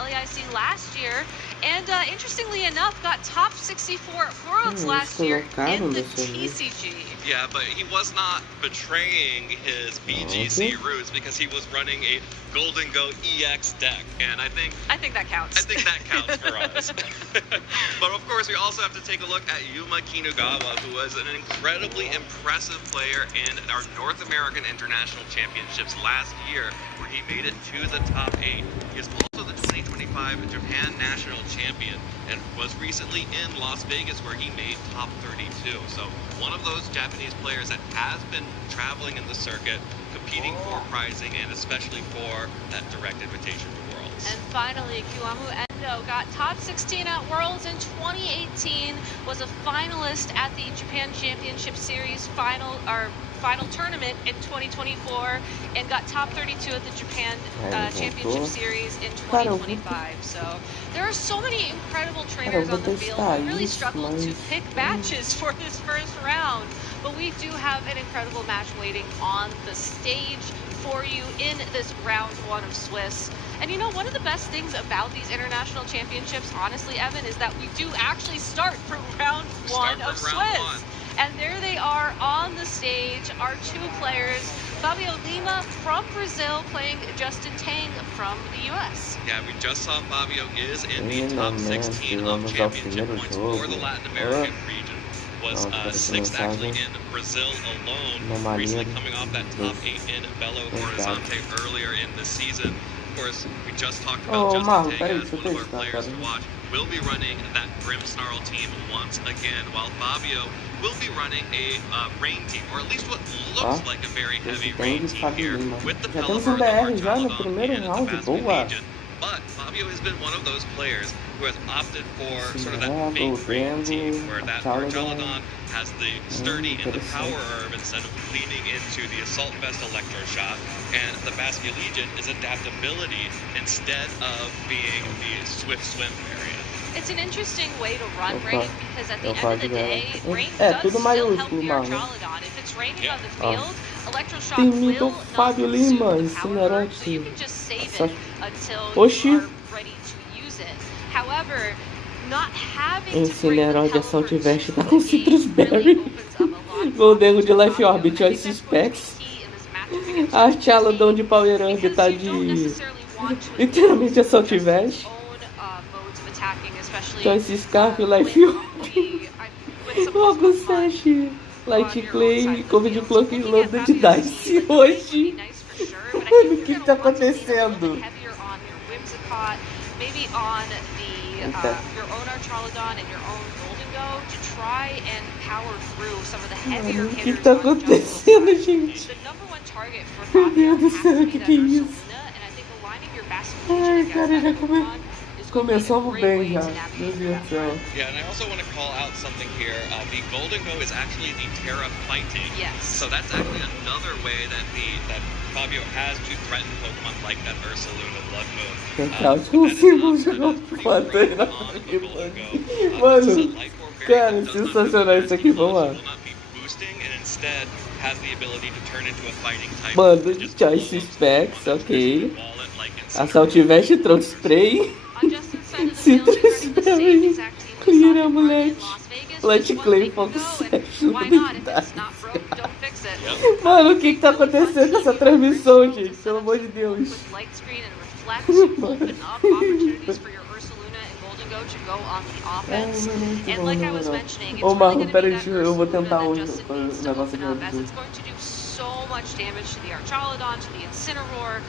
LAIC last year, and interestingly enough, got top 64 at Worlds last year in the TCG. Yeah, but he was not betraying his BGC roots because he was running a Golden Go EX deck, and I think that counts. I think that counts for us. But of course, we also have to take a look at Yuma Kinugawa, who was an incredibly impressive player in our North American International Championships last year, where he made it to the top 8. He is also the 2025 Japan National Champion and was recently in Las Vegas, where he made top 32. So one of those Japanese players that has been traveling in the circuit, competing for prizing and especially for that direct invitation to Worlds. And finally, Kiwamu Endo got top 16 at Worlds in 2018, was a finalist at the Japan Championship Series final tournament in 2024, and got top 32 at the Japan Championship Series in 2025. So there are so many incredible trainers on the field. We really struggled to pick matches for this first round, but we do have an incredible match waiting on the stage for you in this round 1 of Swiss. And you know, one of the best things about these international championships, honestly, Evan, is that we do actually start from round 1 of Swiss. And there they are on the stage, our 2 players, Fabio Lima from Brazil playing Justin Tang from the US. Yeah, we just saw Fabio is in the top 16 of championship points for the Latin American region. Was 6th actually in Brazil alone, recently coming off that top 8 in Belo Horizonte earlier in the season. Of course, we just talked about Justin Tang as one of our players to watch. Will be running that Grim Snarl team once again, while Fabio will be running a rain team, or at least what looks like a very heavy rain team here, with the Pelipper, the Archaladon, and the Basque Legion. But Fabio has been one of those players who has opted for sort of that fake rain team, where that Archaladon has the sturdy and the power herb instead of leaning into the Assault Vest Electroshock, and the Basque Legion is adaptability instead of being the Swift Swim variant. It's an interesting way to run rain, because at the end of the day, rain does still help your Archaladon. If it's raining on the field, Electroshock will not consume the power herb, so you can just save it until you are ready to use it. However, not having to bring the Assault Vest tá com Citrus Berry, Golden de Life Orbit, olha esses packs. A Archaladon de Power Herb tá de literalmente Assault Vest. Então esse Scarf, Life Orb, logo Sash, Light Clay, Covid Cloak e Loda de Dice hoje. Mano, o que tá acontecendo? Maybe on your own Archaladon and your own Golden Go to try and power through some of the heavier hitters. O que tá acontecendo, gente? The number 1 target for Fabio has to be that Ursaluna, and I think aligning your Basque Legion against Começamos bem já, meu Deus do céu. Yeah, and I also want to call out something here. The Golden Go is actually the Terra fighting. Yes. So that's actually another way that Fabio has to threaten Pokemon like that Ursaluna Blood Moon. Mano, cara, sensacional isso aqui, vamos lá. Mano, Choice Specs, ok. Assault Vest, Tron Spray. Citrus Berry, Clear Amulet, Light Clay, Fox Session. Mano, o que tá acontecendo com essa transmissão, gente? Pelo amor de Deus. Ô, Marlon, peraí, eu vou tentar um negócio de so much damage to the Archaladon, to the Incineroar,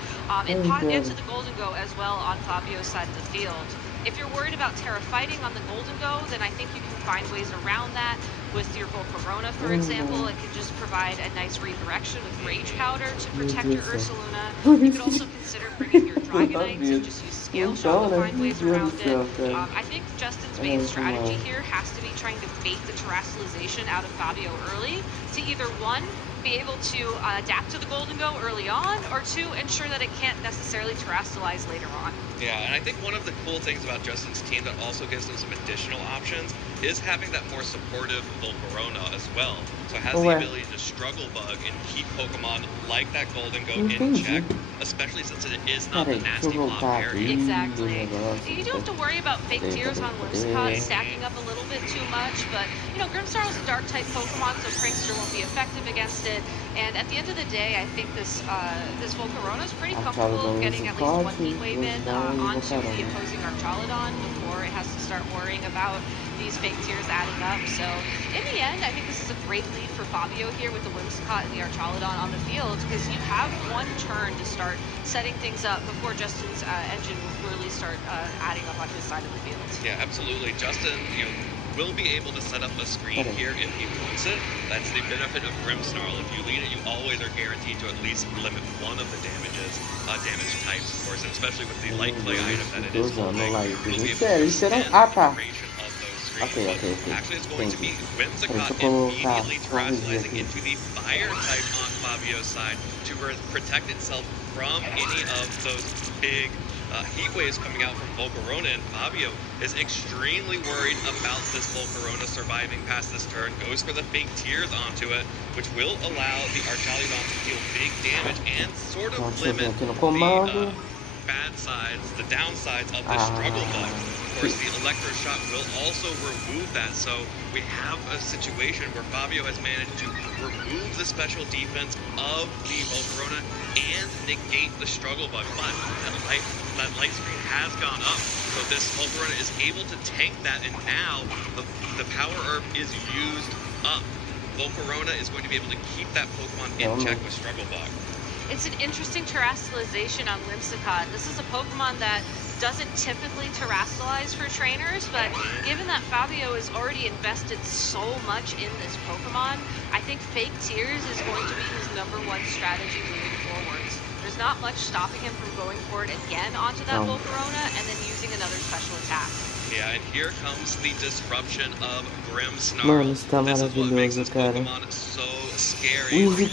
and to the Golden Go as well on Fabio's side of the field. If you're worried about Terra fighting on the Golden Go, then I think you can find ways around that with your Volcarona, for example. It can just provide a nice redirection with Rage Powder to protect your Ursaluna. You could also consider bringing your Dragonites and just use Scale Shot to find ways around it. I think Justin's main strategy here has to be trying to bait the Terastallization out of Fabio early to either, 1, be able to adapt to the Golden Go early on, or two, ensure that it can't necessarily terrestrialize later on. Yeah, and I think one of the cool things about Justin's team that also gives them some additional options is having that more supportive Volcarona as well. So it has the ability to struggle bug and keep Pokemon like that Golden Go in check, especially since it is not the nasty block area. Exactly. You do have to worry about fake tears on Whimsicott stacking up a little bit too much, but you know, Grimmsnarl is a dark type Pokemon, so Prankster won't be effective against it. And at the end of the day, I think this Volcarona is pretty comfortable getting at least one Heat Wave in onto the opposing Archaludon before it has to start worrying about these fake tears adding up. So in the end, I think this is a great lead for Fabio here with the Whimsicott and the Archaludon on the field, because you have one turn to start setting things up before Justin's engine will really start adding up on his side of the field. Yeah, absolutely. Justin, will be able to set up a screen here if he wants it. That's the benefit of Grimmsnarl. If you lead it, you always are guaranteed to at least limit one of the damage types, of course, and especially with the light clay item that it is holding. You'll be able to extend the duration of those screens. Actually, it's going to be Whimsicott immediately terrestrializing into the fire type on Fabio's side to protect itself from any of those big heat waves coming out from Volcarona, and Fabio is extremely worried about this Volcarona surviving past this turn. Goes for the fake tears onto it, which will allow the Archaludon to deal big damage and sort of limit the bad sides, the downsides of the struggle bug. Of course, the Electro Shot will also remove that, so we have a situation where Fabio has managed to remove the special defense of the Volcarona and negate the struggle bug, but that light screen has gone up, so this Volcarona is able to tank that, and now the power herb is used up. Volcarona is going to be able to keep that Pokemon in check with struggle bug. It's an interesting terrestrialization on Whimsicott. This is a Pokemon that doesn't typically terrestrialize for trainers, but given that Fabio has already invested so much in this Pokemon, I think fake tears is going to be his #1 strategy moving forwards. There's not much stopping him from going for it again onto that Volcarona and then using another special attack. Yeah, and here comes the disruption of Grimmsnarl. This is what makes this Pokemon so scary. As you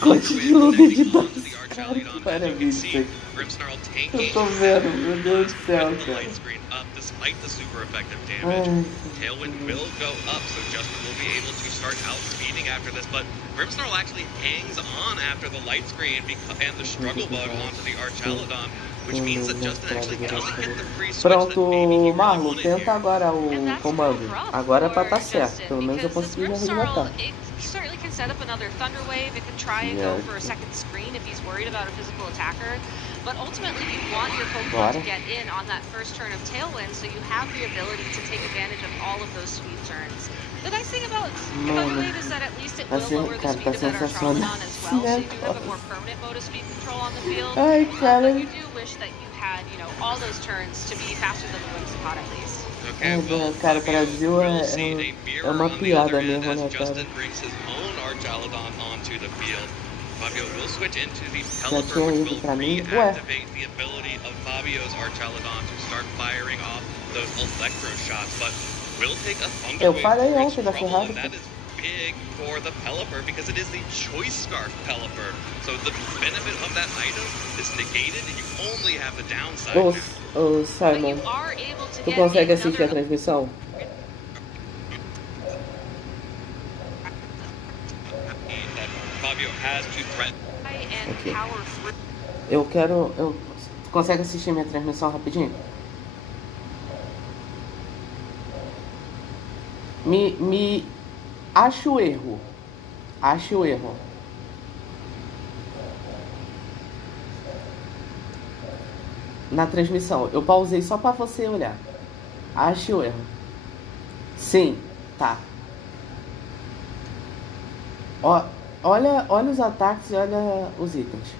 can see, Grimmsnarl tanking meu Deus do céu, the light screen up despite the super effective damage. Tailwind will go up, so Justin will be able to start outspeeding after this, but Grimmsnarl actually hangs on after the light screen and the struggle bug onto the Archaludon, which means that Justin actually doesn't get the free switch that maybe Marlon, tenta agora o comando. Agora é pra tá certo. Pelo menos eu consegui arrebatar. He certainly can set up another Thunder Wave. It can try and go for a second screen if he's worried about a physical attacker. But ultimately, you want your Pokemon to get in on that first turn of Tailwind, so you have the ability to take advantage of all of those speed turns. The nice thing about Thunder Wave is that at least it will lower the speed of that Archaludon as well, so you do have a more permanent mode of speed control on the field. But you do wish that you had, all those turns to be faster than the Whimsicott at least. Okay, well, cara, Brasil é uma piada mesmo, né, cara? Justin brings his own Archaludon onto the field. Fabio will switch into the Pelipper, which will reactivate the ability of Fabio's Archaludon to start firing off those electro shots, but will take a Thunder Wave to reach trouble, and that is big for the Pelipper because it is the Choice Scarf Pelipper. So the benefit of that item is negated, and you only have the downside. Simon, tu consegue assistir a transmissão? Fabio has to threaten. Okay. Tu consegue assistir minha transmissão rapidinho? Acho o erro. Na transmissão. Eu pausei só pra você olhar. Acho o erro. Sim, tá. Olha os ataques e olha os itens.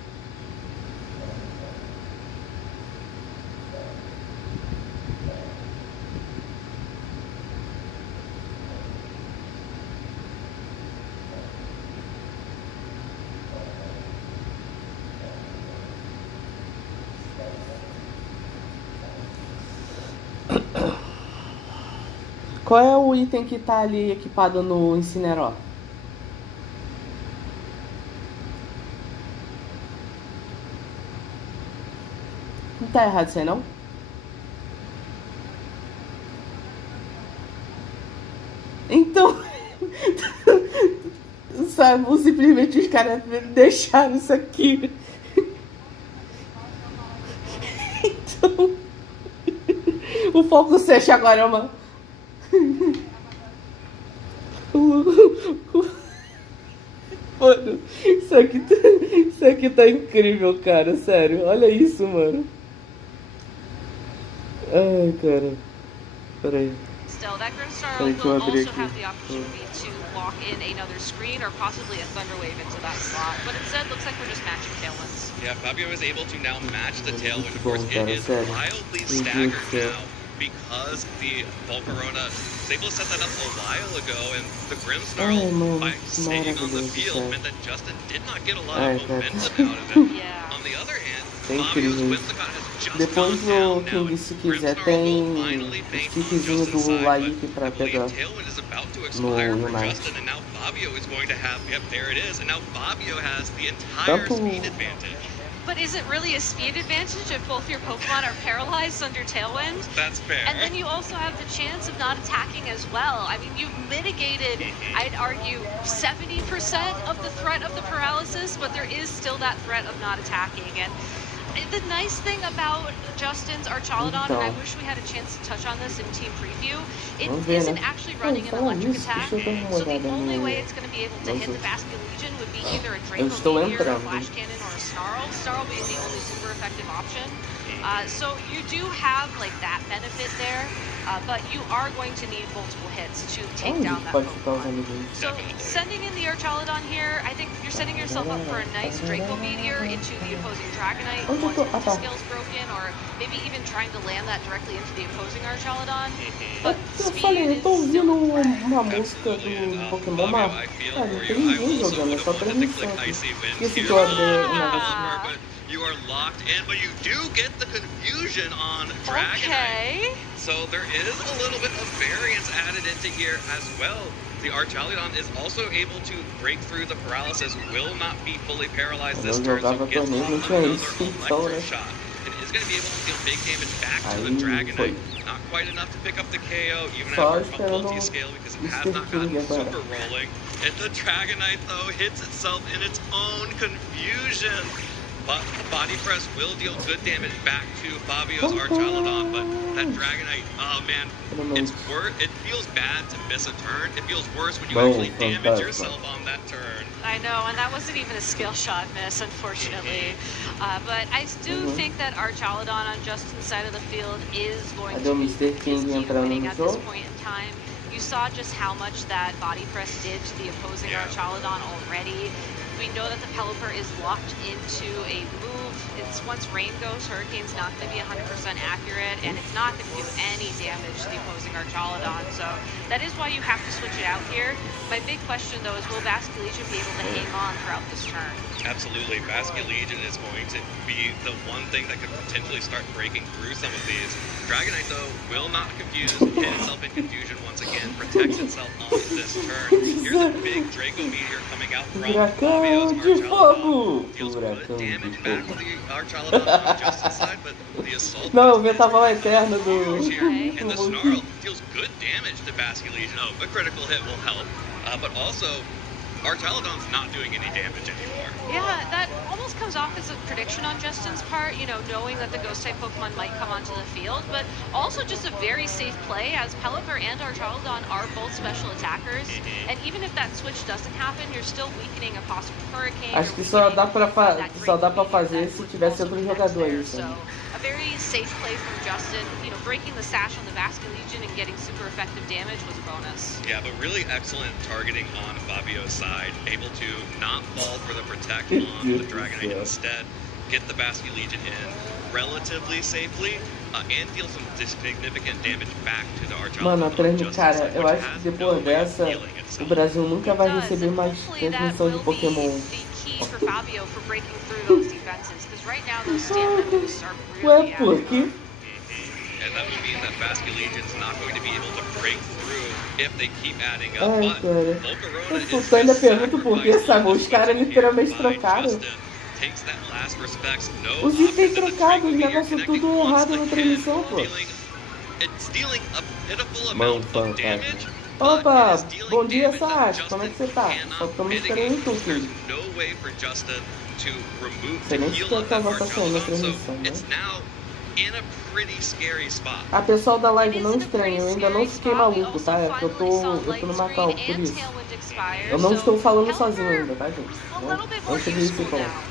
Qual é o item que tá ali equipado no Incineroar? Não tá errado isso aí, não? Então... Sabe, simplesmente os caras deixaram isso aqui. Então... O foco 7 agora é uma... Mano, isso aqui tá incrível, cara, sério. Olha isso, mano. Ai, cara. Peraí. Still, that Grimstar Peraí, deixa eu will abrir also aqui. have the opportunity to lock in another screen or possibly a Thunderwave into that slot. But instead, looks like we're just matching tailwinds. Yeah, Fabio is able to now match the tailwind. Of Bom, course, cara, it is sério. wildly Meu Deus staggered do céu. now because the Volcarona was able to set that up a while ago, and the Grimsnarl, Ai, mano, by staying on the maravilhoso, field, sério. meant that Justin did not get a lot Ai, of cara. momentum out of it. Yeah. On the other hand, É Fabio's incrível. Whimsicott has just Depois gone down quem now, se and quiser Grimsnarl tem will finally o paint on stickzinho Justin's do side, LAIC but pra I believe pegar Tailwind is about to no expire for Unite. Justin, and now Fabio is going to have, yep, there it is, and now Fabio has the entire Tanto speed advantage. But is it really a speed advantage if both your Pokemon are paralyzed under Tailwind? That's fair. And then you also have the chance of not attacking as well. I mean, you've mitigated, I'd argue, 70% of the threat of the paralysis, but there is still that threat of not attacking. And the nice thing about Justin's Archaludon, and I Então. wish we had a chance to touch on this in team preview, it Vamos ver, isn't né? actually running an Falar electric nisso, attack. deixa eu dar uma So the olhada only no... way it's going to be able to hit the Basket Legion would be either a Eu Draco estou Meteor, a entrando. Flash Cannon, or a Snarl. Snarl being the only super effective option. So you do have like that benefit there, but you are going to need multiple hits to take Onde down that pode ficar os Pokemon. amiguinhos? So sending in the Archaludon here, I think you're setting yourself up for a nice Draco Meteor into the opposing Dragonite Onde eu once tô? Ah, tá. skill's broken, or maybe even trying to land that directly into the opposing Archaludon. Eu But falei, eu speed tô is ouvindo still uma música do Pokémon, mas cara, não tem ninguém jogando, é só transmissão aqui. Esqueci que eu abri o negócio. You are locked in, but you do get the confusion on Dragonite. Okay. So there is a little bit of variance added into here as well. The Archaludon is also able to break through the paralysis, will not be fully paralyzed this turn, so gets off another electric shot. It is going to be able to deal big damage back to the Dragonite. Not quite enough to pick up the KO, even after a multi-scale, because it has not gotten super rolling. And the Dragonite, though, hits itself in its own confusion. But Body Press will deal good damage back to Fabio's Archaludon, but that Dragonite, oh man, it feels bad to miss a turn. It feels worse when you actually damage yourself on that turn. I know, and that wasn't even a skill shot miss, unfortunately. But I do think that Archaludon on Justin's side of the field is going to be winning at this point in time. You saw just how much that Body Press did to the opposing Archaludon already. We know that the Pelipper is locked into a move. It's once Rain goes, Hurricane's not going to be 100% accurate, and it's not going to do any damage to the opposing Archaludon. So that is why you have to switch it out here. My big question, though, is will Basket Legion be able to hang on throughout this turn? Absolutely. Basket Legion is going to be the one thing that could potentially start breaking through some of these. Dragonite, though, will not confuse, hit itself in confusion once again, protects itself on this turn. Here's a big Draco Meteor coming out from Fabio's Archaludon. Deals good damage back to the Archaludon on Justin's side, but the Assault Não, o Ventaval Eterno do... and the Snarl deals good damage to Basket Legion. Oh, a critical hit will help, but also Archaludon's not doing any damage anymore. Yeah, that almost comes off as a prediction on Justin's part, you know, knowing that the Ghost-type Pokemon might come onto the field, but also just a very safe play, as Pelipper and Archaludon are both special attackers, and even if that switch doesn't happen, you're still weakening a possible Hurricane. Acho que só dá pra fazer se tivesse outro jogador aí, So, sabe? a very safe play from Justin, you know, breaking the sash on the Basket Legion and getting super effective damage was a bonus. Yeah, but really excellent targeting on Fabio's side, able to not fall for the protect on the Dragonite, instead get the Basket Legion in relatively safely, and deal some significant damage back to the Archaludon. Mano, a cara, eu acho que depois dessa, o Brasil nunca vai receber mais transmissão de Pokémon. For Fabio for breaking through those defenses, because right now those stamina boosts are Ué, really por quê? And that would mean that Basket Legion's not going to be able to break through if they keep adding up. Ai, But cara. Volcarona is Eu ainda just pergunto por quê, sabe? Os caras sacrificing literalmente here by trocaram. Justin takes that last respects, no Os itens options in the trocados, triangle o here, negócio connecting tudo once errado na again, transmissão, pô. it's dealing a pitiful Mão amount of damage. fantasma. But Opa, it is dealing bom dia, damage that Sasha. Como é que você Justin tá? Só cannot estamos mitigate, esperando tu, because there's filho. no way for Justin to remove, Sei to nem se heal tua up that voz tá saindo na Archelon, so transmissão, né? it's now in a pretty scary spot. A pessoal da live It is não in a estranha, eu pretty ainda não scary fiquei spot. We maluco, also tá? É que eu finally saw tô no light Macau, screen por and isso. tailwind expire, Eu não so estou falando Pelipper, sozinho ainda, tá, gente? a little bit more Não cheguei a esse useful ponto. now.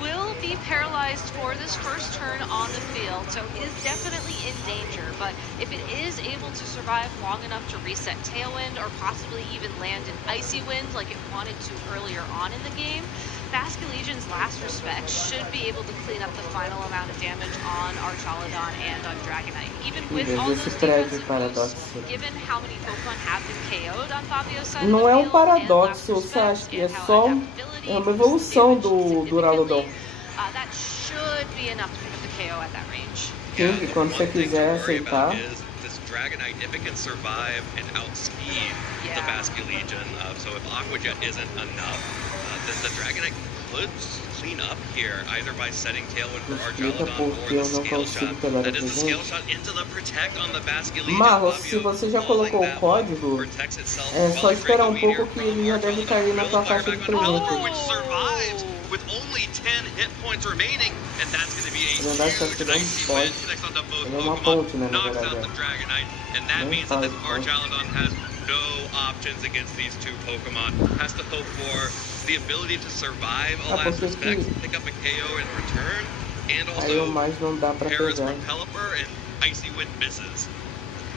Will be paralyzed for this first turn on the field, so is definitely in danger. But if it is able to survive long enough to reset tailwind or possibly even land an icy wind like it wanted to earlier on in the game, Basque Legion's last respect should be able to clean up the final amount of damage on Archaludon and on Dragonite. Even with all those defensive boosts, given how many Pokemon have been KO'd on Fabio's side Não of é the um field, paradoxo, and last respect, Sasuke, é and how só adaptability uma boosts evolução damage do Duraludon. significantly, that should be enough to pick up the KO at that range. Sim, e quando você quiser aceitar. This Dragonite, if it can survive and outspeed the Basque Legion, so if Aqua Jet isn't enough, then the Dragonite could clean up here, either by setting Tailwind for Archaludon or the Scale Shot. That is the Scale Shot into the Protect on the Basque Legion. Marlos, se você já colocou o código, é só esperar um pouco que ele já deve cair na tua caixa de presente. Which survives with only 10 hit points remaining, and that's going to be a Na verdade, huge icy wind. Connects onto both ele é uma Pokemon, ponte, né, na knocks out verdade. the Dragonite, and that Nem means that this faz, Archaludon has no options against these two Pokemon. Has to hope for the ability to survive a last respect, pick up a KO in return, and Aí o also mais não dá pra Paris pegar. from Pelipper and Icy Wind misses.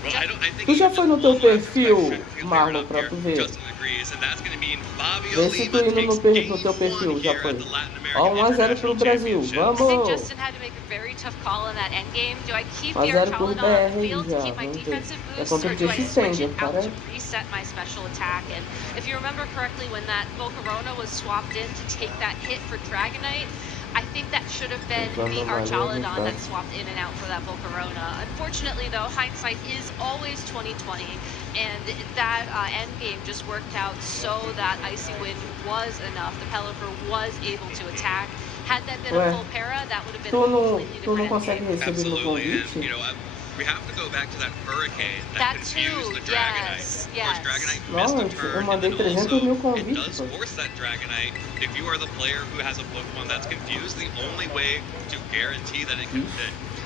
Well, I think Tu já foi no teu all last perfil, respect should be cleared Marlon, up pra here. tu ver? Justin agrees, and that's going to mean Fabio Vê se tu Lima indo takes no teu game perfil, one já here foi. at the Latin Ó, American 1 a 0 pro International Brasil, Championship. I think vamos! Justin had to make a very tough call in that endgame. Do I keep the 1 a 0 pro Archaludon on the BR field to já, keep my vamos ver. defensive É boosts, contra or o do I Jesse switch Sanger, it out cara. to reset my special attack? And if you remember correctly, when that Volcarona was swapped in to take that hit for Dragonite, I think that should have been the Archaludon that swapped in and out for that Volcarona. Unfortunately, though, hindsight is always 20/20, and that end game just worked out so that Icy Wind was enough. The Pelipper was able to attack. Had that been a full para, that would have been a completely Tu não different consegue endgame. receber no Absolutely, and convite? you know, we have to go back to that Hurricane That that confused too, the Dragonite. yes, Of course, yes. Dragonite Não, missed a eu turn, and mandei then 300 also mil it convites, does pô. force that Dragonite. If you are the player who has a Pokemon that's confused, the only way to guarantee that it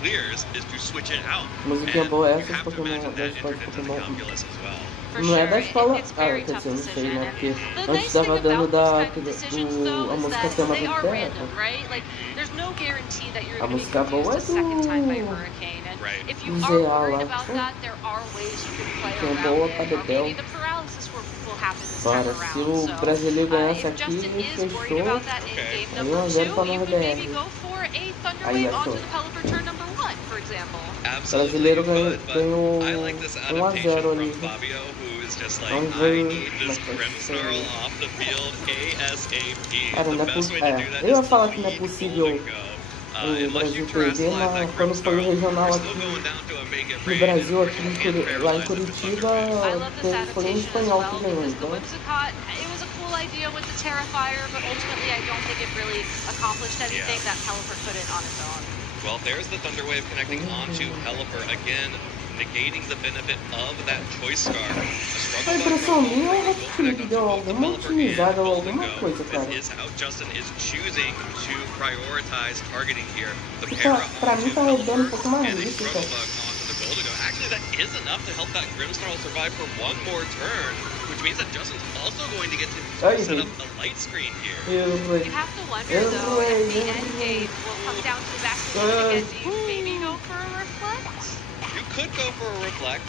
clears is to switch it out. Musiquinha And boa you essa, have to Pokémon, imagine da that escola entered de into the Pokémon. calculus as well. For Não é sure, da escola. it's Ah, very quer tough dizer, não sei, decision. né? Porque The antes nice thing tava dando about those da, kind of decisions, a though, is música that tema they do are Terra. random, right? Like, there's no guarantee that you're A going to be música boa confused é a second time by do Hurricane. And Right. if you do are ZA worried lá. about that, there are ways you can play Que é around boa it. pra Or maybe Dedéu. the paralysis will happen this time Agora, se o around. So, brasileiro ganhasse if aqui, Justin ele is worried fechou. about that in Okay. game Aí number 1 a 0 pra 2, you nós could maybe BR. go for a Thunder Aí Wave onto achou. the Pelipper turn number 1, for example. Absolutely, Brasileiro you could, but ganhou I like this 1 a 0 adaptation ali. from Fabio, who is just like, Vamos I ver need como this é que vai Grimmsnarl ser. off the field ASAP. Cara, The não é best way to do that eu ia is falar to que não é lead possível Golden Go. o Unless Brasil you perder, terrestrialize mas that quando foi o Grimmsnarl, regional we're aqui still going down to a make it no rain Brasil, and aqui we em can't lá em paralyze it with Curitiba, I love this foi em adaptation as espanhol well que ganhou, because the então. Whimsicott, it was a cool idea with the Terrifier, but ultimately I don't think it really accomplished anything that Pelipper couldn't on its own. Well, there's the Thunder Wave connecting onto Pelipper again, negating the benefit of that Choice Scar. A impressão minha é que deu alguma otimizada ou alguma coisa, cara. This is how Justin is choosing to prioritize targeting here. The Que para pra mim tá rodando um pouco mais and a isso, cara. Protobug onto the Golden Go. Actually, that is enough to help that Grimmsnarl survive for one more turn, which means that Justin's also going to get to set up a light screen here. Eu You have to wonder though, if the end game will come down to Bastion again, do you maybe go for a Reflect? You could go for a Reflect.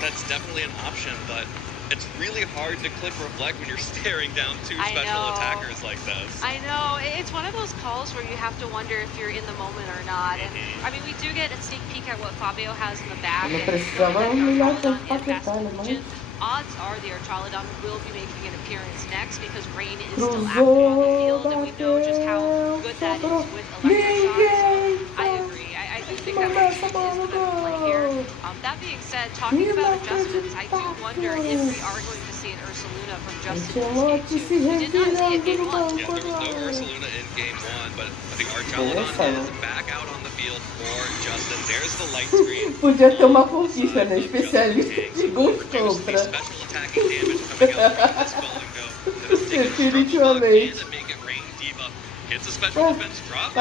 That's definitely an option, but it's really hard to click Reflect when you're staring down two I special know. attackers like this. I know, it's one of those calls where you have to wonder if you're in the moment or not. And I mean, we do get a sneak peek at what Fabio has in the back. Não And precisava knowing that humilhar Archaludon tanto pra and Basque detalhe, mas Legion, odds are the Archaludon will be making an appearance next because Rain is still active on the field, and we know just how good that is with electric shots. So I agree. I do think that Rain is the better play here. That being said, talking about adjustments, I do wonder if we are going to see an Ursaluna from Justin in this game 2. We did not see it game 1. Yeah, there was no Ursaluna in game 1, but the Archaludon is back out on the field for Justin. There's the light screen. Podia ter uma conquista, né? Especialista de gols contra. Special attacking damage coming out from this Golden Go. That is taking Definitivamente. and make it rain diva. Hits a special defense drop.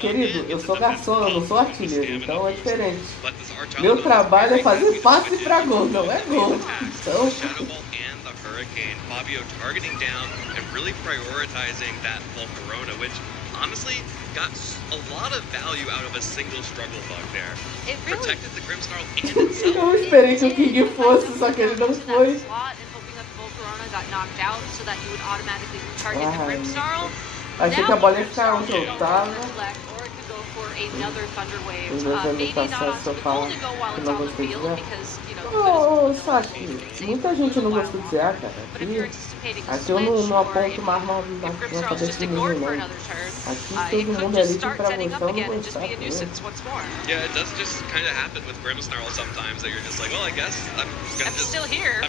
Querido, eu sou garçom, eu não sou artilheiro, então é diferente. Meu trabalho é fazer passe pra gol, não é gol. Então... Shadow Ball and the Hurricane. Fabio targeting down and really prioritizing that Volcarona, which honestly got a lot of value out of a single struggle bug there. It really protected the Grimmsnarl and itself. Eu esperei que o King fosse, só que ele não foi. Got knocked out so that you would automatically target the Grimmsnarl. Achei que a bola ia ficar onde eu tava. Maybe not only go while it's on the field because, you know, Saki, muita gente não gosta de ZA, cara. Aqui eu não aponto mais na cabeça de ninguém, não. Aqui todo mundo é elite pra gostar ou não gostar. Yeah, it does just kind of happen with Grimmsnarl sometimes that you're just like, well, I guess I'm still here.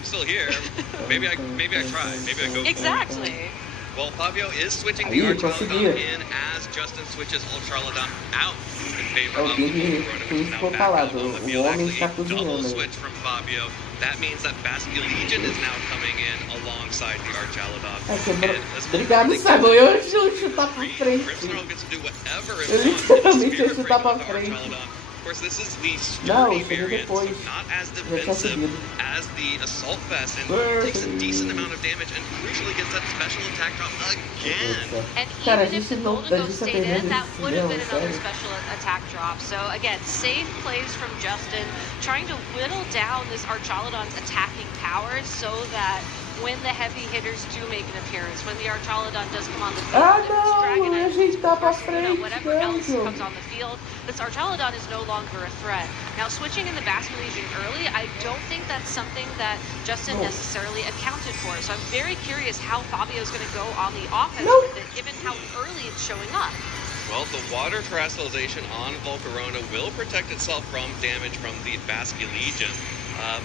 Maybe I try. Maybe I go exactly. Well, Fabio is switching the Archaludon in as Justin switches Archaludon out in favor of the Volcarona, now back out on the field. Actually, a double switch from Fabio. That means that Basque Legion is now coming in alongside the Archaludon. Obrigado, Sago. Eu chutar pra frente. Grimmsnarl gets to do whatever it Eu wants with the literalmente ia Spirit chutar Ring pra with the frente. Archaludon. Of course, this is the Não, sturdy isso veio variant, so depois. not as Já tinha defensive seguido. as the Assault Vest, and takes a decent amount of damage, and crucially gets that special attack drop again. And Cara, a even if gente the não Golden Go está stayed in, perdendo that esse would have cinema, been another sério. special attack drop. So again, safe plays from Justin, trying to whittle down this Archaludon's attacking powers so that when the heavy hitters do make an appearance, when the Archaludon does come on the field, Ah, if it's não, Dragonite, a gente tá pra Ursaluna, frente, whatever else comes on the field, this Archaludon is no longer a threat. Now, switching in the Basque Legion early, I don't think that's something that Justin necessarily accounted for. So I'm very curious how Fabio's going to go on the offense with it, given how early it's showing up. Well, the water terrestrialization on Volcarona will protect itself from damage from the Basque Legion.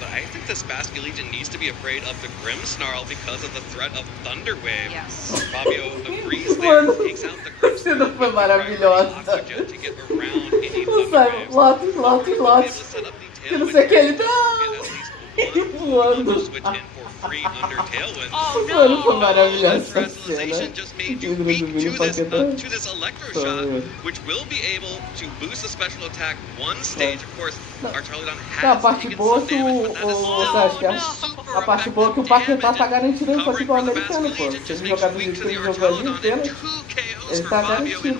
But I think this Basque Legion needs to be afraid of the Grimmsnarl because of the threat of Thunder Wave. Yes. Fabio agrees there, takes out the Grimmsnarl. Foi maravilhosa. To get around any O Thunder Simon, Waves. lote. Que não sei o que ele tá. Voando. Switch in for free under Tailwind. Oh Mano, foi no! maravilhosa essa Terrestrialization cena. just made you weak to this electroshock, which will be able to boost the special attack one stage. Of course, Archaludon Não, a has parte taken boa some que damage, but that is Sasha, a parte boa que o Paquetá tá garantindo no futebol americano, pô. Se ele jogar do jeito que ele jogou ali, pênalti, ele tá garantido.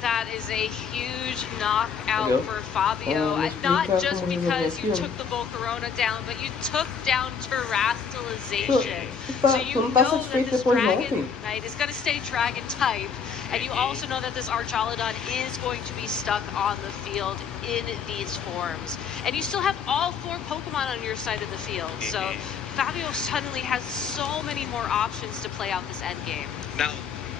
That is a huge knockout for Fabio. Not just because you took the Volcarona down, but you took down Terrestrialization. So you know that this Dragonite is going to stay Dragon type. And you also know that this Archaludon is going to be stuck on the field in these forms. And you still have all 4 Pokemon on your side of the field. So Fabio suddenly has so many more options to play out this endgame. Now,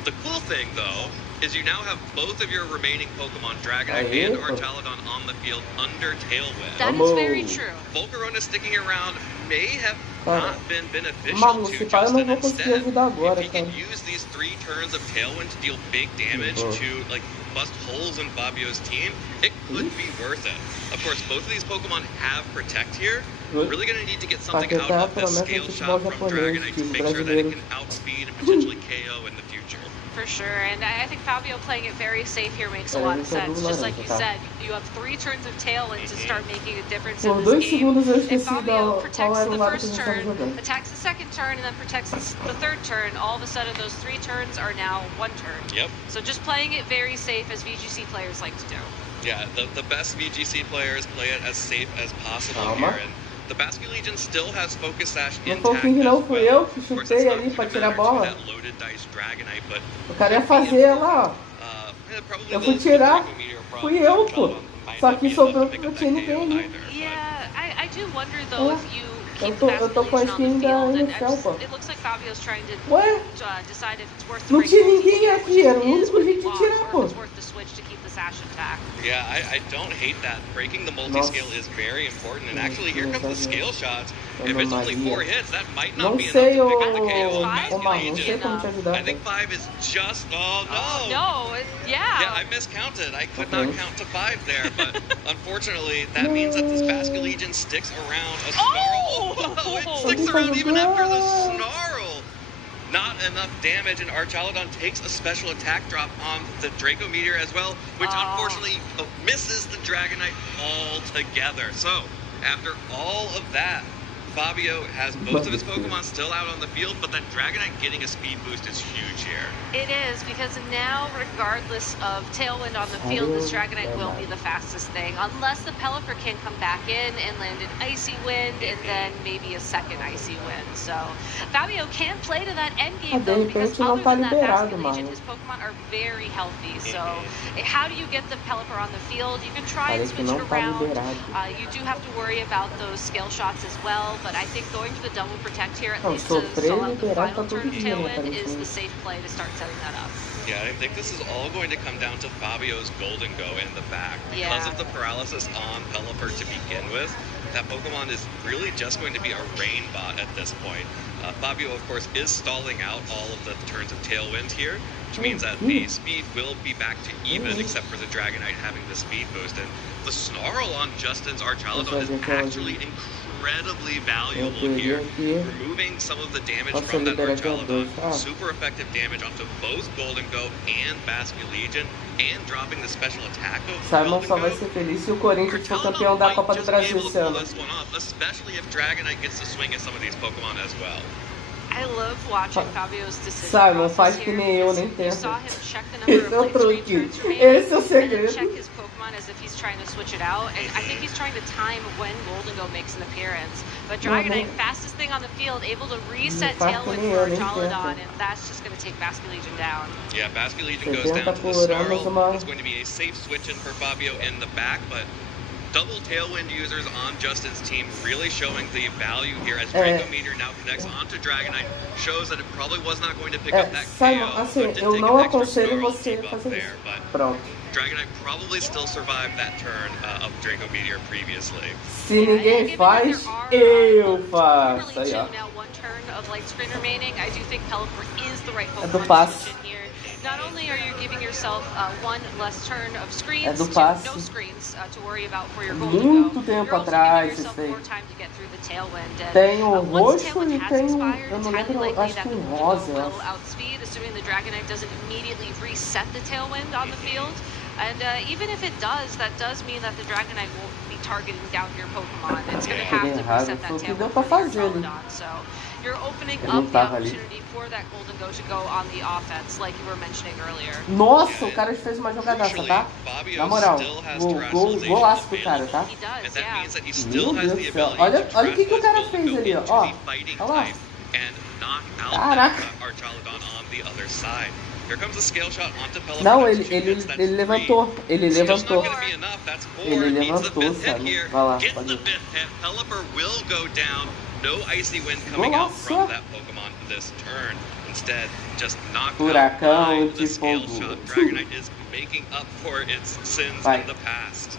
the cool thing, though, is you now have both of your remaining Pokemon, Dragonite and Archaludon, on the field under Tailwind. That is very true. Volcarona sticking around may have not been beneficial Mano, to se pá, eu Justin. não vou conseguir Instead, ajudar agora, if he can cara. use these 3 turns of Tailwind to deal big damage to like bust holes in Fabio's team, it could be worth it. Of course, both of these Pokemon have Protect here. We're really going to need to get something out of this Scale Shot from Dragonite to make sure that it can outspeed and potentially KO in the future. For sure, and I think Fabio playing it very safe here makes a lot of sense. Just like you said, you have 3 turns of Tailwind to start making a difference in this game. If Fabio protects the first turn, attacks the second turn, and then protects the third turn, all of a sudden those 3 turns are now 1 turn. Yep. So just playing it very safe as VGC players like to do. Yeah, the best VGC players play it as safe as possible here. And the Basque Legion still has Focus Sash intact Não foi o King, não, as fui well. eu que Of course, chutei it's ali not pra too tirar a better to bola. that loaded dice Dragonite, but O cara ia fazer lá, ó. probably Eu fui tirar, fui eu, pô. Só que sobrou que não tinha ninguém. Yeah, I do wonder though if you keep Eu tô com a skin da NFL, pô. it looks like Fabio's trying to Ué? decide if it's worth the Não break tinha both ninguém ways, aqui, era o which is único jeito de what tirar, or pô. if it's worth the switch to keep the sash intact. Yeah, I don't hate that. Breaking the multi-scale is very important. And actually, here comes the scale shots. If it's only 4 hits, that might not be enough to pick up the KO on Basque Legion. I think 5 is just... Oh, no. No, yeah. Yeah, I miscounted. I could not count to 5 there. But unfortunately, that means that this Basque Legion sticks around a snarl. Oh, it sticks around even after the snarl. Not enough damage, and Archaludon takes a special attack drop on the Draco Meteor as well, which unfortunately misses the Dragonite altogether. So, after all of that, Fabio has most of his Pokemon still out on the field, but that Dragonite getting a speed boost is huge here. It is, because now, regardless of Tailwind on the field, this Dragonite will be the fastest thing, unless the Pelipper can come back in and land an Icy Wind, and then maybe a second Icy Wind. So, Fabio can play to that end game, though, because other than that Basque Legion, his Pokemon are very healthy. So, how do you get the Pelipper on the field? You can try and switch it around. You do have to worry about those scale shots as well. But I think going for the double protect here, at least to stall out the final turn of Tailwind, is the safe play to start setting that up. Yeah, I think this is all going to come down to Fabio's Golden Go in the back. Because of the paralysis on Pelipper to begin with, that Pokemon is really just going to be a rain bot at this point. Fabio, of course, is stalling out all of the turns of Tailwind here, which means that the speed will be back to even, except for the Dragonite having the speed boost. And the Snarl on Justin's Archaludon is actually incredibly valuable here, removing some of the damage from that Archaludon, super effective damage onto both Golden Go and Basque Legion, and dropping the special attack of Simon só vai ser feliz se o Corinthians for campeão da Copa do Brasil esse ano. Especially if Dragonite gets to swing at some of these Pokemon as well. I love watching Fabio's decision. Simon, faz que nem eu, nem tenta. Saw him check the number Esse é o of like truque. turns remaining, Esse é o and then segredo. check his Pokemon as if he's trying to switch it out. And I think he's trying to time when Golden Go makes an appearance. But Dragonite, fastest thing on the field, able to reset Tailwind for Archaludon, and that's just going to take Basque Legion down. Yeah, Basque Legion goes down to the Snarl. It's going to be a safe switch in for Fabio in the back, but double Tailwind users on Justin's team really showing the value here as Draco Meteor now connects onto Dragonite, shows that it probably was not going to pick up that Simon, KO, assim, but did eu take não an extra aconselho Snarl você debuff fazer there, isso. but Pronto. Dragonite probably still survived that turn of Draco Meteor previously. Se ninguém faz, eu faço. Aí, ó. Now one turn of light screen remaining. I do think Pelipper is the right do Pokemon passe. to switch in here. Not only are you giving yourself one less turn of screens, do to passe. no screens to worry about for your Golden Muito Go, tempo you're also atrás, giving yourself esse aí. more time to get through the Tailwind. And, Tem o once roxo Tailwind e has tem expired, eu não it's highly lembro, likely acho that que the um Golden rosa, Go eu will acho. outspeed, assuming the Dragonite doesn't immediately reset the Tailwind on the field. And even if it does, that does mean that the Dragonite won't be targeting down your Pokemon. It's going to have to reset that Foi o que deu Tailwind pra for your fazer, né? Archaludon. So you're opening Eu não up the tava ali. opportunity for that Golden Go to go on the offense, like you were mentioning earlier. Nossa, o cara fez uma jogadaça, tá? Na moral, golaço pro cara, tá? He does, And that yeah. means that he still Meu has Deus the do céu. ability Olha, to olha o que o cara trap fez this ali, ó. Golden Ó, to the fighting olha lá. type and knock out Caraca. that Archaludon on the other side. Here comes the scale shot onto Pelipper. Não, That's ele, 2 ele, hits, that's ele 3. levantou. Ele Still not levantou. gonna be enough. That's 4. Ele Needs the levantou, 5th hit sabe? here. Vai lá, Gets pode the ir. 5th hit. Pelipper will go down. No Icy Wind coming out Golaço. from that Pokemon this turn. Instead, just knocked Furacão out by de the scale fogo. shot. Dragonite is making up for its sins Vai. in the past.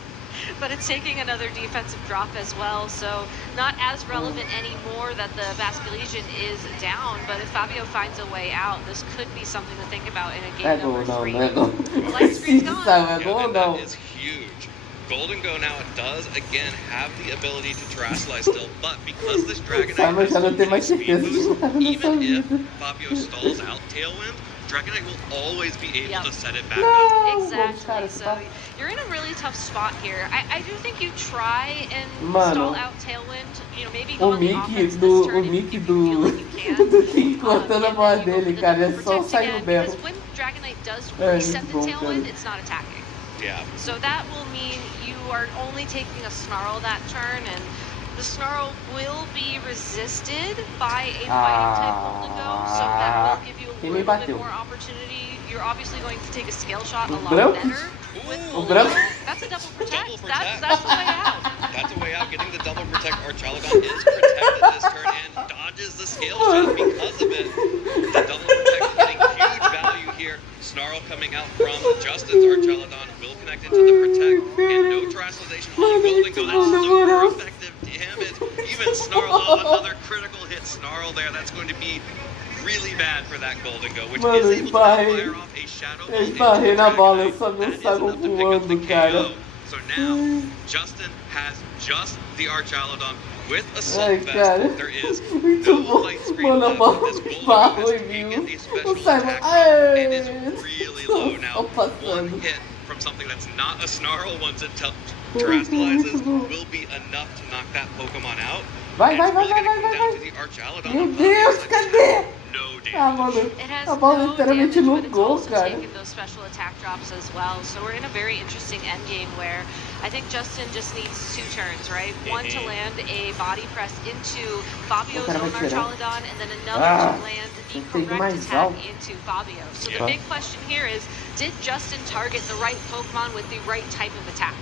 But it's taking another defensive drop as well, so not as relevant anymore that the Basque Legion is down, but if Fabio finds a way out, this could be something to think about in a É game gol, number não, 3. não é gol. The light screen's gone. Sabe, é gol ou and não? that is huge. Golden Go now does again have the ability to terrestrialize still, but because this Dragonite Simon já não tem mais speed certeza de boost, nada nessa even if vida. Fabio stalls out Tailwind, Dragonite will always be able Yep. to set it back up. Não, Exactly, cara, so tá... you're in a really tough spot here. I do think you try and Mano, stall out Tailwind, you know, maybe go O on the Mickey offense do, this turn o if Mickey you feel do, like you can. do King cortando a And voz then you go dele, for the cara, é double só protect sair again, no berro. because when Dragonite does É, reset the bom, Tailwind, cara. it's not attacking. Yeah. So that will mean you are only taking a Snarl that turn, and the Snarl will be resisted by a fighting type Golden Go, so that will give you a Quem me little bit bateu? more opportunity. You're obviously going to take a scale shot a lot branco? better. With O Golden branco? Go. That's a double protect. Double protect. That's the way out. That's a way out. Getting the double protect. Archaludon is protected this turn and dodges the scale shot because of it. The double protect getting huge value here. Snarl coming out from Justin's Archaludon will connect into the protect. Terrestrialization Mano, on Golden muito Go. bom, na That's moral. super effective damage. Even Snarl, another critical hit Snarl there. That's going to be really bad for that Golden Go, which Mano, is able to esbarrei. fire off a Shadow Eu Ball into esbarrei the na bola, Dragonite. eu só não That is saio enough to pick up the voando, cara. KO. So now, Justin has just the Archaludon with Ai, Assault cara. Vest. There is Muito no bom. light screen Mano, a left. bola This Golden esbarrou Go em has mim. taken a O special Simon, attack drop and is ai, really low now. tô One passando. hit from something that's not a Snarl once it Muito terrestrializes bom. will be enough to knock that Pokemon out. Vai, And vai, it's vai, really vai, gonna vai, come vai, down to vai. the Archaludon Meu of Deus, Fabio that cadê? has no Ah, damage. mano, It has a bola no literalmente damage, no but it's gol, also cara. taken those special attack drops as well. So we're in a very interesting endgame where I think Justin just needs 2 turns, right? One to land a body press into Fabio's O cara vai own tirar. Archaludon, and then another Ah, to land the tem que ir correct mais attack alto. into Fabio. So Yeah. the big question here is, did Justin target the right Pokemon with the right type of attack?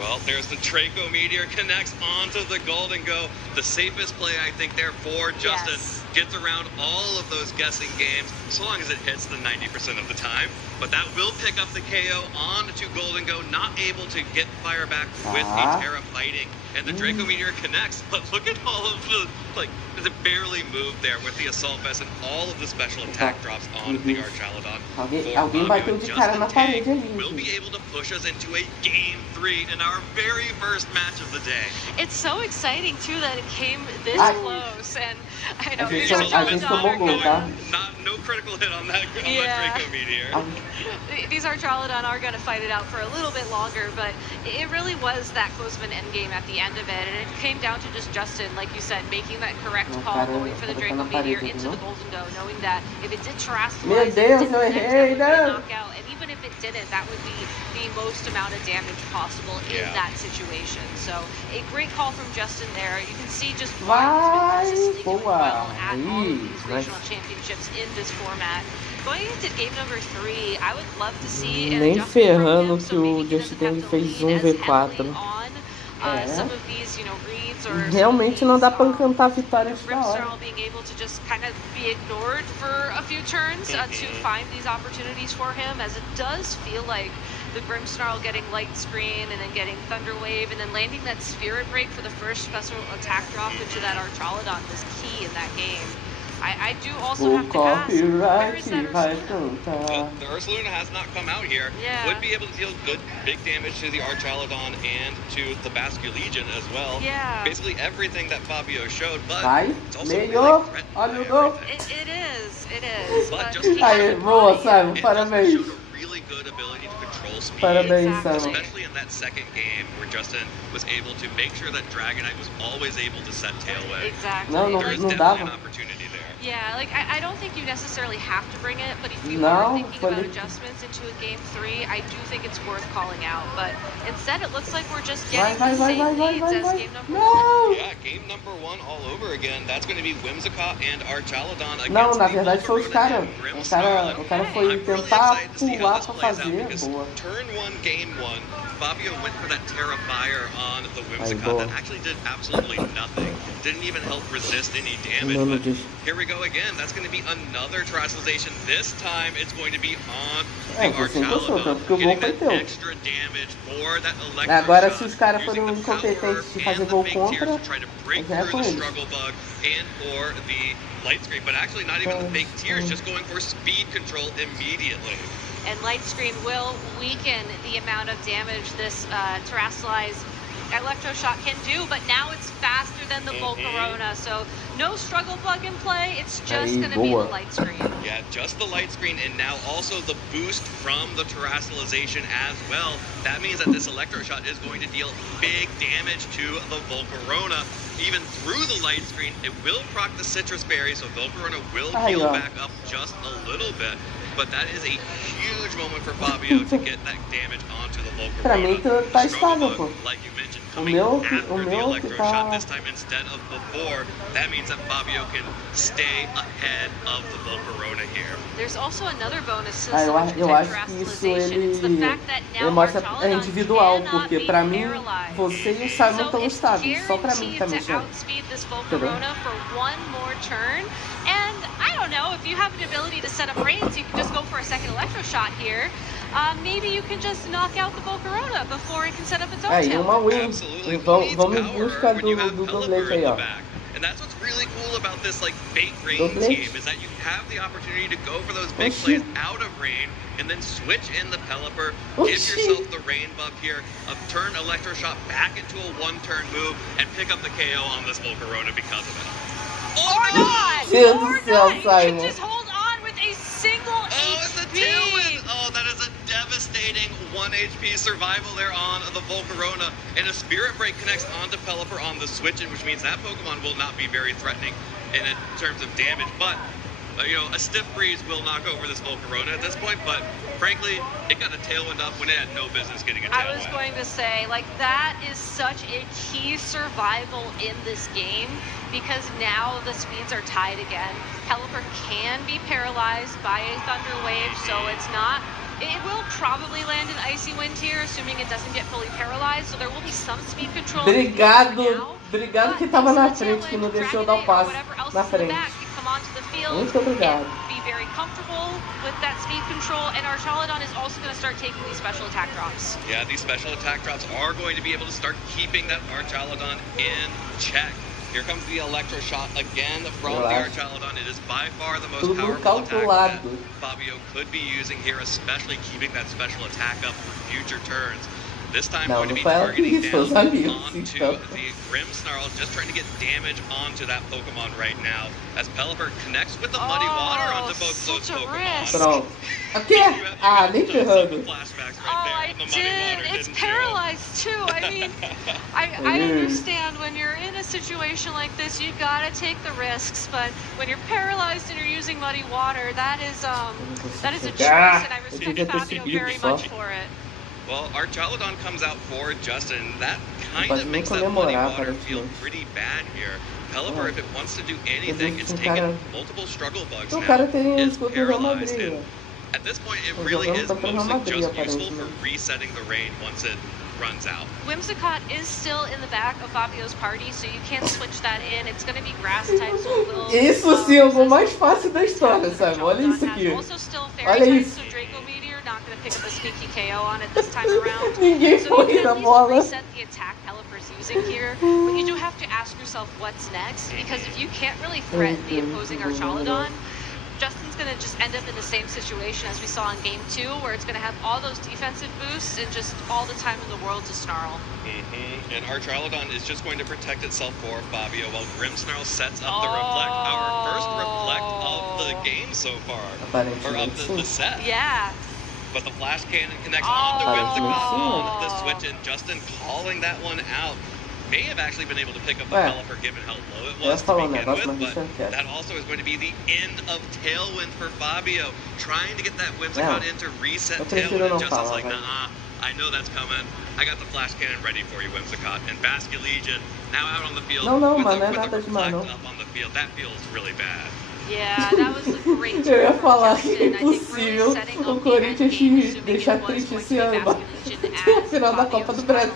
Well, there's the Draco Meteor connects onto the Golden Go. The safest play, I think, there for Justin. Yes. Gets around all of those guessing games, so long as it hits the 90% of the time. But that will pick up the KO onto Golden Go, not able to get fire back with the Terra fighting. And the Draco Meteor connects, but look at all of the, like, it barely moved there with the Assault Vest and all of the special attack drops onto the Archaludon. Alguém bateu de cara na parede ali, Will be gente. able to push us into a Game 3 in our very first match of the day. It's so exciting too that it came this Ai. close, and I know A gente these tomou- a gente tomou gol, tá? No critical hit on that Yeah. Draco Meteor. These Archaludon are going to fight it out for a little bit longer, but it really was that close of an endgame at the end of it, and it came down to just Justin, like you said, making that correct Não, call, cara, going for the eu tô Draco na Meteor parede, into não? the Golden Go, knowing that if it did terrestrialize, Meu if it Deus, did eu connect, errei, that would be a não. knockout, and even if it didn't, that would be the most amount of damage possible in Yeah. that situation. So a great call from Justin there. You can see just Vai, why he's been consistently doing boa. well at all of Aí, these nice. regional championships in this format. Going into game number 3, I would love to see Nem Justin ferrando from him, que so o maybe he Justin doesn't have to fez lean as V4. heavily on, É. some of these, you know, reads or Realmente não dá pra cantar a vitória antes da hora. Grimmsnarl being able to just kind of be ignored for a few turns to find these opportunities for him, as it does feel like the Grimmsnarl getting Light Screen and then getting Thunder Wave and then landing that Spirit Break for the first special attack drop into that Archaludon was key in that game. I do also O have to ask, where is copyright that vai Ursaluna? cantar. The Ursaluna has not come out here. Yeah. Would be able to deal good, big damage to the Archaludon and to the Basculegion as well. Yeah. Basically everything that Fabio showed, but Vai, it's also meio, really threatened olha by o gol. everything. It is. But But just he Aí, hasn't boa, brought it Simon, And parabéns. Justin showed a really good ability to control speed. Parabéns, Exactly. Simon. Especially in that second game where Justin was able to make sure that Dragonite was always able to set Tailwind. Exactly. No, There is não definitely dava. an opportunity there. Yeah, like I don't think you necessarily have to bring it, but if you No, are thinking but about it- adjustments into a game 3, I do think it's worth calling out. But instead, it looks like we're just Vai, getting vai, the vai, same vai, vai, leads vai, as vai. game number 1. Não! Yeah, game number 1 all over again. That's going to be Whimsicott and Archaludon against Não, na the verdade foi os Volcarona caras. and O Grimmsnarl. cara foi I'm really tentar excited to see how pular this pra plays out fazer. because Boa. turn 1, game 1, Fabio went for that Terra Fire on the boa. Whimsicott that actually did absolutely nothing. Didn't even help resist any damage. Não, não But diz. here we go again. That's going to be another terrestrialization. This time it's going to be on the Você encostou, Archaludon. tanto que o gol Getting foi that teu. extra damage for that electro Agora, shot, se os caras using foram the power incompetentes de and fazer the gol fake contra, tears to try to break já é through com the eles. struggle bug and for the light screen, but actually not even the fake tears, just going for speed control immediately. And Light Screen will weaken the amount of damage this terrestrialized Electroshock can do, but now it's faster than the Volcarona, so no struggle bug in play, it's just Aí, going to be the boa. Light Screen. Yeah, just the light screen and now also the boost from the terrestrialization as well. That means that this electroshock is going to deal big damage to the Volcarona. Even through the light screen, it will proc the citrus berry, so Volcarona will Aí, heal ó. back up just a little bit. But that is a huge moment for Fabio to get that damage onto the Volcarona. Pra mim tá Struggle estável, bug, pô. like you mentioned, O coming meu, after o the meu que electroshock tá... this time instead of before. That means that Fabio can stay ahead of the Volcarona here. There's also another bonus to Ah, this eu acho que isso terrestrialization. It's the ele fact that now mostra Archaludon individual, cannot porque be pra mim, paralyzed. você e o Simon So estão it's estáveis, só pra mim que tá guaranteed to mexendo. outspeed this Volcarona for one more turn. And I don't know, if you have an ability to set up brains, you can just go for a second electroshock here. maybe you can just knock out the Volcarona before it can set up its own Aí, tail. uma win. Absolutely. Vamos em busca do doblete aí, ó. And that's what's really cool about this like fake rain Doblete. team is that you have the opportunity to go for those big plays out of rain and then switch in the Pelipper, give yourself the rain buff here, turn Electroshock back into a one-turn move, and pick up the KO on this Volcarona because of it. Or not! Deus Or do céu, not! You can Simon. just hold on with a single it's a HP! tailwind! Oh, that is a devastating 1 HP survival there on the Volcarona. And a Spirit Break connects onto Pelipper on the switch, which means that Pokemon will not be very threatening in terms of damage. But, you know, a stiff breeze will knock over this Volcarona at this point. But, frankly, it got a tailwind up when it had no business getting a tailwind. I was going to say, like, that is such a key survival in this game because now the speeds are tied again. Pelipper can be paralyzed by a Thunder Wave, so it's not... It will probably land an Icy Wind here, assuming it doesn't get fully paralyzed, so there will be some speed control. Obrigado que tava na frente, que não deixou eu dar o passe na frente. Muito obrigado. Be very comfortable with that speed control, and our Chaladon is also going to start taking these special attack drops. Yeah, these special attack drops are going to be able to start keeping that Archaladon in check. Here comes the Electroshock again from the Archaladon. It is by far the most powerful attack that Fabio could be using here, especially keeping that special attack up for future turns. This time going to be targeting down onto the Grimmsnarl, just trying to get damage onto that Pokemon right now. As Pelipper connects with the Muddy Water onto both those Pokemon. Pronto. Aqui? Ah, nem ferrando. I did. It's paralyzed too. I mean, I understand when you're in a situation like this, you gotta take the risks. But when you're paralyzed and you're using muddy water, that is a choice, and I respect Fabio very much for it. Well, our Chaladon comes out for Justin. That kind of makes that muddy water feel pretty bad here. Pelipper, if it wants to do anything, it's taken multiple struggle bugs now. Is paralyzed. And at this point, it really is mostly just useful for resetting the rain once it runs out. Whimsicott is still in the back of Fabio's party, so you can't switch that in. It's going to be grass type, so it will... Isso sim, é o mais fácil da história, sabe? Olha isso aqui. Olha isso. Not going to pick up a sneaky KO on it this time around. Ninguém foi na bola. Reset the attack Pelipper's using here, but you do have to ask yourself what's next, because if you can't really threaten the opposing Archaladon, Justin's going to just end up in the same situation as we saw in Game 2, where it's going to have all those defensive boosts and just all the time in the world to snarl. And Archaladon is just going to protect itself for Fabio while Grimmsnarl sets up the Reflect, our first Reflect of the game so far, or of the set. Yeah. But the Flash Cannon connects onto Whimsicott on the switch, and Justin calling that one out. May have actually been able to pick up the Pelipper given how low it was to begin with, but that also is going to be the end of Tailwind for Fabio. Trying to get that Whimsicott in to reset Tailwind, and Justin's like, nah, I know that's coming. I got the Flash Cannon ready for you, Whimsicott. And Basculegion now out on the field with a Reflect up on the field. That feels really bad. Yeah, that was a great Eu ia falar que é impossível o Corinthians te deixar triste esse ano até a final da Copa do Brasil.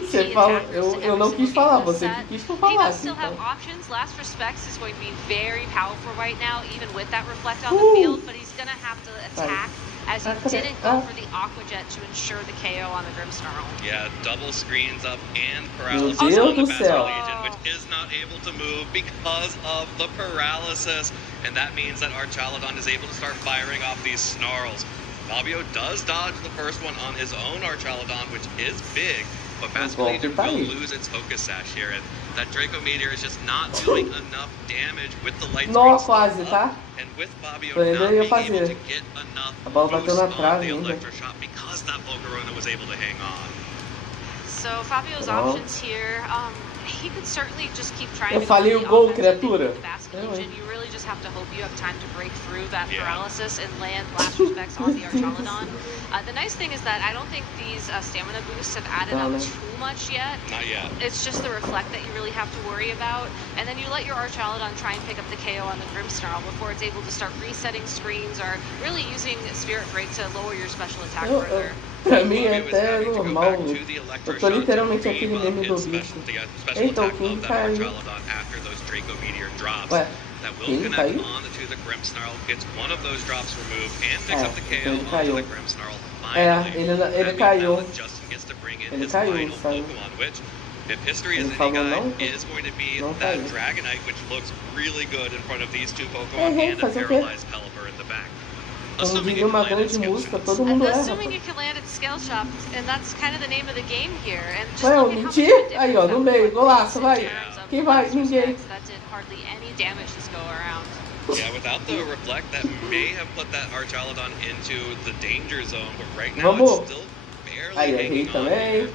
Você fala, eu não quis falar, você que quis que eu falasse. He does still have options. Last Respects is going to be very powerful right now, even with that Reflect on the field, but he's going to have to attack as he didn't go for the Aqua Jet to ensure the KO on the Grimmsnarl. Yeah, double screens up and paralysis on the Basculegion, which is not able to move because of the paralysis. And that means that our Chaladon is able to start firing off these snarls. Fabio does dodge the first one on his own Archaladon, which is big, but Basculegion will lose its Focus Sash here, and that Draco Meteor is just not doing enough damage with the light screen up, and with Fabio not being able to get enough boost on the Electroshock because that Volcarona was able to hang on. So Fabio's options here, he could certainly just keep trying to falei o gol, criatura. You really just have to hope you have time to break through that paralysis and land Last Respects on the Archaladon. The nice thing is that I don't think these stamina boosts have added up too much yet. Not yet. It's just the Reflect that you really have to worry about. And then you let your Archaladon try and pick up the KO on the Grimmsnarl before it's able to start resetting screens or really using Spirit Break to lower your special attack further. Pra mim é até normal. Eu tô literalmente aquele meme do bicho. Eita, o Kim caiu. After those Draco Meteor drops. Ué, That will connect onto the Grimmsnarl, gets one of those drops removed, and picks up the KO onto the Grimmsnarl. Finally, ele caiu. Justin gets to bring in Ele his caiu, final sabe? Pokemon, which, if history is Ele any falou guide, não, is going to be não that caiu. Dragonite, which looks really good in front of these two Pokemon, and a fazer o quê? paralyzed Pelipper in the back. Como diria uma grande música, todo mundo erra. Assuming if you landed Scale Shot, and that's kind of the name of the game here. And just Ué, eu look at how menti? much of a Aí, ó, no difference meio, that golaço, makes vai. in terms of Quem vai? most Ninguém. respects. That did hardly any damage this go around. Yeah, without the Reflect, that may have put that Archaludon into the danger zone, but right now Vamos. it's still barely Aí, errei hanging on. também.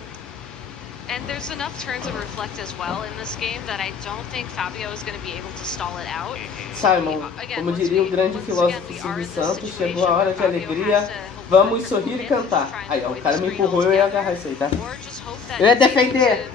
And there's enough turns of Reflect as well in this game that I don't think Fabio is going to be able to stall it out. Simon, como diria o grande filósofo Silvio Santos, chegou a hora de alegria, vamos sorrir e cantar. Aí, ó, o cara me empurrou, eu ia agarrar isso aí, tá? Eu ia defender!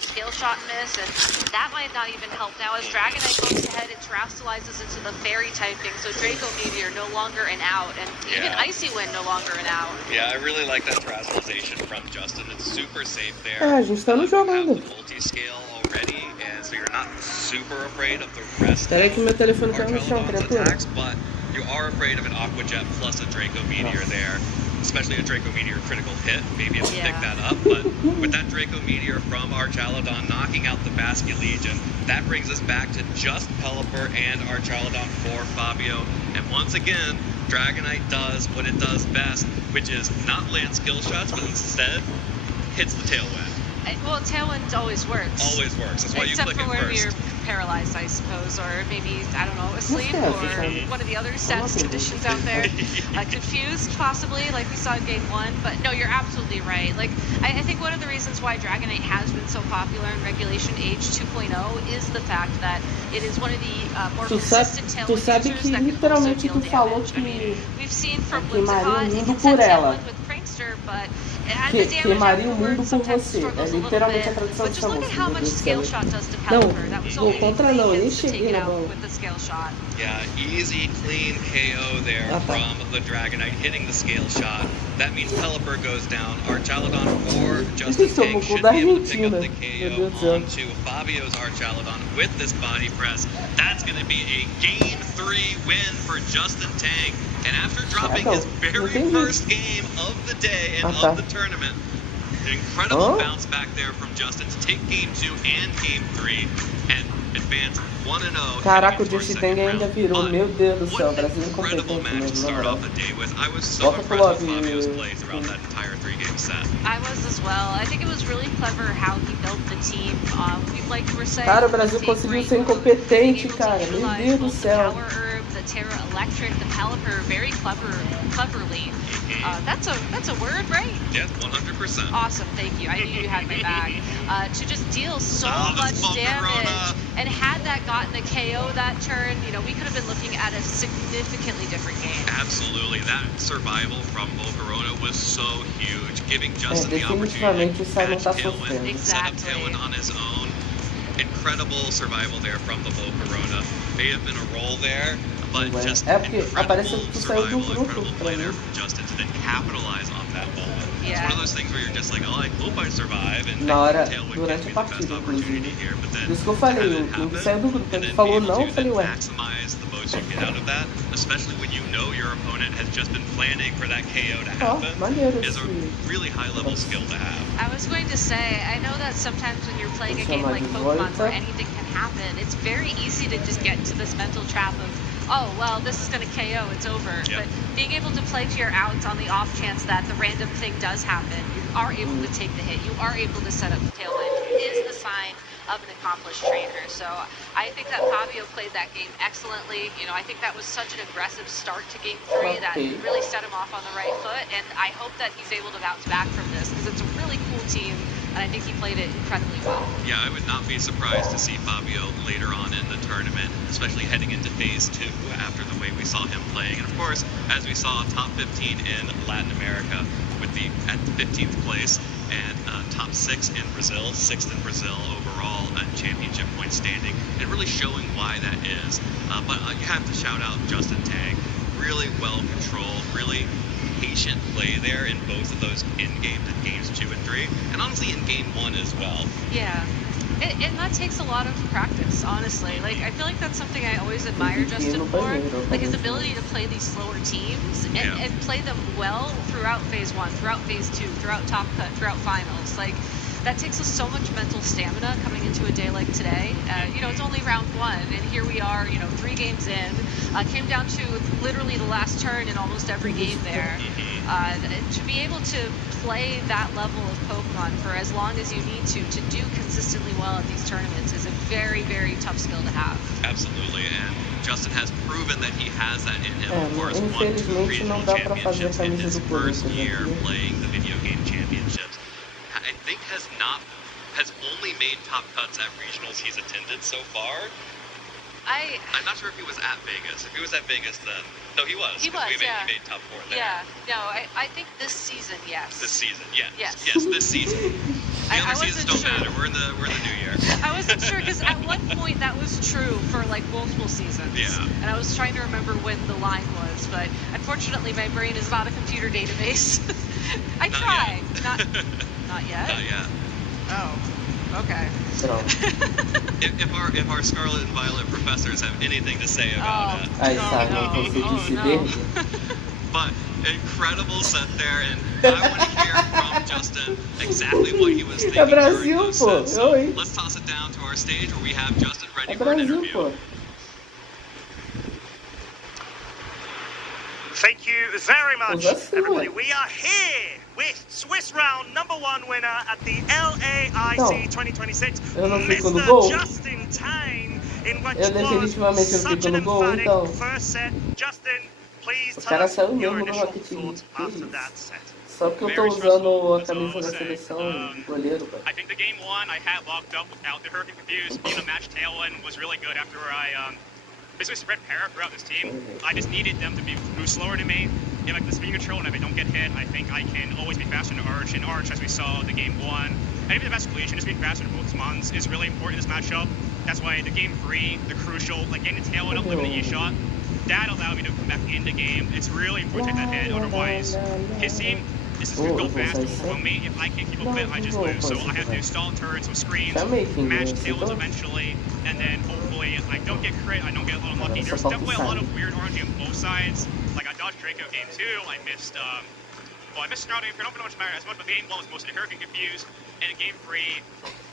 Scale Shot miss, and that might not even help now as Dragonite goes ahead and terastallizes into the Fairy typing, so Draco Meteor no longer an out, and even Icy Wind no longer an out. Yeah, I really like that terastallization from Justin. It's super safe there. A gente tá no jogo ainda. You have the multi-scale already, and so you're not super afraid of the rest Espera aí que meu telefone caiu no chão, Archaludon's criatura. attacks, but you are afraid of an Aqua Jet plus a Draco Meteor there. Especially a Draco Meteor critical hit, maybe it'll pick that up, but with that Draco Meteor from Archaludon knocking out the Basculegion, that brings us back to just Pelipper and Archaludon for Fabio. And once again, Dragonite does what it does best, which is not land skill shots, but instead hits the Tailwind. Well, Tailwind always works. Always works, that's why you click it Except for when first. you're paralyzed, I suppose, or maybe, I don't know, asleep, or one of the other status conditions out there. Confused, possibly, like we saw in Game 1, but no, you're absolutely right. Like, I think one of the reasons why Dragonite has been so popular in Regulation Age 2.0 is the fact that it is one of the more consistent Tailwind users that can also deal damage. I mean, we've seen from Whimsicott, it can set Tailwind with Prankster, but it has the damage Queimaria o mundo afterwards, por sometimes você. É struggles a little literalmente a bit, tradução but de just look at famoso. how Meu much Deus do Scale céu. Shot does to Não, Pelipper. That was vou only contra não, eu 3 nem hits to take cheguei it na out mão. with the Scale Shot. Yeah, easy, clean KO there from the Dragonite hitting the Scale Shot. That means Pelipper goes down. Archaludon for Justin Tank should be able to pick up the KO onto Fabio's Archaludon with this body press. That's going to be a Game 3 win for Justin Tank. And after dropping his very first game of the day and of the tournament, an incredible bounce back there from Justin to take Game 2 and Game 3 and advance 1-0. Caraca, o Justin Tang ainda virou, meu Deus do céu, Brasil Incredible incompetente match to mesmo, na start moral. off the day with. I was so impressed with Fabio's play throughout that entire 3-game set. I was as well. I think it was really clever how he built the team. Like you were saying, Cara, o Brasil conseguiu ser incompetente, cara. Meu Deus do céu. Power Herb, the Terra Electric, the Pelipper, very cleverly. That's a word, right? Yeah, 100%. Awesome, thank you. I knew you had my back. To just deal so much damage, and had that gotten a KO that turn, you know, we could have been looking at a significantly different game. Absolutely, that survival from Volcarona was so huge, giving Justin the opportunity to catch Tailwind, set up Tailwind on his own. Incredible survival there from the Volcarona. May have been a roll there, but just incredible survival, incredible play there from Justin to then capitalize on that moment. It's one of those things where you're just like, oh, I hope I survive, and Na hora, Tailwind gives durante me a the best partida, opportunity inclusive. here, but then Por isso que eu falei, o que saiu do grupo, ele falou não, eu falei, ué. maximize the most you get out of that, especially when you know your opponent has just been planning for that KO to happen, is a really high-level skill to have. I was going to say, I know that sometimes when you're playing a game like Pokemon where anything can happen, it's very easy to just get into this mental trap of, oh, well, this is going to KO, it's over. But being able to play to your outs on the off chance that the random thing does happen, you are able to take the hit, you are able to set up the Tailwind, is the sign of an accomplished trainer. So I think that Fabio played that game excellently. You know, I think that was such an aggressive start to Game 3 that really set him off on the right foot, and I hope that he's able to bounce back from this, because it's a really cool team, and I think he played it incredibly well. Yeah, I would not be surprised to see Fabio later on in the tournament, especially heading into Phase 2 after the way we saw him playing. And of course, as we saw, top 15 in Latin America with at the 15th place, and top 6 in Brazil, 6th in Brazil overall championship point standing, and really showing why that is. But you have to shout out Justin Tang. Really well controlled, really patient play there in both of those in-games, in games 2 and 3, and honestly in game 1 as well. Yeah. And that takes a lot of practice, honestly. Like, I feel like that's something I always admire Justin for, like his ability to play these slower teams and play them well throughout phase 1, throughout phase 2, throughout top cut, throughout finals. Like, that takes us so much mental stamina coming into a day like today. You know, it's only round 1, and here we are, you know, 3 games in. Came down to literally the last turn in almost every game there. To be able to play that level of Pokemon for as long as you need to do consistently well at these tournaments is a very, very tough skill to have. Absolutely, and Justin has proven that he has that in him. Of course, won 2 regional championships in his first year playing the video game championships. I think has only made top cuts at regionals he's attended so far. I'm not sure if he was at Vegas. If he was at Vegas, then no, he was. He made top 4 there. Yeah, no, I think this season, yes. This season, yes, this season. The other seasons don't matter. We're in the new year. I wasn't sure because at one point that was true for like multiple seasons. Yeah. And I was trying to remember when the line was, but unfortunately my brain is not a computer database. I try. Not yet. Not yet. Oh. Okay. If our Scarlet and Violet professors have anything to say about it. No. But incredible set there, and I want to hear from Justin exactly what he was thinking during those sets. So let's toss it down to our stage where we have Justin ready for an interview. Thank you very much, everybody. We are here with Swiss round #1 winner at the LAIC 2026, Mr. Justin Tang, in what was such an emphatic first set. Justin, please tell us your initial thoughts after that set. Só porque eu tô usando a camisa da seleção goleiro, cara. I think the game 1 I had locked up without the Hurricane Confused. Being a match tailwind was really good after I basically spread para throughout this team. I just needed them to move slower to me. And like the speed control, and if I don't get hit, I think I can always be faster in Arch. And Arch, as we saw the game 1, and even the best collision, just being faster in both Mons is really important in this matchup. That's why the game 3, the crucial, like getting the tailwind up, limiting the E-shot, that allowed me to come back in the game. It's really important to take that hit, otherwise his team is just going to go fast and overwhelm me. If I can't keep up with it, I just lose. So I have to do stall turns with screens, match tailwinds eventually, and then hopefully I don't get crit, I don't get a little unlucky. There's definitely a lot of weird RNG on both sides. Like I dodged Draco game 2, I missed Snouting, I don't know much matter as much, but game 1 was mostly Hurricane Confused, and in game 3,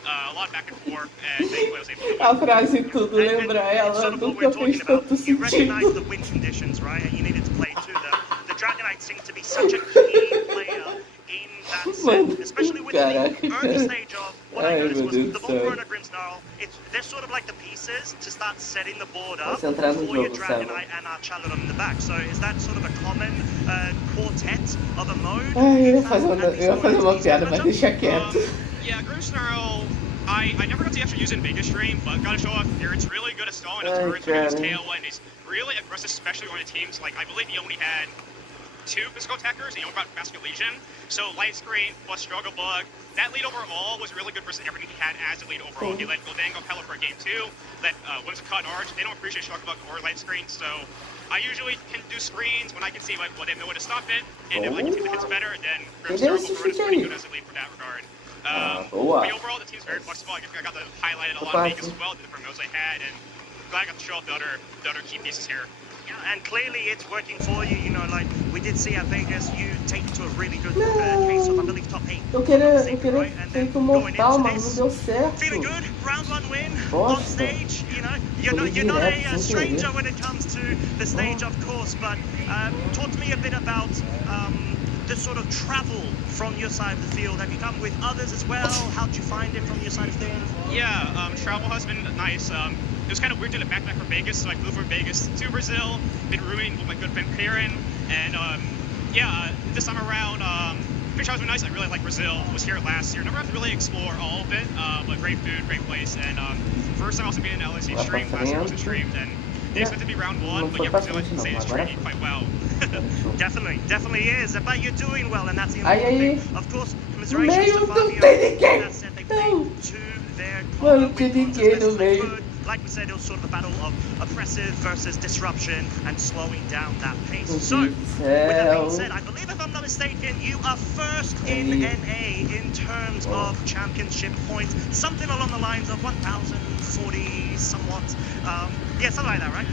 a lot of back and forth, and thankfully I was able to win. A frase tudo lembra ela, nunca fez tanto You recognize sentido. the win conditions, right? And you needed to play to them. The Dragonite seemed to be such a key player in that set, especially with the early stage of what I noticed was the Volcarona Grimmsnarl. They're sort of like the pieces to start setting the board up for your Dragonite and our Chaladon in the back. So is that sort of a common quartet of a mode? Ai, eu ia fazer uma piada, mas deixa quieto. Yeah, Grimmsnarl, I never got to actually use it in Vegas stream, but gotta show off here, it's really good at stalling his turns with his tailwind. He's really aggressive, especially on the teams. Like, I believe he only had 2 physical attackers, and he only got Basket Legion. So Light Screen plus Struggle Bug, that lead overall was really good versus everything he had as a lead overall. He led Goldango Pella for game 2, led Whimsicott Cut and Arch. They don't appreciate Struggle Bug or Light Screen, so I usually can do screens when I can see like what they know to stop it, and if I can see the hits better, then Grimmsnarl is pretty good as a lead for that regard. But overall, the team's very flexible. I got to highlight a lot of Vegas as well, the different modes I had, and glad I got to show off the other key pieces here. Yeah, and clearly it's working for you. You know, like we did see at Vegas, you take it to a really good case of, I believe, top 8. Eu queria feito mortal, mas não deu certo. Feeling good, round 1 win on stage. You know, you're not a stranger when it comes to the stage, of course. But talk to me a bit about the sort of travel from your side of the field. Have you come with others as well? How'd you find it from your side of things? Yeah, travel has been nice. It was kind of weird to back from Vegas, so I flew from Vegas to Brazil, been rooming with my good friend Kieran, and this time around, Fish House was nice. I really like Brazil. Was here last year. Never got to really explore all of it, but great food, great place, and first time also being in LAC stream. Last year I wasn't streamed, and they expect to be round 1, but yeah, Brazil I can say is training quite well. Definitely is. But you're doing well, and that's the important thing. Of course, commiserations to Fabio. Não tem ninguém! That said, they played to their Mano, tinha ninguém no meio. like we said, it was sort of a battle of oppressive versus disruption and slowing down that pace. So, with that being said, I believe if I'm not mistaken, you are first in NA in terms of championship points, something along the lines of 1,040 somewhat. Yeah, something like that, right?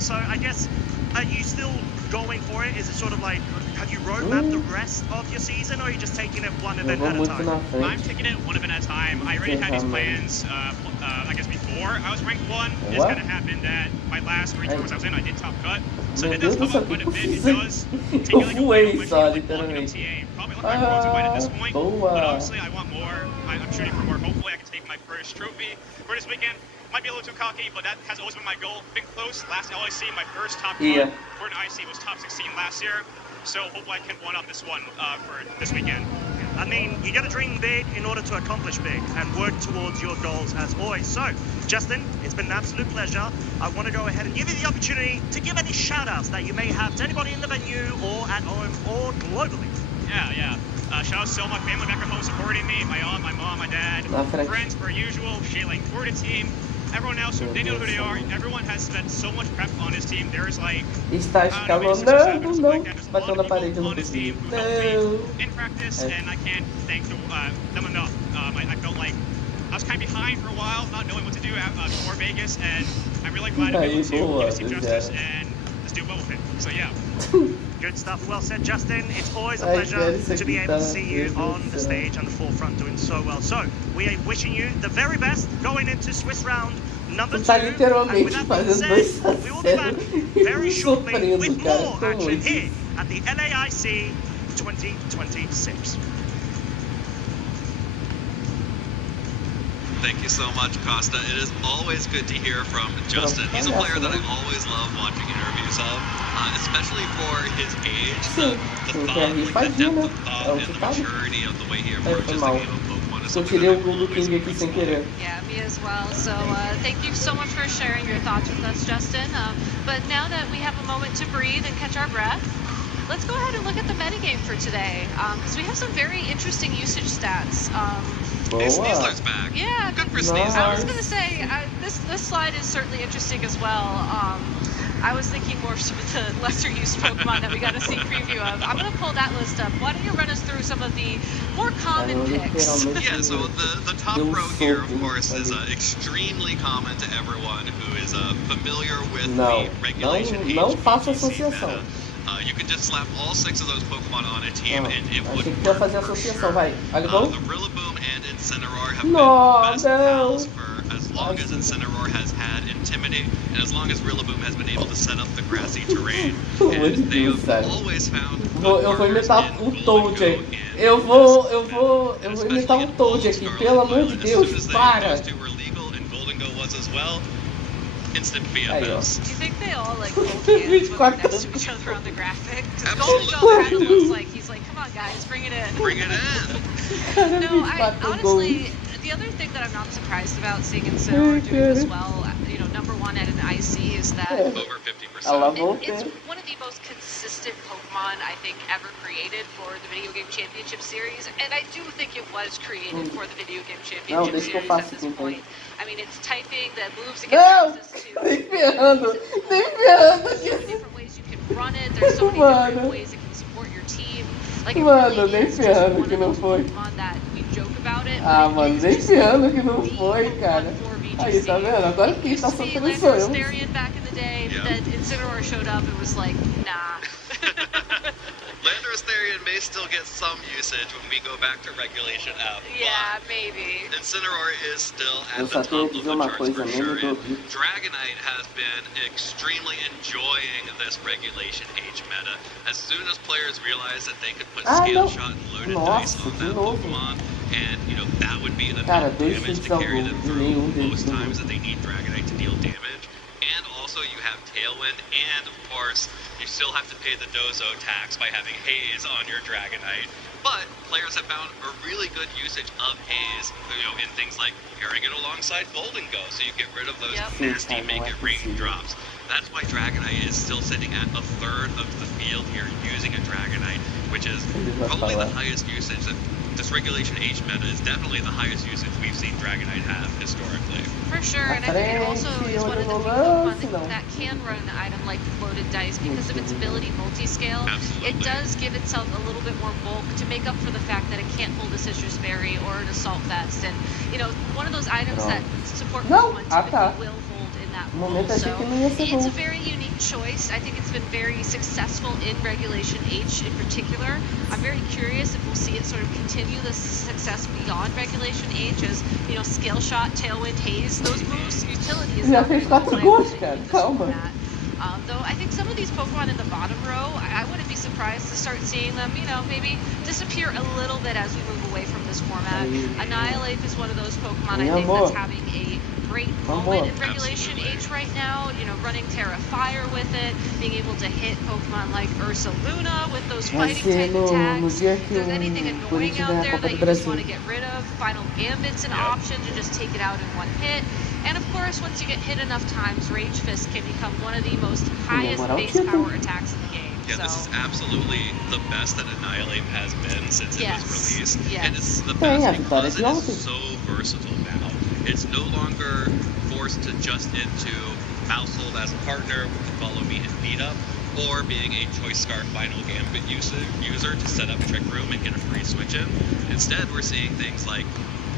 So I guess, are you still going for it? Is it sort of like, have you roadmapped the rest of your season, or are you just taking it one event at a time? I'm taking it one event at a time. I already had these plans, I guess before I was ranked 1. It just kind of happened that my last 3 tours I was in, I did top cut. So it does come up quite a bit. It does take like a while to like bulking up TA. Probably look like Worlds invite at this point. But obviously I want more. I'm shooting for more. Hopefully I can take my first trophy for this weekend. Might be a little too cocky, but that has always been my goal. Been close. Last LAIC, my first top cut for an IC was top 16 last year. So hopefully I can one up this one for this weekend. I mean, you got to dream big in order to accomplish big and work towards your goals as always. So, Justin, it's been an absolute pleasure. I want to go ahead and give you the opportunity to give any shout-outs that you may have to anybody in the venue or at home or globally. Yeah. Shout out to all my family back at home supporting me, my aunt, my mom, my dad, friends per usual, Shayling for the team. Everyone else, they know who they are. Everyone has spent so much prep on his team. There's like, Está escalonando, não. Bateu na parede, não consegui. Não. In practice, and I can't thank them enough. I felt like I was kind of behind for a while, not knowing what to do before Vegas, and I'm really glad to be able to give his team justice and just do well with it. So yeah. Good stuff. Well said, Justin. It's always a pleasure to be able to see you on the stage, on the forefront, doing so well. So, we are wishing you the very best going into Swiss round number 2. And with that being said, we will be back very shortly with more action here at the LAIC 2026. Thank you so much, Costa. It is always good to hear from Justin. He's a player that I always love watching interviews of, especially for his age. The thought, like the depth of thought and the maturity of the way he approaches the game of Pokemon is something that I've always appreciated. Yeah, me as well. So thank you so much for sharing your thoughts with us, Justin. But now that we have a moment to breathe and catch our breath, let's go ahead and look at the metagame for today, because we have some very interesting usage stats. Hey, Sneasler's back. Yeah, good for Sneasler. I was gonna say this slide is certainly interesting as well. I was thinking more of the lesser used Pokemon that we got a sneak preview of. I'm gonna pull that list up. Why don't you run us through some of the more common picks? Yeah, so the top row here, of course, is extremely common to everyone who is familiar with the regulation age meta. You can just slap all 6 of those Pokemon on a team and it would work for sure. The Rillaboom and Incineroar have been best pals for as long as Incineroar has had Intimidate and as long as Rillaboom has been able to set up the grassy terrain. And they have always found eu vou imitar o Toad aqui. Eu vou imitar o Toad aqui, pelo amor de Deus, para! Instant BFFs. Do you think they all like hold hands when they're next to each other on the graphic? Because Golden Go kind of looks like he's like, come on guys, bring it in. Bring it in. No, I honestly, the other thing that I'm not surprised about seeing Incineroar doing as well, you know, number 1 at an IC is that over 50%. It's one of the most consistent Pokemon I think ever created for the Video Game Championship Series, and I do think it was created for the Video Game Championship Series at this point. I mean, it's typing that moves against houses too. There's so many different ways you can run it. There's so many different ways it can support your team. Like, it really is just one of those Pokemon that we joke about it. Nem ferrando que não foi, cara. Aí, tá vendo? Agora quem tá sofrendo sou eu. Back in the day, but then Incineroar showed up and was like, nah. Landorus Therian may still get some usage when we go back to Regulation F. Yeah, maybe. Incineroar is still at the top of the charts for sure. And Dragonite has been extremely enjoying this Regulation H meta. As soon as players realize that they could put Scale Shot and Loaded Dice on that Pokemon, and you know that would be enough damage to carry them through most times that they need Dragonite to deal damage. And also you have Tailwind, and of course you still have to pay the Dozo tax by having Haze on your Dragonite. But players have found a really good usage of Haze, you know, in things like pairing it alongside Golden Go, so you get rid of those nasty Make It Rain drops. That's why Dragonite is still sitting at a third of the field here using a Dragonite, which is probably the highest usage that this Regulation H meta is definitely the highest usage we've seen Dragonite have historically. For sure, and I think it also is one of the few Pokemon that can run an item like Floated Dice because of its ability multi-scale. Absolutely. It does give itself a little bit more bulk to make up for the fact that it can't hold a Citrus Berry or an Assault Vest. And, you know, one of those items that support Pokemon typically will hold in that role. So it's a very unique choice. I think it's been very successful in Regulation H in particular. I'm very curious if we'll see it sort of continue this success beyond Regulation H as, you know, Scale Shot, Tailwind, Haze, those moves, utility is Já not fez going to 4 play gols, with cara. this Calma. format. Though I think some of these Pokemon in the bottom row, I wouldn't be surprised to start seeing them, you know, maybe disappear a little bit as we move away from this format. Annihilate is one of those Pokemon I think that's having a great moment in Regulation H right now, you know, running Terra Fire with it, being able to hit Pokemon like Ursa Luna with those fighting type attacks. If there's anything annoying out there that you just want to get rid of, Final Gambit's an option to just take it out in one hit. And of course, once you get hit enough times, Rage Fist can become one of the most highest base power attacks in the game. Yeah, so. This is absolutely the best that Annihilate has been since it was released. Yes. And it's the best because it is so versatile now. It's no longer forced to just into Household as a partner with the Follow Me and Beat Up, or being a Choice Scarf Final Gambit user to set up Trick Room and get a free switch in. Instead, we're seeing things like,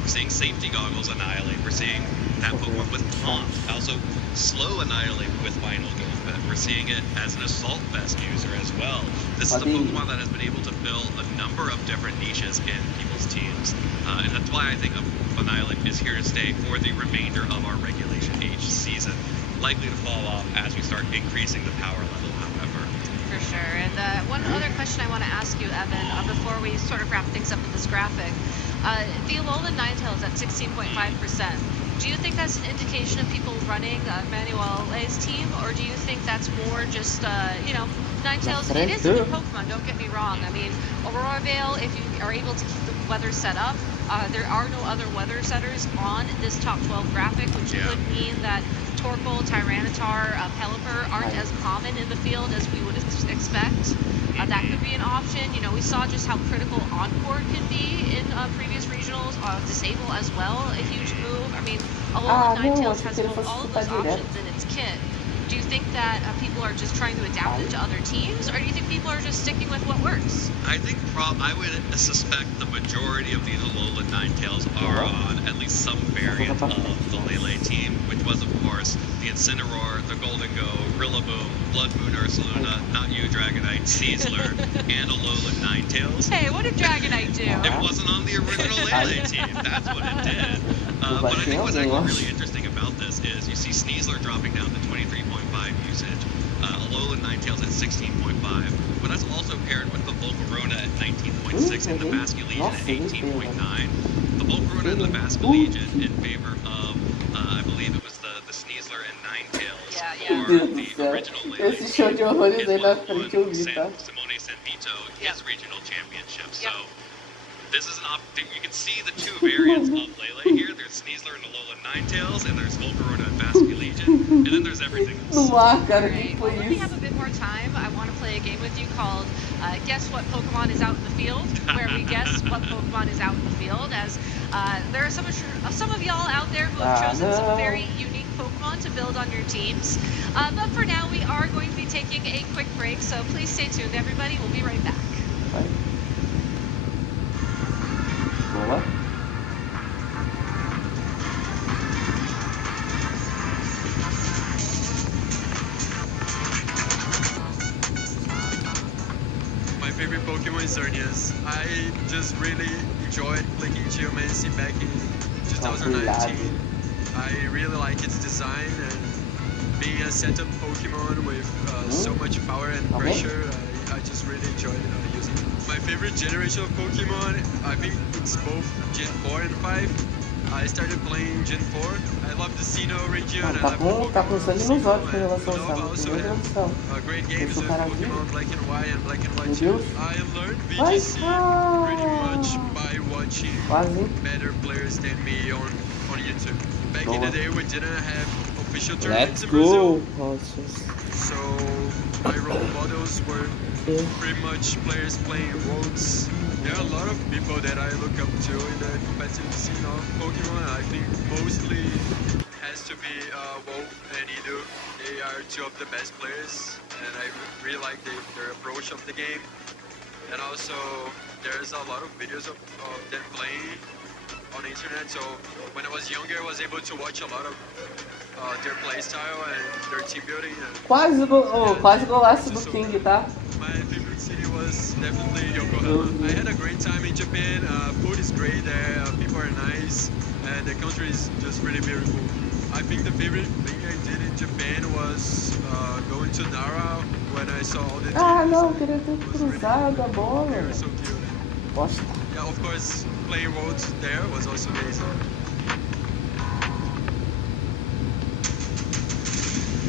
we're seeing Safety Goggles Annihilate, we're seeing that Pokemon with Taunt, also slow Annihilate with Final Gambit. We're seeing it as an Assault Vest user as well. This is a Pokemon that has been able to fill a number of different niches in people's teams. And that's why I think Annihilate is here to stay for the remainder of our Regulation H season. Likely to fall off as we start increasing the power level, however. For sure. And one other question I want to ask you, Evan, before we sort of wrap things up with this graphic. The Alolan Ninetales at 16.5%. Do you think that's an indication of people running Manuel's team, or do you think that's more just, you know, Ninetales, it is a good Pokemon, don't get me wrong. I mean, Aurora Veil, if you are able to keep the weather set up, there are no other weather setters on this top 12 graphic, which could mean that Torkoal, Tyranitar, Pelipper aren't as common in the field as we would expect. That could be an option. You know, we saw just how critical Encore can be in previous regionals. Disable as well, a huge move. I mean, Alolan Ninetales has all of those options in its kit. Do you think that people are just trying to adapt it to other teams, or do you think people are just sticking with what works? I think I would suspect the majority of these Alolan Ninetales are on at least some variant of the Lele team, which was, of course, the Incineroar, the Golden Go, Rillaboom, Blood Moon Ursaluna, Not You Dragonite, Sizzler, and Alolan Ninetales. Hey, what did Dragonite do? It wasn't on the original Lele team. That's what it did. But I think what's actually really interesting about this is you see Sneasler dropping down to 23.5 usage, Alolan Ninetales at 16.5, but that's also paired with the Volcarona at 19.6 and the Basculegion at 18.9. The Volcarona and the Basculegion in favor of, I believe it was the Sneasler and Ninetales for the original Lele team. Esse show de horrores aí na frente eu vi, tá? Simone Sanvito his regional championship, so this is an you can see the two variants of Lele here. There's Sneasler and Alolan Ninetales, and there's Volcarona and Basculegion, and then there's everything else. No ar, cara, Right. que Well, foi when we isso? have a bit more time, I want to play a game with you called Guess What Pokemon is Out in the Field, where we guess what Pokemon is out in the field, as there are some of y'all out there who have chosen some very unique Pokemon to build on your teams. But for now, we are going to be taking a quick break, so please stay tuned, everybody. We'll be right back. Vai. Boa. My favorite Pokemon is Xerneas. I just really enjoyed playing Geomancy back in 2019. I really like its design, and being a setup Pokemon with so much power and pressure, I just really enjoyed using it. My favorite generation of Pokemon, I think it's both Gen 4 and 5. I started playing Gen 4. I love the Sinnoh region. I love Tá com sangue nos olhos com relação But ao Samus. also Meu Deus do céu. great games Esse with cara Pokemon vive. Black and White and Black and White Meu 2. Deus. I learned Vai. VGC pretty much by watching Quase. better players than me on YouTube. Back in the day, we didn't have official tournaments Let's in Brazil, go. Nossa. so my role models were pretty much players playing roads There are a lot of people that I look up to in the competitive scene of Pokemon. I think mostly has to be Wolf and Edu. They are two of the best players, and I really like their approach of the game. And also, there's a lot of videos of them playing on the internet. So when I was younger, I was able to watch a lot of their play style and their team building. Quase golaço do King, tá? My favorite city was definitely Yokohama. I had a great time in Japan. Food is great there, people are nice, and the country is just really beautiful. I think the favorite thing I did in Japan was going to Nara when I saw all the teams. Ah, não, queria ter cruzado a bola. They were so cute. Bosta. Yeah, of course, playing Worlds there was also amazing.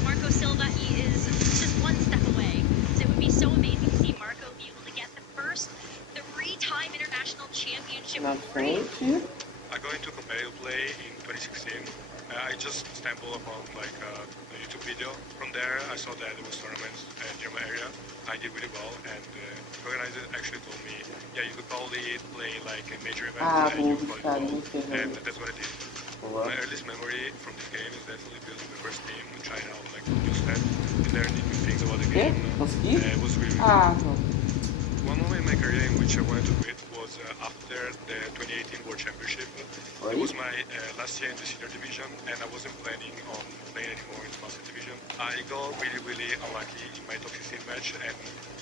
Marco Silva, he is just one step away. So it would be so amazing to see Marco be able to get the first three-time international championship Na glory. frente. I got into competitive play in 2016. I just stumbled upon like a YouTube video. From there, I saw that there was tournaments near my area. I did really well, and the organizer actually told me, yeah, you could probably play like a major event and you would probably well. And that's what I did. My earliest memory from this game is definitely building the first team, trying out like new stuff, and learning new things about the game. It was really cool. One moment in my career in which I wanted to quit was after the 2018 World Championship. It was my last year in the senior division, and I wasn't planning on playing anymore in the master division. I got really unlucky in my top 16 match, and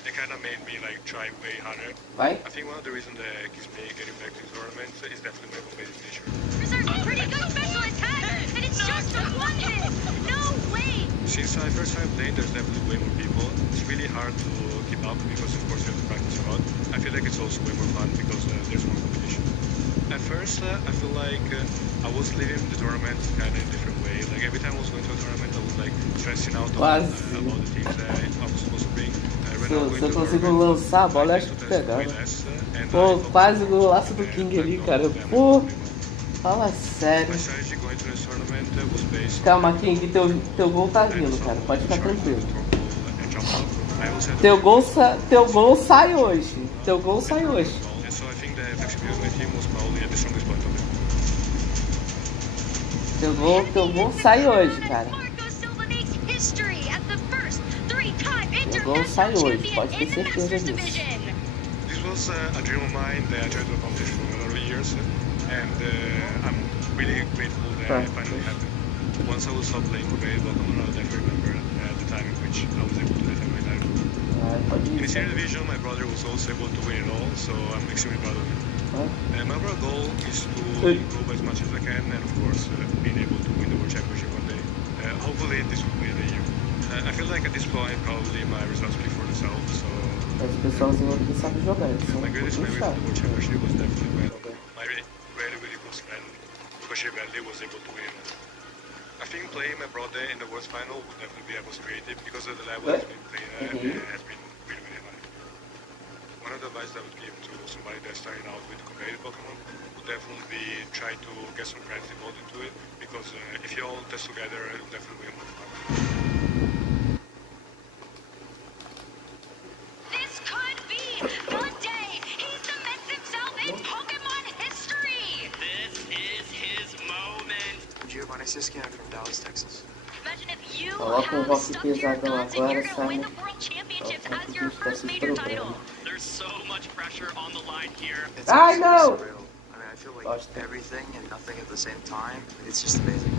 it kind of made me like try way harder. Vai. I think one of the reasons that keeps me getting back to tournaments is definitely my competitive nature. There's a pretty good special attack, and it's just for one hit. No way. Since I first started playing, there's definitely way more people. It's really hard to keep up because of course you have to practice a lot. I feel like it's also way more fun because there's more competition. At first, I feel like I was living the tournament kind of in a different way. Like every time I was going to a tournament, I was like stressing out about the teams that I was supposed to bring. Se eu consigo lançar a bola, eu acho que pegava. Pô, quase o golaço do King ali, cara. Pô, fala sério. Calma, King, teu gol tá vindo, cara. Pode ficar tranquilo. Teu gol sai hoje. Teu gol sai hoje. Teu gol sai hoje, cara. Teu gol sai hoje, pode ter certeza disso. This was a dream of mine that I tried to accomplish for a lot of years, and I'm really grateful that it finally happened. Once I will stop playing competitive Pokemon, I'll definitely remember the time in which I was able to defend my title. In the senior division, my brother was also able to win it all, so I'm extremely proud of him. And my overall goal is to improve as much as I can, and of course, being able to win the World Championship one day. Hopefully, this will be the year. I feel like at this point, probably my results speak for themselves, so... Esse pessoalzinho aqui sabe jogar, eles são my greatest memory chato. of the World Championship was definitely when my really close friend, Koshi Bradley, was able to win. I think playing my brother in the World Final would definitely be able to create it because of the level that's been played has been really high. One of the advice I would give to somebody that's starting out with competitive Pokemon would definitely be try to get some friends involved into it because if you all test together, it will definitely be more fun. This could be the day he cements himself in Pokemon history. This is his moment. Giovanni Siskina from Dallas, Texas. Imagine if you Coloca um have rock stuck to your pesadão guns and you're agora, gonna win sabe? the World Championships Coloca as your first major title. There's so much pressure on the line here. It's I absolutely know. surreal. I mean, I feel like Lost it. everything and nothing at the same time. It's just amazing.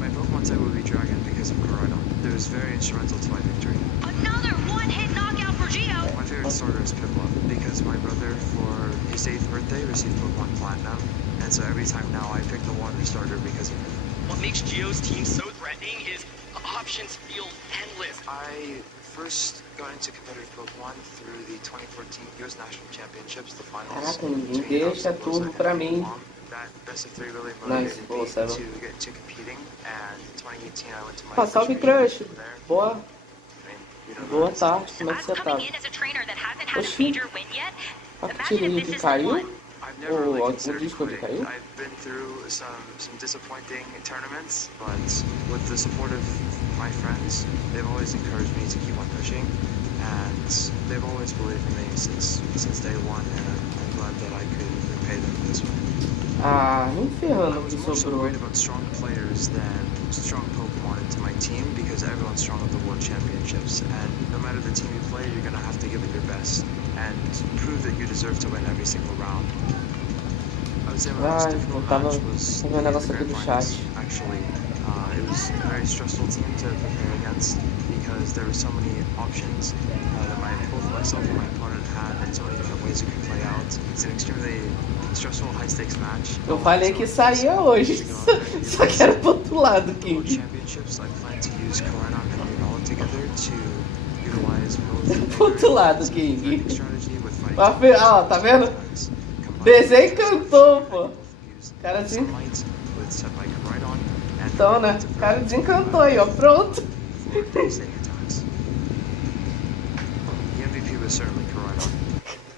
My Pokemon type would be Dragon because of Corona. It was very instrumental to my victory. Another one-hit knockout for Geo. My favorite starter is Piplup because my brother, for his 8th birthday, received Pokemon Platinum, and so every time now I pick the water starter because of him. What makes Geo's team so threatening is the options feel endless. I first got into competitive Pokemon through the 2014 US National Championships, the finals. Caraca, ninguém deixa tudo pra mim. That best of 3 really Nice, motivated boa, me Seba. to get into competing, and in 2018 I went to my Ah, salve, first Crush. region there. Boa, I mean, you know, boa that's- tarde, como é que As você tá? coming in as a trainer that hasn't had a Oxi. major win yet, A imagine tirinha if que this is the caiu? one. I've never really O considered disco que quitting. caiu? I've been through some disappointing tournaments, but with the support of my friends, they've always encouraged me to keep on pushing, and they've always believed in me since day one, and I'm glad that I could repay them this way. Ah, nem I ferrando was que more so sobrou. worried about strong players than strong Pokemon into my team because everyone's strong at the World Championships, and no matter the team you play, you're gonna have to give it your best and prove that you deserve to win every single round. I would say my most Ai, eu difficult tava match was fazendo um the negócio aqui Grand do Finals. chat. Actually, it was a very stressful team to prepare against because there were so many options that both myself and my opponent had, and so many different ways it could play out. It's an extremely stressful, high-stakes match. Eu falei que saía hoje, só que era pro outro lado, World King. Championships, I plan to use Koranon and Reagindo together to utilize both Pro outro lado, strategy King. with fighting. Ó, tá vendo? Desencantou, pô. Cara, assim. Então, né? O cara desencantou aí, ó. Pronto. The MVP was certainly Koranon.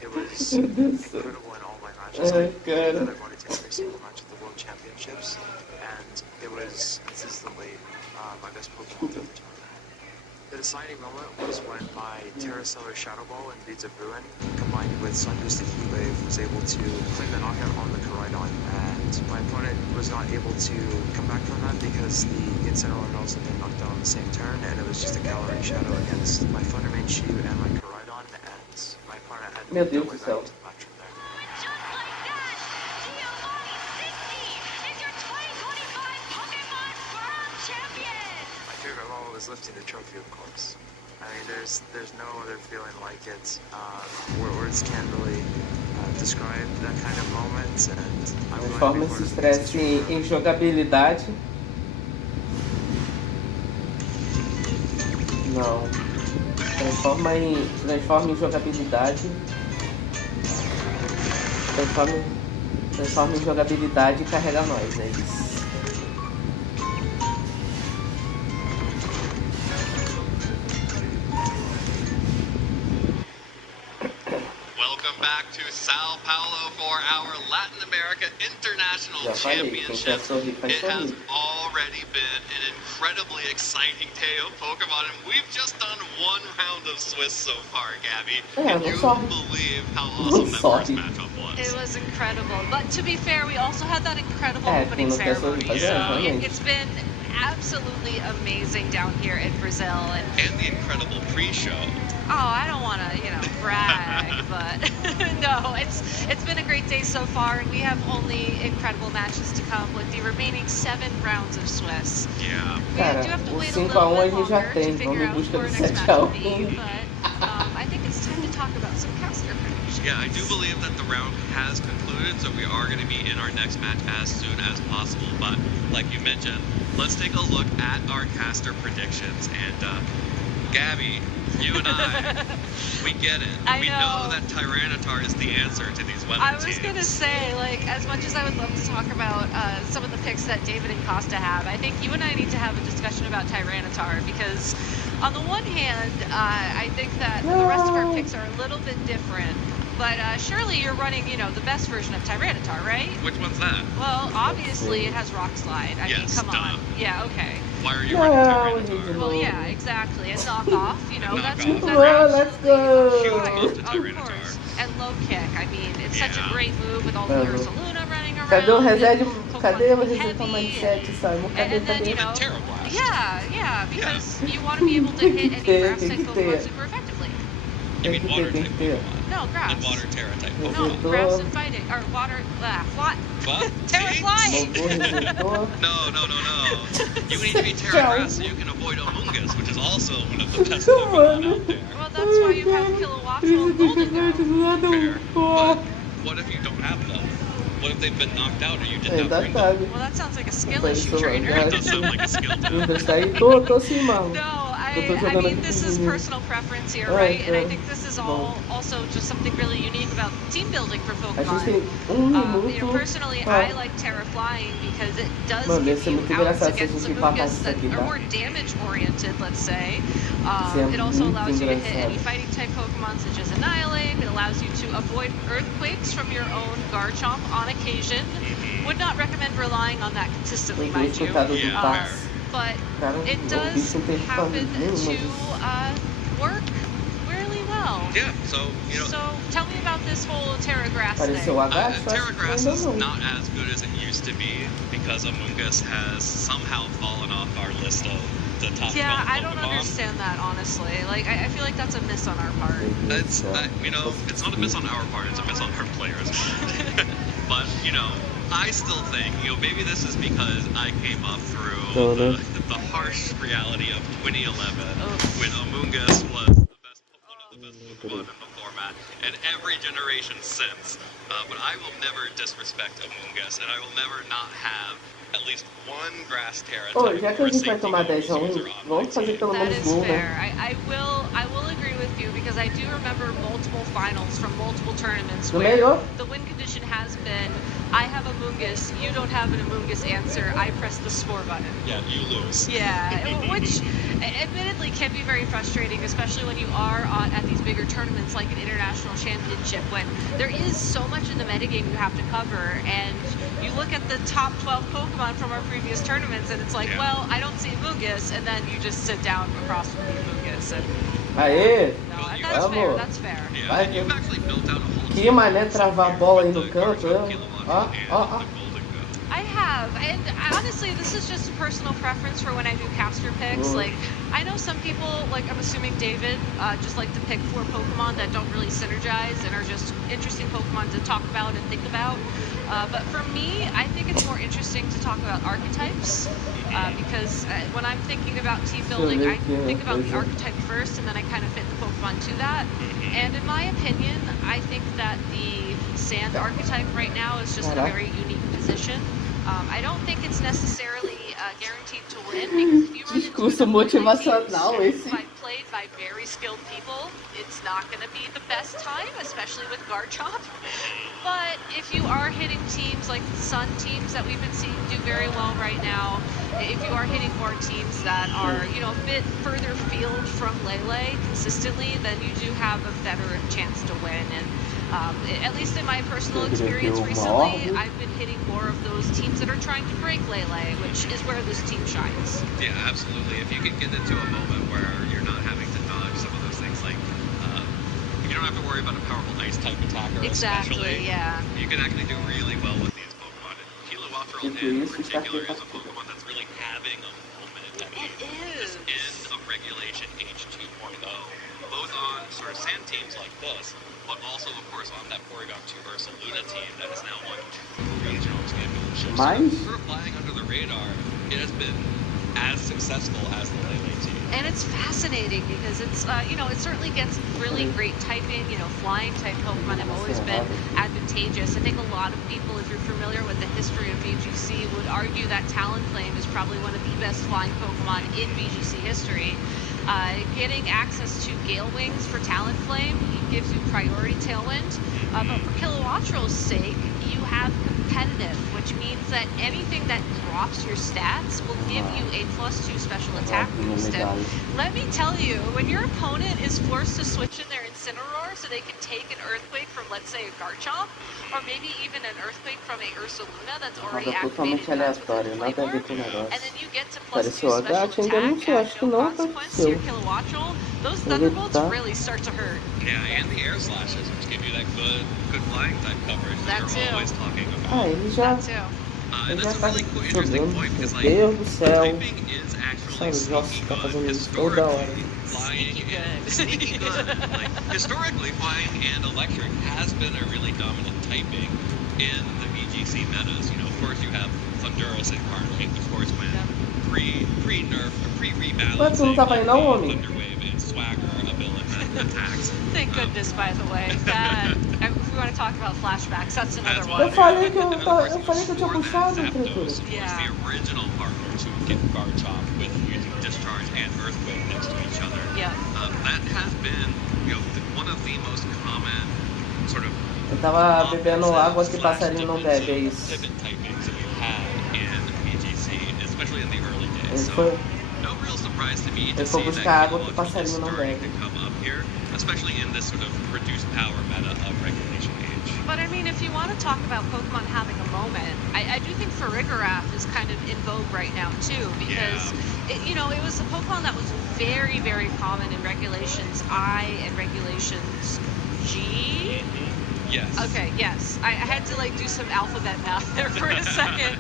It was incredible in all my matches. Ai, cara. That I wanted to every single match at the World Championships, and it was consistently my best Pokemon throughout the tournament. The deciding moment was when my Terrastellar Shadow Ball and Beads of Ruin, combined with Sun Boosted Heat Wave, was able to claim the knockout on the Koraidon, and my opponent was not able to come back from that because the Incineroar had also been knocked down on the same turn, and it was just a Calorie Shadow against my Thundermane Shiyu and my Koraidon, and my opponent had Meu no Deus way do back céu. into the match from there. Just like that, Giovanni 60 is your 2025 Pokemon World Champion! My favorite level is lifting the trophy, of course. I mean, there's no other feeling like it. Words can't really describe that kind of moment, and I'm glad to Transforma be esse part of the estresse em jogabilidade. Não. Transforma em jogabilidade. Transforma em jogabilidade e carrega nós, é isso. Welcome back to Sao Paulo for our Latin America International Já falei, quem quer Championship. sorrir faz It has sorrir. already been an incredibly exciting day of Pokemon, and we've just done one round of Swiss so far, Gabby. Can não you sorry. believe how Não awesome that first sorry. matchup was? It was incredible. But to be fair, we also had that incredible É, opening quem não quer sorrir ceremony. faz So sorrir, realmente. it's been absolutely amazing down here in Brazil. And the incredible pre-show. Oh, I don't want to, brag, but no, it's been a great day so far, and we have only incredible matches to come with the remaining 7 rounds of Swiss. Yeah. We Cara, do have to o wait a 5 a little 1 a bit gente já longer tem, to vamos figure em out busca who our do next 7 match a will be, 1. but I think it's time to talk about some caster predictions. Yeah, I do believe that the round has concluded, so we are going to be in our next match as soon as possible. But like you mentioned, let's take a look at our caster predictions. And Gabby, you and I, we get it. We know that Tyranitar is the answer to these weather I was teams. going to say, as much as I would love to talk about some of the picks that David and Costa have, I think you and I need to have a discussion about Tyranitar, because on the one hand, I think that the rest of our picks are a little bit different, but surely you're running, the best version of Tyranitar, right? Which one's that? Well, obviously it has Rock Slide. I mean, come on. Yeah, okay. Why are you running Tyranitar? Well, yeah, exactly. And knockoff, that's Well, let's go. of course. And low kick. I mean, it's such a great move with all the Ursaluna running around. Cadê o reset? and Cadê o Pokemon reset heavy, mindset, Simon? Cadê, and then, cadê? Yeah, because you want to be able to hit any grass type Pokemon super effectively. You mean water type Pokemon? No, grass. And water Terra type No, Pokemon? grass and fighting. Or water, what? What? Terra flying! No. You need to be Terra Grass so you can avoid Amoonguss, which is also one of the best Pokemon out there. Well, that's why you have Kilowattrel and Golden Go. Fair. But what if you don't have them? What if they've been knocked out or you did not bring them? Well, that sounds like a skill issue, trainer. It does sound like a skill too. Tô assim, mano. No, Eu tô I jogando mean, aqui this com is os meninos. personal preference here, right? And I é. think this is all also just something really unique about team building for A gente tem Pokemon. minuto. Personally, I like Terra Flying because it does Mano, ia give ser you muito outs engraçado se a against gente papasse Amoonguss isso that aqui, are tá? more damage oriented, let's say. Isso é It also muito allows you to hit engraçado. any fighting type Pokemon such as Annihilate. It allows you to avoid earthquakes from your own Garchomp on occasion. Would not recommend relying on that consistently, Eu tinha mind you. escutado do passe. But Cara, it o does bicho não tem happen nenhuma to disso. work really well. well. Yeah, so, you know... So, tell me about this whole Terra Grass thing. Pareceu H, Terra Grass is not as good as it used to be because Among Us has somehow fallen off our list of the top 12 Yeah, I don't Pokemon. understand that, honestly. Like, I feel like that's a miss on our part. It's, you know, it's not a miss on our part, it's a miss on our players' part. But, you know, I still think, you know, maybe this is because I came up through the harsh reality of 2011 when Among Us was one of the best Pokemon in the format, and every generation since. But I will never disrespect Among Us, and I will never not have at least one grass Terra type. Já que a gente vai tomar 10 a 1, vamos fazer pelo That menos is um, fair. né? I will agree with you because I do remember multiple finals from multiple tournaments No where melhor. the win condition has been I have Among Us, you don't have an Among Us answer, I press the score button. Yeah, you lose. Yeah, which admittedly can be very frustrating, especially when you are at these bigger tournaments like an international championship when there is so much in the metagame you have to cover, and you look at the top 12 Pokemon from our previous tournaments and it's like, well, I don't see Among Us, and then you just sit down across from the Among Us. And, Aê! no, that's fair, that's fair. Yeah, Vai, you've actually built out a whole que mané travar a bola aí no canto, ó. I have, and honestly, this is just a personal preference for when I do caster picks. Like, I know some people, like I'm assuming David, just like to pick 4 Pokemon that don't really synergize and are just interesting Pokemon to talk about and think about. But for me, I think it's more interesting to talk about archetypes because when I'm thinking about team building, I think about the archetype first and then I kind of fit the Pokemon to that. And in my opinion, I think that the Sand archetype right now is just in a very unique position. I don't think it's necessarily guaranteed to win because if you run into Discurso motivacional esse. played by very skilled people, it's not going to be the best time, especially with Garchomp. But if you are hitting teams like the Sun teams that we've been seeing do very well right now, if you are hitting more teams that are, you know, a bit further field from Lele consistently, then you do have a better chance to win. And at least in my personal experience recently, I've been hitting more of those teams that are trying to break Lele, which is where this team shines. Yeah, absolutely. If you can get into a moment where you're not having to dodge some of those things, like you don't have to worry about a powerful ice type attacker. Exactly, yeah. You can actually do really well with these Pokemon. And Kilowattrel in particular is a Pokemon that's really having a moment at this end of Regulation H2.0, both on sort of sand teams like this, but also, of course, on that Porygon 2 Ursa Luna team that has now won 2 regional championships. So, sort of flying under the radar, it has been as successful as the Lele team. And it's fascinating because it's, you know, it certainly gets really great typing, you know, flying type Pokemon have always been advantageous. I think a lot of people, if you're familiar with the history of VGC, would argue that Talonflame is probably one of the best flying Pokemon in VGC history. Getting access to Gale Wings for Talonflame gives you priority Tailwind, but for Kilowattrel's sake, you have competitive, which means that anything that drops your stats will give you a +2 special attack boost. And let me tell you, when your opponent is forced to switch in their Incineroar so they can take an Earthquake from, let's say, a Garchomp, or maybe even an Earthquake from a Ursa Luna that's already activated, that's with a Claymore, and then you get to +2 special attack at no consequence to your Kilowattrel, those Thunderbolts really start to hurt. Yeah, and the Air Slashes, which give you that good flying type coverage that you're always talking about. Ele já tá jogando, meu Deus do céu. Sabe, nossa, tá fazendo isso toda hora. Sneaky good. Like, historically, flying and electric has been a really dominant typing in the VGC metas. You know, of course you have Thundurus and Carnage, of course, when pre-nerf, pre-rebalancing, Thunderwave and Swagger ability attacks. Thank goodness, by the way. That, if we want to talk about flashbacks, that's another one. Eu falei que eu tinha puxado a criatura. Yeah. The original partner to get Garchomp with using Discharge and Earthquake next to each other. Yeah. That has been, you know, one of the most common sort of. Eu tava bebendo água que passarinho não bebe, é isso. Pivot typings that we've had in VGC, especially in the early days. Ele foi no real surprise to me to buscar see that água que passarinho não bebe. to come up here, especially in this sort of reduced power meta of regulation age. But I mean, if you want to talk about Pokemon having a moment, I do think Farigiraf is kind of in vogue right now too, because it was a Pokemon that was very, very common in Regulations I and Regulations G. Yes. Okay, yes. I had to do some alphabet math there for a second.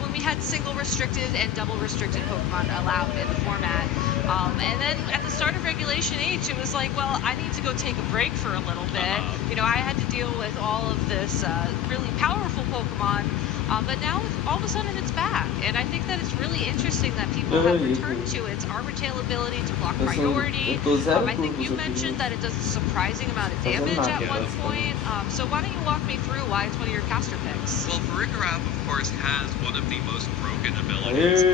When we had single restricted and double restricted Pokemon allowed in the format. And then at the start of Regulation H, it was like, well, I need to go take a break for a little bit. I had to deal with all of this really powerful Pokemon. But now all of a sudden it's back. And I think that it's really interesting that people have returned to its Arbor Tail ability to block priority. I think you mentioned that it does a surprising amount of damage at one point. So why don't you walk me through why it's one of your caster picks? Well, Farigiraf, of course, has one of the most broken abilities of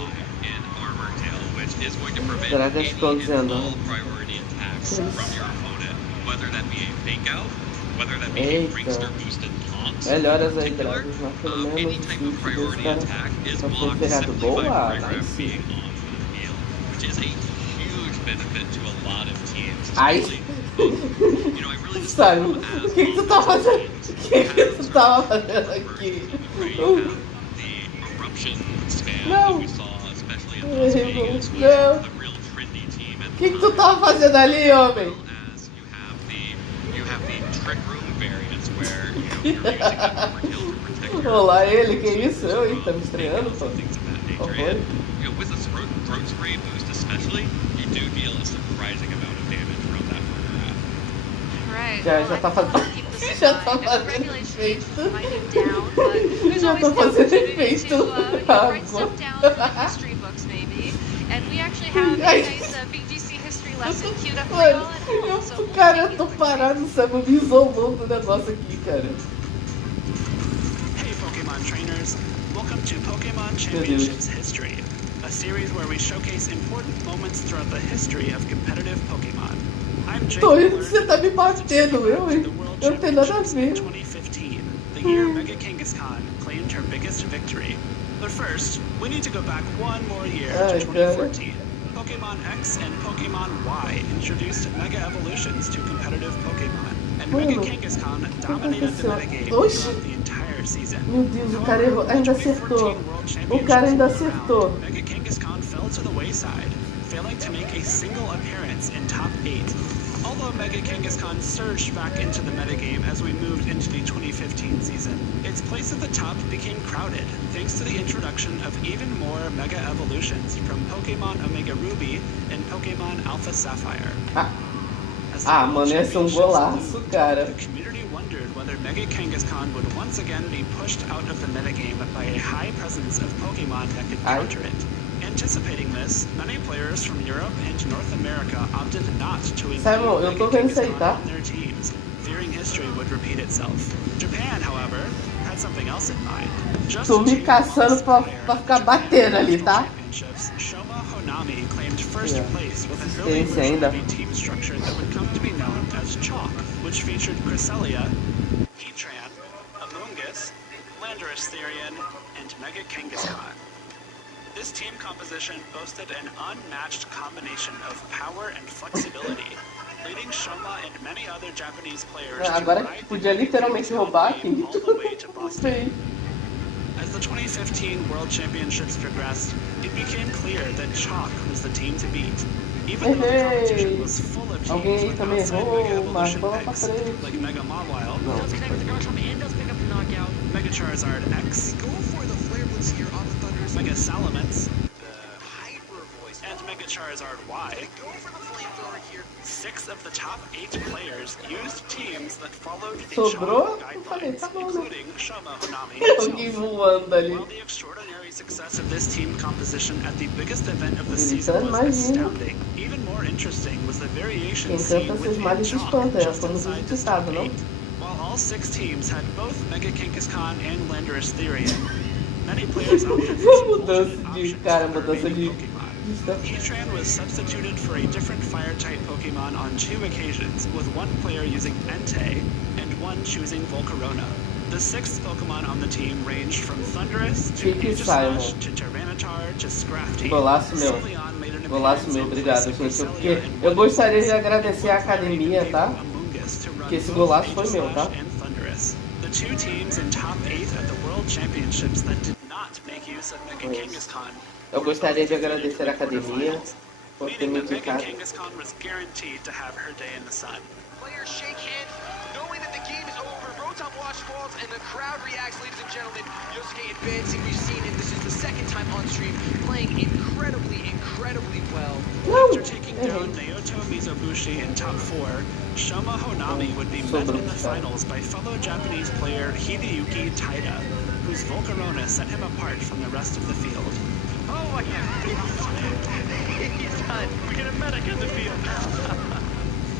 all time in Armor Tail, which is going to prevent any and all priority attacks from your opponent, whether that be a fake out, whether that be a Prankster boosted taunt. Melhoras aí, Dragos, mas pelo menos Any type of priority attack is blocked simply by Farigiraf being on the field, which is a huge benefit to a lot of teams. Especially, I really just Simon, o que tu tá fazendo? O que tu tava fazendo aqui? You have the eruption spam that we saw, especially in Las Vegas, which Não. is the real trendy team. O que tu tava fazendo ali, homem? As you have the trick room variants where you're using the overkill to protect your Olá, ele, que isso? Eu, hein? Tá me estreando, pô. things of that Oh, nature. And with the throat spray boost especially, you do deal a surprising amount of damage from that Farigiraf. Right. Já tá fazendo. Já tá fazendo efeito. Já tá fazendo efeito. Write stuff down from the history books, maybe. And we actually have a nice BGC history lesson queued up for y'all at home. So Cara, eu tô parado, o Samu me isolou do negócio aqui, cara. Hey Pokemon trainers, welcome to Pokemon Championships History, a series where we showcase important moments throughout the history of competitive Pokemon. I'm Jake Tô indo, Miller, você tá me batendo, hein? Eu não tenho nada a ver. 2015, the year Mega Kangaskhan claimed her biggest victory. But first, we need to go back one more year to 2014. Pokemon X and Pokemon Y introduced Mega Evolutions to competitive Pokemon, and Mega Kangaskhan dominated the metagame throughout the entire season. Meu Deus, o cara errou. Ainda acertou. O cara ainda acertou. Mega Kangaskhan fell to the wayside, failing to make a single appearance in top 8. Although Mega Kangaskhan surged back into the metagame as we moved into the 2015 season, its place at the top became crowded thanks to the introduction of even more Mega Evolutions from Pokemon Omega Ruby and Pokemon Alpha Sapphire. Mano, ia ser golaço, cara. The community wondered whether Mega Kangaskhan would once again be pushed out of the metagame by a high presence of Pokemon that could counter it. Anticipating this, many players from Europe and North America opted not to include Mega Kangaskhan on their teams, fearing history would repeat itself. Japan, however, had something else in mind. Just Tô me caçando pra ficar batendo ali, tá? Shoma Honami claimed first place with an early version of a team structure that would come to be known as Chalk, which featured Cresselia, Heatran, Amoonguss, Landorus Therian, and Mega Kangaskhan. This team composition boasted an unmatched combination of power and flexibility, leading Shoma and many other Japanese players to Agora ride podia literalmente roubar aqui. all the way to Boston. As the 2015 World Championships progressed, it became clear that Chalk was the team to beat. Even though the competition was full of teams with outside Mega Evolution picks, like Mega Mawile, Does connect with the ground shop and does pick up the knockout. Mega Charizard X, Go for the Flare Blitz here on the Thunders. Mega Salamence, The Hyper Voice. and Mega Charizard Y. Go for the Flamethrower here. 6 of the top 8 players used teams that followed the Sobrou? Shoma Eu falei, guidelines, tá bom, né? including Shoma Honami Alguém himself. voando ali. While the extraordinary success of this team composition at the biggest event of the Então, season was imagina. astounding, even more interesting was the variation Quem seen canta esses within males Chalk, espanta, just como inside diz o this top ditado, não? 8. While all 6 teams had both Mega Kangaskhan and Landorus Therian, many players opted for some Mudança alternate de options cara, for mudança remaining de Pokemon. vista. Heatran was substituted for a different fire-type Pokemon on 2 occasions, with one player using Entei and one choosing Volcarona. The 6th Pokemon on the team ranged from Thundurus to Fique Simon. Aegislash to Tyranitar to Scrafty. Golaço meu. Sylveon made an Golaço meu, obrigado, senhor. Porque eu gostaria de agradecer à academia, tá? Porque esse golaço foi meu, tá? The two teams in top 8 at the World Championships that did not make use of Megan Kangaskhan. Eu gostaria de agradecer à academia por ter me Meaning that Megan indicado. Kangaskhan was guaranteed to have her day in the sun. Players shake hands, knowing that the game is over. Rotom Wash falls, and the crowd reacts, ladies and gentlemen. Yosuke advancing, we've seen it. This is the second time on stream, playing incredibly well. After taking down Naoto Mizobushi in top 4, Shoma Honami would be met in the finals by fellow Japanese player Hideyuki Taida, whose Volcarona set him apart from the rest of the field. Oh my god, he's done. We get a medic in the field.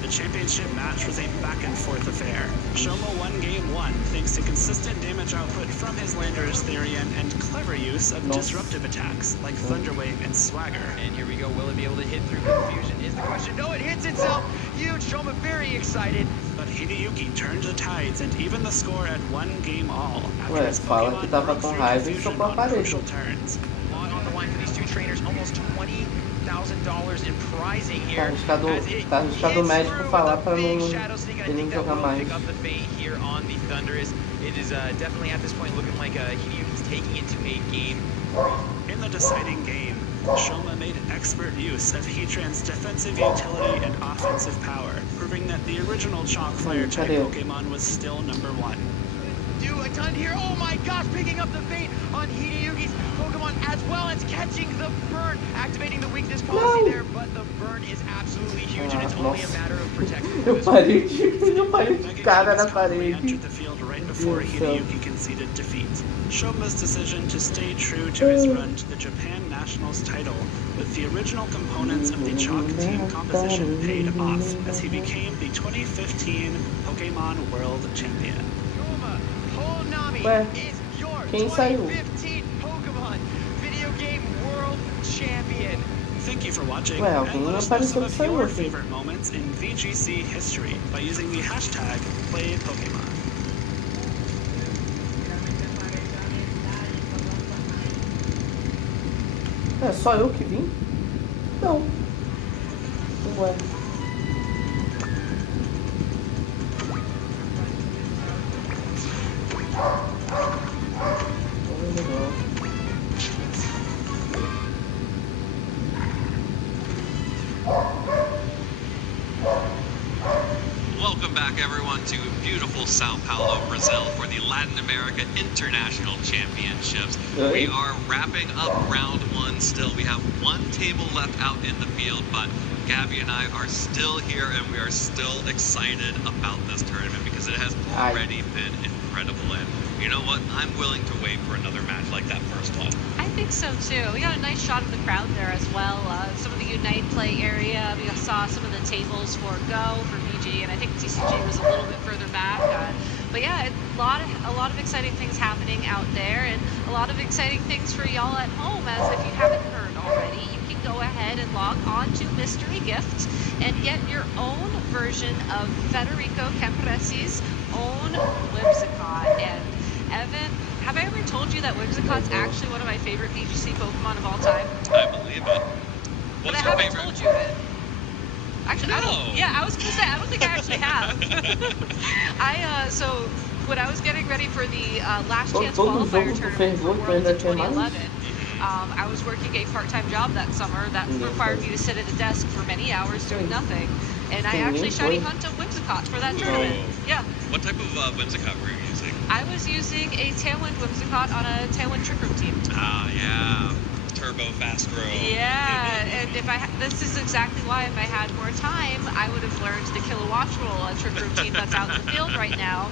The championship match was a back-and-forth affair. Shoma won Game 1 thanks to consistent damage output from his Landorus Therian and clever use of disruptive attacks like Thunderwave and Swagger. And here we go, will it be able to hit through confusion is the question. No, it hits itself. Huge, Shoma very excited. But Hideyuki turned the tides and even the score at 1-all after Ué, his fala que Pokemon tava broke com through raiva e confusion socou a on parede. crucial turns. On the line for these two trainers, almost $20,000 in prizing Tá here. arriscado o médico falar pra não ele não jogar mais. Pick up the fate here on the Thunderous. It is definitely at this point looking like Hideyuki's taking it to a game. In the deciding game, Shoma made expert use of Heatran's defensive utility and offensive power, proving that the original Chalk Fire type Pokemon was still number 1. Do a ton here. Oh my gosh, picking up the fate on Hideyuki's Pokemon as well as catching the burn, activating the weakness policy there, but the burn is absolutely huge and it's only a matter of protecting. Eu parei de cara na parede. Entered the field right before Hideyuki conceded defeat. Shoma's decision to stay true to his run to the Japan Nationals title with the original components of the Chalk team composition paid off as he became the 2015 Pokemon World Champion. Ué, quem saiu? Thank you for watching, Ué, and alguém let us know some apareceu que of saiu your aqui. favorite moments in VGC history by using the hashtag #PlayPokemon. É só eu que vim? Não. Ué. Welcome back, everyone, to beautiful Sao Paulo, Brazil, for the Latin America International Championships. We are wrapping up round 1 still. We have one table left out in the field, but Gabby and I are still here, and we are still excited about this tournament because it has already been incredible. And you know what? I'm willing to wait for another match like that first one. I think so too. We got a nice shot of the crowd there as well. Some of the Unite play area. We saw some of the tables for Go, for VG, and I think TCG was a little bit further back. But yeah, a lot of exciting things happening out there, and a lot of exciting things for y'all at home. As if you haven't heard already, you can go ahead and log on to Mystery Gifts and get your own version of Federico Campresi's own Whimsicott. And Evan, have I ever told you that Whimsicott's actually one of my favorite VGC Pokemon of all time? I believe it. But I haven't told you it. Actually, No. I don't. Yeah, I was gonna say I don't think I actually have. So when I was getting ready for the last chance qualifier tournament for Worlds in 2011, I was working a part-time job that summer that required me to sit at a desk for many hours doing nothing, and I actually shiny hunt a Whimsicott for that tournament. Yeah. What type of Whimsicott were you using? I was using a Tailwind Whimsicott on a Tailwind Trick Room team. Ah, yeah. Turbo Fast Grow. Yeah, and if this is exactly why if I had more time, I would have learned the Kilowattrel Trick Room team that's out in the field right now.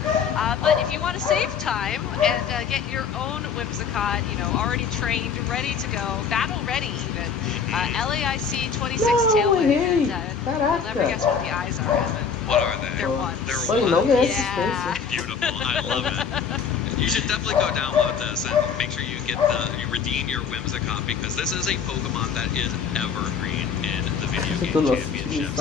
But if you want to save time and get your own Whimsicott, already trained, ready to go, battle ready even, LAIC 26 Tailwind, and you'll never guess what the eyes are, Evan. What are they? They're ones. They're ones? Yeah. Beautiful. I love it. You should definitely go download this and make sure you redeem your Whimsicott, because this is a Pokemon that is evergreen in the video game championships.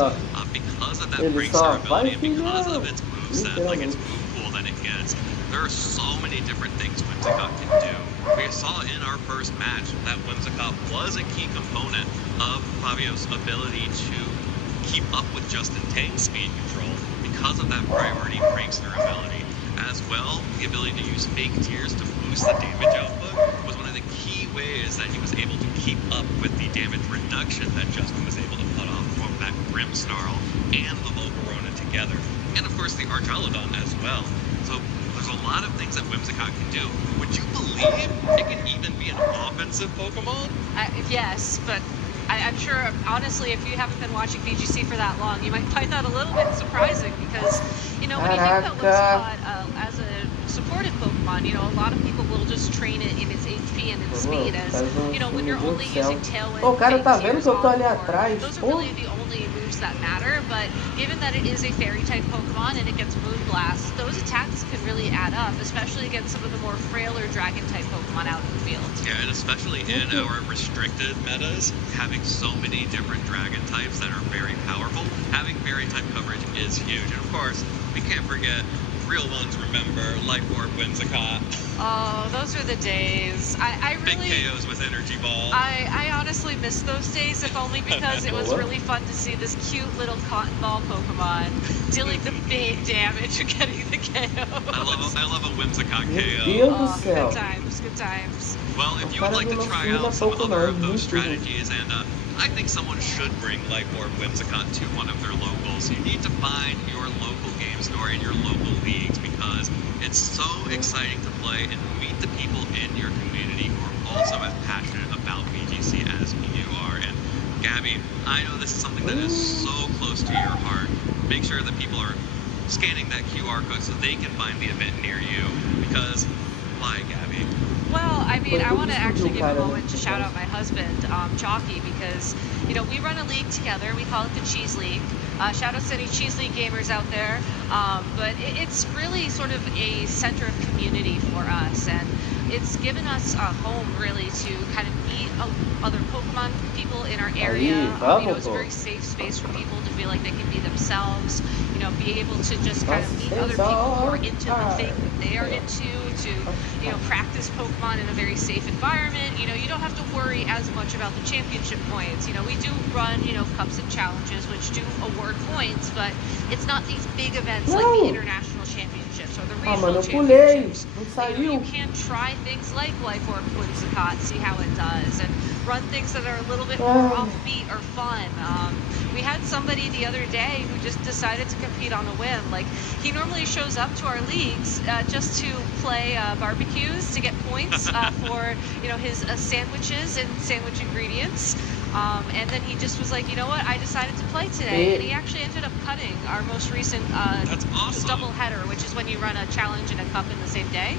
Because of that break ability and because of its moveset, like its move pool that it gets, there are so many different things Whimsicott can do. we saw in our first match that Whimsicott was a key component of Fabio's ability to keep up with Justin Tang's speed control because of that priority prankster ability. As well, the ability to use fake tears to boost the damage output was one of the key ways that he was able to keep up with the damage reduction that Justin was able to put off from that Grimmsnarl and the Volcarona together. And of course the Archaludon as well. So there's a lot of things that Whimsicott can do. Would you believe it can even be an offensive Pokemon? Yes, but I'm sure, honestly, if you haven't been watching VGC for that long, you might find that a little bit surprising because, you know, when you think about Whimsicott as a supportive Pokemon, you know, a lot of people will just train it in its HP and its speed as, you know, when you're only using Tailwind, O cara tá vendo que eu tô ali Fake Tears, atrás? those are really the only moves that matter, but given that it is a Fairy-type Pokemon and it gets Moonblast, those attacks can really add up, especially against some of the more frailer Dragon-type Pokemon out in the field. Yeah, and especially in our restricted metas, having so many different Dragon types that are very powerful, having Fairy-type coverage is huge. And of course, we can't forget, real ones remember, Life Orb Whimsicott. Oh, those are the days. I really... Big KOs with Energy Ball. I honestly miss those days, if only because it was really fun to see this cute little cotton ball Pokemon dealing the big damage and getting the KO. I love a Whimsicott KO. Deus do céu. Good times, good times. Well, if you would like to try out some other of those strategies, and I think someone should bring Life Orb Whimsicott to one of their locals, you need to find your local game store in your local leagues because it's so exciting to play and meet the people in your community who are also as passionate about VGC as you are. And Gabby, I know this is something that is so close to your heart. Make sure that people are scanning that QR code so they can find the event near you because, why, Gabby? Well, I mean, I want to actually give a moment to shout out my husband, Chalky, because, you know, we run a league together. We call it the Cheese League. Shout out to any Cheese League gamers out there. But it's really sort of a center of community for us, and it's given us a home, really, to kind of meet other Pokemon people in our area. You know, it's a very safe space for people to feel like they can be themselves, you know, be able to just kind of meet other people who are into the thing that they are into, to, you know, practice Pokemon in a very safe environment. You know, you don't have to worry as much about the championship points. You know, we do run, you know, cups and challenges, which do award points, but it's not these big events like the international championships or the regional championships. You know, you can try things like Life Orb Whimsicott, see how it does, and run things that are a little bit more offbeat or fun. We had somebody the other day who just decided to compete on a whim. Like, he normally shows up to our leagues just to play barbecues to get points for, you know, his sandwiches and sandwich ingredients. And then he just was like, you know what, I decided to play today. And he actually ended up cutting our most recent That's awesome. double header, which is when you run a challenge and a cup in the same day.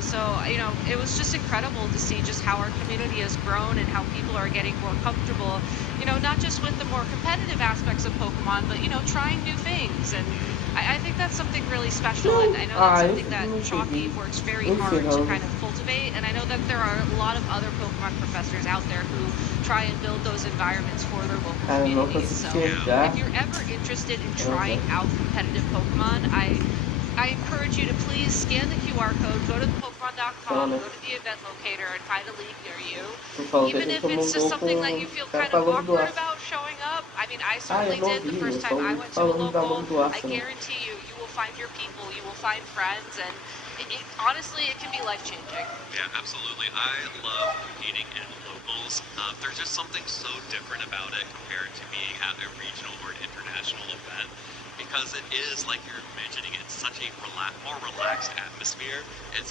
So, you know, it was just incredible to see just how our community has grown and how people are getting more comfortable, you know, not just with the more competitive aspects of Pokemon, but, you know, trying new things. And I think that's something really special, and I know that's something that Chalky works very hard to kind of cultivate, and I know that there are a lot of other Pokemon professors out there who try and build those environments for their local communities. So if you're ever interested in trying out competitive Pokemon, I encourage you to please scan the QR code, go to Pokemon.com, go to the event locator, and find a league near you. Even if it's just something that you feel kind of awkward about showing up. I mean, I certainly did the first time I went to a local. I guarantee you, you will find your people, you will find friends, and honestly, it can be life-changing. Yeah, absolutely. I love competing in locals. There's just something so different about it compared to being at a regional or an international event. Because it is, like you're mentioning, it's such a more relaxed atmosphere. It's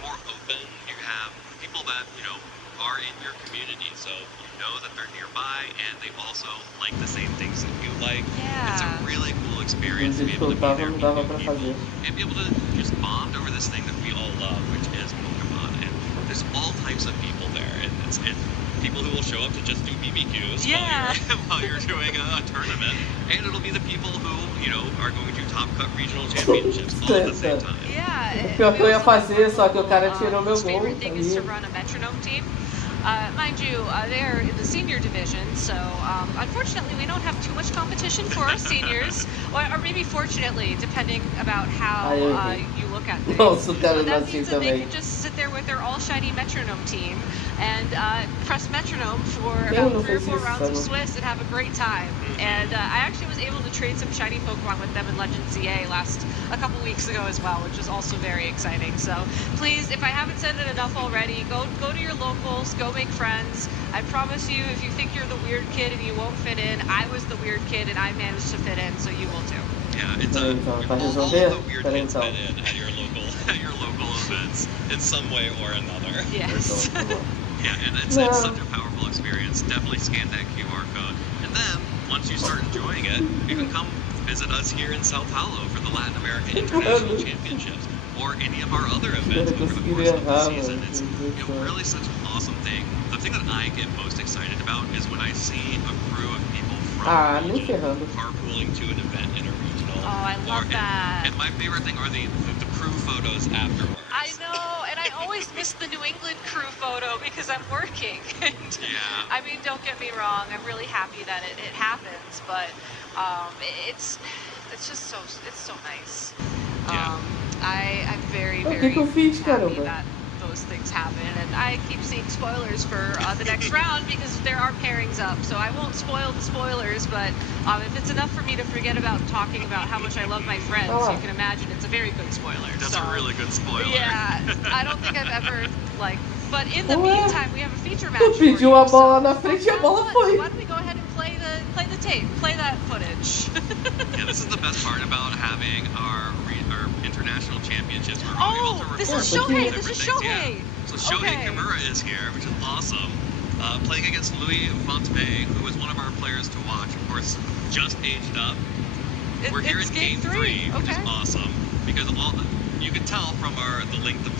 more open. You have people that, you know, are in your community, so you know that they're nearby, and they also like the same things that you like. Yeah. It's a really cool experience to be able to be there, meet new people, and be able to just bond over this thing that we all love, which is Pokemon. And there's all types of people there, and it's people who will show up to just do BBQs while you're doing a tournament, and it'll be the people who, you know, are going to Top Cut regional championships all at the same time. Yeah. Pior que eu ia fazer, só que o cara tirou meu gol. Favorite thing is to run a metronome team. Mind you, they're in the senior division, so unfortunately we don't have too much competition for our seniors, or maybe fortunately, depending about how you look at things. Nossa, o cara that assim means that também. they can just sit there with with their all shiny metronome team and press metronome for Eu about não 3 or fiz 4 isso, rounds of sabe? Swiss and have a great time. And I actually was able to trade some shiny Pokemon with them in Legend CA a couple weeks ago as well, which was also very exciting. So please, if I haven't said it enough already, go to your locals, go make friends. I promise you, if you think you're the weird kid and you won't fit in, I was the weird kid and I managed to fit in, so you will too. Yeah, it's Peraí, então, pra all resolver? of the weird Peraí, kids então. fit in at your local events in some way or another. Yes. Então, tá bom. Yeah, and it's such a powerful experience. Definitely scan that QR code. And then, once you start enjoying it, you can come visit us here in Sao Paulo for the Latin America International Championships or any of our other events over the course of the season. It's really such an awesome thing. The thing that I get most excited about is when I see a crew of people from the region carpooling to an event in a regional. Oh, I love that. And my favorite thing are the crew photos afterwards. I know, and I always miss the New England crew photo because I'm working. Yeah. I mean, don't get me wrong, I'm really happy that it happens, but it's just so nice. Yeah. I'm very, O very que eu fiz, happy caramba? that those things happen, and I keep seeing spoilers for the next round because there are pairings up, so I won't spoil the spoilers, but if it's enough for me to forget about talking about how much I love my friends, you can imagine it's a very good spoiler. That's a really good spoiler. Yeah, I don't think I've ever, but in the meantime, we have a feature match Tu for you, pediu a bola so na frente e a bola so foi. why don't we go ahead and play the tape, play that footage. Yeah, this is the best part about having our international championships. We're able to this record is Shohei, different this is things. Shohei. Yeah. So Shohei Kimura is here, which is awesome. Playing against Louis Fontebe, who was one of our players to watch. Of course, just aged up. We're here in game 3, which is awesome because you can tell from the length of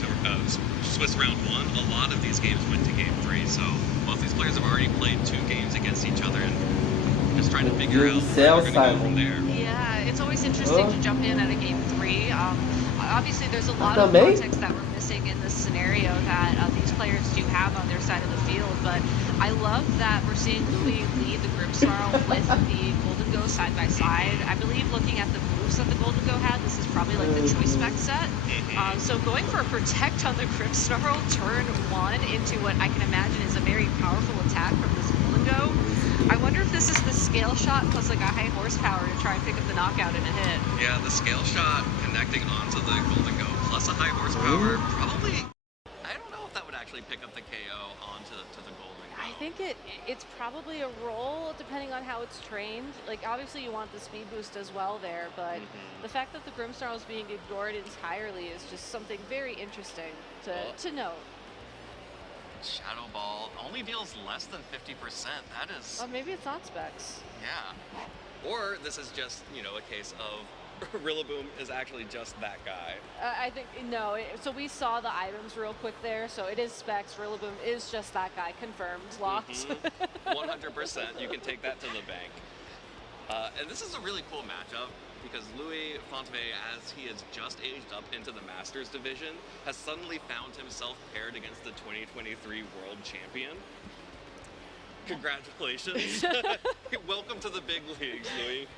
Swiss round 1, a lot of these games went to game 3. So both these players have already played 2 games against each other and just trying to figure out where they're going to go from there. Yeah, it's always interesting to jump in at a game 3. Obviously, there's a lot of context that we're missing in this scenario that these players do have on their side of the field, but I love that we're seeing Louis lead the Grimmsnarl with the Golden Go side by side. I believe looking at the moves that the Golden Go had, this is probably like the choice spec set. So going for a Protect on the Grimmsnarl turn 1 into what I can imagine is a very powerful attack from this Golden Go. I wonder if this is the scale shot plus like a high horsepower to try and pick up the knockout in a hit. Yeah, the scale shot connecting onto the Golden Go plus a high horsepower probably. I don't know if that would actually pick up the KO onto the Golden Go. I think it's probably a roll depending on how it's trained. Like obviously you want the speed boost as well there, but the fact that the Grimmsnarl is being ignored entirely is just something very interesting to note. Shadow Ball only deals less than 50%. That is. Maybe it's not specs. Yeah. Or this is just, a case of Rillaboom is actually just that guy. I think, no. So we saw the items real quick there. So it is specs. Rillaboom is just that guy. Confirmed. Locked. 100%. You can take that to the bank. And this is a really cool matchup because Louis Fontebe, as he has just aged up into the Masters division, has suddenly found himself paired against the 2023 World Champion. Congratulations. Welcome to the big leagues, Louis.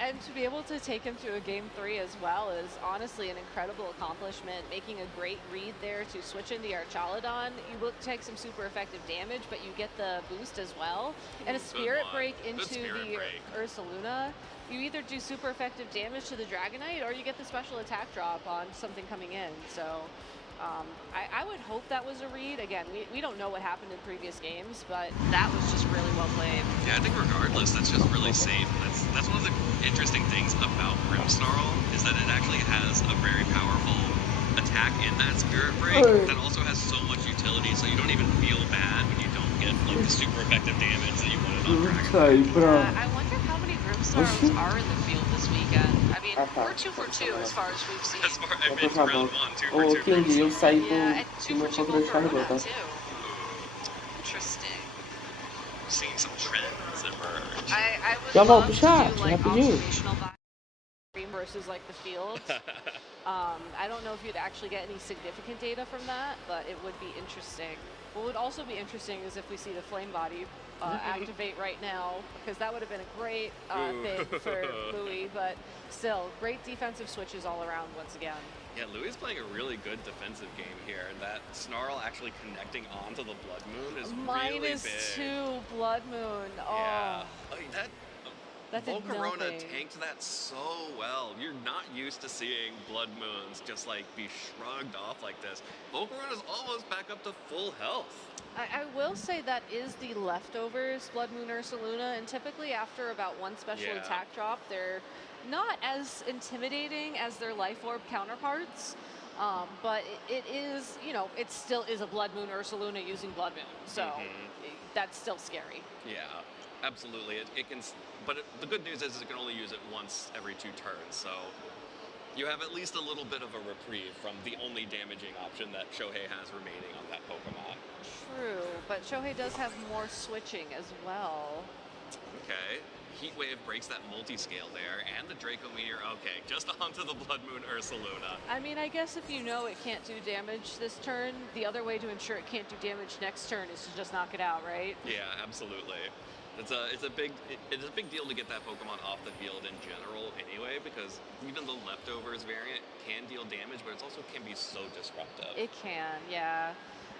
And to be able to take him to a game 3 as well is honestly an incredible accomplishment. Making a great read there to switch into your Chaladon. You will take some super effective damage, but you get the boost as well. And a Spirit Break into the Ursaluna. You either do super effective damage to the Dragonite or you get the special attack drop on something coming in. So I would hope that was a read. Again, we don't know what happened in previous games, but that was just really well played. Yeah, I think regardless, that's just really safe. That's one of the interesting things about Grimmsnarl is that it actually has a very powerful attack in that Spirit Break that also has so much utility, so you don't even feel bad when you don't get like the super effective damage that you wanted on Dragon. I wonder how many Grimmsnarls are in the field this weekend. I mean, we're 2 for 2 as far as we've seen. It's round 1, 2 for 2. Entendi, eu saí and com 2 o meu for 2 controle for descarregou, tá? too. Interesting. Seeing some trends emerge. I would Já love volto, to chat, do like rapidinho. observational versus like the field. I don't know if you'd actually get any significant data from that, but it would be interesting. What would also be interesting is if we see the flame body activate right now, because that would have been a great thing for Louis, but still, great defensive switches all around once again. Yeah, Louis is playing a really good defensive game here, and that Snarl actually connecting onto the Blood Moon is really big. -2 Blood Moon. Oh. Yeah. That did Volcarona nothing. tanked that so well. You're not used to seeing Blood Moons just like be shrugged off like this. Volcarona's almost back up to full health. I will say that is the leftovers Blood Moon Ursaluna, and typically after about one special attack drop, they're not as intimidating as their Life Orb counterparts. But it is, it still is a Blood Moon Ursaluna using Blood Moon, so that's still scary. Yeah, absolutely. It can, but the good news is it can only use it once every 2 turns, so you have at least a little bit of a reprieve from the only damaging option that Shohei has remaining on that Pokemon. True, but Shohei does have more switching as well. Okay. Heat Wave breaks that multi-scale there, and the Draco Meteor. Okay, just onto the Blood Moon Ursaluna. I mean, I guess if you know it can't do damage this turn, the other way to ensure it can't do damage next turn is to just knock it out, right? Yeah, absolutely. It's a big deal to get that Pokemon off the field in general anyway, because even the Leftovers variant can deal damage, but it also can be so disruptive. It can, yeah.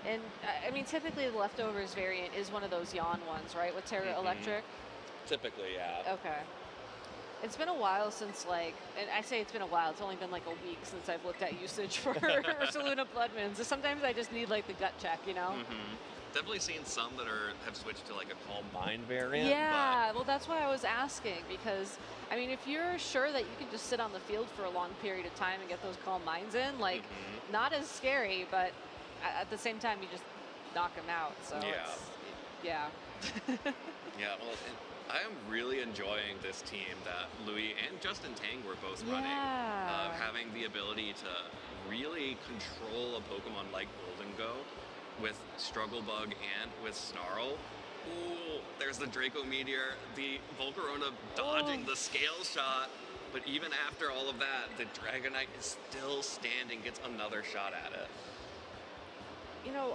And I mean, typically the Leftovers variant is one of those yawn ones, right, with Terra Electric? Typically, yeah. Okay. It's been a while since, and I say it's been a while, it's only been like a week since I've looked at usage for Ursaluna Blood Moons. So sometimes I just need like the gut check, Definitely seen some that have switched to like a Calm Mind variant. Yeah, well, that's why I was asking, because I mean, if you're sure that you can just sit on the field for a long period of time and get those Calm Minds in, not as scary, but at the same time, you just knock them out. So yeah. Well, I am really enjoying this team that Louis and Justin Tang were both running. Having the ability to really control a Pokemon like Golden Go with Struggle Bug and with Snarl. Ooh, there's the Draco Meteor, the Volcarona dodging the Scale Shot, but even after all of that, the Dragonite is still standing, gets another shot at it.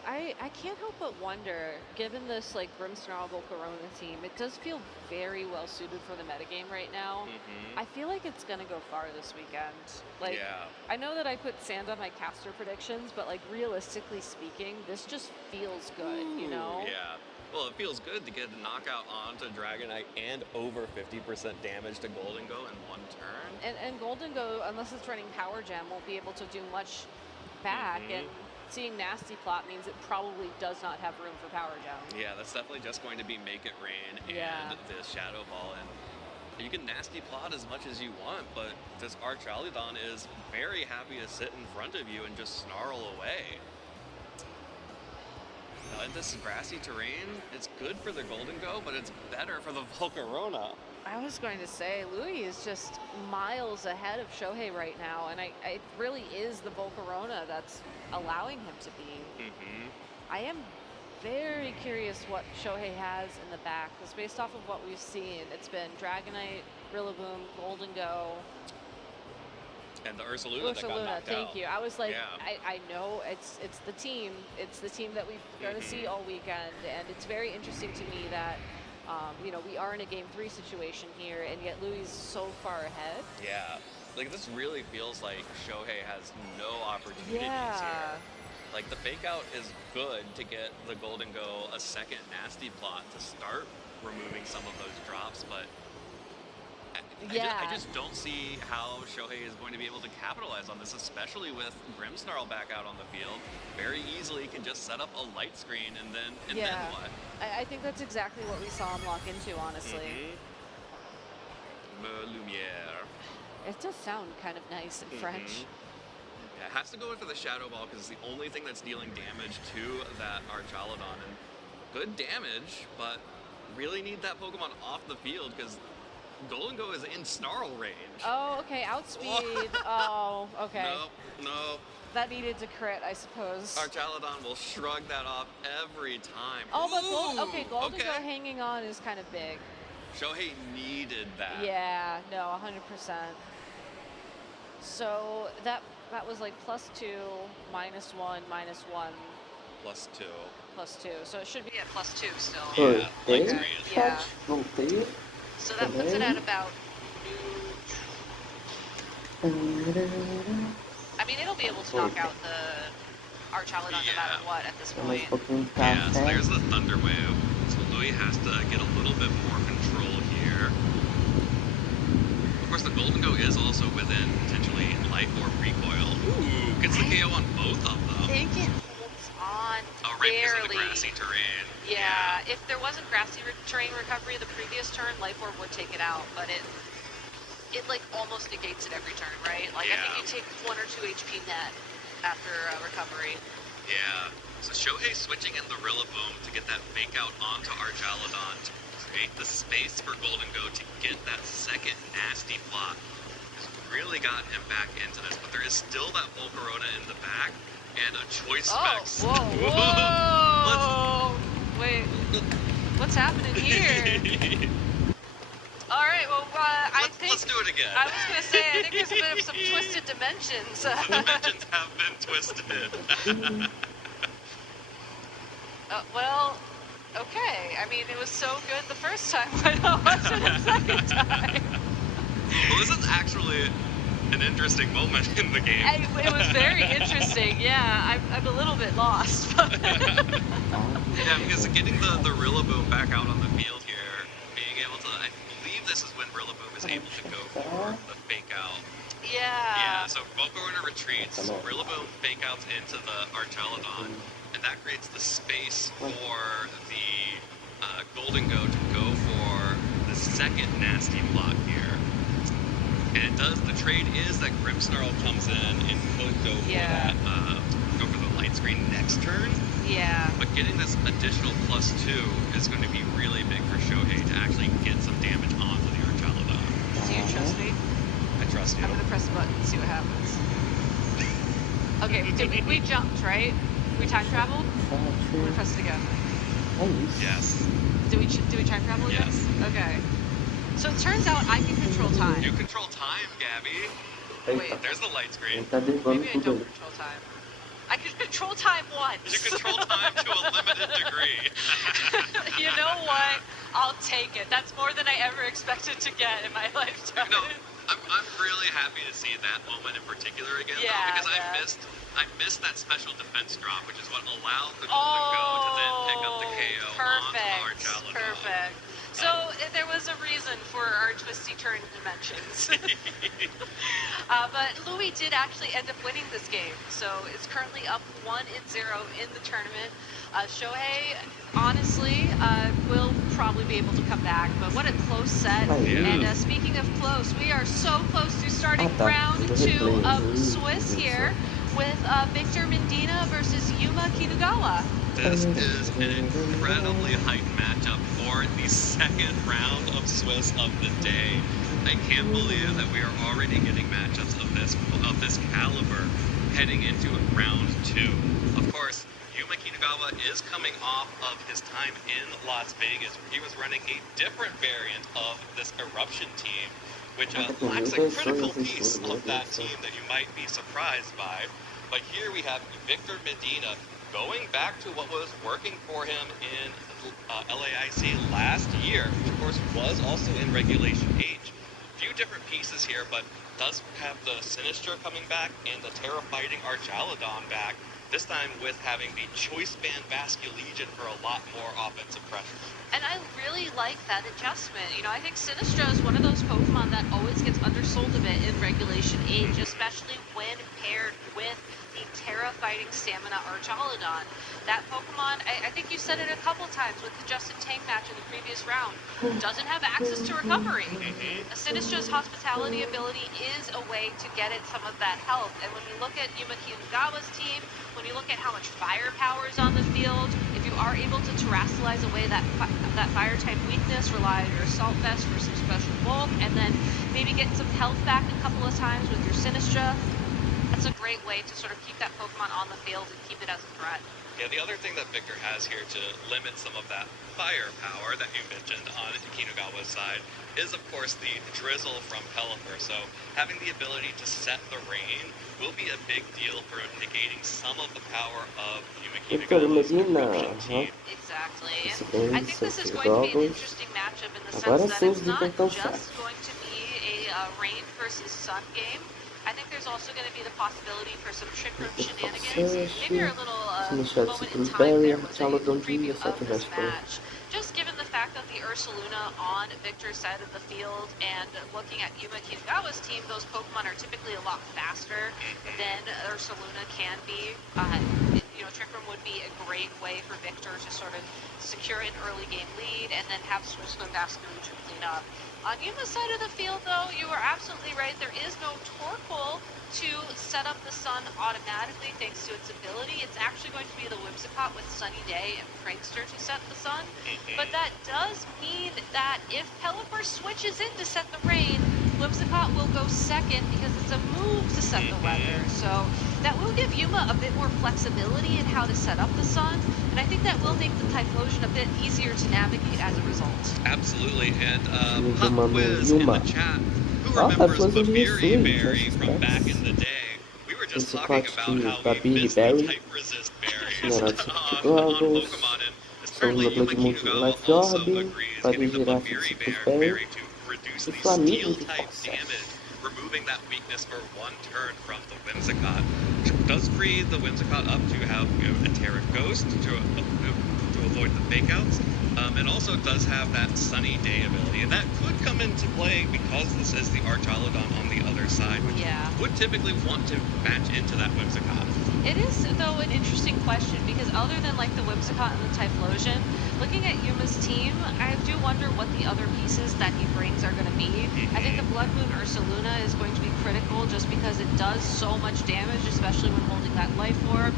I can't help but wonder, given this Grimmsnarl Volcarona team, it does feel very well suited for the metagame right now. I feel like it's gonna go far this weekend. I know that I put sand on my caster predictions, but realistically speaking, this just feels good, Yeah. Well, it feels good to get a knockout onto Dragonite and over 50% damage to Golden Go in one turn. And Golden Go, unless it's running Power Gem, won't be able to do much back, and seeing Nasty Plot means it probably does not have room for Power Gem. Yeah, that's definitely just going to be Make It Rain and this Shadow Ball, and you can Nasty Plot as much as you want, but this Archaludon is very happy to sit in front of you and just snarl away. In this grassy terrain, it's good for the Golden Go, but it's better for the Volcarona. I was going to say, Louis is just miles ahead of Shohei right now, and it really is the Volcarona that's allowing him to be. I am very curious what Shohei has in the back, because based off of what we've seen, it's been Dragonite, Rillaboom, Golden Go, and the Ursaluna that got knocked thank out. you. I was like, I know it's the team. It's the team that we're going to see all weekend, and it's very interesting to me that we are in a Game 3 situation here, and yet Louis is so far ahead. Yeah. This really feels like Shohei has no opportunities here. The fake out is good to get the Golden Go a second Nasty Plot to start removing some of those drops, but I just don't see how Shohei is going to be able to capitalize on this, especially with Grimmsnarl back out on the field. Very easily can just set up a light screen and then what? I think that's exactly what we saw him lock into, honestly. Lumiere. It does sound kind of nice in French. Yeah, it has to go in for the Shadow Ball because it's the only thing that's dealing damage to that Archaludon. And good damage, but really need that Pokemon off the field because Golden Go is in Snarl range. Oh, okay. Outspeed. Oh, okay. Nope. That needed to crit, I suppose. Archaludon will shrug that off every time. Oh, but Golden Go hanging on is kind of big. Shohei needed that. Yeah, no, 100%. So that was +2, -1, -1. +2. +2. So it should be at +2 still. Yeah, like Voltei, 3 is. Yeah. chat, voltei. So that puts it at about. I mean, it'll be able to knock out the Archaludon no matter what at this Mais point. pouquinho de Yeah, so café. there's the Thunder Wave. So Louis has to get a little bit more control here. Of course, the Golden Go is also within potentially light or recoil. Ooh, gets the KO on both of them. I think it holds on Oh, right, because of the barely. grassy terrain. Yeah, if there wasn't grassy terrain recovery the previous turn, Life Orb would take it out, but it like almost negates it every turn, right? Like I think you take 1 or 2 HP net after recovery. Yeah. So Shohei switching in the Rillaboom to get that fake out onto Archaludon to create the space for Golden Go to get that second nasty block. Has really gotten him back into this, but there is still that Volcarona in the back and a choice specs. Oh, whoa! Wait, what's happening here? All right, well, I think... Let's do it again. I was going to say, I think there's a bit of some twisted dimensions. The dimensions have been twisted. Well, okay. I mean, it was so good the first time. Why not watch it a second time? Well, this is actually an interesting moment in the game. It was very interesting, yeah. I'm a little bit lost. Yeah, because getting the Rillaboom back out on the field here, being able to, I believe this is when Rillaboom is able to go for the fake out. Yeah, so Volcarona retreats, Rillaboom fake outs into the Archaludon, and that creates the space for the Golden Go to go for the second nasty block here. And it does, the trade is that Grimmsnarl comes in and could go for that, go for the light screen next turn. Yeah. But getting this additional +2 is going to be really big for Shohei to actually get some damage onto the Archaludon. Do you trust me? I trust you. I'm gonna press the button and see what happens. Okay, we jumped, right? We time traveled? I'm gonna press it again. Yes. Do we time travel again? Yes. Okay. So it turns out I can control time. You control time, Gabby. Wait. There's the light screen. Maybe I don't control time. I can control time once. You control time to a limited degree. You know what? I'll take it. That's more than I ever expected to get in my lifetime. You know, I'm really happy to see that moment in particular again, though, because I missed that special defense drop, which is what allowed the Golden Go to then pick up the KO onto the Archaludon. Perfect. So there was a reason for our twisty turn dimensions. But Louis did actually end up winning this game, so it's currently up 1-0 in the tournament. Shohei, honestly, will probably be able to come back, but what a close set. And speaking of close, we are so close to starting round 2 of Swiss here with Victor Mendina versus Yuma Kinugawa. This is an incredibly hyped matchup for the second round of Swiss of the day. I can't believe that we are already getting matchups of this caliber heading into round 2. Of course, Yuma Kinugawa is coming off of his time in Las Vegas, where he was running a different variant of this Eruption team, which lacks a critical piece of that team that you might be surprised by. But here we have Victor Medina going back to what was working for him in LAIC last year, which of course was also in Regulation H. Few different pieces here, but does have the Sinistra coming back and the Terra Fighting Archaludon back, this time with having the Choice Band Vasculegion for a lot more offensive pressure. And I really like that adjustment. You know, I think Sinistra is one of those Pokemon that always gets undersold a bit in Regulation H, especially when paired with the Terra Fighting Stamina Archaludon. That Pokemon, I think you said it a couple times with the Justin Tank match in the previous round, doesn't have access to recovery. Sinistra's Hospitality ability is a way to get it some of that health. And when you look at Yuma Kinugawa's team, when you look at how much firepower is on the field, if you are able to terrestrialize away that fire type weakness, rely on your Assault Vest for some special bulk, and then maybe get some health back a couple of times with your Sinistra, that's a great way to sort of keep that Pokemon on the field and keep it as a threat. Yeah, the other thing that Victor has here to limit some of that firepower that you mentioned on Kinugawa's side is, of course, the drizzle from Pelipper. So having the ability to set the rain will be a big deal for negating some of the power of Yuma Kinugawa's eruption team. Exactly. Esse And I bem, think seus this is going to be an jogos. interesting matchup in the Agora sense that sim os it's not itens estão just certos. going to be a rain versus sun game. I think there's also going to be the possibility for some trick room shenanigans. Maybe a little moment in time there was a preview of this match. Just given the fact that the Ursaluna on Victor's side of the field and looking at Yuma Kinugawa's team, those Pokemon are typically a lot faster than Ursaluna can be. Trick Room would be a great way for Victor to sort of secure an early game lead and then have Swift and Vascular clean up. On Yuma's side of the field, though, you are absolutely right. There is no Torkoal to set up the sun automatically thanks to its ability. It's actually going to be the Whimsicott with Sunny Day and Prankster to set the sun. But that does mean that if Pelipper switches in to set the rain, Whimsicott will go second because it's a move to set the weather. So that will give Yuma a bit more flexibility in how to set up the sun. And I think that will make the Typhlosion a bit easier to navigate as a result. Absolutely. And Pop Quiz in the chat, who remembers Babiri Berry from back in the day? We were just talking about how we missed the type resist berries on Pokemon, and apparently Yuma Kinugawa also agrees getting the Babiri Berry to reduce the steel type damage, removing that weakness for one turn from the Whimsicott. Does free the Whimsicott up to have a Terra Ghost to avoid the fakeouts, and also does have that Sunny Day ability, and that could come into play because this is the Archaludon on the other side, which would typically want to match into that Whimsicott. It is, though, an interesting question because other than like the Whimsicott and the Typhlosion, looking at Yuma's team, I do wonder what the other pieces that he brings are going to be. I think the Blood Moon Ursaluna is going to be critical just because it does so much damage, especially when holding that Life Orb.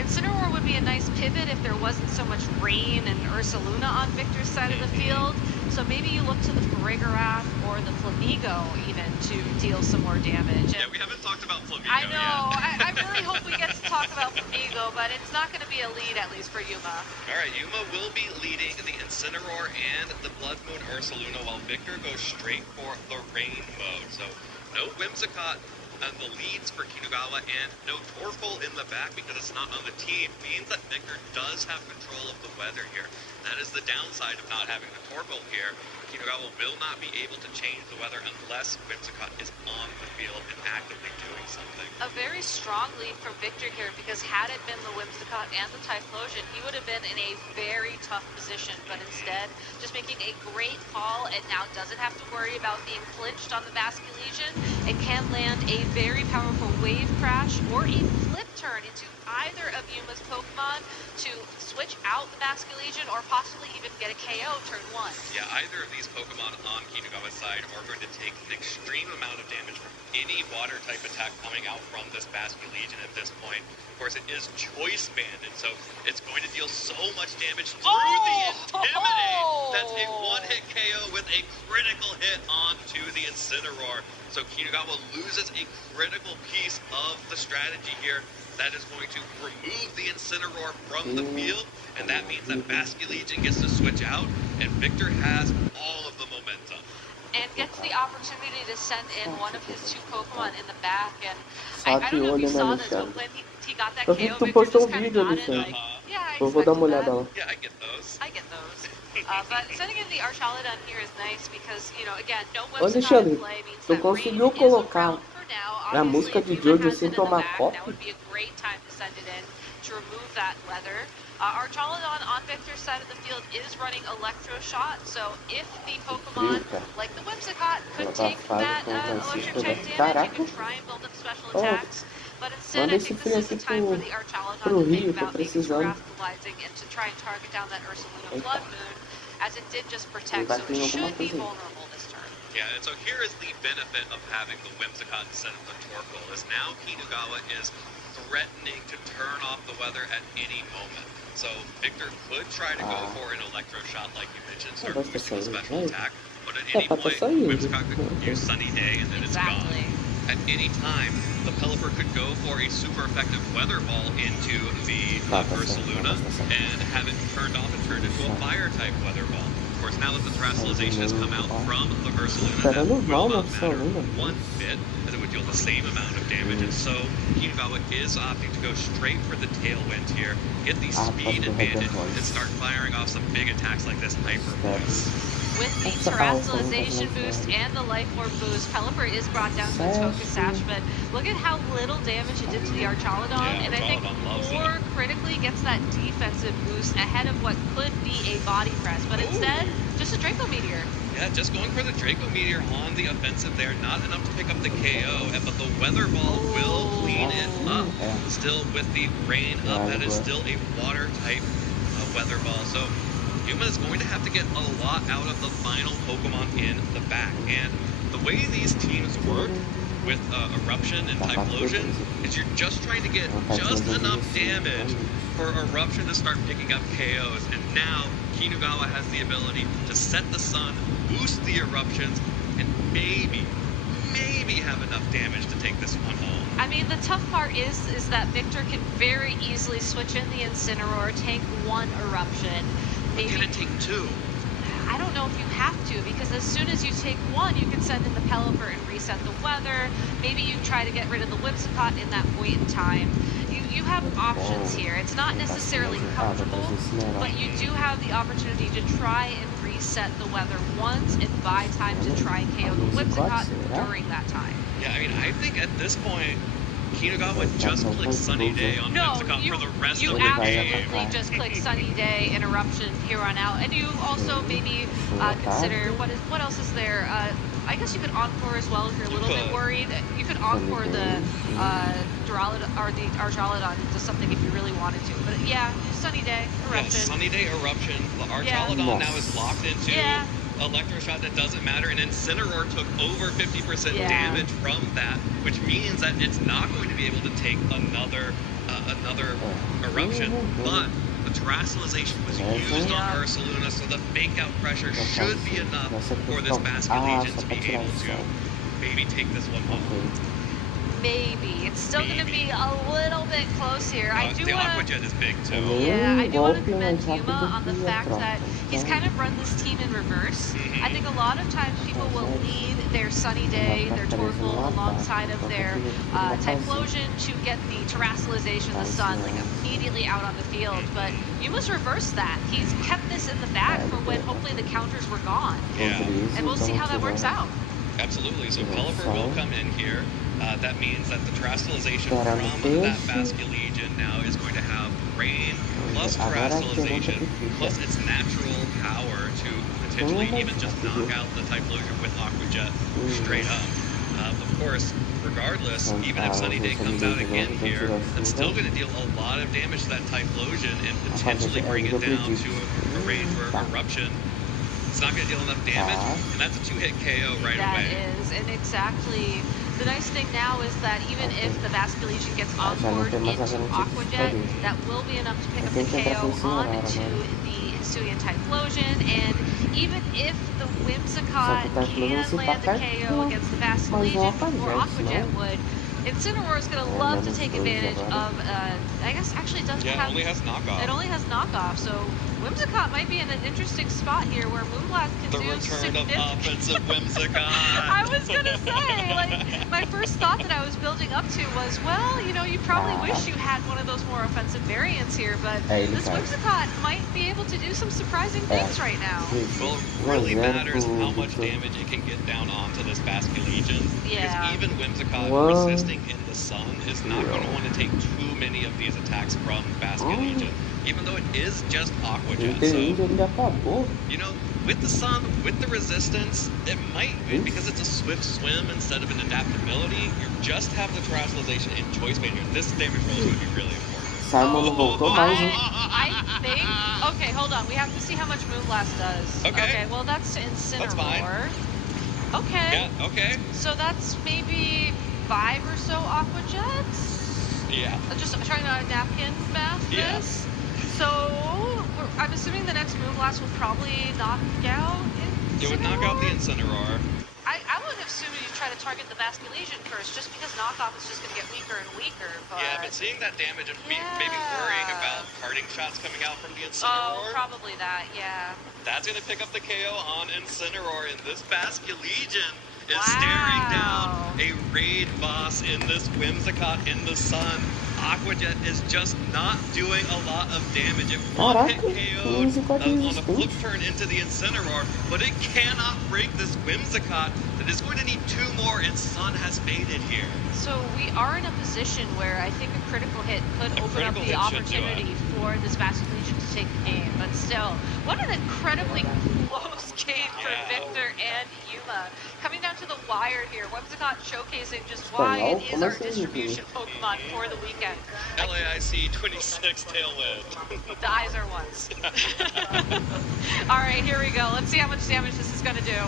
Incineroar would be a nice pivot if there wasn't so much rain and Ursaluna on Victor's side of the field. So maybe you look to the Farigiraf or the Flamigo even to deal some more damage. Yeah, we haven't talked about Flamigo I know. yet. I really hope we get to talk about Flamigo, but it's not going to be a lead, at least for Yuma. All right, Yuma will be leading the Incineroar and the Blood Moon Ursaluna, while Victor goes straight for the Rain mode. So no Whimsicott on the leads for Kinugawa, and no Torkoal in the back because it's not on the team. Means that Victor does have control of the weather here. That is the downside of not having the Torkoal here. Kinugawa will not be able to change the weather unless Whimsicott is on the field and actively doing something. A very strong lead from Victor here because had it been the Whimsicott and the Typhlosion, he would have been in a very tough position, but instead just making a great call and now doesn't have to worry about being clinched on the Basculegion and can land a very powerful Wave Crash or a Flip Turn into either of Yuma's Pokemon to switch out the Basculegion or possibly even get a KO turn 1. Yeah, either of these Pokemon on Kinugawa's side are going to take an extreme amount of damage from any water type attack coming out from this Basculegion at this point. Of course, it is choice banded, so it's going to deal so much damage through the Intimidate. That's a one-hit KO with a critical hit onto the Incineroar. So Kinugawa loses a critical piece of the strategy here. That is going to remove the Incineroar from the field, and that means that Basculegion gets to switch out, and Victor has all of the momentum. And gets the opportunity to send in one of his two Pokemon in the back, and I don't know if you saw this, but when he got that KO, Victor just kind of nodded like, yeah, I expected that. Yeah, I get those. But sending in the Archaludon here is nice because, again, no Whimsicott in play means that Rain is around for now. A música de Jojo sem tomar copo? That would be a great time to send it in to remove that weather. Archaludon on Victor's side of the field is running Electroshock, so if the Pokemon, like the Whimsicott, could take that electric type damage, you can try and build up special attacks. But instead, I think this is the time for the Archaludon to think about maybe Rascalizing and to try and target down that Ursaluna Blood Moon, as it did just protect, so it should be vulnerable this turn. Yeah, and so here is the benefit of having the Whimsicott instead of the Torkoal, is now Kinugawa is threatening to turn off the weather at any moment. So Victor could try to go for an Electroshock, like you mentioned, start boosting the special attack, but at any point, Whimsicott could use Sunny Day and then it's gone. at any time, the Pelipper could go for a super effective weather ball into the Ursaluna and have it turned off and turned into a fire type weather ball. Of course, now that the terrestrialization has come out from the Ursaluna, that will not matter one bit, as it would deal the same amount of damage. And so Kinugawa is opting to go straight for the tailwind here, get the speed advantage, and start firing off some big attacks like this Hyper Voice. With the terrestrialization boost and the life orb boost, Pelipper is brought down to its focus sash, but look at how little damage it did to the Archaludon, and I think more critically gets that defensive boost ahead of what could be a body press, but instead, just a Draco Meteor. Yeah, just going for the Draco Meteor on the offensive there, not enough to pick up the KO, but the Weather Ball will clean it up. Still with the rain up, that is still a water type Weather Ball, so Yuma is going to have to get a lot out of the final Pokemon in the back. And the way these teams work with Eruption and Typhlosion is you're just trying to get just enough damage for Eruption to start picking up KOs. And now Kinugawa has the ability to set the sun, boost the Eruptions, and maybe have enough damage to take this one home. I mean, the tough part is that Victor can very easily switch in the Incineroar, take one Eruption. Maybe, can it take two? I don't know if you have to, because as soon as you take one, you can send in the Pelipper and reset the weather. Maybe you try to get rid of the Whimsicott in that point in time. You have options here. It's not necessarily comfortable, but you do have the opportunity to try and reset the weather once and buy time to try and KO the Whimsicott during that time. Yeah, I mean, I think at this point, Kinugawa just click Sunny Day on Whimsicott for the rest of the game. You absolutely just click Sunny Day and Eruption here on out. And you also maybe consider, what else is there? I guess you could Encore as well if you're a little bit worried. You could Encore the Duraludon or the Archaludon to something if you really wanted to. But yeah, Sunny Day, Eruption. Yeah, Sunny Day, Eruption. The Archaludon now is locked into Electroshot that doesn't matter, and Incineroar took over 50% damage from that, which means that it's not going to be able to take another Eruption, but the terrestrialization was used on Ursaluna, so the fake out pressure should be enough for this Basket Legion to be able to maybe take this one home. Maybe. It's still going to be a little bit close here. The Aqua Jet is big too. Yeah, I do want to commend Yuma on the fact that he's kind of run this team in reverse. I think a lot of times people will lead their Sunny Day, their Torkoal alongside of their Typhlosion to get the terrestrialization of the sun like immediately out on the field. But Yuma's reversed that. He's kept this in the back for when hopefully the counters were gone. Yeah. And we'll see how that works out. Absolutely. So Pelipper will come in here. That means that the terrestrialization from that Basket Legion now is going to have rain plus terrestrialization plus its natural power to potentially even just knock out the Typhlosion with Aqua Jet straight up. Of course, regardless, even if Sunny Day comes out again here, it's still going to deal a lot of damage to that Typhlosion and potentially bring it down to a range where Eruption, it's not going to deal enough damage, and that's a two-hit KO right away. That is, and exactly. The nice thing now is that even if the Basket Legion gets onboard into Aqua Jet, that will be enough to pick up the KO onto the Hisuian Typhlosion, and even if the Whimsicott can land the KO against the Basket Legion before Aqua Jet would, Incineroar is going to love to take advantage of, I guess actually it doesn't have... it only has knockoff. It only has knockoff, so Whimsicott might be in an interesting spot here where Moonblast can do significant... The return of offensive Whimsicott. I was going to say, like, my first thought that I was building up to was, well, you know, you probably wish you had one of those more offensive variants here, but this Whimsicott might be able to do some surprising things right now. Well, it really matters how much damage it can get down onto this Basket Legion. Because even Whimsicott resisting in the sun is not going to want to take too many of these attacks from Basket Legion, even though it is just Aqua Jet. So, you know, with the sun, with the resistance, it might be because it's a swift swim instead of an adaptability. You just have the terrestrialization and choice major. This damage roll is going to be really important. I think... Okay, hold on. We have to see how much Moonblast does. Okay, well, that's to Incineroar. That's fine. Okay. Yeah, okay. So that's maybe 5 or so Aqua Jets? Yeah. Just trying to napkin math this. So I'm assuming the next Moonblast would probably knock out Incineroar? It would knock out the Incineroar. I would assume you try to target the Basculegion first, just because knockoff is just going to get weaker and weaker. But yeah, but seeing that damage and maybe worrying about parting shots coming out from the Incineroar. Oh, probably that, yeah. That's going to pick up the KO on Incineroar, and this Basculegion is staring down a raid boss in this Whimsicott in the sun. Aquajet is just not doing a lot of damage. It won't hit KO'd on a flip turn into the Incineroar, but it cannot break this Whimsicott that is going to need 2 more, and Sun has faded here. So we are in a position where I think a critical hit could open up the opportunity for this Basculegion to take the game, but still, what an incredibly close game for Victor and Yuma. Coming down to the wire here, Whimsicott showcasing just why it is our distribution Pokemon for the weekend. LAIC 26 Tailwind. The eyes are ones. Alright, here we go. Let's see how much damage this is going to do.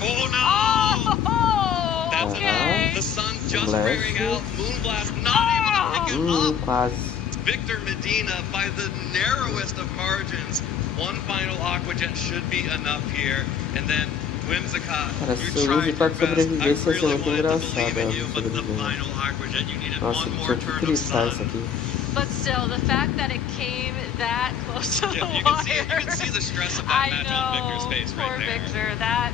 Oh no! Oh, that's okay. The sun just rearing out. Moonblast not able to pick him up. Victor Medina by the narrowest of margins. One final Aquajet should be enough here. And then Whimsicott, you tried your best. I really wanted to believe in you, but the final Aquajet, you needed one more turn of sun. But still, the fact that it came that close to the wire. You can see the stress of that match on Victor's face right there. Victor, that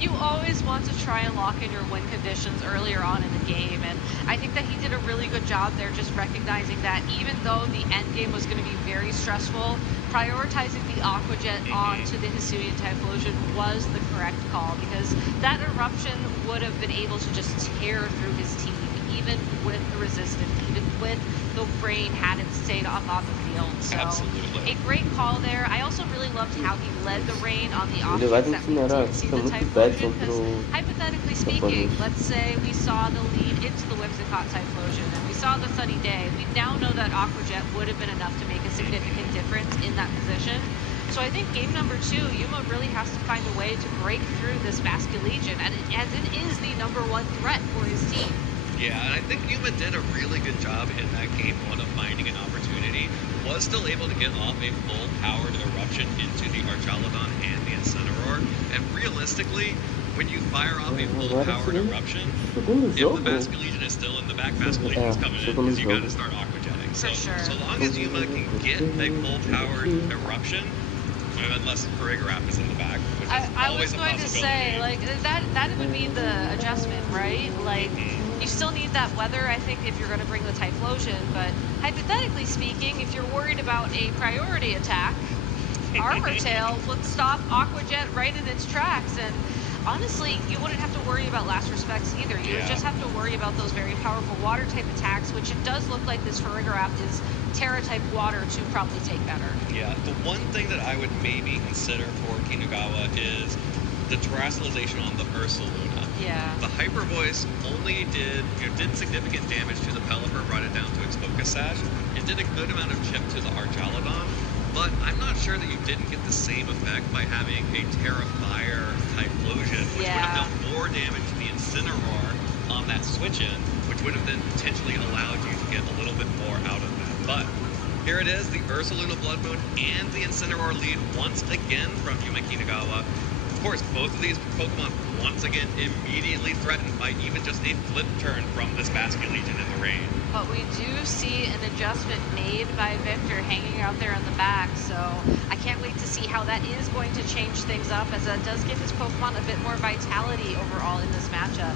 you always want to try and lock in your win conditions earlier on in the game, and I think that he did a really good job there, just recognizing that even though the end game was going to be very stressful, prioritizing the Aquajet onto the Hisuian Typhlosion was the correct call, because that eruption would have been able to just tear through his team, even with the resistance, even with the rain had it stayed on the field. So a great call there. I also really loved how he led the rain on the offense that we did see the Typhlosion, because hypothetically speaking, let's say we saw the lead into the Whimsicott Typhlosion and we saw the sunny day, we now know that Aquajet would have been enough to make a significant difference in that position. So I think game number 2, Yuma really has to find a way to break through this Basculegion, and as it is the #1 threat for his team. Yeah, and I think Yuma did a really good job in that game 1 of finding an opportunity. Was still able to get off a full-powered eruption into the Archaludon and the Incineroar. And realistically, when you fire off a full-powered eruption, if the Basculegion is still in the back, Basculegion is coming in because you got to start Aquajetting. So long as Yuma can get a full-powered eruption, unless Farigiraf is in the back, which is I was going to say, like, that would be the adjustment, right? Like, you still need that weather, I think, if you're going to bring the Typhlosion, but hypothetically speaking, if you're worried about a priority attack, Armor Tail would stop Aquajet right in its tracks, and honestly, you wouldn't have to worry about Last Respects either. You would just have to worry about those very powerful water-type attacks, which it does look like this Farigiraf is Terra-type water to probably take better. Yeah, the one thing that I would maybe consider for Kinugawa is the terrestrialization on the Ursaluna. Yeah. The Hyper Voice only did significant damage to the Pelipper, brought it down to its Focus Sash. It did a good amount of chip to the Archaludon, but I'm not sure that you didn't get the same effect by having a Terra Fire Typhlosion, which would have done more damage to the Incineroar on that switch-in, which would have then potentially allowed you to get a little bit more out of that. But here it is, the Ursaluna Blood Moon and the Incineroar lead once again from Yuma Kinugawa. Of course, both of these Pokemon once again immediately threatened by even just a flip turn from this Basculegion in the rain. But we do see an adjustment made by Victor hanging out there in the back, so I can't wait to see how that is going to change things up, as that does give his Pokemon a bit more vitality overall in this matchup.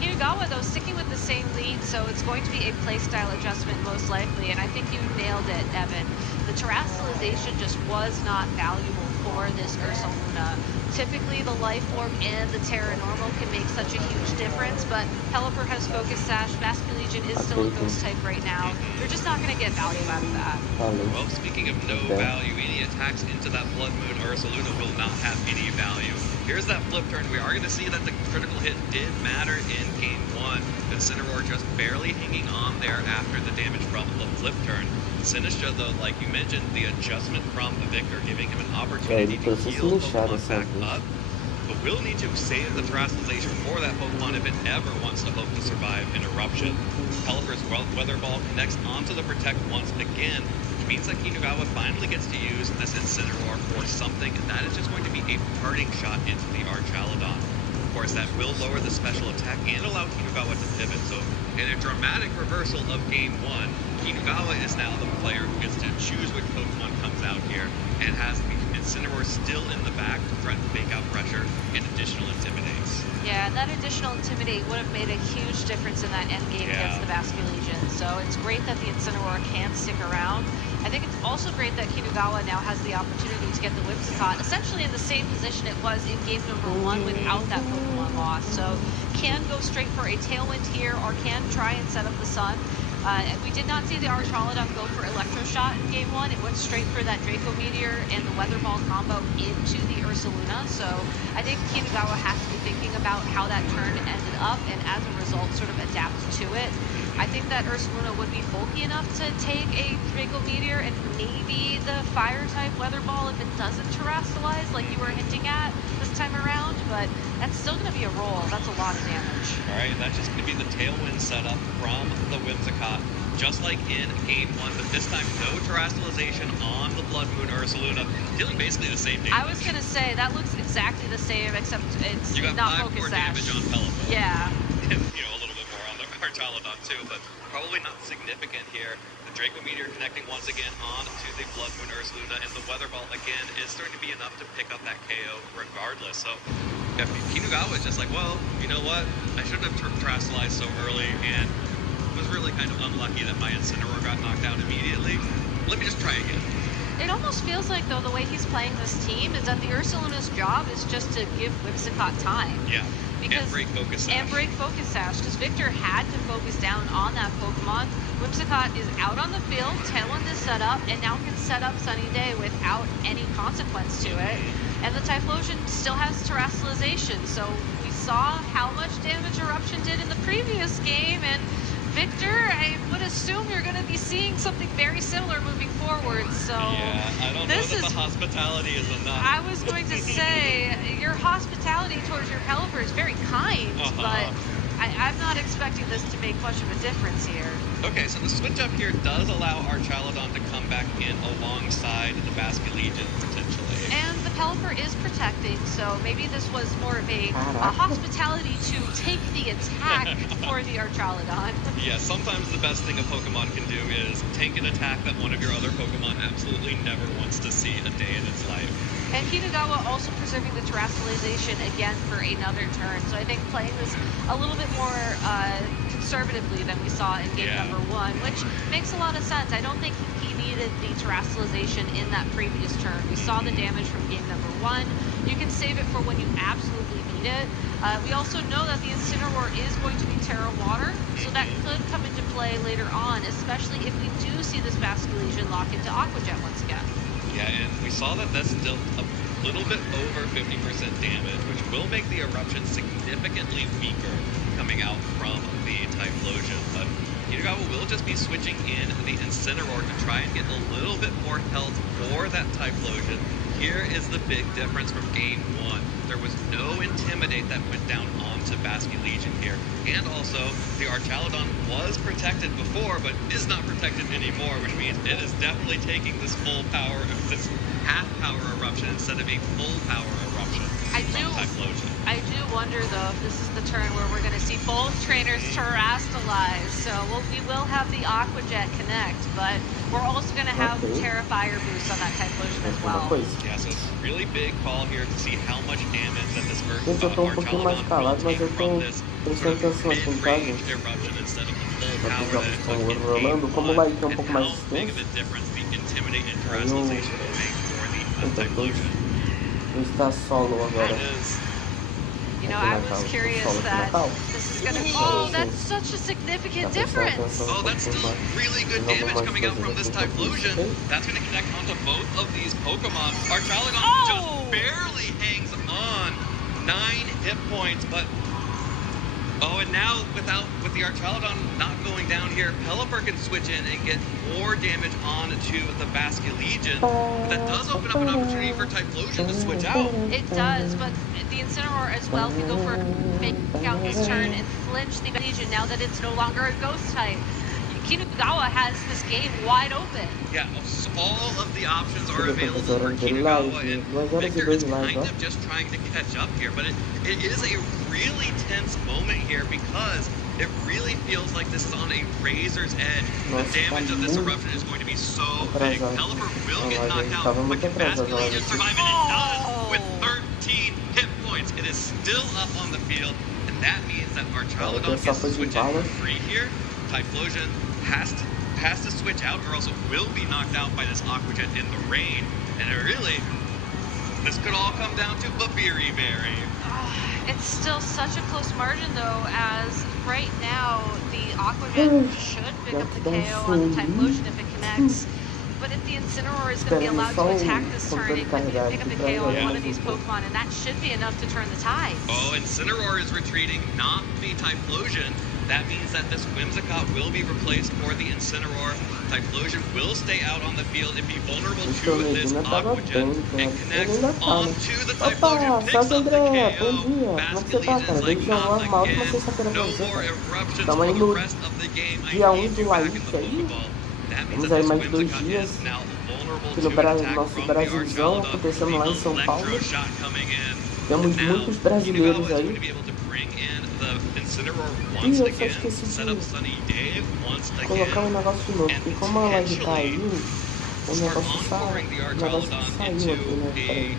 Kinugawa, though, sticking with the same lead, so it's going to be a playstyle adjustment most likely, and I think you nailed it, Evan. The terrestrialization just was not valuable for this Ursaluna. Typically, the Life Orb and the Terra Normal can make such a huge difference, but Pelipper has Focus Sash, Basculegion is still a Ghost type right now. They're just not going to get value out of that. Well, speaking of no value, any attacks into that Blood Moon Ursaluna will not have any value. Here's that flip turn. We are going to see that the critical hit did matter in Game 1. The Incineroar just barely hanging on there after the damage from the flip turn. Sinistra, though, like you mentioned, the adjustment from the Victor, giving him an opportunity to heal the Pokemon back up. But we'll need to save the terrestrialization for that Pokemon if it ever wants to hope to survive an eruption. Pelipper's Weather Ball connects onto the Protect once again, which means that Kinugawa finally gets to use this Incineroar for something, and that is just going to be a parting shot into the Archaludon. of course, that will lower the special attack and allow Kinugawa to pivot. So in a dramatic reversal of Game 1, Kinugawa is now the player who gets to choose which Pokemon comes out here and has the Incineroar still in the back to threaten fake out pressure and additional Intimidates. Yeah, that additional Intimidate would have made a huge difference in that endgame against the Basculegion. So it's great that the Incineroar can stick around. I think it's also great that Kinugawa now has the opportunity to get the Whimsicott essentially in the same position it was in game number 1 without that Pokemon loss. So can go straight for a Tailwind here or can try and set up the Sun. We did not see the Archaludon go for Electro Shot in game 1. It went straight for that Draco Meteor and the Weather Ball combo into the Ursaluna. So I think Kinugawa has to be thinking about how that turn ended up and as a result sort of adapt to it. I think that Ursaluna would be bulky enough to take a Draco Meteor and maybe the Fire-type Weather Ball if it doesn't Terrasilize like you were hinting at this time around, but that's still going to be a roll. That's a lot of damage. All right, that's just going to be the Tailwind setup from the Whimsicott, just like in Game 1, but this time no Terrasalization on the Blood Moon Ursaluna, dealing basically the same damage. I was going to say, that looks exactly the same, except it's you got not 5 more damage on Pelipper. Yeah. And, a little bit more on the Archaludon too, but probably not significant here. The Draco Meteor connecting once again on to the Blood Moon Ursaluna, and the Weather Ball again is starting to be enough to pick up that KO regardless. So Kinugawa is just like, well, you know what? I shouldn't have Terrasalized so early, and was really kind of unlucky that my Incineroar got knocked out immediately. Let me just try again. It almost feels like, though, the way he's playing this team is that the Ursaluna's job is just to give Whimsicott time. Yeah, and break Focus Sash. And break Focus Sash, because Victor had to focus down on that Pokemon. Whimsicott is out on the field, Tailwind is set up, and now can set up Sunny Day without any consequence to it. And the Typhlosion still has Terrasalization, so we saw how much damage Eruption did in the previous game, and Victor, I would assume you're going to be seeing something very similar moving forward, so... Yeah, I don't know that the hospitality is enough. I was going to say, your hospitality towards your Pelipper is very kind, but I'm not expecting this to make much of a difference here. Okay, so the switch up here does allow Archaludon to come back in alongside the Basculegion, potentially. And the Pelipper is protecting, so maybe this was more of a hospitality to take the attack for the Archaludon. Yeah, sometimes the best thing a Pokemon can do is tank an attack that one of your other Pokemon absolutely never wants to see a day in its life. And Kinugawa also preserving the Terrasalization again for another turn, so I think playing this a little bit more conservatively than we saw in game number 1, which makes a lot of sense. I don't think he needed the Terrasalization in that previous turn. We saw the damage from game number 1. You can save it for when you absolutely need it. We also know that the Incineroar is going to be Terra Water, so that could come into play later on, especially if we do see this Basculegion lock into Aqua Jet once again. Yeah, and we saw that that's still a little bit over 50% damage, which will make the Eruption significantly weaker coming out from the Typhlosion. But Kinugawa will just be switching in the Incineroar to try and get a little bit more health for that Typhlosion. Here is the big difference from game 1. There was no Intimidate that went down onto Basculegion here. And also, the Archaludon was protected before, but is not protected anymore, which means it is definitely taking this full power of this half-power Eruption instead of a full-power Eruption from Typhlosion. I do wonder, though, if this is the turn where we're going to see both trainers Terrasilize. So we will have the Aqua Jet connect, but we're also going to have Terra Fire boost on that Typhlosion as well. Yeah, so it's a really big call here to see how much damage that this Gente, eu tô um pouquinho mais calado, mas eu tô prestando atenção aqui em casa. Os jogos estão rolando, como o LAIC é um pouco mais extenso. Eu está solo agora. You know, I was curious that this is gonna... Oh, that's such a significant difference! Oh, that's still really good damage coming out from this Typhlosion. That's gonna connect onto both of these Pokemon. Archaludon just barely hangs on. 9 hit points, but... Oh, and now with the Archaludon not going down here, Pelipper can switch in and get more damage onto the Basculegion. That does open up an opportunity for Typhlosion to switch out. It does, but the Incineroar as well can go for fake out this turn and flinch the Basculegion now that it's no longer a ghost type. Kinugawa has this game wide open. Yeah, all of the options are available for Kinugawa, and Victor is kind of just trying to catch up here, but it is a really tense moment here because it really feels like this is on a razor's edge. The damage of this eruption is going to be so big. Caliber will get knocked out, but can Basque Legion survive? And it does with 13 hit points. It is still up on the field, and that means that Archaludon gets to switch in for free here. Typhlosion has to switch out, or else it will be knocked out by this Aqua Jet in the rain. And this could all come down to Babiri Berry. It's still such a close margin, though, as right now the Aqua Jet should pick up the KO on the Typhlosion if it connects. But if the Incineroar is going to be allowed to attack this turn, it could pick up the KO on one of these Pokemon, and that should be enough to turn the tides. Oh, Incineroar is retreating, not the Typhlosion. That means that this Whimsicott will be replaced for the Incineroar. Typhlosion will stay out on the field and be vulnerable to this Aqua Jet. It connects onto the Typhlosion, picks up the KO. Basque Legion is like, not again. No more eruptions for the rest of the game. I need you back in the Pokeball. That means that this Whimsicott is now vulnerable to attack from the Archaludon. Electro-shot coming in. Temos muitos brasileiros aí. Ih, eu só esqueci de colocar um negócio de novo, porque como a live caiu, o negócio saiu aqui, né? Peraí.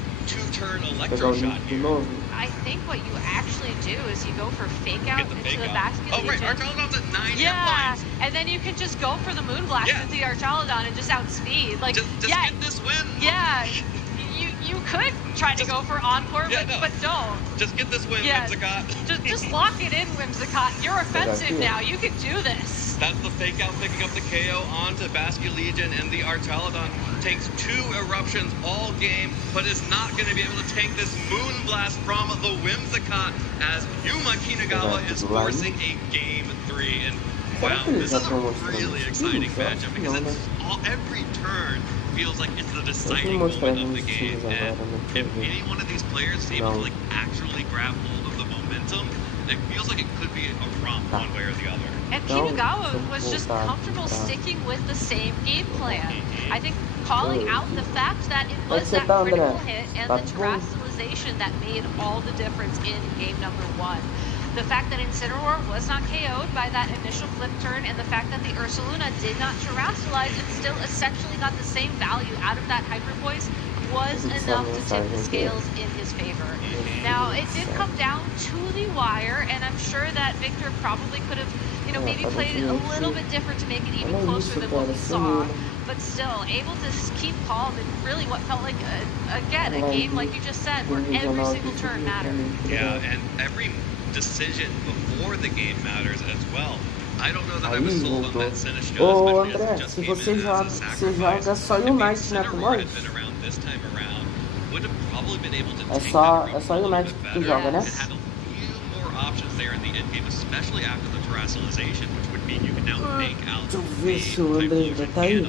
Pegar o link de novo. I think what you actually do is you go for fake out into the Basque Legion. Oh, right, Archaludon's at 9 hit points. And then you can just go for the Moonblast into the Archaludon and just outspeed. Like, just get this win. Yeah. You could try to go for Encore, but don't. Just get this win, Whimsicott. Just lock it in, Whimsicott. You're offensive now. You can do this. That's the fake out picking up the KO onto Basque Legion, and the Archaludon takes 2 eruptions all game, but is not going to be able to take this Moonblast from the Whimsicott as Yuma Kinugawa is forcing a Game 3. And wow, this is a really exciting matchup because it's every turn feels like it's the deciding moment of the game, and if any one of these players is able to like actually grab hold of the momentum, it feels like it could be a romp one way or the other. And Kinugawa was just comfortable sticking with the same game plan. I think calling out the fact that it was that critical hit and the terrestrialization that made all the difference in game number 1. The fact that Incineroar was not KO'd by that initial flip turn, and the fact that the Ursaluna did not terrestrialize and still essentially got the same value out of that Hyper Voice was enough to tip the scales in his favor. Now, it did come down to the wire, and I'm sure that Victor probably could have, maybe played it a little bit different to make it even closer than what we saw. But still, able to keep calm in really what felt like, a game, like you just said, where every single turn mattered. Yeah, and every decision before the game matters as well. I don't know that I was sold on that Sinistro, Ô André, se você joga só Unite, né, com nós? É só Unite que tu joga, né? Options there in the end game, especially after the terrestrialization, which would mean you can now make out Deixa eu ver se o André ainda tá aí.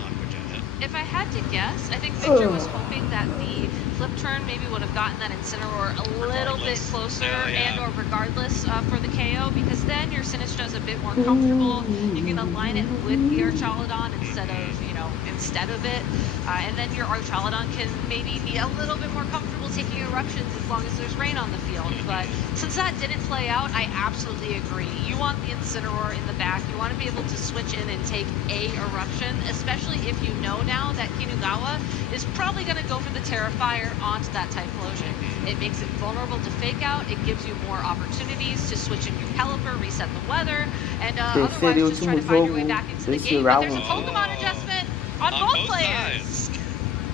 If I had to guess, I think Victor was hoping that the flip turn maybe would have gotten that Incineroar a little bit closer and or regardless for the KO, because then your Sinistro is a bit more comfortable. You can align it with the Archaludon instead of it. And then your Archaludon can maybe be a little bit more comfortable taking eruptions as long as there's rain on the field. But since that didn't play out, I absolutely agree. You want the Incineroar in the back. You want to be able to switch in and take a eruption, especially if you know now that Kinugawa is probably going to go for the Terrifier onto that Typhlosion. It makes it vulnerable to fake out. It gives you more opportunities to switch in your Caliper, reset the weather, and otherwise just try to find your way back into the game. But there's a Pokemon adjustment on both players. Sides.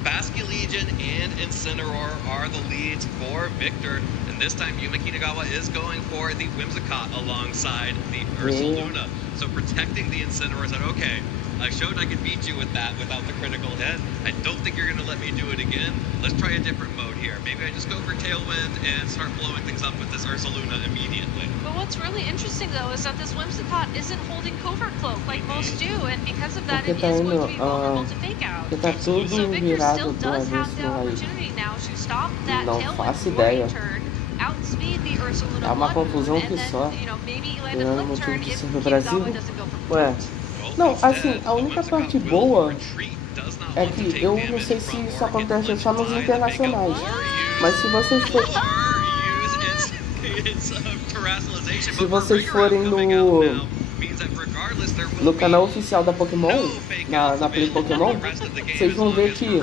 Basque Legion and Incineroar are the leads for Victor, and this time Yuma Kinugawa is going for the Whimsicott alongside the Ursaluna. So protecting the Incineroar said, okay, I showed I could beat you with that without the critical hit. I don't think you're going to let me do it again. Let's try a different mode here. Maybe I just go for Tailwind and start blowing things up with this Ursaluna immediately. But what's really interesting, though, is that this Whimsicott isn't holding Covert Cloak like most do, and because of that, it is going to be vulnerable to fake out. So Victor still does have the opportunity now to stop that Tailwind turn, outspeed the Ursaluna one move, and then, maybe land a flip turn if Kinugawa doesn't go for points. Não, assim, a única parte boa é que eu não sei se isso acontece só nos internacionais. Mas se vocês forem. Se vocês forem no canal oficial da Pokémon, na Play Pokémon, vocês vão ver que o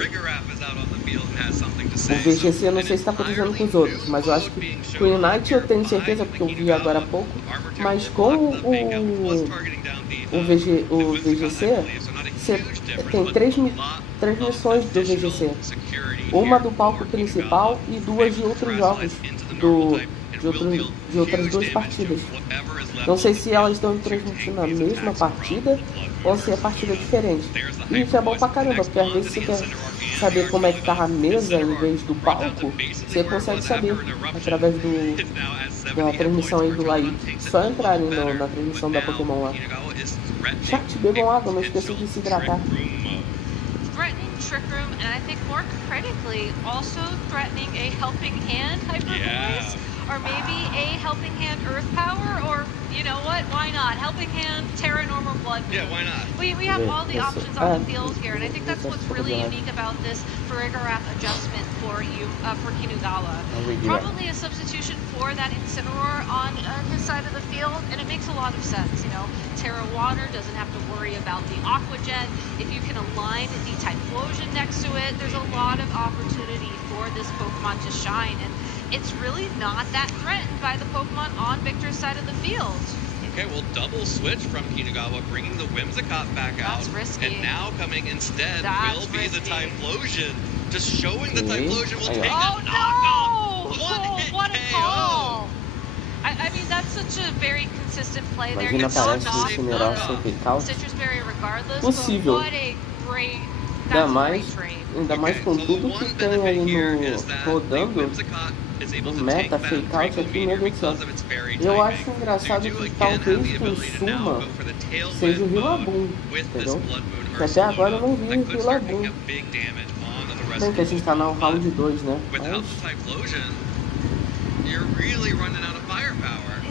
VGC, eu não sei se está acontecendo com os outros, mas eu acho que com o Unite eu tenho certeza, porque eu vi agora há pouco, mas com o VGC, você tem três missões do VGC. Uma do palco principal e duas de outros jogos, de outras duas partidas. Não sei se elas estão transmitindo a mesma partida ou se é partida diferente. E isso é bom pra caramba, porque às vezes você quer saber como é que tá a mesa em vez do palco, você consegue saber através da transmissão aí do LAIC. Só entrarem na transmissão da Pokémon lá. Chat, bebam água, não esqueçam de se hidratar. Threatening Trick Room, and I think more critically, also threatening a Helping Hand Hyper Voice, or maybe a Helping Hand Earth Power, or you know what? Why not? Helping Hand Terra Normal Blood Moon. Yeah, why not? We have all the options on the field here, and I think that's what's really unique about this Farigiraf adjustment for Kinugawa. Probably a substitution for that Incineroar on his side of the field, and it makes a lot of sense. You know, Terra Water doesn't have to worry about the Aqua Jet. If you can align the Typhlosion next to it, there's a lot of opportunity for this Pokemon to shine, and it's really not that threatened by the Pokemon on Victor's side of the field. Okay, well, double switch from Kinugawa, bringing the Whimsicott back out. That's risky. And now coming instead will be the Typhlosion. Just showing the Typhlosion will take oh, that knockoff. No! What a call! I mean, that's such a very consistent play there. It's not off Citrus Berry regardless, possível. but what a great... Ainda mais com tudo que tem aí rodando no meta, fake out aqui, meu Deus do céu. Eu acho engraçado que talvez quem suma seja o Rillaboom, entendeu? Que até agora eu não vi o Rillaboom. Bem que a gente tá no round 2, né?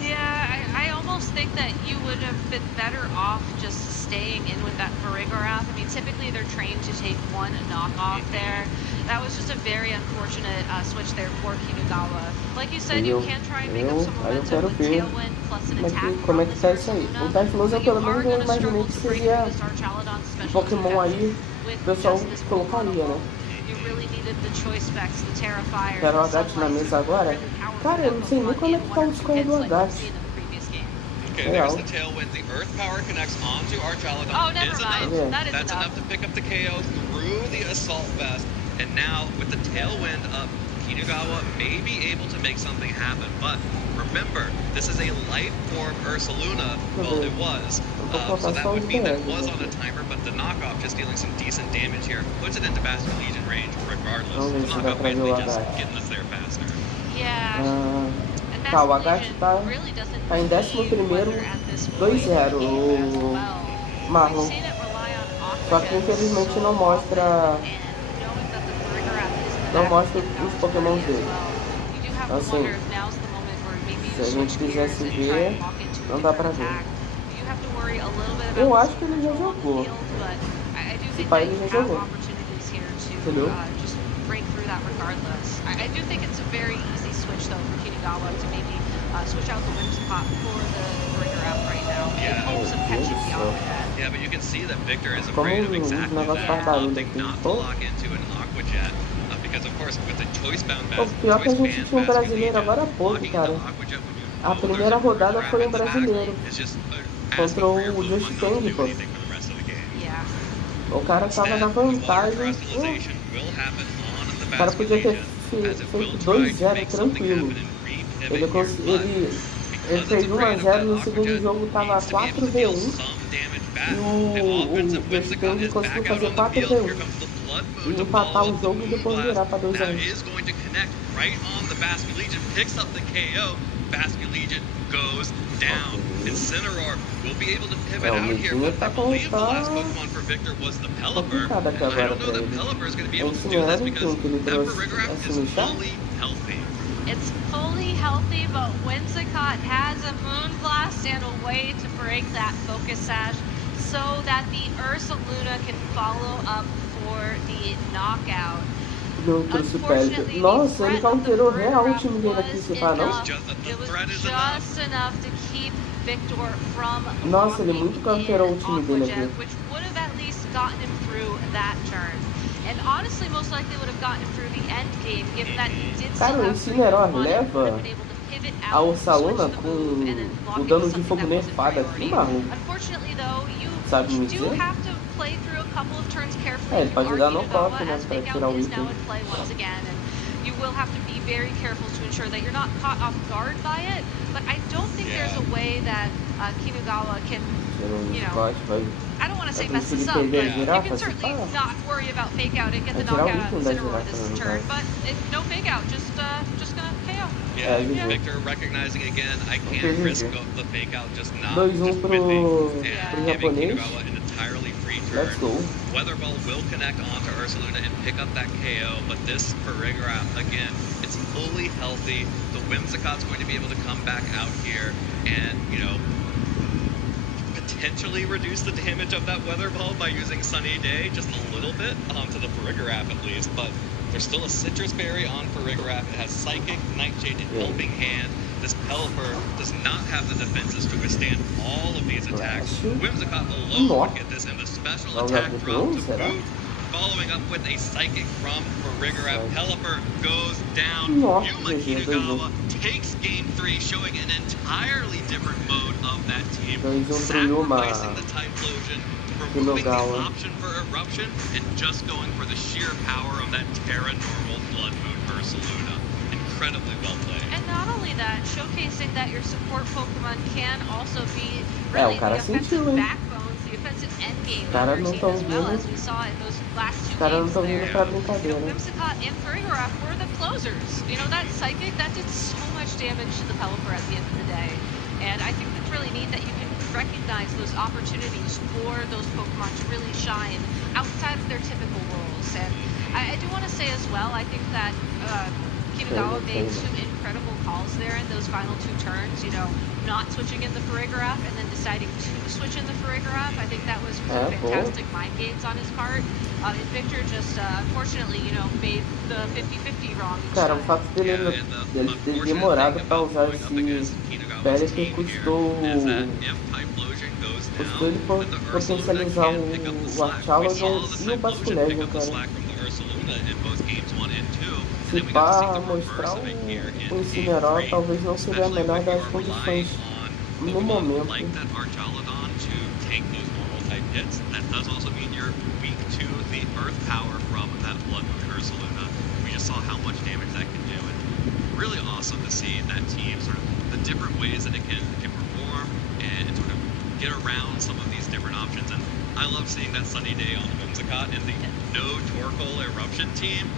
Yeah, I almost think that you would have been better off just staying in with that Farigiraf. I mean, typically they're trained to take one knockoff there. That was just a very unfortunate switch there for Kinugawa. Like you said, you can try and make up some momentum with Tailwind plus an attack. Como é que tá isso aí? O Typhlosion, pelo menos, eu imaginei que seria o Pokémon aí, o pessoal colocaria, né? Quero o Agathe na mesa agora? Cara, eu não sei nem como é que tá o score do Agathe. Okay, there's the Tailwind. The Earth Power connects onto Archaludon. Oh, never mind. That's enough to pick up the KO through the Assault Vest. And now, with the Tailwind up, Kinugawa may be able to make something happen. But remember, this is a Life Form Ursaluna. Well, it was. So that would mean that it was on a timer, but the knockoff just dealing some decent damage here. Puts it into Bastion Legion range regardless. The knockoff mainly just getting us there faster. Yeah. Tá, o Agathe tá em 11º, 2-0, o Marlon. Só que infelizmente não mostra os Pokémon dele. Então, assim, se a gente quisesse ver, não dá pra ver. Eu acho que ele já jogou. Se pai, ele já jogou. Entendeu? I do think it's a very easy switch though for Kinugawa to maybe switch out the Whimsicott for the Farigiraf right now in hopes of catching the Aqua. Yeah, but you can see that Victor is afraid of exactly that, opting not to lock into an Aqua Jet. Because of course with the choice bound O pior que a gente tinha um brasileiro agora há pouco, cara. A primeira rodada foi um brasileiro contra o Just Stand, pô. O cara tava na vantagem. O cara podia ter feito 2-0 tranquilo. Ele fez 1-0, no segundo jogo tava 4-v1 e o Verstappen conseguiu fazer 4-v1 e empatar o jogo e depois virar pra 2-1. O Medinho tá complicado aqui agora pra ele. É esse ranking que ele trouxe esse Michá? It's fully healthy, but Whimsicott has a Moonblast and a way to break that Focus Sash. so that the Ursa Luna can follow up for the knockout. Não trouxe o Pelican. Nossa, ele counterou real o time dele aqui, você tá não? It was just enough to keep Victor from Nossa, ele muito counterou o time dele aqui. which would have at least gotten him through that turn. And honestly, most likely would have gotten him through the end game, given that he did still Cara, o have Incineroar leva a Ursa Luna com o dano de fogo nerfado aqui, maluco. Unfortunately, though, you Sabe me do dizer? have to play through a couple of turns carefully. Ele pode dar no coffre, né, as pra Fake tirar Out o is now item. in play once again, and you will have to be very careful to ensure that you're not caught off guard by it. But I don't think there's a way that Kinugawa can, you know, I don't want to say mess this up, but you can certainly not worry about Fake Out and get the knockout out of Incineroar this turn. But if no Fake Out, just gonna KO. Yeah, Victor recognizing again, I can't risk the Fake Out, just not 2-1 pro giving japonês. Kinugawa an entirely free turn. Let's go. Weather Ball will connect onto Ursa Luna and pick up that KO, but this Perigraph, again, it's fully healthy. The Whimsicott's going to be able to come back out here and, you know, potentially reduce the damage of that Weather Ball by using Sunny Day just a little bit onto the Perigraph at least, but there's still a Citrus Berry on Perigraph. It has Psychic, Nightshade, and Helping Hand. This Pelipper does not have the defenses to withstand all of these attacks. Whimsicott alone would get this, and the special attack drop to boot, following up with a Psychic from Perigraph. Pelipper goes down. Yuma Kinugawa takes game 3, showing an entirely different mode of that team, sacrificing the Typhlosion, removing the option for Eruption, and just going for the sheer power of that Terra Normal Blood Moon Ursa Luna. Incredibly well played. And not only that, showcasing that your support Pokemon can also be really the offensive backbones, the offensive endgame of your team as well, as we saw in those last two games there. You know, Whimsicott and Perigraph were the closers. You know, that Psychic, that did so much damage to the Pelipper at the end of the day. And I think it's really neat that you can recognize those opportunities for those Pokemon to really shine outside of their typical roles. And I do want to say as well, I think that Kinugawa made some incredible calls there in those final 2 turns, you know, not switching in the Perigraph and then deciding to switch in the Perigraph. I think that was fantastic mind games on his part. And Victor just, unfortunately, you know, made the 50-50 wrong each Cara, o time. fato dele ter demorado pra usar esse Pelican custou ele potencializar o Archaladon e o Basculégio, cara. Se pá, mostrar o Incineroar talvez não seja a melhor das condições no momento. That does also mean you're weak to the Earth power from that Blood Moon Ursa Luna. We just saw how much damage that can do, and really awesome to see that team sort of the different ways that it can perform and sort of get around some of these different options. And I love seeing that Sunny Day on Whimsicott and the no Torkoal Eruption team.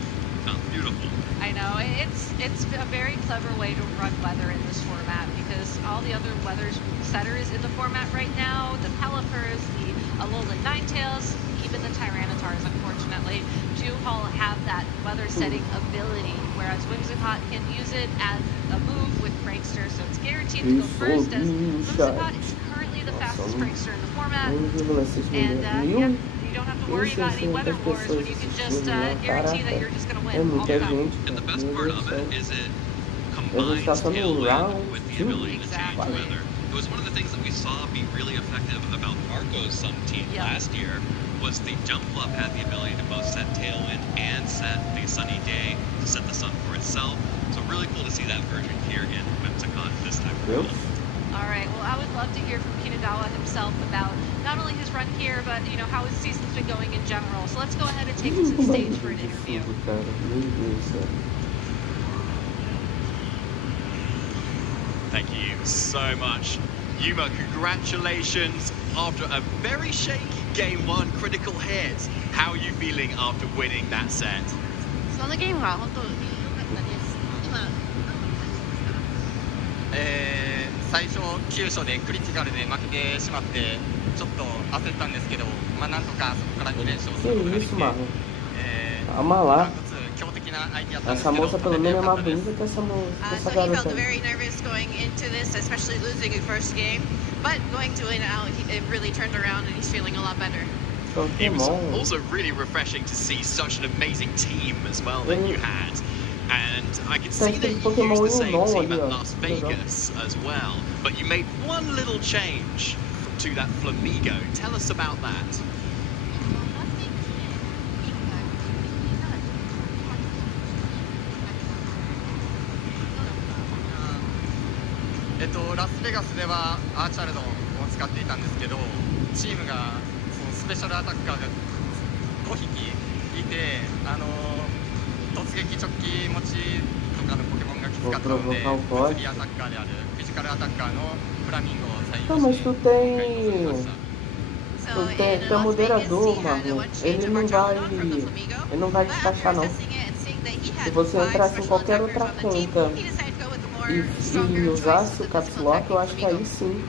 Beautiful. I know, it's a very clever way to run weather in this format, because all the other weather setters in the format right now, the Pelipers, the Alolan Ninetales, even the Tyrannotars, unfortunately, do all have that weather setting ability, whereas Whimsicott can use it as a move with Prankster, so it's guaranteed to go first, as Whimsicott is currently the fastest Prankster in the format, and yeah, you don't have to worry about any weather wars when you can just guarantee that you're just going to win all the time. And the best part of it is it combines Tailwind with the ability to change weather. It was one of the things that we saw be really effective about Marco's Sun team last year, was the Jump Club had the ability to both set Tailwind and set the Sunny Day to set the sun for itself. So really cool to see that version here in Whimsicott this time around. All right, well, I would love to hear from Kinugawa himself about not only his run here, but, you know, how his season's been going in general. So let's go ahead and take him to the stage for an interview. Thank you so much. Yuma, congratulations after a very shaky game 1 critical hit. How are you feeling after winning that set? そのゲームは本当に良かったです。今最初9勝でクリティカルで負けてしまってちょっと焦ったんですけど、まあなんとかそこから2連勝することができて、強敵 Essa moça pelo menos é mais bonita que essa moça, que essa So he felt garota aí. very nervous going into this, especially losing his first game. But going to it now, it really turned around and he's feeling a lot better. It was also really refreshing to see such an amazing team as well that you had. And I could see that you used the same team at Las Vegas as well. But you made one little change to that Flamigo. Tell us about that. ラスベガスではアーチャルドンを使っていたんですけど、チームがそのスペシャルアタッカーが5匹いて、突撃直帰持ちとかのポケモンがきつかったので、物理アタッカーであるフィジカルアタッカーのフラミンゴを採用して今回挑みました。Tu é moderador, mano. Ele não vai te taxar não. Se você entrasse em qualquer outra conta e usasse o Caps Lock, eu acho que aí sim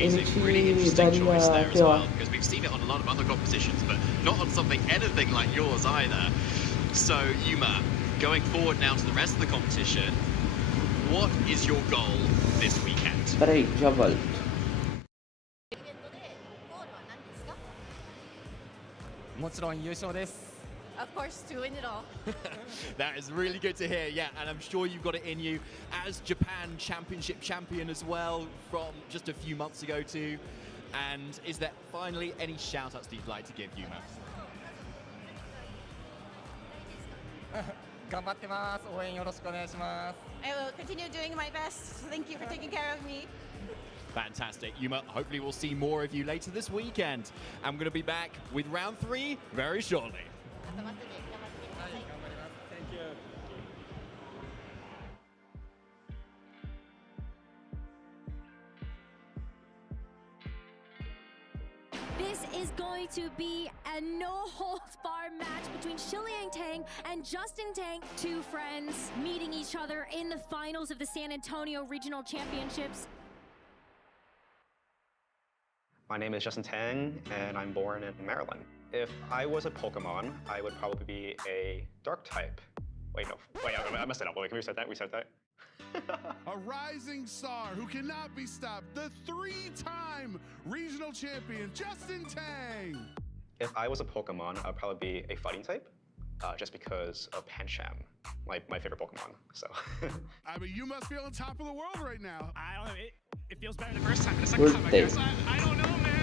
ele te daria pior. Because we've seen it on a lot of other competitions, but not on something anything like yours either. So, Yuma, going forward now to the rest of the competition, what is your goal this weekend? Peraí, já volto. Of course, to win it all. That is really good to hear, yeah, and I'm sure you've got it in you as Japan Championship champion as well from just a few months ago too. And is there finally any shout-outs that you'd like to give, Yuma? 頑張ってます。応援よろしくお願いします。 I will continue doing my best. Thank you for taking care of me. Fantastic. Yuma, hopefully we'll see more of you later this weekend. I'm going to be back with round 3 very shortly. Thank you. This is going to be a no-holds-barred match between Shiliang Tang and Justin Tang, two friends meeting each other in the finals of the San Antonio Regional Championships. My name is Justin Tang, and I'm born in Maryland. If I was a Pokemon, I would probably be a Dark type. Wait, I messed it up. Wait, can we reset that? A rising star who cannot be stopped, the 3-time regional champion, Justin Tang. If I was a Pokemon, I'd probably be a fighting type, just because of Pancham, my favorite Pokemon, so. I mean, you must be on top of the world right now. I don't know, it feels better the first time, but the second time, I guess. I don't know, man.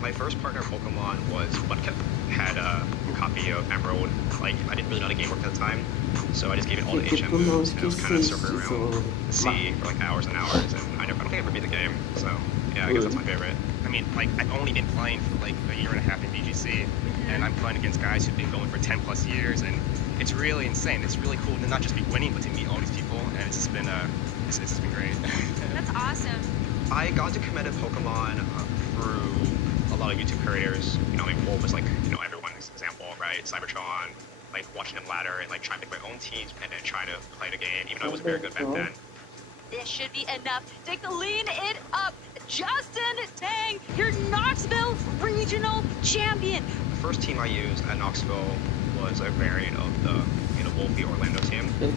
My first partner Pokemon was Mudkip. Had a copy of Emerald. Like, I didn't really know the game worked at the time, so I just gave it all the HM moves, and it was kind of circling around the sea for like hours and hours, and I don't think I ever beat the game, so yeah, I guess that's my favorite. I mean, like, I've only been playing for like a year and a half in VGC, and I'm playing against guys who've been going for 10 plus years, and it's really insane. It's really cool to not just be winning, but to meet all these people, and it's just been great. That's awesome. I got to competitive Pokemon through a lot of YouTube creators. You know, I mean, Wolf was like, you know, everyone's example, right? Cybertron, like watching them ladder and like trying to pick my own teams and then try to play the game, even though I was very good back then. This should be enough. Take the lean it up. Justin Tang, your Knoxville Regional Champion. The first team I used at Knoxville was a variant of the, you know, Wolfie Orlando team. It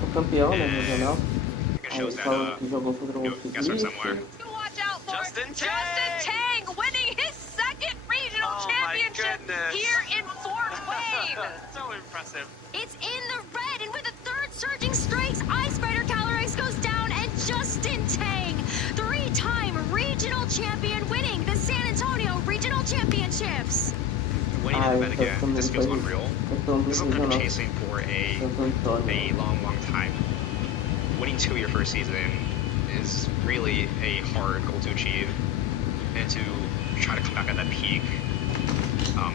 shows that, you guys are somewhere. Watch out for Justin Tang winning his second regional championship here in Fort Wayne. So impressive. It's in the red, and with a third surging strikes, Ice Spider Calyrex goes down, and Justin Tang, 3-time regional champion, winning the San Antonio Regional Championships. Winning an event again, this feels unreal. This is what I've been chasing for a long time. Winning 2 your first season is really a hard goal to achieve, and to try to come back at that peak,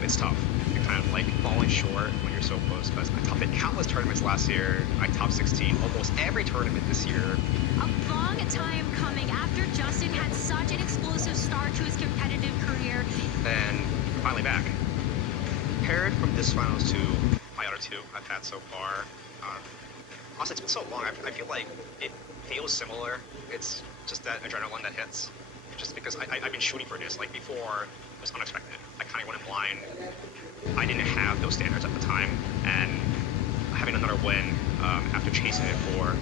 it's tough. You're kind of like falling short when you're so close, because I topped in countless tournaments last year. I top 16 almost every tournament this year. A long time coming after Justin had such an explosive start to his competitive career. And finally back. Compared from this finals to my other 2 I've had so far, honestly, it's been so long, I feel like it feels similar. It's just that adrenaline that hits. Just because I've been shooting for this, like before, it was unexpected. I kind of went in blind. I didn't have those standards at the time, and having another win after chasing it for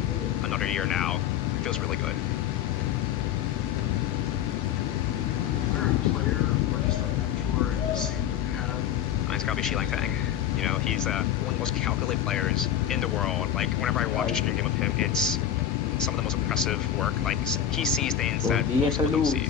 another year now feels really good. It's gotta be Xiliang Tang. You know, he's one of the most calculated players in the world. Like, whenever I watch a stream game of him, it's some of the most impressive work. Like, he sees things that most people don't see.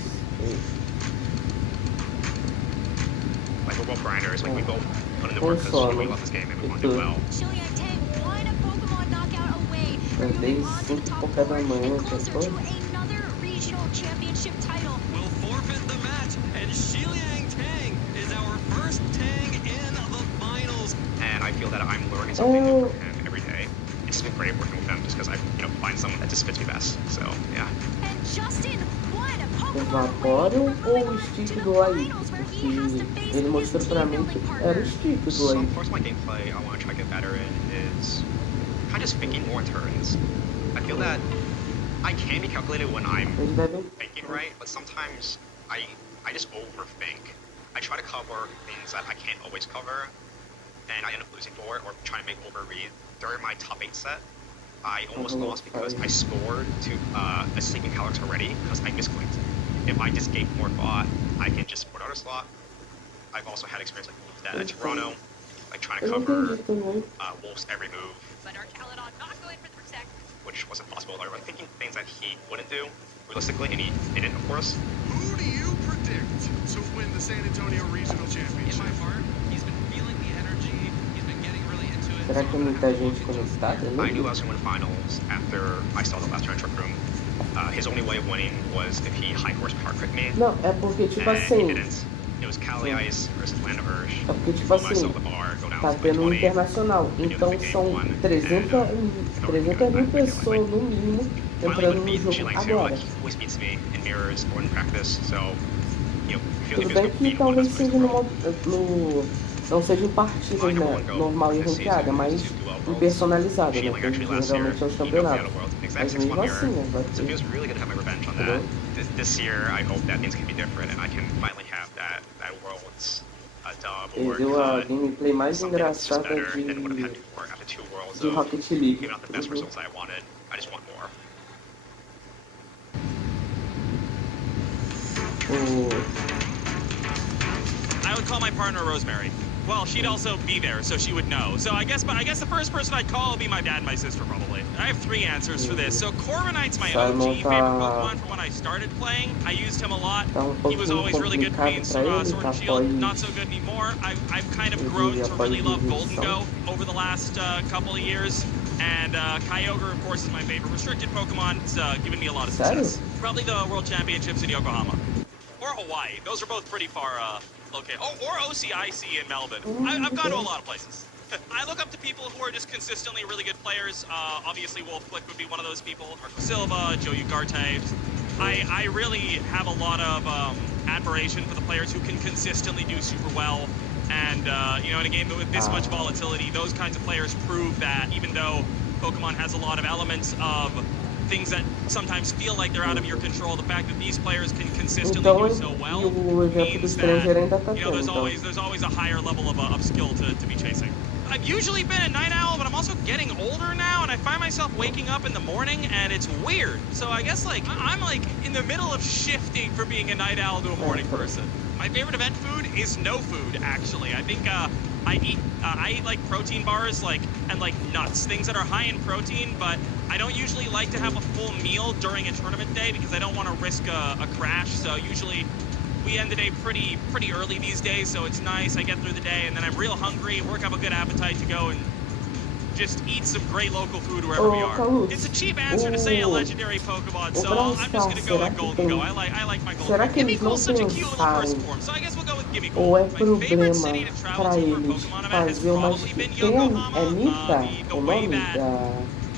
Like, we're both grinders. Like, we both put in the work because we love this game and we want to do well. Xiliang Tang, one Pokemon knockout away from moving on to the top 4 and closer to another regional championship title. We'll forfeit the match, and Xiliang Tang is our first Tang in the finals. And I feel that I'm learning something new from him every day. It's been great working with them just because I, find someone that just fits me best. So, yeah. And Justin, one Evaporam ou o stick do LAIC? Que ele mostrou pra mim que era o stick do So, LAIC. first, my gameplay I want to try to get better in is kind of just thinking more in turns. I feel that I can be calculated when I'm thinking right, but sometimes I just overthink. I try to cover things that I can't always cover, and I end up losing for it or trying to make overread. During my top 8 set, I almost lost because I scored to a sleeping Calyx already because I misclicked. If I just gave more thought, I can just put out a slot. I've also had experience like that at Toronto, like trying to cover Wolf's every move, which wasn't possible. I was thinking things that he wouldn't do realistically, and he didn't, of course. Who do you predict to win the San Antonio Regional Championship? In my heart, he's been feeling the energy. He's been getting really into it. Será que muita gente conectada? I knew I was going to win finals after I saw the last turn trick room. His only way of winning was if he high horsepower crit me. Não, é porque tipo and assim. he didn't. It was Cali Ice versus Land of Urge. É porque tipo assim, tá tendo um internacional, então são 300 mil pessoas no mínimo entrando no jogo agora. Tudo bem que talvez seja no não seja em partidas, né, normal e ranqueada, mas em personalizada, né, que geralmente é os campeonatos. Mas mesmo assim, né, vai ter. Entendeu? This year, I hope that things can be different and I can finally have that Worlds dub or Perdeu a gameplay mais engraçada de Rocket League. maybe not the best results I wanted. I just want more. I would call my partner Rosemary. Well, she'd also be there, so she would know. So I guess the first person I'd call would be my dad and my sister, probably. I have 3 answers for this. So Corviknight's my OG favorite Pokemon from when I started playing. I used him a lot. He was always really good for me in Sword and Shield. Not so good anymore. I've kind of grown to really love Golden Go over the last couple of years. And Kyogre, of course, is my favorite restricted Pokemon. It's given me a lot of success. Probably the World Championships in Yokohama. Or Hawaii. Those are both pretty far located. Oh, or OCIC in Melbourne. I've gone to a lot of places. I look up to people who are just consistently really good players. Obviously, Wolf Click would be one of those people. Marco Silva, Joe Ugarte. I really have a lot of admiration for the players who can consistently do super well. And, in a game with this much volatility, those kinds of players prove that even though Pokemon has a lot of elements of things that sometimes feel like they're out of your control, the fact that these players can consistently do so well means that, there's always a higher level of skill to be chasing. I've usually been a night owl, but I'm also getting older now, and I find myself waking up in the morning, and it's weird. So I guess, I'm, in the middle of shifting from being a night owl to a morning person. My favorite event food is no food, actually. I think, I eat protein bars, and nuts, things that are high in protein, but I don't usually like to have a full meal during a tournament day because I don't want to risk a crash. So usually we end the day pretty early these days, so it's nice. I get through the day, and then I'm real hungry, work up a good appetite to go and just eat some great local food wherever we are. It's a cheap answer to say a legendary Pokemon, so I'm just gonna go with Golden Go. I like my Golden Go. Gimmicko's such a cute little person form, so I guess we'll go with Gimmicko. My favorite city to travel to for Pokemon event has probably been Yokohama. The way that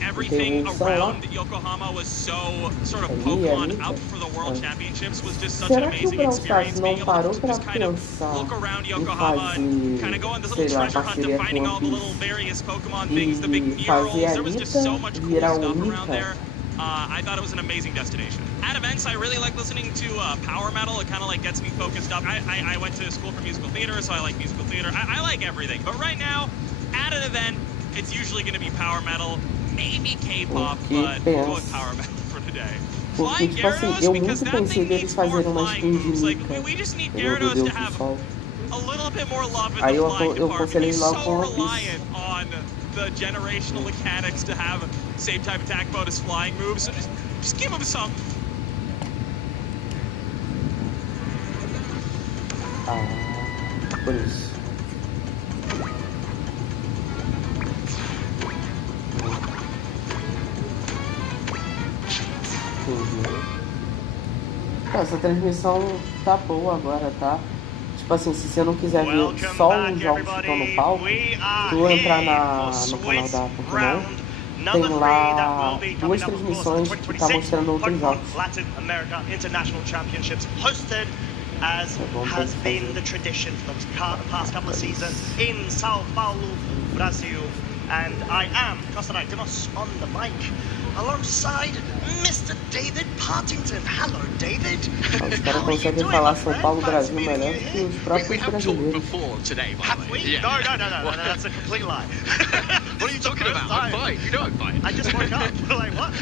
everything around Yokohama was so sort of Pokemon up for the World Championships was just such an amazing experience. Being able to just kind of look around Yokohama and kind of go on this little treasure hunt of finding all the little various Pokemon things, the big murals. There was just so much cool stuff around there. I thought it was an amazing destination. At events, I really like listening to power metal. It kind of gets me focused up. I went to school for musical theater, so I like musical theater. I like everything. But right now, at an event, it's usually going to be power metal, maybe K-pop, but go with power metal for today. Porque, tipo assim, eu muito pensei deles fazerem uma skin de Nika, entendeu? Do Deus do Sol. Aí eu cancelei logo com One Piece. On the generational mechanics to have same type attack mode as flying moves, so just give them some. Por isso. Essa transmissão tá boa agora, tá? Tipo assim, se você não quiser ver só os jogos que estão no palco, tu entrar no canal da Pokémon, tem lá 2 transmissões que tá mostrando outros jogos. As has been the tradition for the past couple of seasons in São Paulo, Brazil. And I am Costa Dimos on the mic alongside Mr. David Partington. Hello, David. Os caras conseguem falar São Paulo, Brasil melhor que os próprios brasileiros. Have we? No, that's a complete lie. What are you talking about? I'm fine. You know I'm fine. I just woke up. Like, what?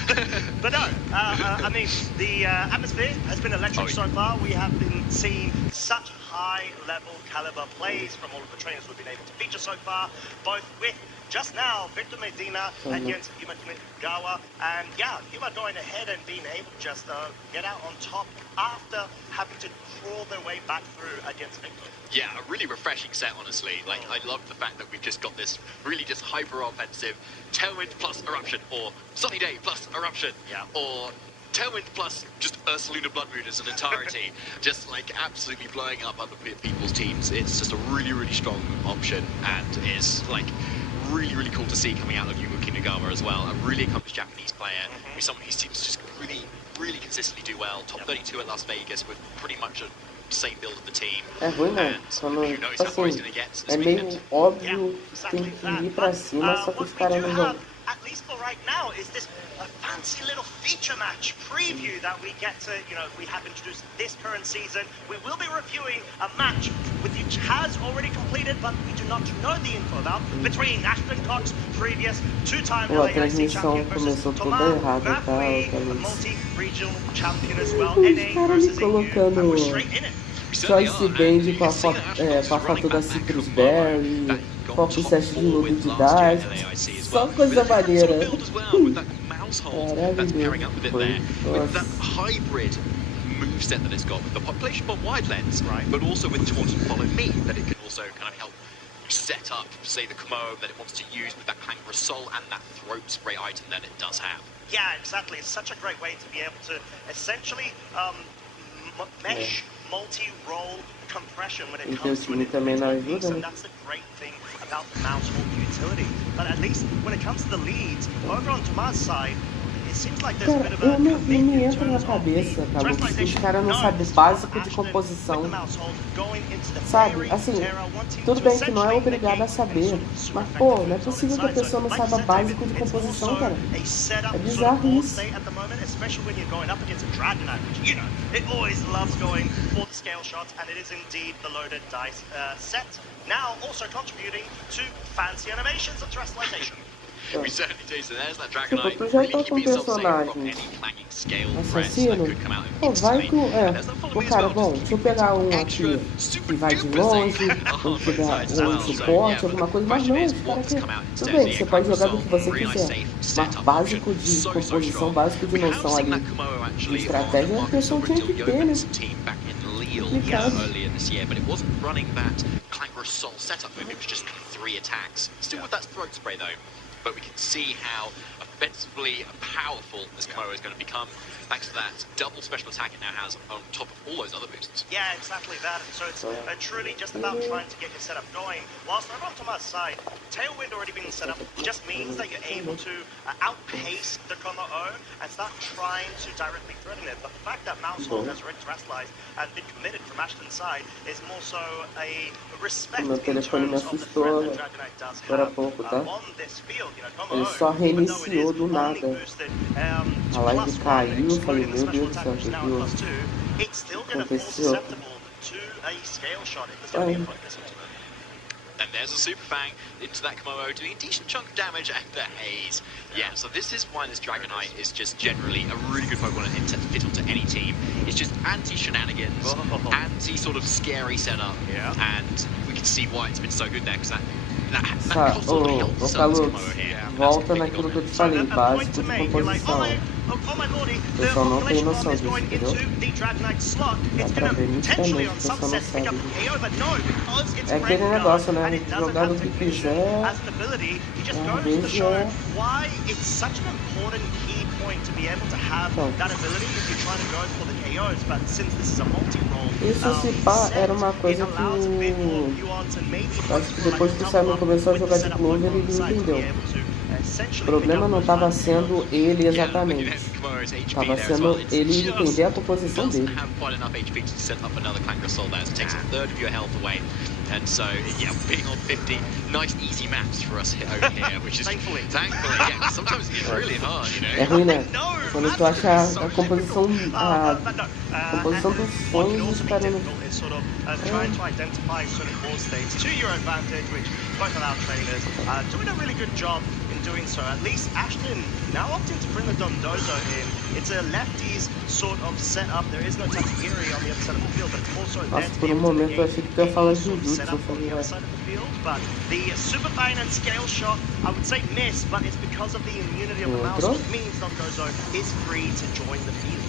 But no, I mean, the atmosphere has been electric so far. We have been seeing such high-level caliber plays from all of the trainers we've been able to feature so far, both with just now Victor Medina against Yuma Gawa, and yeah, Yuma going ahead and being able to just get out on top after having to crawl their way back through against Victor. Yeah, a really refreshing set, honestly. Like, I love the fact that we've just got this really just hyper-offensive Tailwind plus Eruption, or Sunny Day plus Eruption, or Tailwind plus just Ursaluna Bloodmoon as an entirety, just like absolutely blowing up other people's teams. It's just a really, really strong option, and is like really, really cool to see coming out of Yuma Kinagawa as well. A really accomplished Japanese player, who's someone who seems to just really, really consistently do well. Top 32 at Las Vegas with pretty much a same build of the team. É ruim, né? Quando, tipo assim, é meio óbvio que tem que ir pra cima, só que os caras não vão. At least for right now, is this a fancy little feature match preview that we get to, we have introduced this current season. We will be reviewing a match which has already completed, but we do not know the info about, between Ashton Cox, previous two-time LAIC champion, versus Tomar Mafui, the multi-regional champion as well. NA versus EU, and we're straight in it. Choice Band com a foto da Citrus Berry, Foco 7 de Noob de Dice, só coisa maneira. Moveset that it's got with the population bomb wide lens, but also with Taunt and Follow Me, that it can also kind of help set up, say, the Komodo that it wants to use with that Clangorous Soul and that throat spray item that it does have. Yeah, exactly. It's such a great way to be able to essentially mesh multi-role compression when it comes to an individual piece, and that's the great thing about the mouse hold utility. But at least when it comes to the leads, over on Tomar's side, it seems like there's a bit of a não me entra na cabeça, cara, os caras não sabem básico de composição, sabe? Assim, tudo bem que não é obrigado a saber, mas pô, não é possível que a pessoa não saiba básico de composição, cara. É bizarro isso. Especially when you're going up against a Dragon Knight, it always loves going for the scale shots, and it is indeed the loaded dice set. Now also contributing to fancy animations of terrestrialization. We certainly do. So there's that Dragon Knight really keeping himself safe from any clanging scale threats that could come out Pô, vai com... o cara, bom, deixa eu pegar um aqui que vai de longe, ou pegar um suporte, alguma coisa, mas não, os caras que... Tudo bem, você pode jogar do que você quiser, mas básico de composição, básico de noção ali, de estratégia, a pessoa tinha que ter, né? Earlier this year, but it wasn't running that Clangorous Soul setup move, it was just 3 attacks. Still with that throat spray though, but we can see how offensively powerful this Komodo is going to become thanks to that double special attack it now has on top of all those other boosts. Yeah, exactly that. And so it's truly just about trying to get your setup going. Whilst over on Tomar's side, Tailwind already being set up just means that you're able to outpace the Komodo and start trying to directly threaten it. But the fact that Mousehold has already terrestrialized and been committed from Ashton's side is more so a respect in terms of the threat that Dragon Knight does have on this field. Ele só reiniciou do nada. A live caiu, eu falei, meu Deus do céu, que aconteceu? And there's a Super Fang into that Komodo, doing a decent chunk of damage, and the haze. Yeah, so this is why this Dragonite is just generally a really good Pokemon and to fit onto any team. It's just anti-shenanigans, anti-sort of scary setup, and we can see why it's been so good there, because that Paulo, volta naquilo que eu te falei, básico de composição. O pessoal não tem noção disso, entendeu? Dá pra ver nitidamente que o pessoal não sabe disso. É aquele negócio, né? Jogar do que quiser, às vezes Isso se pá era uma coisa que acho que depois que o Simon começou a jogar de Clover ele entendeu. O problema não estava sendo ele exatamente, estava sendo ele entender a composição dele. And so, yeah, being on 50, nice easy maps for us over here, which is thankfully, yeah. Sometimes it's really hard, you know. É ruim, né? Quando tu acha a composição dos sonhos esperando. Trying to identify certain ball states to your advantage, which both of our trainers are doing a really good job in doing so. At least Ashton now opting to bring the Dondozo in. It's a lefties sort of setup. There is no Tatsugiri on the other side of the field, but it's also there to be able to set up on the other side of the field. But the Super Fine and Scale Shot, I would say miss, but it's because of the immunity of the mouse, which means Dondozo is free to join the field.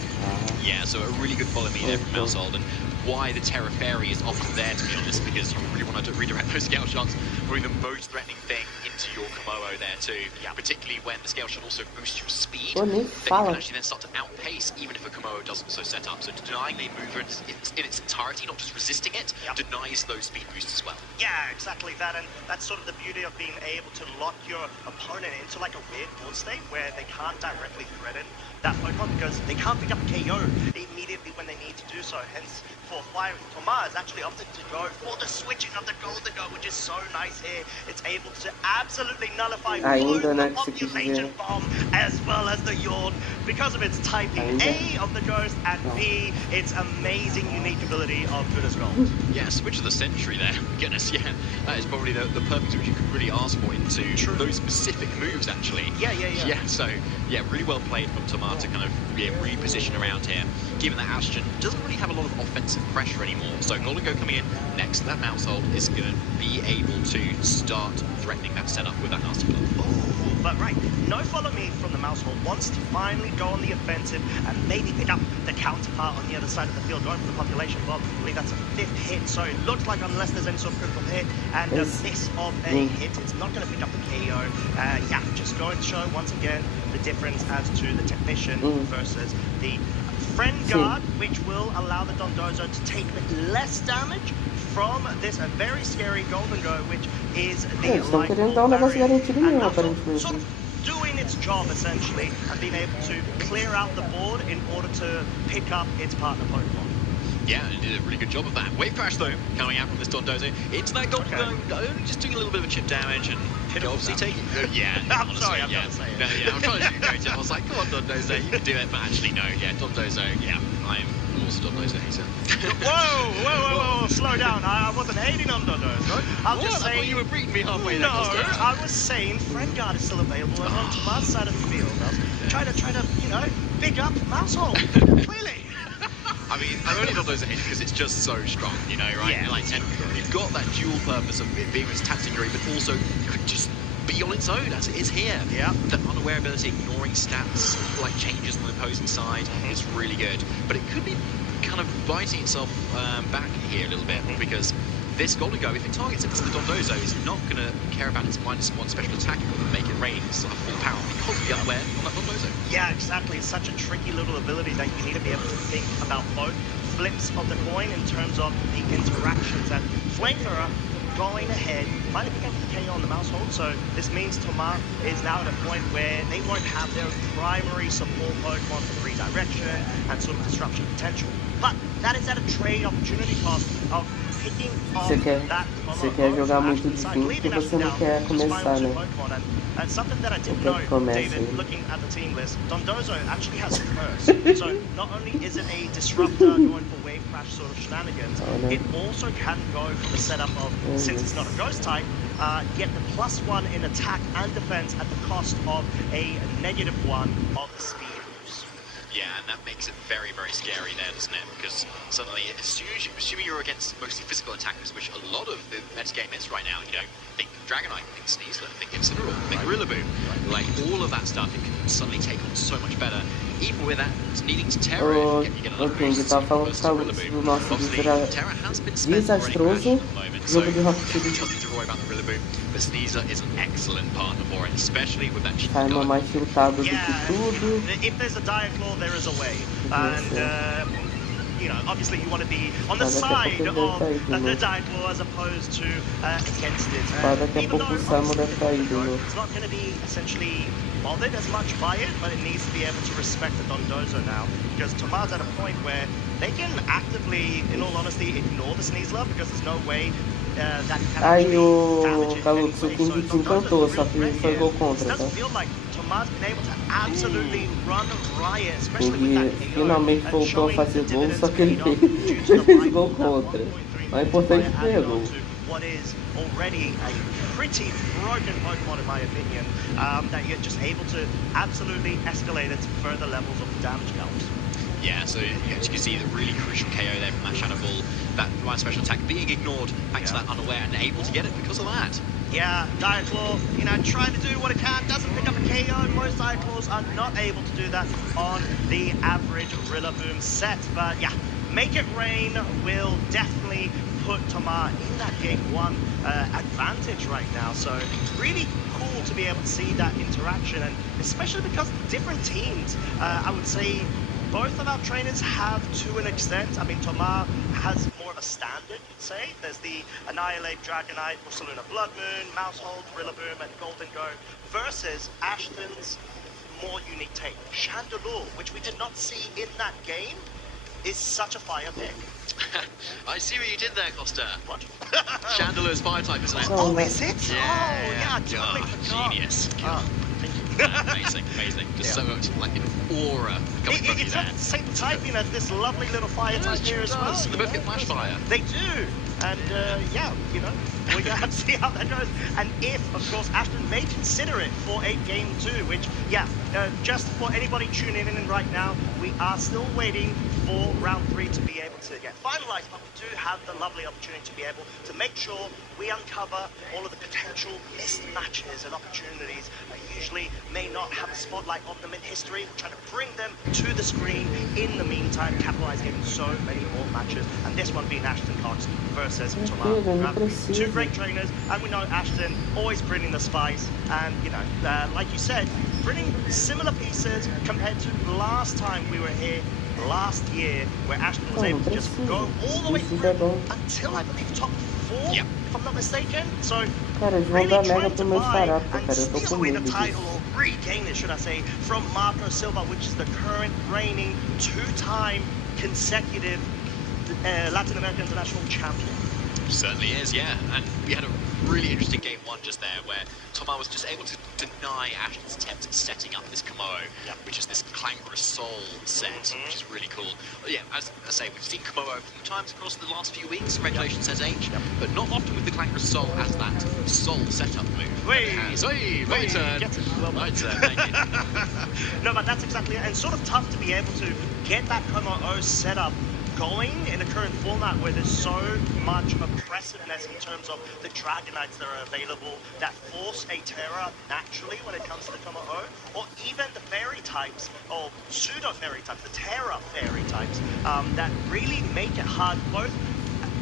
Yeah, so a really good follow me there from Mousehold, and why the Terra Fairy is often there, to be honest, because you really want to redirect those Scale Shots, probably the most threatening thing into your Komodo there too, particularly when the Scale Shot also boosts your speed, then you can actually then start to outpace even if a Komodo doesn't so set up. So denying the movement in its entirety, not just resisting it, denies those speed boosts as well. Yeah, exactly that, and that's sort of the beauty of being able to lock your opponent into like a weird board state where they can't directly threaten that Pokemon because they can't pick up a KO immediately when they need to do so. Hence, for Fire, Tomar has actually opted to go for the switching of the Golden Go, which is so nice here. It's able to absolutely nullify both the Population Bomb as well as the Yawn because of its typing A of the Ghost and B, its amazing unique ability of Good as Gold. Yeah, switch of the century there. Goodness, yeah. That is probably the perfect switch you could really ask for into those specific moves, actually. Yeah. Yeah, so, yeah, really well played from Tomar to kind of reposition around here. Given that Ashton doesn't really have a lot of offensive pressure anymore, so Golden Go coming in next to that Mousehold is going to be able to start threatening that setup with that nasty blow. But right, no follow me from the Mousehold wants to finally go on the offensive and maybe pick up the counterpart on the other side of the field, going for the Population Bomb. I believe that's a 5th hit, so it looks like unless there's any sort of critical hit and a miss of a hit, it's not going to pick up the KO. Yeah, just going to show once again the difference as to the Technician versus the Friend Guard, which will allow the Dondozo to take less damage from this very scary Golden Go, which is the estão querendo dar negócio garantido mesmo, aparentemente. Doing its job essentially and being able to clear out the board in order to pick up its partner Pokemon. Yeah, it did a really good job of that. Wave Crash, though, coming out from this Dondozo. Into that Golden Go, only just doing a little bit of a chip damage and obviously taking... Yeah, I'm honestly, sorry, I'm going to say it. No, yeah, I'm trying to sugarcoat it. I was like, come on, Dondozo, you can do it. But actually, no, yeah, Dondozo, yeah, I'm also Dondozo hater. Whoa, slow down. I wasn't hating on Dondozo. I was just saying... I thought you were beating me halfway there. No, I was saying Friend Guard is still available and on Tomar's side of the field. I was trying to, you know, big up Mousehold, clearly. I mean, I'm only not those hating because it's just so strong, you know, right? Yeah. Like, and you've got that dual purpose of it being this Tatsugiri, but also you could just be on its own as it is here. Yeah. The unaware ability, ignoring stats, like changes on the opposing side, is really good. But it could be kind of biting itself back here a little bit because this Golden Go, if it targets into the Dondozo, is not going to care about its -1 special attack and make it rain sort of full power because of the unaware on that Dondozo. Yeah, exactly. It's such a tricky little ability that you need to be able to think about both flips of the coin in terms of the interactions. And Flamethrower going ahead, finally picking up the KO on the Mousehold, so this means Tomar is now at a point where they won't have their primary support Pokemon for redirection and sort of disruption potential. But that is at a trade opportunity cost of picking off that Você quer jogar muito de fim porque você não quer começar, né? And something that I didn't know, David, looking at the team list, Dondozo actually has a curse. So not only is it a disruptor going for Wave Crash smash sort of shenanigans, it also can go for the setup of, since it's not a ghost type, get the +1 in attack and defense at the cost of a -1 of the speed boost. Yeah, and that makes it very, very scary there, doesn't it? Because suddenly, assuming you're against mostly physical attackers, which a lot of the meta game is right now, you know, think Dragonite, think Sneasler, think Incineroar, think Rillaboom, like all of that stuff, it can suddenly take on so much better. Even with that needing to Terra, you get another boost versus Rillaboom. Obviously, Terra has been spent already for Ash at the moment, so you just need to worry about the Rillaboom. But Sneasler is an excellent partner for it, especially with that cheap Time mais tiltado do que tudo. If there's a Diaclaw, there is a way. And, you know, obviously you want to be on the side of the Diaclaw as opposed to against it. Even though it's not going to be essentially bothered as much by it, but it needs to be able to respect the Dondozo now, because Tomar's at a point where they can actively, in all honesty, ignore the Sneasler, because there's no way that can Aí o damage it anyway. Calux, o King te encantou, só que foi gol It contra, tá? doesn't feel like Tomar's been able to absolutely run riot, especially with Ele that KO, finalmente voltou a fazer gol, só que ele fez gol contra. Mas é importante que tenha gol. What is already a pretty broken Pokemon, in my opinion, that you're just able to absolutely escalate it to further levels of the damage counts. Yeah, so you can see the really crucial KO there from that Shadow Ball, that one special attack being ignored back to that unaware and able to get it because of that. Yeah, Diaclaw, you know, trying to do what it can, doesn't pick up a KO. Most Diaclaws are not able to do that on the average Rillaboom set. But yeah, Make It Rain will definitely put Tomar in that game 1 advantage right now. So really cool to be able to see that interaction, and especially because different teams, I would say, both of our trainers have to an extent. I mean, Tomar has more of a standard, you'd say. There's the Annihilate, Dragonite, Ursaluna Blood Moon, Mousehold, Rillaboom, and Golden Go, versus Ashton's more unique take. Chandelure, which we did not see in that game, is such a fire pick. I see what you did there, Costa. What? Chandelure's fire type, isn't it? Oh, is it? Yeah, I totally forgot. Genius. Amazing, amazing. Just so much like an aura coming from you It's there. the same typing as this lovely little fire type here as well. They both get flash fire. They do. And yeah, you know, we're going to have to see how that goes. And if, of course, Ashton may consider it for a game 2, which, yeah, just for anybody tuning in right now, we are still waiting for round 3 to be able to get finalized, but we do have the lovely opportunity to be able to make sure we uncover all of the potential missed matches and opportunities that usually may not have a spotlight on them in history. We're trying to bring them to the screen in the meantime, capitalizing so many more matches, and this one being Ashton Cox versus Tomar. Two great trainers, and we know Ashton always bringing the spice, and you know, like you said, bringing similar pieces compared to last time we were here last year, where Ashton was able to just go all the way through until I believe top 4, if I'm not mistaken. So really trying to buy and steal away the title, or regain it, should I say, from Marco Silva, which is the current reigning 2-time consecutive Latin American International champion. Certainly is, yeah. And we had a really interesting game 1 just there, where Tomar was just able to deny Ashton's attempt at setting up this Kamo, which is this Clangorous Soul set, which is really cool. But yeah, as I say, we've seen Kamo a few times across the last few weeks, Regulation says H, but not often with the Clangorous Soul as that Soul setup move. My turn. My turn, thank you. No, but that's exactly it, and sort of tough to be able to get that Kamo O setup going in the current format, where there's so much oppressiveness in terms of the Dragonites that are available that force a Terra naturally when it comes to the Kamo O, or even the fairy types, or pseudo-fairy types, the Terra fairy types, that really make it hard both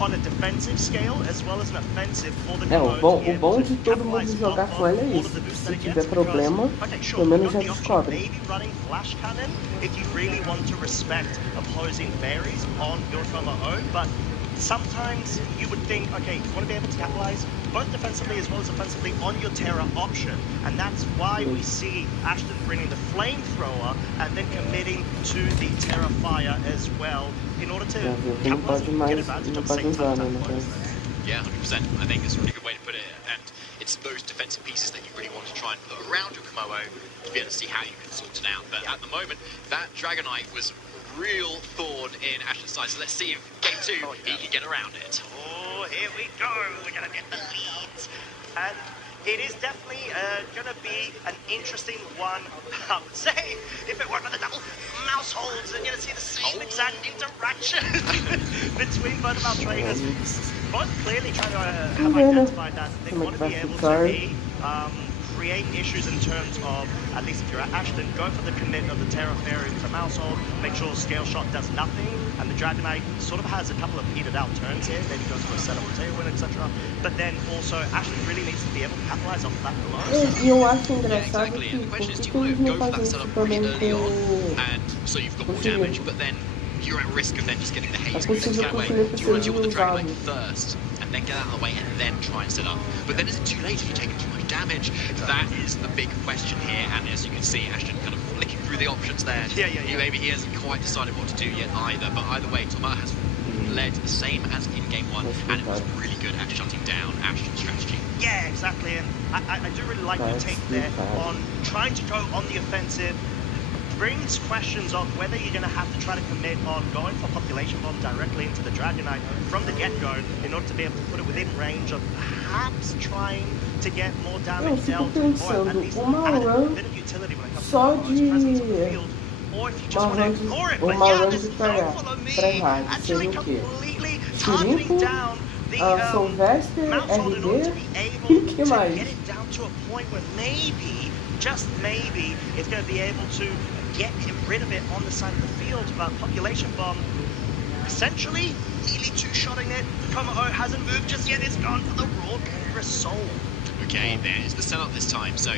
on a defensive scale as well as an offensive for the o bom de todo mundo jogar com ela é isso. Se tiver problema, pelo menos já descobre. Maybe running flash cannon if you really want to respect opposing fairies on your Kamo O, but sometimes you would think, okay, you want to be able to capitalize both defensively as well as offensively on your Terra option, and that's why we see Ashton bringing the Flamethrower and then committing to the Terra Fire as well in order to capitalize and get advantage of the same time. Yeah, 100%. I think it's a really good way to put it, and it's those defensive pieces that you really want to try and put around your Kamo to be able to see how you can sort it out. But at the moment, that Dragonite was real thorn in Ashton's side. So let's see if game 2, he can get around it. Oh, here we go. We're going to get the leads. And it is definitely going to be an interesting one. I would say, if it weren't for the double mouse holds, you're going to see the same exact interaction between both of our trainers. Both clearly trying to have identified that they want to be able to create issues in terms of, at least if you're at Ashton, go for the commit of the Terra Fairy to mouse hold, make sure Scale Shot does nothing, and the Dragonite sort of has a couple of petered out turns here, maybe goes for a setup tailwind, etc. But then also, Ashton really needs to be able to capitalize off that below. E eu acho engraçado que The question is, do eles you não want to go for fazem that isso setup também really early on, com and so you've got more damage, but then you're at risk of then just getting the haze É next possível que o away. Felipe Do you want to seja deal with the Dragonite usado. first, and then get out of the way, and then try and set up? But then is it too late if you're taking too much damage? That is the big question here, and as you can see, Ashton kind of flicking through the options there. Maybe he hasn't quite decided what to do yet either, but either way, Thomas has led the same as in game 1, and it was really good at shutting down Ashton's strategy. Yeah, exactly, and I do really like your take there on trying to go on the offensive. Brings questions of whether you're going to have to try to commit on going for Population Bomb directly into the Dragonite from the get-go in order to be able to put it within range of perhaps trying to get more damage dealt, or at least add a bit of utility when it comes to his presence on the field. Or if you just want to ignore it, but yeah, there's no follow me, actually completely targeting down the mouse hold in order to be able to get it down to a point where maybe, just maybe, it's going to be able to get rid of it on the side of the field. But Population Bomb, essentially, really two-shotting it. Komoho hasn't moved just yet. It's gone for the raw Kendra Soul. Okay, there's the setup this time, so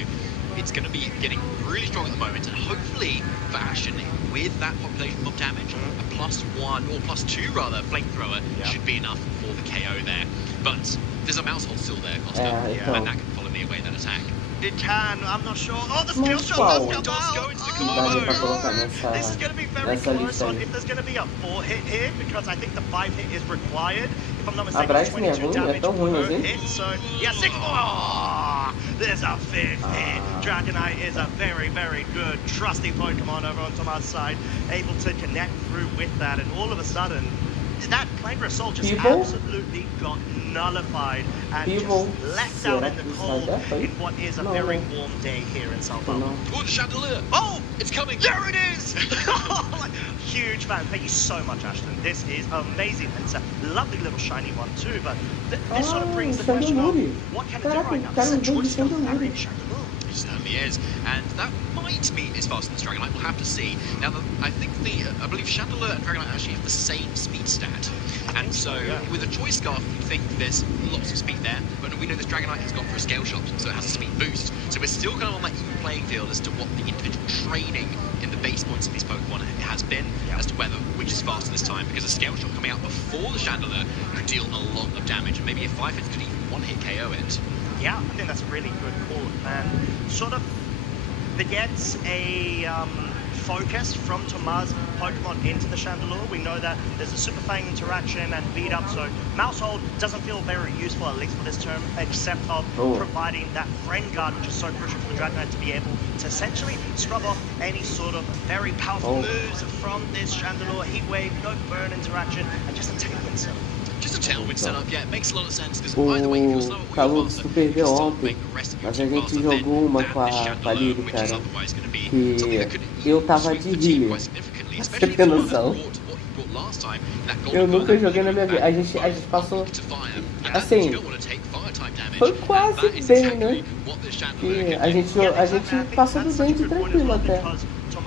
it's going to be getting really strong at the moment, and hopefully for Ashton, with that Population Bomb damage, a +1, or +2 rather, Flamethrower should be enough for the KO there. But there's a mouse hold still there, Costa, and that can follow me away, that attack. It can, I'm not sure. Oh, the skill shot does go into the Komodo. This is going to be very close on if there's going to be a 4-hit here, because I think the 5-hit is required. If I'm not mistaken, 22 damage per hit. So, yeah, 6. Oh, there's a 5th hit. Dragonite is a very, very good, trusty Pokemon over on Tomas' side, able to connect through with that, and all of a sudden, that Flamethrower Soul just absolutely got nullified and just left out in the cold in what is a very warm day here in Sao Paulo. Oh, the Chandelier! Oh, it's coming! There it is! Huge fan. Thank you so much, Ashton. This is amazing. It's a lovely little shiny one too, but this sort of brings the question of what can it do right now? This is a choice of variant Chandelier. It certainly is, and that might mean it's faster than Dragonite. We'll have to see. Now, I believe Chandelier and Dragonite actually have the same speed stat, and so with a Choice Scarf, you think there's lots of speed there, but we know this Dragonite has gone for a Scale Shot, so it has a speed boost. So we're still kind of on that even playing field as to what the individual training in the base points of these Pokemon has been, as to whether which is faster this time, because a Scale Shot coming out before the Chandelier could deal a lot of damage, and maybe a 5-hit could even one-hit KO it. Yeah, I think that's a really good call, and sort of begets a focus from Tomas' Pokemon into the Chandelure. We know that there's a Super Fang interaction and beat up, so Mouse Hold doesn't feel very useful, at least for this term, except of providing that Friend Guard, which is so crucial for the Dragonite to be able to essentially scrub off any sort of very powerful moves from this Chandelure. Heat Wave, no burn interaction, and just a tailwind setup. Just a tailwind setup, yeah, it makes a lot of sense, because either way, if you're slow or you're faster, you can still make the rest of your team faster than this Chandelure, which is otherwise going to be something that could swing the team quite significantly, especially if you brought what he brought last time, that Eu nunca joguei na minha vida. A gente passou assim, foi quase bem, né? E a gente passou do bem de tranquilo até.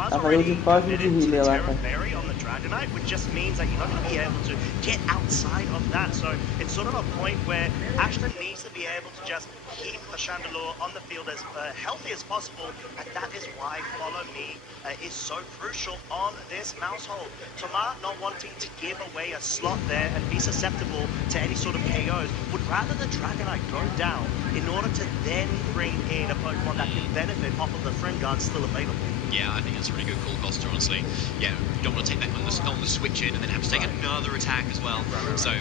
Tava eu de código de healer lá, cara. Dragonite, which just means that you're not going to be able to get outside of that. So it's sort of a point where Ashton needs to be able to just keep the Chandelure on the field as healthy as possible, and that is why Follow Me is so crucial on this mouse hold. Thomas not wanting to give away a slot there and be susceptible to any sort of KOs, would rather the Dragonite go down in order to then bring in a Pokemon that can benefit off of the Friend Guard still available. Yeah, I think that's a really good call, Costa, honestly. Yeah, you don't want to take that on the switch in and then have to take another attack as well. So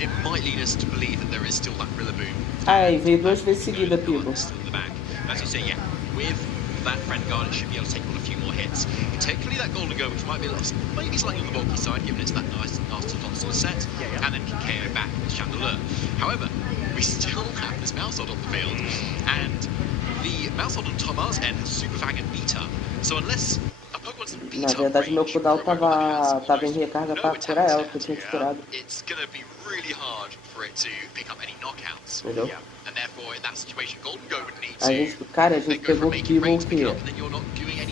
it might lead us to believe that there is still that Rillaboom. Ai, veio 2 vezes seguida, Pico. Still in the back. As you say, yeah, with that friend guard, it should be able to take on a few more hits. Particularly that Golden Go, which might be a little, maybe slightly on the bulky side, given it's that nice sort of set, and then can KO back with Chandelure. However, we still have this Mousehold on the field, and the Mousehold on Thomas' end has Super Fang and Beat Up. So unless a Pokemon's in Beat Na Up verdade, meu range, cooldown tava em recarga pra curar ela, porque eu tinha curado. it's gonna be really hard for it to pick up any knockouts. Entendeu? And therefore, in that situation, Golden Go would need A gente, cara, a gente pegou Bibble o quê?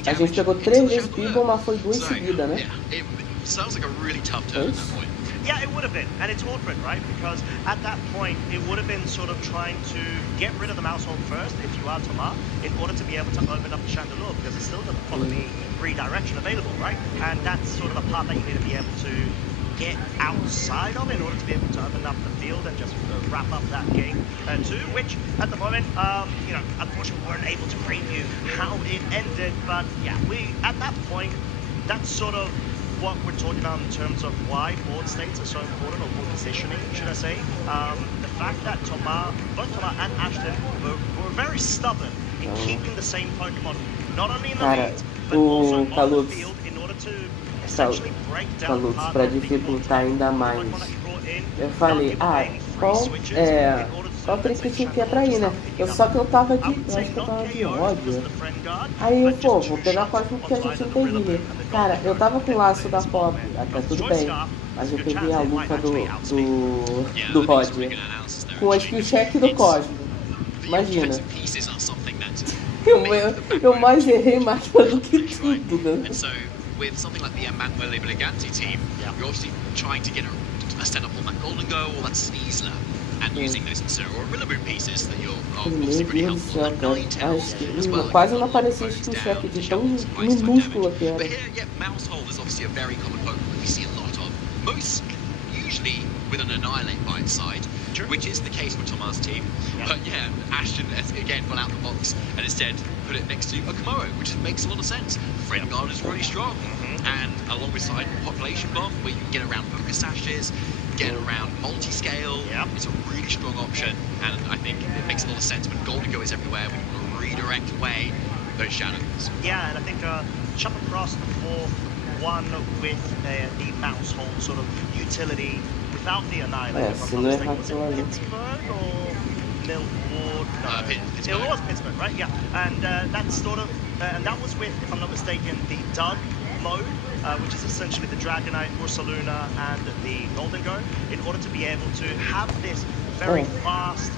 A gente pegou 3 vezes Bibble, mas foi 2 seguidas, né? It sounds like a really tough turn at that point. Yeah, it would have been, and it's awkward, right? Because at that point, it would have been sort of trying to get rid of the Mousehold first, if you are Thomas, in order to be able to open up the Chandelure, because it still doesn't follow the redirection available, right? And that's sort of the part that you need to be able to get outside of in order to be able to open up the field and just wrap up that game too, which at the moment, you know, unfortunately we weren't able to preview how it ended, but yeah, at that point, that's sort of what we're talking about in terms of why board states are so important, or board positioning, should I say. The fact that both Thomas and Ashton were very stubborn in keeping the same Pokemon, not only in the lead, but also on the field in order to essentially break down Calux, part pra of the dificultar ainda mais. Eu falei, qual trick que tinha que é pra ir, né? Só que eu tava de, eu acho que eu tava de ódio. Aí eu, pô, vou pegar Cosmo porque a gente não tem healer. Cara, eu tava com o laço da Pop, até tudo bem. Mas eu peguei a luta do Roger com a skill check do Cosmo. Imagina. Eu mais errei máquina do que tudo, né? With something like the Emmanuel Briganti team, you're obviously trying to get a setup on that Golden Go or that Sneasler, and using those or Rillaboom pieces that you're obviously really helpful on Ninetales as well. Quase não apareceu skill check de tão minúscula que era. But here, yeah, Mousehold is obviously a very common Pokemon that we see a lot of. Most usually with an Annihilate by its side, which is the case with Thomas' team. But yeah, Ashton has again gone out the box and instead put it next to a Komodo, which makes a lot of sense. Friend Guard is really strong, and alongside Population Bomb, where you can get around Focus Sashes, get around multi-scale, it's a really strong option, and I think it makes a lot of sense when Golden Go is everywhere, we want to redirect away those shadows. Yeah, and I think jump across the 4-1 with the Mousehold sort of utility without the Annihilator. Se não errar aquilo ali. Pittsburgh or Millward? No, it was Pittsburgh, right? Yeah, and that's sort of, and that was with, if I'm not mistaken, the Doug mode, which is essentially the Dragonite, Ursaluna, and the Golden Go, in order to be able to have this very fast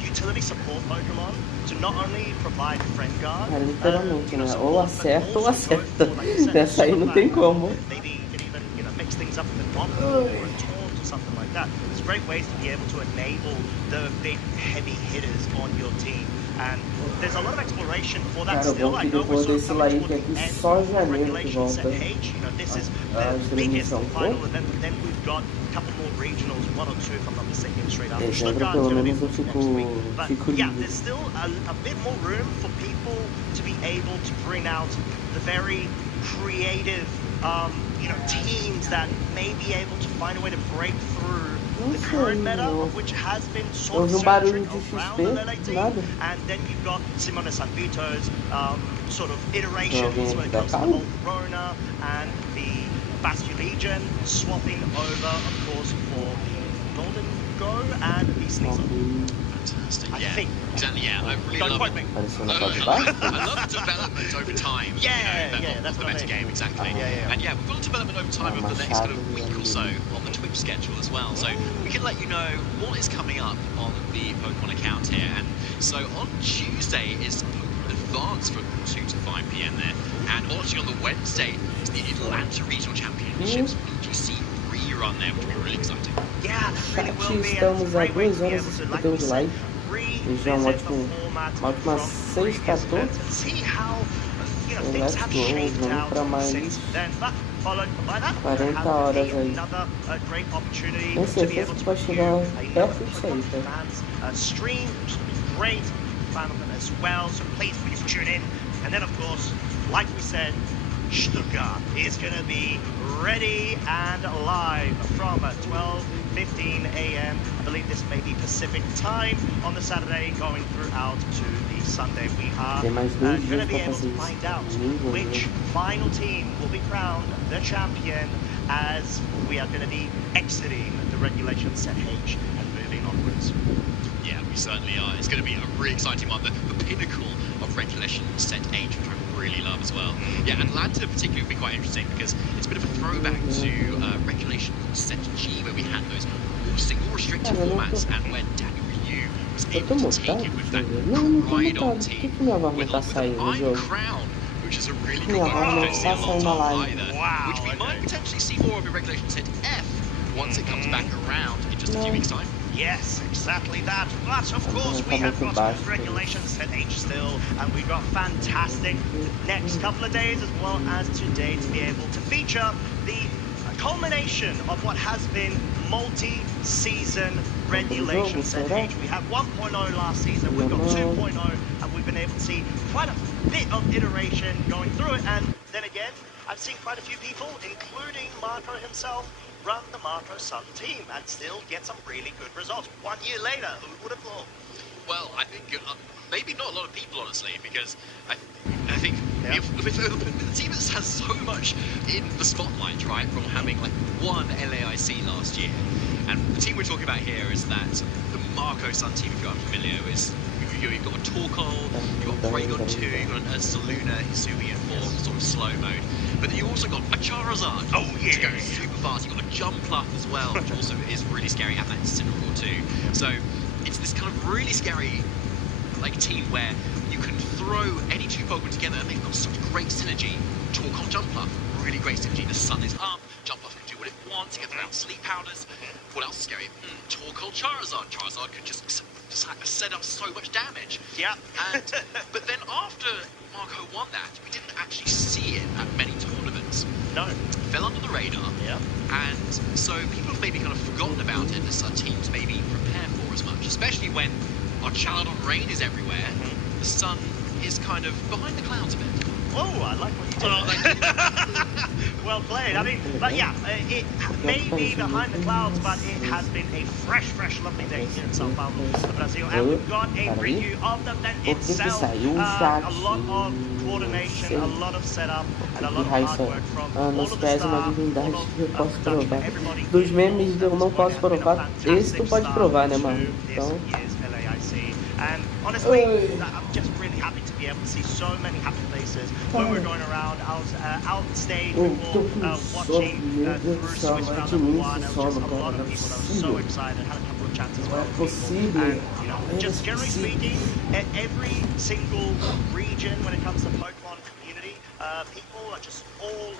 utility support Pokemon to not only provide Friend Guard, literalmente, né? Ou acerta ou acerta. Dessa aí não tem como. Maybe you can even, you know, mix things up with a Romper or a Taunt or something like that. There's great ways to be able to enable the big heavy hitters on your team. And there's a lot of exploration for that still. I know we're sort of coming towards the end of Regulation Set H. You know, this is the biggest final event, but then we've got a couple more regionals, 1 or 2 if I'm not mistaken, straight after. Stuttgart's going to be next week. But yeah, there's still a bit more room for people to be able to bring out the very creative, you know, teams that may be able to find a way to break through the current meta, of which has been sort of centric around the LA team, and then you've got Simone Sanvito's sort of iterations when it comes to the whole Corona and the Bastion Legion, swapping over, of course, for Golden Go and the Sneasler. Fantastic, I yeah. think. Exactly, yeah. I really Don't love quote me. I love development over time. That's the what I meta mean. game, exactly. And yeah, we've got development over time over the next kind of week or so on the Twitch schedule as well. So we can let you know what is coming up on the Pokemon account here. And so on Tuesday is Pokemon Advance from 2 to 5 p.m. there. And actually on the Wednesday is the Atlanta Regional Championships BGC rerun there, which will be really exciting. Yeah, really will be. Estamos a 2 horas e 51 de live. E já uma ótima sexta toda. Let's go, vamos para mais 40 horas aí. Nem sei se vai chegar perto disso aí, tá? Stream, great fan of it as well, so please tune in. And then of course, like we said, Stuttgart is going to be ready and live from 12 7:15 a.m. I believe this may be Pacific time on the Saturday, going throughout to the Sunday. We are going to be able to find out which final team will be crowned the champion as we are going to be exiting the regulation set H and moving onwards. Yeah, we certainly are. It's going to be a really exciting one. The pinnacle of regulation set H, which I really love as well. Yeah, Atlanta particularly will be quite interesting because it's a bit of a throwback to regulation set G, where we had those more single restricted formats, and when Daniel Ryu was able to take it with that ride-on team, with an Iron Crown, which is a really good one. We don't see a lot of either, which we might potentially see more of in regulation set F once it comes back around in just a few weeks' time. Yes, exactly that. But of course, we have got regulations set H still, and we've got fantastic next couple of days as well as today to be able to feature the culmination of what has been multi-season regulation set H. We had 1.0 last season, we've got 2.0, and we've been able to see quite a bit of iteration going through it. And then again, I've seen quite a few people, including Marco himself, run the Marco Sun team and still get some really good results. 1 year later, who would have thought? Well, I think maybe not a lot of people, honestly, because I think if the team has so much in the spotlight, right, from having like one LAIC last year, and the team we're talking about here is that the Marco Sun team, if you're unfamiliar, is you've got a Torkoal, you've got Paragon 2, you've got a Saluna, Hisui in form, sort of slow mode. But then you also got a Charizard, which goes super fast. You've got a Jumpluff as well, which also is really scary, and that's Cindercore too. So it's this kind of really scary like team where you can throw any two Pokemon together and they've got such great synergy. Torkoal, Jumpluff, really great synergy. The sun is up, Jumpluff can do what it wants, it gets around sleep powders. What else is scary? Torkoal, Charizard. Charizard can just set up so much damage. Yeah. But then after Marco won that, we didn't actually see it at many tournaments. No. Fell under the radar. Yeah. And so people have maybe kind of forgotten about it as our teams maybe prepare for as much, especially when our Chaladon rain is everywhere. The sun is kind of behind the clouds a bit. Oh, I like what you did. Well played. I mean, but yeah, it may be behind the clouds, but it has been a fresh, lovely day here in São Paulo, Brazil. And we've got a preview of the event itself. A lot of coordination, a lot of setup, and a lot of hard work from all of the staff, all of Dutch, everybody. Dos memes eu não posso provar. Esse tu pode provar, né, mano? Então... And honestly, I'm just really happy to be able to see so many happy faces when we're going around. I was out on stage before watching through Swiss round number 1. There was just a lot of people that were so excited. Had a couple of chats as well with people. And, you know, just generally speaking, at every single region when it comes to Pokemon community, people are just all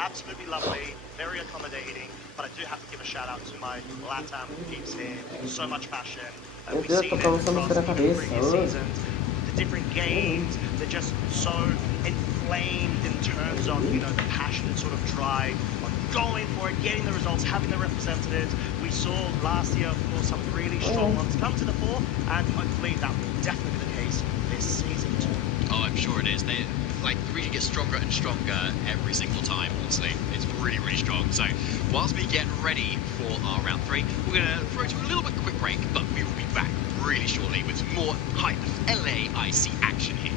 absolutely lovely, very accommodating. But I do have to give a shout out to my LATAM peeps here. So much passion. We see them across the previous seasons, the different games. They're just so inflamed in terms of, you know, the passionate sort of drive on going for it, getting the results, having the representatives. We saw last year, of course, some really strong ones come to the fore, and hopefully that will definitely be the case this season too. Oh, I'm sure it is. The region gets stronger and stronger every single time, honestly. It's really strong. So whilst we get ready for our round 3, we're going to throw to a little bit quick break, but we will be back really shortly with more hype LAIC action here.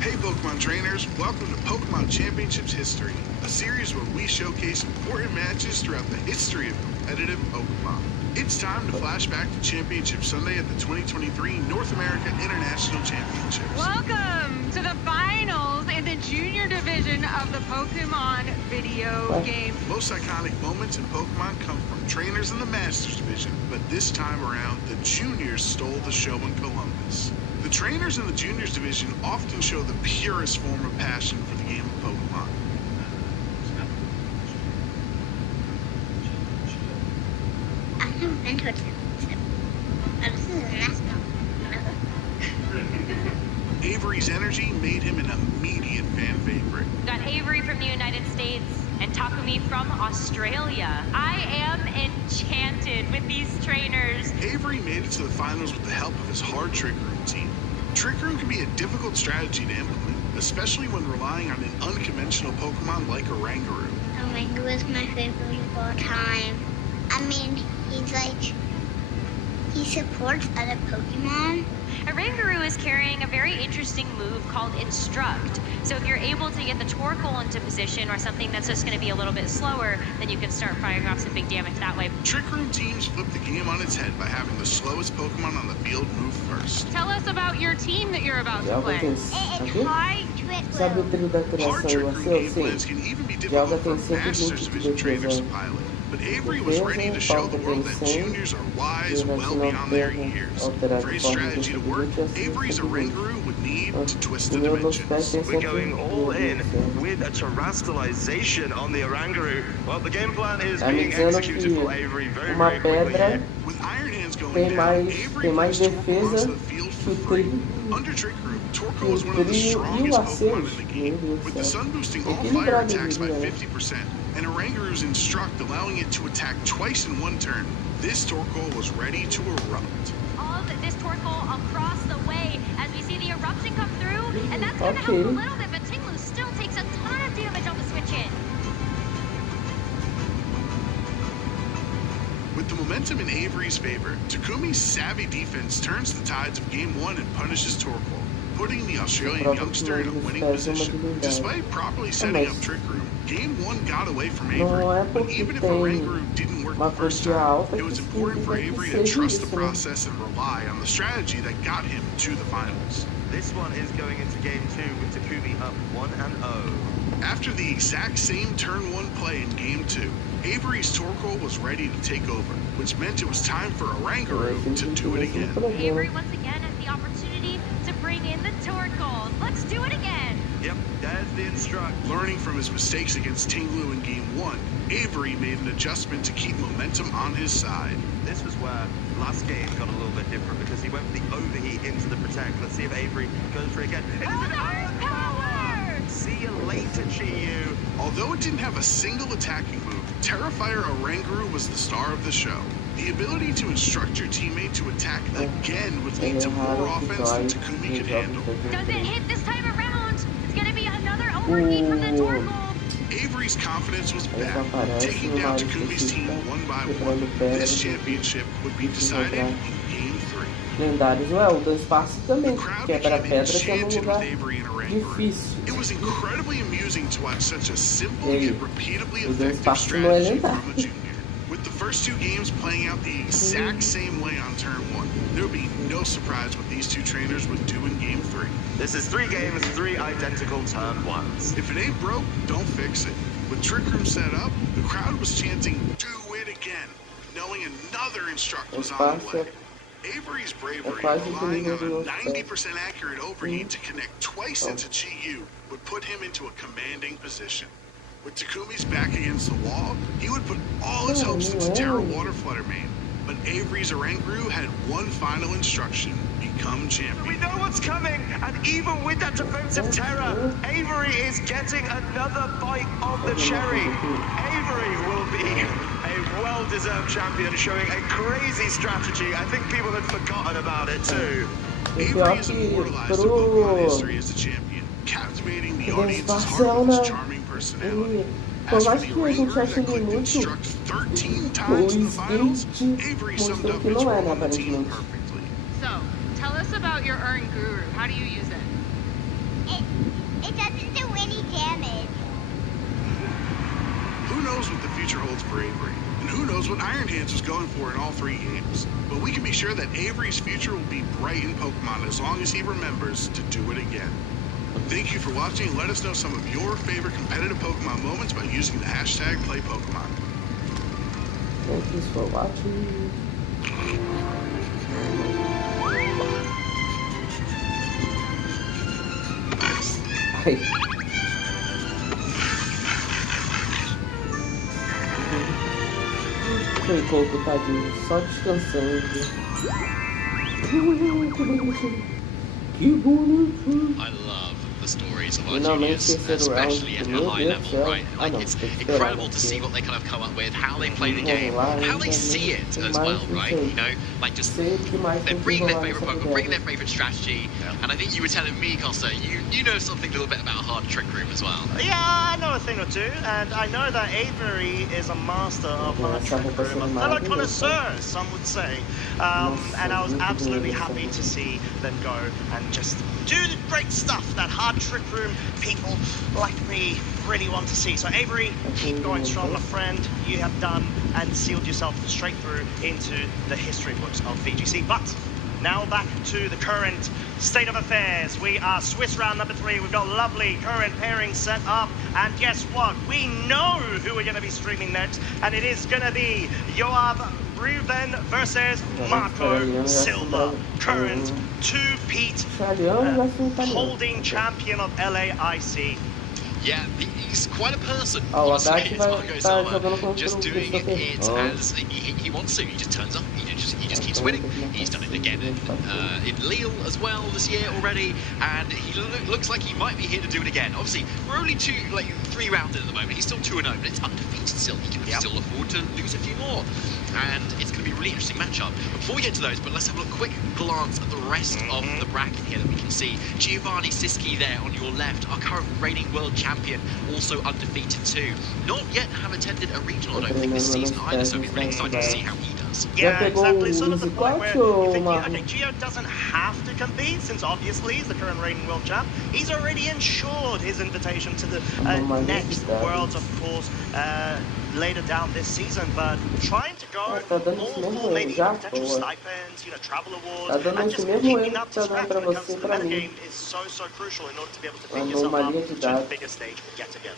Hey Pokemon trainers, welcome to Pokemon Championships History, a series where we showcase important matches throughout the history of competitive Pokemon. It's time to flash back to Championship Sunday at the 2023 North America International Championships. Welcome to the finals in the junior division of the Pokemon video game. Most iconic moments in Pokemon come from trainers in the Masters division, but this time around, the juniors stole the show in Columbus. The trainers in the juniors division often show the purest form of passion for the game of Pokemon. Avery's energy made him an immediate fan favorite. Got Avery from the United States and Takumi from Australia. I am enchanted with these trainers. Avery made it to the finals with the help of his hard Trick Room team. Trick Room can be a difficult strategy to implement, especially when relying on an unconventional Pokemon like Oranguru. Reagindo is my favorite of all time. I mean, he supports other Pokemon. Reagindo is carrying a very interesting move called Instruct. So if you're able to get the Torkoal into position or something that's just going to be a little bit slower, then you can start firing off some big damage that way. Trick Room teams flip the game on its head by having the slowest Pokemon on the field move first. Tell us about your team that you're about to play. It's hard Trick Sabe o Room. trio da criação e você, eu sei. Can even be Joga difficult for tem 120 Masters de Division trainers to defesa. pilot. But Avery was ready to show the world that juniors are wise well beyond their years. For his strategy to work, Avery's Reagindo would need to twist the dimensions. We're going all in with a terastallization on the Reagindo. Well, the game plan is being executed for Avery very, Uma very quickly pedra here. With Iron Hands going tem down, mais Avery defesa onto the field for free. Under Trick Room, Torkoal is one of the strongest Pokemon in the game, with the Sun boosting all fire attacks by 50%, and Reagindo's Instruct allowing it to attack twice in one turn. This Torkoal was ready to erupt. Of this Torkoal across the way as we see the eruption come through, and that's going to help a little bit, but Tinglu still takes a ton of damage on the switch in. With the momentum in Avery's favor, Takumi's savvy defense turns the tides of Game 1 and punishes Torkoal, putting the Australian youngster in a winning position. Despite properly setting up Trick Room, Game 1 got away from Avery, but even if Reagindo didn't work the first time, it was important for Avery to trust the process and rely on the strategy that got him to the finals. This one is going into Game 2 with Takumi up 1-0. After the exact same turn 1 play in Game 2, Avery's Torkoal was ready to take over, which meant it was time for Reagindo to do it again. Avery once again has the opportunity to bring in the Torkoal. Let's do it again. Yep, there's the Instruct. Learning from his mistakes against Tinglu in Game 1, Avery made an adjustment to keep momentum on his side. This was where last game got a little bit different because he went for the overheat into the Protect. Let's see if Avery goes for it again. It is an power! See you later, GU. Although it didn't have a single attacking move, Terrifier Reagindo was the star of the show. The ability to instruct your teammate to attack again would lead to more offense than Takumi could handle. Does it hit this time around? It's going to be another overheat from the Torkoal. Avery's confidence was back, taking down Takumi's team 1 by 1. This championship would be decided in Game 3. Lendários, ué, o do espaço também. Quebra pedra que é um lugar difícil. It was incredibly amusing to watch such a simple yet repeatably effective espaço não é strategy lendário. from a junior. With the first 2 games playing out the exact same way on turn 1, there would be no surprise what these 2 trainers would do in Game 3. This is 3 games, 3 identical turn 1s. If it ain't broke, don't fix it. With Trick Room set up, the crowd was chanting, "Do it again," knowing another Instruct was on the way. Avery's bravery, relying on a 90% accurate overheat to connect twice into GU, would put him into a commanding position. With Takumi's back against the wall, he would put all his hopes into Terra Water Flutter Mane. But Avery's Reagindo had one final instruction: become champion. We know what's coming, and even with that defensive terror, Avery is getting another bite of the cherry. Avery will be a well-deserved champion, showing a crazy strategy. I think people had forgotten about it too. Avery is immortalized in Pokemon history as a champion, captivating the audience's heart with his charming personality. As for the Reagindo that clicked Instruct 13 times in the finals, Avery summed up his role on the team perfectly. So, tell us about your Reagindo. How do you use it? It doesn't do any damage. Who knows what the future holds for Avery? And who knows what Iron Hands is going for in all 3 games? But we can be sure that Avery's future will be bright in Pokemon as long as he remembers to do it again. Thank you for watching, and let us know some of your favorite competitive Pokemon moments by using the hashtag #PlayPokemon. Thank you for watching. Ai. Foi pouco, tadinho, só descansando. Que bonitinho. I love the stories of our juniors, especially at a high level, right? Like, it's incredible to see what they kind of come up with, how they play the game, how they see it as well, right? You know, like just they're bringing their favorite Pokemon, bringing their favorite strategy, and I think you were telling me, Costa, you know something a little bit about Hard Trick Room as well. Yeah, I know a thing or two, and I know that Avery is a master of Hard Trick Room, a fellow connoisseur, some would say. And I was absolutely happy to see them go and just do the great stuff that Hard Trick Room people like me really want to see. So Avery, keep going strong, my friend. You have done and sealed yourself straight through into the history books of VGC. But now back to the current state of affairs. We are Swiss round number 3. We've got lovely current pairings set up. And guess what? We know who we're going to be streaming next. And it is going to be Yoav Ruben versus Marco Silva. Current 2-peat holding champion of LAIC. Yeah, he's quite a person, honestly. It's Marco Silva, just doing it as he wants to. He just turns up, he just keeps winning. He's done it again in Lille as well this year already, and he looks like he might be here to do it again. Obviously, we're only 3 rounds in at the moment. He's still 2-0, but it's undefeated still. He can still afford to lose a few more, and it's going to be a really interesting matchup. Before we get to those, but let's have a quick glance at the rest of the bracket here that we can see. Giovanni Siski there on your left, our current reigning world champion, also undefeated too. Not yet have attended a regional, I don't think, this season either, so it's really exciting to see how he does. Yeah, exactly. Sort of the point where you think, okay, Gio doesn't have to compete, since obviously he's the current reigning world champ. He's already ensured his invitation to the next Worlds, of course, later down this season, but trying to go more maybe potential stipends, travel awards, and just keeping up to scratch when it comes to the metagame is so crucial in order to be able to pick yourself up to the bigger stage yet again.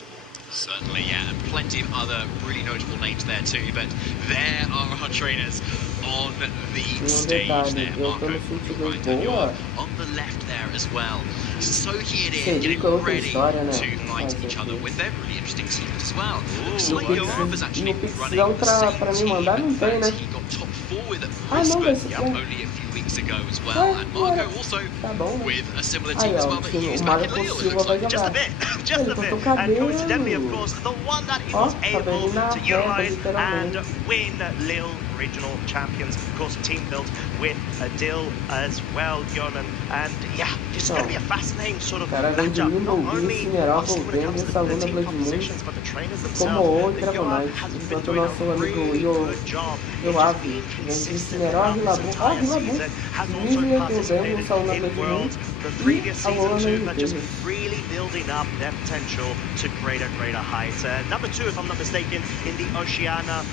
Certainly, yeah, and plenty of other really notable names there too, but there are our trainers on the stage there. Marco, right, and you're on the left there as well. So keyed in, getting ready to fight each other with their really interesting teams as well. Looks like Yoav has actually been running the same team. In fact, he got top 4 with at Brisbane only a few weeks ago as well. And Marco also with a similar team as well that he used back in Lille, it looks like. Just a bit. And coincidentally, of course, the one that he was able to utilize and win Lille regional champions. Of course, a team built with Adil as well, Jonan. And yeah, it's going to be a fascinating sort of matchup. Not only obviously when it comes to the team compositions, but the trainers themselves. Johan has been doing a really good job in just being consistent throughout this entire season. Has also participated in Worlds the previous season too, but just really building up their potential to greater heights. Number 2, if I'm not mistaken, in the Oceania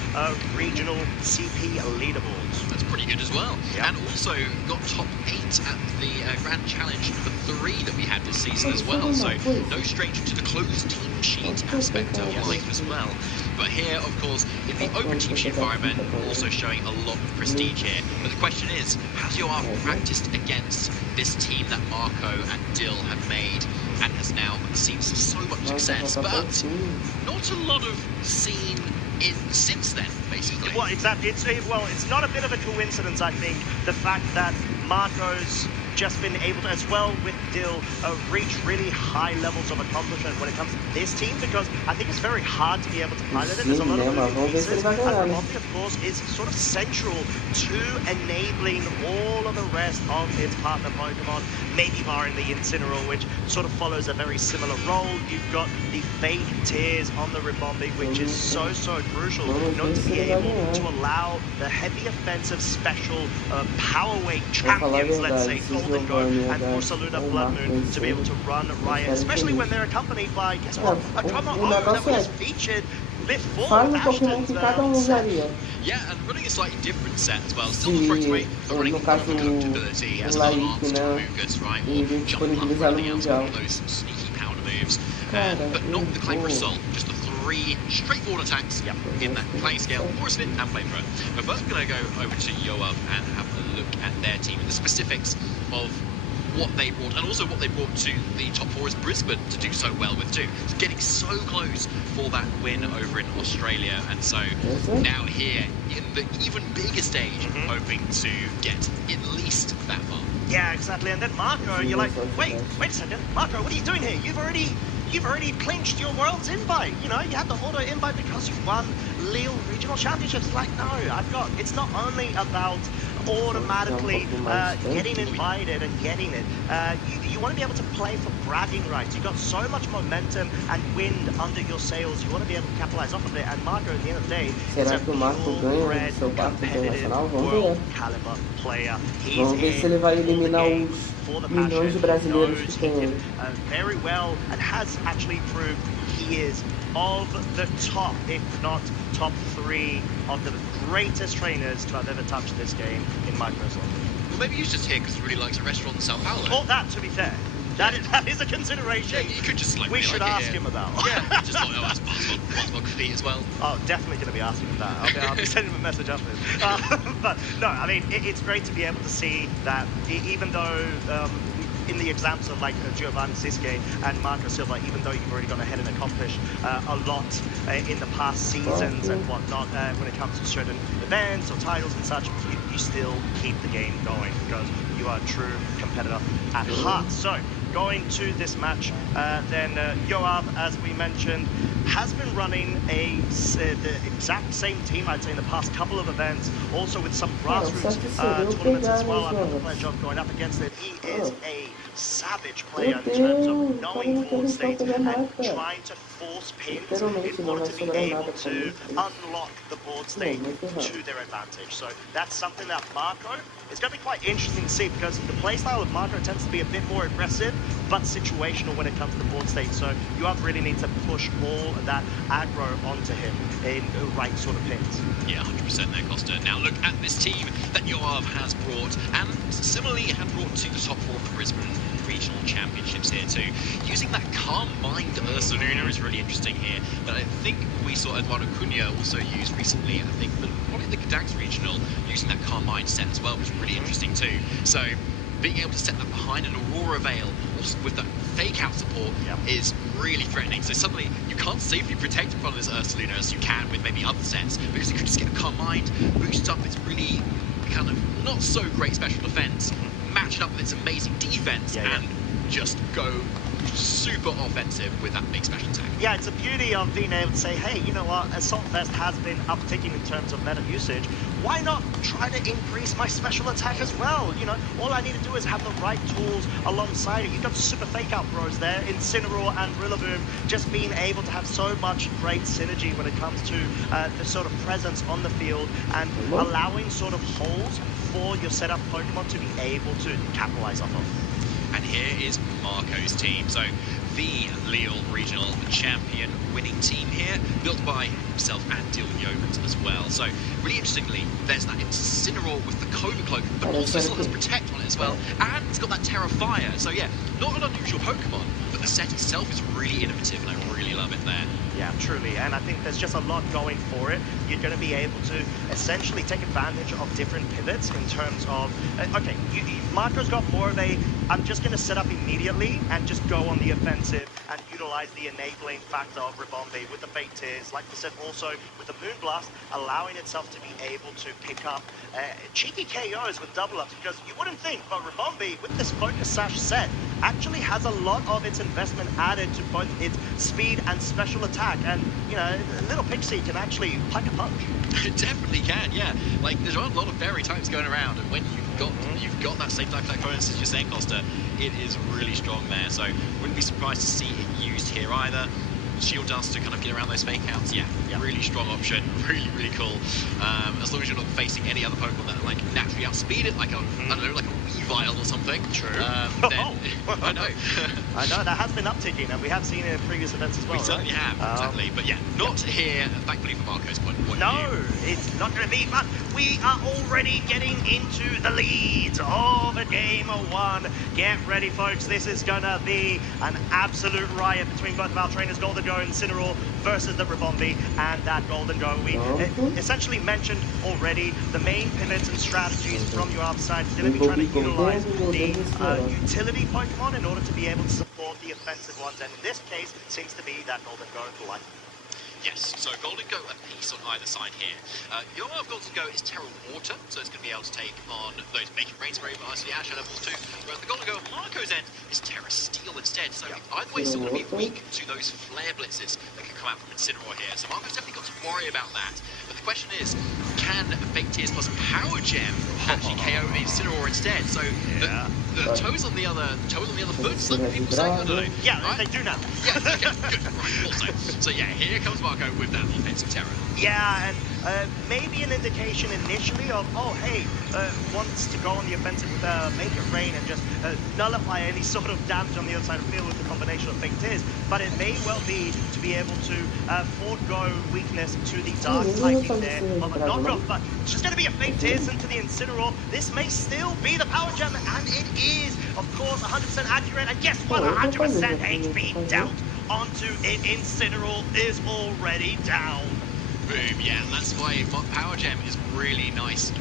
regional CP leaderboards. That's pretty good as well. Yep. And also got top 8 at the Grand Challenge number 3 that we had this season as well. So no stranger to the closed team sheet aspect of life as well. But here, of course, in the open team sheet environment, also showing a lot of prestige here. But the question is, has Yoav practiced against this team that Marco and Dill have made and has now seen so much success? But not a lot of seen since then, basically. Well, exactly. It's not a bit of a coincidence, I think, the fact that Marco's just been able to, as well with Dill, reach really high levels of accomplishment when it comes to this team, because I think it's very hard to be able to pilot it. There's a lot of moving pieces, and Ramondi, of course, is sort of central to enabling all of the rest of its partner Pokemon, maybe barring the Incineroar, which sort of follows a very similar role. You've got the Fade Tears on the Ribombee, which is so crucial in order to be able to allow the heavy offensive special power weight champions, let's say, Golden Go and Ursaluda Blood Moon, to be able to run riot, especially when they're accompanied by, guess what, a common that was featured before with Ashton's yeah, and running a slightly different set as well. Still the first way, but running overcooked ability as an enhanced Lucas, right? Or jump up, running out all those sneaky powder moves. But not the Claim for Assault, just the 3 straightforward attacks in that playing scale, Force Fit and Flamethrower. But first we're going to go over to Yoav and have a look at their team and the specifics of what they brought, and also what they brought to the top 4 is Brisbane to do so well with too. It's getting so close for that win over in Australia, and so now here in the even bigger stage, hoping to get at least that far. Yeah, exactly. And then Marco, you're like, wait a second, Marco, what are you doing here? You've already clinched your world's invite. You know, you had the auto invite because you won Lille Regional Championships. Like, no, it's not only about automatically getting invited and getting it. You want to be able to play for bragging rights. You've got so much momentum and wind under your sails. You want to be able to capitalize off of it. And Marco, at the end of the day, is a purebred, competitive, world caliber player. Vamos ver se ele vai eliminar os milhões de brasileiros que tem ele. Very well, and has actually proved he is of the top, if not top 3 of the greatest trainers to have ever touched this game in my personal opinion. Well, maybe he's just here because he really likes a restaurant in Sao Paulo. Well, that, to be fair, that is a consideration. Yeah, you could just we should ask him about. Yeah, just like, that's possible coffee as well. Oh, definitely going to be asking him that. I'll be sending him a message after this. But no, I mean, it's great to be able to see that even though in the examples of like Giovanni Sische and Marco Silva, even though you've already gone ahead and accomplished a lot in the past seasons and whatnot, when it comes to certain events or titles and such, you still keep the game going because you are a true competitor at heart. So going to this match, then Yoav, as we mentioned, has been running the exact same team, I'd say, in the past couple of events, also with some grassroots tournaments as well. I've got the pleasure of going up against it. He is a savage player in terms of knowing board states and trying to force pins in order to be able to unlock the board state to their advantage. So that's something that Marco is going to be quite interesting to see because the playstyle of Marco tends to be a bit more aggressive but situational when it comes to the board state. So you really need to push all of that aggro onto him in the right sort of pins. Yeah, 100% there, Costa. Now look at this team that Yoav has brought, and similarly had brought to the top 4 of the Brisbane Regional Championships here too. Using that calm mind Ursaluna is really interesting here, that I think we saw Eduardo Cunha also use recently, I think, but probably the Gdańsk Regional, using that calm mind set as well, which is really interesting too. So being able to set that behind an Aurora Veil with that fake out support is really threatening. So suddenly you can't safely protect in front of this Ursaluna as you can with maybe other sets, because you could just get a calm mind, boost up its really kind of not so great special defense, match it up with its amazing defense, and just go super offensive with that big special attack. Yeah, it's the beauty of being able to say, hey, you know what, Assault Vest has been upticking in terms of meta usage. Why not try to increase my special attack as well? You know, all I need to do is have the right tools alongside it. You've got super fake out bros there, Incineroar and Rillaboom, just being able to have so much great synergy when it comes to the sort of presence on the field and allowing sort of holes for your setup Pokemon to be able to capitalize off of. And here is Marco's team. So the Lille Regional Champion winning team here, built by himself and Dylan Yeomans as well. So really interestingly, there's that Incineroar with the Cobra Cloak, but also still has Protect on it as well. And it's got that Terra Fire. So yeah, not an unusual Pokemon, but the set itself is really innovative and I really love it there. Yeah, truly, and I think there's just a lot going for it. You're going to be able to essentially take advantage of different pivots in terms of, okay, Marco's got more of a, I'm just going to set up immediately and just go on the offensive and utilize the enabling factor of Ribombi with the Fake Tears, like I said, also with the Moonblast, allowing itself to be able to pick up cheeky KOs with double ups, because you wouldn't think, but Ribombi with this Focus Sash set actually has a lot of its investment added to both its speed and special attack, and you know, Little Pixie can actually pack a punch. It definitely can, yeah. Like there's a lot of fairy types going around, and when you've got that same type of bonus as you're saying, Costa, it is really strong there. So wouldn't be surprised to see it used here either. Shield Dust to kind of get around those fake outs, yeah, really strong option, really cool. As long as you're not facing any other Pokemon that like naturally outspeed it, like a I don't know, like a Weavile or something. True. Then, I know. I know, that has been upticking, and we have seen it in previous events as well. We certainly have, exactly. But yeah, not here, thankfully for Marco's point of view. It's not going to be, but we are already getting into the lead of a game of one. Get ready, folks. This is going to be an absolute riot between both of our trainers, Golden Go and Incineroar versus the Ribombi and that Golden Go. We essentially mentioned already the main pivots and strategies from your upside. You're going to be trying to utilize the utility Pokemon in order to be able to support the offensive ones, and in this case, seems to be that Golden Go for life. Yes, so Golden Go a piece on either side here. Yoav Golden Go is Terra Water, so it's going to be able to take on those Making Rains very nicely and Shadow Balls too. Whereas the Golden Go on Marco's end is Terra Steel instead, so either way it's still going to be weak to those flare blitzes that can come out from Incineroar here. So Marco's definitely got to worry about that. But the question is, can Fake Tears plus Power Gem actually KO Incineroar instead? So the toes on the other foot, some people say, I don't know. Yeah, right? They do now. Yeah, okay, good, right, also. So yeah, here comes Marco with that offensive terror. Yeah, and maybe an indication initially of, oh hey, wants to go on the offensive with Make It Rain and just nullify any sort of damage on the other side of the field with the combination of Fake Tears. But it may well be to be able to forego weakness to the Dark typing there of a knockoff, but it's just going to be a Fake Tears into the Incineroar. This may still be the Power Gem, and it is, of course, 100% accurate, and guess what, 100% HP dealt onto it. Incineroar is already down. Boom, yeah, and that's why Power Gem is really nice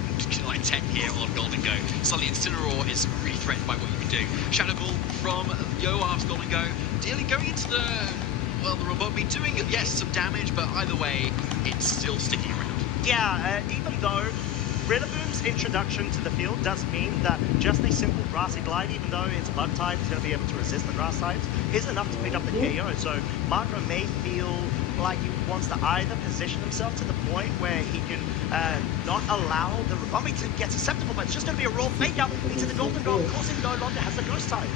like tech here on Golden Go. Suddenly Incineroar is really threatened by what you can do. Shadow Ball from Yoav's Golden Go, dealing going into the Robotmi, doing, yes, some damage, but either way, it's still sticking around. Yeah, even though Rillaboom's introduction to the field does mean that just a simple grassy glide, even though it's bug type, is going to be able to resist the grass types, is enough to pick up the KO. So Marco may feel like he wants to either position himself to the point where he can not allow the Robotmi to get susceptible, but it's just going to be a raw fake out into the Golden Go. Of course, it no longer has the ghost type.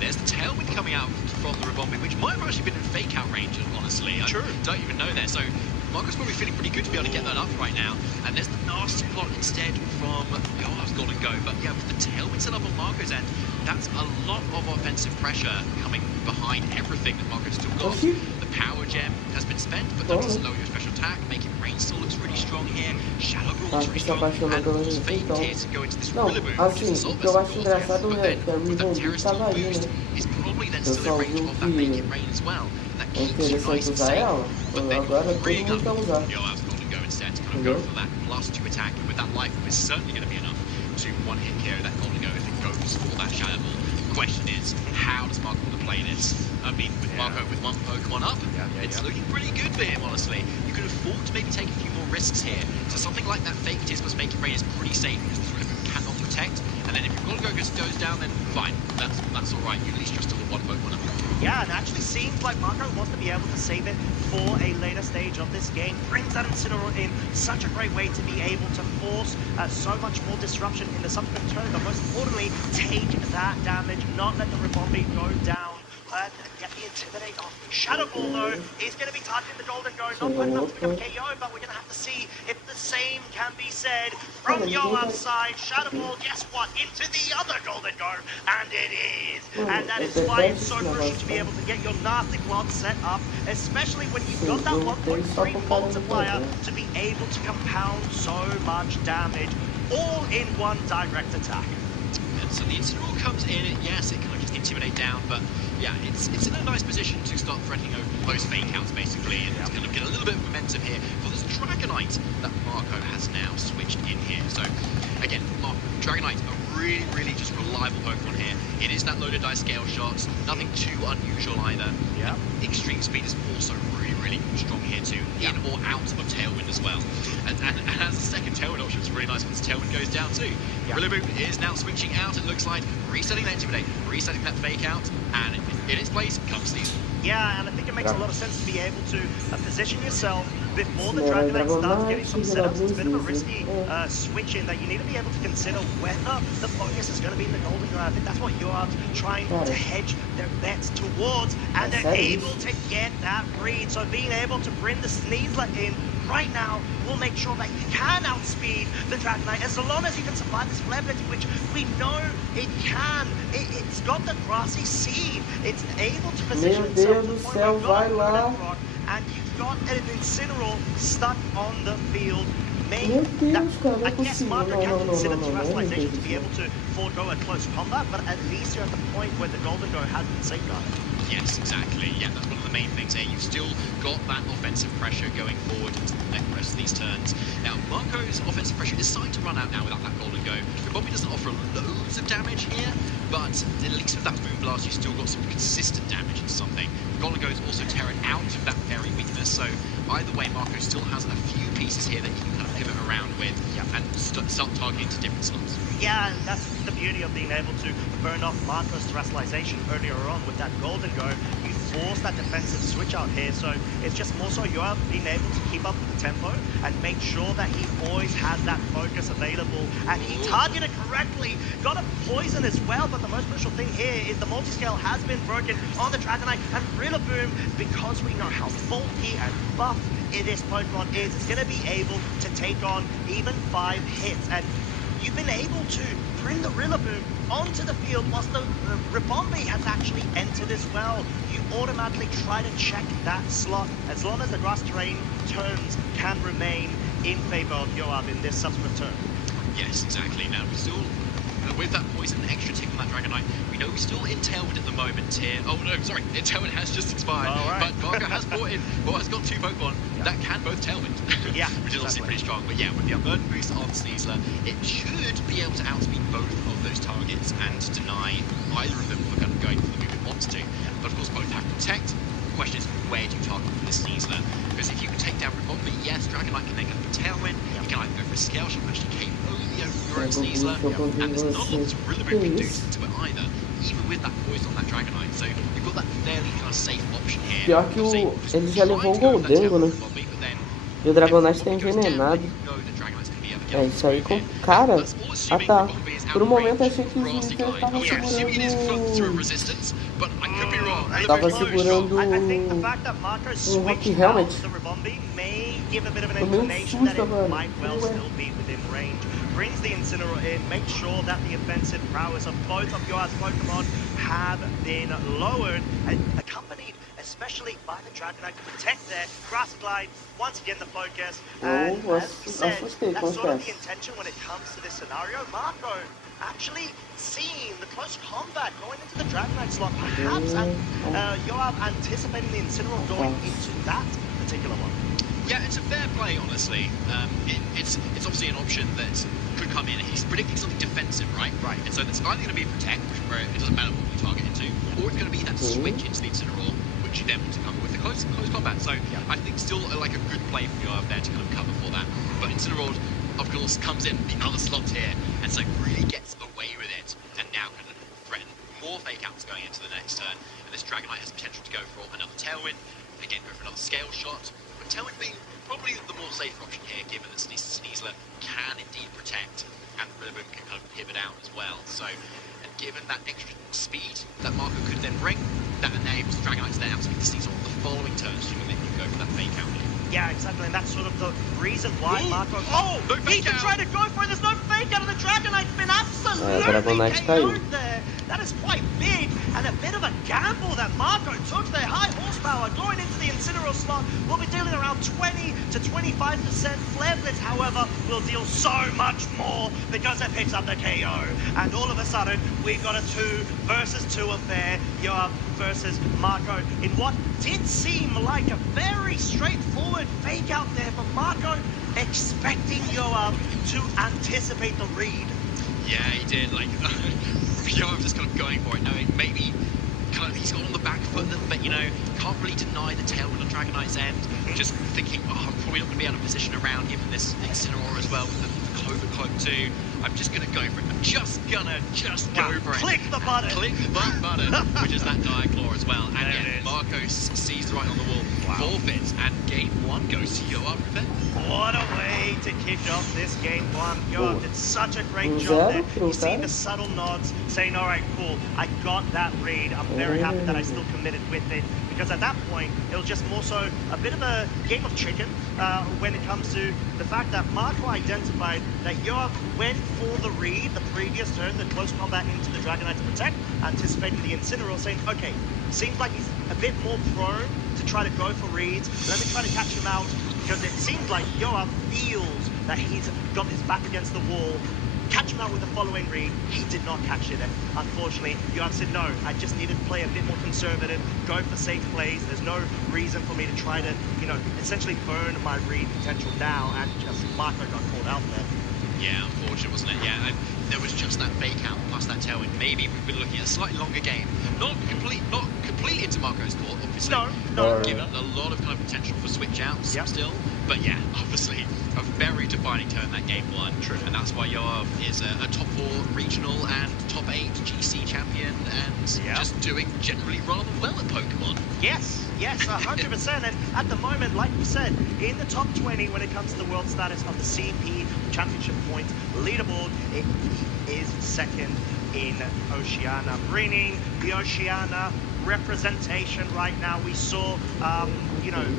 There's the Tailwind coming out from the Robotmi, which might have actually been in fake out range, honestly. True. I don't even know there. So Marco's probably feeling pretty good to be able to get that up right now. And there's the nasty plot instead from Yoav's Golden Go. But yeah, with the Tailwind set up on Marco's end, that's a lot of offensive pressure coming behind everything that Marco's still got. The Power Gem has been spent, but that doesn't lower your special attack. Making Rain still looks really strong here. Shadow Ball looks really strong. And Fake Tears to go into this Rillaboom, which is o que eu acho engraçado é que a Reagindo tava aí, né? Still in range of that Make It Rain as well. That keeps you nice and safe. But then bringing up Yoav's Golden Go instead to kind of go for that +2 attack, and with that life is certainly going to be enough to one-hit KO that Golden Go if it goes for that Shadow Ball. The question is, how does Marco want to play this? I mean, with Marco with one Pokemon up, it's looking pretty good for him, honestly. You can afford to maybe take a few more risks here. So something like that Fake Tears plus Make It Rain is pretty safe because the Rillaboom cannot protect. And then if your Golden Go goes down, then fine, that's all right. You at least just still one Pokemon up. Yeah, and actually seems like Marco wants to be able to save it for a later stage of this game. Brings that Incineroar in, such a great way to be able to force so much more disruption in the subsequent turn, but most importantly, take that damage, not let the Ribombee go down. Get the Intimidate off. Shadow Ball, though, is going to be targeting the Golden Go. Not quite enough to become KO, but we're going to have to see if the same can be said from Yoav's side. Shadow Ball, guess what? Into the other Golden Go, and it is. And that is why it's so crucial to be able to get your nasty plot set up, especially when you've got that 1.3 multiplier to be able to compound so much damage, all in one direct attack. And so the Incineroar comes in, yes, it can just intimidate down, but yeah, it's in a nice position to start threatening over those fake outs basically, and it's going to get a little bit of momentum here for this Dragonite that Marco has now switched in here. So again, Dragonite, a really just reliable Pokemon here. It is that loaded dice scale shots, nothing too unusual either. Yeah. Extreme speed is also really strong here too, in or out of Tailwind as well. And as a second Tailwind option, it's really nice when this Tailwind goes down too. Rillaboom is now switching out, it looks like, resetting that Intimidate, resetting that Fake Out, and in its place comes these. Yeah, and I think it makes a lot of sense to be able to position yourself before the Dragonite starts getting some setups. It's a bit of a risky switch in that you need to be able to consider whether the focus is going to be in the Golden Go. I think that's what Yoav's trying to hedge their bets towards, and they're able to get that read. So being able to bring the Sneasler in right now will make sure that you can outspeed the Dragonite as long as you can survive this Flare Blitz, which we know it can. It's got the grassy seed. It's able to position itself to the point where you've got a rock, and you've got an Incineroar stuck on the field. I guess Marco can consider the Terastallization to be able to forego a close combat, but at least you're at the point where the Golden Go has been safeguarded. Yes, exactly. Yeah, that's one of the main things here. You've still got that offensive pressure going forward into the rest of these turns. Now, Marco's offensive pressure is starting to run out now without that Golden Go. The Ribombee doesn't offer loads of damage here, but at least with that Moonblast, you still got some consistent damage into something. Golden Go's also tearing out of that fairy weakness, so either way, Marco still has a few pieces here that he can kind of pivot around with and start targeting to different slots. Yeah, that's the beauty of being able to burn off Marco's Terrestrialization earlier on with that Golden Go. You force that defensive switch out here, so it's just more so you're being able to keep up with the tempo and make sure that he always has that focus available. And he targeted correctly, got a poison as well, but the most crucial thing here is the multi-scale has been broken on the Dragonite, and Rillaboom, because we know how bulky and buff this Pokemon is, it's going to be able to take on even 5 hits. And you've been able to bring the Rillaboom onto the field whilst the Ribombee has actually entered as well. You automatically try to check that slot as long as the grass terrain turns can remain in favor of Yoav in this subsequent turn. Yes, exactly. Now, we still, with that poison extra tick on that Dragonite, we know we're still in Tailwind at the moment here. Oh no, sorry, Tailwind has just expired. But Marco has brought in, has got 2 Pokemon that can both Tailwind. Yeah, which is obviously pretty strong. But yeah, with the Unburden boost on Sneasler, it should be able to outspeed both of those targets and deny either of them for kind of going for the move it wants to. But of course, both have Protect. The question is, where do you target for this Sneasler? Because if you can take down Ribombee, yes, Dragonite can then go for Tailwind. You can either go for a Scale Shot, which can your own Sneasler, and there's not a lot this Rillaboom can do to it either, even with that poison on that Dragonite. So you've got that fairly kind of safe option here. Pior que ele já levou o Goldengo, né? E o Dragonite tá envenenado. É isso aí com... Cara, tá. Por um momento achei que o Inter tava segurando... Tava segurando um Rock Helmet. Tomei um susto agora. Brings the Incineroar in, makes sure that the offensive prowess of both of Yoav's Pokemon have been lowered and accompanied especially by the Dragonite to protect their Grass Glide. Once again, the focus. And as we said, that's sort of the intention when it comes to this scenario. Marco actually seeing the close combat going into the Dragonite slot, perhaps, and Yoav anticipating the Incineroar going into that particular one. Yeah, it's a fair play, honestly. It's obviously an option that could come in. He's predicting something defensive, right? Right. And so it's either going to be a Protect, where it doesn't matter what you target into, or it's going to be that switch into the Incineroar, which you then want to cover with the close combat. So I think still like a good play for Yoav there to kind of cover for that. But Incineroar, of course, comes in the other slot here, and so really gets away with it, and now can threaten more Fake Outs going into the next turn. And this Dragonite has potential to go for another Tailwind, again go for another Scale Shot. Tailwind being probably the more safer option here, given that Sneasler can indeed protect, and the Rillaboom can kind of pivot out as well. So, and given that extra speed that Marco could then bring, that enables Dragonite to then outspeed the Sneasler on the following turn, assuming they can go for that Fake Out here. Yeah, exactly, and that's sort of the reason why Marco... Oh! No he can try to go for it, there's no Fake Out, and the Dragonite's been absolutely KO'd there. That is quite big, and a bit of a gamble that Marco took there. High horsepower going into the Incineroar slot will be dealing around 20 to 25%. Flare Blitz, however, will deal so much more because it picks up the KO. And all of a sudden, we've got a 2 versus 2 affair. Yoav versus Marco in what did seem like a very straightforward Fake Out there, but Marco expecting Yoav to anticipate the read. Yeah, he did. Like, Yoav just kind of going for it, knowing maybe kind of he's got on the back foot a little bit, you know, can't really deny the Tailwind on Dragonite's end. Just thinking, oh, I'm probably not going to be able to position around given this Incineroar as well with the Clover Cloak too. I'm just going to go for it. I'm just gonna go for it. Click the button. Click the button, which is that Diaclaw as well. And yeah, Marcos sees right on the wall, forfeits, and game 1 goes to Yoav. What a way to kick off this game 1. Yoav did such a great job there. You see the subtle nods saying, all right, cool, I got that read. I'm very happy that I still committed with it. Because at that point, it was just more so a bit of a game of chicken when it comes to the fact that Marco identified that Yoav went for the read the previous turn, the close combat into the Dragonite to protect, anticipating the Incineroar, saying, okay, seems like he's a bit more prone to try to go for reads. Let me try to catch him out, because it seems like Yoav feels that he's got his back against the wall. Catch him out with the following read. He did not catch it. Unfortunately, Yoav said, no, I just needed to play a bit more conservative, go for safe plays. There's no reason for me to try to, you know, essentially burn my read potential now, and just Marco got called out there. Yeah, unfortunate, wasn't it? Yeah, there was just that fake out plus that tailwind, maybe we've been looking at a slightly longer game. Not complete into Marco's court, obviously. No. Given a lot of kind of potential for switch outs still. But yeah, obviously a very defining turn that game one. True. And that's why Yoav is a top 4 regional and top 8 GC champion and just doing generally rather well at Pokemon. Yes, 100%. And at the moment, like we said, in the top 20 when it comes to the world status of the CP Championship points leaderboard, it is second in Oceania, bringing the Oceania representation right now. We saw,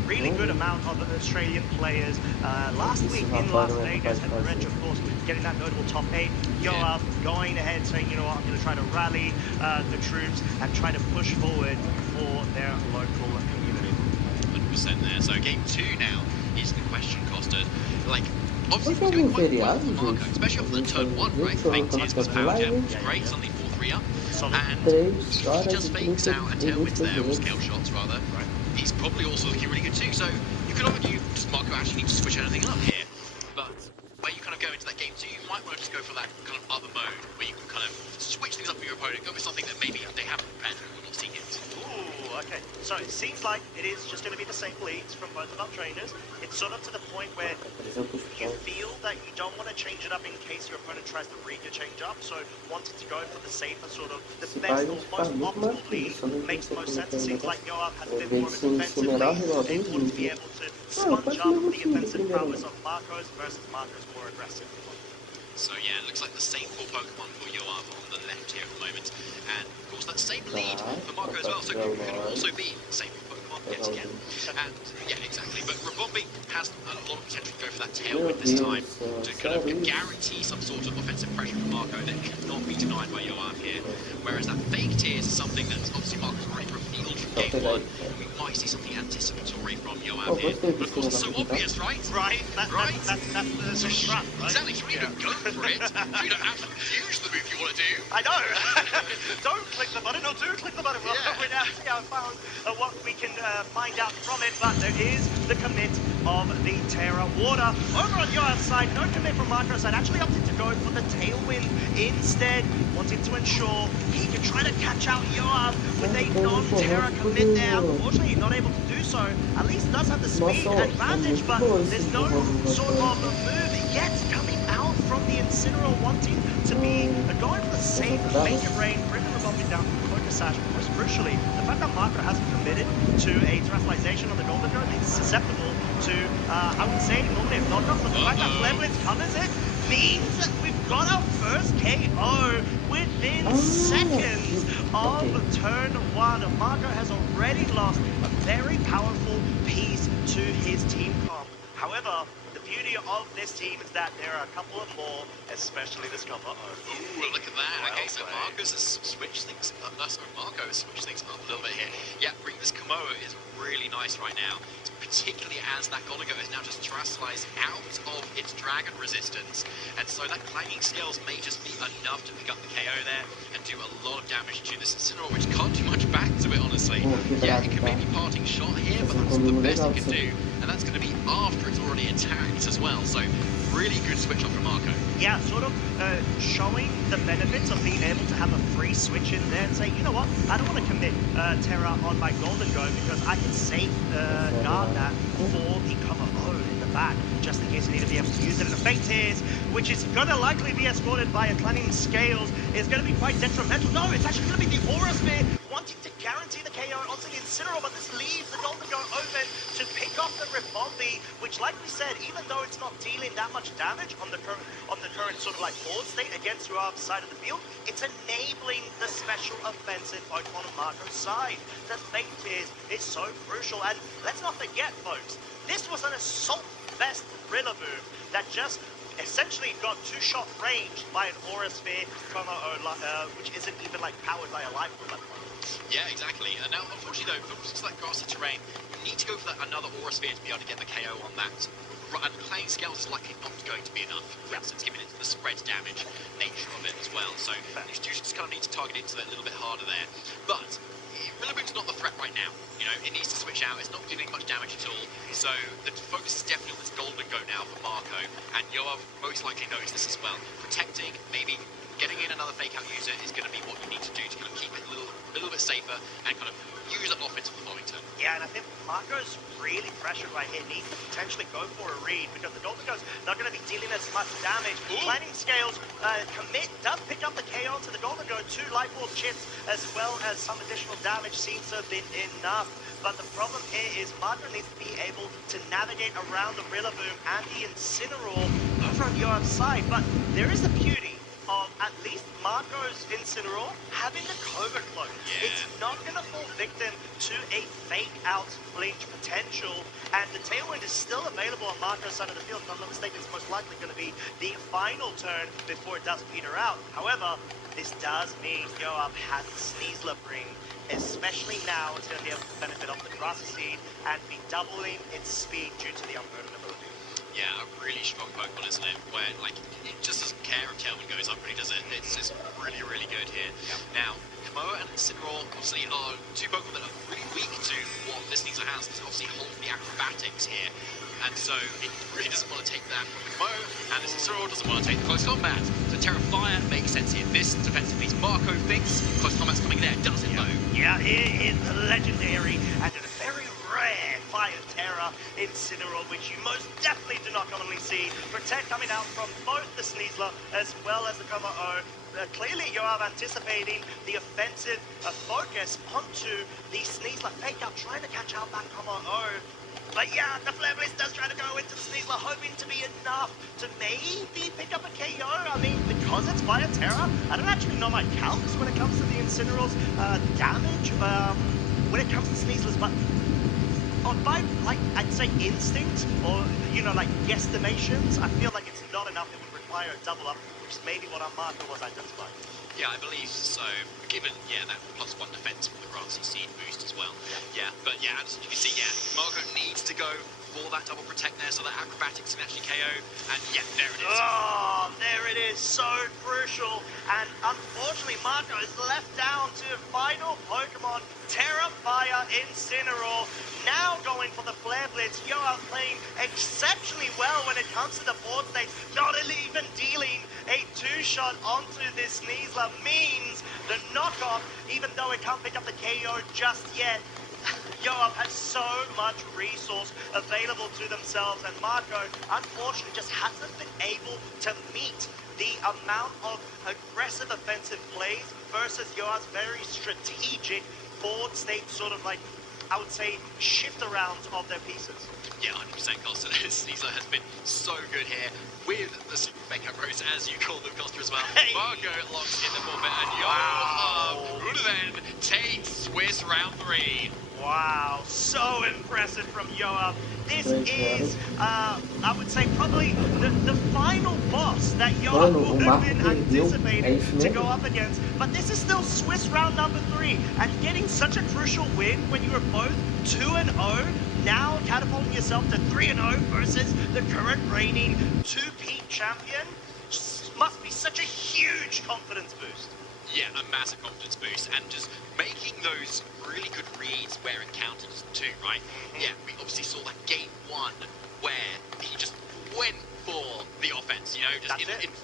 really good amount of Australian players last week in Las Vegas, and Reg, of course, getting that notable top 8. Yoav going ahead saying, you know what, I'm going to try to rally the troops and try to push forward for their local community. 100% there. So game 2 now is the question, Costa. Like, obviously it's going quite well for Marco, especially after the turn 1, right? Fake Tears was power gem, which is great, suddenly 4-3 up. And he just fakes out and tailwinds there, or scale shots rather. He's probably also looking really good too, so you could argue, does Marco actually need to switch anything up here? But where you kind of go into that game 2, you might want to just go for that kind of other mode, where you can kind of switch things up for your opponent, go with something that maybe they haven't prepared for or not seen yet. Ooh, okay. So it seems like it is just going to be the same leads from both of our trainers. It's sort of to the point where you feel that you don't want to change it up in case your opponent tries to read your change up. So wanting to go for the safer sort of the best or most optimal lead makes most sense. It seems like Yoav has a bit more of a defensive lead, able to be able to sponge up the offensive prowess of Marco's versus Marco's more aggressive. So yeah, it looks like the same 4 Pokemon for Yoav on the left here at the moment. And of course that same lead for Marco as well, so it could also be the same 4 Pokemon yet again. And yeah, exactly, but Rabombi has a lot of potential to go for that tailwind this time to kind of guarantee some sort of offensive pressure from Marco that cannot be denied by Yoav here. Whereas that fake Tears is something that's obviously Marco's already revealed from game 1. We might see something anticipatory from Yoav here. But of course it's so obvious, right? That's the trap, right? Exactly, so you don't go for it. So you don't actually use the move you want to do. I know. Don't click the button, or do click the button. Well, we now found what we can find out from it, but there is the commit of the Terra Water. Over on Yoav's side, no commit from Marco's side, actually opted to go for the Tailwind instead, wanting to ensure he can try to catch out Yoav with a non-Terra commit there. Unfortunately, not able to do so. At least does have the speed advantage, but there's no sort of move yet coming out from the Incineroar, wanting to be going for the safe, make it rain, bring the Revolving down from Focus Sash. Most crucially, the fact that Marco hasn't committed to a Terrestrialization on the Golden Drone is susceptible to, I would say, normally a knockoff, but the fact that Flebwitz covers it means that we've got our first KO within seconds of turn 1. Marco has already lost a very powerful piece to his team comp. However, the beauty of this team is that there are a couple of more, especially this combo. Ooh, look at that. Well, okay, so Marco's has switched things up. Marco has switched things up a little bit here. Yeah, bring this Komodo is really nice right now, particularly as that Goligo is now just terrestrialized out of its dragon resistance. And so that clanging scales may just be enough to pick up the KO there and do a lot of damage to this Incineroar, which can't do much back to it, honestly. Yeah, it can maybe parting shot here, but that's the best it can do. And that's going to be after it's already attacked as well. So really good switch on from Marco. Yeah, sort of showing the benefits of being able to have a free switch in there and say, you know what, I don't want to commit Terra on my Golden Go because I can safe guard that for the Komodo in the back, just in case I need to be able to use it in a Fake Tears, which is going to likely be escorted by a Clanging Scales, is going to be quite detrimental. No, it's actually going to be the Aura Sphere wanting to guarantee the KO onto the Incineroar, but this leaves the Golden Go open to pick off the Ribombee, which, like we said, even though it's not dealing that much damage on the current sort of like board state against your side of the field, it's enabling the special offensive Pokemon on Marco's side. The Fake Tears is so crucial, and let's not forget, folks, this was an Assault Vest Rillaboom that just essentially got 2-shot range by an Aura Sphere which isn't even like powered by a Life Orb at the moment. Yeah, exactly. And now, unfortunately though, for just like grassy terrain, you need to go for that another Aura Sphere to be able to get the KO on that. And Clanging Scales is likely not going to be enough, for instance, given it the spread damage nature of it as well. So you just kind of need to target into that a little bit harder there. But Rillaboom's not the threat right now. You know, it needs to switch out. It's not doing much damage at all. So the focus is definitely on this golden go now for Marco. And Yoav most likely knows this as well. Protecting, maybe getting in another fake out user is going to be what you need to do to kind of keep it a little bit safer and kind of use that offense for the following turn. Yeah, and I think Marco's really pressured right here. Needs to potentially go for a read because the Golden Go's not going to be dealing as much damage. Planning Scales commit, does pick up the KO to the Golden Go. 2 life orb chips as well as some additional damage seems to have been enough. But the problem here is Marco needs to be able to navigate around the Rillaboom and the Incineroar over on Yoav's side. But there is the beauty of at least Marco's Incineroar having the Cobra Cloak. Yeah. It's not going to fall victim to a fake out flinch potential, and the Tailwind is still available on Marco's side of the field. If I'm not mistaken, it's most likely going to be the final turn before it does peter out. However, this does mean Yoav has the Sneasler Ring, especially now it's going to be able to benefit off the Grassy Seed and be doubling its speed due to the Unburden ability. Yeah, a really strong Pokemon, isn't it? Where, like, it just doesn't care if Tailwind goes up, really, does it? It's just really, really good here. Yep. Now, Komoa and Incineroar obviously are 2 Pokemon that are really weak to what this Sneasler has. It's obviously hold the acrobatics here. And so it really doesn't want to take that from the Komoa, and this Incineroar doesn't want to take the close combat. So Terra Fire makes sense here. This defensive piece, Marco thinks close combat's coming there, does it though? Yeah, it is legendary and a very rare Fire Terra Incineroar, which you most definitely do not commonly see. Protect coming out from both the Sneasler as well as the Komoa. Clearly, Yoav anticipating the offensive focus onto the Sneasler fake out, trying to catch out that Komoa. But yeah, the Flare Blitz does try to go into the Sneasler, hoping to be enough to maybe pick up a KO. I mean, because it's Fire Terra, I don't actually know my counts when it comes to the Incineroar's damage when it comes to Sneaslers, but by, like, I'd say instinct, or, you know, like, guesstimations, I feel like it's not enough. It would require a double up, which is maybe what our marker was identifying. Yeah, I believe so. Given, that +1 defense from the Grassy Seed boost as well. Yeah, but yeah, as you can see, Marco needs to go for that double protect there so that acrobatics can actually KO. And yeah, there it is. Oh, there it is. So crucial. And unfortunately, Marco is left down to final Pokemon, Terra Fire Incineroar. Now going for the Flare Blitz. Yoav playing exceptionally well when it comes to the board state. Not even dealing a 2-shot onto this Sneasler means the knockoff, even though it can't pick up the KO just yet. Yoav has so much resource available to themselves, and Marco, unfortunately, just hasn't been able to meet the amount of aggressive offensive plays versus Yoav's very strategic board state sort of like, I would say, shift arounds of their pieces. Yeah, 100% Costa. Sneasler has been so good here with the Super Fake Out Rose, as you call them, Costa, as well. Hey. Marco locks in the forfeit, and Yoav would then take Swiss round 3. Wow, so impressive from Yoav. This is, I would say, probably the final boss that Yoav would have been anticipating to go up against. But this is still Swiss round number 3, and getting such a crucial win when you were both 2-0, now catapulting yourself to 3-0 versus the current reigning 2-peat champion, must be such a huge confidence boost. Yeah, a massive confidence boost, and just making those really good reads where it counted too, right? Yeah, we obviously saw that game 1 where he just went for the offense, you know, just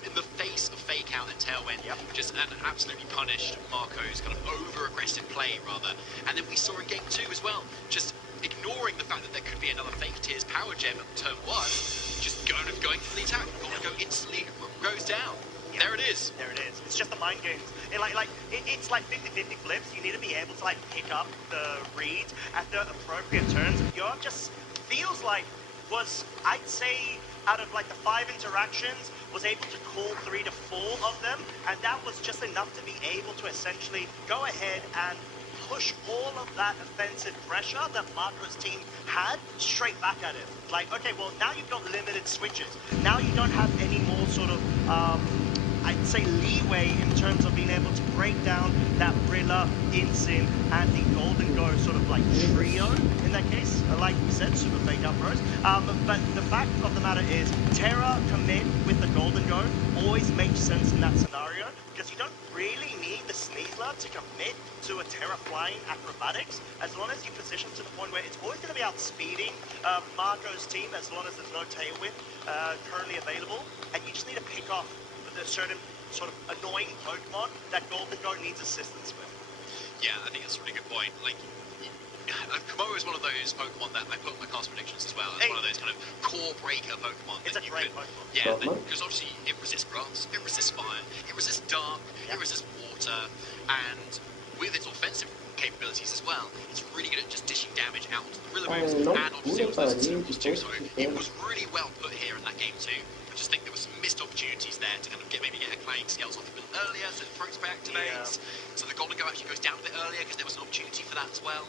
in the face of fake out and tailwind, just absolutely punished Marco's kind of over-aggressive play, rather. And then we saw in game 2 as well, just ignoring the fact that there could be another fake tears power gem at turn 1, just going for the attack. Go instantly goes down. Yeah. There it is. There it is. It's just the mind games. It's like 50-50 flips. You need to be able to like pick up the reads at the appropriate turns. Yoav just feels like was, I'd say, out of like the 5 interactions, was able to call 3 to 4 of them, and that was just enough to be able to essentially go ahead and push all of that offensive pressure that Marco's team had straight back at it. Like, okay, well, now you've got limited switches. Now you don't have any more sort of, I'd say, leeway in terms of being able to break down that Rilla, Incin, and the Golden Go sort of like trio in that case. Like we said, super fake up rows. But the fact of the matter is, Terra commit with the Golden Go always makes sense in that scenario, because you don't really need the Sneasler hard to commit to a Terra flying acrobatics as long as you position to the point where it's always going to be outspeeding Marco's team as long as there's no tailwind currently available, and you just need to pick off the certain sort of annoying Pokemon that Golden Goat needs assistance with. Yeah, I think that's a really good point. Like, Komodo is one of those Pokemon that I put in my cast predictions as well. It's one of those kind of core breaker Pokemon. It's a great Pokemon. Yeah, because obviously it resists grass, it resists fire, it resists dark, it resists water, and with its offensive capabilities as well, it's really good at just dishing damage out to the Rillaboos, and obviously it was those typicals too, so it was really well put here in that game too. I just think there were some missed opportunities there to kind of maybe get a Clanging Scales off a bit earlier, so the Throat Spray activates, so the Golden Go actually goes down a bit earlier because there was an opportunity for that as well.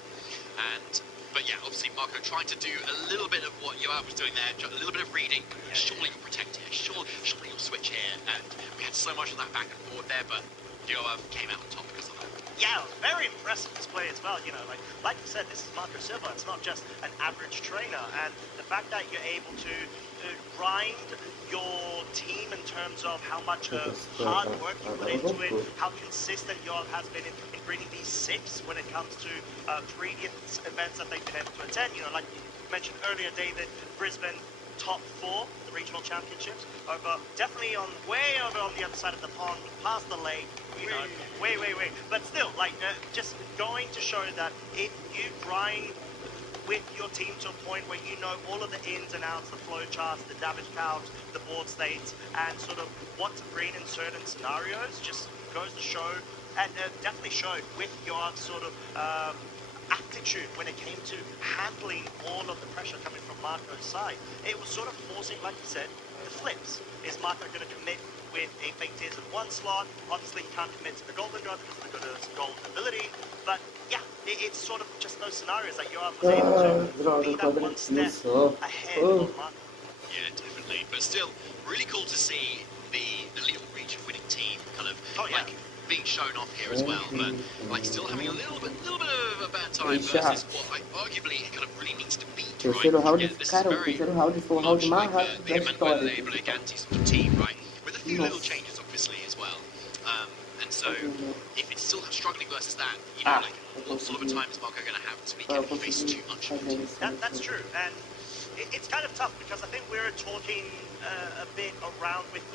But yeah, obviously Marco trying to do a little bit of what Yoav was doing there, a little bit of reading. Surely you'll protect here, surely you'll switch here, and we had so much of that back and forth there, but Yoav came out on top because of that. Yeah, very impressive display as well. You know, like you said, this is Marco Silva. It's not just an average trainer, and the fact that you're able to grind your team in terms of how much hard work you put into it, how consistent Yoav has been in bringing these 6 when it comes to previous events that they've been able to attend. You know, like you mentioned earlier, David, Brisbane top 4, the regional championships, definitely way over on the other side of the pond, past the lake, you know, way. But still, like, just going to show that if you grind with your team to a point where you know all of the ins and outs, the flow charts, the damage counts, the board states, and sort of what to bring in certain scenarios, just goes to show, and definitely showed with your sort of aptitude when it came to handling all of the pressure coming from Marco's side. It was sort of forcing, like you said, the flips. Is Marco going to commit with a Fake Tears in one slot? Obviously he can't commit to the Golden God because of the gold ability, but yeah, it's sort of just those scenarios that Yoav was able to be that one step ahead of Marco. Yeah, definitely, but still, really cool to see the little reach of winning team kind of like being shown off here as well, but like still having a little bit of a bad time versus what arguably it kind of really needs to beat, right? This is very much like the Emanuele Briganti sort of team, right? With a few little changes obviously as well. And so if it's still struggling versus that, you know, like what sort of a time is Marco going to have this weekend if he faces too much of it? That's true, and it's kind of tough because I think we're talking a bit around with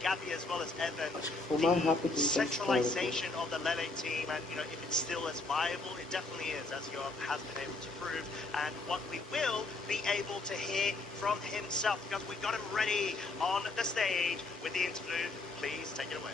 Gabby as well as Evan, the centralization of the Lele team, and you know, if it's still as viable, it definitely is, as Yoav has been able to prove, and what we will be able to hear from himself, because we got him ready on the stage with the interview. Please take it away.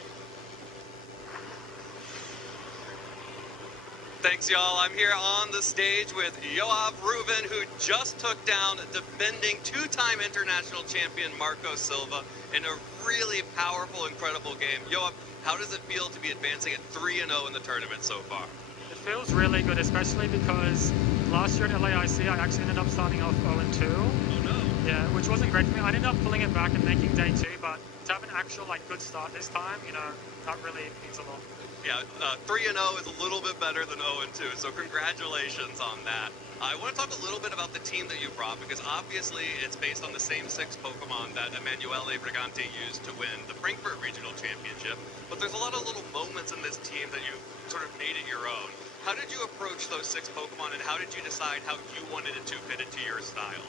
Thanks, y'all. I'm here on the stage with Yoav Reuven, who just took down defending 2-time international champion Marco Silva in a really powerful, incredible game. Yoav, how does it feel to be advancing at 3-0 in the tournament so far? It feels really good, especially because last year at LAIC, I actually ended up starting off 0-2. Oh no. Yeah, which wasn't great for me. I ended up pulling it back and making day 2, but to have an actual good start this time, you know, that really means a lot. Yeah, 3-0 is a little bit better than 0-2, so congratulations on that. I want to talk a little bit about the team that you brought, because obviously it's based on the same 6 Pokemon that Emanuele Briganti used to win the Frankfurt Regional Championship, but there's a lot of little moments in this team that you sort of made it your own. How did you approach those 6 Pokemon, and how did you decide how you wanted it to fit into your style?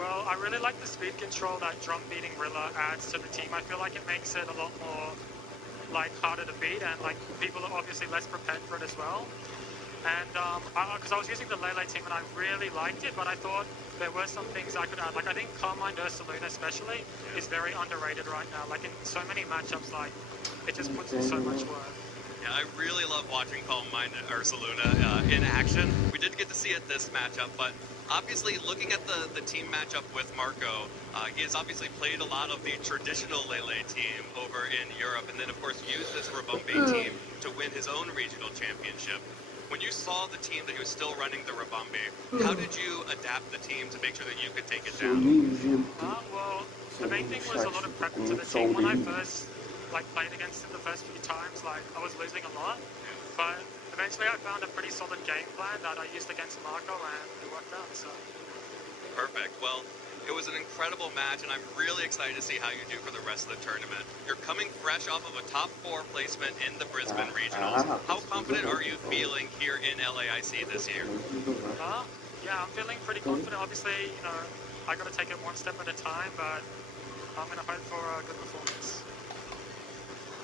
Well, I really like the speed control that drum-beating Rilla adds to the team. I feel like it makes it a lot more harder to beat, and people are obviously less prepared for it as well. And because I was using the Lele team and I really liked it, but I thought there were some things I could add. Like, I think Carmine Ursaluna especially is very underrated right now. Like, in so many matchups, it just puts in so much work. Yeah, I really love watching Carmine Ursaluna in action. We didn't get to see it this matchup, but obviously looking at the team matchup with Marco, he has obviously played a lot of the traditional Lele team over in Europe, and then of course used this Rabombe team to win his own regional championship. When you saw the team that he was still running the Rabombe, how did you adapt the team to make sure that you could take it down? Well, the main thing was a lot of prep to the team. When I first played against him the first few times, I was losing a lot, but eventually I found a pretty solid game plan that I used against Marco, and it worked out. So perfect. Well, It was an incredible match, and I'm really excited to see how you do for the rest of the tournament. You're coming fresh off of a top 4 placement in the Brisbane Regionals. How confident are you feeling here in LAIC this year? Yeah, I'm feeling pretty confident. Obviously, I got to take it one step at a time, but I'm going to hope for a good performance.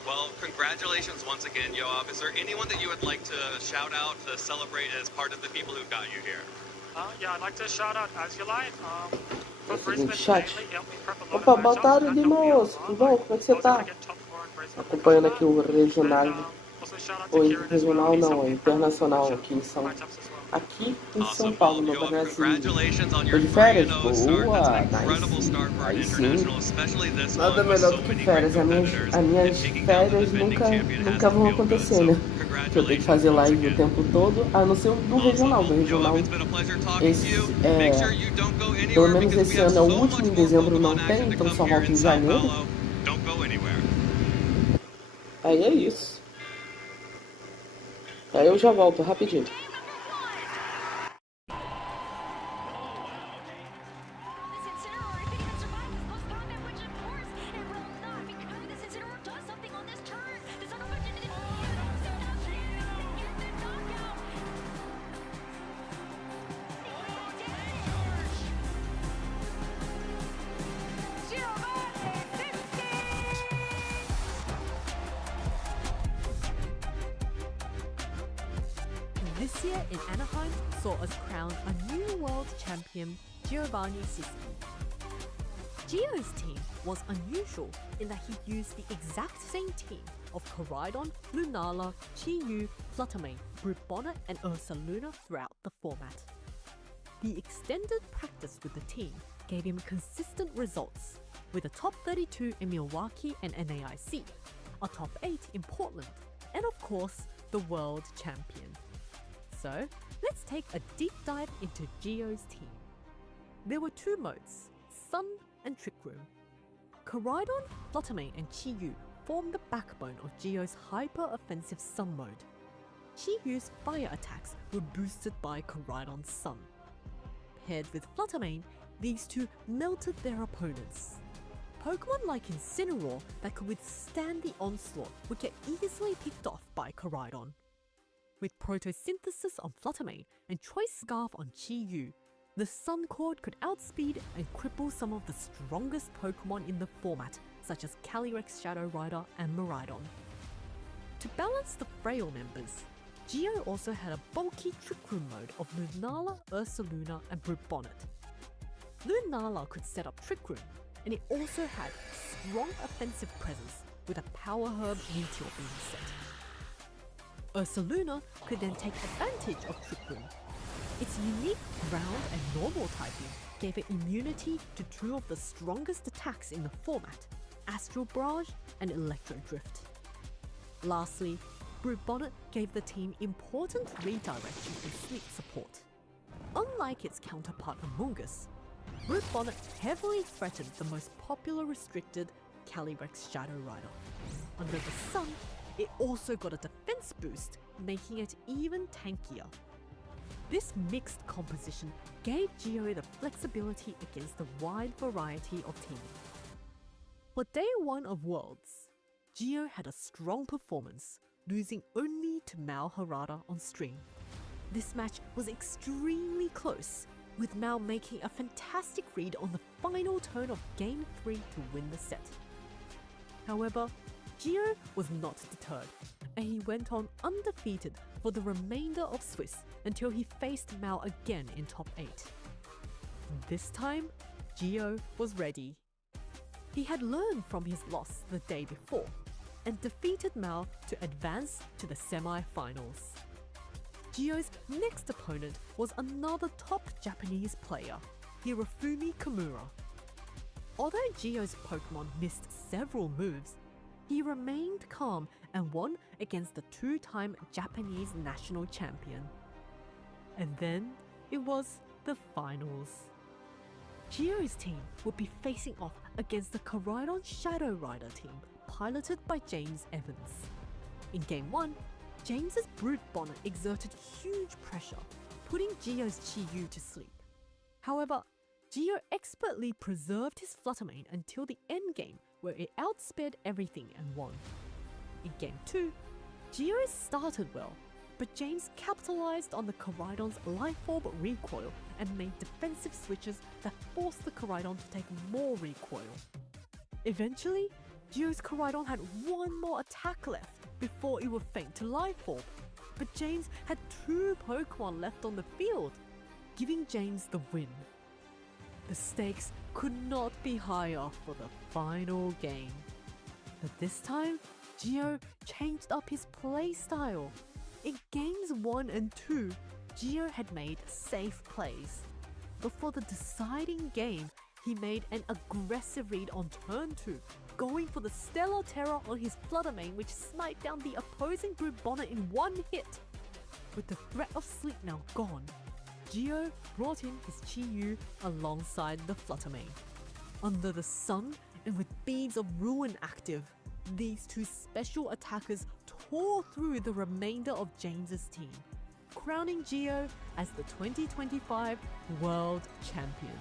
Well, congratulations once again, Yoav. Is there anyone that you would like to shout out to celebrate as part of the people who got you here? Yeah, I'd like to shout out Azulite. É o seguinte, chat. Opa, boa tarde, moço. Tudo bom? Como é que você tá? Acompanhando aqui o regional. Ou regional não, é internacional aqui em São Paulo, no Brasil. Tô de férias? Boa, nice. Aí sim. Nada melhor do que férias. As minhas férias nunca vão acontecer, né? Que eu tenho que fazer live o tempo todo, a não ser do regional. Do regional, pelo menos esse ano é o último, em dezembro não tem, então só volta em janeiro. Aí é isso. Aí eu já volto rapidinho. This year in Anaheim saw us crown a new world champion, Giovanni Sischi. Gio's team was unusual in that he used the exact same team of Koraidon, Lunala, Chiyu, Fluttermane, Brute Bonnet and Ursa Luna throughout the format. The extended practice with the team gave him consistent results, with a top 32 in Milwaukee and NAIC, a top 8 in Portland, and of course, the world champion. So, let's take a deep dive into Gio's team. There were 2 modes, Sun and Trick Room. Koraidon, Fluttermane and Chiyu formed the backbone of Gio's hyper-offensive Sun mode. Chiyu's fire attacks were boosted by Koraidon's Sun. Paired with Fluttermane, these two melted their opponents. Pokemon like Incineroar that could withstand the onslaught would get easily picked off by Koraidon. With Protosynthesis on Fluttermane and Choice Scarf on Chiyu, the Sun Cord could outspeed and cripple some of the strongest Pokemon in the format, such as Calyrex Shadow Rider and Miraidon. To balance the frail members, Gio also had a bulky Trick Room mode of Lunala, Ursaluna and Brute Bonnet. Lunala could set up Trick Room, and it also had strong offensive presence with a Power Herb Meteor Beam set. Ursaluna could then take advantage of Trick Room. Its unique ground and normal typing gave it immunity to 2 of the strongest attacks in the format, Astral Barrage and Electro Drift. Lastly, Brute Bonnet gave the team important redirection and sleep support. Unlike its counterpart Amoonguss, Brute Bonnet heavily threatened the most popular restricted Calyrex Shadow Rider. Under the Sun, it also got a defense boost, making it even tankier. This mixed composition gave Gio the flexibility against a wide variety of teams. For day 1 of Worlds, Gio had a strong performance, losing only to Mao Harada on stream. This match was extremely close, with Mao making a fantastic read on the final turn of Game 3 to win the set. However, Gio was not deterred, and he went on undefeated for the remainder of Swiss until he faced Mao again in top 8. This time, Gio was ready. He had learned from his loss the day before, and defeated Mao to advance to the semi-finals. Gio's next opponent was another top Japanese player, Hirofumi Kimura. Although Gio's Pokemon missed several moves, he remained calm and won against the 2-time Japanese national champion. And then it was the finals. Gio's team would be facing off against the Koraidon Shadow Rider team, piloted by James Evans. In Game 1, James's Brute Bonnet exerted huge pressure, putting Gio's Chiyu to sleep. However, Gio expertly preserved his Fluttermane until the endgame, where it outsped everything and won. In Game 2, Gio started well, but James capitalized on the Koraidon's Life Orb recoil and made defensive switches that forced the Koraidon to take more recoil. Eventually, Gio's Koraidon had one more attack left before it would faint to Life Orb, but James had 2 Pokemon left on the field, giving James the win. The stakes could not be higher for the final game. But this time, Gio changed up his playstyle. In games 1 and 2, Gio had made safe plays. But for the deciding game, he made an aggressive read on turn 2, going for the Stellar Terror on his Fluttermane, which sniped down the opposing Brute Bonnet in 1 hit. With the threat of sleep now gone, Gio brought in his Chi-Yu alongside the Fluttermane. Under the sun and with Beads of Ruin active, these 2 special attackers tore through the remainder of James's team, crowning Gio as the 2025 World Champion.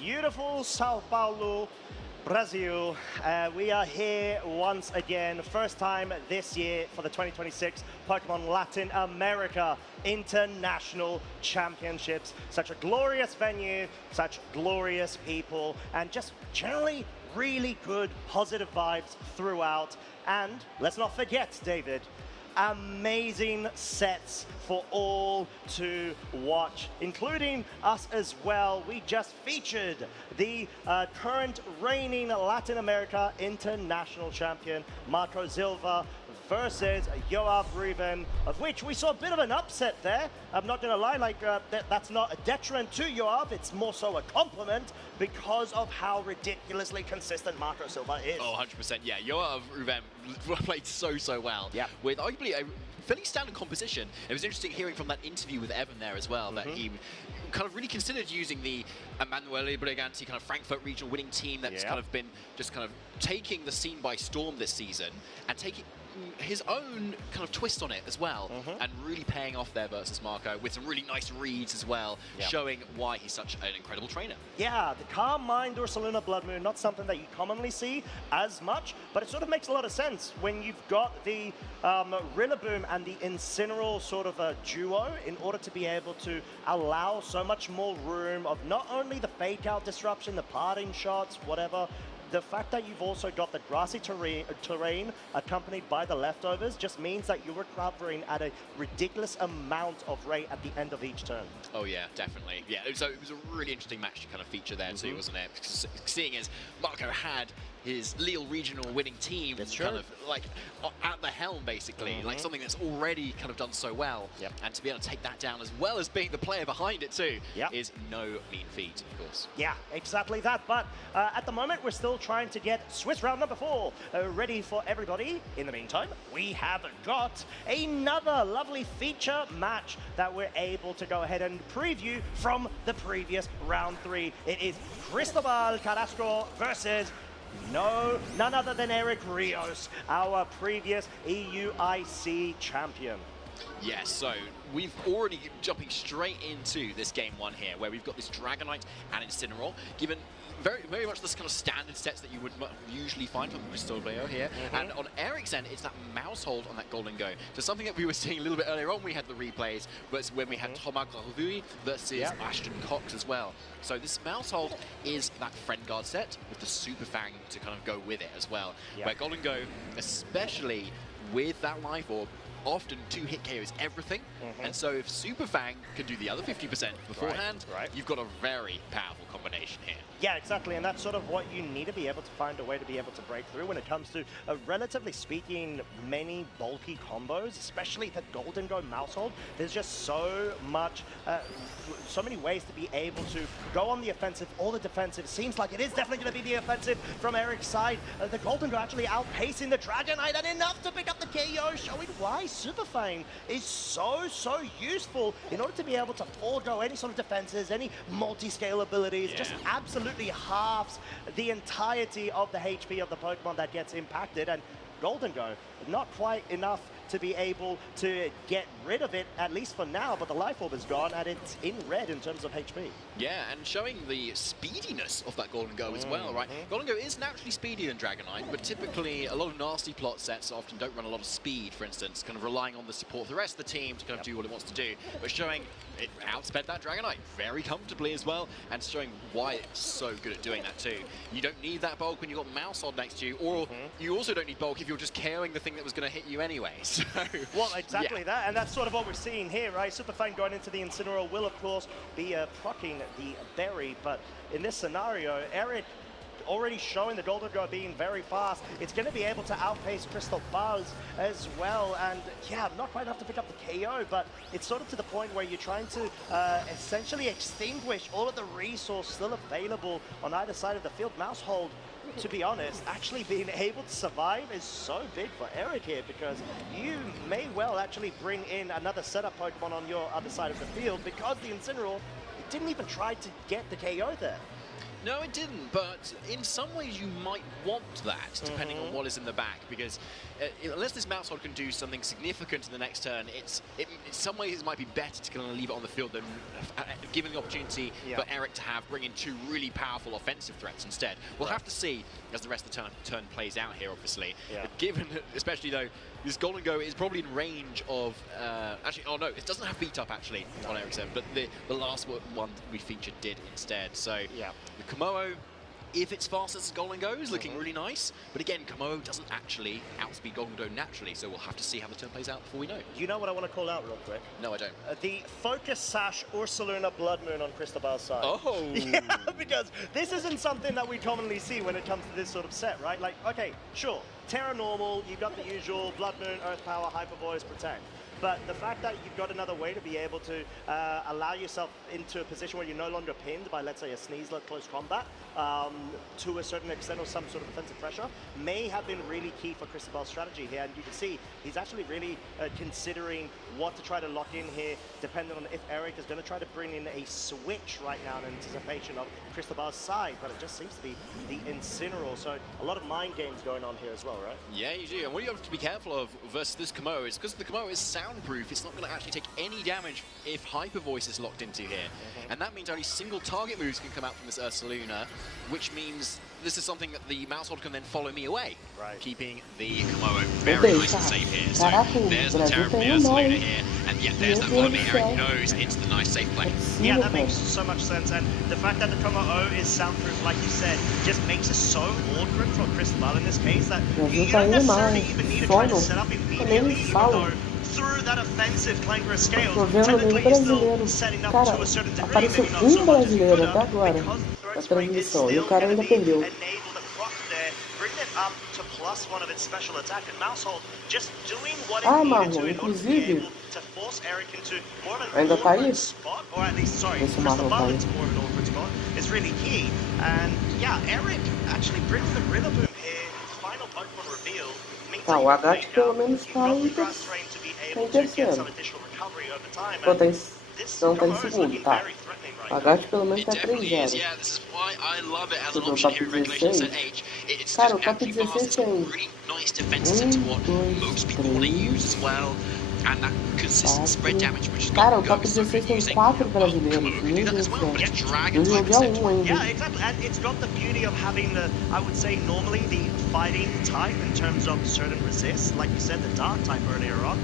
Beautiful Sao Paulo, Brazil. We are here once again, first time this year for the 2026 Pokemon Latin America International Championships. Such a glorious venue, such glorious people, and just generally really good, positive vibes throughout. And let's not forget, David, amazing sets for all to watch, including us as well. We just featured the current reigning Latin America International Champion, Marco Silva, versus Yoav Ruben, of which we saw a bit of an upset there. I'm not going to lie, like that's not a detriment to Yoav, it's more so a compliment because of how ridiculously consistent Marco Silva is. Oh, 100%, yeah. Yoav Ruben played so well, with arguably a fairly standard composition. It was interesting hearing from that interview with Evan there as well, that he kind of really considered using the Emanuele Briganti kind of Frankfurt regional winning team that's kind of been just kind of taking the scene by storm this season and taking his own kind of twist on it as well, and really paying off there versus Marco with some really nice reads as well, showing why he's such an incredible trainer. Yeah, the Calm Mind Ursaluna Blood Moon, not something that you commonly see as much, but it sort of makes a lot of sense when you've got the Rillaboom and the Incineroar sort of a duo in order to be able to allow so much more room of not only the fake out disruption, the parting shots, whatever. the fact that you've also got the grassy terrain accompanied by the leftovers just means that you're recovering at a ridiculous amount of rate at the end of each turn. Oh yeah, definitely. Yeah, so it was a really interesting match to kind of feature there too, wasn't it? Because seeing as Marco had his Lille regional winning team kind of like at the helm basically, like something that's already kind of done so well, and to be able to take that down as well as being the player behind it too is no mean feat, of course. Yeah, exactly that. But at the moment, we're still trying to get Swiss round number 4 ready for everybody. In the meantime, we have got another lovely feature match that we're able to go ahead and preview from the previous round 3. It is Cristobal Carrasco versus none other than Eric Rios, our previous EUIC champion. Yes, so we've already jumping straight into this game 1 here, where we've got this Dragonite and Incineroar, given very much this kind of standard sets that you would usually find from Cristobal here. And on Eric's end, it's that mouse hold on that Golden Go. So something that we were seeing a little bit earlier on, we had the replays, but when we had Thomas Garvui versus Ashton Cox as well. So this mouse hold is that Friend Guard set with the Super Fang to kind of go with it as well. Where Golden Go, especially with that life orb, often 2-hit KO is everything, and so if Super Fang can do the other 50% beforehand, you've got a very powerful combination here. Yeah, exactly, and that's sort of what you need to be able to find a way to be able to break through when it comes to, relatively speaking, many bulky combos, especially the Golden Go mouse hold. There's just so many ways to be able to go on the offensive or the defensive. Seems like it is definitely going to be the offensive from Eric's side. The Golden Go actually outpacing the Dragonite, and enough to pick up the KO, showing why Super Fang is so useful in order to be able to forego any sort of defenses, any multi-scale abilities, just absolutely halves the entirety of the HP of the Pokemon that gets impacted. And Golden Go, not quite enough to be able to get rid of it, at least for now, but the Life Orb is gone and it's in red in terms of HP. Yeah, and showing the speediness of that Golden Go as well, right? Golden Go is naturally speedier than Dragonite, but typically a lot of nasty plot sets often don't run a lot of speed, for instance, kind of relying on the support of the rest of the team to kind of do what it wants to do, but showing it outsped that Dragonite very comfortably as well, and showing why it's so good at doing that too. You don't need that bulk when you've got Mouse Hold next to you, or you also don't need bulk if you're just KOing the thing that was going to hit you anyway. So, well, exactly that, and that's sort of what we're seeing here, right? Super Fang going into the Incineroar will, of course, be proccing the Berry, but in this scenario, Eric already showing the Golden Go being very fast. It's going to be able to outpace Crystal Buzz as well, and yeah, not quite enough to pick up the KO, but it's sort of to the point where you're trying to essentially extinguish all of the resource still available on either side of the field. Mouse Hold, to be honest, actually being able to survive is so big for Eric here, because you may well actually bring in another setup Pokemon on your other side of the field, because the Incineroar didn't even try to get the KO there. No, it didn't, but in some ways you might want that, depending on what is in the back, because unless this Mouse Hold can do something significant in the next turn, in some ways it might be better to kind of leave it on the field than giving the opportunity for Eric to bring in 2 really powerful offensive threats instead. We'll have to see as the rest of the turn plays out here, obviously. Given, especially though, this Golden Go is probably in range of, actually, oh no, it doesn't have beat up actually on Eric's end, but the last one we featured did instead. So the Komodo, if it's fast as Golden Go, is looking really nice. But again, Komodo doesn't actually outspeed Golden Go naturally, so we'll have to see how the turn plays out before we know. You know what I want to call out real quick? No, I don't. The Focus Sash Ursaluna Blood Moon on Cristobal's side. Oh! Yeah, because this isn't something that we commonly see when it comes to this sort of set, right? Like, okay, sure, Terra Normal, you've got the usual Blood Moon, Earth Power, Hyper Voice, Protect. But the fact that you've got another way to be able to allow yourself into a position where you're no longer pinned by, let's say, a Sneasler close combat to a certain extent, or some sort of offensive pressure, may have been really key for Cristobal's strategy here. And you can see he's actually really considering what to try to lock in here, depending on if Eric is going to try to bring in a switch right now in anticipation of Cristobal's side. But it just seems to be the Incineroar. So a lot of mind games going on here as well, right? Yeah, you do. And what you have to be careful of versus this Komodo is because the Komodo is soundproof, it's not going to actually take any damage if Hyper Voice is locked into here. And that means only single target moves can come out from this Ursaluna, which means this is something that the Mousehold can then follow me away, keeping the Komodo very nice and safe here. So there's the Terra from the Ursaluna here, and yeah, there's that follow me. Eric knows into the nice safe play. Yeah, that makes so much sense, and the fact that the Komodo is soundproof, like you said, just makes it so awkward for Cristobal in this case that you don't necessarily even need to try to set up immediately, even though through that offensive Clangorous scale, technically you're still setting up to a certain degree, maybe not so much as you could have, because the threat spring is still going to be able to proc there, bring it up to +1 of its special attack, and Mousehold just doing what it needed to in order to be able to force Eric into more of an awkward spot, or at least, sorry, Cristobal into more of an awkward spot, is really key. And yeah, Eric actually brings the Rillaboom here, final Pokemon reveal. Tá, o Agat pelo menos tá em terceiro. Pô, não tá em segundo, tá. O Agat pelo menos tá 3-0. Tudo no top 16. Cara, o top 16 tem 1, 2, 3, and that consistent spread damage, which is cara, o top 16 tem 4 brasileiros. Meu Deus do céu. Eu joguei a 1 ainda. Yeah, exactly. And it's got the beauty of having the, I would say, normally the fighting type in terms of certain resists, like you said, the dark type earlier on.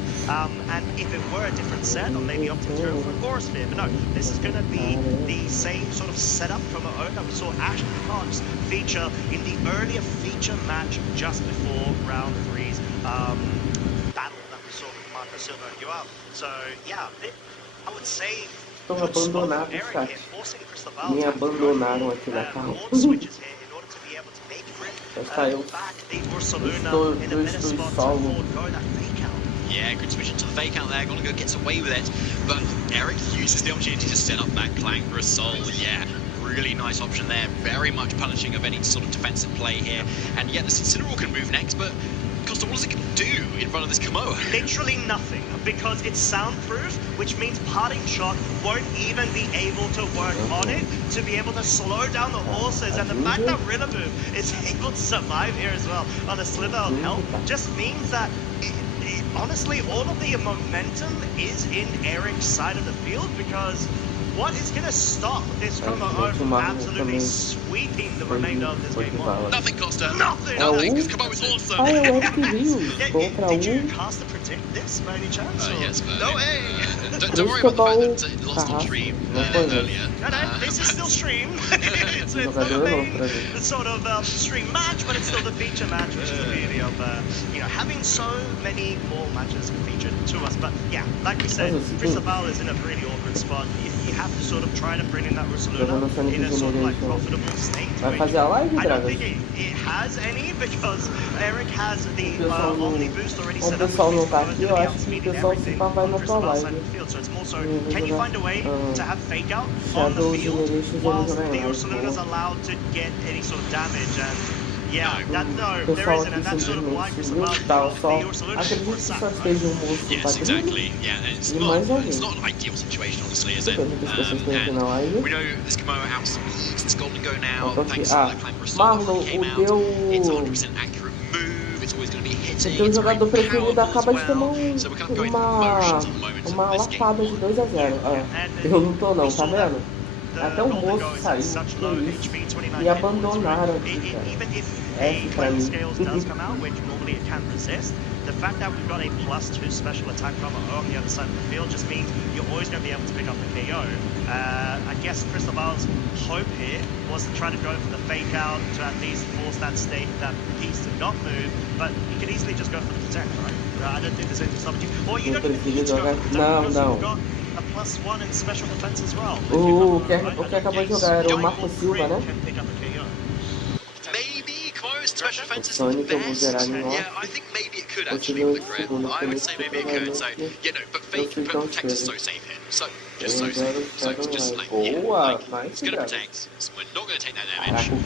And if it were a different set, or maybe opting to go for a Chorus Sphere, but no, this is going to be the same sort of setup from a that we saw Ashton Cox feature in the earlier feature match just before round 3's battle. Silver and Joao. So yeah, I would say estão abandonados, chat. Me abandonaram aqui na calma. Eu estou solo. Yeah, good switch into the fake out there, gonna go gets away with it. But Eric uses the opportunity to set up that Clangorous Soul. Yeah, really nice option there. Very much punishing of any sort of defensive play here. And yeah, the Incineroar can move next, but Costa, what is it going to do in front of this Komodo? Literally nothing, because it's soundproof, which means Parting Shot won't even be able to work on it to be able to slow down the horses. And the fact that Rillaboom is able to survive here as well on a sliver of health just means that honestly, all of the momentum is in Eric's side of the field, because what is going to stop this Komodo from absolutely sweeping the remainder of this game on? Nothing, Costa. Nothing. Nothing, because Komodo is awesome. Did you cast to predict this by any chance? Yes, but no way. Don't worry about the fact that it lost on stream earlier. No, this is still stream. It's not the sort of stream match, but it's still the feature match, which is the beauty of having so many more matches featured to us. But yeah, like we said, Cristobal is in a really awkward spot. You have to sort of try to bring in that Ursaluna in a sort of like profitable state. I don't think it has any, because Eric has the Omni boost already set up, which means he's going to be outspeeding everything on Cristobal's side of the field. So it's more so, can you find a way to have fake out on the field whilst the Ursaluna's allowed to get any sort of damage? And yeah, there isn't, and that's sort of why Cristobal got the Ursaluna for sacrifice. Yes, exactly. Yeah, it's not an ideal situation, honestly, is it? And we know this Komodo outspeeds this Golden Go now, thanks to that Clangorous Soul that came out. It's 100% accurate move, it's always going to be hitting, o jogador preferido acaba de tomar so we're kind of going through motions at the moment. Uma lapada de 2-0. Eu não tô não, tá vendo? Até o moço saiu, e abandonaram aqui, cara. When the scales does come out, which normally it can resist, the fact that we've got a +2 special attack from on the other side of the field just means you're always going to be able to pick up the KO. I guess Cristobal's hope here was to try to go for the fake out to at least force that piece to not move, but you could easily just go for the protect, right? I don't think there's anything stopping you. Or you don't even need to go for the protect, because you've got a +1 in special defense as well. O que acabou de jogar era o Marco Silva, né? Special defense is yeah, I think maybe it could actually with the grip. I would say maybe it could. So, but protect is so safe here. So, just so safe. So, just like, it's going to protect. So we're not going to take that damage. O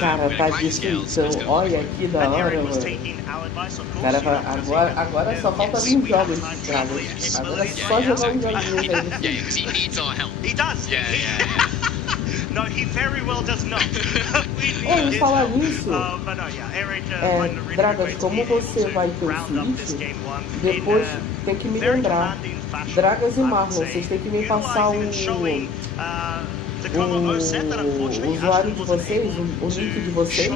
cara tá destruição. Olha que da hora, mano. Cara, agora só falta vir jogos, cara. Agora é só jogar uns joguinhos aí. Yeah, because he needs our help. He does. Yeah. No, he very well does not. Em falar nisso, But no, yeah, Eric, Dragas, como você vai ter o Switch, depois tem que me lembrar. Dragas e Marlon, vocês têm que me passar o usuário de vocês, o link de vocês,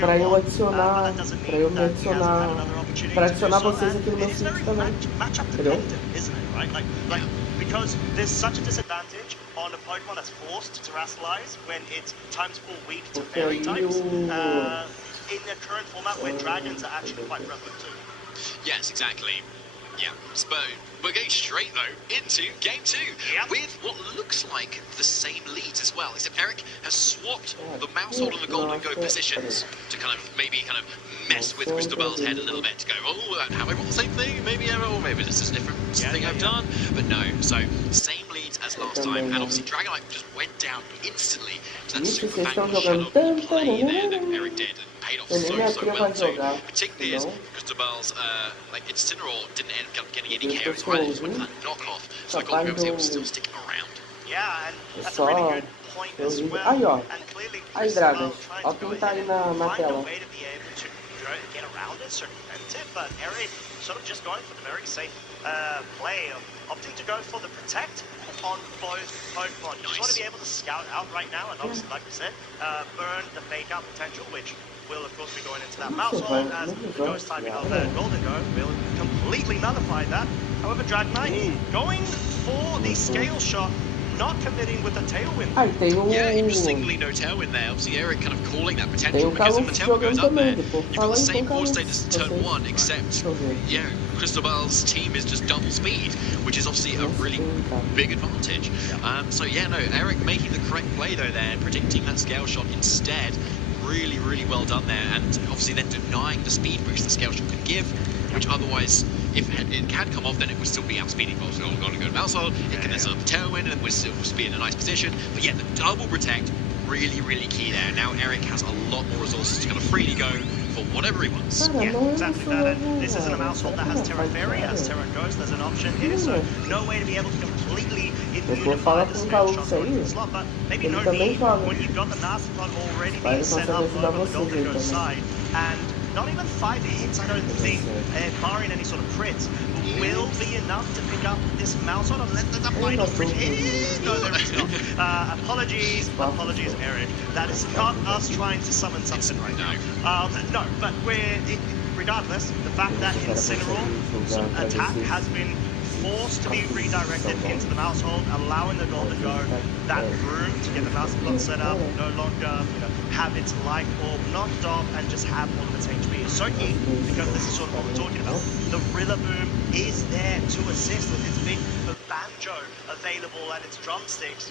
para eu adicionar, para adicionar vocês aqui no meu Switch também. Entendeu? Because there's such a disadvantage on a Pokemon that's forced to terrestrialize when its times fall weak to fairy types in the current format where dragons are actually quite prevalent too. Yes, exactly. Yeah, but we're going straight though into game 2 with what looks like the same leads as well, except Eric has swapped the Mousehold and the Golden Go positions to kind of mess with Cristobal's head a little bit, to go, oh, have I got the same thing? Maybe error, or maybe this is a different thing I've done. But no, so same leads as last time, and obviously Dragonite just went down instantly to that super fang shadow play there that Eric did, and paid off so well too. Particularly as Cristobal's Incineroar didn't end up getting any KOs either, just went for that knockoff, so the Golden Go was still sticking around. Yeah, and that's a really good point as well. Aí, ó. And clearly Aí, Dragas. Ó quem tá aí na tela. Get around it, circumvent it, but Eric sort of just going for the very safe play of opting to go for the protect on both Pokemon. You just want to be able to scout out right now, and obviously, like we said, burn the fake out potential, which will of course be going into that Mousehold, as the ghost typing of Golden Go will completely nullify that. However, Dragonite going for the scale shot, not committing with the tailwind. Yeah, interestingly, no tailwind there. Obviously, Eric kind of calling that potential because if the tailwind goes up there, you've got the same core status as turn 1, except, yeah, Cristobal's team is just double speed, which is obviously a really big advantage. So, yeah, no, Eric making the correct play, though, there, predicting that scale shot instead. Really, really well done there, and obviously then denying the speed boost the scale shot could give, which otherwise, if it had come off, then it would still be outspeeding Paulo. So Golden Go to Mousehold, it can then set up the tailwind, and it would still be in a nice position. But yeah, the double protect, really, really key there. Now Eric has a lot more resources to kind of freely go for whatever he wants. Yeah, exactly that. And this isn't a Mousehold that has Terra Fairy, as Terra Ghost, there's an option here, so no way to be able to completely immunify the scale shot going to the slot, but maybe no need when you've got the Nasty Plug already being set up over the Golden Go side, and not even 5 hits, I don't think, barring any sort of crits, will be enough to pick up this Mousehold and let the final crit hit. No, there is not. Apologies, Eric. That is not us trying to summon something right now. No, but regardless, the fact that Incineroar's attack has been forced to be redirected into the Mousehold, allowing the Golden Go that room to get the Mousehold set up, no longer have its life orb knocked off and just have all of its HP. It's so key, because this is sort of what we're talking about. The Rillaboom is there to assist with its big banjo available and its drumsticks.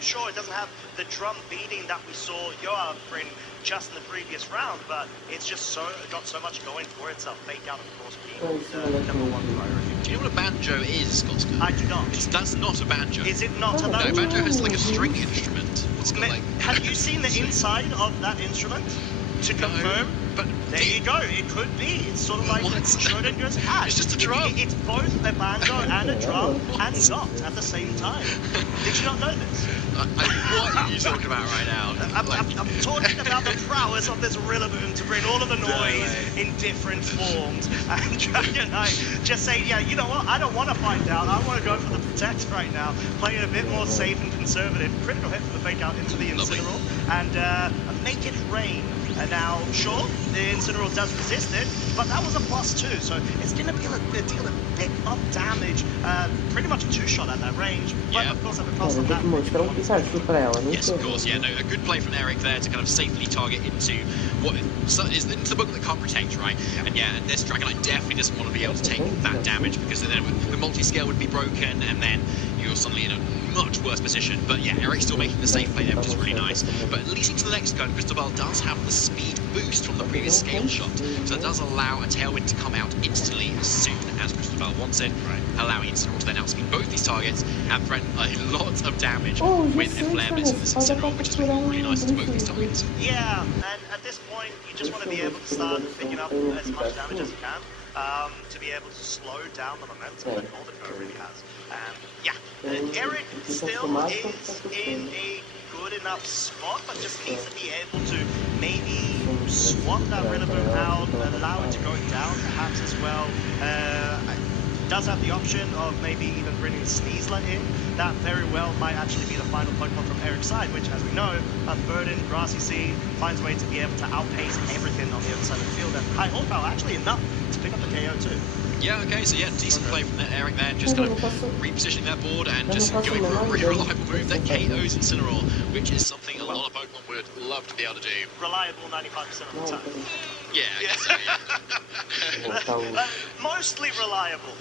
Sure, it doesn't have the drum beating that we saw Yoav bring just in the previous round, but it's just got so much going for itself. Fake out, of course, being the #1 priority. Do you know what a banjo is, Costa? I do not. That's not a banjo. Is it not a banjo? No, banjo has like a string instrument. It's got like... Have you seen the inside of that instrument to confirm? But there you go. It could be. It's sort of like Schrodinger's hat. It's just a drum. It's both a banjo and a drum and not at the same time. Did you not know this? What are you talking about right now? I'm talking about the prowess of this Rillaboom to bring all of the noise in different forms. And Dragonite just saying, yeah, you know what? I don't want to find out. I want to go for the protect right now. Playing a bit more safe and conservative. Critical hit for the fake out into the Incineroar. And make it rain. And now, sure, the Incineroar does resist it, but that was a +2, so it's going to be able to deal a bit of damage. Pretty much a 2-shot at that range, but of course at the cost of that. Yes, of course, yeah, no, a good play from Eric there to kind of safely target into what is into the book that can't protect, right? And yeah, and this Dragonite definitely doesn't want to be able to take that damage, because then the multi-scale would be broken, and then you're suddenly in a much worse position. But yeah, Eric's still making the safe play there, which is really nice. But leading to the next gun, Cristobal does have the speed boost from the previous scale shot, so it does allow a tailwind to come out instantly as soon as Cristobal wants it, allowing Incineroar to then outspeed both these targets and threaten a lot of damage with a flare blitz from this Incineroar, which is really nice to both these targets. Yeah, and at this point, you just want to be able to start picking up as much damage as you can to be able to slow down the momentum that Golden Go really has. Yeah, Eric still is in a good enough spot, but just needs to be able to maybe swap that Rillaboom out, allow it to go down perhaps as well. Does have the option of maybe even bringing Sneasler in. That very well might actually be the final Pokemon from Eric's side, which, as we know, Unburdened, Grassy Seed finds a way to be able to outpace everything on the other side of the field. And High Horsepower actually enough to pick up the KO too. Yeah, okay, so yeah, decent play from Eric there, just kind of repositioning that board and just going for a really reliable move that KOs Incineroar, which is something a lot of Pokemon would love to be able to do. Reliable 95% of the time. Yeah, I guess so, yeah. Mostly reliable.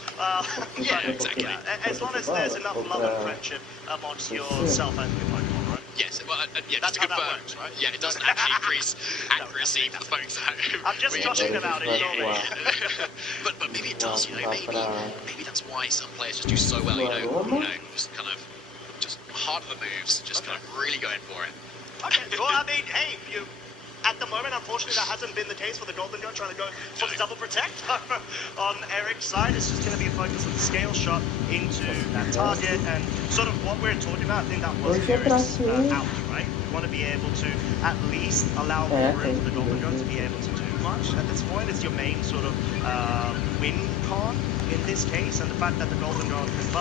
Yeah, exactly. As long as there's enough love and friendship amongst yourself and your Pokemon, right? Yes, well, yeah, just to confirm, works, right? Yeah, it doesn't actually increase accuracy for the folks. I'm just joshing about it, but maybe it does, you know, maybe that's why some players just do so well, you know, just kind of, just hard for the moves, just kind of really going for it. Okay, well, I mean, hey, at the moment, unfortunately, that hasn't been the case for the Golden Gun, trying to go for the double protect on Eric's side. It's just going to be a focus of the scale shot into that target, and sort of what we're talking about, I think that was Eric's out, right? We want to be able to at least allow more room for the Golden Gun to be able to do much at this point. It's your main sort of win con in this case, and the fact that the Golden Gun just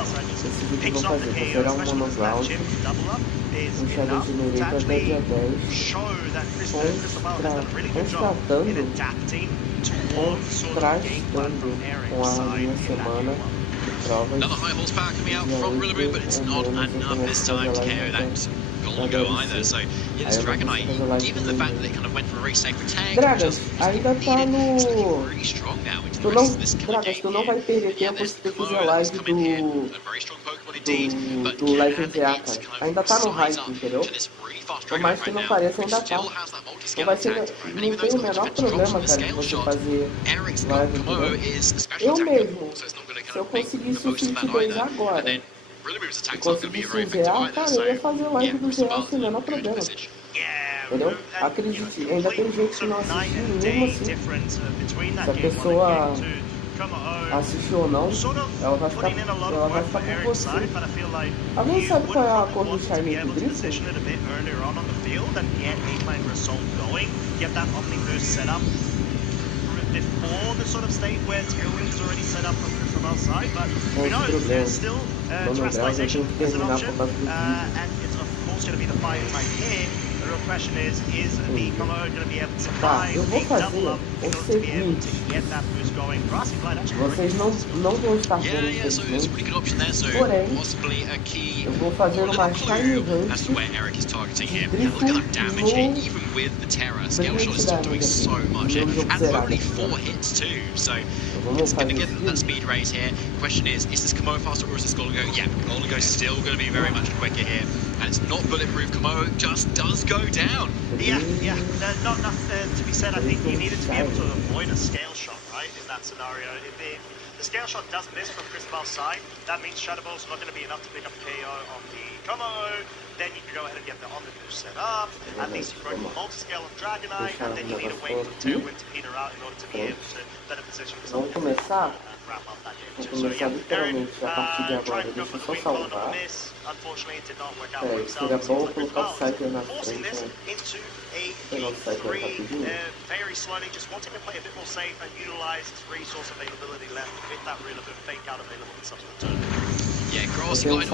picks up the KO, especially with that chip double up, is enough to actually show that Cristobal has done a really good job in adapting towards sort of game plan from Eric's side in that Another high horsepower coming out from Rillaboom, but it's not enough this time to KO that Golden Go either. So, yeah, this Dragonite, given the fact that it kind of went for a very safe protect, Dragas, ainda tá no... really strong now into Tu the não, rest of this kind of Dragas, game tu não vai perder tempo se tu fizer live do LAIC, cara. Ainda tá no hype, entendeu? Por mais que não pareça, ainda tá. Não vai ser, não tem o menor problema, cara, de você fazer live, entendeu? Eu mesmo, se eu conseguisse o Fit 2 agora, e conseguisse zerar, cara, eu ia fazer live do zerar sem o menor problema. Entendeu? Acredite, ainda tem gente que não assiste mesmo assim. Se a pessoa assistiu ou não, ela vai ficar com você. Alguém sabe qual é a cor do Shiny do Grifo? Before the sort of state where Tailwind is already set up from our side, but we know there's still Terastallization as an option, and it's of course going to be the fire type here. The real question is the Como going to be able to survive a double up in order to be able to get that boost going? Grassy Glide actually. Vocês não vão estar vendo so it's a pretty good option there, so possibly a key eu vou fazer uma Shiny as to where Eric is targeting him. Yeah, look at that damage here, even with the Terra. Scale Shot is still doing so much here, and only 4 hits too, so it's going to get that speed raise here. Question is this Komo faster or is this Golden Go? Yeah, Golden Go is still going to be very much quicker here, and it's not bulletproof. Komo just does go down. Yeah, not enough to be said. I think you needed to be able to avoid a scale shot, right, in that scenario. If the scale shot does miss from Cristobal's side, that means Shadow Ball's not going to be enough to pick up a KO on the Como. Then you can go ahead and get the Omnibus set up. At least you broke the multi-scale of Dragonite, and then you need to wait for the Tailwind to peter out in order to be able to better position yourself. Vamos começar? Wrap up that game too. Vamos começar literalmente a partir de agora. Deixa eu só salvar. Unfortunately, it did not work out for himself. Seria bom colocar o Cycler na Forcing this frente. into a game 3 very slowly, just wanting to play a bit more safe and utilize his resource availability left with that Rillaboom fake out available in subsequent turns. Yeah, Grassy Glide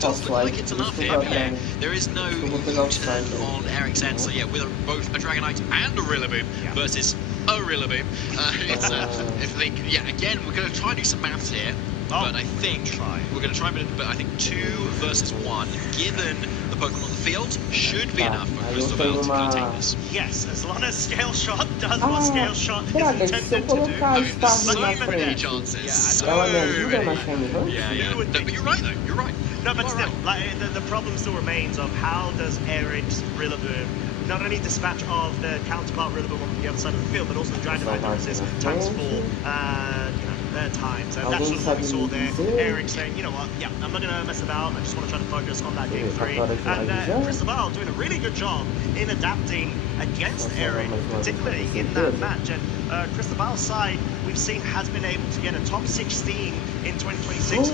doesn't look like it's enough here, but yeah, there is no turn on Eric's end, so yeah, with both a Dragonite and a Rillaboom versus a Rillaboom, I think, yeah, again, we're going to try and do some maths here, but I think we're going to try, but I think 2 versus 1, given the Pokemon on the field, should be enough for Cristobal to kind of take this. Yes, as long as Scale Shot does what Scale Shot is intended to do. So many chances, so many. Yeah. No, but you're right though, you're right. No, but still, like, the problem still remains of how does Eric's Rillaboom not only dispatch of the counterpart Rillaboom on the other side of the field, but also the Dragonite that resists times 4, times. And that's sort of what we saw there. Eric saying, you know what, yeah, I'm not going to mess about, I just want to try to focus on that game 3. And Cristobal doing a really good job in adapting against Eric, particularly in that match. And Cristobal's side, we've seen, has been able to get a top 16 in 2026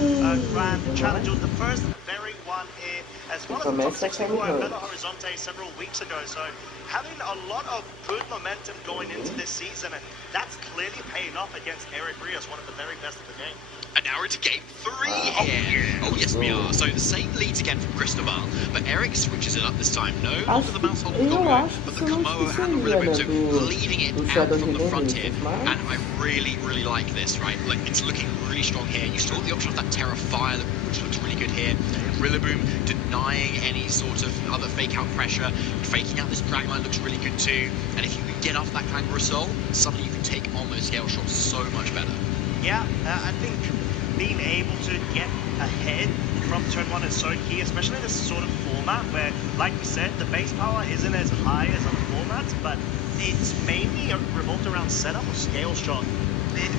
Grand Challenge. It was the first very one here, as well as the top 60 who I met at Horizonte several weeks ago. So having a lot of good momentum going into this season, and that's clearly paying off against Eric Rios, one of the very best of the game. And now we're into game 3 here. Oh, yes, we are. So the same leads again from Cristobal, but Eric switches it up this time. No longer the mouse hold Congo, but the Kamoa and the Rillaboom. So leading it out from the front here. And I really, really like this, right? Like, it's looking really strong here. You still have the option of that Terra Fire, which looks really good here. Rillaboom denying any sort of other fake out pressure. Faking out this Dragonite looks really good too. And if you can get off that Kangaroo Soul, suddenly you can take on those scale shots so much better. Yeah, I think being able to get ahead from turn 1 is so key, especially in this sort of format where, like we said, the base power isn't as high as other formats, but it's mainly revolved around setup or scale shot,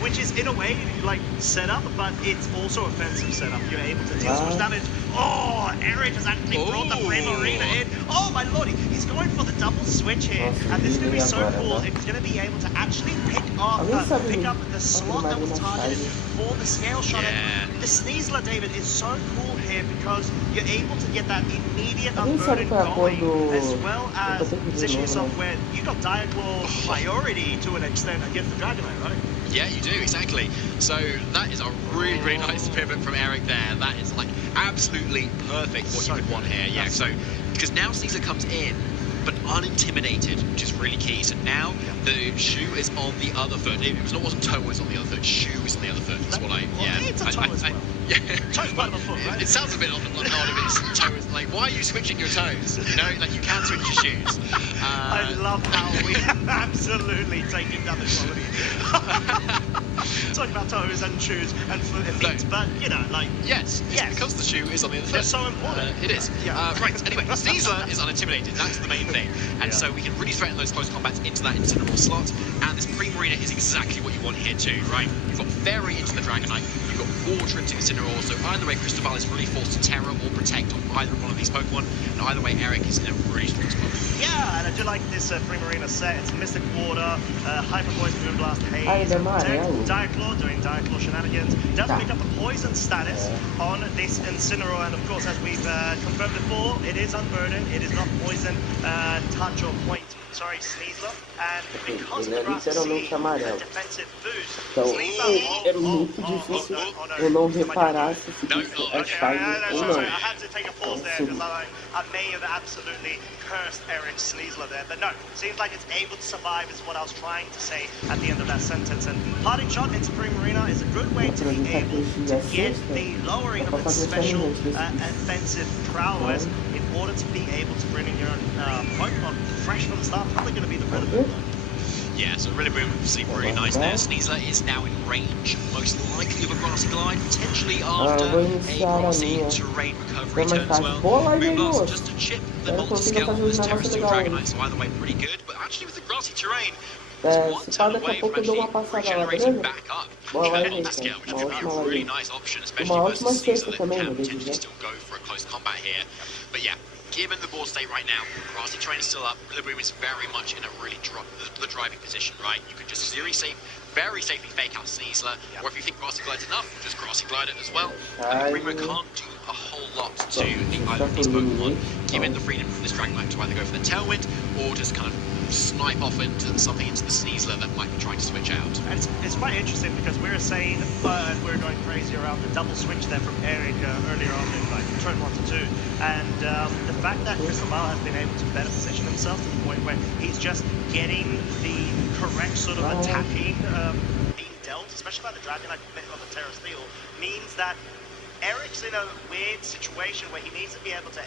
which is in a way like setup, but it's also offensive setup. You're able to deal so much damage. Oh, Eric has actually brought the Primarina in. Oh my lordy, he's going for the double switch here, and this is going to be so cool. He's going to be able to actually pick up the slot that was targeted for the scale shot. And the Sneasler, David, is so cool here because you're able to get that immediate unburden going, as well as position yourself where you got Diaclaw priority to an extent against the Dragonite, right? Yeah, you do, exactly. So that is a really, really nice pivot from Eric there. That is like absolutely perfect what you would want here. Yeah, so because now Sneasler comes in, but unintimidated, which is really key. So now the shoe is on the other foot. It wasn't toe was on the other foot. Shoe is on the other foot. That's what It's a toe as well. Yeah. Toes by the foot, right? It sounds a bit odd if it's toes. Like, why are you switching your toes? You know, like you can switch your shoes. I love how we absolutely taking down the quality. Talking about toes and shoes and foot and feet, but you know, like yes, because the shoe is on the other foot. They're so important. It is. Yeah. Right. Anyway, Sneasler is unintimidated. That's the main thing, and so we can really threaten those close combats into that Incineroar slot. And this Primarina is exactly what you want here too, right? You've got Fairy into the Dragonite. You've got Water into Incineroar. So either way, Cristobal is really forced to Terra or Protect on either one of these Pokemon. And either way, Eric is in a really strong spot. Yeah, and I do like this Primarina set. It's Mystic Water, Hyper Voice, Moonblast, Haze, Diaclaw doing Diaclaw shenanigans. Does pick up a poison status on this Incineroar, and of course, as we've confirmed before, it is unburdened. It is not poison, touch or point. Sorry, Sneasler. And because the grass is a defensive boost, é muito difícil eu não reparar se esse bicho é Shine ou não. I had to take a pause there because I may have absolutely cursed Eric Sneasler there, but no, seems like it's able to survive is what I was trying to say at the end of that sentence. And parting shot into Primarina is a good way to be able to get the lowering of its special offensive prowess in order to be able to bring in your Pokemon fresh from the start. Probably going to be the Rillaboom. Yeah, so Rillaboom seemed really nice there. Sneasler is now in range, most likely of a Grassy Glide, potentially after a Grassy Terrain recovery turn as well. Moonblast just to chip the multi-scale on this Terra Steel Dragonite, so either way pretty good, but actually with the Grassy Terrain, it's one turn away from actually regenerating back up multi-scale, which could be a really nice option, especially versus Sneasler that can potentially still go for a close combat here. But yeah, given the board state right now, Grassy Terrain is still up, Rillaboom is very much in a really the driving position, right? You can just very safely fake out Sneasler, or if you think Grassy Glide's enough, just Grassy Glide it as well. And Primo can't do a whole lot to either of these Pokemon, given the freedom from this Dragonite to either go for the Tailwind, or just kind of snipe off into something into the Sneasler that might be trying to switch out. And it's quite interesting because we were saying we're going crazy around the double switch there from Eric earlier on in like turn 1 to 2, and the fact that Cristobal has been able to better position himself to the point where he's just getting the correct sort of attacking being dealt, especially by the Dragonite of the Terra Steel, means that Eric's in a weird situation where he needs to be able to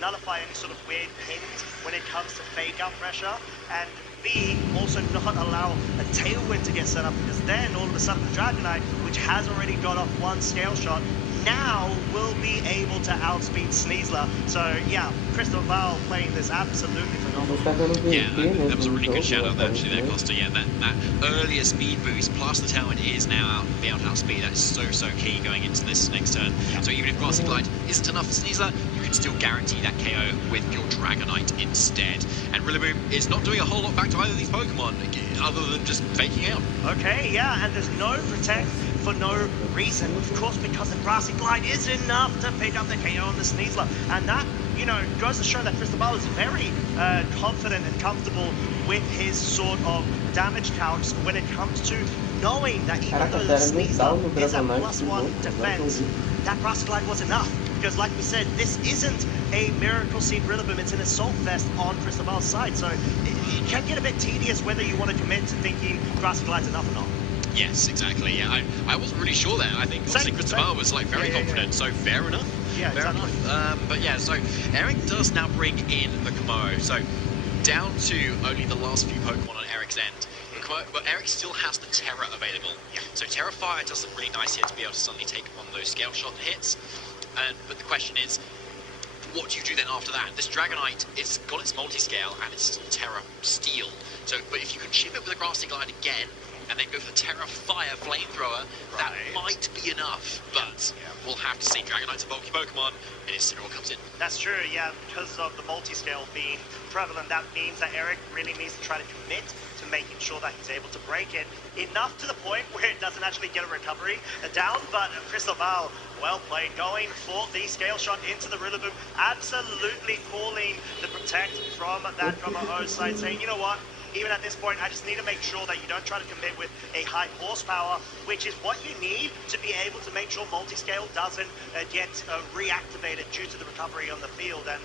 nullify any sort of weird pins when it comes to fake out pressure, and B, also not allow a Tailwind to get set up, because then all of a sudden the Dragonite, which has already got off one scale shot, now will be able to outspeed Sneasler. So yeah, Cristobal playing this absolutely phenomenal. Yeah, that was a really good shout out there actually there, Costa. Yeah, that earlier speed boost plus the Tailwind is now be able to outspeed. That is so key going into this next turn. So even if Grassy Glide isn't enough for Sneasler, you can still guarantee that KO with your Dragonite instead. And Rillaboom is not doing a whole lot back to either of these Pokemon other than just faking out. Okay, yeah, and there's no Protect. for no reason. Of course, because the grassy glide is enough to pick up the KO on the Sneasler. And that, you know, goes to show that Cristobal is very confident and comfortable with his sort of damage calcs when it comes to knowing that even though the Sneasler is at +1 defense, that grassy glide was enough. Because like we said, this isn't a Miracle Seed Rillaboom, it's an Assault Vest on Cristobal's side. So it can get a bit tedious whether you want to commit to thinking grassy glide's enough or not. Yes, exactly. Yeah, I wasn't really sure there. I think obviously Cristobal was like very confident, so fair enough. Yeah, fair enough. But yeah, so Eric does now bring in the Komodo. So down to only the last few Pokemon on Eric's end. But Eric still has the Terra available. So Terra Fire does some really nice here to be able to suddenly take on those Scale Shot hits. But the question is, what do you do then after that? This Dragonite, it's got its multi-scale and it's still Terra Steel. So, but if you can chip it with a Grassy Glide again, and then go for the Terra Fire Flamethrower, that might be enough. But we'll have to see. Dragonite's a bulky Pokemon, and Incineroar comes in. That's true, yeah. Because of the multi-scale being prevalent, that means that Eric really needs to try to commit to making sure that he's able to break it enough to the point where it doesn't actually get a recovery down. But Cristobal, well played, going for the Scale Shot into the Rillaboom, absolutely calling the Protect from that Komodo side, saying, you know what? Even at this point, I just need to make sure that you don't try to commit with a high horsepower, which is what you need to be able to make sure multi-scale doesn't get reactivated due to the recovery on the field. And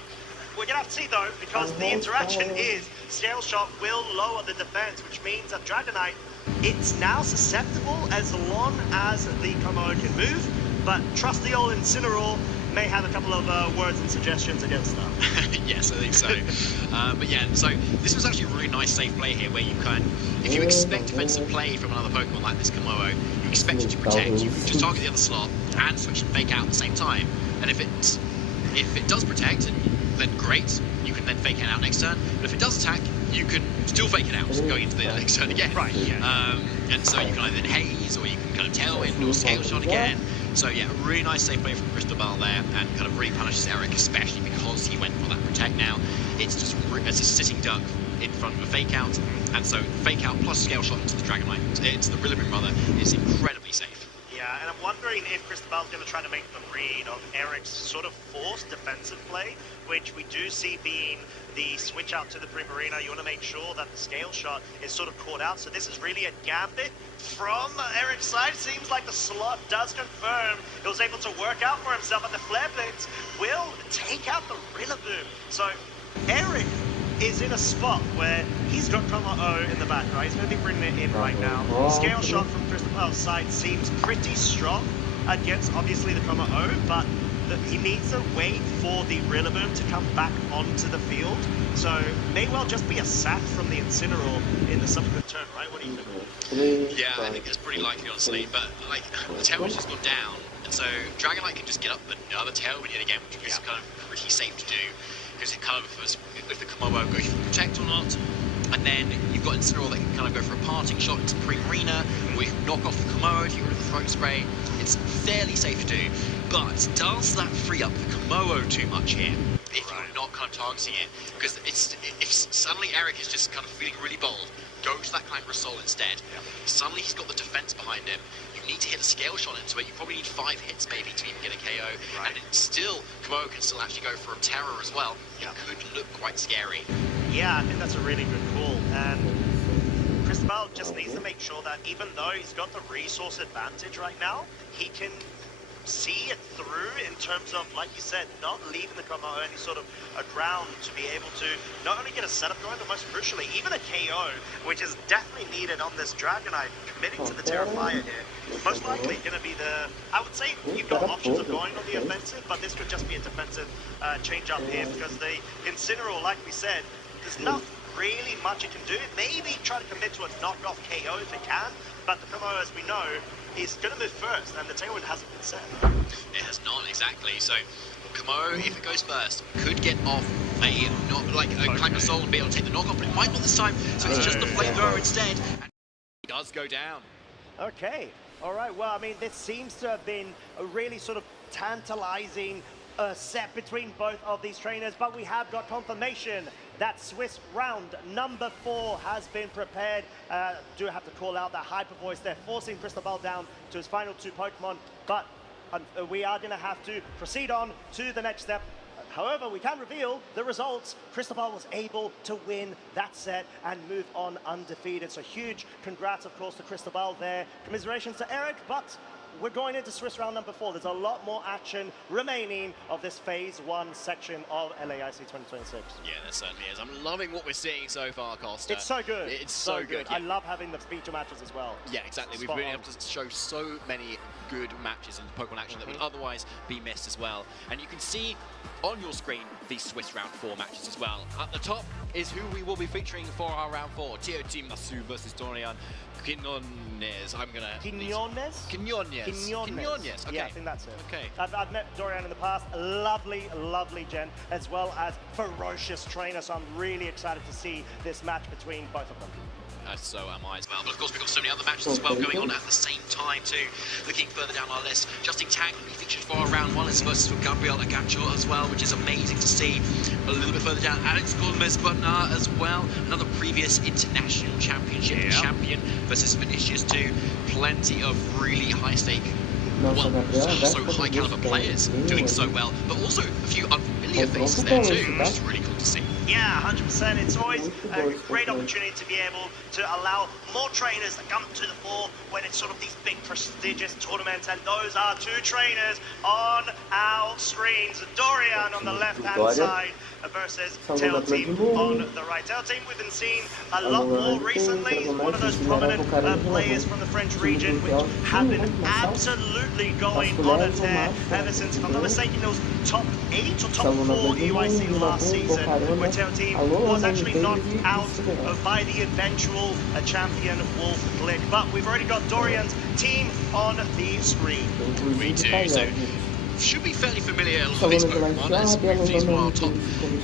we're going to have to see, though, because the interaction is Scale Shot will lower the defense, which means that Dragonite, it's now susceptible as long as the Komodo can move, but trust the old Incineroar may have a couple of words and suggestions against that. Yes, I think so. But yeah, so this was actually a really nice safe play here where you can, if you expect defensive play from another Pokemon like this Komodo, you expect it to protect, you can just target the other slot and switch and fake out at the same time. And if it does protect, then great, you can then fake it out next turn. But if it does attack, you can still fake it out going into the next turn again. Right, yeah. And so you can either haze or you can kind of Tailwind or Scale Shot again. So yeah, a really nice safe play from Cristobal there, and kind of really punishes Eric, especially because he went for that protect now. It's just it's a sitting duck in front of a fake out, and so fake out plus Scale Shot into the Dragonite, into the Rillaboom rather, is incredibly safe. Yeah, and I'm wondering if Cristobal's going to try to make the read of Eric's sort of forced defensive play, which we do see being the switch out to the Primarina. You want to make sure that the Scale Shot is sort of caught out. So this is really a gambit from Eric's side. Seems like the slot does confirm he was able to work out for himself, and the Flare Blitz will take out the Rillaboom. So Eric is in a spot where he's got Komodo in the back, right? He's going to be bringing it in right now. Scale Shot from Cristobal's side seems pretty strong against, obviously, the Komodo, but he needs to wait for the Rillaboom to come back onto the field. So may well just be a sack from the Incineroar in the subsequent turn, right? What do you think? Yeah, I think that's pretty likely, honestly. But like the Tailwind's just gone down, and so Dragonite can just get up another Tailwind yet again, which is kind of pretty safe to do. Because it kind of, if the Komodo goes for Protect or not, and then you've got Incineroar that can kind of go for a parting shot into Primarina, or you can knock off the Komodo to get rid of the Throat Spray. It's fairly safe to do, but does that free up the Komodo too much here? If you're not kind of targeting it, because if suddenly Eric is just kind of feeling really bold, go to that Clanker Soul instead. Suddenly he's got the defense behind him. You need to hit a Scale Shot into it. You probably need 5 hits maybe to even get a KO, and it's still Komodo can still actually go for a Terror as well. It could look quite scary. Yeah, I think that's a really good call, and Cristobal just needs to make sure that even though he's got the resource advantage right now, he can see it through in terms of, like you said, not leaving the Komodo any sort of a ground to be able to not only get a setup going, but most crucially, even a KO, which is definitely needed on this Dragonite, committing to the Terra Fire here. Most likely going to be the, I would say you've got options of going on the offensive, but this could just be a defensive change up here, because the Incineroar, like we said, there's not really much it can do. Maybe try to commit to a knockoff KO if it can, but the Komodo, as we know, is going to move first, and the Tailwind hasn't been set. It has not, exactly. So Komodo, if it goes first, could get off a Clanker Soul and be able to take the knockoff, but it might not this time, so it's just the Flamethrower instead, and it does go down. Okay, all right, well, I mean, this seems to have been a really sort of tantalizing set between both of these trainers, but we have got confirmation that Swiss round number 4 has been prepared. Do have to call out that hyper voice there, forcing Cristobal down to his final 2 Pokemon, but we are going to have to proceed on to the next step. However, we can reveal the results. Cristobal was able to win that set and move on undefeated. So huge congrats, of course, to Cristobal there. Commiserations to Eric, but we're going into Swiss round number 4. There's a lot more action remaining of this phase 1 section of LAIC 2026. Yeah, there certainly is. I'm loving what we're seeing so far, Costa. It's so good. It's so good. Yeah. I love having the feature matches as well. Yeah, exactly. We've been able to show so many good matches and Pokemon action that would otherwise be missed as well. And you can see on your screen these Swiss round 4 matches as well. At the top is who we will be featuring for our round 4. TO Team Nasu versus Dorian Quinones. I'm gonna... Quinones? Quinones. Okay. Yeah, I think that's it. Okay. I've met Dorian in the past. Lovely, lovely gen, as well as ferocious trainer. So I'm really excited to see this match between both of them. So am I as well. But of course, we've got so many other matches as well going on at the same time too. Looking further down our list, Justin Tang will be featured for round 1 versus Gabriel Agacho as well, which is amazing to see. A little bit further down, Alex Gomez-Bernard as well, another previous international championship champion versus Vinicius too. Plenty of really high stake, so high caliber players doing so well, but also a few unfamiliar faces there too, which is really cool to see. Yeah, 100%. It's always a great opportunity to be able to allow more trainers to come to the fore when it's sort of these big prestigious tournaments, and those are 2 trainers on our screens. Dorian on the left-hand side versus Tail Team on the right. Tail Team we've been seeing a lot more recently. One of those prominent players from the French region, which have been absolutely going on a tear ever since, if I'm not mistaken, it was top 8 or top 4 EYC last season, where Tail Team was actually knocked out by the eventual champion Wolf Glick. But we've already got Dorian's team on the screen. We do. So should be fairly familiar a lot of these Pokemon, as these were our top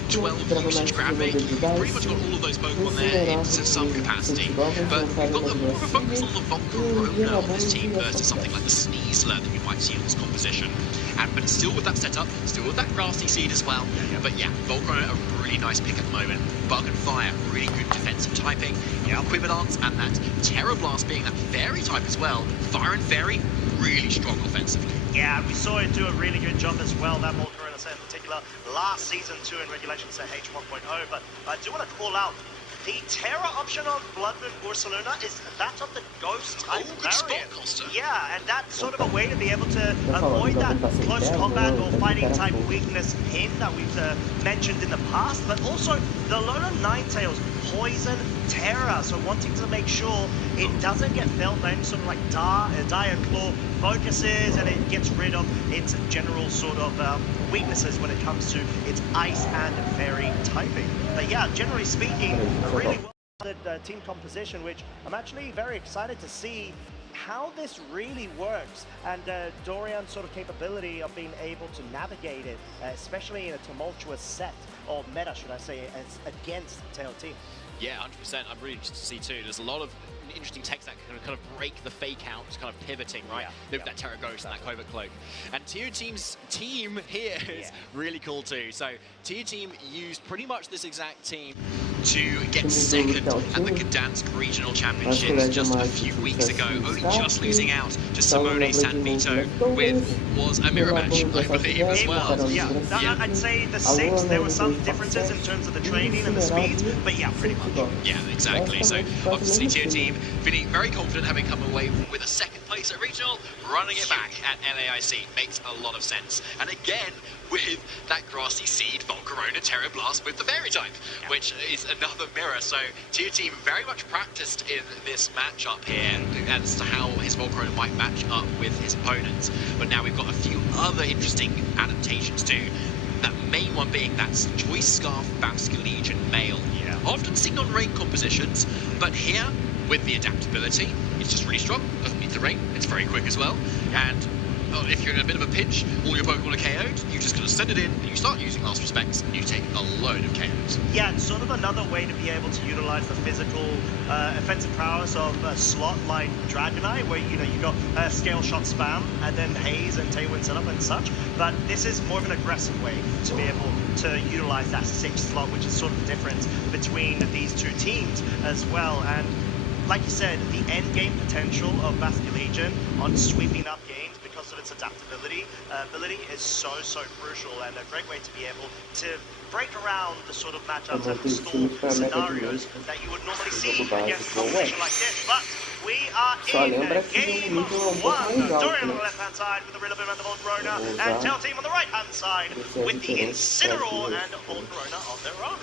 12 usage graphic. We've pretty much got all of those Pokemon there into some capacity, but we've got more of a focus on the Volcarona on this team versus something like the Sneasler that you might see in this composition. But still with that setup, still with that Grassy Seed as well. But yeah, Volcarona a really nice pick at the moment. Bug and Fire, really good defensive typing. Quiver Dance and that Terra Blast being that Fairy type as well. Fire and Fairy, really strong offensively. Yeah, we saw it do a really good job as well, that Volcarona set in particular, last season too in Regulation Set H 1.0. But I do want to call out the Terra option on Blood Moon Ursaluna is that of the Ghost type variant. Yeah, and that's sort of a way to be able to avoid that close combat or fighting type weakness pin that we've mentioned in the past, but also the Alola Ninetales Poison Terra, so wanting to make sure it doesn't get felt by any sort of like Dire Claw focuses, and it gets rid of its general sort of weaknesses when it comes to its Ice and Fairy typing. But yeah, generally speaking, a really well team composition, which I'm actually very excited to see how this really works, and Dorian's sort of capability of being able to navigate it, especially in a tumultuous set, or meta should I say, against Tail Team. Yeah, 100%. I'm really interested to see too. There's a lot of interesting techs that can kind of break the fake out, kind of pivoting, right? With that Terra Ghost and that Covert Cloak. And TO Team's team here is really cool too. So TO Team used pretty much this exact team to get second at the Gdansk Regional Championships just a few weeks ago, only just losing out to Simone Sanvito with was a mirror match, I believe, as well. Yeah, I'd say the 6, there were some differences in terms of the training and the speeds, but yeah, pretty much. Yeah, exactly. So obviously TO Team feeling very confident having come away with a second place at Regional, running it back at LAIC makes a lot of sense. And again, with that Grassy Seed, Volcarona, Terra Blast with the Fairy type, which is another mirror. So TO Team very much practiced in this matchup here as to how his Volcarona might match up with his opponents. But now we've got a few other interesting adaptations too. That main one being that Choice Scarf Basculegion male. Often seen on rain compositions, but here, with the adaptability, it's just really strong, doesn't need the rain, it's very quick as well, and if you're in a bit of a pinch, all your Pokemon are KO'd, you're just going to send it in, and you start using Last Respects, and you take a load of KOs. Yeah, it's sort of another way to be able to utilize the physical offensive prowess of a slot like Dragonite, where you got scale shot spam and then haze and tailwind setup and such. But this is more of an aggressive way to be able to utilize that 6th slot, which is sort of the difference between these two teams as well. And like you said, the end game potential of Basket Legion on sweeping up games because of its adaptability ability is so crucial, and a great way to be able to break around the sort of matchups and stall scenarios that you would normally see against a competition like this. But we are in game 1. Dorian on the left-hand side with the Rillaboom and the Volcarona, and Tail Team on the right-hand side with the Incineroar and Volcarona on their own.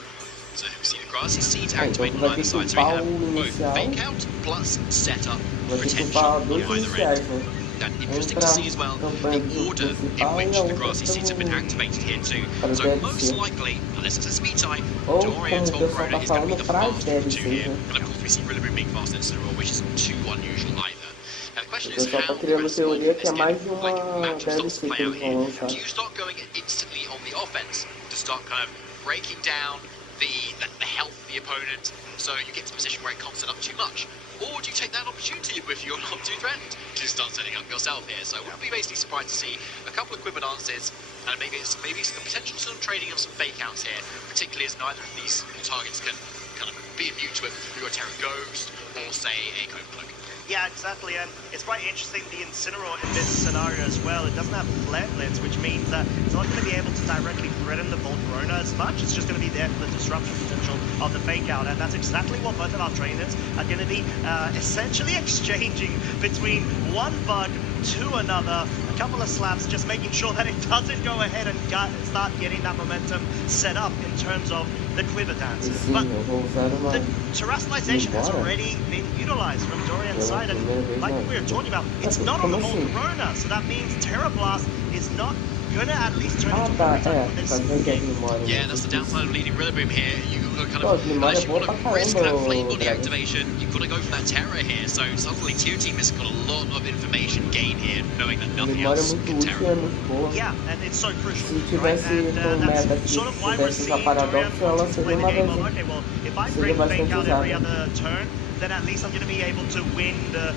So we see the Grassy Seeds activated on either side, so we have both Fake Out plus Setup potential on either end. And interesting to see as well the order in which the Grassy Seeds have been activated here too. So most likely, unless it's a speed type, Dorian's Volcarona is going to be the faster of the two here. And of course we see Rillaboom being faster than Incineroar, which isn't too unusual either. Now the question is how the rest of this game, like matchup starts to play out here. Do you start going instantly on the offense to start kind of breaking down the health of the opponent, so you get to a position where it can't set up too much? Or do you take that opportunity with your not too threatened to start setting up yourself here? So I wouldn't be basically surprised to see a couple of quiver dances, and maybe it's the potential sort of trading of some fake outs here, particularly as neither of these targets can kind of be immune to it through a Terra Ghost or say a Code Cloak. Yeah, exactly, and it's quite interesting, the Incineroar in this scenario as well. It doesn't have Flare Blitz, which means that it's not going to be able to directly threaten the Volcarona as much. It's just going to be there for the disruption potential of the Fake Out, and that's exactly what both of our trainers are going to be essentially exchanging between one bug to another, a couple of slaps, just making sure that it doesn't go ahead and start getting that momentum set up in terms of the quiver dances. But the terrestrialization has already been utilized from Dorian's side, and like we were talking about, it's not on the Volcarona, so that means Terra Blast is not going to at least turn into a Yeah, that's the downside of leading Rillaboom here. You kind of, unless you want to risk that Flame Body activation, you've got to go for that Terra here. So suddenly Tier Team has got a lot of information gain here, knowing that nothing else can Terra. Yeah, and it's so crucial, right? And that's sort of why we're seeing Dorian want to play the game of, okay, well, if I bring Fake Out every other turn, then at least I'm going to be able to win the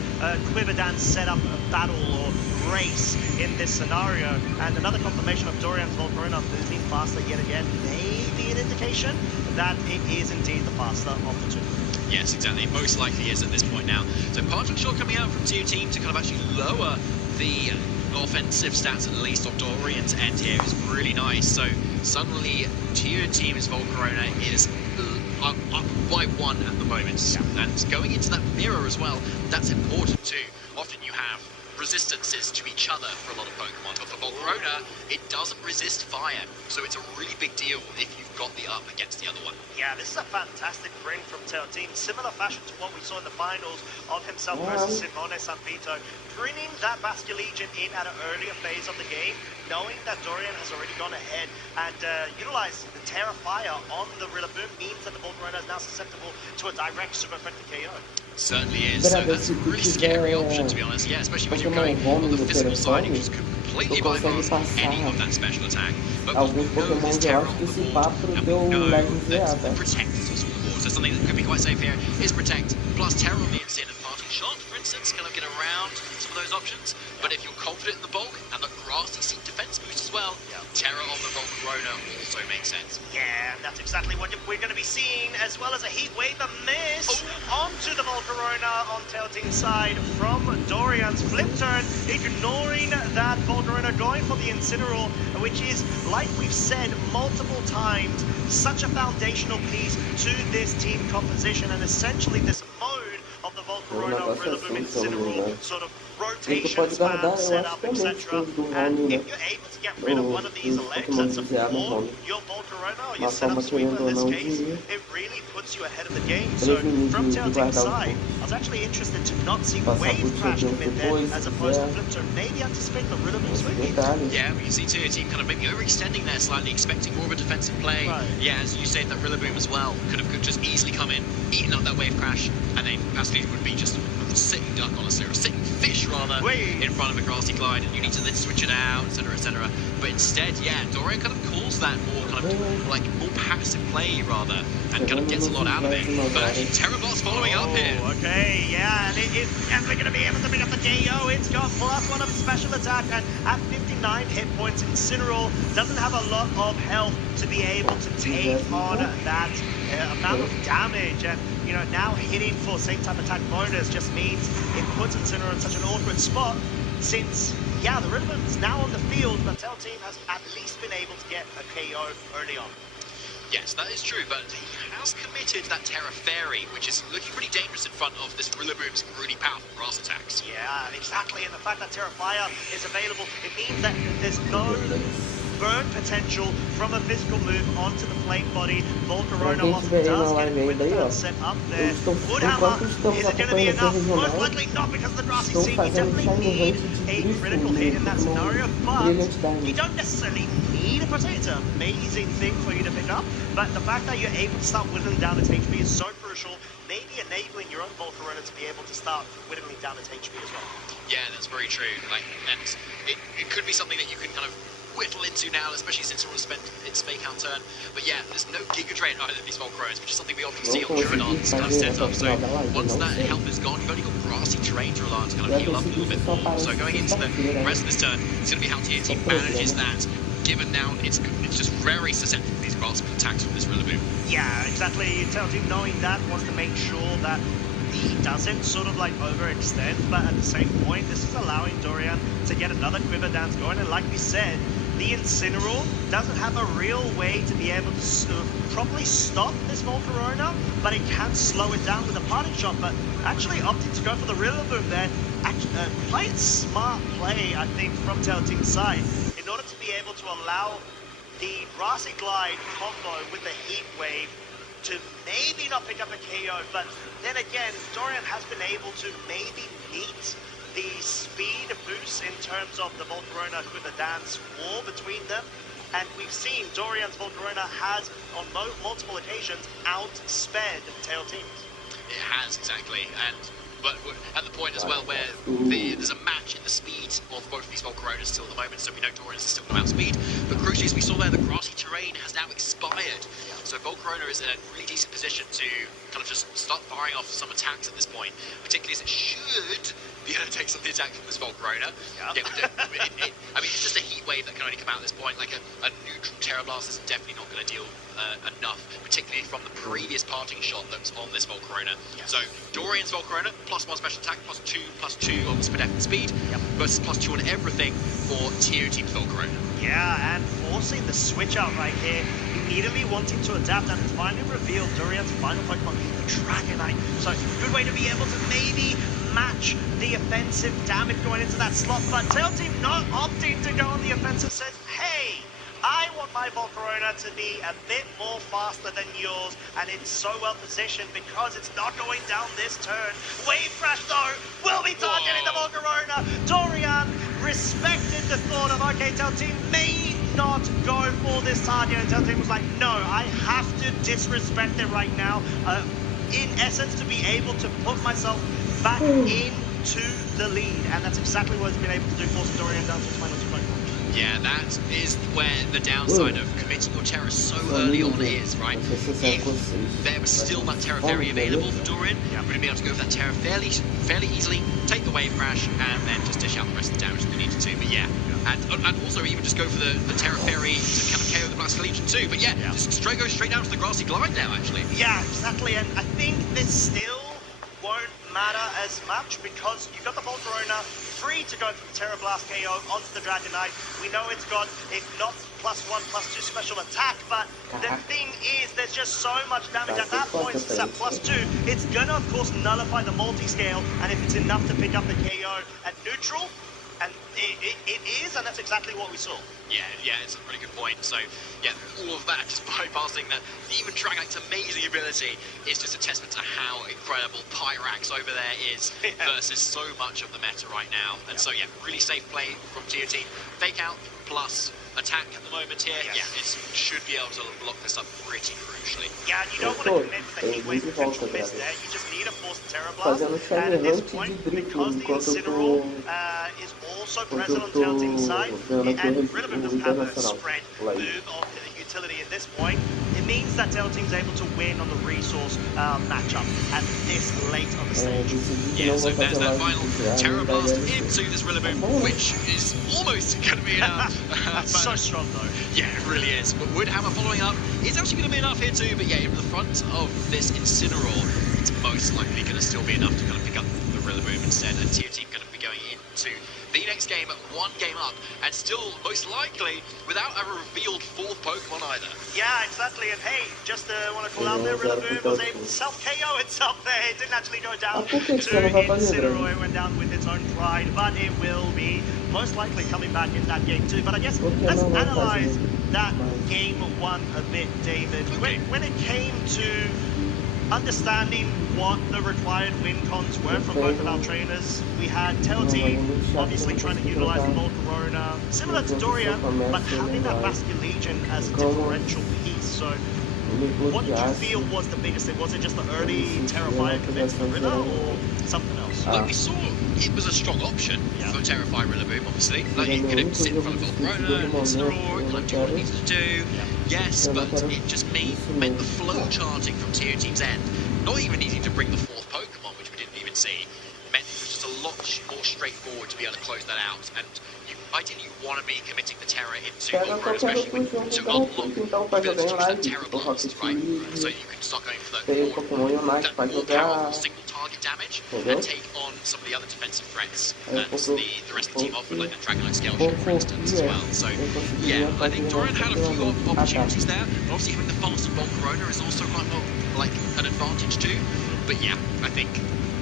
Quiver Dance setup battle or race in this scenario. And another confirmation of Dorian's Volcarona moving faster yet again may be an indication that it is indeed the faster of the two. Yes, exactly. Most likely is at this point now. So Partridge Shot coming out from Tier Team to kind of actually lower the offensive stats, at least on Dorian's end here, is really nice. So suddenly Tier Team's Volcarona is up by 1 at the moment. Yeah. And going into that mirror as well, that's important too. Often you have resistances to each other for a lot of Pokemon, but for Volcarona, it doesn't resist fire, so it's a really big deal if you've got the up against the other one. Yeah, this is a fantastic bring from Tail Team, similar fashion to what we saw in the finals of himself versus Simone Sanvito, bringing that Basket Legion in at an earlier phase of the game, knowing that Dorian has already gone ahead and utilized the Terra Fire on the Rillaboom means that the Volcarona is now susceptible to a direct super effective KO. Certainly is, so that's a really scary option, to be honest. Yeah, especially when you're going on the physical side, you just completely bypass any of that special attack. But we know there's Terra on the board, and we know that the Protect is also on the board, so something that could be quite safe here is Protect, plus Terra on the instant and Parting Shot, for instance, kind of get around some of those options. But if you're confident in the bulk and the Grassy Seed defense boost as well, Terra on the Volcarona also makes sense. Yeah, that's exactly what we're going to be seeing, as well as a Heat Wave, a miss onto the Volcarona on Tail Team's side from Dorian's flip turn, ignoring that Volcarona, going for the Incineroar, which is, like we've said multiple times, such a foundational piece to this team composition, and essentially this mode of the Volcarona, Rillaboom, Incineroar sort of rotation, spam, setup, etc. And if you're able to get rid of one of these legs that support your Volcarona or your setup sweeper in this case, it really puts you ahead of the game. So from Tail Team's side, I was actually interested to not see Wave Crash come in there as opposed to Flip Turn. Maybe anticipate the Rillaboom sweeping. Yeah, we can see Tier Team kind of maybe overextending there slightly, expecting more of a defensive play. Right. Yeah, as you said, that Rillaboom as well could just easily come in, eaten up that Wave Crash, and then Basket would be just a sitting duck, honestly, or a sitting fish, rather, in front of a grassy glide, and you need to then switch it out, etc., etc. But instead, yeah, Dorian kind of calls that more kind of, like, more passive play, rather, and kind of gets a lot out of it. But actually, Terra Blast following up here. Okay, yeah, and we're going to be able to pick up the KO. It's got +1 of special attack, and at 59 hit points, Incineroar doesn't have a lot of health to be able to take on that amount of damage. And, you know, now hitting for same type attack bonus just means it puts Incineroar in such an awkward spot, since, yeah, the Rillaboom is now on the field, but Tail Team has at least been able to get a KO early on. Yes, that is true, but he has committed that Terra Fairy, which is looking pretty dangerous in front of this Rillaboom's really powerful grass attacks. Yeah, exactly, and the fact that Terra Fire is available, it means that there's no burn potential from a physical move onto the flame body. Volcarona, whilst it does get Quickdown set up there. Woodhammer, is it going to be enough? Most likely not, because of the grassy seed. You definitely need a critical hit in that scenario, but you don't necessarily need a per se. It's an amazing thing for you to pick up, but the fact that you're able to start whittling down its HP is so crucial, maybe enabling your own Volcarona to be able to start whittling down its HP as well. Yeah, that's very true. Like, and it could be something that you can kind of whittle into now, especially since it will spend its fake out turn. But yeah, there's no Giga Drain either of these Volcaronas, which is something we often see on Tribunon's kind of setup. So once that health is gone, you've only got grassy terrain to rely on to kind of heal up a little bit more. So going into the rest of this turn, it's going to be how Tier Team manages that, given now it's just very susceptible to these grasping attacks from this Rillaboom. Yeah, exactly. Tail Team knowing that wants to make sure that he doesn't sort of like overextend, but at the same point, this is allowing Dorian to get another Quiver Dance going, and like we said, the Incineroar doesn't have a real way to be able to properly stop this Volcarona, but it can slow it down with a parting shot. But actually opting to go for the Rillaboom there, quite smart play, I think, from Tail Team's side, in order to be able to allow the Grassy Glide combo with the Heat Wave to maybe not pick up a KO, but then again, Dorian has been able to maybe meet the speed boost in terms of the Volcarona Quiver Dance war between them, and we've seen Dorian's Volcarona has, on multiple occasions, outsped Tail Teams. It has, exactly, but at the point as well where there's a match in the speed of both of these Volcaronas still at the moment, so we know Dorian's still going to outspeed, but crucially, as we saw there, the grassy terrain has now expired. So Volcarona is in a really decent position to kind of just start firing off some attacks at this point, particularly as it should be able to take some of the attack from this Volcarona. Yeah, I mean, it's just a heat wave that can only come out at this point. Like a neutral Terra Blast is definitely not going to deal enough, particularly from the previous parting shot that was on this Volcarona. So Dorian's Volcarona, +1 special attack, +2 on speed, versus +2 on everything for Tier Team's Volcarona. Yeah, and forcing the switch out right here, immediately wanting to adapt, and it's finally revealed Dorian's final Pokemon, the Dragonite. So good way to be able to maybe match the offensive damage going into that slot, but Tail Team not opting to go on the offensive, says, hey, I want my Volcarona to be a bit more faster than yours, and it's so well positioned because it's not going down this turn. Wave Crash, though, will be targeting the Volcarona. Dorian respected the thought of, okay, Tail Team may not go for this target, and Tail Team was like, no, I have to disrespect it right now, in essence, to be able to put myself back into the lead, and that's exactly what he's been able to do, forcing Dorian down to his final 2 Pokemon. Yeah, that is where the downside of committing your Terra so early on is, right? If there was still that Terra Fairy available for Dorian, we'd be able to go for that Terra fairly easily, take the Wave Crash, and then just dish out the rest of the damage that we needed to. But yeah, and also even just go for the Terra Fairy to kind of KO the Blast Legion too. But yeah, just go straight down to the Grassy Glide now, actually. Yeah, exactly, and I think this still won't matter as much because you've got the Volcarona free to go from Terra Blast KO onto the Dragonite. We know it's got, if not +1/+2 special attack, but the thing is, there's just so much damage at that point. Since it's at +2, it's gonna of course nullify the multi-scale, and if it's enough to pick up the KO at neutral, and it is, and that's exactly what we saw. Yeah, it's a really good point. So, yeah, all of that, just bypassing that, even Dragonite's amazing ability is just a testament to how incredible Pyrax over there is versus so much of the meta right now. And so, yeah, really safe play from Tier Team. fake out plus attack at the moment here. Yeah, it should be able to lock this up pretty crucially. Yeah, and you don't want to commit with the heat wave potential miss there. You just need a forced Terra Blast. And at this point, because the Incineroar is also present on Tailteam's side, and Rillaboom doesn't have a spread move of utility at this point, it means that Tailteam's able to win on the resource matchup at this late of the stage. Yeah, so there's that final Terra Blast into this Rillaboom, which is almost going to be enough. That's so strong though. Yeah, it really is. But Woodhammer following up is actually going to be enough here too. But yeah, in the front of this Incineroar, it's most likely going to still be enough to kind of pick up the Rillaboom instead. And Tier Team going to be going into the next game at 1 game up, and still most likely without a revealed 4th Pokemon either. Yeah, exactly. And hey, just want to call out there, Rillaboom was able to self-KO itself there. It didn't actually go down to Incineroar. It went down with its own pride, but it will be most likely coming back in that game too. But I guess let's analyze that game 1 a bit, David. When it came to understanding what the required win cons were from both of our trainers, we had Tailteam obviously trying to utilize the Volcarona, similar to Dorian, but having that Bastion Legion as a differential piece. So what did you feel was the biggest thing? Was it just the early Terrifier commits for Rilla, or something else? Like we saw, it was a strong option for Terrify Rillaboom, obviously. Like it could sit in front of Volcarona, Incineroar, it could do what it needed to do. Yes, but it just meant the flow charging from Tier Team's end, not even needing to bring the 4th Pokemon, which we didn't even see, meant it was just a lot more straightforward to be able to close that out. And ideally, you want to be committing the Terra into Volcarona, especially to unlock the ability to use that Terra Blast, right? So you can start going for that more powerful single target damage and take on some of the other defensive threats that the rest of the team offered, like the Dragonite Scale Shield, for instance, as well. So, yeah, I think Dorian had a few opportunities there. Obviously, having the faster Volcarona is also quite like an advantage too. But yeah, I think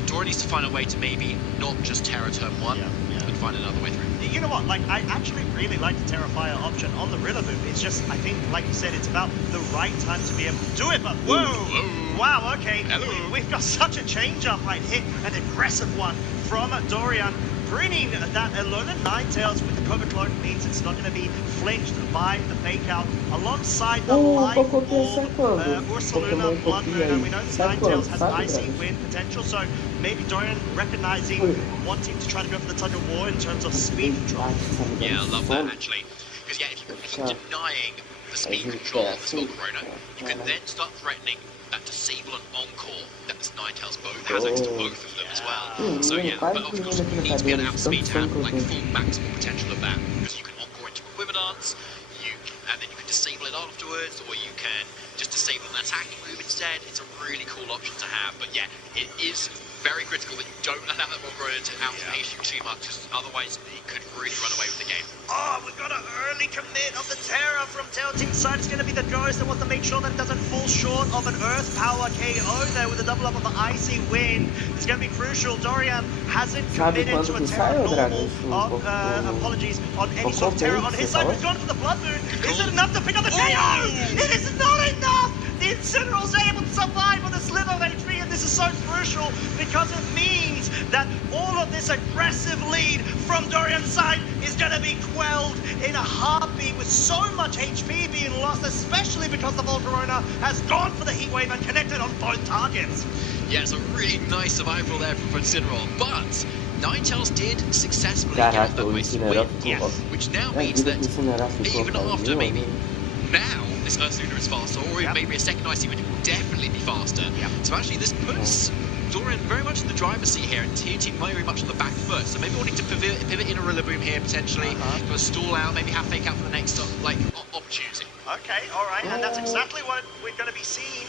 Dorian needs to find a way to maybe not just Terra turn 1 and find another way through. You know what, like, I actually really like the Terrifier option on the Rillaboom. It's just, I think, like you said, it's about the right time to be able to do it, but whoa! Wow, okay, we've got such a change-up right here, an aggressive one from Dorian, bringing that Alolan Ninetales with the Cobra Cloak means it's not going to be flinched by the fake out alongside the Light Orb, Ursaluna, Blood Moon, and we know that Ninetales has Icy Wind potential, so maybe Dorian recognizing wanting to try to go for the tug of war in terms of speed control. Yeah, I love that actually, because yeah, if you keep denying the speed control of this Volcarona, you can then start threatening that Disable and Encore that this Ninetales both has access to both of them as well. So yeah, but of course you need to be able to outspeed to have like full maximal potential of that, because you can Encore into a Quiver Dance, and then you can disable it afterwards, or you can just disable an attacking move instead. It's a really cool option to have, but yeah, it is very critical that you don't allow that Volcarona to outpace you too much, because otherwise it could really run away with the game. Oh, we've got an early commit of the Terra from Tailteam's side. It's going to be the Ghost that wants to make sure that it doesn't fall short of an Earth Power KO there with a double up of the Icy Wind. It's going to be crucial. Dorian hasn't committed to a Terra normal, apologies, on any sort of Terra on his side. We've gone for the Blood Moon. Is it enough to pick up the KO? It is not enough! The Incineroar's able to survive with a sliver of HP, and this is so crucial because it means that all of this aggressive lead from Dorian's side is going to be quelled in a heartbeat with so much HP being lost, especially because the Volcarona has gone for the Heat Wave and connected on both targets. Yeah, it's a really nice survival there from Incineroar, but Ninetales did successfully get off that wasted win, which now means that even after maybe now this Ursaluna is faster, or maybe a second Icy Wind will definitely be faster. So actually this puts Dorian very much in the driver's seat here, and Tier Team very much on the back foot. So maybe wanting to pivot in a Rillaboom here potentially, to stall out, maybe have fake out for the next opportunity. Okay, all right, and that's exactly what we're going to be seeing.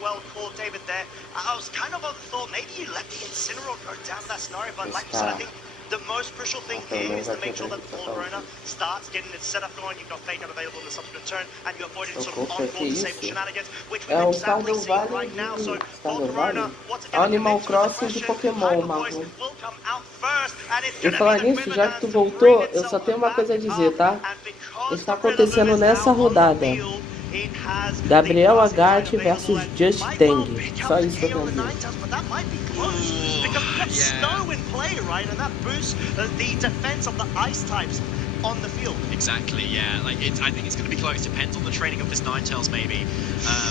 Well called, David. There, I was kind of on the thought maybe you let the Incineroar go down that scenario, but like you said, I think the most crucial thing here is to make sure that the Volcarona starts getting its setup going. You've got fake out available in the subsequent turn, and you're avoiding sort of on-call disable shenanigans, which we're exactly seeing right now. So Volcarona, once again, Animal Crossing de Pokémon, Marlon. will come out first, and it's E falar nisso, já que tu voltou, eu só tenho uma coisa a dizer, tá? Está acontecendo nessa rodada. Gabriel Agate versus Just Tang. Só isso que eu tenho a dizer. Because we've got snow in play, right? And that boosts the defense of the ice types. on the field. Exactly, yeah. Like I think it's going to be close. Depends on the training of this Ninetales, maybe.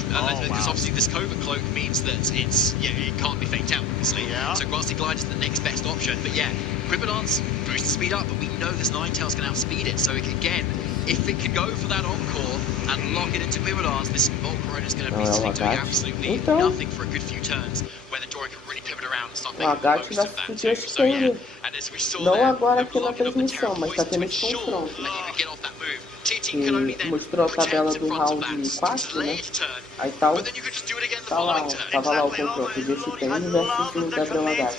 Because obviously this covert cloak means that it can't be faked out, obviously. Yeah. So Grassy Glide is the next best option. But yeah, Quiver Dance boosts the speed up, but we know this Ninetales can outspeed it. So again, if it can go for that encore and lock it into Quiver Dance, this Volcarona is going to be sitting doing absolutely nothing for a good few turns, where the Dorian can really pivot around and start making the most of that too. So yeah, and as we saw there, agora the aqui na blocking of the Terra transmissão, mas tá Poison to tendo esse ensure confronto. that you can get off that move. Que mostrou a tabela do round 4, né? Aí tá o... Tá lá, tava lá o confronto desse Tênis versus o Gabriel H.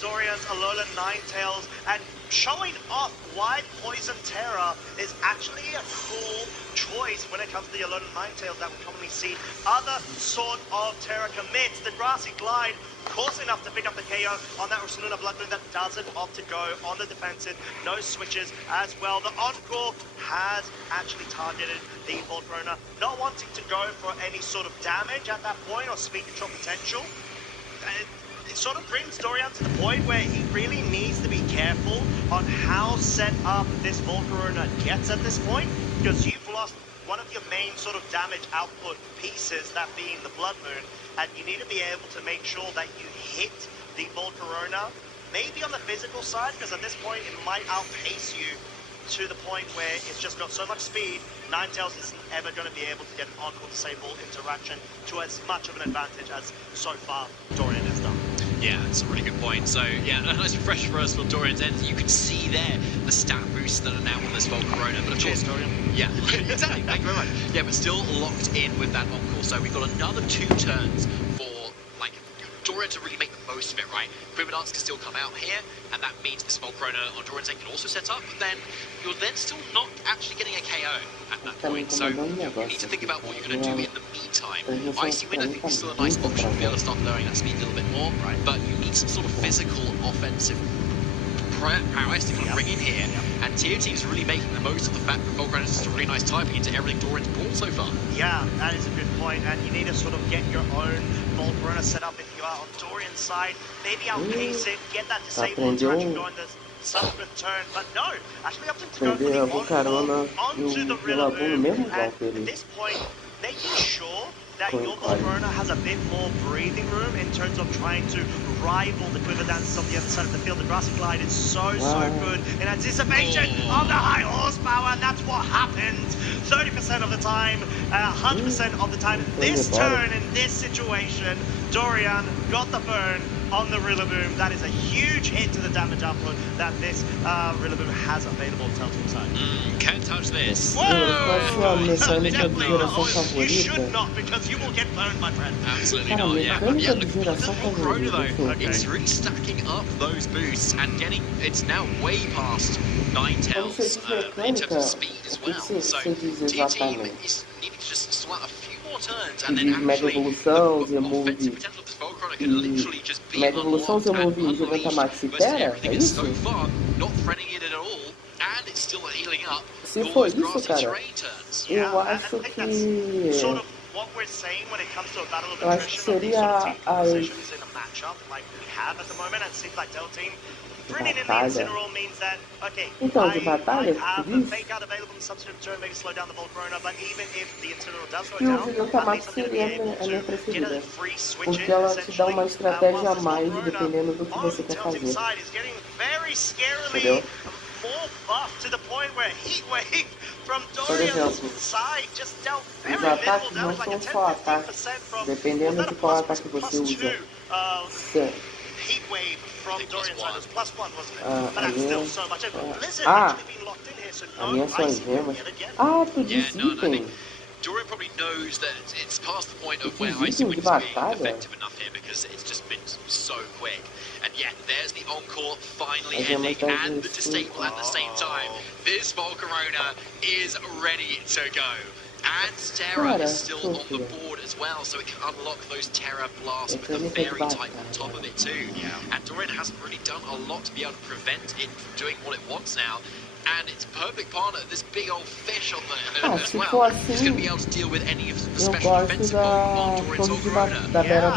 Dorian's Alolan Ninetales, and showing off why Poison Terra is actually a cool choice when it comes to the Alolan Ninetales that we commonly see other sort of Terra commits. The Grassy Glide, course enough to pick up the KO on that Ursaluna Blood Moon that doesn't opt to go on the defensive. No switches as well. The Encore has actually targeted the Volcarona, not wanting to go for any sort of damage at that point or speed control potential. It sort of brings Dorian to the point where he really needs to be careful on how set up this Volcarona gets at this point, because you've lost one of your main sort of damage output pieces, that being the Blood Moon, and you need to be able to make sure that you hit the Volcarona, maybe on the physical side, because at this point it might outpace you to the point where it's just got so much speed, Ninetales isn't ever going to be able to get an encore disable interaction to as much of an advantage as so far Dorian has done. Yeah, that's a really good point. So, yeah, a nice refresh for us for Dorian's end. You can see there the stat boosts that are now on this Volcarona. But of course, Dorian. Yeah, exactly. Thank you very much. Yeah, but still locked in with that encore. So we've got another 2 turns for, like, Dorian to really make the most of it, right? Quiver Dance can still come out here, and that means this Volcarona on Dorian's end can also set up, but then you're then still not actually getting a KO at that point. So you need to think about what you're going to do in the meantime. Icy Wind, I think, is still a nice option to be able to start lowering that speed a little bit more, right? But you need some sort of physical, offensive prowess to kind of bring in here. And Tier Team's really making the most of the fact that Volcarona is just a really nice typing into everything Dorian's brought so far. Yeah, that is a good point, and you need to sort of get your own Volcarona set up if you are on Dorian's side. Maybe outpace it, get that disable interaction going the subsequent turn, but no, actually opting to go for the encore onto the Rillaboom, and at this point, making sure that your Volcarona has a bit more breathing room in terms of trying to rival the Quiver Dances on the other side of the field. The Grassy Glide is so good in anticipation of the high horsepower, and that's what happened 30% of the time, 100% of the time. This turn, in this situation, Dorian got the burn on the Rillaboom. That is a huge hit to the damage output that this Rillaboom has available on Telltale side. Can't touch this. Whoa! Definitely not. You should not, because you will get burned, my friend. Absolutely not, yeah. Yeah, look, this Volcarona though, it's really stacking up those boosts and getting, it's now way past Ninetales in terms of speed as well. So T-Team is needing to just swat a few more turns and then actually the offensive potential of this Volcarona can literally just be unlocked and unleashed versus everything is so far not threatening it at all, and it's still healing up. Se for isso, cara, eu acho que... Sort of what we're saying when it comes to a battle of eu acho que attrition of these sort of team seria positions in a matchup like we have at the moment, and it seems like Dell Team bringing in the Incineroar means that, okay, então, de batalha, I have tu a diz? fake out available in the substitute turn, maybe slow down the Volcarona, but even if the Incineroar does go E o down, Julian at Tamaki least I'm going to be seria able a minha to get preferida, a free switch porque in, ela te dá uma essentially, estratégia a whilst this mais Volcarona dependendo do que você on quer Dell Team's fazer. side is getting very scarily Entendeu? more buff to the point where Heatwave from Por Dorian's exemplo, side just dealt very os little ataques não damage, like a são só ataques, 10-15% from, dependendo de qual ataque você usa. Heatwave from Dorian's side was +1, wasn't it? a But that's minha... still so much. Blizzard Ah, actually been locked in here, so a no minha são as icing gemas. yet again. Ah, tu Yeah, disse no, I item. think Dorian probably knows that it's past the point of where Item Icy de Wind is being batalha? effective enough here because it's just been so quick. And yet, there's the encore finally A gema ending tá and the justo. disable at the same time. This Volcarona is ready to go. And Terra Cara, is still on the Sofia. board as well, so it can unlock those Terra blasts with the Economic fairy batalha. type on top of it too. And Dorian hasn't really done a lot to be able to prevent it from doing what it wants now. and its perfect partner, this big old fish on the as well, is going to be able to deal with any of the special defensive Pokemon Dorian's Volcarona. Da Battle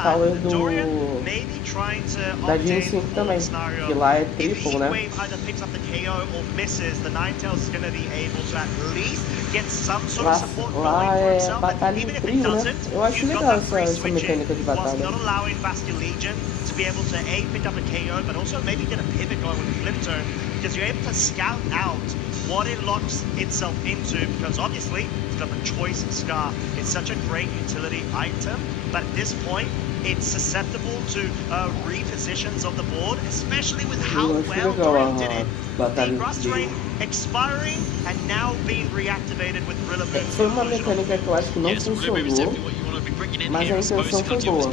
Tower maybe trying to da opt Gen in 5 for the também, scenario. que lá é If triple, né? Heatwave either picks up the KO or misses, the Ninetales is going to be able to at least get some sort of support going for himself. And even if it doesn't, you've got that free switching whilst not allowing Bastion Legion to be able to A, pick up a KO, but also maybe get a pivot going with a flip turn, because you're able to scout out what it locks itself into, because obviously it's got the choice Scar. It's such a great utility item, but at this point it's susceptible to repositions of the board, especially with how well Dorian did it. The grass terrain expiring and now being reactivated with Rillaboom's Foi uma mecânica que eu acho que não funcionou, mas a intenção foi boa.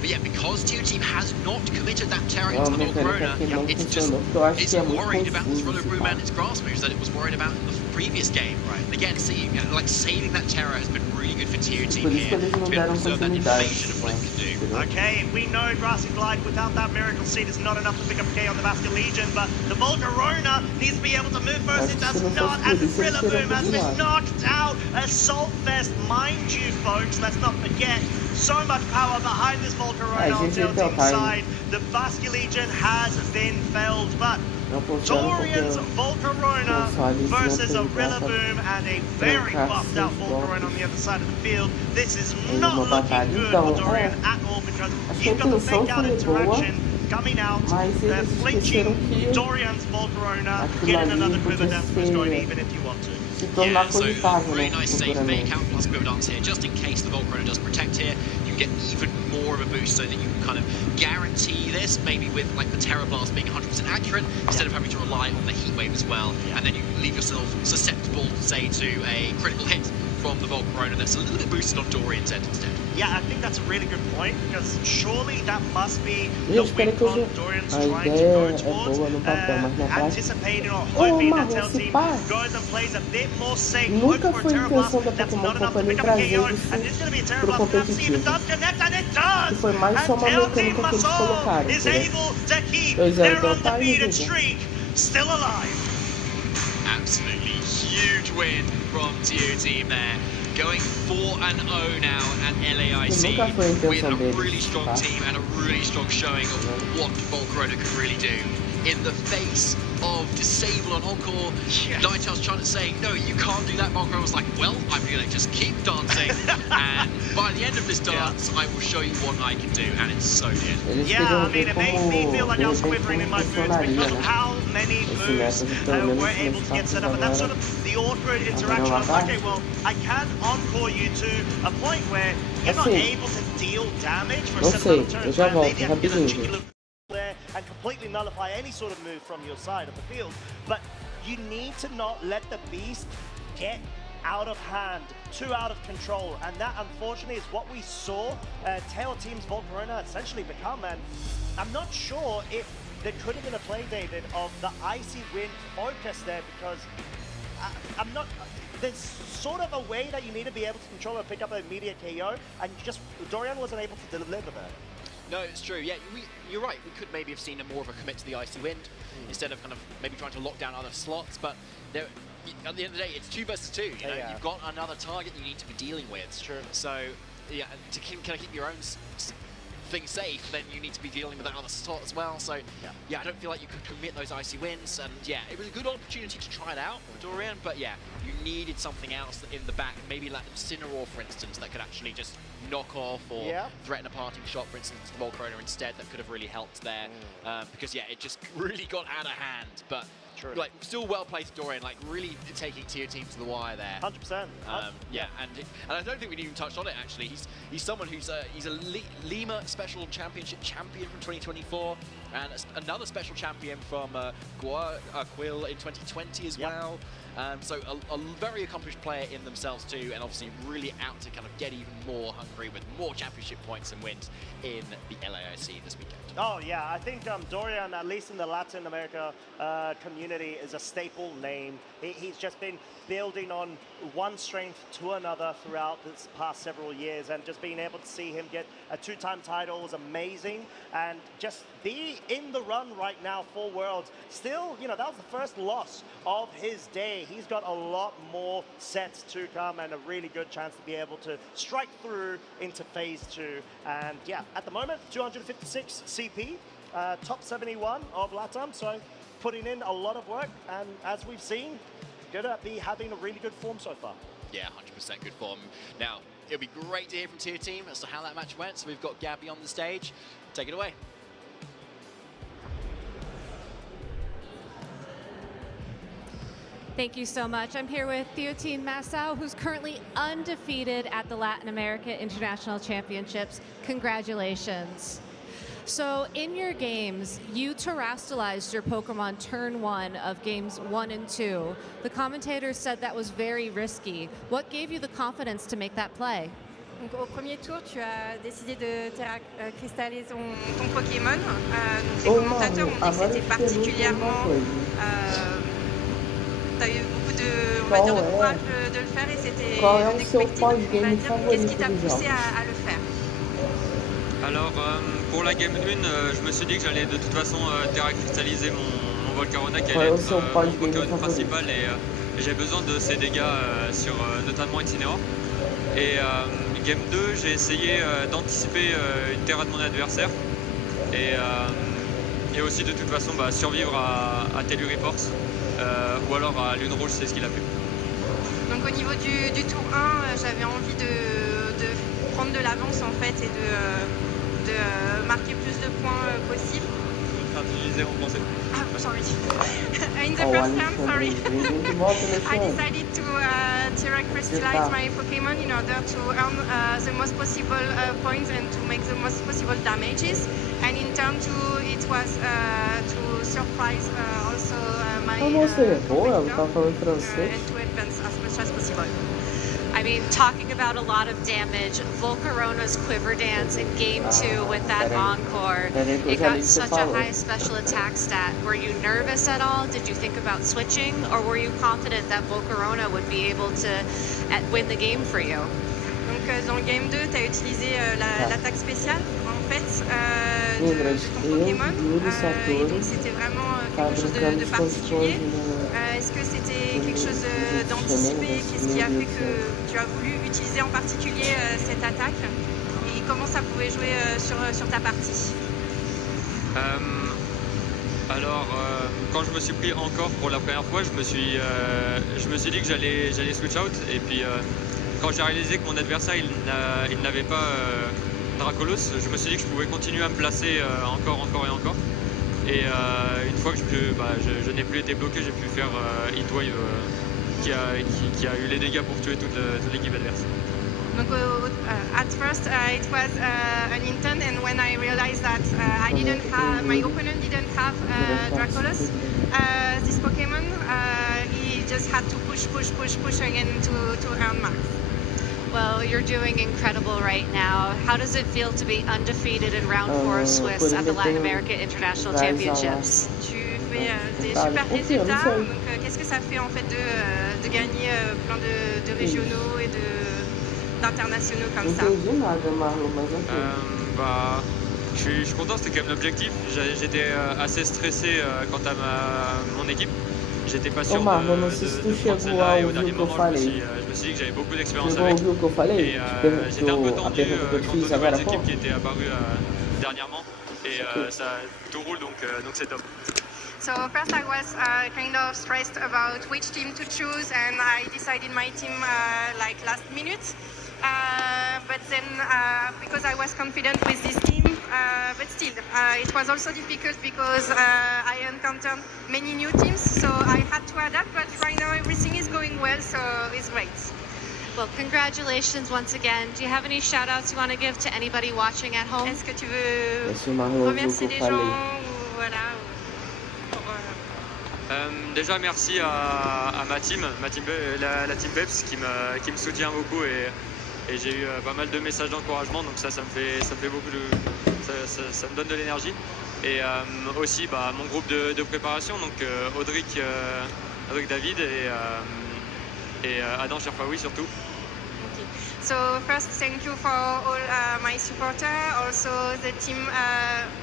But yeah, because Team Team has not committed that terror É into uma the mecânica Volcarona, que não it's just funcionou, porque eu acho it's que é muito worried about this confuso. Rillaboom and its grass moves that it was worried about in the previous game. Right. Again, see, like saving that terror has been really good for Team Team here to be able to preserve that information of what it can do. Okay, we know Grassy Glide without that Miracle Seed is not enough to pick up K on the Bastion Legion, but the Volcarona needs to be able to move first. It does not, and Rillaboom has been knocked out. Assault Fest, mind you, folks, let's not forget, so much power behind this Volcarona on Tail Team side. The Bastion Legion has been felled, but Dorian's Volcarona versus a Rillaboom and a very buffed out Volcarona on the other side of the field. This is not looking good for Dorian at all, because you've got the fake out interaction coming out, flinching Dorian's Volcarona, getting another Quiver Dance boost going even if you want to. Yeah, so really nice safe fake out plus Quiver Dance here, just in case the Volcarona does protect here. You can get even more of a boost so that you can kind of guarantee this, maybe with like the Terra Blast being 100% accurate, instead of having to rely on the Heat Wave as well, and then you leave yourself susceptible, say, to a critical hit from the Volcarona that's a little bit boosted on Dorian's end instead. Yeah, I think that's a really good point, because surely that must be the win con Dorian's trying to go towards, anticipating or hoping that Tail Team goes and plays a bit more safe, looking for a Terra Blast that's not enough to pick up a KO, and this is going to be a Terra Blast, perhaps see if it does connect, and it does! And Tail Team Muscle is able to keep their undefeated streak still alive. Absolutely huge win from TO Team there. Going 4-0 now at LAIC with a really strong team and a really strong showing of what Volcarona could really do. In the face of Disable on Encore, Ninetales trying to say, no, you can't do that. Volcarona was like, well, I'm going to just keep dancing, and by the end of this dance, I will show you what I can do, and it's so good. Yeah, I mean, it made me feel like I was quivering in my boots because of how many moves were able to get set up, and that's sort of the awkward interaction of, okay, well, I can encore you to a point where you're not able to deal damage for a set amount of turns, where maybe I can get a cheeky little there and completely nullify any sort of move from your side of the field, but you need to not let the beast get out of hand, too out of control, and that unfortunately is what we saw Tail Team's Volcarona essentially become. And I'm not sure if there could have been a play, David, of the icy wind focus there, because I'm not. There's sort of a way that you need to be able to control and pick up an immediate KO, and Dorian wasn't able to deliver that. No, it's true. Yeah, you're right. We could maybe have seen more of a commit to the Icy Wind instead of kind of maybe trying to lock down other slots. But at the end of the day, it's 2 versus 2. You know, you've got another target you need to be dealing with. It's true. So yeah, to kind of keep your own thing safe, then you need to be dealing with that other slot as well. So yeah, I don't feel like you could commit those Icy Winds. And yeah, it was a good opportunity to try it out for Dorian. But yeah, you needed something else in the back, maybe like Incineroar, for instance, that could actually just knock off or threaten a parting shot, for instance, to Volcarona instead. That could have really helped there, because yeah, it just really got out of hand. But like still well placed Dorian, like really taking TO Team to the wire there. 100%. Yeah, and I don't think we even touched on it actually. He's someone who's he's a Lima Special Championship champion from 2024, and another special champion from Quill in 2020 as well. So a very accomplished player in themselves too, and obviously really out to kind of get even more hungry with more championship points and wins in the LAIC this weekend. Oh yeah, I think Dorian, at least in the Latin America community, is a staple name. He's just been building on one strength to another throughout this past several years, and just being able to see him get a 2-time title was amazing, and just be currently in the run right now for Worlds. Still, you know, that was the first loss of his day. He's got a lot more sets to come and a really good chance to be able to strike through into phase 2. And yeah, at the moment, 256 CP, top 71 of LATAM, so putting in a lot of work, and as we've seen, gonna be having a really good form so far. Yeah, 100% good form. Now, it'll be great to hear from Tier Team as to how that match went. So we've got Gabby on the stage. Take it away. Thank you so much. I'm here with Team Massau, who's currently undefeated at the Latin America International Championships. Congratulations. So in your games, you terastallized your Pokemon turn 1 of games 1 and 2. The commentators said that was very risky. What gave you the confidence to make that play? Donc, au premier tour, tu as décidé de cristalliser ton Pokémon. Donc, les commentateurs ont dit que c'était particulièrement... tu as eu beaucoup de, on va dire, de courage de le faire et c'était unexpected, on va dire. Qu'est-ce qui t'a poussé à le faire? Alors, pour la game 1, je me suis dit que j'allais de toute façon terra-cristalliser mon Volcarona qui allait être mon Pokémon principal et j'ai besoin de ses dégâts sur notamment Incineroar. Et game 2, j'ai essayé d'anticiper une terra de mon adversaire et aussi de toute façon survivre à Tellurip Force ou alors à Lune Rouge, c'est ce qu'il a fait. Donc au niveau du tour 1, j'avais envie de prendre de l'avance en fait et de marquer plus de points possible. Stratégiser en français. Sorry. In the first round, sorry. I decided to terra-crystallize my Pokemon in order to earn the most possible points and to make the most possible damages. And in turn 2, it was to surprise also my competitor and to advance as much as possible. I mean, talking about a lot of damage, Volcarona's Quiver Dance in Game 2 with that Encore, it got such a high special attack stat. Were you nervous at all? Did you think about switching? Or were you confident that Volcarona would be able to win the game for you? Donc dans le Game 2, tu as utilisé l'attaque spéciale en fait de ton Pokémon. Et donc c'était vraiment quelque chose de particulier. Est-ce que c'était quelque chose d'anticipé? Qu'est-ce qui a fait que tu as voulu utiliser en particulier cette attaque? Et comment ça pouvait jouer sur ta partie? Alors, quand je me suis pris encore pour la première fois, je me suis dit que j'allais switch out. Et puis, quand j'ai réalisé que mon adversaire il n'avait pas Dracolos, je me suis dit que je pouvais continuer à me placer encore et encore. Et une fois que je n'ai plus été bloqué, j'ai pu faire Heatwave qui a eu les dégâts pour tuer toute l'équipe adverse. Donc at first it was an intent, and when I realized that my opponent didn't have Dracolos, this Pokemon, he just had to push again to earn marks. Well, you're doing incredible right now. How does it feel to be undefeated in round 4 of Swiss at the Latin America International Championships? Tu fais des super résultats, donc qu'est-ce que ça fait en fait de gagner plein de régionaux et d'internationaux comme ça? Je suis content, c'était quand même l'objectif. J'étais assez stressé quant à mon équipe. J'étais pas sûr de prendre celle-là et au dernier moment je me suis dit que j'avais beaucoup d'expérience avec et j'étais un peu tendu quant aux nouvelles équipes qui étaient apparues dernièrement et tout roule donc c'est top. So first I was kind of stressed about which team to choose, and I decided my team like last minute. But then because I was confident with this team, but still it was also difficult because I encountered many new teams, so I had to adapt, but right now everything is going well, so it's great. Well, congratulations once again. Do you have any shout outs you want to give to anybody watching at home? Est-ce que tu veux remercier des gens ou voilà? Déjà merci à ma team, la team Peps qui me soutient beaucoup et j'ai eu pas mal de messages d'encouragement, donc ça me fait beaucoup ça me donne de l'énergie. Et aussi mon groupe de préparation, donc Audric David et Adam Sherpaoui surtout. Okay. So first, thank you for all my supporters, also the team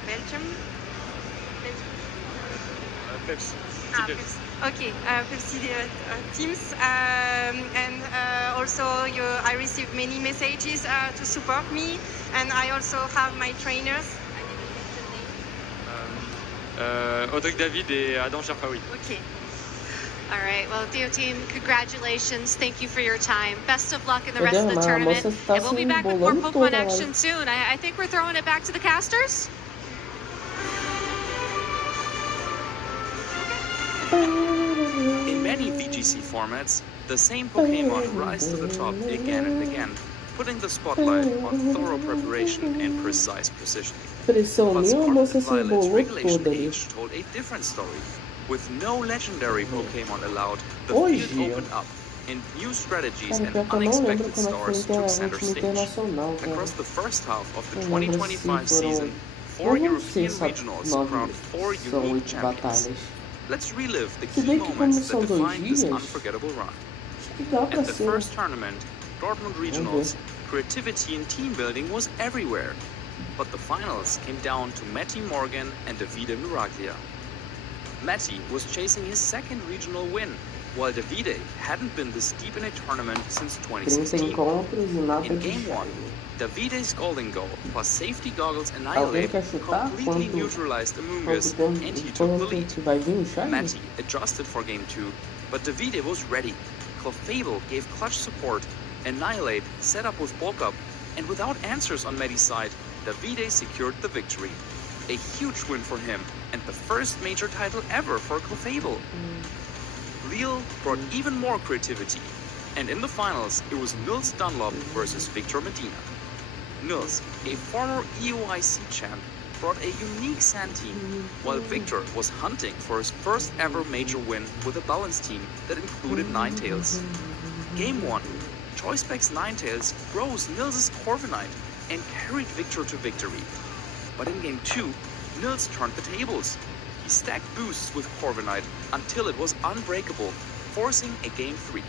Belgium. Pepsi. Okay, Pepsi teams, and also I receive many messages to support me, and I also have my trainers. Audrey David et Adam Sherpaoui. Okay. All right, well, Theo team, congratulations. Thank you for your time. Best of luck in the rest of the tournament. And we'll be back with more Pokemon action soon. I think we're throwing it back to the casters. In many VGC formats, the same Pokemon rise to the top again and again, putting the spotlight on thorough preparation and precise precision. But Scarlet and Violet's Regulation Age told a different story. With no legendary Pokemon allowed, the field opened up, and new strategies and unexpected stars took center stage. Across the first half of the 2025 season, 4 European regionals crowned 4 unique champions. Let's relive the key moments that defined this unforgettable run. At the first tournament, Dortmund Regionals, creativity and team building was everywhere. But the finals came down to Matty Morgan and Davide Miraglia. Matty was chasing his second regional win, while Davide hadn't been this deep in a tournament since 2016. In Game 1, Davide's Golden Goal plus safety goggles annihilate completely neutralized Amoonguss, and he took the lead. Matty adjusted for Game 2, but Davide was ready. Clefable gave clutch support, Annihilate set up with Bulk Up, and without answers on Matty's side, Davide secured the victory. A huge win for him, and the first major title ever for Clefable. Lille brought even more creativity, and in the finals, it was Nils Dunlop versus Victor Medina. Nils, a former EOIC champ, brought a unique sand team, while Victor was hunting for his first ever major win with a balanced team that included Ninetales. Game 1, ChoiceBack's Ninetales froze Nils' Corviknight and carried Victor to victory. But in Game 2, Nils turned the tables. He stacked boosts with Corviknight until it was unbreakable, forcing a Game 3.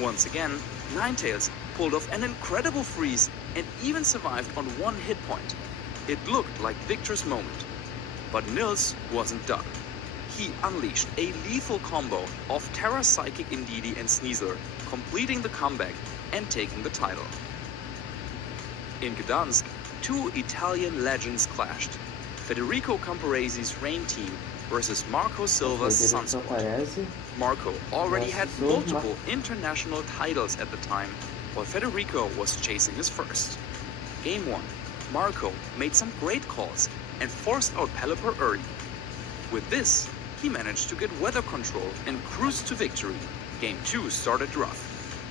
Once again, Ninetales pulled off an incredible freeze and even survived on 1 hit point. It looked like Victor's moment. But Nils wasn't done. He unleashed a lethal combo of Terra Psychic Indeedee and Sneasler, completing the comeback and taking the title. In Gdansk, 2 Italian legends clashed. Federico Camporese's Rain Team versus Marco Silva's Sunspot. Marco already had multiple international titles at the time, while Federico was chasing his first. Game 1, Marco made some great calls and forced out Pelipper early. With this, he managed to get weather control and cruise to victory. Game 2 started rough.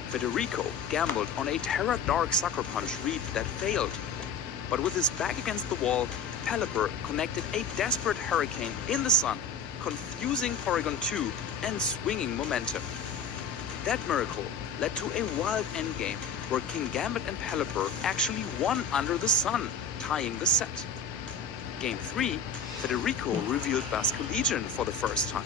Federico gambled on a Terra Dark Sucker Punch read that failed. But with his back against the wall, Pelipper connected a desperate Hurricane in the sun, confusing Porygon 2 and swinging momentum. That miracle led to a wild endgame where King Gambit and Pelipper actually won under the sun, tying the set. Game 3, Federico revealed Basculegion for the first time.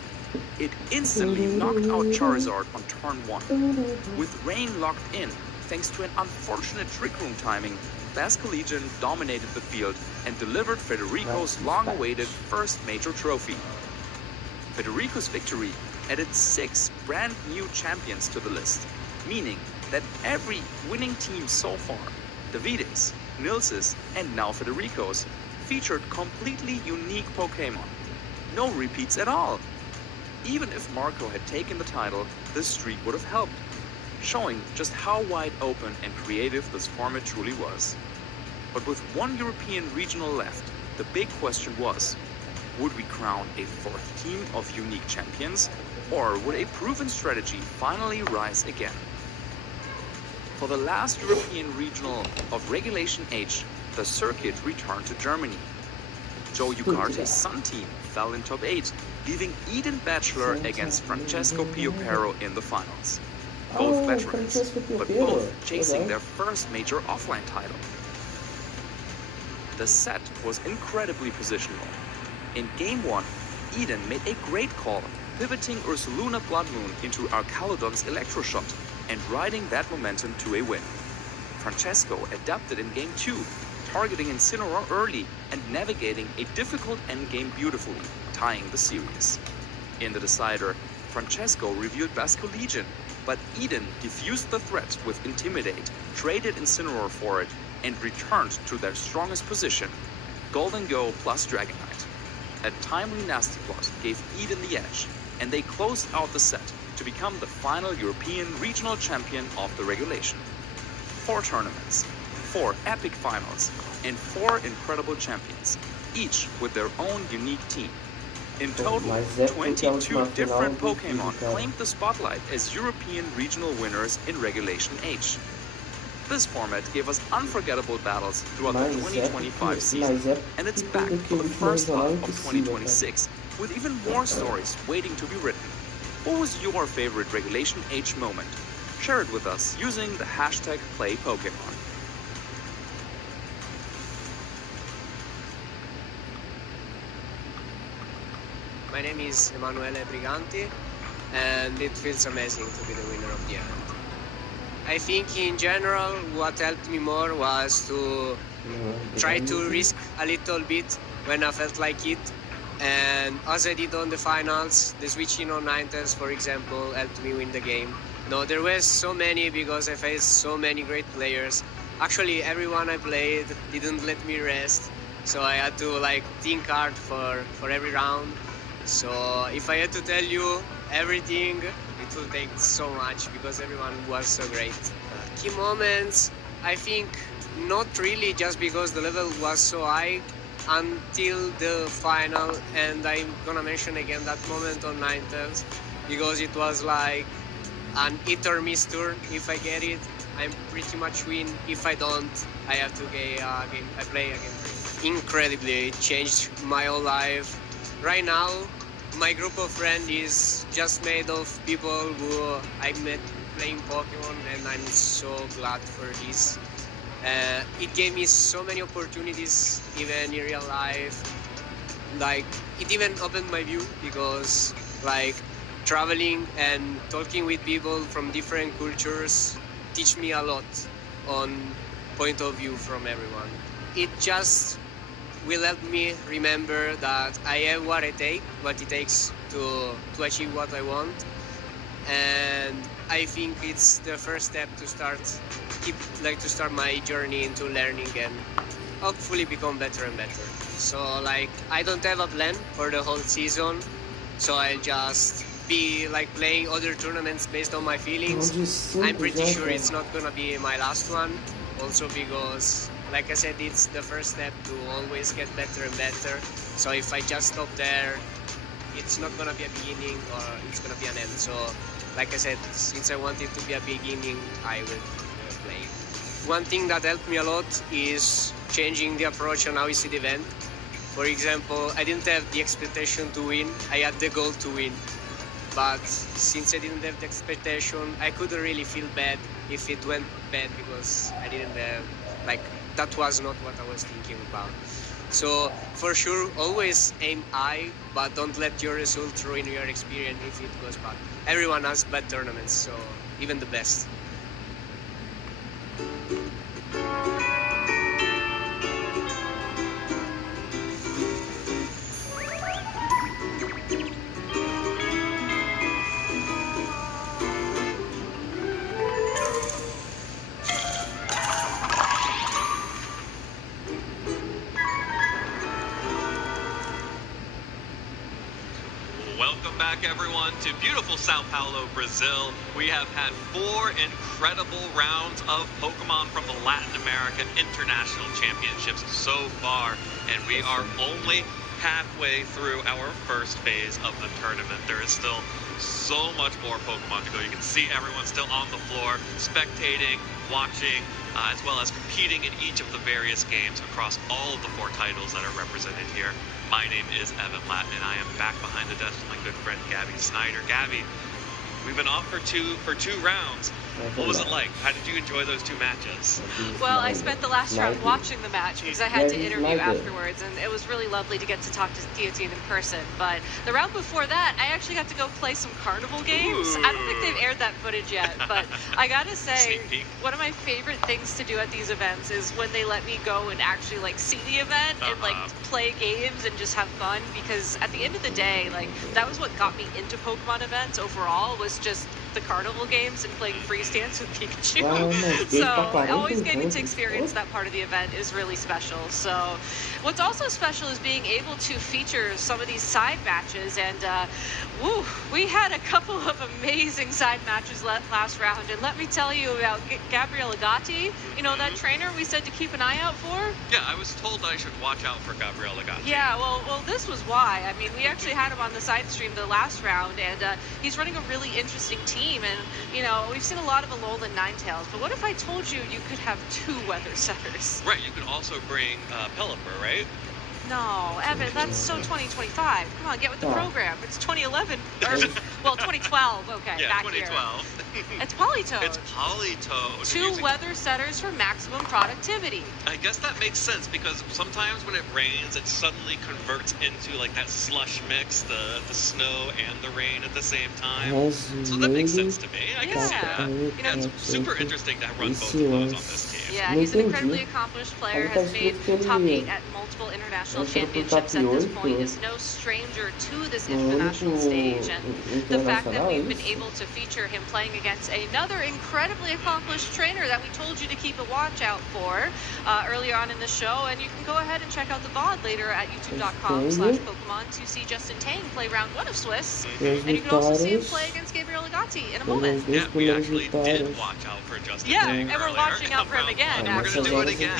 It instantly knocked out Charizard on turn 1. With Rain locked in, thanks to an unfortunate Trick Room timing, Basculegion dominated the field and delivered Federico's long-awaited first major trophy. Federico's victory added 6 brand new champions to the list, meaning that every winning team so far, Davide's, Nils's, and now Federico's, featured completely unique Pokemon. No repeats at all. Even if Marco had taken the title, this streak would have helped, showing just how wide open and creative this format truly was. But with 1 European regional left, the big question was, would we crown a 4th team of unique champions, or would a proven strategy finally rise again? For the last European regional of Regulation H, the circuit returned to Germany. Joe Ugarte's Sun team fell in top 8, leaving Eden Bachelor against Francesco Piopero in the finals. Both veterans, but both chasing their first major offline title. The set was incredibly positional. In Game 1, Eden made a great call, pivoting Ursaluna Blood Moon into Arcalodon's Electroshot and riding that momentum to a win. Francesco adapted in Game 2, targeting Incineroar early and navigating a difficult endgame beautifully, tying the series. In the decider, Francesco revealed Vasco Legion, but Eden defused the threat with Intimidate, traded Incineroar for it, and returned to their strongest position, Golden Go plus Dragon Knight. A timely Nasty Plot gave Eden the edge, and they closed out the set to become the final European regional champion of the regulation. 4 tournaments, 4 epic finals, and 4 incredible champions, each with their own unique team. In total, 22 different Pokemon claimed the spotlight as European regional winners in Regulation H. This format gave us unforgettable battles throughout the 2025 season, and it's back for the first half of 2026, with even more stories waiting to be written. What was your favorite Regulation H moment? Share it with us using the hashtag #PlayPokemon. My name is Emanuele Briganti, and it feels amazing to be the winner of the event. I think in general what helped me more was to try to risk a little bit when I felt like it, and as I did on the finals, the switching on Ninetales, for example, helped me win the game. No, there were so many because I faced so many great players. Actually, everyone I played didn't let me rest, so I had to think hard for every round. So if I had to tell you everything, it will take so much because everyone was so great. Key moments, I think not really, just because the level was so high until the final, and I'm gonna mention again that moment on Ninetales because it was like an hit or miss turn. If I get it, I'm pretty much win. If I don't, I have to play again. Incredibly, it changed my whole life. Right now, my group of friends is just made of people who I met playing Pokemon, and I'm so glad for this. It gave me so many opportunities, even in real life. It even opened my view because, traveling and talking with people from different cultures teach me a lot on point of view from everyone. It just will help me remember that I have what it takes to achieve what I want, and I think it's the first step to start my journey into learning and hopefully become better and better. So I don't have a plan for the whole season, so I'll just be playing other tournaments based on my feelings. I'm pretty sure it's not gonna be my last one, also because like I said, it's the first step to always get better and better. So if I just stop there, it's not gonna be a beginning or it's gonna be an end. So like I said, since I want it to be a beginning, I will play. One thing that helped me a lot is changing the approach on how we see the event. For example, I didn't have the expectation to win, I had the goal to win. But since I didn't have the expectation, I couldn't really feel bad if it went bad because I didn't have, that was not what I was thinking about. So for sure, always aim high, but don't let your result ruin your experience if it goes bad. Everyone has bad tournaments, so even the best. Welcome back, everyone, to beautiful Sao Paulo, Brazil. We have had 4 incredible rounds of Pokemon from the Latin American International Championships so far, and we are only halfway through our first phase of the tournament. There is still so much more Pokemon to go. You can see everyone still on the floor, spectating, watching, as well as competing in each of the various games across all of the 4 titles that are represented here. My name is Evan Latin, and I am back behind the desk with my good friend Gabby Snyder. Gabby, We've been off for two rounds. What was it like? How did you enjoy those two matches? Well, I spent the last round watching the match because I had to interview afterwards, and it was really lovely to get to talk to Guillotine in person. But the round before that, I actually got to go play some carnival games. I don't think they've aired that footage yet, but I gotta say, one of my favorite things to do at these events is when they let me go and actually like see the event and like play games and just have fun, because at the end of the day, like that was what got me into Pokemon events overall, was just the carnival games and playing freeze dance with Pikachu. So always getting to experience that part of the event is really special. So what's also special is being able to feature some of these side matches, and woo, we had a couple of amazing side matches last round, and let me tell you about Gabriel Agati, you know, that trainer we said to keep an eye out for? Yeah, I was told I should watch out for Gabriel Agati. Yeah, well, this was why. I mean, we actually had him on the side stream the last round, and he's running a really interesting team, and, you know, we've seen a lot of Alolan Ninetales, but what if I told you you could have 2 weather setters? Right, you could also bring Pelipper, right? No, Evan, that's so 2025. Come on, get with the program. It's 2011, or, well, 2012, okay, yeah, back 2012. here. It's Politoed. It's Politoed. 2 weather setters for maximum productivity. I guess that makes sense, because sometimes when it rains, it suddenly converts into like that slush mix, the snow and the rain at the same time. So that makes sense to me. I guess, yeah. You know, it's super interesting to run both of those on this team. Yeah, he's an incredibly accomplished player, has made top 8 at multiple international championships at this point, is no stranger to this international stage, and the fact that we've been able to feature him playing against another incredibly accomplished trainer that we told you to keep a watch out for earlier on in the show, and you can go ahead and check out the VOD later at youtube.com/Pokemon to see Justin Tang play round 1 of Swiss, and you can also see him play against Gabriel Agati in a moment. Yeah, we actually did watch out for Justin Tang and we're watching out for him again. We're going to do it again.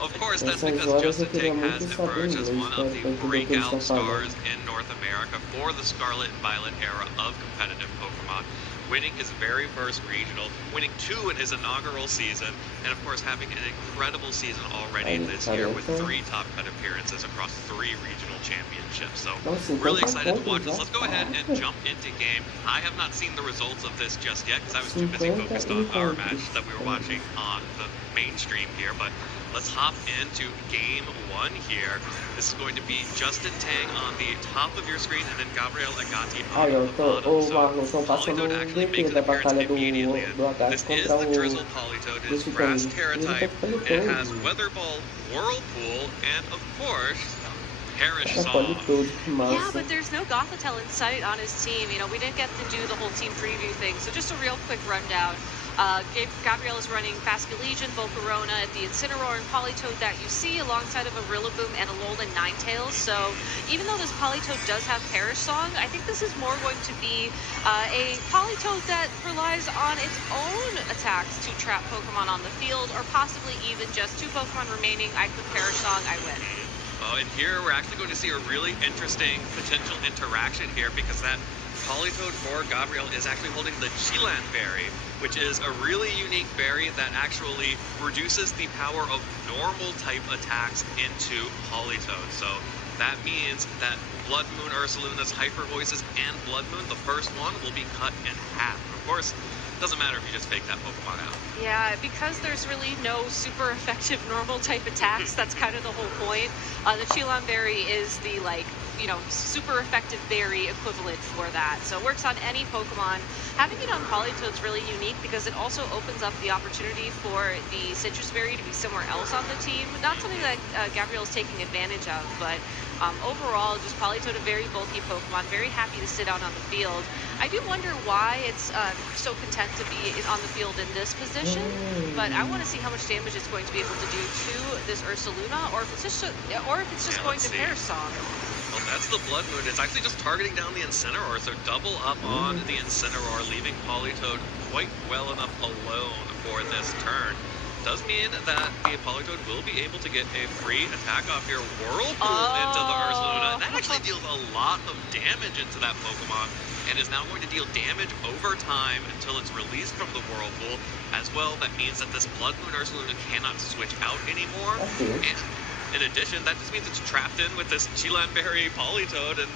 Of course, that's because Justin Tang has emerged as one of the breakout stars in North America for the Scarlet and Violet era of competitive Pokemon, winning his very first regional, winning 2 in his inaugural season, and of course having an incredible season already this year with 3 top cut appearances across 3 regional championships. So really excited to watch this. Let's go ahead and jump into game. I have not seen the results of this just yet because I was too busy focused on our match that we were watching on the main stream here, but let's hop into game 1 here. This is going to be Justin Tang on the top of your screen and then Gabriel Agati on the bottom. So Politoed actually makes an appearance immediately. This is the Drizzle Politoed. It is grass Terra type, and it has Weather Ball, Whirlpool, and of course, Perish Song. Yeah, but there's no Gothitelle in sight on his team. You know, we didn't get to do the whole team preview thing, so just a real quick rundown. Gabriel is running Fascalegion, Volcarona at the Incineroar and Politoed that you see, alongside of a Rillaboom and Alolan Ninetales. So even though this Politoed does have Perish Song, I think this is more going to be a Politoed that relies on its own attacks to trap Pokemon on the field, or possibly even just 2 Pokemon remaining. I click Perish Song, I win. Oh, and here we're actually going to see a really interesting potential interaction here, because that Politoed for Gabriel is actually holding the Chilan Berry, which is a really unique berry that actually reduces the power of normal type attacks into Politoed. So that means that Blood Moon Ursaluna's Hyper Voices and Blood Moon, the first one, will be cut in half. Of course, it doesn't matter if you just fake that Pokemon out. Yeah, because there's really no super effective normal type attacks, that's kind of the whole point. The Chilan Berry is the, like, you know, super effective berry equivalent for that. So it works on any Pokemon. Having it on Politoed is really unique because it also opens up the opportunity for the Citrus Berry to be somewhere else on the team. Not something that Gabriel is taking advantage of, but overall, just Politoed, a very bulky Pokemon, very happy to sit out on the field. I do wonder why it's so content to be on the field in this position, but I want to see how much damage it's going to be able to do to this Ursaluna, or if it's just going to Perish Song. Well, that's the Blood Moon. It's actually just targeting down the Incineroar, so double up on the Incineroar, leaving Politoed quite well enough alone for this turn. Does mean that the Politoed will be able to get a free attack off here. Whirlpool into the Ursaluna. That actually deals a lot of damage into that Pokemon, and is now going to deal damage over time until it's released from the Whirlpool. As well, that means that this Blood Moon Ursaluna cannot switch out anymore. And in addition, that just means it's trapped in with this Chilan Berry Politoed, and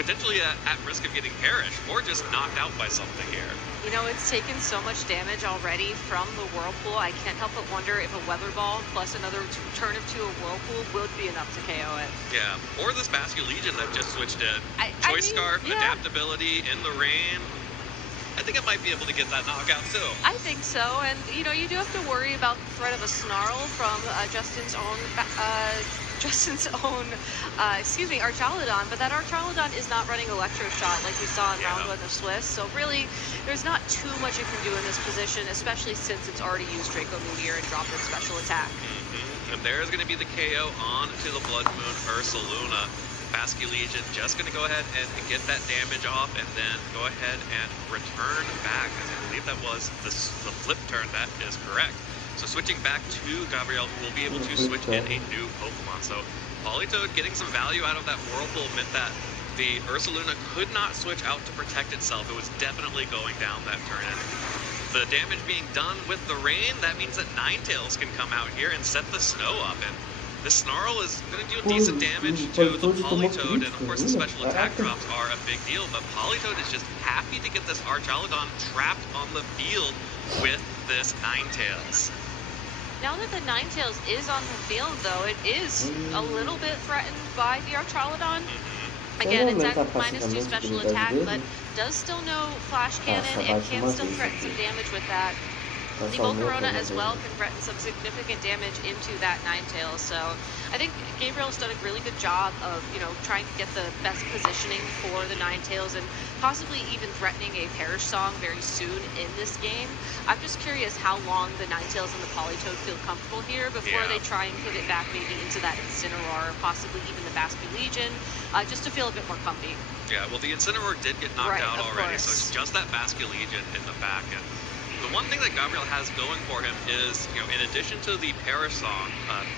potentially at risk of getting perished or just knocked out by something here. You know, it's taken so much damage already from the Whirlpool. I can't help but wonder if a Weather Ball plus another turn of 2 of Whirlpool would be enough to KO it. Yeah, or this Basque Legion that just switched in. Choice Scarf, adaptability in the rain. I think it might be able to get that knockout too. I think so, and you know, you do have to worry about the threat of a Snarl from Justin's own Archaludon, but that Archaludon is not running Electro Shot like we saw in round 1 of Swiss, so really, there's not too much it can do in this position, especially since it's already used Draco Meteor and dropped its special attack. And there's going to be the KO on to the Blood Moon Ursaluna. Basque Legion just going to go ahead and get that damage off and then go ahead and return back, as I believe that was the flip turn. That is correct. So switching back to Gabriel, who will be able to switch in a new Pokemon. So Politoed getting some value out of that Whirlpool meant that the Ursaluna could not switch out to protect itself. It was definitely going down that turn. And the damage being done with the rain, that means that Ninetales can come out here and set the snow up. And the Snarl is going to do decent damage to the Politoed, and of course the special attack drops are a big deal, but Politoed is just happy to get this Archaludon trapped on the field with this Ninetales. Now that the Ninetales is on the field, though, it is a little bit threatened by the Archaludon. Again, it's at -2 special attack, but does still know Flash Cannon and can still threaten some damage with that. The Volcarona as well can threaten some significant damage into that Ninetales. So I think Gabriel's done a really good job of, you know, trying to get the best positioning for the Ninetales and possibly even threatening a Perish Song very soon in this game. I'm just curious how long the Ninetales and the Politoed feel comfortable here before they try and pivot back maybe into that Incineroar or possibly even the Basque Legion, just to feel a bit more comfy. Yeah, well, the Incineroar did get knocked out already, so it's just that Basque Legion in the back. And the one thing that Gabriel has going for him is, you know, in addition to the Perish Song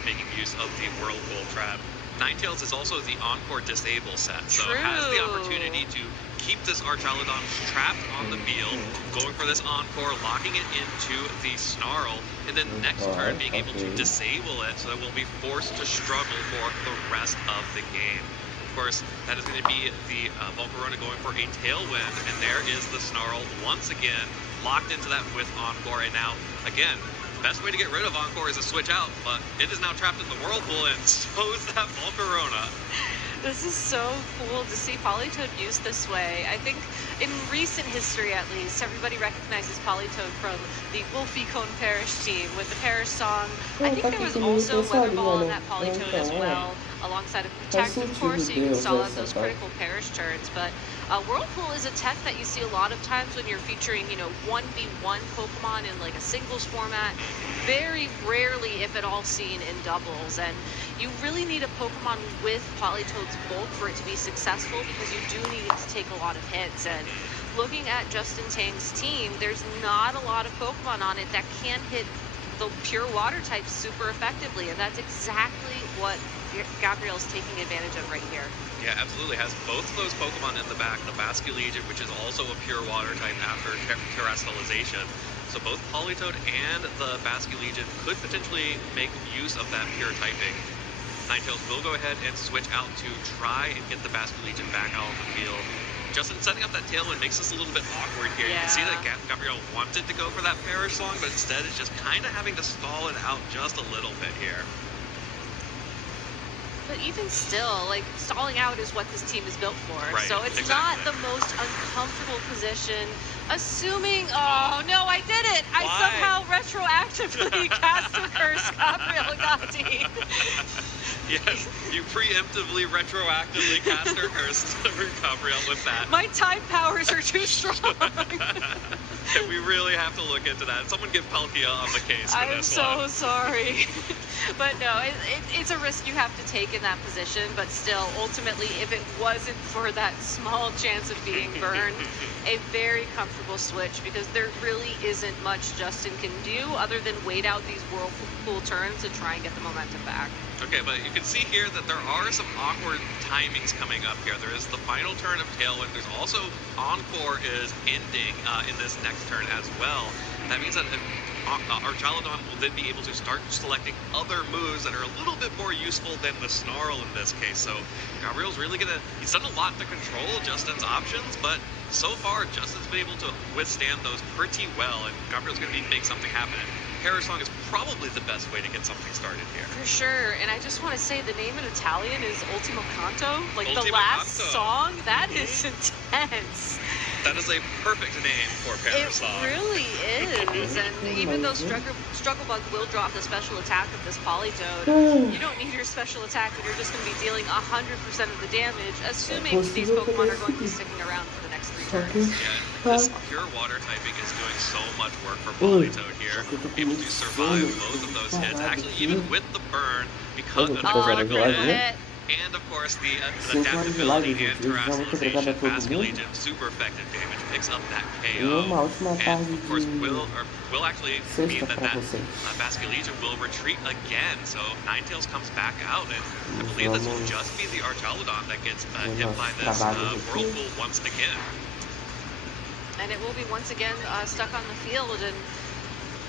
making use of the Whirlpool trap, Ninetales is also the Encore Disable set, so has the opportunity to keep this Archaludon trapped on the field, going for this Encore, locking it into the Snarl, and then next turn being able to disable it so that we'll be forced to struggle for the rest of the game. Of course, that is going to be the Volcarona going for a Tailwind, and there is the Snarl once again locked into that with Encore. And now, again, the best way to get rid of Encore is to switch out, but it is now trapped in the Whirlpool, and so is that Volcarona. This is so cool to see Politoed used this way. I think in recent history, at least, everybody recognizes Politoed from the Wolfie Cone Perish team with the Perish Song. I think there was also Weather Ball on that Politoed as well, alongside of Protect, of course, so you can stall out those critical Perish turns. But Whirlpool is a tech that you see a lot of times when you're featuring, you know, 1v1 Pokemon in like a singles format. Very rarely, if at all, seen in doubles. And you really need a Pokemon with Politoed's bulk for it to be successful, because you do need it to take a lot of hits. And looking at Justin Tang's team, there's not a lot of Pokemon on it that can hit the pure water type super effectively, and that's exactly what Gabriel's taking advantage of right here. Yeah, absolutely. Has both of those Pokemon in the back, the Basque Legion, which is also a pure water type after terrestrialization. So both Politoed and the Basque Legion could potentially make use of that pure typing. Ninetales will go ahead and switch out to try and get the Basque Legion back out on the field. Justin setting up that Tailwind makes this a little bit awkward here. You can see that Gabriel wanted to go for that Perish Song, but instead is just kind of having to stall it out just a little bit here. But even still, like, stalling out is what this team is built for. Right, so it's not the most uncomfortable position. Assuming, oh no, I did it! I somehow retroactively cast a curse Gabriel Gatti. Yes, you preemptively, retroactively cast her curse to Gabriel with that. My time powers are too strong. And we really have to look into that. Someone get Palkia on the case for this one. I'm so sorry. But no, it's a risk you have to take in that position, but still, ultimately, if it wasn't for that small chance of being burned, a very comfortable switch, because there really isn't much Justin can do other than wait out these Whirlpool turns to try and get the momentum back. Okay, but you can see here that there are some awkward timings coming up here. There is the final turn of Tailwind. There's also Encore is ending in this next next turn as well. That means that Archaludon will then be able to start selecting other moves that are a little bit more useful than the Snarl in this case. So Gabriel's really he's done a lot to control Justin's options, but so far Justin's been able to withstand those pretty well, and Gabriel's going to need to make something happen. Terror Song is probably the best way to get something started here. For sure, and I just want to say the name in Italian is Ultimo Canto. Like Ultimo the last Canto. song, that is intense. That is a perfect name for Terror Song. It really is, and even though Struggle Bug will drop the special attack of this Politoad, you don't need your special attack when you're just going to be dealing 100% of the damage, assuming these Pokemon are going to be sticking around for the next 3 turns. Yeah, this pure water typing is doing so much work for Politoad here. Able to survive both of those hits, actually even with the burn, because of the critical hit. And of course, the adaptability and terastallization, Basculegion, super effective damage, picks up that KO. And of course, will actually mean that Basculegion will retreat again. So Ninetales comes back out, and I believe this will just be the Archaludon that gets hit by this Whirlpool once again. And it will be once again stuck on the field. And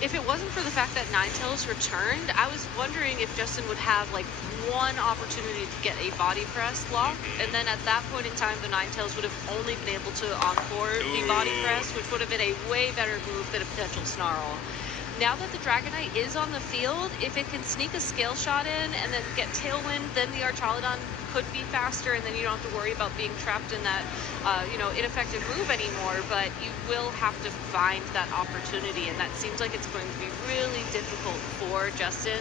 if it wasn't for the fact that Ninetales returned, I was wondering if Justin would have like one opportunity to get a body press lock, and then at that point in time, the Ninetales would have only been able to encore the body press, which would have been a way better move than a potential Snarl. Now that the Dragonite is on the field, if it can sneak a Scale Shot in and then get Tailwind, then the Archaludon could be faster, and then you don't have to worry about being trapped in that, ineffective move anymore. But you will have to find that opportunity, and that seems like it's going to be really difficult for Justin,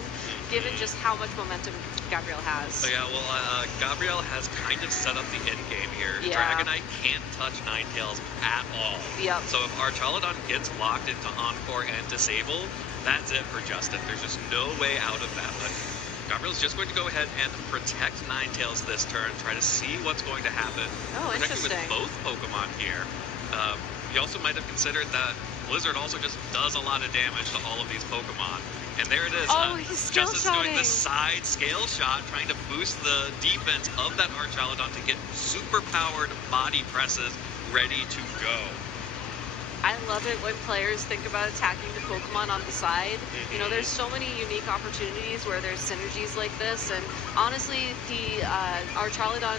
given just how much momentum Gabriel has. So yeah, well, Gabriel has kind of set up the end game here. Yeah. Dragonite can't touch Ninetales at all. Yep. So if Archaludon gets locked into Encore and Disable, that's it for Justin. There's just no way out of that. But Gabriel's just going to go ahead and protect Ninetales this turn, try to see what's going to happen. Oh, protecting interesting. with both Pokemon here. You also might have considered that Blizzard also just does a lot of damage to all of these Pokemon. And there it is. Oh, he's Scale Justin's Shotting. doing the side Scale Shot, trying to boost the defense of that Archaludon to get super powered body presses ready to go. I love it when players think about attacking the Pokemon on the side. You know, there's so many unique opportunities where there's synergies like this, and honestly, the Archaludon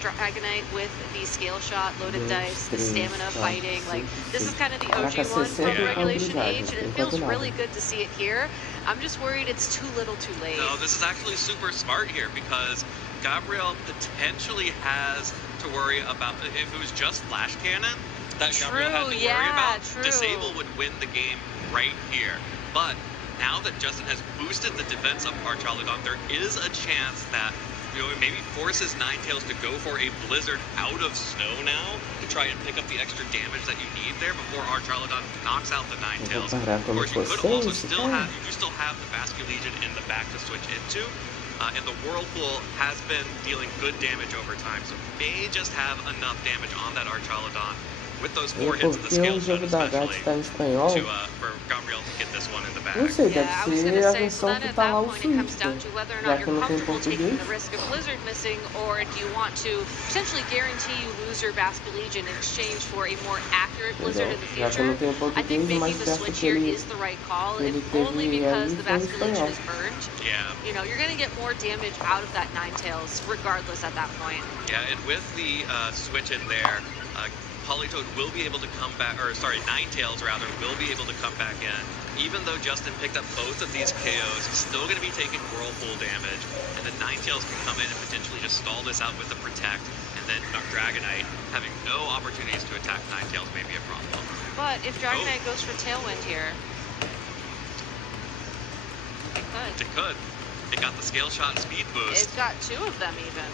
Dragonite with the Scale Shot, loaded dice, the stamina fighting, like this is kind of the OG one from the regulation age, and it feels really good to see it here. I'm just worried it's too little too late. No, this is actually super smart here, because Gabriel potentially has to worry about, if it was just Flash Cannon that Gabriel had to worry about, Disable would win the game right here. But now that Justin has boosted the defense of Archaludon, there is a chance that maybe forces Ninetales to go for a Blizzard out of snow now to try and pick up the extra damage that you need there before Archaludon knocks out the Ninetales. Of course, you could also still have the Basculegion in the back to switch into, and the Whirlpool has been dealing good damage over time, so may just have enough damage on that Archaludon with those 4 hits of the Scale Shot, especially, for Gabriel to get this one in the back. Não sei, deve I was ser gonna a say, so versão then que at tá that lá o point it comes Swift. down to whether or Já not que you're não tem comfortable taking português. the risk of Blizzard missing, or do you want to potentially guarantee you lose your Basculegion in exchange for a more accurate Blizzard in the Já que eu future. não tenho I think português, o mais making the perto switch que here ele is the right call, if teve only because the ali foi Basculegion espanhol. is burned. Yeah. You know, you're going to get more damage out of that Ninetales regardless at that point. Yeah, and with the switch in there, Politoad will be able to come back, or sorry, Ninetales rather, will be able to come back in. Even though Justin picked up both of these KOs, he's still going to be taking Whirlpool damage, and then Ninetales can come in and potentially just stall this out with the Protect, and then Dragonite having no opportunities to attack Ninetales may be a problem. But if Dragonite goes for Tailwind here, it could. It could. It got the Scale Shot speed boost. It's got 2 of them even.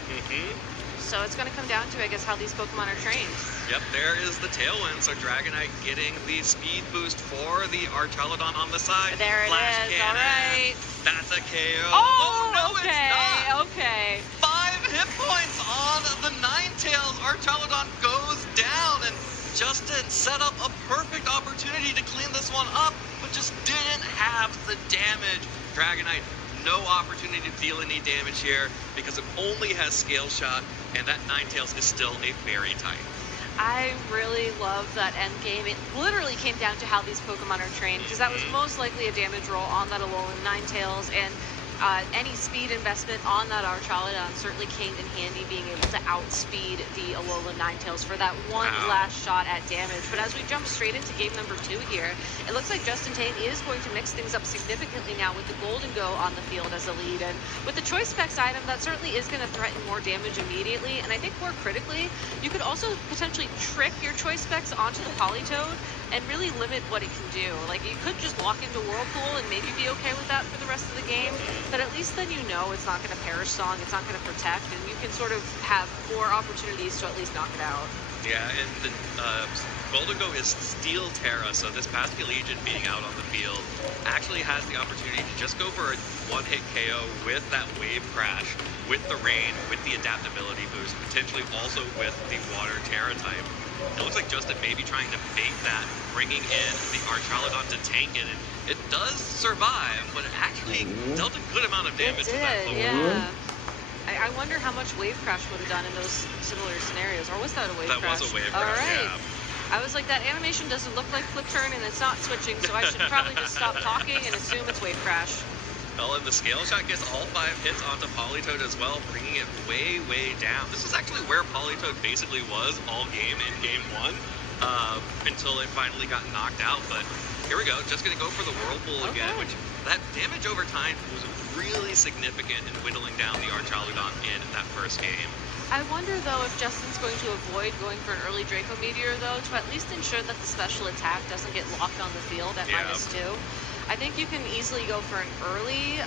So it's going to come down to, I guess, how these Pokemon are trained. Yep, there is the Tailwind, so Dragonite getting the speed boost for the Archaludon on the side. There it Flash is, Cannon. all right. That's a KO. Oh, no, okay, it's not. okay. 5 hit points on the Ninetales. Archaludon goes down, and Justin set up a perfect opportunity to clean this one up, but just didn't have the damage. Dragonite, no opportunity to deal any damage here because it only has Scale Shot, and that Ninetales is still a Fairy type. I really love that end game. It literally came down to how these Pokemon are trained, because that was most likely a damage roll on that Alolan Ninetales, and any speed investment on that Archaludon certainly came in handy, being able to outspeed the Alolan Ninetales for that one last shot at damage. But as we jump straight into game number 2 here, it looks like Justin Tane is going to mix things up significantly now with the Golden Go on the field as a lead. And with the Choice Specs item, that certainly is going to threaten more damage immediately. And I think more critically, you could also potentially trick your Choice Specs onto the Politoed and really limit what it can do. Like, you could just walk into Whirlpool and maybe be okay with that for the rest of the game, but at least then you know it's not going to Perish Song, it's not going to protect, and you can sort of have more opportunities to at least knock it out. Yeah, and the Golden Go is Steel Terra, so this Pasky Legion being out on the field actually has the opportunity to just go for a one-hit KO with that Wave Crash, with the Rain, with the Adaptability boost, potentially also with the Water Terra type. It looks like Justin may be trying to bait that, bringing in the Archaludon to tank it. And it does survive, but it actually dealt a good amount of damage to that Pokemon. Yeah. I wonder how much Wave Crash would have done in those similar scenarios. Or was that a Wave Crash? That was a Wave Crash, All right. Yeah. I was like, that animation doesn't look like Flip Turn, and it's not switching, so I should probably just stop talking and assume it's Wave Crash. Well, and the Scale Shot gets all 5 hits onto Politoed as well, bringing it way, way down. This is actually where Politoed basically was all game in game 1, until it finally got knocked out. But here we go, just going to go for the Whirlpool again, which that damage over time was really significant in whittling down the Archaludon in that first game. I wonder, though, if Justin's going to avoid going for an early Draco Meteor, though, to at least ensure that the special attack doesn't get locked on the field at -2. I think you can easily go for an early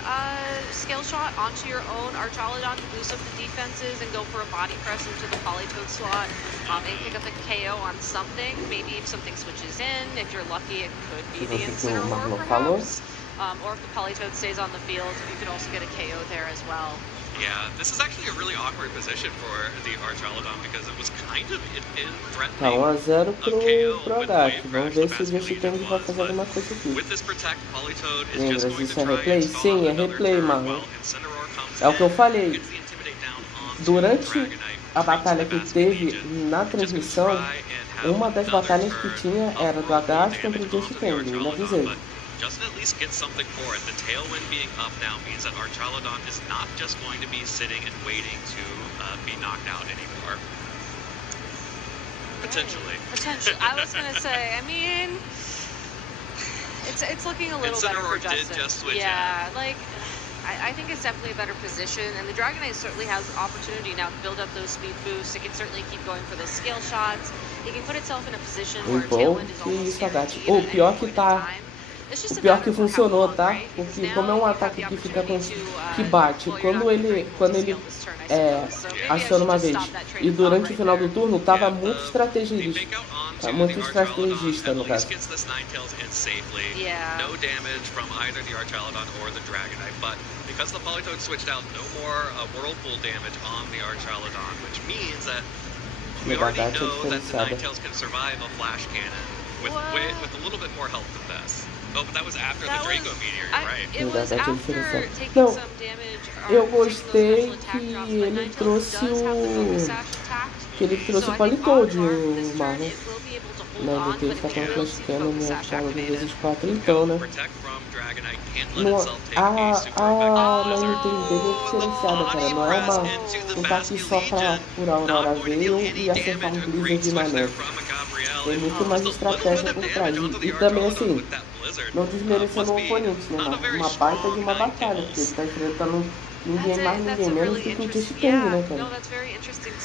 Scale Shot onto your own Archaludon to boost up the defenses and go for a Body Press into the Politoed slot and pick up a KO on something. Maybe if something switches in, if you're lucky, it could be the Incineroar, perhaps. Or if the Politoed stays on the field, you could also get a KO there as well. Yeah, this is actually a really awkward position for the Archaludon because it was kind of in threatening. Tá 1-0 pro Agak. Vamos ver se o Justin Tane vai fazer alguma coisa aqui. Lembra, isso é replay? Sim, é replay, mano. É o que eu falei. Durante a batalha que teve na transmissão, uma das batalhas que tinha era do Agak contra o Justin Tane. Eu avisei. Justin at least gets something for it. The tailwind being up now means that Archaludon is not just going to be sitting and waiting to be knocked out anymore. Potentially. Potentially. I was going to say, I mean, it's looking a little better for Justin. Did just switch like, I think it's definitely a better position, and the Dragonite certainly has opportunity now to build up those speed boosts. It can certainly keep going for those Scale Shots. It can put itself in a position where tailwind is almost guaranteed. O pior que tá... O pior que funcionou, tá? Porque como é um ataque que fica com, que bate, quando ele aciona uma vez e durante o final do turno, tava muito estrategista. Tá muito estrategista no caso. No damage from either the Archaludon or the Dragonite, but because the Politoed switched out, no more Whirlpool damage on the Archaludon, which means that we already know that the Ninetales can survive a Flash Cannon with a little bit more health than this. Oh, but that was after the Draco Meteor, you're right. It was after taking Não, some damage. Eu gostei que ele trouxe o Politoed, o Marlon. Não, ele tem que ficar com a Flash Cannon e a Charla de vezes 4, então, né? A Nintendo dele é diferenciada, cara. Não é um ataque só pra curar a Aurora Veil e acertar um Blizzard na neve. Tem muito mais estratégia por trás. E também, assim, não desmerecendo o oponente, né? Uma baita de uma batalha, porque ele tá enfrentando ninguém menos do que o Justin Tane, né, cara?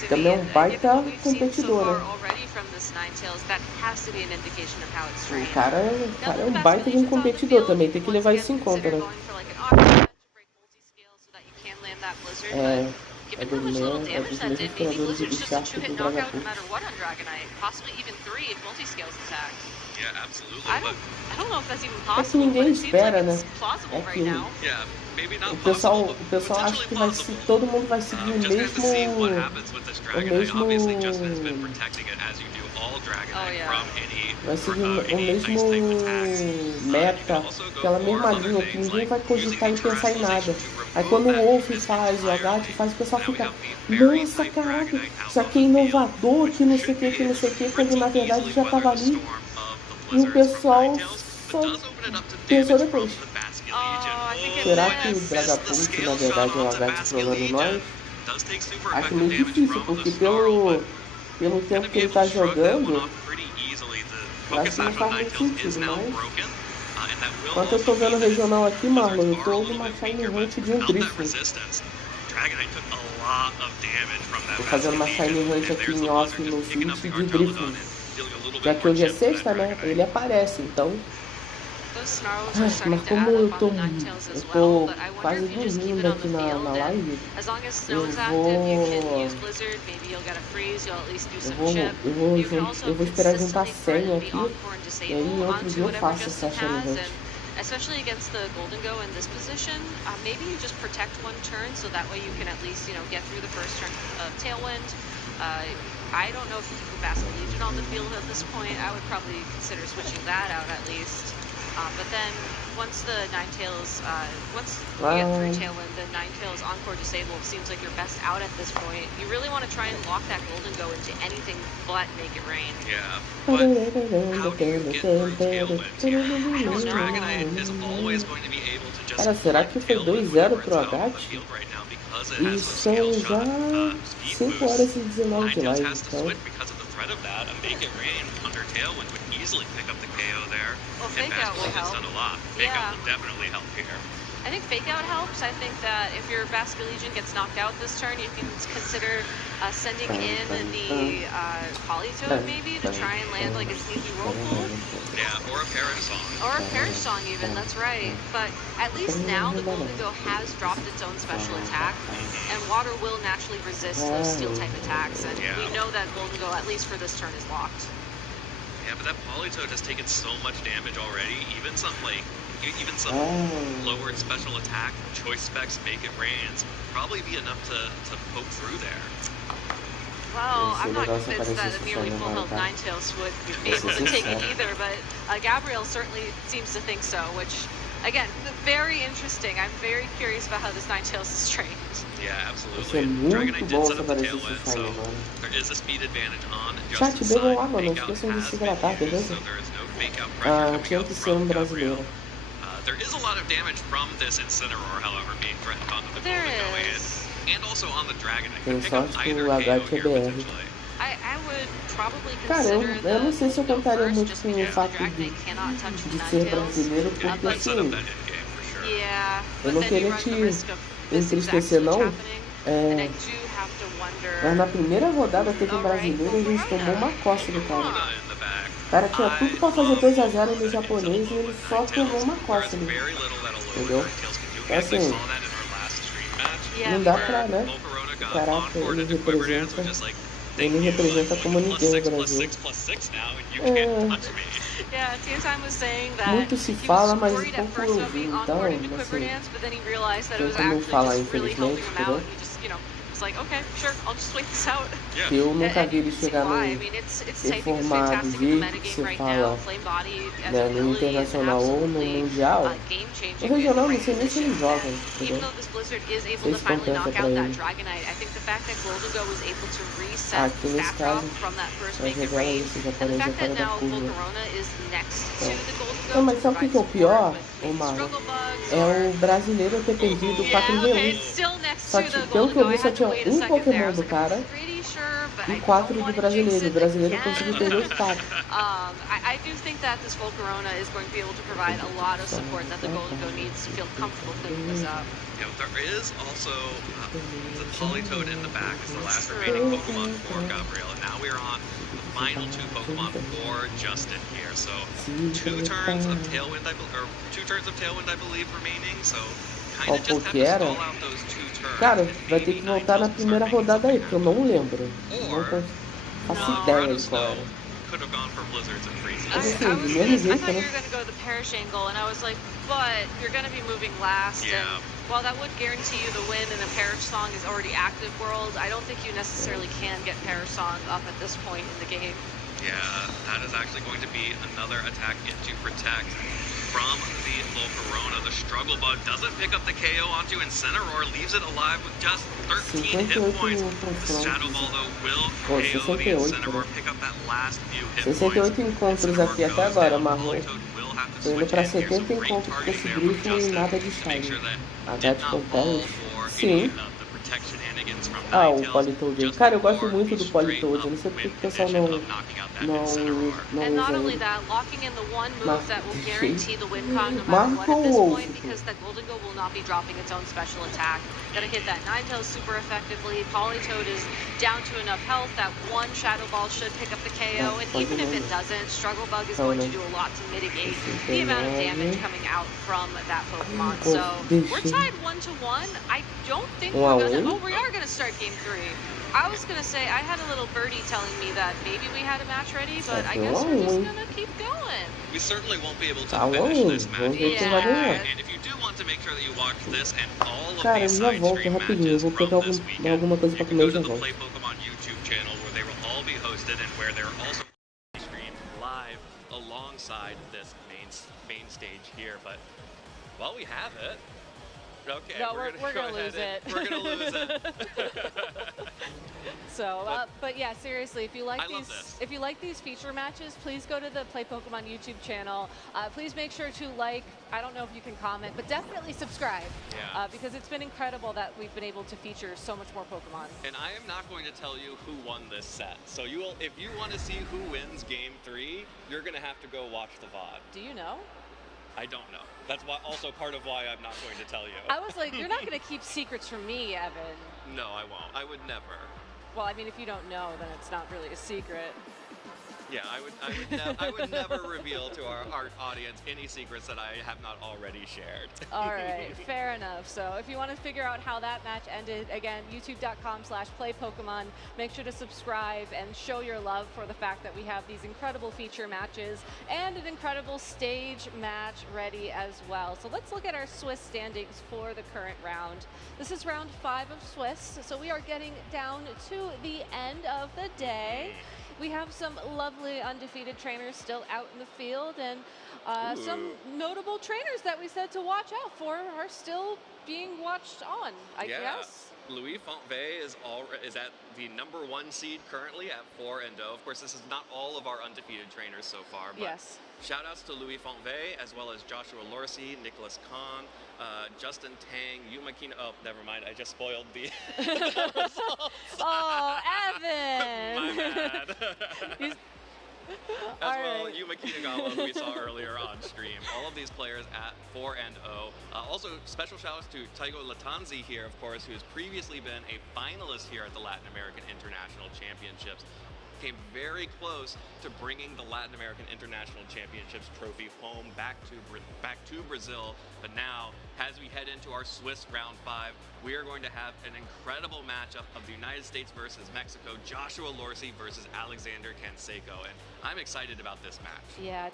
Também é um baita competidor, né? O cara é um baita de um competidor também, tem que levar isso em conta, né? É dos meus inspiradores de Shark do Dragapult. Yeah, absolutely. I don't know if that's even É que possible, but ninguém it seems like espera, né? it's plausible É right aquilo. now. Yeah, maybe not O pessoal possible, acha que vai se, todo mundo vai seguir o just gonna have to mesmo. see what happens with this O Dragonite. Obviously, Justin has been mesmo. protecting it as you do all Dragonite Oh, yeah. from any Vai seguir o any mesmo ice type attacks. meta, aquela mesma linha que ninguém vai cogitar em pensar em nada. Aí quando o Wolf faz, o Agat faz, o pessoal fica, nossa, caraca, isso aqui é inovador, que não sei o que, que não sei o que, quando na verdade já tava ali. E o pessoal só pensou depois. Será que o Dragapult na verdade é o Agat explorando nós? Acho meio difícil, porque pelo tempo que ele tá jogando, eu acho que não faz muito sentido, mas... Enquanto eu tô vendo o regional aqui, Marlon, eu tô numa Shiny Hunt de um Griffin. Tô fazendo uma Shiny Hunt aqui em off no Switch de Griffin. Já que hoje é sexta, né? Ele aparece, então... Mas como eu tô quase dormindo aqui na live, eu vou esperar juntar 100 aqui, e aí em outro dia eu faço essa Shiny Hunt. Especially against the Golden Go in this position, maybe you just protect one turn so that way you can at least, get through the first turn of Tailwind. I don't know if you can go Basket Legion on the field at this point. I would probably consider switching that out at least. But then once the Ninetales, once you get through Tailwind, the Ninetales Encore Disable seems like your best out at this point. You really want to try and lock that Golden Go into anything but Make It Rain. Yeah, but how do you get through Tailwind here? Because Dragonite is always going to be able to just... Cara, será que foi 2-0 pro Agat? E são já 5 horas e 19 de live, então... Because of the threat of that, a Make It Rain under Tailwind would easily pick up the KO there. Well, Fake Out will help. Done a lot. Fake Out will definitely help here. I think Fake Out helps. I think that if your Basket Legion gets knocked out this turn, you can consider sending in the Politoed maybe to try and land like a sneaky roll pull. Yeah, or a Perish Song. Or a Perish Song even, that's right. But at least now the Golden Go has dropped its own special attack, and Water will naturally resist those Steel type attacks, and we know that Golden Go, at least for this turn, is locked. Yeah, but that Politoed has taken so much damage already. Even some lowered special attack, choice specs, Make It Rains probably be enough to poke through there. Well, I'm not convinced that a nearly full health Ninetales would be able to take it either, but Gabrielle certainly seems to think so, which, again, very interesting. I'm very curious about how this Ninetales is trained. Yeah, absolutely. Dragonite did set up the Tailwind, so there is a speed advantage on Justin's side. Fake Out has been used, so there is no Fake Out pressure coming up from Gabrielle. There is a lot of damage from this Incineroar, however, being threatened onto the Golden Go and also on the Dragonite. Tem Pick sorte up que either o KO Agat é here BR. potentially. I would probably Cara, consider eu não sei se eu contaria muito just com o because the fato Dragonite cannot touch the de ser Ninetales. brasileiro, porque Set up assim, that in-game for sure. Yeah, eu but não then you queria run te the risk of this exact entristecer switch não, happening, and I do have to wonder... mas na primeira rodada teve um brasileiro e a gente tomou uma costa do cara. O cara tinha tudo pra fazer 2-0 no japonês e ele só tomou uma costa ali. Entendeu? Então assim, não dá pra, né? Caraca, ele representa como ninguém no Brasil. Muito se fala, mas pouco eu vi, então, assim, tem como falar, infelizmente, entendeu? Que eu nunca vi ele chegar no reformado do jeito que você fala, né, no internacional ou no mundial. No regional não sei nem se ele joga, entendeu? Vocês compensam pra ele. Aqui nesse caso, vai revelar isso, o japonês é fora da curva. Não, mas sabe o que é o pior, ô Marlon? É o brasileiro ter perdido 4v1. Só que, pelo que eu vi, só tinha um Pokémon do cara e 4 do brasileiro. O brasileiro conseguiu perder os 4. I do think that this Volcarona is going to be able to provide a lot of support that the Golden Go needs to feel comfortable picking this up. There is also the Politoed in the back is the last remaining Pokemon for Gabrielle, and now we're on the final 2 Pokemon for Justin here. So 2 turns of Tailwind, I believe, remaining. So kind of just have to stall out those 2 turns. Cara, vai ter que voltar na primeira rodada aí, porque eu não lembro. Não faço ideia de qual era. could have gone for blizzards and freezes. I thought you were going to go the perish angle, and I was like, but you're going to be moving last. Yeah. And while that would guarantee you the win in a perish song is already active world, I don't think you necessarily can get perish song up at this point in the game. Yeah, that is actually going to be another attack into protect from the Volcarona. The struggle bug doesn't pick up the KO onto Incineroar, leaves it alive with just 13 hit points. The Shadow Ball, though, will KO the Incineroar, pick up that last few hit points. 68 encontros aqui até agora, Marlon. Tô indo pra 70 encontros com esse grifo e nada de shine. H de Compels? Sim. Ah, o Politoad. Cara, eu gosto muito do Politoad. Eu não sei porque o pessoal não And not only that, locking in the one move that will guarantee the win con no matter what at this point, because the Golden Go will not be dropping its own special attack. Gonna hit that Ninetales super effectively. Politoad is down to enough health that one Shadow Ball should pick up the KO, and even if it doesn't, Struggle Bug is going to do a lot to mitigate the amount of damage coming out from that Pokemon. So we're tied 1-1. I don't think we're gonna. Oh, we are gonna start game 3. I was gonna say, I had a little birdie telling me that maybe we had a match ready, but I guess we're just gonna keep going. We certainly won't be able to finish this match. Yeah. And if you do want to make sure that you watch this and all of Cara, eu these já side volto stream rapidinho. Eu matches vou pegar from this weekend, alguma coisa pra you can comer go e já to the volto. Play Pokemon YouTube channel where they will all be hosted and where they're also streamed live alongside this main stage here. But while we have it, okay, No, we're gonna lose it. We're gonna lose it. So, but yeah, seriously, if you like these feature matches, please go to the Play Pokemon YouTube channel. Please make sure to like. I don't know if you can comment, but definitely subscribe. Yeah. Because it's been incredible that we've been able to feature so much more Pokemon. And I am not going to tell you who won this set. So if you want to see who wins Game 3, you're gonna have to go watch the VOD. Do you know? I don't know. That's also part of why I'm not going to tell you. I was like, you're not going to keep secrets from me, Evan. No, I won't. I would never. Well, I mean, if you don't know, then it's not really a secret. Yeah, I would never reveal to our audience any secrets that I have not already shared. All right, fair enough. So if you want to figure out how that match ended, again, youtube.com/playpokemon. Make sure to subscribe and show your love for the fact that we have these incredible feature matches and an incredible stage match ready as well. So let's look at our Swiss standings for the current round. This is round 5 of Swiss, so we are getting down to the end of the day. We have some lovely undefeated trainers still out in the field, and some notable trainers that we said to watch out for are still being watched on, I guess. Louis Fontvey is at the #1 seed currently at 4-0. Of course, this is not all of our undefeated trainers so far, but yes. Shout outs to Louis Fontvey, as well as Joshua Lorsi, Nicholas Kahn, Justin Tang, Yumakina. Oh, never mind. I just spoiled the results. Oh, Evan! My bad. As well, Yuma Kitagawa, who we saw earlier on stream. All of these players at 4-0. Also, special shout outs to Taigo Latanzi here, of course, who has previously been a finalist here at the Latin American International Championships. Came very close to bringing the Latin American International Championships trophy home back to Brazil. But now, as we head into our Swiss round 5, we are going to have an incredible matchup of the United States versus Mexico, Joshua Lorsi versus Alexander Canseco, and I'm excited about this match. Yeah,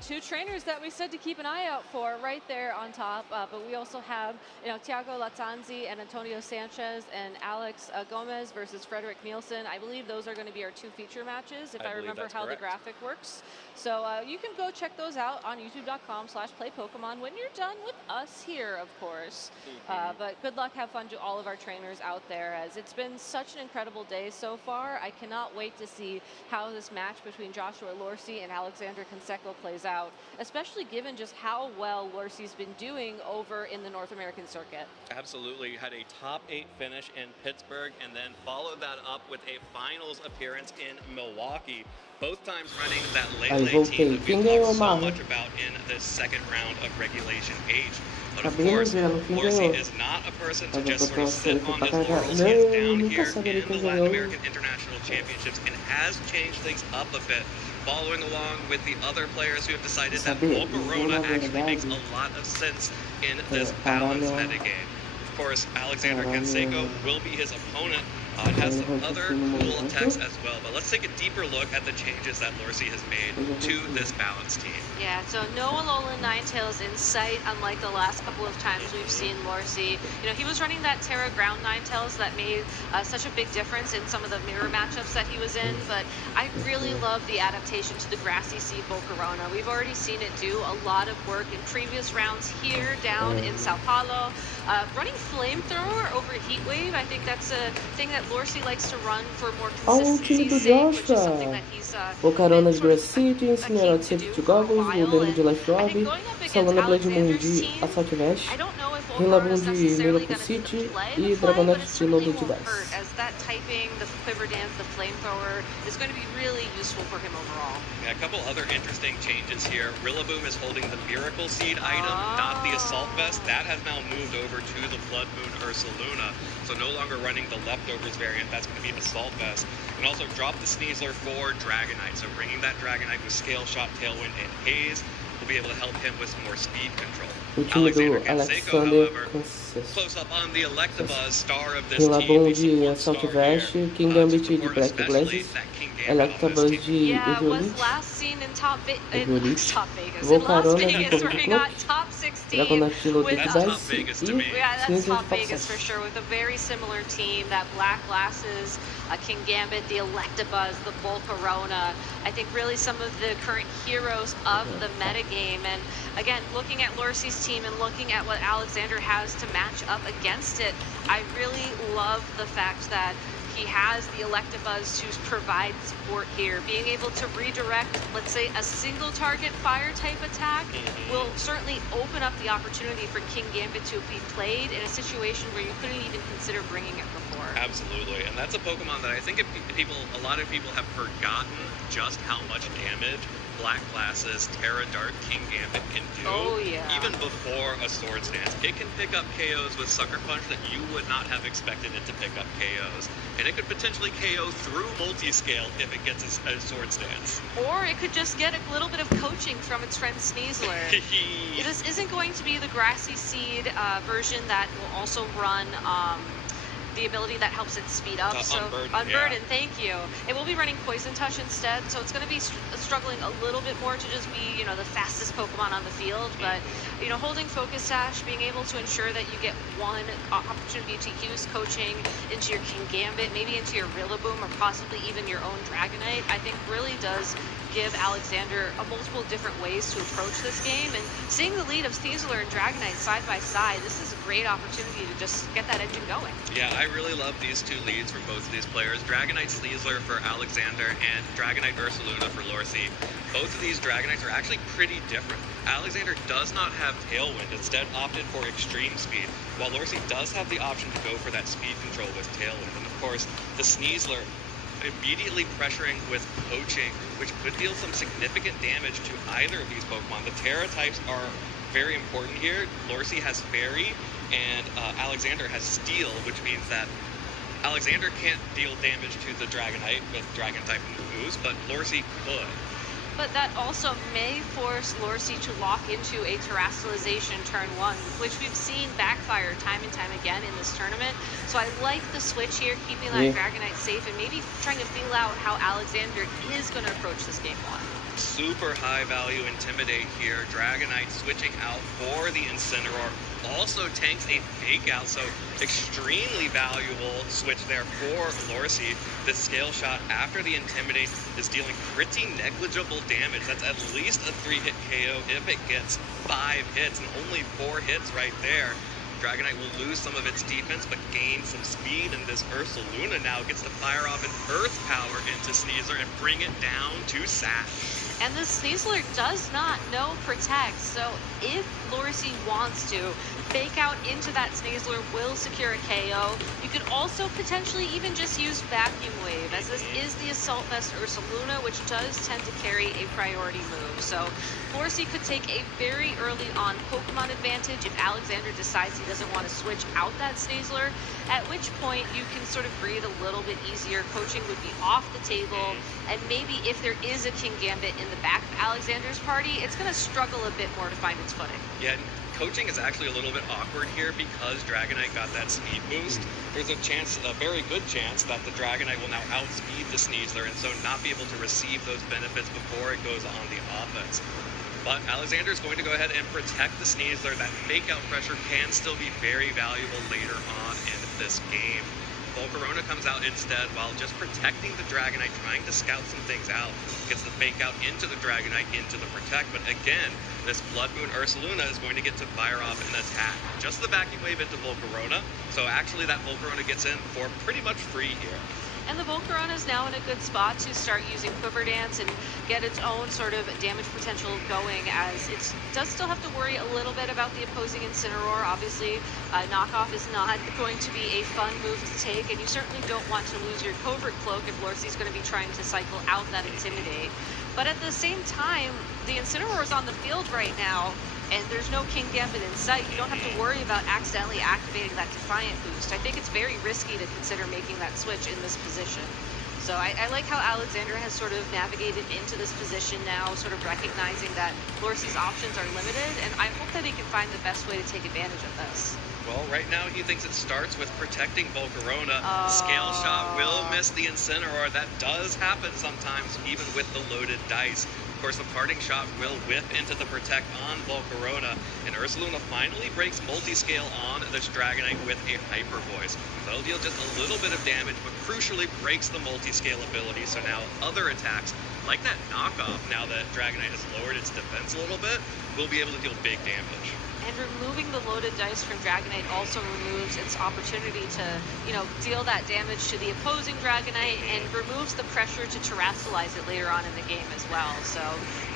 two trainers that we said to keep an eye out for right there on top, but we also have, Thiago Latanzi and Antonio Sanchez and Alex Gomez versus Frederick Nielsen. I believe those are going to be our 2 feature matches, if I remember how the graphic works. So you can go check those out on youtube.com/playpokemon when you're done with us here, of course. But good luck, have fun to all of our trainers out there, as it's been such an incredible day so far. I cannot wait to see how this match between Joshua Lorsi and Alexander Canseco plays out, especially given just how well Lorsi's been doing over in the North American circuit. Absolutely. Had a top 8 finish in Pittsburgh and then followed that up with a finals appearance in Milwaukee. Both times running that Lele team that we talked so much about in this second round of Regulation H. But of course, Lorsi is not a person to just sort of sit on his laurels. He is down here in the Latin American International Championships and has changed things up a bit, following along with the other players who have decided that Volcarona actually makes a lot of sense in this balance metagame. Of course, Alexander Canseco will be his opponent. It has some other cool attacks as well, but let's take a deeper look at the changes that Lorsi has made to this balance team. Yeah, so no Alolan Ninetales in sight, unlike the last couple of times we've seen Lorsi. You know, he was running that Terra Ground Ninetales that made such a big difference in some of the mirror matchups that he was in, but I really love the adaptation to the Grassy Seed Volcarona. We've already seen it do a lot of work in previous rounds here down in Sao Paulo. Running Flamethrower over Heat Wave, I think that's a thing that Lorsi likes to run for more consistency's sake, which is something that he's Volcarona de Grass City, Incineroar Safety Goggles, Goldengo de Life Orb, Salona Blade Mundi, Assault Vest, Rillaboom de Miracle City e Dragonite de Loaded Dice. As that typing, the Quiver Dance, the Flamethrower is going to be really useful for him overall. Yeah, a couple other interesting changes here. Rillaboom is holding the Miracle Seed item, not the Assault Vest. That has now moved over to the Blood Moon Ursaluna, so no longer running the Leftovers variant. That's going to be Assault Vest. And also drop the Sneasler for Dragonite, so bringing that Dragonite with Scale Shot, Tailwind, and Haze will be able to help him with some more speed control. Alexander Canseco, however, close up on the Electabuzz, star of this team, de Assault Vest, King Gambit de Black Glasses, Electabuzz de was last seen in Top Vegas, Volcarona in Las de Vegas, where he got Cloak, top 16 Dragonite de Loaded with Dice e that's Top Vegas Vegas for sure, with a very similar team, that Black Glasses, King Gambit, the Electabuzz, the Volcarona. I think really some of the current heroes of the metagame. And again, looking at Lorsi's team and looking at what Alexander has to match up against it, I really love the fact that he has the Electabuzz to provide support here. Being able to redirect, let's say, a single target fire type attack will certainly open up the opportunity for King Gambit to be played in a situation where you couldn't even consider bringing it before. Absolutely, and that's a Pokemon that I think a lot of people have forgotten just how much damage Black Glasses, Terra Dark, King Gambit can do, even before a Swords Dance. It can pick up KOs with Sucker Punch that you would not have expected it to pick up KOs. And it could potentially KO through Multiscale if it gets a Swords Dance. Or it could just get a little bit of coaching from its friend Sneasler. This isn't going to be the Grassy Seed version that will also run the ability that helps it speed up. Unburden, thank you. It will be running Poison Touch instead, so it's going to be struggling a little bit more to just be, you know, the fastest Pokemon on the field. But, you know, holding Focus Sash, being able to ensure that you get one opportunity to use coaching into your King Gambit, maybe into your Rillaboom, or possibly even your own Dragonite, I think really does give Alexander multiple different ways to approach this game. And seeing the lead of Sneasler and Dragonite side by side, this is a great opportunity to just get that engine going. Yeah, I really love these two leads from both of these players. Dragonite Sneasler for Alexander and Dragonite Ursaluna for Lorsi. Both of these Dragonites are actually pretty different. Alexander does not have Tailwind, instead opted for Extreme Speed, while Lorsi does have the option to go for that speed control with Tailwind. And of course, the Sneasler immediately pressuring with poaching, which could deal some significant damage to either of these Pokemon. The Terra types are very important here. Lorsi has Fairy, and Alexander has Steel, which means that Alexander can't deal damage to the Dragonite with Dragon type moves, but Lorsi could. But that also may force Lorsi to lock into a Terrestrialization turn 1, which we've seen backfire time and time again in this tournament. So I like the switch here, keeping that Dragonite safe, and maybe trying to feel out how Alexander is going to approach this game 1. Super high value Intimidate here. Dragonite switching out for the Incineroar. Also tanks a Fake Out, so extremely valuable switch there for Lorsi. The Scale Shot after the Intimidate is dealing pretty negligible damage. That's at least a 3-hit KO if it gets 5 hits, and only 4 hits right there. Dragonite will lose some of its defense, but gain some speed, and this Ursaluna now gets to fire off an Earth Power into Sneasler and bring it down to Sash. And the Sneasler does not know Protect, so if Lorsi wants to, Fake Out into that Sneasler will secure a KO. You could also potentially even just use Vacuum Wave, as this is the Assault Vest Ursaluna, which does tend to carry a priority move. So Lorsi could take a very early on Pokemon advantage if Alexander decides he doesn't want to switch out that Sneasler, at which point you can sort of breathe a little bit easier. Coaching would be off the table, and maybe if there is a King Gambit in the back of Alexander's party, it's going to struggle a bit more to find its footing. Yeah, coaching is actually a little bit awkward here because Dragonite got that speed boost. There's a very good chance that the Dragonite will now outspeed the Sneasler and so not be able to receive those benefits before it goes on the offense. But Alexander is going to go ahead and protect the Sneasler. That fake out pressure can still be very valuable later on in this game. Volcarona comes out instead while just protecting the Dragonite, trying to scout some things out. Gets the fake out into the Dragonite, into the protect, but again, this Blood Moon Ursaluna is going to get to fire off an attack. Just the vacuum wave into Volcarona, so actually that Volcarona gets in for pretty much free here. And the Volcarona is now in a good spot to start using Quiver Dance and get its own sort of damage potential going, as it does still have to worry a little bit about the opposing Incineroar. Obviously, knockoff is not going to be a fun move to take, and you certainly don't want to lose your Covert Cloak if Lorsi's going to be trying to cycle out that Intimidate. But at the same time, the Incineroar is on the field right now, and there's no King Gambit in sight. You don't have to worry about accidentally activating that Defiant boost. I think it's very risky to consider making that switch in this position. So I like how Alexander has sort of navigated into this position now, sort of recognizing that Lorsi's options are limited, and I hope that he can find the best way to take advantage of this. Well, right now he thinks it starts with protecting Volcarona. Scale Shot will miss the Incineroar. That does happen sometimes, even with the loaded dice. Of course, the parting shot will whip into the protect on Volcarona, and Ursaluna finally breaks multi-scale on this Dragonite with a Hyper Voice. That'll deal just a little bit of damage, but crucially breaks the multi-scale ability. So now other attacks, like that knockoff, now that Dragonite has lowered its defense a little bit, will be able to deal big damage. And removing the loaded dice from Dragonite also removes its opportunity to, deal that damage to the opposing Dragonite, and removes the pressure to terrestrialize it later on in the game as well. So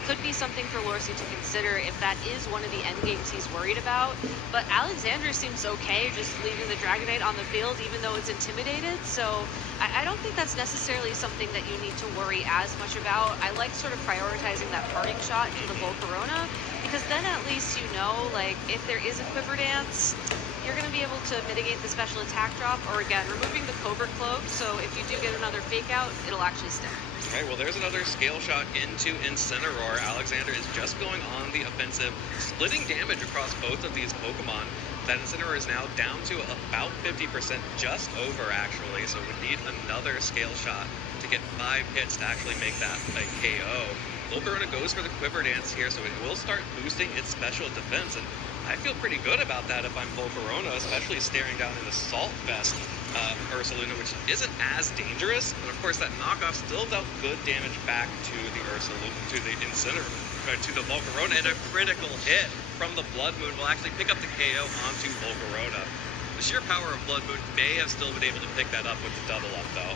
could be something for Lorsi to consider if that is one of the end games he's worried about. But Alexander seems okay just leaving the Dragonite on the field even though it's intimidated. So I don't think that's necessarily something that you need to worry as much about. I like sort of prioritizing that parting shot into the Volcarona, because then at least if there is a Quiver Dance, you're going to be able to mitigate the special attack drop, or again, removing the Covert Cloak, so if you do get another fake out, it'll actually stick. Okay, well there's another scale shot into Incineroar. Alexander is just going on the offensive, splitting damage across both of these Pokemon. That Incineroar is now down to about 50%, just over actually, so would need another scale shot to get 5 hits to actually make that a KO. Volcarona goes for the Quiver Dance here, so it will start boosting its special defense, and I feel pretty good about that if I'm Volcarona, especially staring down in the Salt Fest Ursaluna, which isn't as dangerous, but of course that knockoff still dealt good damage back to the Ursaluna, to the Incineroar, to the Volcarona, and a critical hit from the Blood Moon will actually pick up the KO onto Volcarona. The sheer power of Blood Moon may have still been able to pick that up with the double up, though.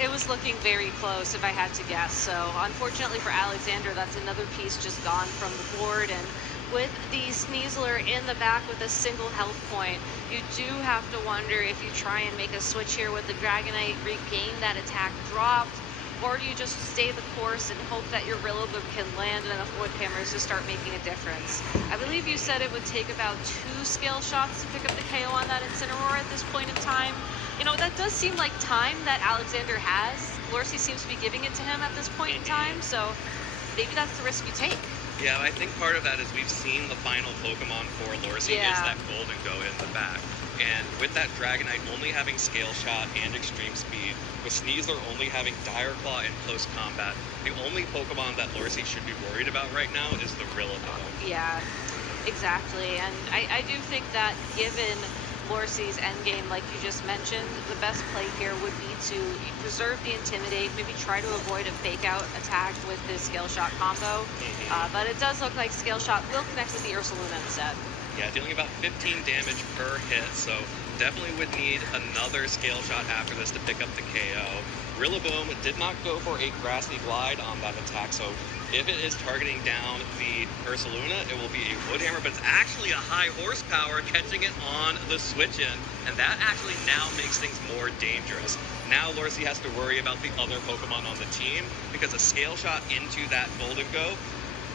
It was looking very close, if I had to guess. So unfortunately for Alexander, that's another piece just gone from the board. And with the Sneasler in the back with a single health point, you do have to wonder if you try and make a switch here with the Dragonite, regain that attack dropped, or do you just stay the course and hope that your Rillaboom can land enough Wood Hammers to start making a difference? I believe you said it would take about 2 scale shots to pick up the KO on that Incineroar at this point in time. That does seem like time that Alexander has. Lorsi seems to be giving it to him at this point in time, so maybe that's the risk you take. Yeah, I think part of that is we've seen the final Pokemon for Lorsi is that Golden Go in the back. And with that Dragonite only having Scale Shot and Extreme Speed, with Sneasler only having Dire Claw in close combat, the only Pokemon that Lorsi should be worried about right now is the Rillaboom. Yeah, exactly. And I do think that given Lorsi's endgame, like you just mentioned, the best play here would be to preserve the Intimidate, maybe try to avoid a fake out attack with the Scale Shot combo. But it does look like Scale Shot will connect with the Ursaluna instead. Yeah, dealing about 15 damage per hit, so definitely would need another Scale Shot after this to pick up the KO. Rillaboom did not go for a Grassy Glide on that attack, so if it is targeting down the Ursaluna, it will be a Wood Hammer, but it's actually a high horsepower catching it on the switch in, and that actually now makes things more dangerous. Now Lorsi has to worry about the other Pokemon on the team, because a Scale Shot into that Golden Go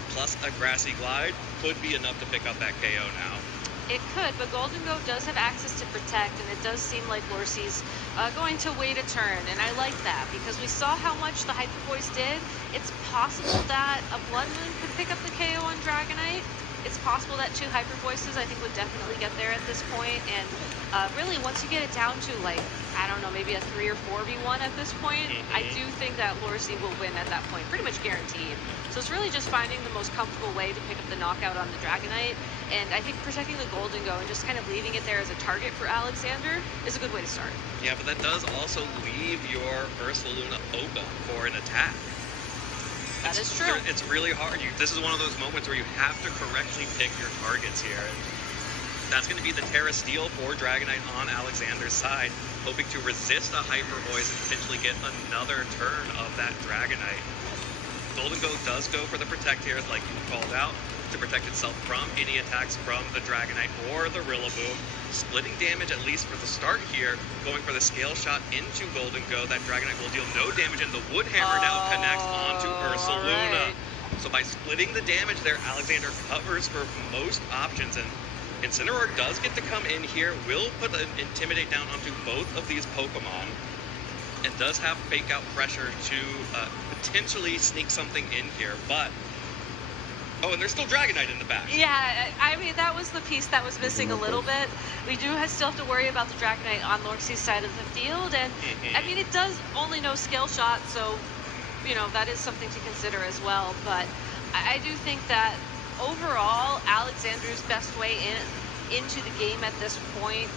plus a Grassy Glide could be enough to pick up that KO now. It could, but Golden Go does have access to Protect, and it does seem like Lorsi's going to wait a turn, and I like that, because we saw how much the Hyper Voice did. It's possible that a Blood Moon could pick up the KO on Dragonite, it's possible that 2 Hyper Voices, I think, would definitely get there at this point. And really, once you get it down to, like, I don't know, maybe a 3 or 4v1 at this point, I do think that Lorsi will win at that point, pretty much guaranteed. So it's really just finding the most comfortable way to pick up the knockout on the Dragonite. And I think protecting the Golden Go and just kind of leaving it there as a target for Alexander is a good way to start. Yeah, but that does also leave your Ursaluna open for an attack. That is true. It's really hard. This is one of those moments where you have to correctly pick your targets here. And that's going to be the Terra Steel for Dragonite on Alexander's side, hoping to resist a Hyper Voice and potentially get another turn of that Dragonite. Golden Go does go for the Protect here, like you called out, to protect itself from any attacks from the Dragonite or the Rillaboom. Splitting damage, at least for the start here, going for the Scale Shot into Golden Go. That Dragonite will deal no damage, and the Wood Hammer now connects onto Ursaluna. Right. So by splitting the damage there, Alexander covers for most options, and Incineroar does get to come in here, will put an Intimidate down onto both of these Pokemon, and does have Fake Out pressure to potentially sneak something in here, but... Oh, and there's still Dragonite in the back. Yeah, I mean, that was the piece that was missing a little bit. We do still have to worry about the Dragonite on Lorxi's side of the field, and I mean, it does only know Scale Shot, so, you know, that is something to consider as well, but I do think that overall, Alexander's best way into the game at this point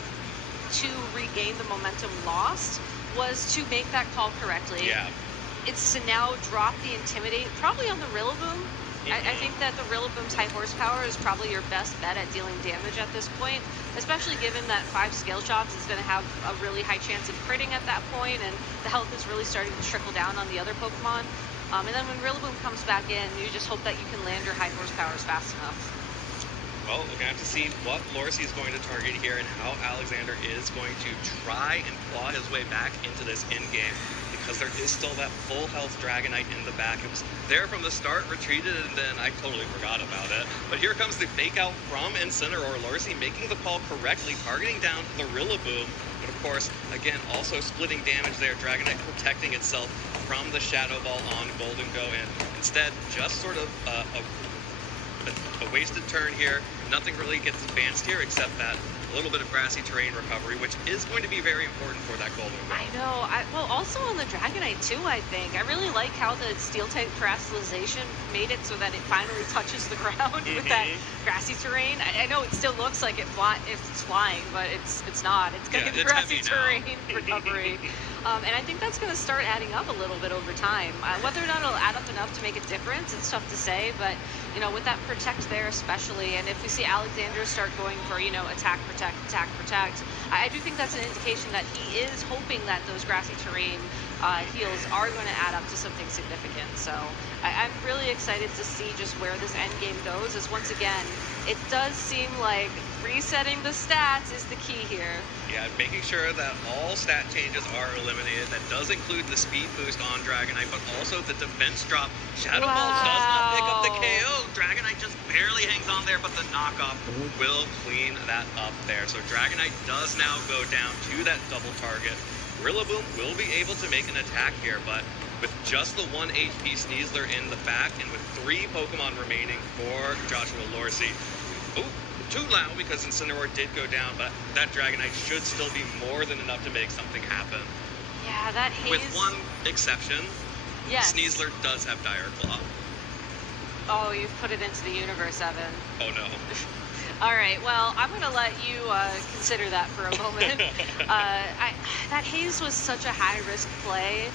to regain the momentum lost was to make that call correctly. Yeah. It's to now drop the Intimidate, probably on the Rillaboom. I think that the Rillaboom's high horsepower is probably your best bet at dealing damage at this point, especially given that 5 Scale Shots is going to have a really high chance of critting at that point, and the health is really starting to trickle down on the other Pokemon. And then when Rillaboom comes back in, you just hope that you can land your high horsepowers fast enough. Well, we're going to have to see what Lorsi is going to target here and how Alexander is going to try and claw his way back into this endgame, because there is still that full health Dragonite in the back. It was there from the start, retreated, and then I totally forgot about it. But here comes the Fake Out from Incineroar. Lorsi making the call correctly, targeting down the Rillaboom. But of course, again, also splitting damage there. Dragonite protecting itself from the Shadow Ball on Golden Go, and instead just sort of a wasted turn here. Nothing really gets advanced here except that a little bit of grassy terrain recovery, which is going to be very important for that Golden Go. I know. Well, also on the Dragonite too, I think. I really like how the Steel-type Terastallization made it so that it finally touches the ground with that grassy terrain. I know it still looks like it's flying, but it's not. It's going to get grassy terrain recovery. And I think that's going to start adding up a little bit over time. Whether or not it'll add up enough to make a difference, it's tough to say. But, you know, with that Protect there especially, and if we see Alexander start going for, you know, attack, protect, I do think that's an indication that he is hoping that those grassy terrain heals are going to add up to something significant. So I'm really excited to see just where this end game goes, as once again, it does seem like resetting the stats is the key here. Yeah, making sure that all stat changes are eliminated. That does include the speed boost on Dragonite, but also the defense drop. Shadow Ball does not pick up the KO. Dragonite just barely hangs on there, but the knockoff will clean that up there. So Dragonite does now go down to that double target. Rillaboom will be able to make an attack here, but with just the 1 HP Sneasler in the back and with 3 Pokemon remaining for Joshua Lorsi. Oh, too loud because Incineroar did go down, but that Dragonite should still be more than enough to make something happen. Yeah, that haze... With one exception, yes. Sneasler does have Dire Claw. Oh, you've put it into the universe, Evan. Oh no. All right, well, I'm going to let you consider that for a moment. That haze was such a high-risk play.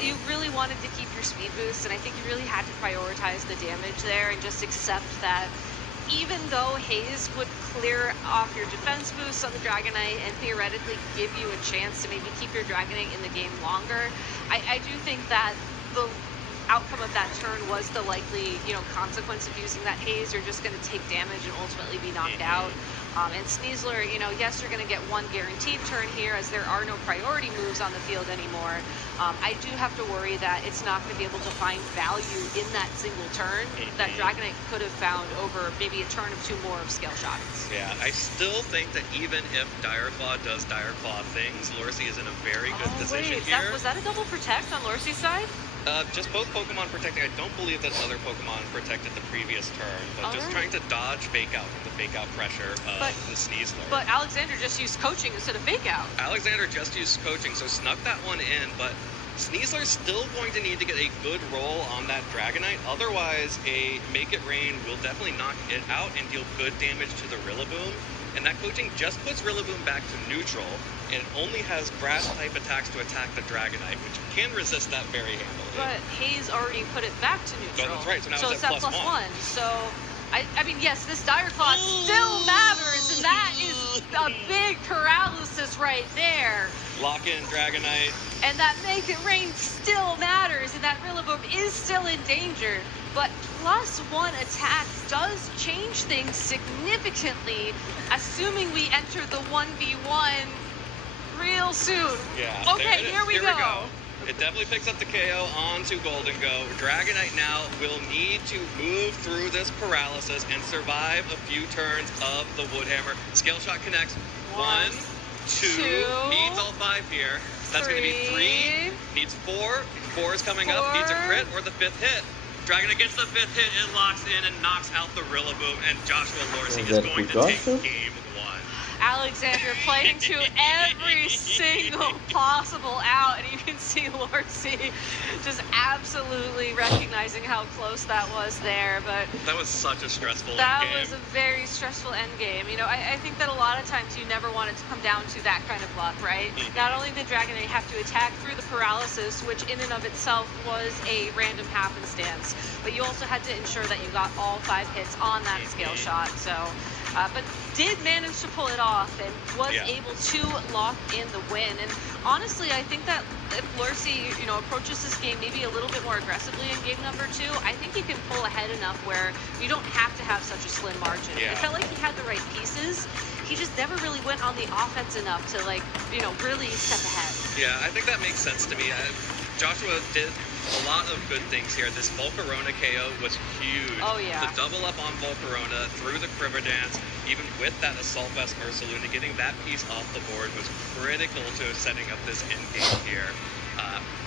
You really wanted to keep your speed boost, and I think you really had to prioritize the damage there and just accept that even though haze would clear off your defense boost on the Dragonite and theoretically give you a chance to maybe keep your Dragonite in the game longer, I do think that the outcome of that turn was the likely, you know, consequence of using that haze. You're just going to take damage and ultimately be knocked out. And Sneasler, you know, yes, you're going to get one guaranteed turn here as there are no priority moves on the field anymore. I do have to worry that it's not going to be able to find value in that single turn that Dragonite could have found over maybe a turn of 2 more of Scale Shots. Yeah, I still think that even if Dire Claw does Dire Claw things, Lorsi is in a very good position here. Was that a double protect on Lorsi's side? Just both Pokemon protecting. I don't believe that other Pokemon protected the previous turn, but just trying to dodge Fake Out from the Fake Out pressure of the Sneasler. But Alexander just used coaching instead of Fake Out. Alexander just used coaching, so snuck that one in, but Sneasler's still going to need to get a good roll on that Dragonite. Otherwise, a Make It Rain will definitely knock it out and deal good damage to the Rillaboom. And that coaching just puts Rillaboom back to neutral, and it only has grass-type attacks to attack the Dragonite, which can resist that very handily. But Hayes already put it back to neutral. So that's right, so now it's at at +1. +1. So, I mean, yes, this Dire Claw still matters, and that is a big paralysis right there. Lock in Dragonite. And that Make It Rain still matters, and that Rillaboom is still in danger. But +1 attack does change things significantly, assuming we enter the 1v1 real soon. Yeah. Okay, here we go. It definitely picks up the KO onto Golden Go. Dragonite now will need to move through this paralysis and survive a few turns of the Woodhammer. Scale Shot connects. 1, 2. Needs all 5 here. That's going to be 3. Needs 4. 4 is coming up. Needs a crit or the 5th hit. Dragonite gets the 5th hit. It locks in and knocks out the Rillaboom. And Joshua Lorsey is going to take game 1. Alexander playing to every single possible out, and you can see Lorsey just absolutely recognizing how close that was there. But that was such a stressful that end game. Was a very stressful end game. You know, I think that a lot of times you never want it to come down to that kind of luck, right? Not only did Dragonite have to attack through the paralysis, which in and of itself was a random happenstance, but you also had to ensure that you got all 5 hits on that scale shot. So. But did manage to pull it off and was able to lock in the win. And honestly, I think that if Lorsey, you know, approaches this game maybe a little bit more aggressively in game number 2, I think he can pull ahead enough where you don't have to have such a slim margin. It felt like he had the right pieces. He just never really went on the offense enough to, like, you know, really step ahead. Yeah, I think that makes sense to me. Joshua did a lot of good things here. This Volcarona KO was huge. Oh, yeah. The double up on Volcarona through the Criver Dance, even with that Assault Vest Ursaluna, getting that piece off the board was critical to setting up this end game here.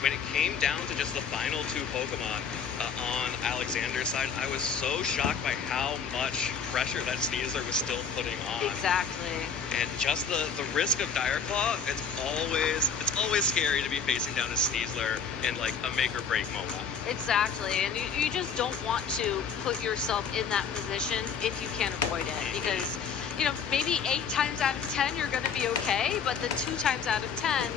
When it came down to just the final 2 Pokemon on Alexander's side, I was so shocked by how much pressure that Sneasler was still putting on. Exactly. And just the risk of Dire Claw, it's always scary to be facing down a Sneasler in like a make or break moment. Exactly, and you just don't want to put yourself in that position if you can avoid it, because, you know, maybe 8 times out of 10 you're going to be okay, but the 2 times out of 10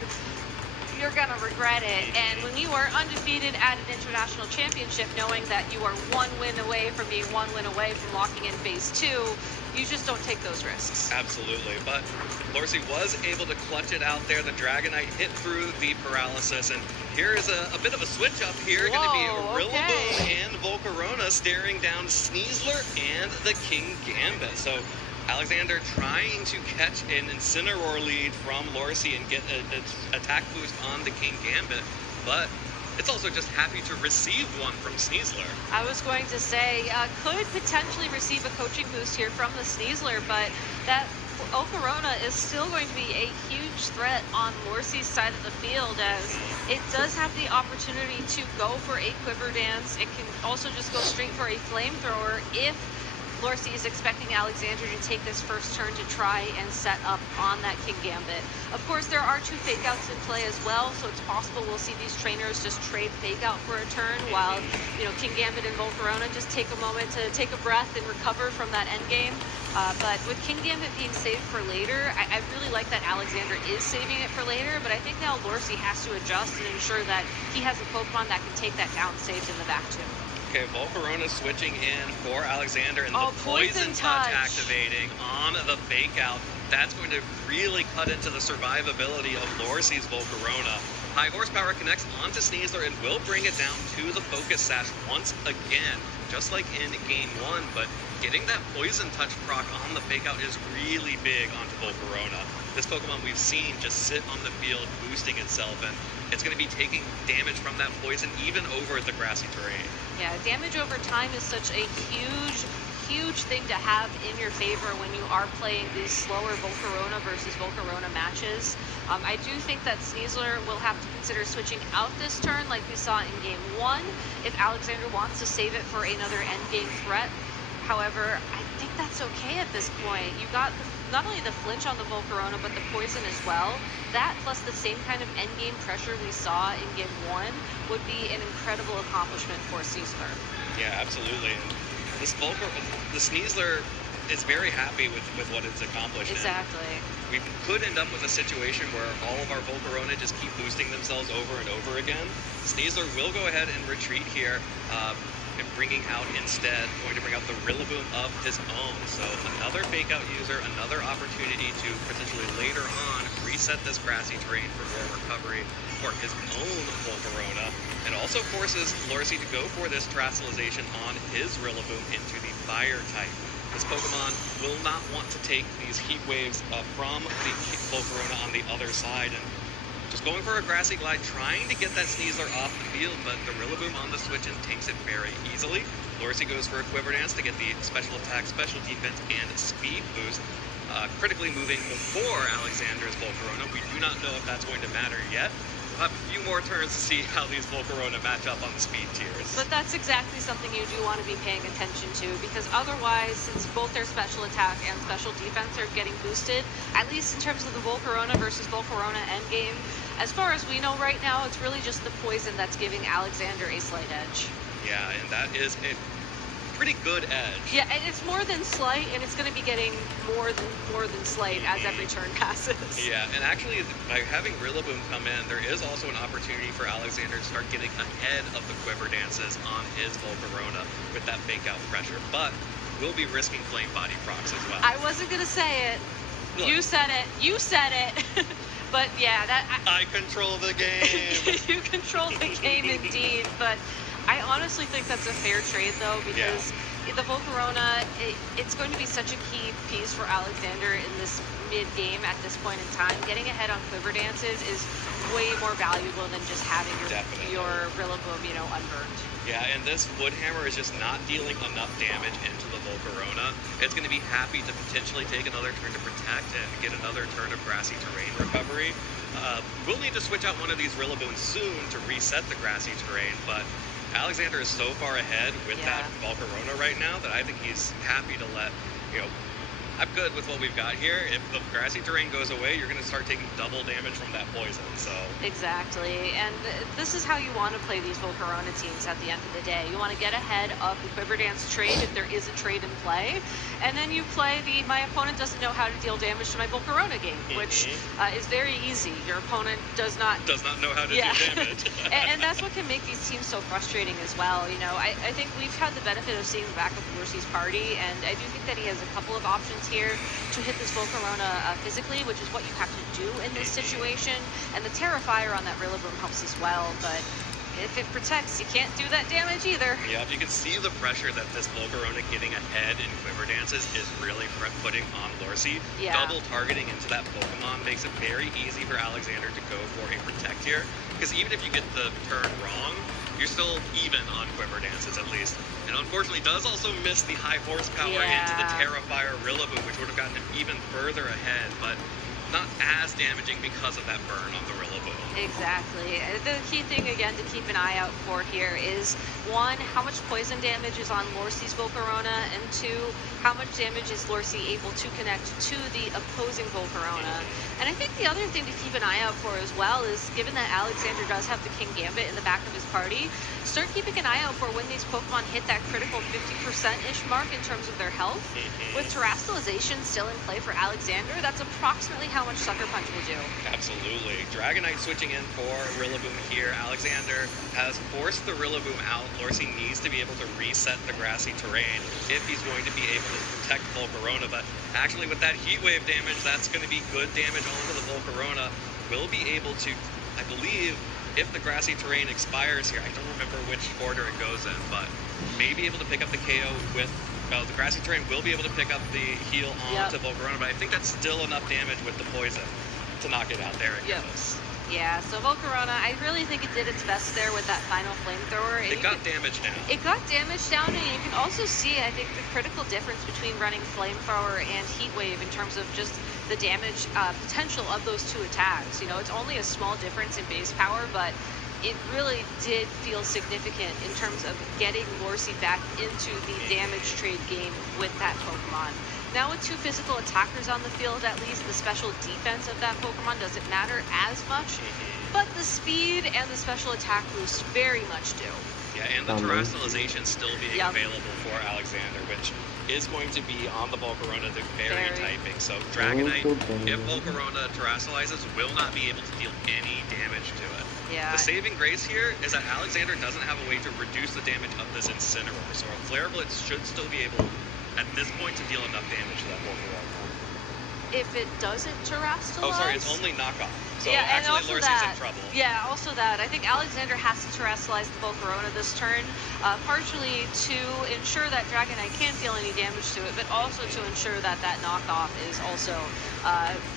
you're going to regret it. And when you are undefeated at an international championship, knowing that you are 1 win away from being 1 win away from locking in phase 2, you just don't take those risks. Absolutely, but Lorsey was able to clutch it out there. The Dragonite hit through the paralysis, and here is a bit of a switch up here. Going to be Rillaboom and Volcarona staring down Sneasler and the King Gambit. So Alexander trying to catch an Incineroar lead from Lorsey and get an attack boost on the King Gambit, but it's also just happy to receive one from Sneasler. I was going to say, could potentially receive a coaching boost here from the Sneasler, but that Volcarona is still going to be a huge threat on Lorsey's side of the field, as it does have the opportunity to go for a Quiver Dance. It can also just go straight for a Flamethrower if Lorsey is expecting Alexander to take this first turn to try and set up on that King Gambit. Of course, there are 2 fake outs in play as well, so it's possible we'll see these trainers just trade fake out for a turn while, you know, King Gambit and Volcarona just take a moment to take a breath and recover from that end game. But with King Gambit being saved for later, I really like that Alexander is saving it for later, but I think now Lorsey has to adjust and ensure that he has a Pokemon that can take that down saved in the back too. Okay, Volcarona switching in for Alexander, and the Poison Touch activating on the fake out. That's going to really cut into the survivability of Lorsey's Volcarona. High horsepower connects onto Sneasler and will bring it down to the Focus Sash once again, just like in game 1, but getting that Poison Touch proc on the fake out is really big onto Volcarona. This Pokemon we've seen just sit on the field boosting itself, and it's going to be taking damage from that poison even over the grassy terrain. Yeah, damage over time is such a huge huge thing to have in your favor when you are playing these slower Volcarona versus Volcarona matches. I do think that Sneasler will have to consider switching out this turn like we saw in Game 1 if Alexander wants to save it for another endgame threat. However, I think that's okay at this point. You got not only the flinch on the Volcarona, but the poison as well. That plus the same kind of endgame pressure we saw in Game 1 would be an incredible accomplishment for Sneasler. Yeah, absolutely. The Sneasler is very happy with what it's accomplished. Exactly. We could end up with a situation where all of our Volcarona just keep boosting themselves over and over again. Sneasler will go ahead and retreat here, and bringing out instead, going to bring out the Rillaboom of his own. So another fake out user, another opportunity to potentially later on reset this grassy terrain for more recovery for his own Volcarona, and also forces Lorcy to go for this Terastallization on his Rillaboom into the fire type. This Pokemon will not want to take these heat waves from the Volcarona on the other side, and just going for a Grassy Glide, trying to get that Sneasler off the field, but the Rillaboom on the switch and takes it very easily. Lorcy goes for a Quiver Dance to get the special attack, special defense, and speed boost, critically moving before Alexander's Volcarona. We do not know if that's going to matter yet. We'll have a few more turns to see how these Volcarona match up on the speed tiers. But that's exactly something you do want to be paying attention to, because otherwise, since both their special attack and special defense are getting boosted, at least in terms of the Volcarona versus Volcarona endgame, as far as we know right now, it's really just the poison that's giving Alexander a slight edge. Yeah, and that is a pretty good edge. Yeah, and it's more than slight, and it's going to be getting more than slight as every turn passes. Yeah, and actually, by having Rillaboom come in, there is also an opportunity for Alexander to start getting ahead of the Quiver Dances on his Volcarona with that fake out pressure, but we'll be risking Flame Body procs as well. I wasn't going to say it. Look. You said it. You said it. But yeah, I control the game. You control the game indeed, but I honestly think that's a fair trade, though, because the Volcarona, it's going to be such a key piece for Alexander in this mid-game at this point in time. Getting ahead on Quiver Dances is way more valuable than just having your Rillaboom, unburned. Yeah, and this Wood Hammer is just not dealing enough damage into the Volcarona. It's going to be happy to potentially take another turn to protect and get another turn of grassy terrain recovery. We'll need to switch out one of these Rillaboons soon to reset the grassy terrain, but Alexander is so far ahead with that Volcarona right now that I think he's happy to let, I'm good with what we've got here. If the grassy terrain goes away, you're going to start taking double damage from that poison. So exactly, and this is how you want to play these Volcarona teams at the end of the day. You want to get ahead of the Quiver Dance trade if there is a trade in play, and then you play my opponent doesn't know how to deal damage to my Volcarona game, which is very easy. Your opponent does not know how to deal damage. and that's what can make these teams so frustrating as well. I think we've had the benefit of seeing the back of Lorcy's party, and I do think that he has a couple of options here to hit this Volcarona physically, which is what you have to do in this situation, and the Terra Fire on that Rillaboom helps as well, but if it protects, you can't do that damage either. Yeah, you can see the pressure that this Volcarona getting ahead in Quiver Dances is really putting on Lorcy. Yeah. Double targeting into that Pokemon makes it very easy for Alexander to go for a Protect here, because even if you get the turn wrong, you're still even on Quiver Dances at least. And unfortunately does also miss the high horsepower into the Terra Fire Rillaboom, which would have gotten him even further ahead, but not as damaging because of that burn on the Rillaboom. Exactly. The key thing, again, to keep an eye out for here is, one, how much poison damage is on Lorcy's Volcarona, and two, how much damage is Lorcy able to connect to the opposing Volcarona. And I think the other thing to keep an eye out for as well is, given that Alexander does have the King Gambit in the back of his party, start keeping an eye out for when these Pokemon hit that critical 50%-ish mark in terms of their health. With Terastallization still in play for Alexander, that's approximately how much Sucker Punch will do. Absolutely. Dragonite switching in for Rillaboom here. Alexander has forced the Rillaboom out. Lorcy needs to be able to reset the grassy terrain if he's going to be able to protect Volcarona, but actually with that Heat Wave damage, that's going to be good damage onto the Volcarona. Will be able to, I believe, if the grassy terrain expires here, I don't remember which order it goes in, but may be able to pick up the KO with, the grassy terrain will be able to pick up the heal onto Volcarona, but I think that's still enough damage with the poison to knock it out. There it goes. Yeah, so Volcarona, I really think it did its best there with that final flamethrower. It got damage down. It got damage down, and you can also see, I think, the critical difference between running flamethrower and heat wave in terms of just the damage potential of those two attacks. You know, it's only a small difference in base power, but it really did feel significant in terms of getting Lorcy back into the damage trade game with that Pokemon. Now with two physical attackers on the field, at least the special defense of that Pokemon doesn't matter as much, but the speed and the special attack boost very much do. Yeah, and the terrestrialization still being available for Alexander, which is going to be on the Volcarona, the fairy typing. So Dragonite, if Volcarona terrestrializes, will not be able to deal any damage to it. Yeah. The saving grace here is that Alexander doesn't have a way to reduce the damage of this Incineroar, so a Flare Blitz should still be able, at this point, to deal enough damage to that Volcarona. If it doesn't terrestrialize... Oh, sorry, it's only knockoff. So yeah, actually, and also Lorcy's in trouble. Yeah, also that. I think Alexander has to terrestrialize the Volcarona this turn, partially to ensure that Dragonite can't deal any damage to it, but also to ensure that that knockoff is also,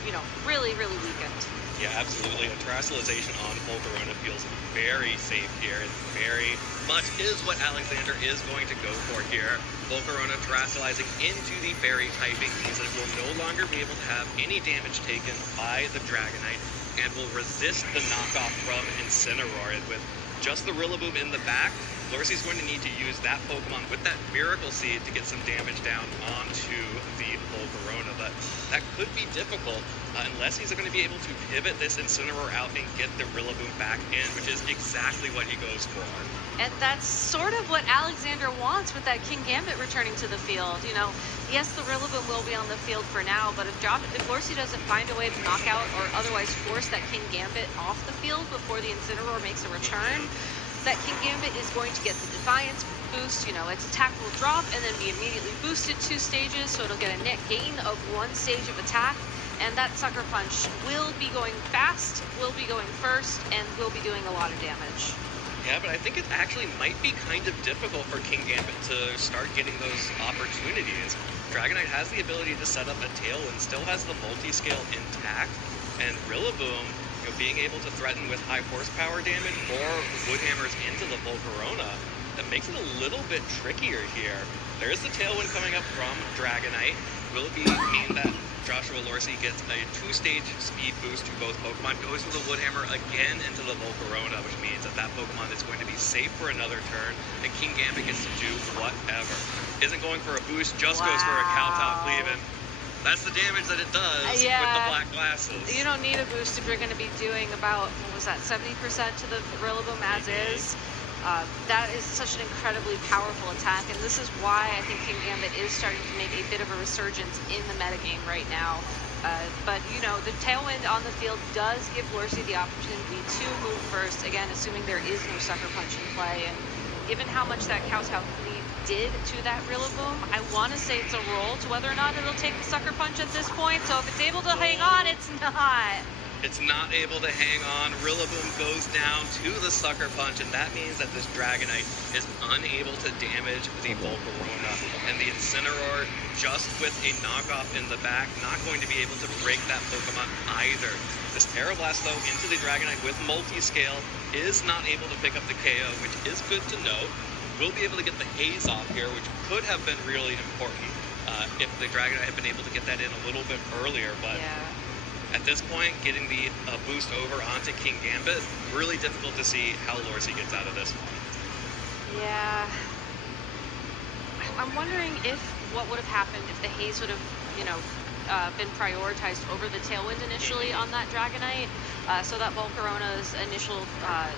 you know, really, really weakened. Yeah, absolutely. A terrestrialization on Volcarona feels very safe here, and very much is what Alexander is going to go for here. Volcarona terrestrializing into the fairy typing means that it will no longer be able to have any damage taken by the Dragonite and will resist the knockoff from Incineroar. And with just the Rillaboom in the back, Lorcy's going to need to use that Pokemon with that Miracle Seed to get some damage down onto the Volcarona. But that could be difficult unless he's going to be able to pivot this Incineroar out and get the Rillaboom back in, which is exactly what he goes for. And that's sort of what Alexander wants with that King Gambit returning to the field. You know, yes, the Rillaboom will be on the field for now, but if Lorcy doesn't find a way to knock out or otherwise force that King Gambit off the field before the Incineroar makes a return, that King Gambit is going to get the Defiance boost. You know, its attack will drop and then be immediately boosted 2 stages, so it'll get a net gain of 1 stage of attack. And that Sucker Punch will be going fast, will be going first, and will be doing a lot of damage. Yeah, but I think it actually might be kind of difficult for King Gambit to start getting those opportunities. Dragonite has the ability to set up a Tailwind, still has the multi-scale intact, and Rillaboom, you know, being able to threaten with high horsepower damage or Wood Hammers into the Volcarona, that makes it a little bit trickier here. There is the Tailwind coming up from Dragonite. Will it mean that Joshua Lorcy gets a 2-stage speed boost to both Pokemon, goes for the Woodhammer again into the Volcarona, which means that that Pokemon is going to be safe for another turn, and King Gambit gets to do whatever. Isn't going for a boost, just goes for a Cow-Top Cleavin'. That's the damage that it does with the black glasses. You don't need a boost if you're going to be doing about, what was that, 70% to the Rillaboom as is. That is such an incredibly powerful attack, and this is why I think King Gambit is starting to make a bit of a resurgence in the metagame right now. But, you know, the Tailwind on the field does give Lorcy the opportunity to move first, again, assuming there is no Sucker Punch in play. And given how much that Cow-Top Cleave did to that Rillaboom, I want to say it's a roll to whether or not it'll take the Sucker Punch at this point. So if it's able to hang on, it's not. It's not able to hang on. Rillaboom goes down to the Sucker Punch, and that means that this Dragonite is unable to damage the Volcarona. And the Incineroar, just with a knockoff in the back, not going to be able to break that Pokemon either. This Terra Blast, though, into the Dragonite with multi-scale is not able to pick up the KO, which is good to know. We'll be able to get the Haze off here, which could have been really important if the Dragonite had been able to get that in a little bit earlier, but... At this point, getting the boost over onto King Gambit, really difficult to see how Lorcy gets out of this one. Yeah. I'm wondering if what would have happened if the Haze would have, you know, been prioritized over the Tailwind initially on that Dragonite, so that Volcarona's initial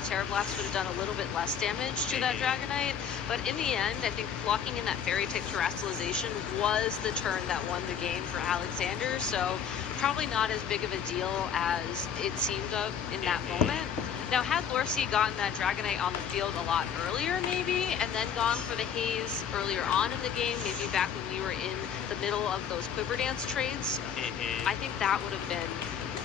Terra Blast would have done a little bit less damage to that Dragonite. But in the end, I think locking in that Fairy-type Terrestrialization was the turn that won the game for Alexander, so probably not as big of a deal as it seemed of in that moment. Now, had Lorcy gotten that Dragonite on the field a lot earlier, maybe, and then gone for the Haze earlier on in the game, maybe back when we were in the middle of those Quiver Dance trades, I think that would have been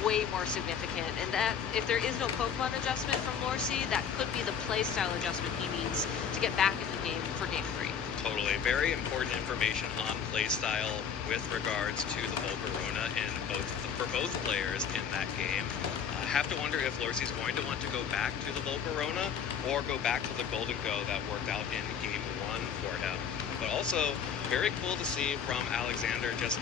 way more significant. And that, if there is no Pokemon adjustment from Lorcy, that could be the playstyle adjustment he needs to get back in the game for Game 3. Totally. Very important information on playstyle with regards to the Volcarona in both the for both players in that game. I have to wonder if Lorsi's going to want to go back to the Volcarona or go back to the Golden Go that worked out in game 1 for him. But also, very cool to see from Alexander just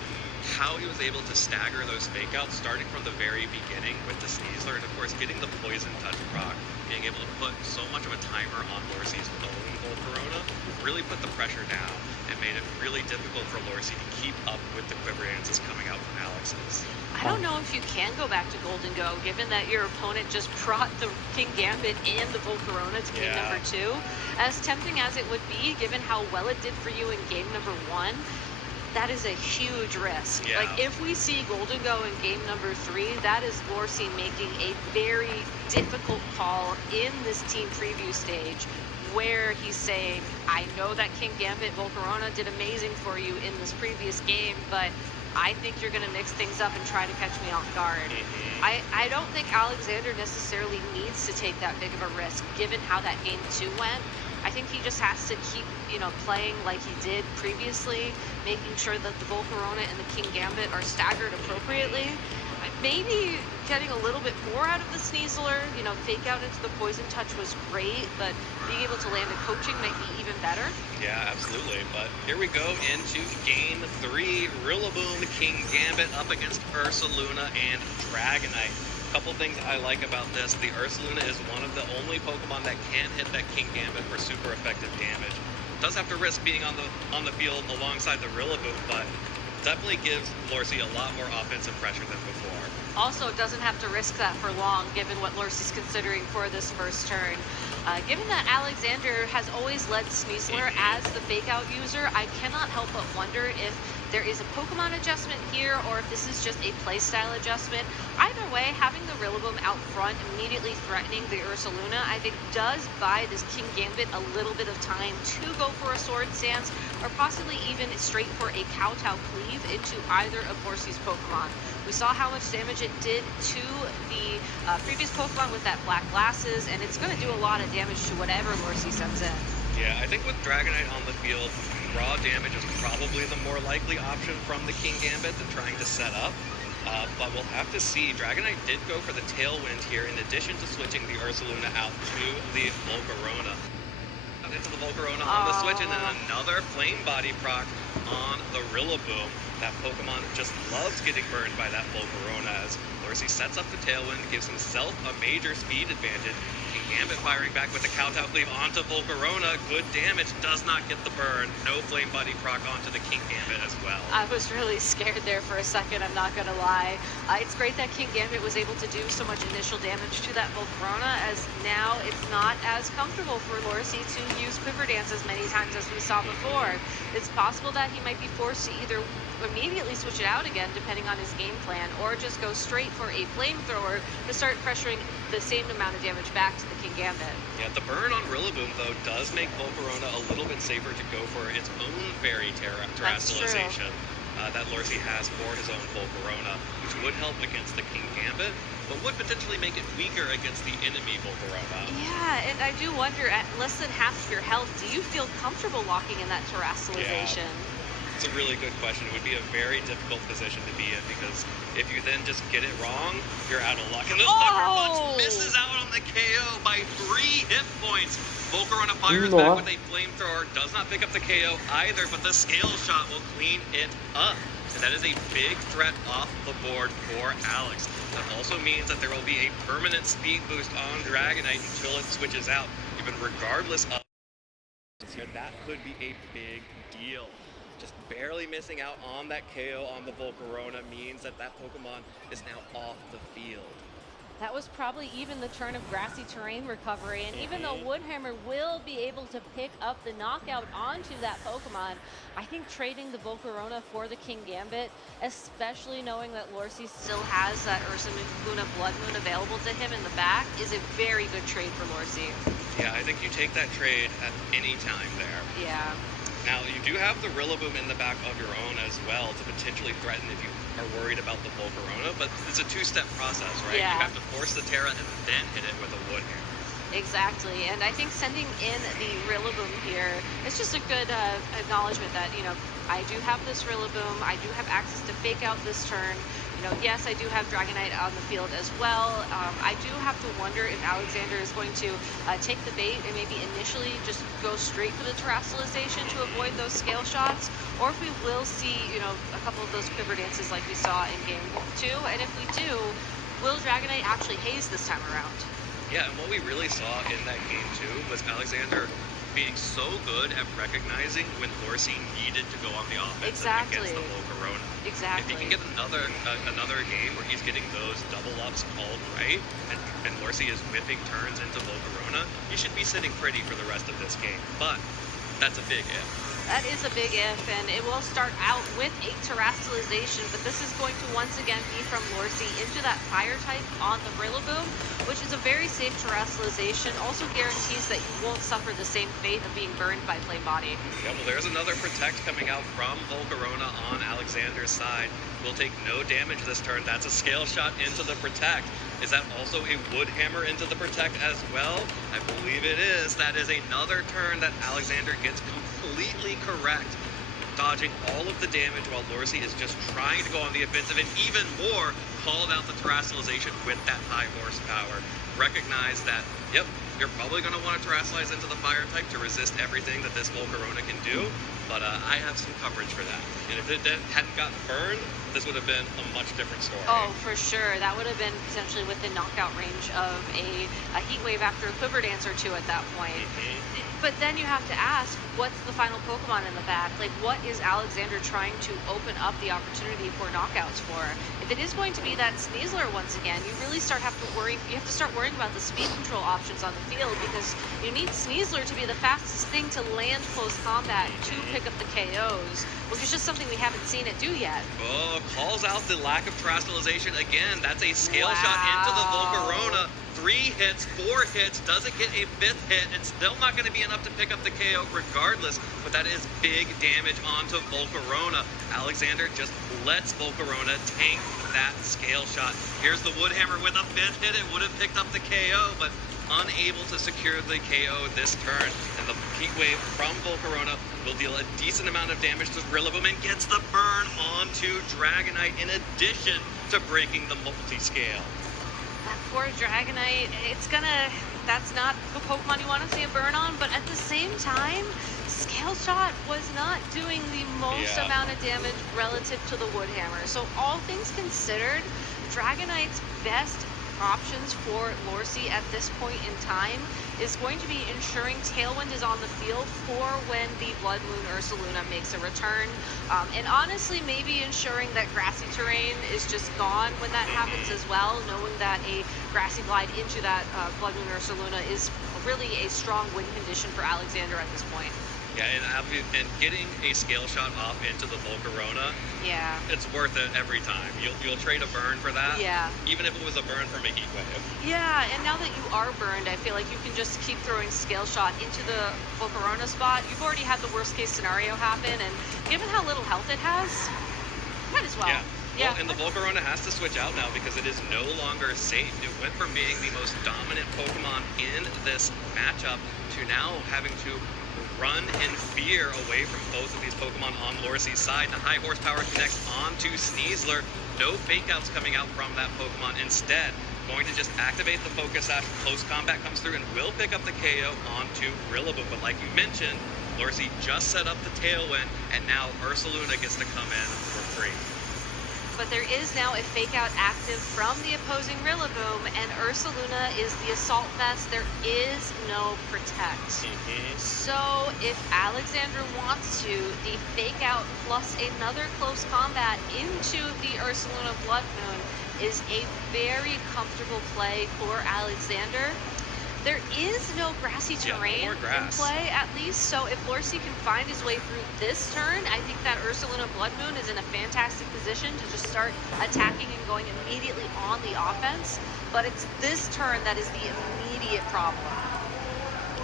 how he was able to stagger those fake-outs, starting from the very beginning with the Sneasler, and of course getting the Poison Touch proc, being able to put so much of a timer on Lorsi's own Volcarona, really put the pressure down and made it really difficult for Lorsi to keep up with the quiver dances coming out from Alex's. I don't know if you can go back to Golden Go, given that your opponent just brought the King Gambit and the Volcarona to game number 2. As tempting as it would be, given how well it did for you in game number 1, that is a huge risk. Yeah. Like, if we see Golden Go in game number 3, that is Lorsi making a very difficult call in this team preview stage, where he's saying, I know that King Gambit Volcarona did amazing for you in this previous game, but I think you're going to mix things up and try to catch me off guard. I don't think Alexander necessarily needs to take that big of a risk, given how that game 2 went. I think he just has to keep, playing like he did previously, making sure that the Volcarona and the King Gambit are staggered appropriately. Maybe getting a little bit more out of the Sneasler, fake out into the Poison Touch was great, but being able to land a coaching might be even better. Yeah, absolutely. But here we go into game 3. Rillaboom, King Gambit up against Ursaluna and Dragonite. Couple things I like about this. The Ursaluna is one of the only Pokemon that can hit that King Gambit for super effective damage. Does have to risk being on the field alongside the Rillaboom, but definitely gives Lorsi a lot more offensive pressure than before. Also, doesn't have to risk that for long, given what Lorsi's considering for this first turn. Given that Alexander has always led Sneasler as the fake-out user, I cannot help but wonder if there is a Pokemon adjustment here, or if this is just a playstyle adjustment. Either way, having the Rillaboom out front, immediately threatening the Ursaluna, I think does buy this King Gambit a little bit of time to go for a Sword Stance, or possibly even straight for a Kowtow Cleave into either of Lorsi's Pokemon. We saw how much damage it did to the previous Pokemon with that Black Glasses, and it's going to do a lot of damage to whatever Lorsi sends in. Yeah, I think with Dragonite on the field, raw damage is probably the more likely option from the King Gambit than trying to set up. But we'll have to see. Dragonite did go for the Tailwind here, in addition to switching the Ursaluna out to the Volcarona. Into the Volcarona on the switch, and then another Flame Body proc on the Rillaboom. That Pokemon just loves getting burned by that Volcarona, as Lorsi sets up the Tailwind, gives himself a major speed advantage. King Gambit firing back with the Kowtow Cleave onto Volcarona. Good damage, does not get the burn. No Flame Body proc onto the King Gambit as well. I was really scared there for a second, I'm not going to lie. It's great that King Gambit was able to do so much initial damage to that Volcarona, as now it's not as comfortable for Lorsi to use Quiver Dance as many times as we saw before. It's possible that he might be forced to either immediately switch it out again, depending on his game plan, or just go straight for a Flamethrower to start pressuring the same amount of damage back to the King Gambit. Yeah, the burn on Rillaboom, though, does make Volcarona a little bit safer to go for its own Fairy Terrestrialization that Lorsi has for his own Volcarona, which would help against the King Gambit, but would potentially make it weaker against the enemy Volcarona. Yeah, and I do wonder, at less than half of your health, do you feel comfortable locking in that Terrestrialization? Yeah. It's a really good question. It would be a very difficult position to be in, because if you then just get it wrong, you're out of luck. And the Sucker Punch misses out on the KO by 3 hit points. Volcarona fires back with a Flamethrower, does not pick up the KO either, but the Scale Shot will clean it up. And that is a big threat off the board for Alex. That also means that there will be a permanent speed boost on Dragonite until it switches out, even regardless of... That could be a big deal. Just barely missing out on that KO on the Volcarona means that that Pokemon is now off the field. That was probably even the turn of Grassy Terrain recovery, and even though Woodhammer will be able to pick up the knockout onto that Pokemon, I think trading the Volcarona for the King Gambit, especially knowing that Lorsi still has that Ursaluna Blood Moon available to him in the back, is a very good trade for Lorsi. Yeah, I think you take that trade at any time there. Yeah. Now, you do have the Rillaboom in the back of your own as well to potentially threaten if you are worried about the Volcarona, but it's a 2-step process, right? Yeah. You have to force the Terra and then hit it with a Woodhammer. Exactly, and I think sending in the Rillaboom here is just a good acknowledgement that, you know, I do have this Rillaboom, I do have access to fake out this turn. You know, yes, I do have Dragonite on the field as well. I do have to wonder if Alexander is going to take the bait and maybe initially just go straight for the Terrestrialization to avoid those scale shots, or if we will see, you know, a couple of those quiver dances like we saw in game 2, and if we do, will Dragonite actually haze this time around? Yeah, and what we really saw in that game too was Alexander being so good at recognizing when Lorsi needed to go on the offensive against the Volcarona. Exactly. If he can get another game where he's getting those double ups called right, and Lorsi is whipping turns into Volcarona, he should be sitting pretty for the rest of this game. But that's a big if. That is a big if, and it will start out with a Terrestrialization, but this is going to once again be from Lorsi into that Fire type on the Rillaboom, which is a very safe Terrestrialization, also guarantees that you won't suffer the same fate of being burned by Flame Body. Yeah, well, there's another Protect coming out from Volcarona on Alexander's side. Will take no damage this turn. That's a Scale Shot into the Protect. Is that also a Wood Hammer into the Protect as well? I believe it is. That is another turn that Alexander gets completely correct, dodging all of the damage while Lorsi is just trying to go on the offensive, and even more, called out the Terrestrialization with that high horsepower. Recognize that, yep, you're probably going to want to Terrestrialize into the Fire type to resist everything that this Volcarona can do, but I have some coverage for that. And if it hadn't gotten burned, this would have been a much different story. Oh, for sure. That would have been potentially within knockout range of a Heat Wave after a Quiver Dance or two at that point. But then you have to ask, what's the final Pokemon in the back? Like, what is Alexander trying to open up the opportunity for knockouts for? If it is going to be that Sneasler once again, you really you have to start worrying about the speed control options on the field, because you need Sneasler to be the fastest thing to land close combat to pick up the KOs, which is just something we haven't seen it do yet. Oh, calls out the lack of Terrestrialization again. That's a Scale Shot into the Volcarona. 3 hits, 4 hits, doesn't get a 5th hit. It's still not going to be enough to pick up the KO regardless, but that is big damage onto Volcarona. Alexander just lets Volcarona tank that Scale Shot. Here's the Wood Hammer with a 5th hit. It would have picked up the KO, but unable to secure the KO this turn. And the Heat Wave from Volcarona will deal a decent amount of damage to Rillaboom and gets the burn onto Dragonite in addition to breaking the multi-scale. That poor Dragonite, that's not the Pokemon you want to see a burn on, but at the same time, Scale Shot was not doing the most amount of damage relative to the Wood Hammer. So all things considered, Dragonite's best options for Lorsi at this point in time is going to be ensuring Tailwind is on the field for when the Blood Moon Ursaluna makes a return, and honestly maybe ensuring that grassy terrain is just gone when that happens as well, knowing that a grassy glide into that Blood Moon Ursaluna is really a strong win condition for Alexander at this point. Yeah, and getting a Scale Shot off into the Volcarona, it's worth it every time. You'll trade a burn for that, even if it was a burn from a Heat Wave. Yeah, and now that you are burned, I feel like you can just keep throwing Scale Shot into the Volcarona spot. You've already had the worst case scenario happen, and given how little health it has, might as well. Well, and the Volcarona has to switch out now because it is no longer safe. It went from being the most dominant Pokemon in this matchup to now having to run in fear away from both of these Pokemon on Lorsi's side. The high horsepower connects onto Sneasler. No fake outs coming out from that Pokemon. Instead, going to just activate the Focus Sash. Close combat comes through and will pick up the KO onto Rillaboom. But like you mentioned, Lorsi just set up the Tailwind, and now Ursaluna gets to come in for free. But there is now a fake out active from the opposing Rillaboom, and Ursaluna is the Assault Vest. There is no Protect. So if Alexander wants to, the fake out plus another close combat into the Ursaluna Blood Moon is a very comfortable play for Alexander. There is no grassy terrain in play, at least, so if Lorsi can find his way through this turn, I think that Ursaluna Blood Moon is in a fantastic position to just start attacking and going immediately on the offense, but it's this turn that is the immediate problem.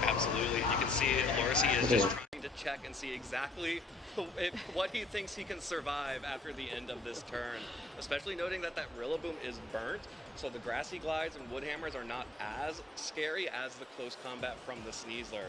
Absolutely, and you can see Lorsi is just trying to check and see exactly what he thinks he can survive after the end of this turn, especially noting that Rillaboom is burnt, so the grassy glides and wood hammers are not as scary as the close combat from the Sneasler.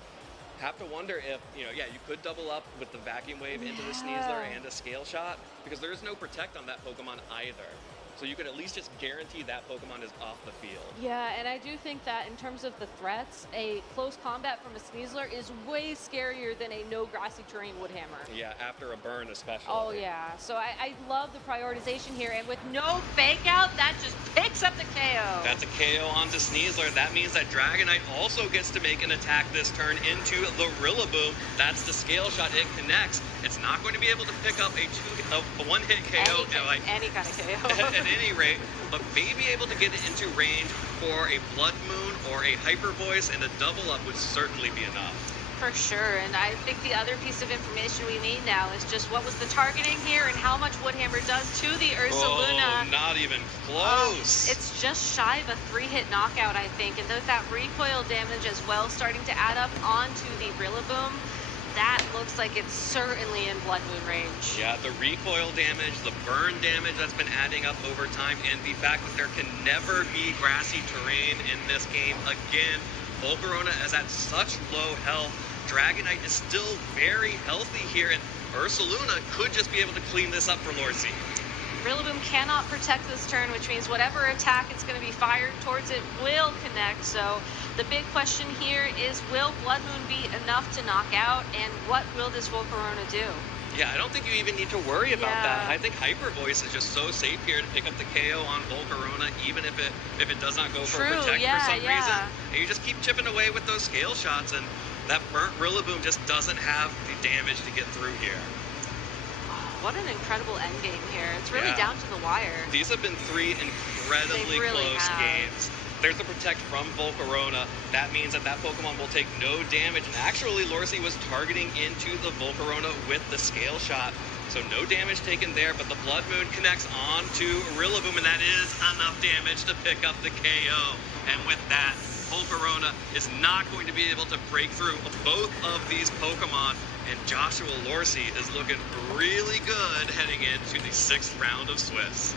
Have to wonder if, you could double up with the vacuum wave into the Sneasler and a scale shot, because there is no protect on that Pokemon either. So you could at least just guarantee that Pokemon is off the field. Yeah, and I do think that in terms of the threats, a close combat from a Sneasler is way scarier than a no grassy terrain Woodhammer. Yeah, after a burn especially. Oh yeah, so I love the prioritization here, and with no fake out, that just picks up the KO. That's a KO onto Sneasler. That means that Dragonite also gets to make an attack this turn into the Rillaboom. That's the scale shot. It connects. It's not going to be able to pick up a one-hit KO. Any kind of KO. At any rate, but may be able to get it into range for a Blood Moon or a Hyper Voice, and a double up would certainly be enough. For sure, and I think the other piece of information we need now is just what was the targeting here and how much Woodhammer does to the Ursaluna. Oh, not even close. It's just shy of a 3-hit knockout, I think, and with that recoil damage as well starting to add up onto the Rillaboom, that looks like it's certainly in Blood Moon range. Yeah, the recoil damage, the burn damage that's been adding up over time, and the fact that there can never be grassy terrain in this game again. Volcarona is at such low health. Dragonite is still very healthy here, and Ursaluna could just be able to clean this up for Lorsi. Rillaboom cannot protect this turn, which means whatever attack it's going to be fired towards it will connect. So the big question here is, will Blood Moon be enough to knock out, and what will this Volcarona do? Yeah, I don't think you even need to worry about that. I think Hyper Voice is just so safe here to pick up the KO on Volcarona, even if it does not go for protect for some reason. And you just keep chipping away with those scale shots, and that burnt Rillaboom just doesn't have the damage to get through here. What an incredible endgame here. It's really down to the wire. These have been 3 incredibly close games. There's the protect from Volcarona. That means that Pokemon will take no damage. And actually, Lorsi was targeting into the Volcarona with the scale shot. So no damage taken there, but the Blood Moon connects onto Rillaboom, and that is enough damage to pick up the KO. And with that, Volcarona is not going to be able to break through both of these Pokemon. And Joshua Lorsi is looking really good heading into the 6th round of Swiss.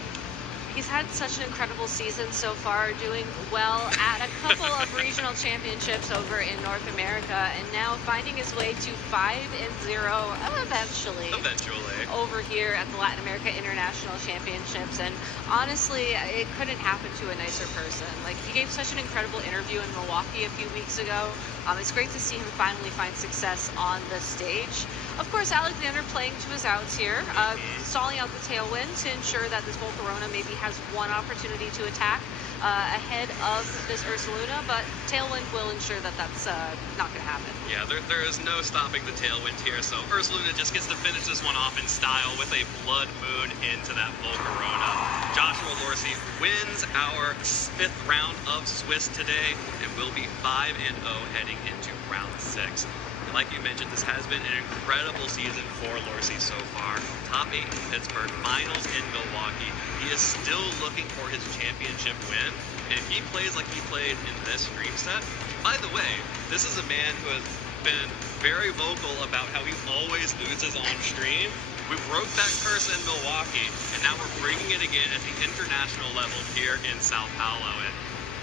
He's had such an incredible season so far, doing well at a couple of regional championships over in North America, and now finding his way to 5-0 eventually over here at the Latin America International Championships. And honestly, it couldn't happen to a nicer person. Like, he gave such an incredible interview in Milwaukee a few weeks ago. It's great to see him finally find success on the stage. Of course, Alexander playing to his outs here, stalling out the tailwind to ensure that this Volcarona maybe has one opportunity to attack ahead of this Ursaluna, but tailwind will ensure that that's not going to happen. Yeah, there is no stopping the tailwind here, so Ursaluna just gets to finish this one off in style with a Blood Moon into that Volcarona. Joshua Lorsi wins our 5th round of Swiss today, and will be 5-0 heading into round 6. Like you mentioned, this has been an incredible season for Lorsi so far. Top 8 in Pittsburgh, finals in Milwaukee. He is still looking for his championship win. And if he plays like he played in this stream set, by the way, this is a man who has been very vocal about how he always loses on stream. We broke that curse in Milwaukee, and now we're breaking it again at the international level here in Sao Paulo. And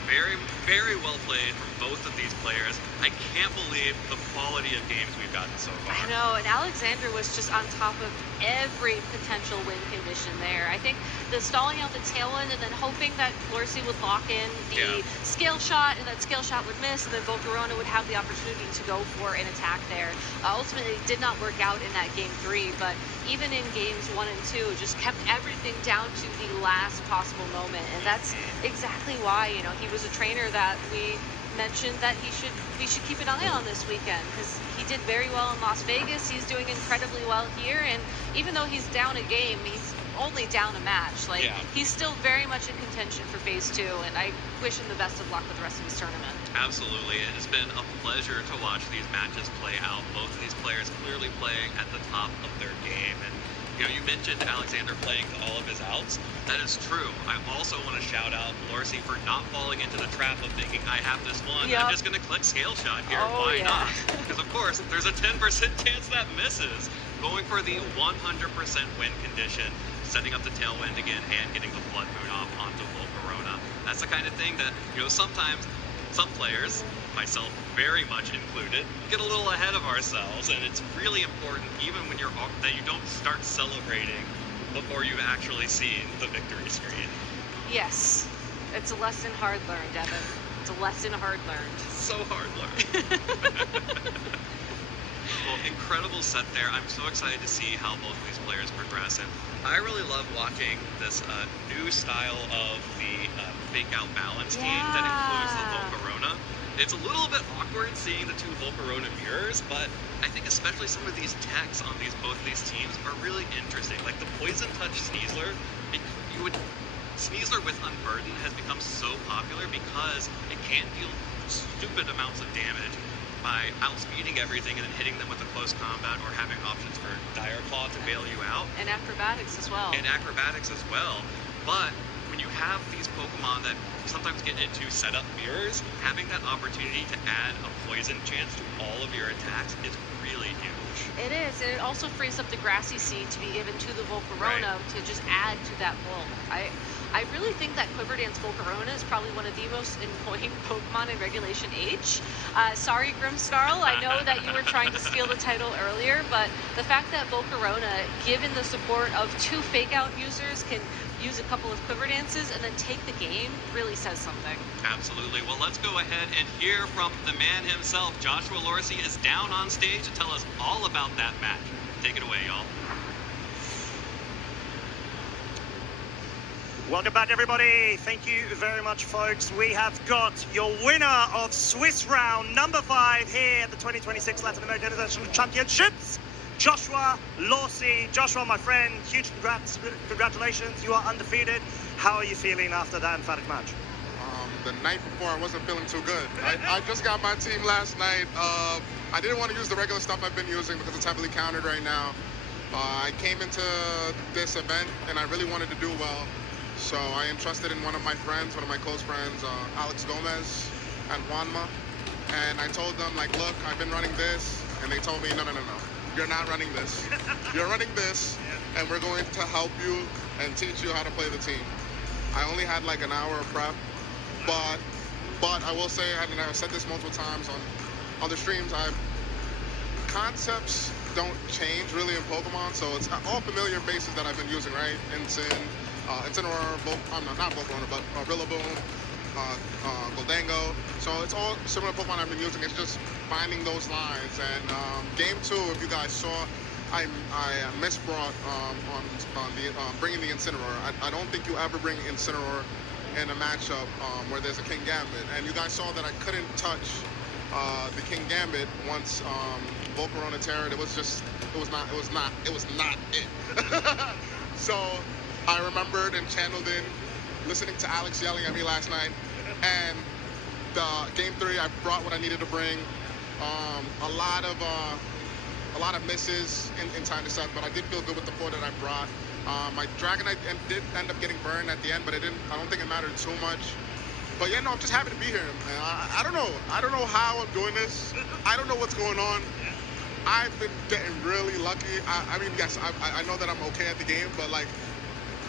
very, very well played from both of these players. I can't believe the quality of games we've gotten so far. I know, and Alexander was just on top of every potential win condition there. I think the stalling out the tailwind and then hoping that Lorsi would lock in the scale shot, and that scale shot would miss, and then Volcarona would have the opportunity to go for an attack there. Ultimately, it did not work out in that game 3, but even in games 1 and 2, just kept everything down to the last possible moment. And that's exactly why, he was a trainer that we mentioned that we should keep an eye on this weekend, because he did very well in Las Vegas. He's doing incredibly well here, and even though he's down a game, he's only down a match. He's still very much in contention for phase 2, and I wish him the best of luck with the rest of his tournament. Absolutely. It has been a pleasure to watch these matches play out. Both of these players clearly playing at the top of their game, and You know, you mentioned Alexander playing all of his outs. That is true. I also want to shout out Lorsi for not falling into the trap of thinking, I have this one. Yep. I'm just going to click scale shot here. Oh, Why yeah. not? Because, of course, there's a 10% chance that misses. Going for the 100% win condition, setting up the tailwind again, and getting the Blood Moon off onto Volcarona. That's the kind of thing that, you know, sometimes some players, myself very much included, get a little ahead of ourselves, and it's really important, even when you're that you don't start celebrating before you've actually seen the victory screen. Yes, it's a lesson hard learned, Evan. It's a lesson hard learned. So hard learned. Well, incredible set there. I'm so excited to see how both of these players progress, and I really love watching this new style of the fake out balance team that includes the Volcarona. It's a little bit awkward seeing the two Volcarona mirrors, but I think especially some of these techs on both of these teams are really interesting. Like the Poison Touch Sneasler, Sneasler with Unburden has become so popular because it can deal stupid amounts of damage by outspeeding everything and then hitting them with a close combat or having options for Dire Claw to bail you out. And acrobatics as well. But when you have these Pokemon that sometimes get into setup mirrors, having that opportunity to add a poison chance to all of your attacks is really huge. It is, and it also frees up the Grassy Seed to be given to the Volcarona to just add to that bulk. I really think that Quiver Dance Volcarona is probably one of the most annoying Pokemon in Regulation H. Sorry, Grimmsnarl, I know that you were trying to steal the title earlier, but the fact that Volcarona, given the support of two Fake Out users, can use a couple of Quiver Dances and then take the game really says something. Absolutely. Well, let's go ahead and hear from the man himself. Joshua Lorsi is down on stage to tell us all about that match. Take it away, y'all. Welcome back, everybody. Thank you very much, folks. We have got your winner of Swiss round number 5 here at the 2026 Latin American International Championships, Joshua Lorsi. Joshua, my friend, huge congratulations. You are undefeated. How are you feeling after that emphatic match? The night before, I wasn't feeling too good. I just got my team last night. I didn't want to use the regular stuff I've been using because it's heavily countered right now. I came into this event and I really wanted to do well. So I entrusted in one of my friends, one of my close friends, Alex Gomez and Juanma. And I told them, like, look, I've been running this. And they told me, no. You're not running this. You're running this, and we're going to help you and teach you how to play the team. I only had like an hour of prep, but I will say, and I've said this multiple times on the streams, concepts don't change really in Pokemon, so it's all familiar bases that I've been using, right? Incineroar, not Volcarona, but Rillaboom, Goldango. So it's all similar Pokemon I've been using. It's just finding those lines. And game 2, if you guys saw, I misbrought on the bringing the Incineroar. I don't think you ever bring Incineroar in a matchup where there's a King Gambit. And you guys saw that I couldn't touch the King Gambit once Volcarona Terra. It was not it. So I remembered and channeled in, listening to Alex yelling at me last night, and the game 3 I brought what I needed to bring. A lot of misses in time to set, but I did feel good with the 4 that I brought. My Dragonite did end up getting burned at the end, but I don't think it mattered too much. But yeah, no, I'm just happy to be here, man. I don't know how I'm doing this. I don't know what's going on. I've been getting really lucky. I mean, yes, I know that I'm okay at the game, but like,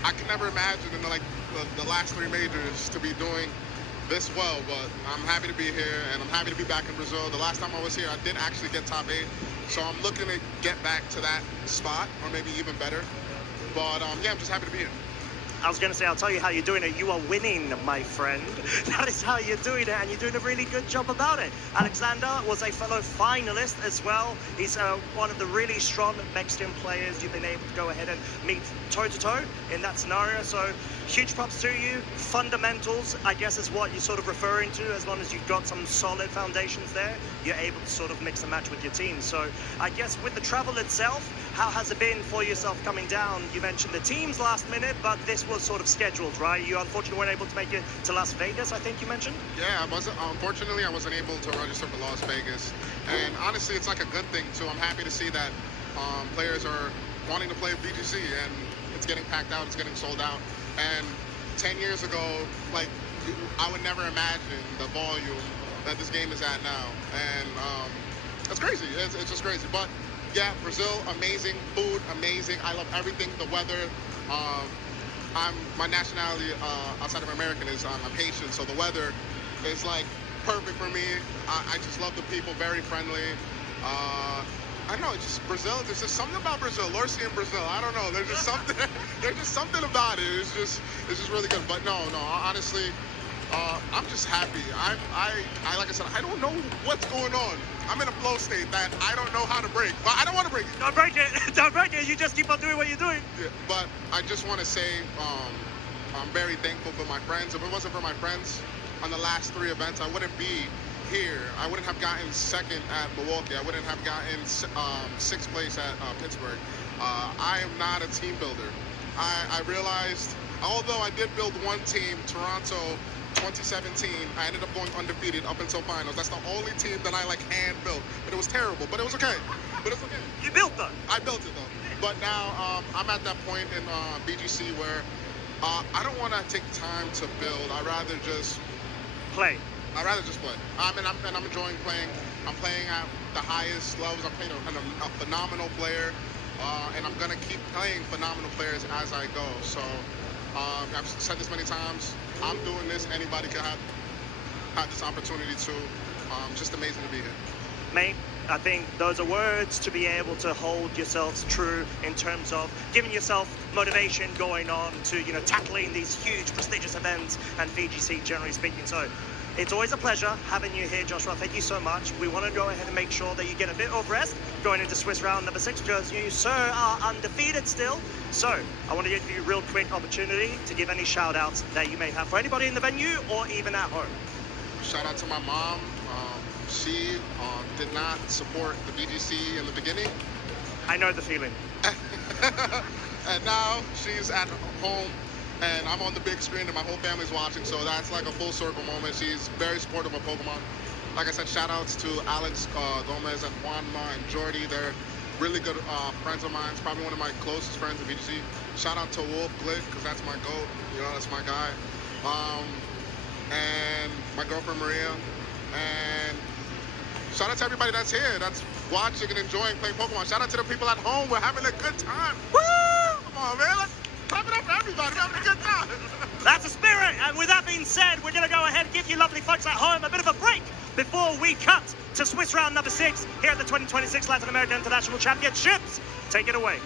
I can never imagine in the last 3 majors to be doing this well. But I'm happy to be here, and I'm happy to be back in Brazil. The last time I was here, I did actually get top 8, so I'm looking to get back to that spot, or maybe even better. But yeah, I'm just happy to be here. I was going to say, I'll tell you how you're doing it. You are winning, my friend. That is how you're doing it, and you're doing a really good job about it. Alexander was a fellow finalist as well. He's one of the really strong Mexican players you've been able to go ahead and meet toe-to-toe in that scenario. So huge props to you. Fundamentals, I guess, is what you're sort of referring to. As long as you've got some solid foundations there, you're able to sort of mix and match with your team. So I guess with the travel itself, how has it been for yourself coming down? You mentioned the teams last minute, but this was sort of scheduled, right? You unfortunately weren't able to make it to Las Vegas, I think you mentioned? Yeah, unfortunately I wasn't able to register for Las Vegas. And honestly, it's like a good thing too. I'm happy to see that players are wanting to play BGC, and it's getting packed out, it's getting sold out. And 10 years ago, like, I would never imagine the volume that this game is at now. And it's crazy. It's just crazy. But yeah, Brazil, amazing. Food, amazing. I love everything. The weather. My nationality outside of American is I'm Haitian, so the weather is like perfect for me. I just love the people, very friendly. I don't know, it's just Brazil. There's just something about Brazil. Lorsi in Brazil. I don't know. There's just something. There's just something about it. It's just really good. But no. Honestly, I'm just happy. I like I said, I don't know what's going on. I'm in a flow state that I don't know how to break. But I don't want to break it. Don't break it. Don't break it. You just keep on doing what you're doing. Yeah, but I just want to say I'm very thankful for my friends. If it wasn't for my friends on the last 3 events, I wouldn't be here. I wouldn't have gotten 2nd at Milwaukee. I wouldn't have gotten 6th place at Pittsburgh. I am not a team builder. I realized, although I did build one team, Toronto 2017, I ended up going undefeated up until finals. That's the only team that I hand built. But it was terrible, but it was okay. You built them. I built it though. But now I'm at that point in BGC where I don't want to take time to build. I'd rather just play. I'd rather just play. I'm enjoying playing. I'm playing at the highest levels. I'm playing a phenomenal player, and I'm gonna keep playing phenomenal players as I go. So I've said this many times. I'm doing this. Anybody can have this opportunity too. Just amazing to be here. Mate, I think those are words to be able to hold yourselves true in terms of giving yourself motivation going on to, tackling these huge prestigious events and VGC generally speaking. So it's always a pleasure having you here, Joshua. Thank you so much. We want to go ahead and make sure that you get a bit of rest going into Swiss round number 6 because you, sir, are undefeated still. So I want to give you a real quick opportunity to give any shout outs that you may have for anybody in the venue or even at home. Shout out to my mom. She did not support the BGC in the beginning. I know the feeling. And now she's at home and I'm on the big screen and my whole family's watching, so that's like a full circle moment. She's very supportive of Pokemon. Like I said, shout outs to Alex Gomez and Juanma and Jordy. They're really good friends of mine. It's probably one of my closest friends at BGC. Shout out to Wolf Glick, because that's my GOAT. That's my guy. And my girlfriend Maria. And shout out to everybody that's here, that's watching and enjoying playing Pokemon. Shout out to the people at home. We're having a good time. Woo! Come on, man. Let's clap it up for everybody. We're having a good time. That's the spirit. And with that being said, we're going to go ahead and give you lovely folks at home a bit of a break before we cut to Swiss round number 6 here at the 2026 Latin American International Championships. Take it away.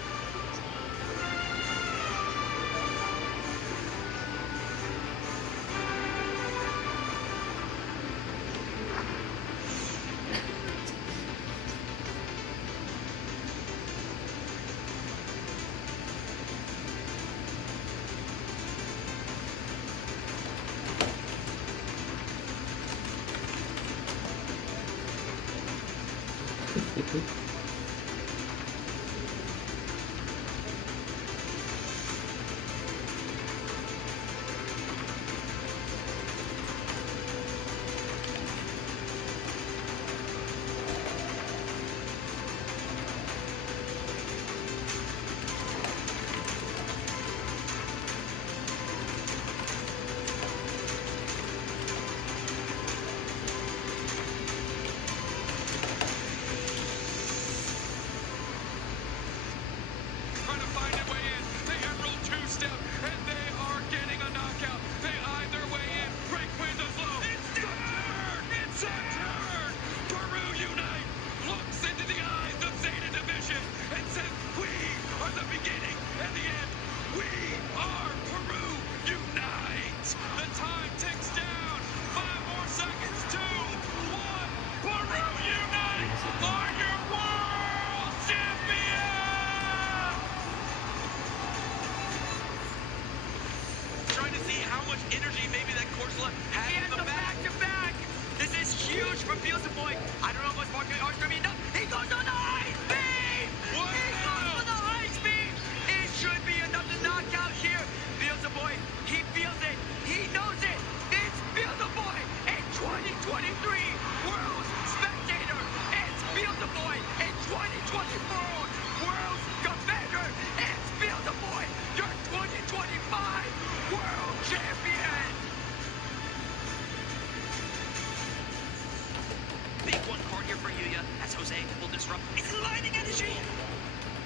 for Yuya as Jose will disrupt. It's lightning energy!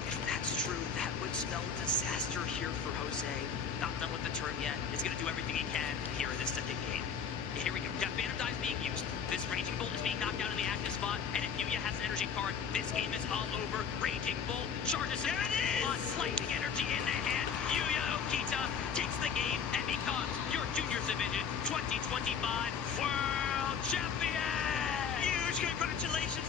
If that's true, that would spell disaster here for Jose. Not done with the turn yet. He's going to do everything he can here in this second game. Here we go. Yeah, Banner Die is being used. This Raging Bolt is being knocked out in the active spot. And if Yuya has an energy card, this game is all over. Raging Bolt charges him. There it is! Lightning energy in the hand. Yuya Okita takes the game and becomes your Juniors Division 2025 World Champion! Huge congratulations!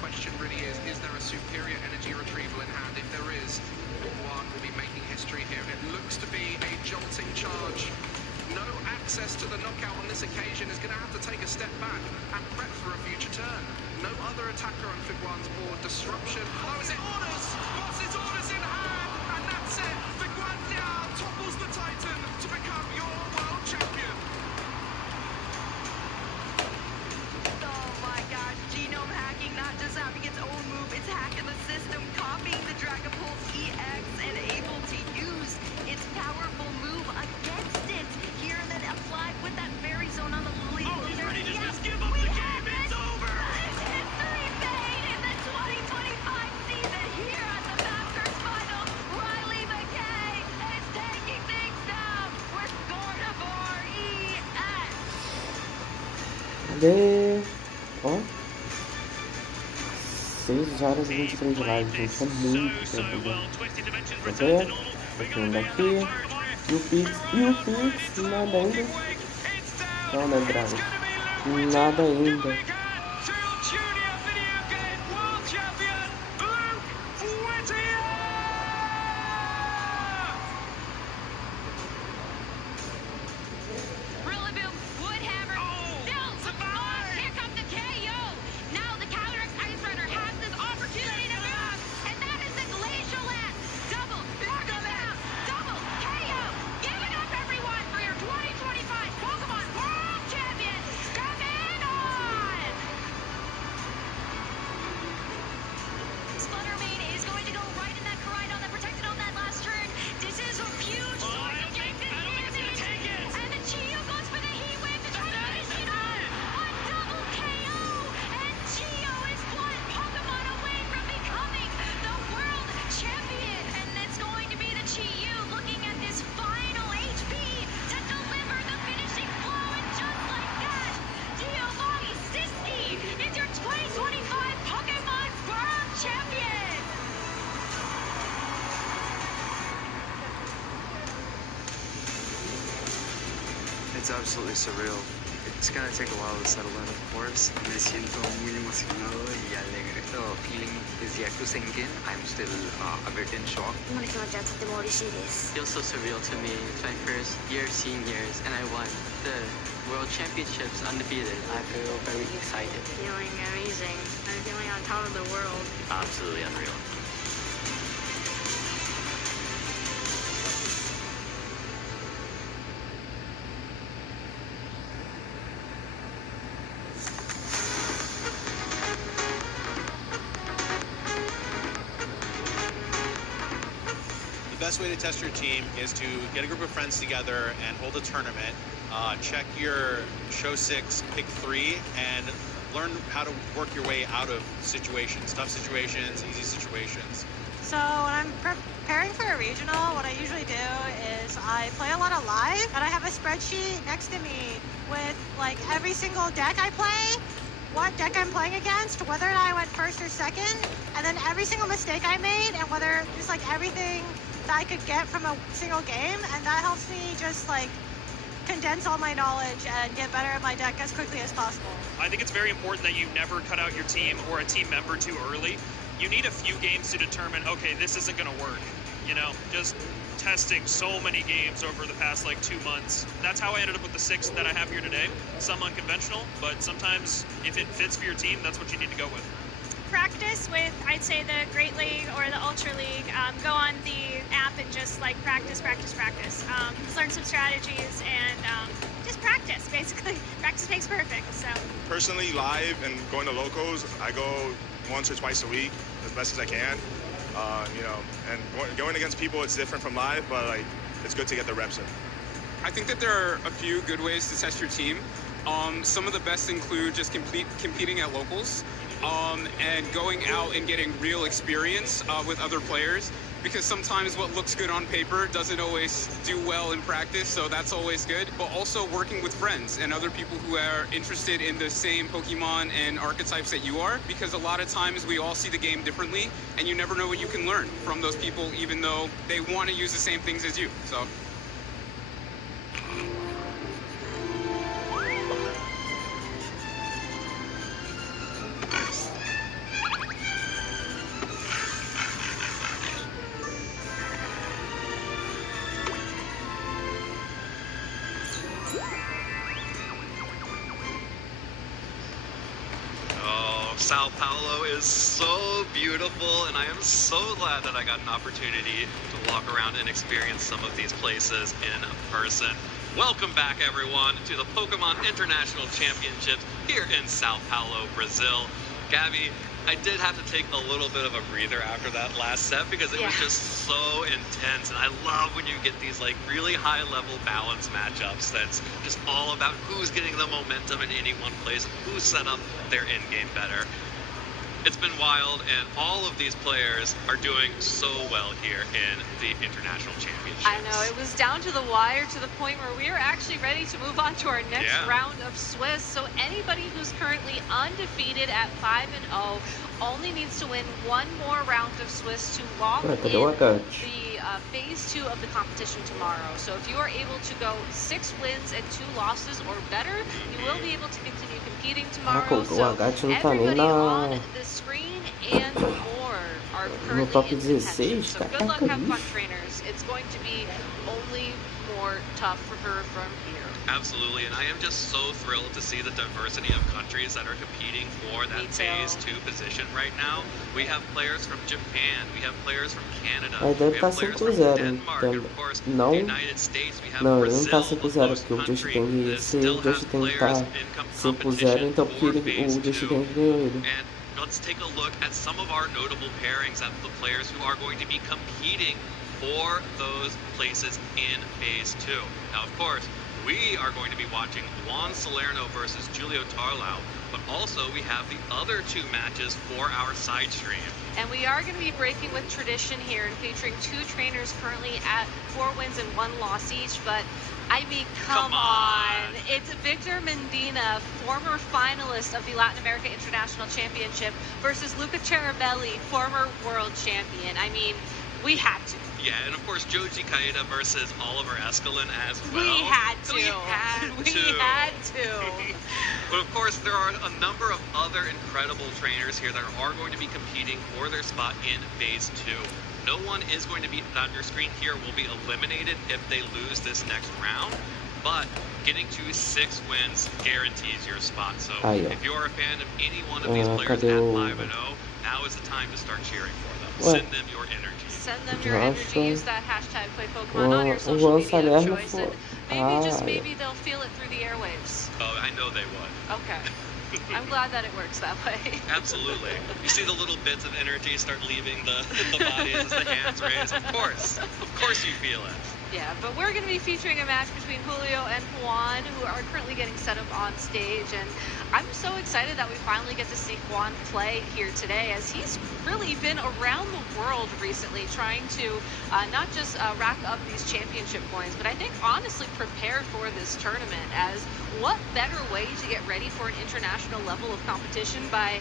Question really is there a superior energy retrieval in hand? If there is, one will be making history here. And it looks to be a jolting charge. No access to the knockout on this occasion, is going to have to take a step back and prep for a future turn. No other attacker on Figuan's board. Disruption. Oh, is it orders? What's his orders in hand? And that's it. Figuan now topples the Titan to become your world champion. Oh my gosh, genome hacking, not just having its own move, it's hacking the system, copying the Dragon Pulse EX and able to use its powerful move against it here and then apply with that fairy zone on the Lily. Oh, he's ready to just give up the game. It's over. It's history made in the 2025 season here at the Masters Final. Riley McKay is taking things down with Gardevoir EX. Cadê? Ó. 6 horas e 23 de live, gente. É muito tempo. Quer ver? Continuando aqui. E o Pix, nada ainda. Não, né, Braga? Nada ainda. It's absolutely surreal. It's gonna take a while to settle in, of course. Me siento muy emocionado y alegre. The feeling is yet to sink in. I'm still a bit in shock. It feels so surreal to me. It's my first year seniors and I won the World Championships undefeated. I feel very excited. Feeling amazing. I'm feeling on top of the world. Absolutely unreal. The best way to test your team is to get a group of friends together and hold a tournament. Check your show 6, pick 3, and learn how to work your way out of situations, tough situations, easy situations. So when I'm preparing for a regional, what I usually do is I play a lot of live, and I have a spreadsheet next to me with like every single deck I play, what deck I'm playing against, whether or not I went first or second, and then every single mistake I made, and whether just like everything that I could get from a single game, and that helps me just like condense all my knowledge and get better at my deck as quickly as possible. I think it's very important that you never cut out your team or a team member too early. You need a few games to determine, okay, this isn't going to work. You know, just testing so many games over the past like 2 months. That's how I ended up with the 6 that I have here today. Some unconventional, but sometimes if it fits for your team, that's what you need to go with. Practice with, I'd say, the Great League or the Ultra League. Go on the app and just like practice. Learn some strategies and just practice, basically. Practice makes perfect, so. Personally, live and going to locals, I go once or twice a week as best as I can. You know, and going against people, it's different from live, but like it's good to get the reps in. I think that there are a few good ways to test your team. Some of the best include just competing at locals and going out and getting real experience with other players, because sometimes what looks good on paper doesn't always do well in practice, so that's always good. But also working with friends and other people who are interested in the same Pokemon and archetypes that you are, because a lot of times we all see the game differently, and you never know what you can learn from those people, even though they want to use the same things as you. So. Sao Paulo is so beautiful, and I am so glad that I got an opportunity to walk around and experience some of these places in person. Welcome back, everyone, to the Pokemon International Championships here in Sao Paulo, Brazil. Gabby, I did have to take a little bit of a breather after that last set because it was just so intense, and I love when you get these like really high-level balance matchups that's just all about who's getting the momentum in any one place, who's set up their in-game better. It's been wild, and all of these players are doing so well here in the International Championships. I know, it was down to the wire, to the point where we are actually ready to move on to our next round of Swiss. So anybody who's currently undefeated at 5-0 only needs to win one more round of Swiss to lock in the phase 2 of the competition tomorrow. So if you are able to go 6 wins and 2 losses or better, you will be able to continue competing tomorrow. So everybody on the screen and more are currently in contention. So good luck, have fun, trainers. It's going to be only more tough for her from here. Absolutely, and I am just so thrilled to see the diversity of countries that are competing for that phase 2 position right now. We have players from Japan, we have players from Canada, we have players from Denmark, and of course, the United States, we have Brazil, a host country that still has players in competition for phase 2. And let's take a look at some of our notable pairings of the players who are going to be competing for those places in phase 2. Now, of course, we are going to be watching Juan Salerno versus Julio Tarlau, but also we have the other 2 matches for our side stream. And we are going to be breaking with tradition here and featuring 2 trainers currently at 4 wins and 1 loss each, but I mean, come on. It's Victor Mendina, former finalist of the Latin America International Championship, versus Luca Ceribelli, former world champion. I mean, we had to. Yeah, and of course, Joji Kaida versus Oliver Escalin as well. We had to. We had to. But of course, there are a number of other incredible trainers here that are going to be competing for their spot in phase 2. No one is going to be on your screen here will be eliminated if they lose this next round, but getting to 6 wins guarantees your spot. So if you're a fan of any one of these players at 5-0, now is the time to start cheering for them. Send them your energy. Send them your energy. Use that hashtag #PlayPokemon on your social media of choice, and maybe just maybe they'll feel it through the airwaves. Oh, I know they would. Okay. I'm glad that it works that way. Absolutely. You see the little bits of energy start leaving the body as the hands raise. Of course you feel it. Yeah, but we're going to be featuring a match between Julio and Juan, who are currently getting set up on stage, and I'm so excited that we finally get to see Juan play here today, as he's really been around the world recently trying to not just rack up these championship points, but I think honestly prepare for this tournament. As what better way to get ready for an international level of competition by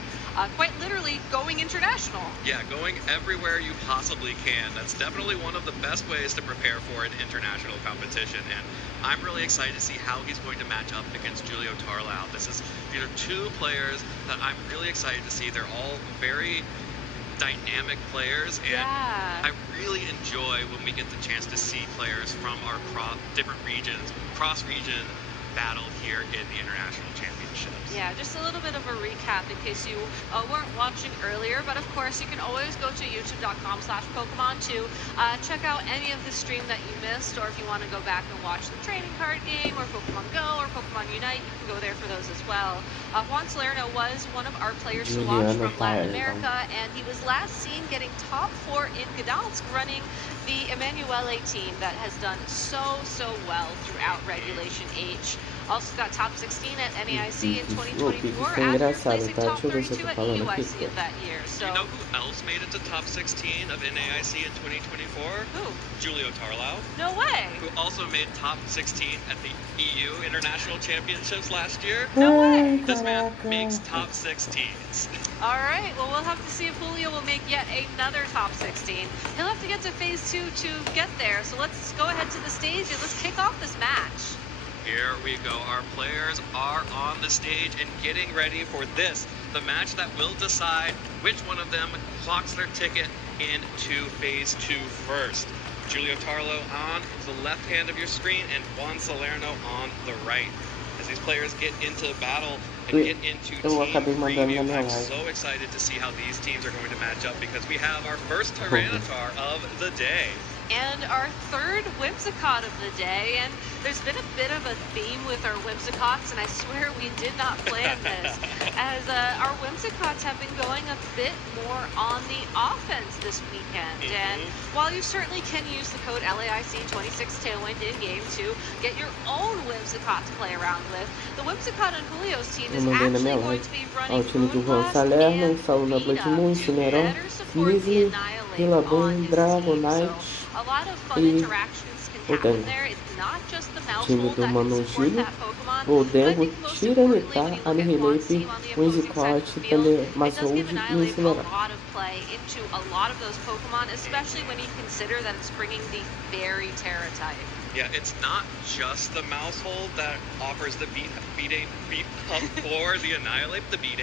quite literally going international. Yeah, going everywhere you possibly can. That's definitely one of the best ways to prepare for an international competition, and I'm really excited to see how he's going to match up against Julio Tarlau. These are 2 players that I'm really excited to see. They're all very dynamic players, and I really enjoy when we get the chance to see players from our different regions, cross-region battle here in the International Championships. Yeah, just a little bit of a recap in case you weren't watching earlier, but of course you can always go to youtube.com/Pokemon to check out any of the stream that you missed, or if you want to go back and watch the trading card game or Pokemon Go or Pokemon Unite, you can go there for those as well. Juan Salerno was one of our players to watch from Latin America, and he was last seen getting top 4 in Gdansk, running the Emanuele team that has done so well throughout Regulation H. Also got top 16 at NAIC in 2024 after placing top 32 at EUIC of that year. So, do you know who else made it to top 16 of NAIC in 2024? Who? Julio Tarlau. No way. Who also made top 16 at the EU International Championships last year. No way. This man makes top 16s. All right, well, we'll have to see if Julio will make yet another top 16. He'll have to get to phase 2 to get there. So let's go ahead to the stage and let's kick off this match. Here we go. Our players are on the stage and getting ready for this, the match that will decide which one of them clocks their ticket into phase 2 first. Julio Tarlau on the left hand of your screen and Juan Salerno on the right. As these players get into battle and get into team preview, I'm so excited to see how these teams are going to match up because we have our first Tyranitar of the day. And our third Whimsicott of the day, and there's been a bit of a theme with our Whimsicotts, and I swear we did not plan this, as our Whimsicotts have been going a bit more on the offense this weekend. And while you certainly can use the code LAIC26 Tailwind in-game to get your own Whimsicott to play around with, the Whimsicott on Julio's team is actually going to be running Moonblast and better support the Annihilate on his team. So a lot of fun interactions can happen there. It's not just the Mousehold that can support that Pokemon, but I think most importantly, when you look at Juan's team on the opposing side of the field, it does give Annihilate a lot of play into a lot of those Pokemon, especially when you consider that it's bringing the Fairy Terra type. Yeah, it's not just the Mousehold that offers the beat up for the Annihilate, the Beat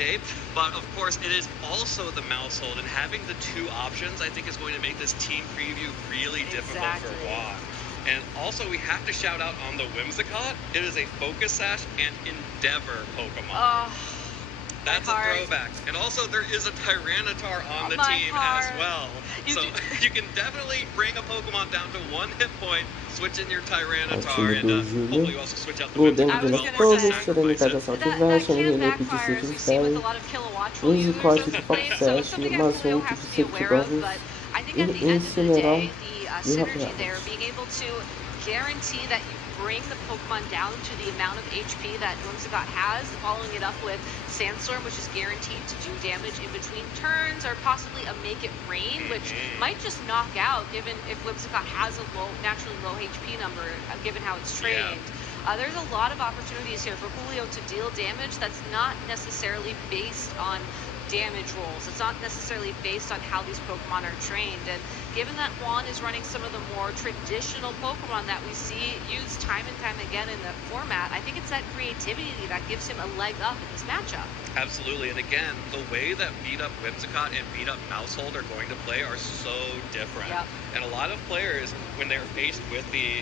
Ape, but of course it is also the Mousehold, and having the two options I think is going to make this team preview really difficult for Juan. And also we have to shout out on the Whimsicott, it is a Focus Sash and Endeavor Pokemon. That's a throwback. And also there is a Tyranitar on the team as well. So you can definitely bring a Pokemon down to 1 hit point, switch in your Tyranitar, and hopefully you also switch out the Whimsicott. Corte de Fox Sash, Mazul, que precisa de barros e incinerar synergy there, being able to guarantee that you bring the Pokemon down to the amount of HP that Whimsicott has, following it up with Sandstorm, which is guaranteed to do damage in between turns, or possibly a Make It Rain, which might just knock out, given if Whimsicott has a naturally low HP number, given how it's trained. There's a lot of opportunities here for Julio to deal damage that's not necessarily based on damage rolls. It's not necessarily based on how these Pokemon are trained. And given that Juan is running some of the more traditional Pokemon that we see used time and time again in the format, I think it's that creativity that gives him a leg up in this matchup. Absolutely, and again, the way that beat up Whimsicott and beat up Mousehold are going to play are so different. And a lot of players, when they're faced with the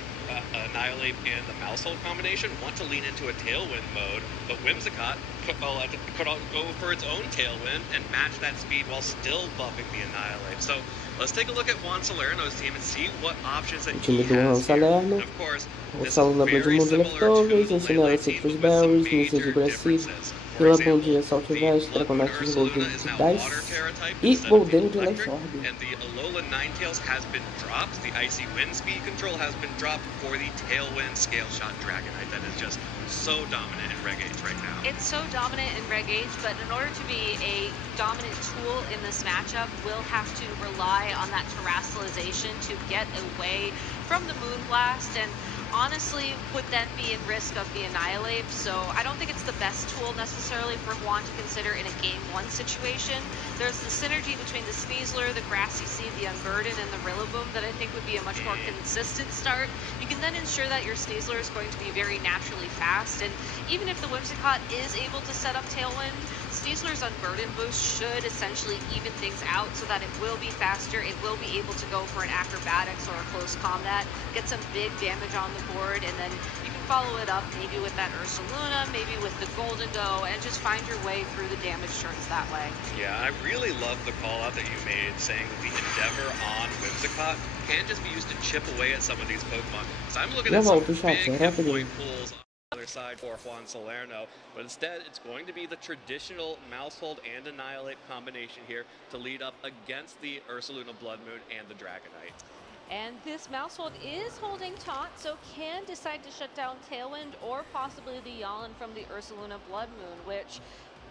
Annihilate and the Mousehold combination, want to lean into a Tailwind mode, but Whimsicott could go for its own Tailwind and match that speed while still buffing the Annihilate. So let's take a look at Juan Salerno's team and see what options that he has here. And of course, this is very similar to the Lele team, but with some major differences. Pela Bondinha Saltiveste, Dragonite de Golden de Dice e Golden de Lifeorb. And the Alola Ninetales has been dropped. The Icy Wind Speed Control has been dropped for the Tailwind Scale Shot Dragonite that is just so dominant in Reg H right now. It's so dominant in Reg H, but in order to be a dominant tool in this matchup, we'll have to rely on that terrestrialization to get away from the Moonblast, and honestly would then be in risk of the Annihilate. So I don't think it's the best tool necessarily for Juan to consider in a Game 1 situation. There's the synergy between the Sneasler, the Grassy Seed, the Unburden, and the Rillaboom that I think would be a much more consistent start. You can then ensure that your Sneasler is going to be very naturally fast, and even if the Whimsicott is able to set up Tailwind, Sneasler's Unburden boost should essentially even things out so that it will be faster, it will be able to go for an Acrobatics or a Close Combat, get some big damage on the board, and then you can follow it up maybe with that Ursaluna, maybe with the Golden Doe, and just find your way through the damage turns that way. Yeah, I really love the call out that you made saying that the Endeavor on Whimsicott can just be used to chip away at some of these Pokemon. So I'm looking at some big hit point pools other side for Juan Salerno, but instead it's going to be the traditional Mousehold and Annihilate combination here to lead up against the Ursaluna Blood Moon and the Dragonite. And this Mousehold is holding taunt, so can decide to shut down Tailwind or possibly the Yawn from the Ursaluna Blood Moon, which,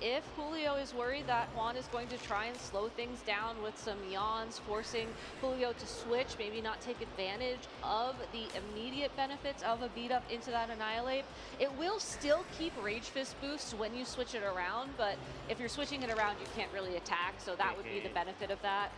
if Julio is worried that Juan is going to try and slow things down with some yawns, forcing Julio to switch, maybe not take advantage of the immediate benefits of a beat up into that Annihilate, it will still keep Rage Fist boosts when you switch it around, but if you're switching it around, you can't really attack, so that would be the benefit of that.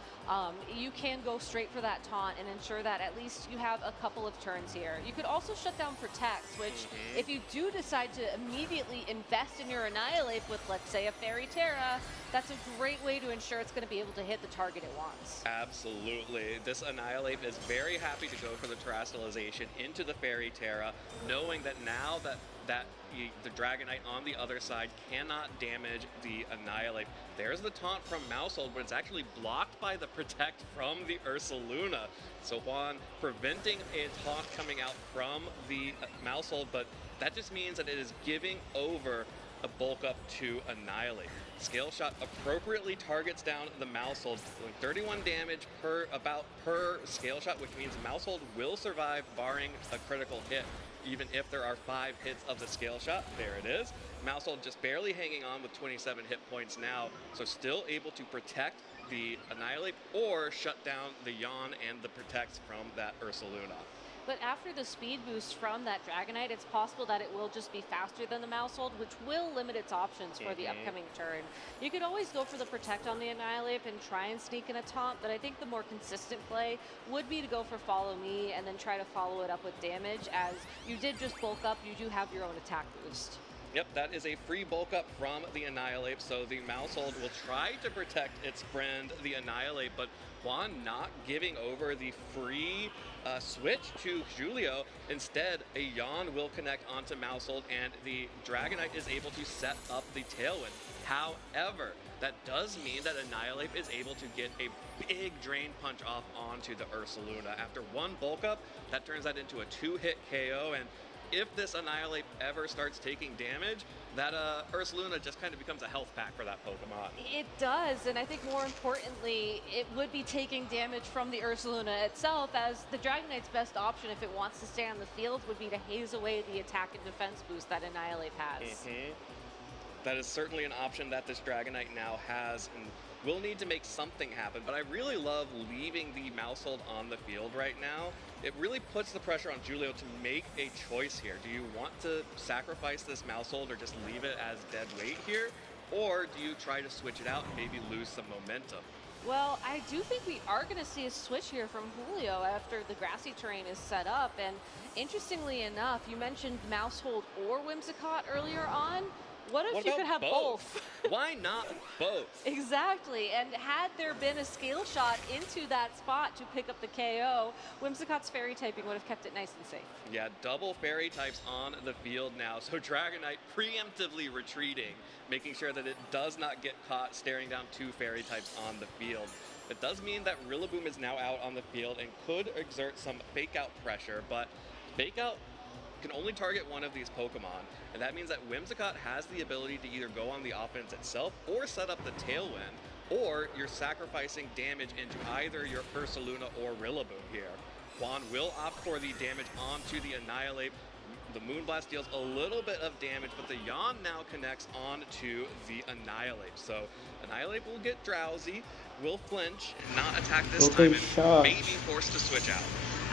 You can go straight for that taunt and ensure that at least you have a couple of turns here. You could also shut down Protects, which if you do decide to immediately invest in your Annihilate with, let's say, a Fairy Terra, that's a great way to ensure it's going to be able to hit the target it wants. Absolutely. This Annihilate is very happy to go for the Terastallization into the Fairy Terra, knowing that now that the Dragonite on the other side cannot damage the Annihilate. There's the taunt from Mousehold, but it's actually blocked by the Protect from the Ursaluna. So Juan preventing a taunt coming out from the Mousehold, but that just means that it is giving over a bulk up to Annihilate. Scale Shot appropriately targets down the Mousehold, doing 31 damage per Scale Shot, which means Mousehold will survive barring a critical hit, even if there are 5 hits of the Scale Shot. There it is. Mousehold just barely hanging on with 27 hit points now, so still able to protect the Annihilate or shut down the Yawn and the Protects from that Ursaluna. But after the speed boost from that Dragonite, it's possible that it will just be faster than the Mousehold, which will limit its options for the upcoming turn. You could always go for the Protect on the Annihilate and try and sneak in a taunt, but I think the more consistent play would be to go for Follow Me and then try to follow it up with damage, as you did just bulk up, you do have your own attack boost. Yep, that is a free bulk up from the Annihilate, so the Mousehold will try to protect its friend, the Annihilate, but Juan not giving over the free switch to Julio. Instead, a Yawn will connect onto Mousehold, and the Dragonite is able to set up the Tailwind. However, that does mean that Annihilate is able to get a big Drain Punch off onto the Ursaluna. After one bulk up, that turns that into a 2-hit KO, and if this Annihilate ever starts taking damage, that Ursaluna just kind of becomes a health pack for that Pokemon. It does, and I think more importantly, it would be taking damage from the Ursaluna itself, as the Dragonite's best option if it wants to stay on the field would be to haze away the attack and defense boost that Annihilate has. That is certainly an option that this Dragonite now has, and will need to make something happen, but I really love leaving the Mousehold on the field right now. It really puts the pressure on Julio to make a choice here. Do you want to sacrifice this Mousehold or just leave it as dead weight here? Or do you try to switch it out and maybe lose some momentum? Well, I do think we are going to see a switch here from Julio after the grassy terrain is set up, and interestingly enough, you mentioned Mousehold or Whimsicott earlier on. What if you could have both? Why not both? Exactly, and had there been a Scale Shot into that spot to pick up the KO, Whimsicott's Fairy typing would have kept it nice and safe. Yeah, double Fairy types on the field now, so Dragonite preemptively retreating, making sure that it does not get caught staring down 2 Fairy types on the field. It does mean that Rillaboom is now out on the field and could exert some Fake Out pressure, but Fake Out can only target one of these Pokemon, and that means that Whimsicott has the ability to either go on the offense itself or set up the Tailwind, or you're sacrificing damage into either your Ursaluna or Rillaboom here. Juan will opt for the damage onto the Annihilate. The Moonblast deals a little bit of damage, but the Yawn now connects onto the Annihilate. So Annihilate will get drowsy, will flinch, and not attack this time, and may be forced to switch out.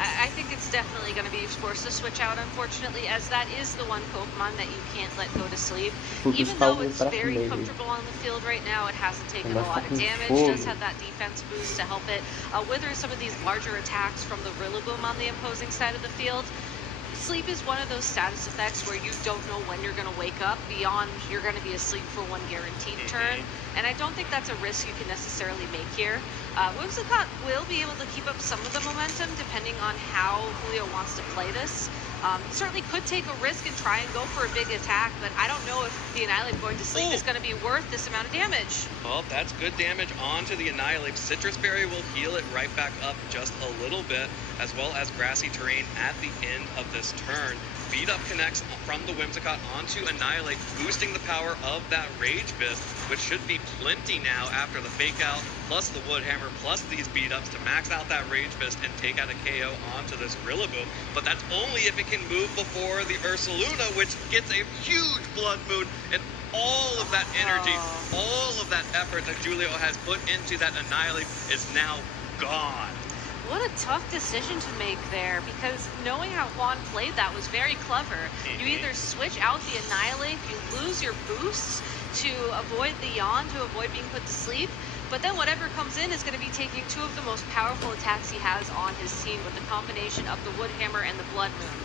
I think it's definitely going to be forced to switch out, unfortunately, as that is the one Pokemon that you can't let go to sleep. Even though it's very comfortable on the field right now, it hasn't taken a lot of damage, does have that defense boost to help it wither some of these larger attacks from the Rillaboom on the opposing side of the field. Sleep is one of those status effects where you don't know when you're going to wake up beyond you're going to be asleep for one guaranteed turn, and I don't think that's a risk you can necessarily make here. Whimsicott will be able to keep up some of the momentum depending on how Julio wants to play this. Certainly could take a risk and try and go for a big attack, but I don't know if the Annihilate going to sleep is going to be worth this amount of damage. Well, that's good damage onto the Annihilate. Citrus Berry will heal it right back up just a little bit, as well as Grassy Terrain at the end of this turn. Beat Up connects from the Whimsicott onto Annihilate, boosting the power of that Rage Fist, which should be plenty now after the Fake Out, plus the Woodhammer, plus these Beat Ups to max out that Rage Fist and take out a KO onto this Rillaboom. But that's only if it can move before the Ursaluna, which gets a huge Blood Moon, and all of that energy, all of that effort that Julio has put into that Annihilate is now gone. What a tough decision to make there, because knowing how Juan played that was very clever. You either switch out the Annihilate, you lose your boosts to avoid the Yawn, to avoid being put to sleep, but then whatever comes in is going to be taking two of the most powerful attacks he has on his team with the combination of the Woodhammer and the Blood Moon.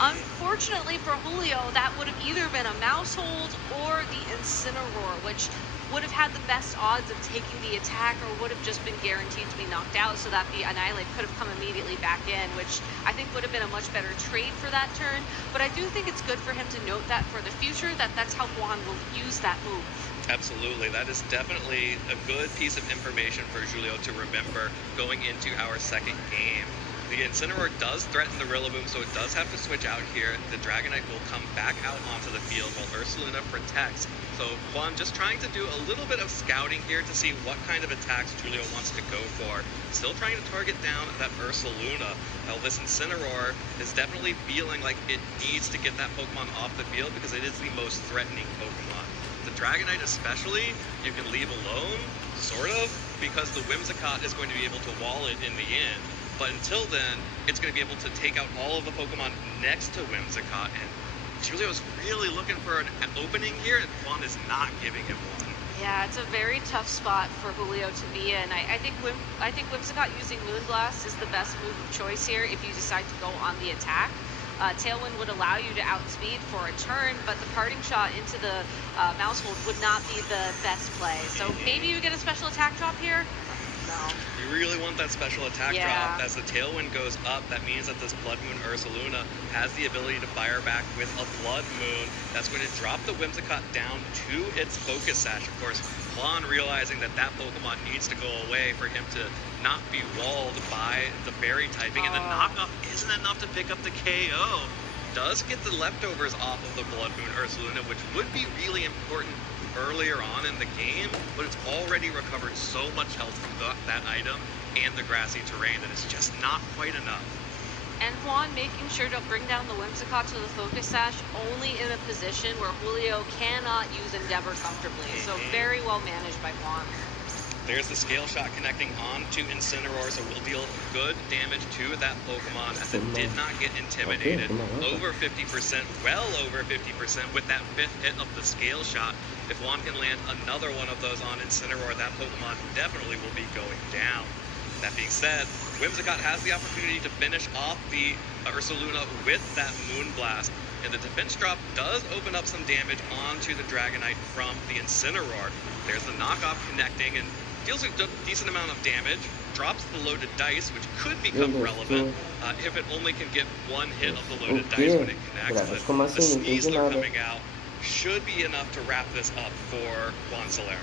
Unfortunately for Julio, that would have either been a Mouse Hold or the Incineroar, which would have had the best odds of taking the attack, or would have just been guaranteed to be knocked out so that the Annihilate could have come immediately back in, which I think would have been a much better trade for that turn. But I do think it's good for him to note that for the future, that that's how Juan will use that move. Absolutely. That is definitely a good piece of information for Julio to remember going into our second game. The Incineroar does threaten the Rillaboom, so it does have to switch out here. The Dragonite will come back out onto the field while Ursaluna protects. So Juan just trying to do a little bit of scouting here to see what kind of attacks Julio wants to go for. Still trying to target down that Ursaluna. Now this Incineroar is definitely feeling like it needs to get that Pokemon off the field because it is the most threatening Pokemon. The Dragonite especially, you can leave alone, sort of, because the Whimsicott is going to be able to wall it in the end. But until then, it's going to be able to take out all of the Pokemon next to Whimsicott, and Julio's really looking for an opening here, and Juan is not giving him one. Yeah, it's a very tough spot for Julio to be in. I think Whimsicott using Moonblast is the best move of choice here if you decide to go on the attack. Tailwind would allow you to outspeed for a turn, but the parting shot into the Mouse Hold would not be the best play. So maybe you get a special attack drop here? No. You really want that special attack drop. As the Tailwind goes up, that means that this Blood Moon Ursaluna has the ability to fire back with a Blood Moon. That's going to drop the Whimsicott down to its Focus Sash. Of course, Juan realizing that that Pokemon needs to go away for him to not be walled by the Fairy typing, and the knockoff isn't enough to pick up the KO. Does get the leftovers off of the Blood Moon Ursaluna, which would be really important earlier on in the game, but it's already recovered so much health from that item and the grassy terrain that it's just not quite enough. And Juan making sure to bring down the Whimsicott to the Focus Sash only in a position where Julio cannot use Endeavor comfortably. So very well managed by Juan. There's the Scale Shot connecting onto Incineroar, so we'll deal good damage to that Pokemon as it did not get intimidated. Over 50%, well over 50% with that 5th hit of the Scale Shot. If Juan can land another one of those on Incineroar, that Pokemon definitely will be going down. That being said, Whimsicott has the opportunity to finish off the Ursaluna with that Moonblast, and the defense drop does open up some damage onto the Dragonite from the Incineroar. There's the knockoff connecting and deals a decent amount of damage, drops the loaded dice, which could become relevant if it only can get one hit of the loaded dice when it connects. But the Sneasler coming out should be enough to wrap this up for Juan Salerno.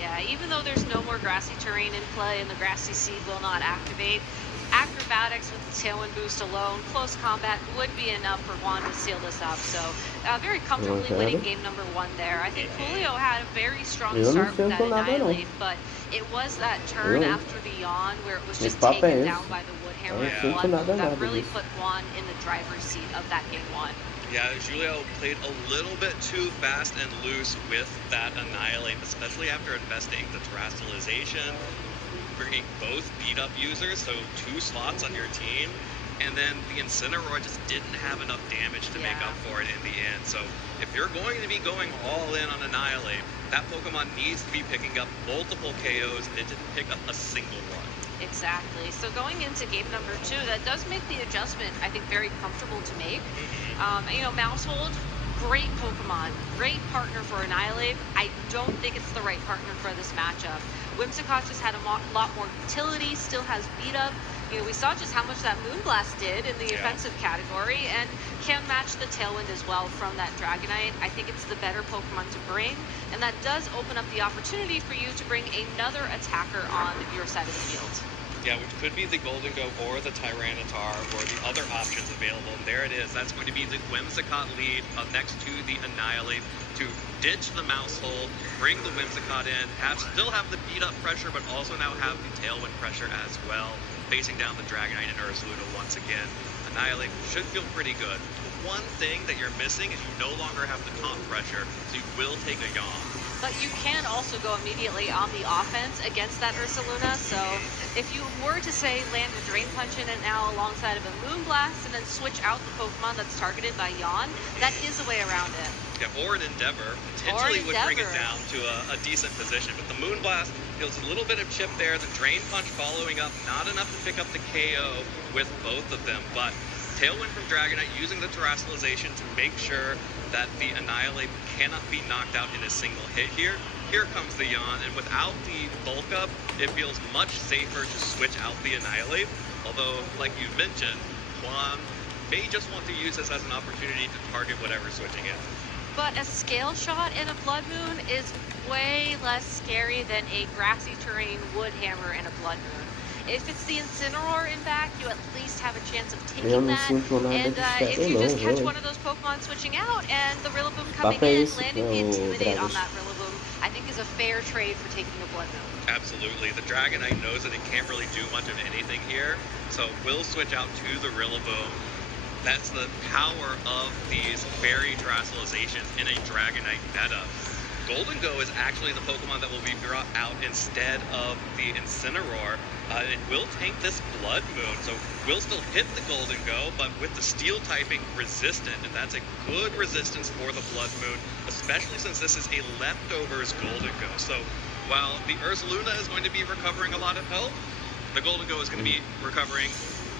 Yeah, even though there's no more grassy terrain in play and the Grassy Seed will not activate, Acrobatics with the Tailwind boost alone, close combat would be enough for Juan to seal this up. So very comfortably winning game number 1 there. I think Julio had a very strong start with that Annihilate, but it was that turn after the Yawn where it was just taken down by the Woodhammer and Blood Moon that really put Juan in the driver's seat of that game 1. Yeah, Julio played a little bit too fast and loose with that Annihilate, especially after investing the Terastallization, bringing both beat-up users, so 2 slots on your team, and then the Incineroar just didn't have enough damage to make up for it in the end. So if you're going to be going all in on Annihilate, that Pokemon needs to be picking up multiple KOs and it didn't pick up a single one. Exactly. So going into game number 2, that does make the adjustment, I think, very comfortable to make. You know, Mouse Hold, great Pokemon, great partner for Annihilate. I don't think it's the right partner for this matchup. Whimsicott just had a lot more utility, still has beat up. You know, we saw just how much that Moonblast did in the offensive category, and can match the Tailwind as well from that Dragonite. I think it's the better Pokemon to bring, and that does open up the opportunity for you to bring another attacker on your side of the field. Yeah, which could be the Golden Go or the Tyranitar or the other options available. And there it is. That's going to be the Whimsicott lead next to the Annihilate to ditch the Mouse Hole, bring the Whimsicott in, still have the beat up pressure, but also now have the Tailwind pressure as well, facing down the Dragonite and Ursaluna once again. Annihilate should feel pretty good. The one thing that you're missing is you no longer have the taunt pressure, so you will take a yawn. But you can also go immediately on the offense against that Ursaluna, so if you were to, say, land a Drain Punch in it now alongside of a Moonblast and then switch out the Pokemon that's targeted by Yawn, that is a way around it. Yeah, or an Endeavor potentially would bring it down to a decent position, but the Moonblast deals a little bit of chip there, the Drain Punch following up, not enough to pick up the KO with both of them, but Tailwind from Dragonite using the Terrestrialization to make sure that the Annihilate cannot be knocked out in a single hit here. Here comes the Yawn, and without the bulk up, it feels much safer to switch out the Annihilate. Although, like you mentioned, Juan may just want to use this as an opportunity to target whatever switching is. But a Scale Shot in a Blood Moon is way less scary than a grassy terrain Wood Hammer and a Blood Moon. If it's the Incineroar in back, you at least have a chance of taking that. And if you just catch one of those Pokemon switching out and the Rillaboom coming in, landing the Intimidate on that Rillaboom, I think is a fair trade for taking a Blood Moon. Absolutely. The Dragonite knows that it can't really do much of anything here, so will switch out to the Rillaboom. That's the power of these Fairy Terrestrializations in a Dragonite meta. Golden Go is actually the Pokemon that will be brought out instead of the Incineroar. It will tank this Blood Moon, so will still hit the Golden Go, but with the Steel typing resistant, and that's a good resistance for the Blood Moon, especially since this is a Leftovers Golden Go. So while the Ursaluna is going to be recovering a lot of health, the Golden Go is going to be recovering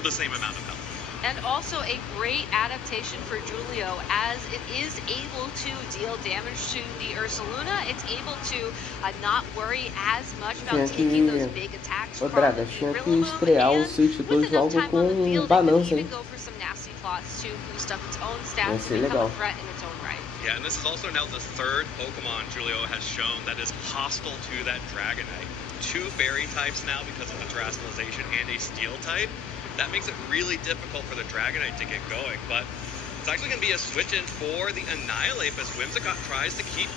the same amount of health. And also a great adaptation for Julio, as it is able to deal damage to the Ursaluna. It's able to not worry as much about taking those big attacks from Draga, tinha que estrear o Switch 2 logo com balança, hein? Go for some nasty plots to boost up its own stats Vai and become legal. a threat in its own right. Yeah, and this is also now the third Pokemon Julio has shown that is hostile to that Dragonite. 2 Fairy types now because of the Terrestrialization and a Steel type. That makes it really difficult for the Dragonite to get going, but it's actually going to be a switch in for the Annihilate as Whimsicott tries to keep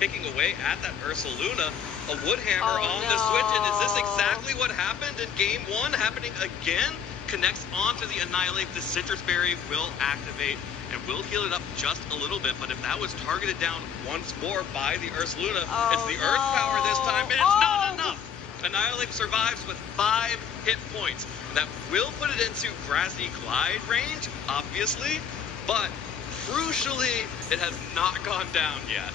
picking away at that Ursaluna. A Wood Hammer on the switch, and is this exactly what happened in Game 1 happening again? Connects onto the Annihilate, the Citrus Berry will activate and will heal it up just a little bit, but if that was targeted down once more by the Ursaluna, it's the Earth Power this time, and it's not enough! Annihilate survives with 5 hit points. That will put it into Grassy Glide range, obviously, but crucially, it has not gone down yet.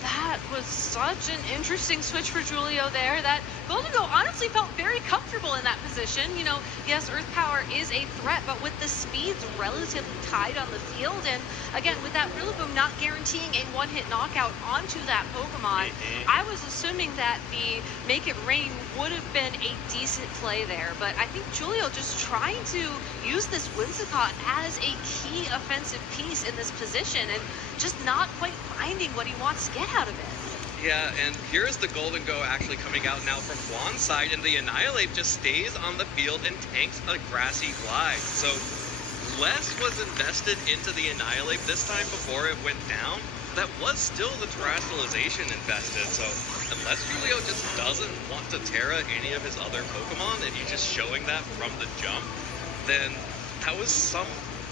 That was such an interesting switch for Julio there. That Golden Go honestly felt very comfortable in that position. You know, yes, Earth Power is a threat, but with the speeds relatively tied on the field, and again, with that Rillaboom not guaranteeing a one-hit knockout onto that Pokemon, I was assuming that the Make It Rain would have been a decent play there, but I think Julio just trying to use this Whimsicott as a key offensive piece in this position and just not quite finding what he wants to get out of it. Yeah, and here's the Golden Go actually coming out now from Juan's side, and the Annihilate just stays on the field and tanks a Grassy Glide. So less was invested into the Annihilate this time before it went down. That was still the Terrestrialization invested, so unless Julio just doesn't want to Terra any of his other Pokemon, and he's just showing that from the jump, then that was some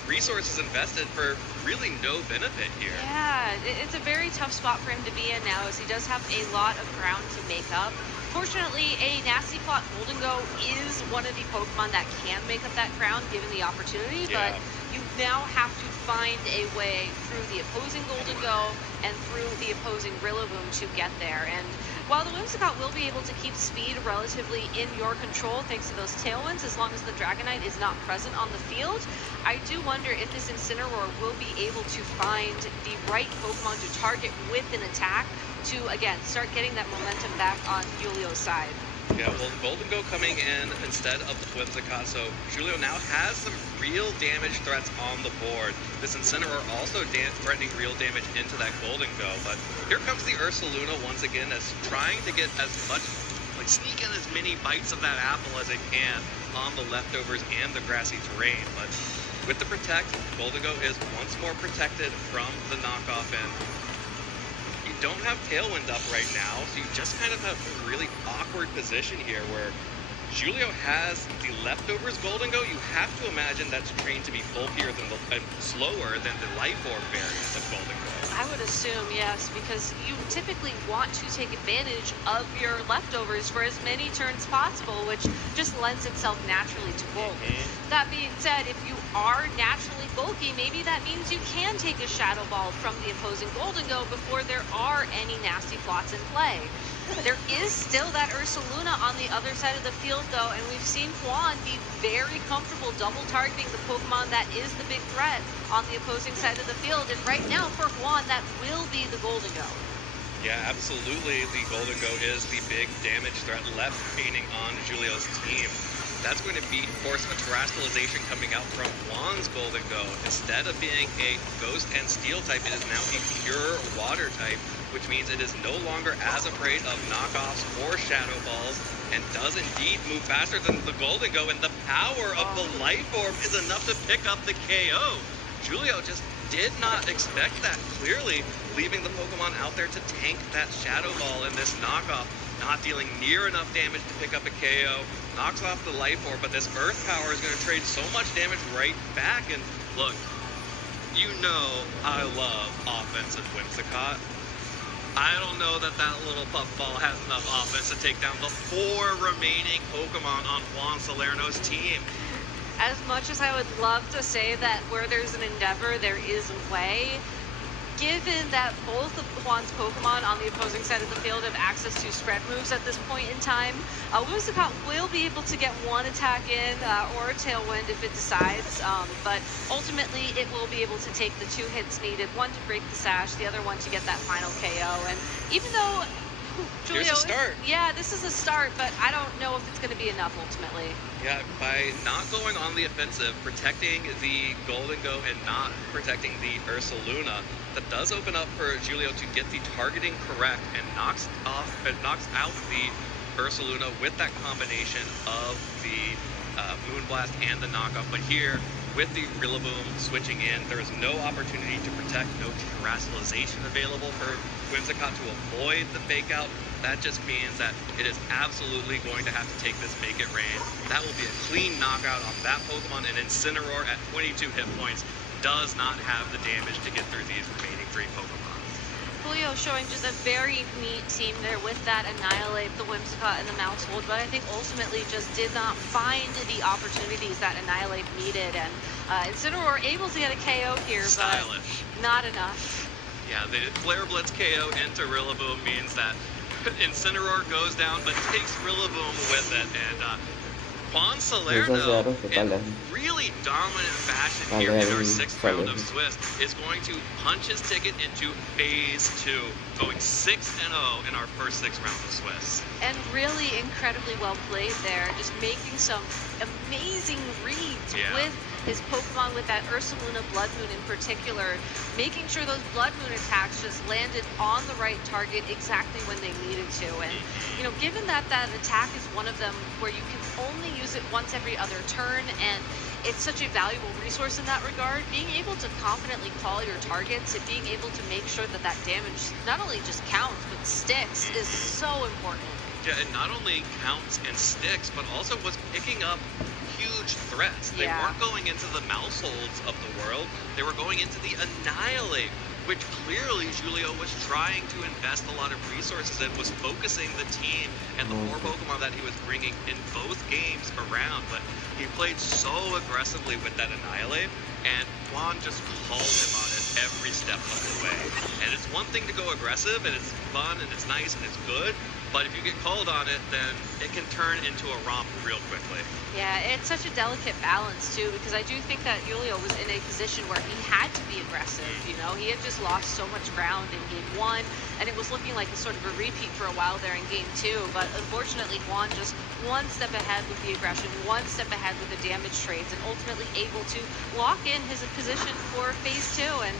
resources invested for really no benefit here. Yeah, it's a very tough spot for him to be in now, as he does have a lot of ground to make up. Fortunately, a Nasty Plot Golden Go is one of the Pokemon that can make up that ground given the opportunity, but you now have to find a way through the opposing Golden Go and through the opposing Rillaboom to get there. And while the Whimsicott will be able to keep speed relatively in your control thanks to those Tailwinds, as long as the Dragonite is not present on the field, I do wonder if this Incineroar will be able to find the right Pokemon to target with an attack to, again, start getting that momentum back on Julio's side. Yeah, well, the Golden Go coming in instead of the Whimsicott, so Julio now has some real damage threats on the board. This Incineroar also threatening real damage into that Golden Go, but here comes the Ursaluna once again as trying to get as much sneak in as many bites of that apple as it can on the leftovers and the grassy terrain. But with the protect, Goldengo is once more protected from the knockoff end. You don't have tailwind up right now, so you just kind of have a really awkward position here where Julio has the leftovers Goldengo. You have to imagine that's trained to be bulkier than and slower than the life orb variant of Goldengo. I would assume, yes, because you typically want to take advantage of your leftovers for as many turns possible, which just lends itself naturally to bulk. That being said, if you are naturally bulky, maybe that means you can take a Shadow Ball from the opposing Goldengo before there are any nasty plots in play. There is still that Ursaluna on the other side of the field, though, and we've seen Juan be very comfortable double targeting the Pokemon that is the big threat on the opposing side of the field. And right now, for Juan, that will be the Goldengo. Yeah, absolutely. The Goldengo is the big damage threat left remaining on Julio's team. That's going to be, of course, a terastallization coming out from Juan's Goldengo. Instead of being a Ghost and Steel type, it is now a pure Water type, which means it is no longer as afraid of knockoffs or Shadow Balls, and does indeed move faster than the Goldengo, and the power of the Life Orb is enough to pick up the KO. Julio just did not expect that, clearly leaving the Pokemon out there to tank that Shadow Ball in this knockoff, not dealing near enough damage to pick up a KO, knocks off the Life Orb, but this Earth Power is going to trade so much damage right back. And look, you know I love offensive Whimsicott. I don't know that that little puffball has enough offense to take down the 4 remaining Pokemon on Juan Salerno's team. As much as I would love to say that where there's an endeavor, there is a way, given that both of Juan's Pokemon on the opposing side of the field have access to spread moves at this point in time, Whimsicott will be able to get one attack in or a Tailwind if it decides, but ultimately it will be able to take the 2 hits needed, one to break the sash, the other one to get that final KO. And even though Julio, here's a start. Yeah, this is a start, but I don't know if it's going to be enough ultimately. Yeah, by not going on the offensive, protecting the Goldengo and not protecting the Ursaluna, that does open up for Julio to get the targeting correct and knocks out the Ursaluna with that combination of the Moonblast and the knockoff. But here, with the Rillaboom switching in, there is no opportunity to protect, no terastallization available for Whimsicott to avoid the fake out. That just means that it is absolutely going to have to take this Make It Rain. That will be a clean knockout off that Pokemon, and Incineroar at 22 hit points does not have the damage to get through these remaining 3 Pokemon. Julio showing just a very neat team there with that Annihilate, the Whimsicott, and the Mousehold, but I think ultimately just did not find the opportunities that Annihilate needed, and Incineroar able to get a KO here, Stylish. But not enough. Yeah, the Flare Blitz KO into Rillaboom means that Incineroar goes down, but takes Rillaboom with it, and Juan Salerno, in really dominant fashion here in our 6th round of Swiss, is going to punch his ticket into Phase 2, going 6-0 in our first 6 rounds of Swiss. And really incredibly well played there, just making some amazing reads with his Pokemon, with that Ursaluna Blood Moon in particular, making sure those Blood Moon attacks just landed on the right target exactly when they needed to. And, you know, given that that attack is one of them where you can only use it once every other turn, and it's such a valuable resource in that regard, being able to confidently call your targets and being able to make sure that that damage not only just counts, but sticks is so important. Yeah, it not only counts and sticks, but also was picking up huge threats. They weren't going into the Mouseholds of the world, they were going into the Annihilate, which clearly Julio was trying to invest a lot of resources in, was focusing the team and the 4 Pokemon that he was bringing in both games around. But he played so aggressively with that Annihilate, and Juan just called him on it every step of the way. And it's one thing to go aggressive, and it's fun, and it's nice, and it's good, but if you get called on it, then it can turn into a romp real quickly. Yeah, it's such a delicate balance, too, because I do think that Julio was in a position where he had to be aggressive, you know? He had just lost so much ground in Game 1, and it was looking like a sort of a repeat for a while there in Game 2, but unfortunately, Juan just one step ahead with the aggression, one step ahead with the damage trades, and ultimately able to lock in his position for Phase 2, and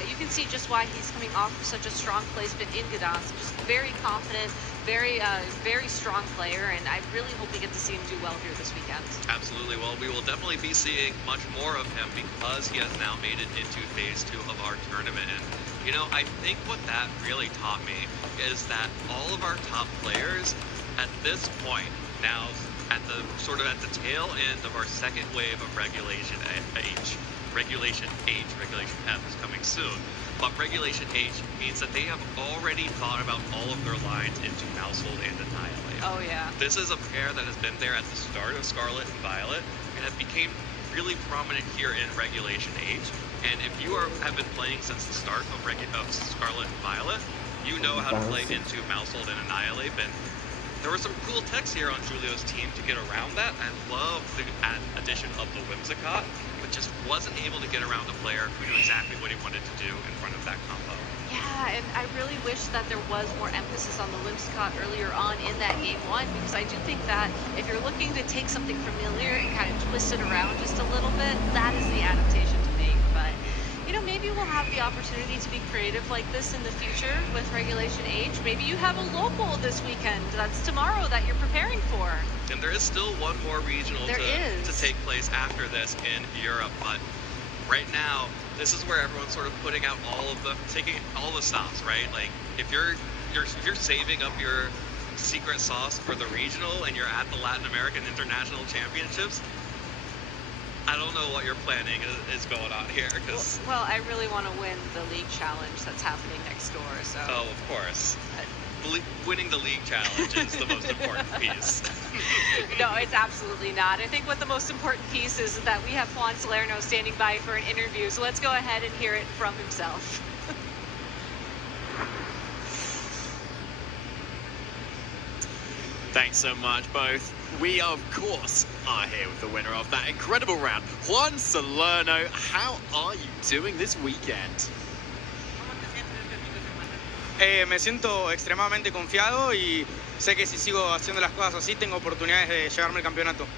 You can see just why he's coming off of such a strong placement in Gdansk. Just very confident, very strong player, and I really hope we get to see him do well here this weekend. Absolutely. Well, we will definitely be seeing much more of him because he has now made it into phase 2 of our tournament. And, you know, I think what that really taught me is that all of our top players at this point, now at the tail end of our second wave of Regulation H. Regulation F is coming soon. But Regulation H means that they have already thought about all of their lines into Mousehold and Annihilate. Oh, yeah. This is a pair that has been there at the start of Scarlet and Violet, and it became really prominent here in Regulation H. And if you have been playing since the start of Scarlet and Violet, you know how to play into Mousehold and Annihilate. And there were some cool techs here on Julio's team to get around that. I love the addition of the Whimsicott, but just wasn't able to get around a player who knew exactly what he wanted to do in front of that combo. Yeah, and I really wish that there was more emphasis on the Whimsicott earlier on in that game 1, because I do think that if you're looking to take something familiar and kind of twist it around just a little bit, that is the adaptation to make. But, you know, maybe we'll have the opportunity to be creative like this in the future with Regulation H. Maybe you have a local this weekend. That's tomorrow that you're preparing for. And there is still one more regional to take place after this in Europe, but right now, this is where everyone's sort of putting out taking all the stops, right? Like, if you're saving up your secret sauce for the regional and you're at the Latin American International Championships, I don't know what your planning is going on here. Well, I really want to win the league challenge that's happening next door. So. Oh, of course. Winning the league challenge is the most important piece. No, it's absolutely not. I think what the most important piece is that we have Juan Salerno standing by for an interview. So let's go ahead and hear it from himself. Thanks so much, both. We, of course, are here with the winner of that incredible round, Juan Salerno. How are you doing this weekend? Me siento extremadamente confiado y sé que si sigo haciendo las cosas así tengo oportunidades de llevarme el campeonato.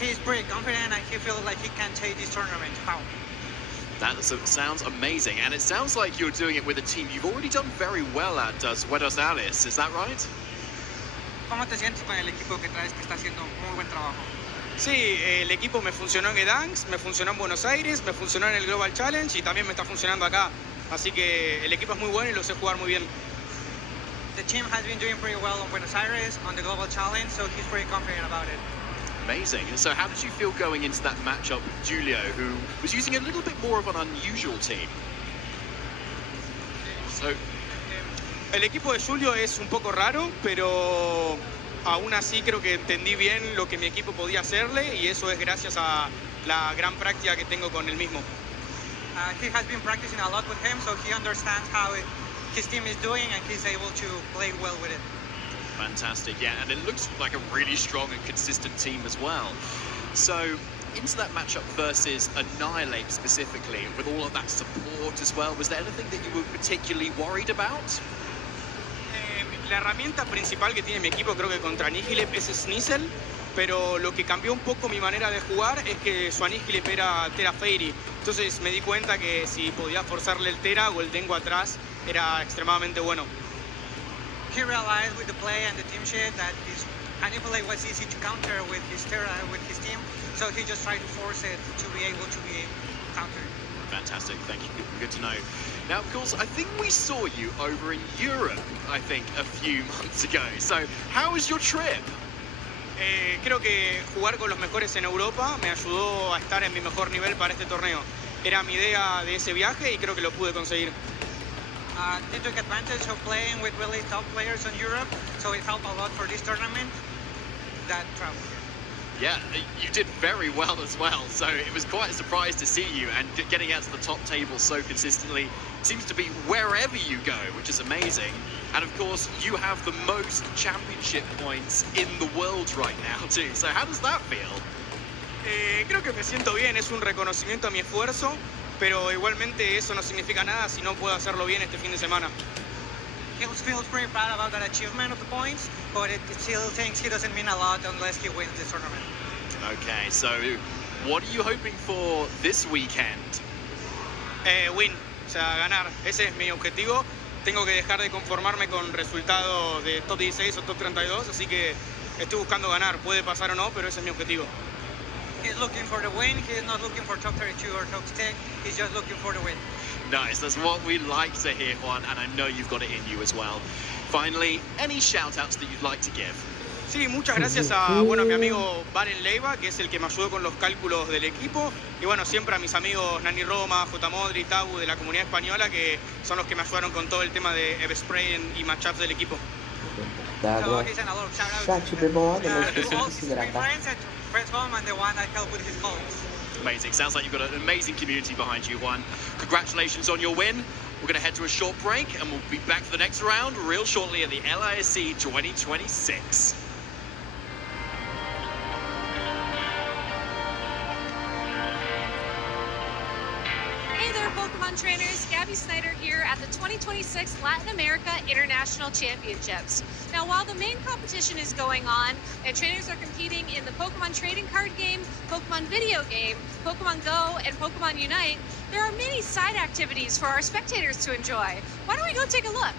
He's pretty confident and he feels like he can take this tournament. How? That sounds amazing, and it sounds like you're doing it with a team you've already done very well at Buenos Aires. Is that right? ¿Cómo te sientes con el equipo que traes que está haciendo muy buen trabajo? Sí, el equipo me funcionó en Gdansk, me funcionó en Buenos Aires, me funcionó en el Global Challenge y también me está funcionando acá. Así que el equipo es muy bueno y lo sé jugar muy bien. The team has been doing pretty well on Buenos Aires, on the Global Challenge, so he's pretty confident about it. Amazing. And so how did you feel going into that matchup with Julio, who was using a little bit more of an unusual team? So, el equipo de Julio es un poco raro, pero aún así creo que entendí bien lo que mi equipo podía hacerle y eso es gracias a la gran práctica que tengo con él mismo. He has been practicing a lot with him, so he understands how his team is doing and he's able to play well with it. Fantastic, yeah, and it looks like a really strong and consistent team as well. So, into that matchup versus Annihilate specifically, with all of that support as well, was there anything that you were particularly worried about? La herramienta principal que tiene mi equipo creo que contra Annihilate es Sneasel, pero lo que cambió un poco mi manera de jugar es que su Annihilate era Tera Fairy. Entonces me di cuenta que si podía forzarle el Tera o el Dengo atrás era extremadamente bueno. He realized with the play and the team sheet that his Annihilate was easy to counter with his Tera, with his team, so he just tried to force it to be able to be countered. Fantastic, thank you, good to know. Now, of course, I think we saw you over in Europe, I think, a few months ago. So, how was your trip? Creo que jugar con los mejores en Europa me ayudó a estar en mi mejor nivel para este torneo. Era mi idea de ese viaje y creo que lo pude conseguir. They took advantage of playing with really top players in Europe, so it helped a lot for this tournament, that travel. Yeah, you did very well as well, so it was quite a surprise to see you, and getting out to the top table so consistently seems to be wherever you go, which is amazing. And of course, you have the most championship points in the world right now too, so how does that feel? Creo que me siento bien, es un reconocimiento a mi esfuerzo, pero igualmente eso no significa nada si no puedo hacerlo bien este fin de semana. He feels pretty proud about that achievement of the points, but it still thinks he doesn't mean a lot unless he wins this tournament. Okay, so what are you hoping for this weekend? Win. O sea, ganar. Ese es mi objetivo. Tengo que dejar de conformarme con resultados de top 16 o top 32, así que estoy buscando ganar. Puede pasar o no, pero ese es mi objetivo. He's looking for the win. He's not looking for top 32 or top 10. He's just looking for the win. Nice, that's what we like to hear, Juan, and I know you've got it in you as well. Finally, any shout-outs that you'd like to give? Sí, muchas gracias a mi amigo Varen Leiva, que es el que me ayudó con los cálculos del equipo. Y bueno, siempre a mis amigos Nani Roma, J. Modri, Tabu de la comunidad española, que son los que me ayudaron con todo el tema de Everspray y matchups del equipo. D'água. Chat bebendo, não esqueça de se hidratar. Amazing. Sounds like you've got an amazing community behind you, Juan. Congratulations on your win. We're going to head to a short break, and we'll be back for the next round real shortly at the LAIC 2026. Hey there, Pokemon trainers. Gabby Snyder here at the 2026 Latin America International Championships. Now, while the main competition is going on and trainers are competing in the Pokemon trading card game, Pokemon video game, Pokemon Go, and Pokemon Unite, there are many side activities for our spectators to enjoy. Why don't we go take a look?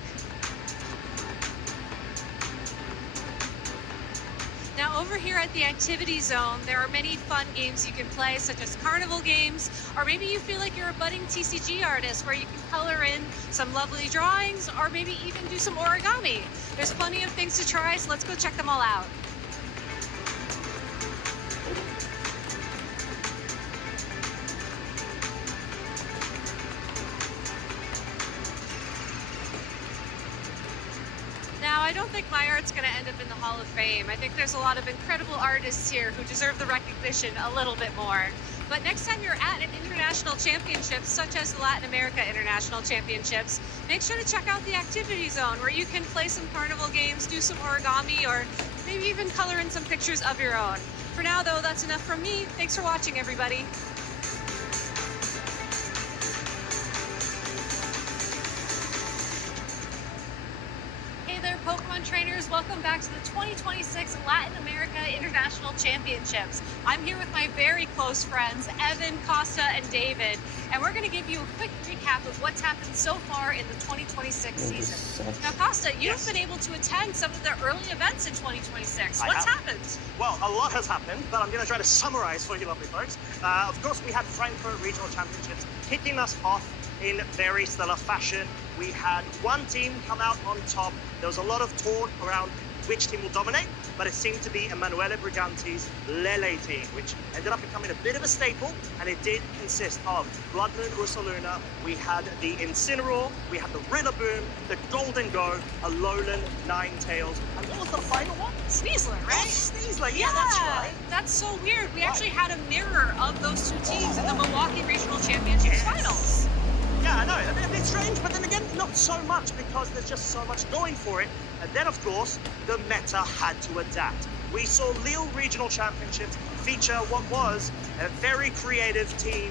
Now, over here at the activity zone, there are many fun games you can play, such as carnival games, or maybe you feel like you're a budding TCG artist where you can color in some lovely drawings, or maybe even do some origami. There's plenty of things to try, so let's go check them all out. Now, I don't think my art's going to end up in the Hall of Fame. I think there's a lot of incredible artists here who deserve the recognition a little bit more. But next time you're at an international championship, such as the Latin America International Championships, make sure to check out the activity zone where you can play some carnival games, do some origami, or maybe even color in some pictures of your own. For now, though, that's enough from me. Thanks for watching, everybody. Pokemon trainers, welcome back to the 2026 Latin America International Championships. I'm here with my very close friends, Evan, Costa, and David, and we're going to give you a quick recap of what's happened so far in the 2026 season. Now, Costa, you've been able to attend some of the early events in 2026. What's happened? Well, a lot has happened, but I'm going to try to summarize for you lovely folks. Of course, we had Frankfurt Regional Championships kicking us off in very stellar fashion. We had one team come out on top. There was a lot of talk around which team will dominate, but it seemed to be Emanuele Briganti's LAIC team, which ended up becoming a bit of a staple, and it did consist of Blood Moon Ursaluna, we had the Incineroar, we had the Rillaboom, the Golden Go, Alolan, Ninetales, and what was the final one? Sneasler, right? Oh, Sneasler, yeah, that's right. That's so weird. We actually had a mirror of those two teams in the Milwaukee Regional Championships Finals. Yeah, I know, a bit strange, but then again, not so much because there's just so much going for it. And then, of course, the meta had to adapt. We saw Lille Regional Championships feature what was a very creative team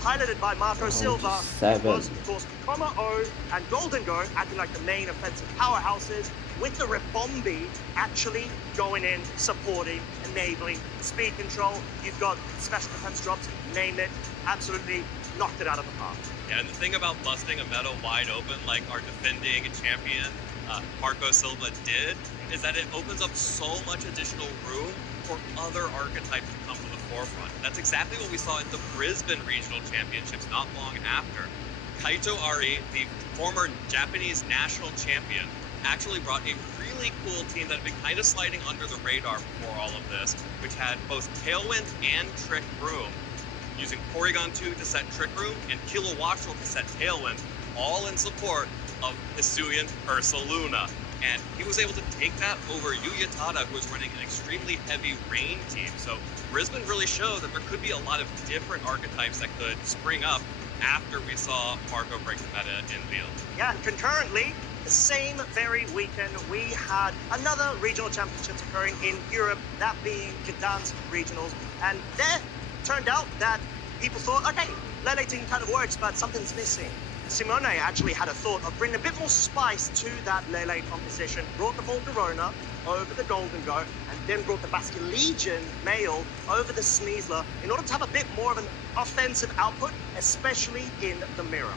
highlighted by Marco Silva. It was, of course, Koma O and Golden Go acting like the main offensive powerhouses, with the Ribombi actually going in, supporting, enabling speed control. You've got special defense drops, name it, absolutely knocked it out of the park. Yeah, and the thing about busting a meta wide open like our defending champion Marco Silva did is that it opens up so much additional room for other archetypes to come to the forefront. That's exactly what we saw at the Brisbane Regional Championships not long after. Kaito Ari, the former Japanese national champion, actually brought a really cool team that had been kind of sliding under the radar before all of this, which had both Tailwind and Trick Room, using Porygon 2 to set Trick Room and Kilowattrel to set Tailwind, all in support of Hisuian Ursaluna. And he was able to take that over Yuyatada, who was running an extremely heavy rain team. So Brisbane really showed that there could be a lot of different archetypes that could spring up after we saw Marco break the meta in Lille. Yeah, and concurrently, the same very weekend, we had another regional championships occurring in Europe, that being Gdansk Regionals. And there turned out that people thought, okay, LAIC team kind of works, but something's missing. Simone actually had a thought of bringing a bit more spice to that LAIC composition, brought the Volcarona over the Golden Go, and then brought the Basculegion male over the Sneasler in order to have a bit more of an offensive output, especially in the mirror.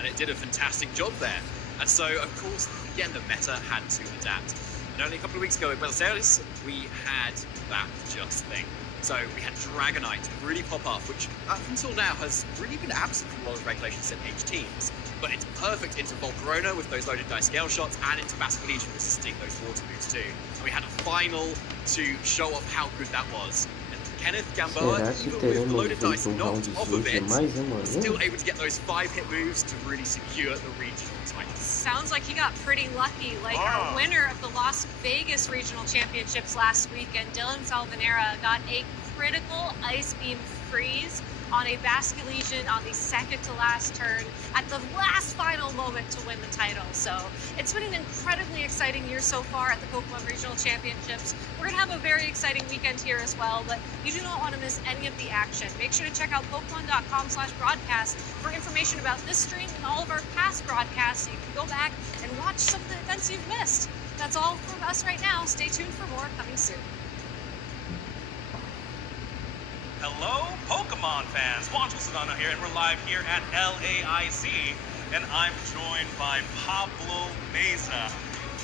and it did a fantastic job there. And so, of course, again, the meta had to adapt. And only a couple of weeks ago at Brasil, we had that just thing. So we had Dragonite really pop up, which up until now has really been absent from a lot of regulations in H teams. But it's perfect into Volcarona with those loaded dice scale shots, and into Basculegion resisting those water moves too. And we had a final to show off how good that was. And Kenneth Gamboa, even with the loaded dice knocked off of it, still able to get those 5-hit moves to really secure the regional title. Sounds like he got pretty lucky. Like our winner of the Las Vegas Regional Championships last weekend, Dylan Salvanera, got a critical Ice Beam freeze on a Basculegion on the second to last turn at the last final moment to win the title. So it's been an incredibly exciting year so far at the Pokemon Regional Championships. We're gonna have a very exciting weekend here as well, but you do not want to miss any of the action. Make sure to check out Pokemon.com/broadcast for information about this stream and all of our past broadcasts, so you can go back and watch some of the events you've missed. That's all from us right now. Stay tuned for more coming soon. Hello, Pokemon fans. Juan Sedano here, and we're live here at LAIC, and I'm joined by Pablo Meza,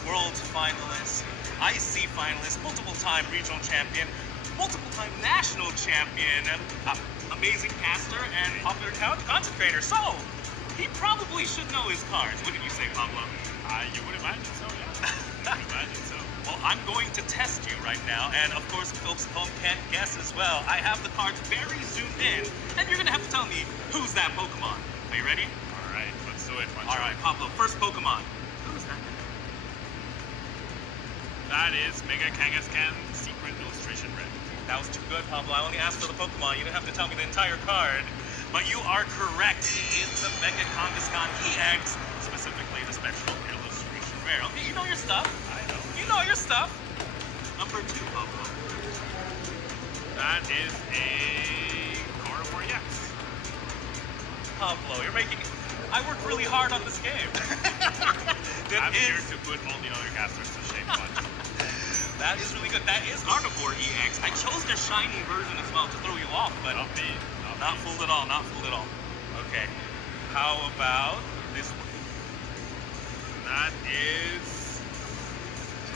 world finalist, IC finalist, multiple-time regional champion, multiple-time national champion, and amazing caster and popular content creator. So, he probably should know his cards. What did you say, Pablo? You would imagine so, yeah. I would imagine so. Well, I'm going to test you right now, and of course, folks at home can't guess as well. I have the cards very zoomed in, and you're gonna have to tell me who's that Pokemon. Are you ready? All right, let's do it. All right, Pablo, first Pokemon. Who's that? That is Mega Kangaskhan Secret Illustration Red. That was too good, Pablo. I only asked for the Pokemon. You didn't have to tell me the entire card. But you are correct. He is the Mega Kangaskhan EX, specifically the Spectral Illustration Rare. Okay, you know your stuff. You know your stuff. Number 2, Pablo. That is a Carnivore EX. Pablo, you're making... I work really hard on this game. I'm here to put all the other casters to shame much. That is really good. That is Carnivore EX. I chose the shiny version as well to throw you off, but... Not fooled at all, not fooled at all. Okay. How about this one? That is...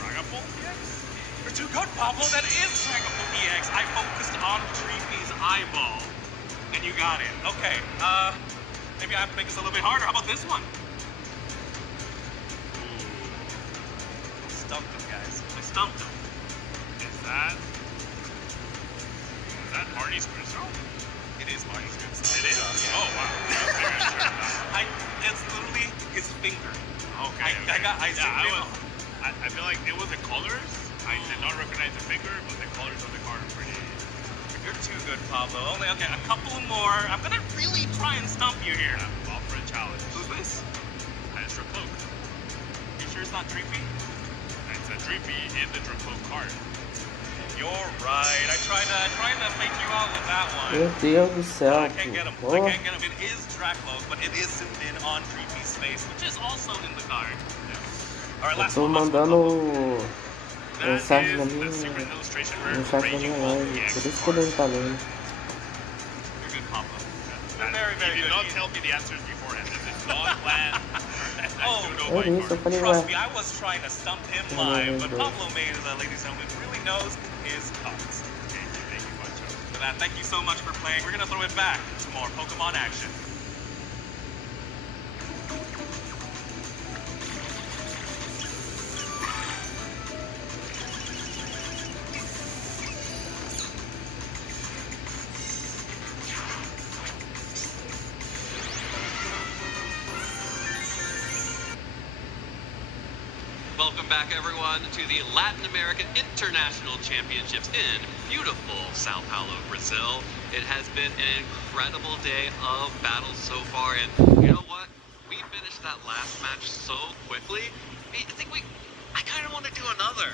Dragapult EX? You're too good, Pablo. That is Dragapult EX. I focused on Dreepy's eyeball, and you got it. Okay, maybe I have to make this a little bit harder. How about this one? Ooh. Stumped him, guys. I stumped him. Is that Marnie's Crystal? It is Marnie's Crystal. It is? Yeah. Oh, wow. It's literally his finger. Okay. I feel like it was the colors. I did not recognize the finger, but the colors of the card are pretty. You're too good, Pablo. Only, okay, a couple more. I'm gonna really try and stump you here. I'm up for a challenge. Who's this? Extra Cloak. You sure it's not Dreepy? It's a Dreepy in the Dracloak card. You're right. I tried to fake you out with that one. Meu Deus do céu. I can't get him. I can't get him. It is Dracloak, but it is zoomed in on Dreepy's face, which is also in the card. All right, last Eu tô one. mandando mensagem na minha Secret Illustration Rare. mensagem na minha live, por isso que ele não tá lendo. You're good, Pablo. Very, very good. You did not tell me the answers beforehand. This is not planned. É isso, eu falei, Trust me, ué. I was trying to stump him live, but Pablo Meza, ladies and gentlemen, really knows his cards. Thank you much. For that, thank you so much for playing. We're gonna throw it back to more Pokemon action. Welcome back, everyone, to the Latin American International Championships in beautiful Sao Paulo, Brazil. It has been an incredible day of battles so far, and you know what? We finished that last match so quickly. I kind of want to do another.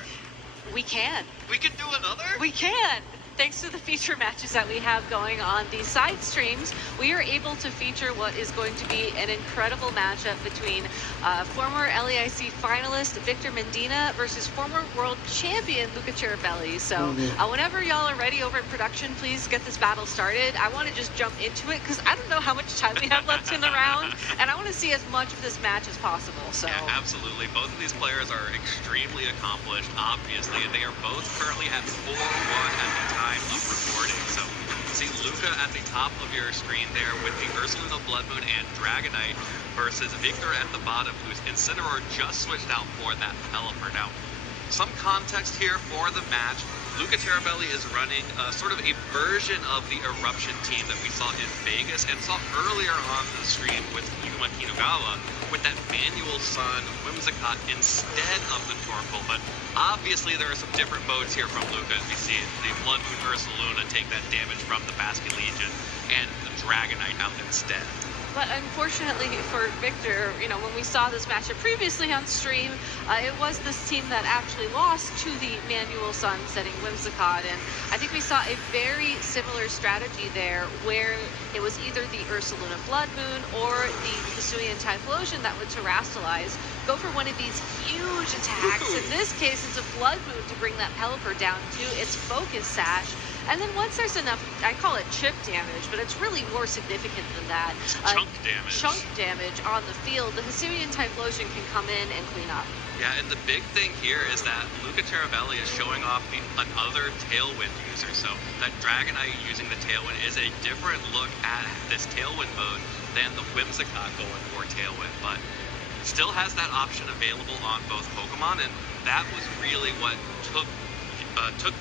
We can. We can do another? We can. thanks to the feature matches that we have going on the side streams, we are able to feature what is going to be an incredible matchup between former LAIC finalist Victor Mendina versus former world champion Luca Cherubelli. So whenever y'all are ready over in production, please get this battle started. I want to just jump into it because I don't know how much time we have left in the round, and I want to see as much of this match as possible. So yeah, absolutely. Both of these players are extremely accomplished, obviously. They are both currently at 4-1 at the time of recording. So see Luca at the top of your screen there with the Ursaluna Blood Moon and Dragonite versus Victor at the bottom, whose Incineroar just switched out for that Pelipper. Now, some context here for the match. Luca Cherubelli is running sort of a version of the Eruption team that we saw in Vegas and saw earlier on the stream with Yuma Kinagawa with that Manual Sun Whimsicott instead of the Torkoal. But obviously there are some different modes here from Luca. As we see the Blood Moon Ursaluna take that damage from the Basket Legion and the Dragonite out instead. But unfortunately for Victor, you know, when we saw this matchup previously on stream, it was this team that actually lost to the Manual Sun setting Whimsicott. And I think we saw a very similar strategy there where it was either the Ursaluna Blood Moon or the Hisuian Typhlosion that would terrastalize, go for one of these huge attacks. In this case, it's a Blood Moon to bring that Pelipper down to its Focus Sash. And then once there's enough, I call it chip damage, but it's really more significant than that. Chunk damage. Chunk damage on the field. The Hisuian Typhlosion can come in and clean up. Yeah, and the big thing here is that Luca Cherubelli is showing off another Tailwind user. So that Dragonite using the Tailwind is a different look at this Tailwind mode than the Whimsicott going for Tailwind. But still has that option available on both Pokemon, and that was really what took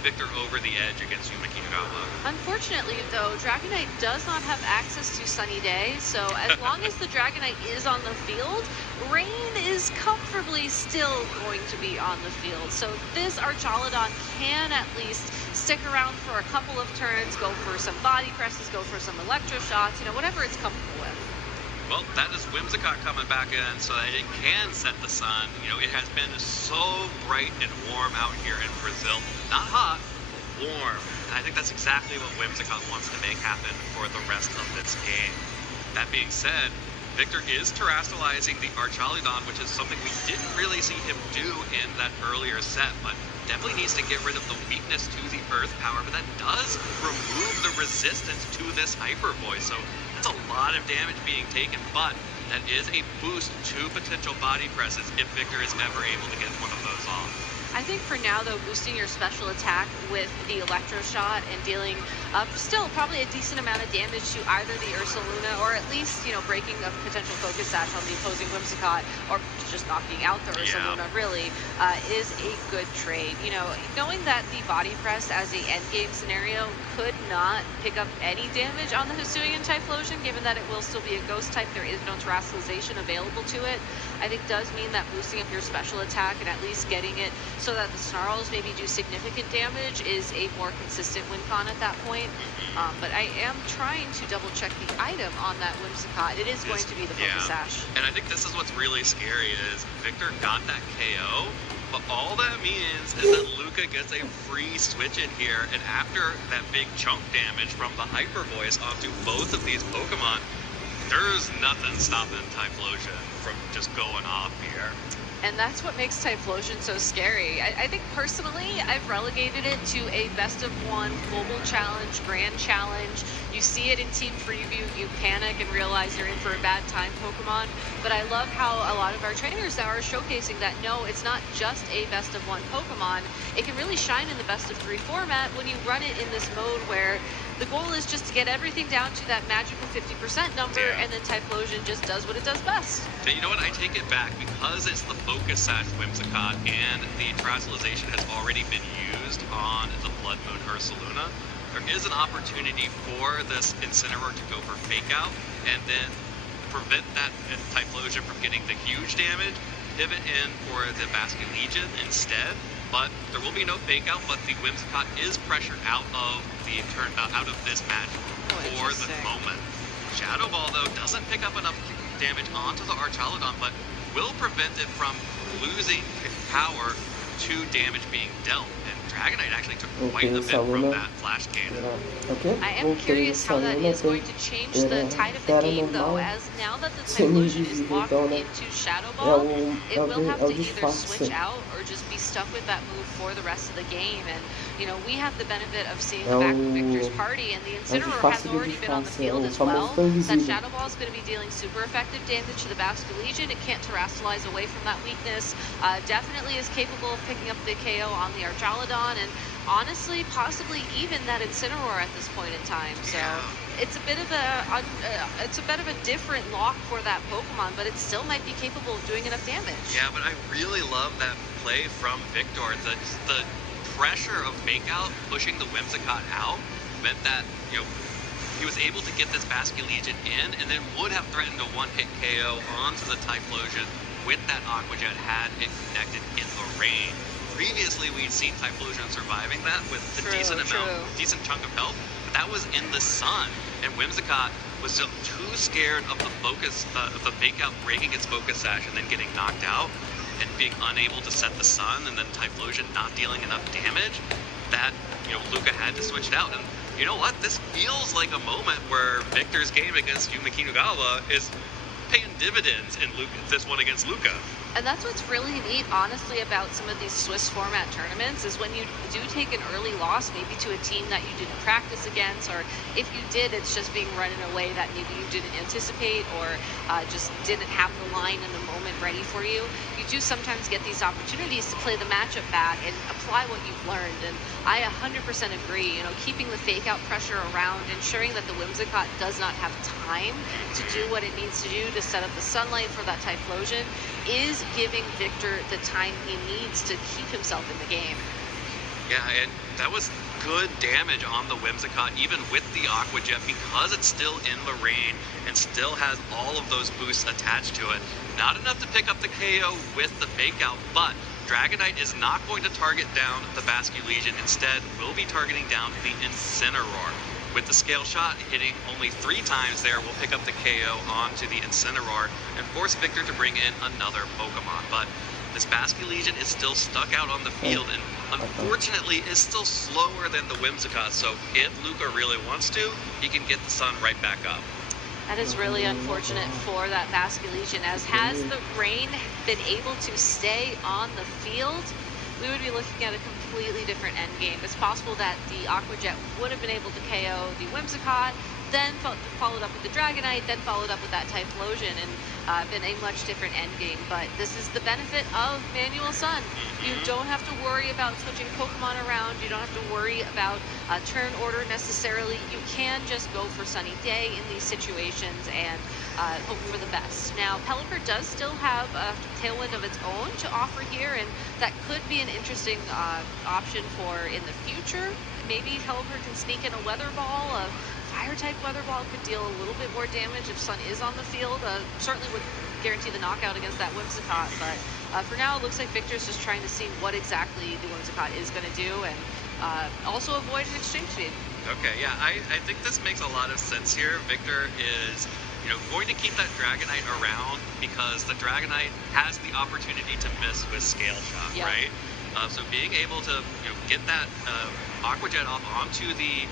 Victor over the edge against Yuma Kinagawa. Unfortunately, though, Dragonite does not have access to Sunny Day, so as long as the Dragonite is on the field, Rain is comfortably still going to be on the field. So this Archaludon can at least stick around for a couple of turns, go for some body presses, go for some electro shots, you know, whatever it's comfortable with. Well, that is Whimsicott coming back in so that it can set the sun. You know, it has been so bright and warm out here in Brazil. Not hot, warm. And I think that's exactly what Whimsicott wants to make happen for the rest of this game. That being said, Victor is terastalizing the Archaludon, which is something we didn't really see him do in that earlier set, but definitely needs to get rid of the weakness to the Earth power, but that does remove the resistance to this Hyper Voice. So that's a lot of damage being taken, but that is a boost to potential body presses if Victor is ever able to get one of those off. I think for now, though, boosting your special attack with the Electro Shot and dealing still probably a decent amount of damage to either the Ursaluna or at least, you know, breaking a potential Focus Sash on the opposing Whimsicott or just knocking out the Ursaluna really is a good trade. You know, knowing that the Body Press as a endgame scenario could not pick up any damage on the Hisuian Typhlosion, given that it will still be a Ghost type, there is no terastallization available to it, I think does mean that boosting up your special attack and at least getting it so that the Snarls maybe do significant damage is a more consistent win con at that point. But I am trying to double check the item on that Whimsicott. It is going to be the Focus Sash. And I think this is what's really scary is Victor got that KO, but all that means is that Luca gets a free switch in here, and after that big chunk damage from the Hyper Voice onto both of these Pokemon, there's nothing stopping Typhlosion from just going off here. And that's what makes Typhlosion so scary. I think personally, I've relegated it to a best of one global challenge, grand challenge. You see it in team preview, you panic and realize you're in for a bad time Pokemon. But I love how a lot of our trainers now are showcasing that no, it's not just a best of one Pokemon. It can really shine in the best of three format when you run it in this mode where the goal is just to get everything down to that magical 50% number, and then Typhlosion just does what it does best. So you know what? I take it back. Because it's the Focus Sash Whimsicott and the terastallization has already been used on the Blood Moon Ursaluna, there is an opportunity for this Incineroar to go for Fake Out and then prevent that Typhlosion from getting the huge damage, pivot in for the Basket Legion instead. But there will be no fake out, but the Whimsicott is pressured out of the out of this match for the moment. Shadow Ball, though, doesn't pick up enough damage onto the Archaludon, but will prevent it from losing power to damage being dealt. And Dragonite actually took quite a bit from that flash cannon. I am curious how that is going to change the tide of the game, though, as now that the Typhlosion is locked into Shadow Ball, it will have to either switch out or just be stuck with that move for the rest of the game. And, you know, we have the benefit of seeing the back of Victor's party, and the Incineroar has already been on the field as well. That Shadow Ball is going to be dealing super effective damage to the Basque Legion. It can't terrestrialize away from that weakness. Definitely is capable of picking up the KO on the Archaludon, and honestly, possibly even that Incineroar at this point in time. So it's a bit of a different lock for that Pokemon, but it still might be capable of doing enough damage. Yeah, but I really love that play from Victor. The pressure of Fake Out pushing the Whimsicott out meant that, you know, he was able to get this Basque Legion in, and then would have threatened a one-hit KO onto the Typhlosion with that Aqua Jet had it connected in the rain. Previously, we'd seen Typhlosion surviving that with a decent chunk of health, but that was in the sun, and Whimsicott was just too scared of the Fake Out breaking its Focus Sash and then getting knocked out, and being unable to set the sun, and then Typhlosion not dealing enough damage, that, you know, Luca had to switch it out. And you know what? This feels like a moment where Victor's game against Yuma Kinugawa is paying dividends in this one against Luca. And that's what's really neat, honestly, about some of these Swiss format tournaments, is when you do take an early loss, maybe to a team that you didn't practice against, or if you did, it's just being run in a way that maybe you didn't anticipate, or just didn't have the line in the moment ready for you. You do sometimes get these opportunities to play the matchup back and apply what you've learned. And I 100% agree, you know, keeping the fake out pressure around, ensuring that the Whimsicott does not have time to do what it needs to do to set up the sunlight for that Typhlosion is giving Victor the time he needs to keep himself in the game. Yeah, and that was good damage on the Whimsicott, even with the Aqua Jet, because it's still in the rain and still has all of those boosts attached to it. Not enough to pick up the KO with the fake out, but Dragonite is not going to target down the Basque Legion. Instead, will be targeting down the Incineroar. With the Scale Shot hitting only 3 times there, we'll pick up the KO onto the Incineroar and force Victor to bring in another Pokemon. But this Basque Legion is still stuck out on the field and unfortunately is still slower than the Whimsicott. So if Luca really wants to, he can get the sun right back up. That is really unfortunate for that Basque Legion, as has the rain been able to stay on the field, we would be looking at a completely different endgame. It's possible that the Aqua Jet would have been able to KO the Whimsicott, then followed up with the Dragonite, then followed up with that Typhlosion, and been a much different endgame. But this is the benefit of Manual Sun. You don't have to worry about switching Pokemon around. You don't have to worry about turn order necessarily. You can just go for Sunny Day in these situations and hope for the best. Now, Pelipper does still have a Tailwind of its own to offer here, and that could be an interesting option for in the future. Maybe Pelipper can sneak in a Weather Ball. A Fire-type Weather Ball could deal a little bit more damage if Sun is on the field. Certainly would guarantee the knockout against that Whimsicott, but for now it looks like Victor's just trying to see what exactly the Whimsicott is going to do, and also avoid an exchange feed. Okay, yeah, I think this makes a lot of sense here. Victor is, you know, going to keep that Dragonite around because the Dragonite has the opportunity to miss with Scale Shot, right? So being able to, you know, get that Aqua Jet off onto the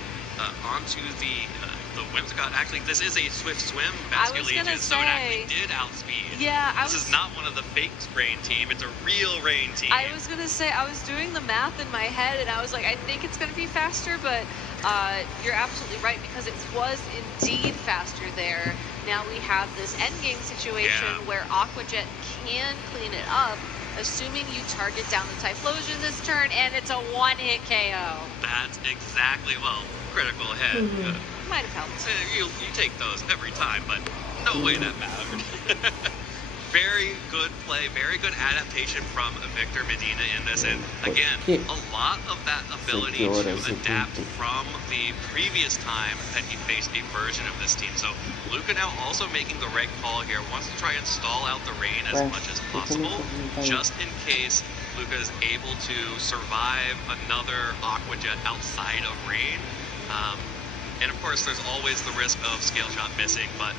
Whimsicott. Actually, this is a Swift Swim Basque Legion, so it actually did outspeed. Yeah, this is not one of the fake rain team. It's a real rain team. I was gonna say, I was doing the math in my head, and I was like, I think it's gonna be faster, but you're absolutely right, because it was indeed faster there. Now we have this endgame situation where Aqua Jet can clean it up, assuming you target down the Typhlosion this turn, and it's a one-hit KO. That's exactly, well, critical hit. Might have helped. You take those every time, but no way that mattered. Very good play, very good adaptation from Victor Medina in this, and again, a lot of that ability to adapt from the previous time that he faced a version of this team. So Luca now also making the right call here, wants to try and stall out the rain as much as possible, just in case Luca is able to survive another Aqua Jet outside of rain. And of course, there's always the risk of Scale Shot missing, but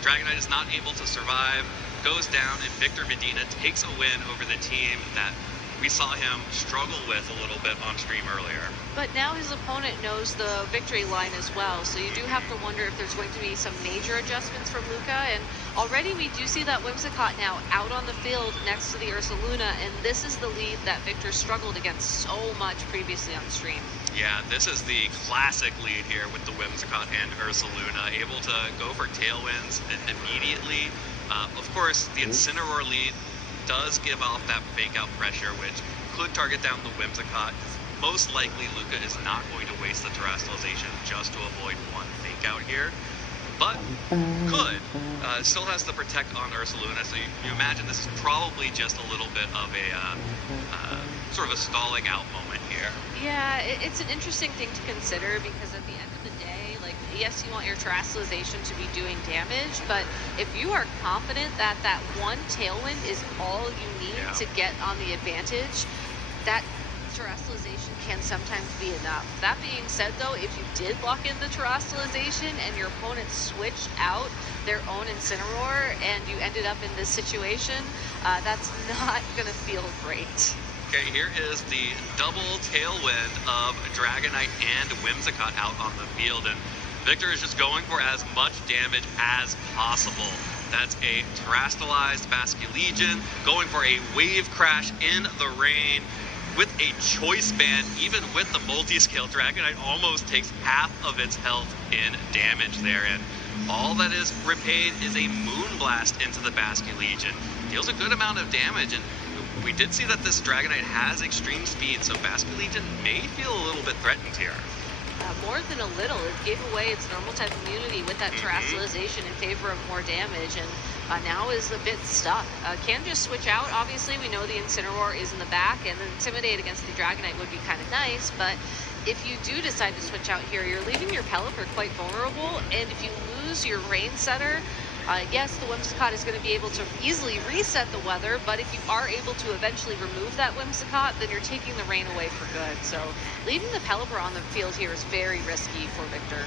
Dragonite is not able to survive, goes down, and Victor Medina takes a win over the team that we saw him struggle with a little bit on stream earlier. But now his opponent knows the victory line as well, so you do have to wonder if there's going to be some major adjustments from Luca. And already we do see that Whimsicott now out on the field next to the Ursaluna, and this is the lead that Victor struggled against so much previously on stream. Yeah, this is the classic lead here with the Whimsicott and Ursaluna, able to go for tailwinds immediately. Of course, the Incineroar lead does give off that fake out pressure, which could target down the Whimsicott. Most likely, Luca is not going to waste the terrestrialization just to avoid one fake out here, but could. Still has the protect on Ursaluna, so you imagine this is probably just a little bit of a sort of a stalling out moment here. Yeah, it's an interesting thing to consider because at the end of the day, like, yes, you want your terrestrialization to be doing damage, but if you are confident that that one tailwind is all you need to get on the advantage, that terrestrialization can sometimes be enough. That being said, though, if you did lock in the terrestrialization and your opponent switched out their own Incineroar and you ended up in this situation, that's not going to feel great. Okay, here is the double tailwind of Dragonite and Whimsicott out on the field, and Victor is just going for as much damage as possible. That's a terrestrialized Basculegion, going for a wave crash in the rain with a choice band. Even with the multi-scale, Dragonite almost takes half of its health in damage there, and all that is repaid is a Moonblast into the Basculegion. Deals a good amount of damage, and we did see that this Dragonite has extreme speed, so Basculegion may feel a little bit threatened here. More than a little. It gave away its normal type immunity with that terrestrialization in favor of more damage, and now is a bit stuck. Can just switch out. Obviously, we know the Incineroar is in the back, and Intimidate against the Dragonite would be kind of nice, but if you do decide to switch out here, you're leaving your Pelipper quite vulnerable, and if you lose your Rain Setter, yes, the Whimsicott is going to be able to easily reset the weather, but if you are able to eventually remove that Whimsicott, then you're taking the rain away for good. So leaving the Pelipper on the field here is very risky for Victor.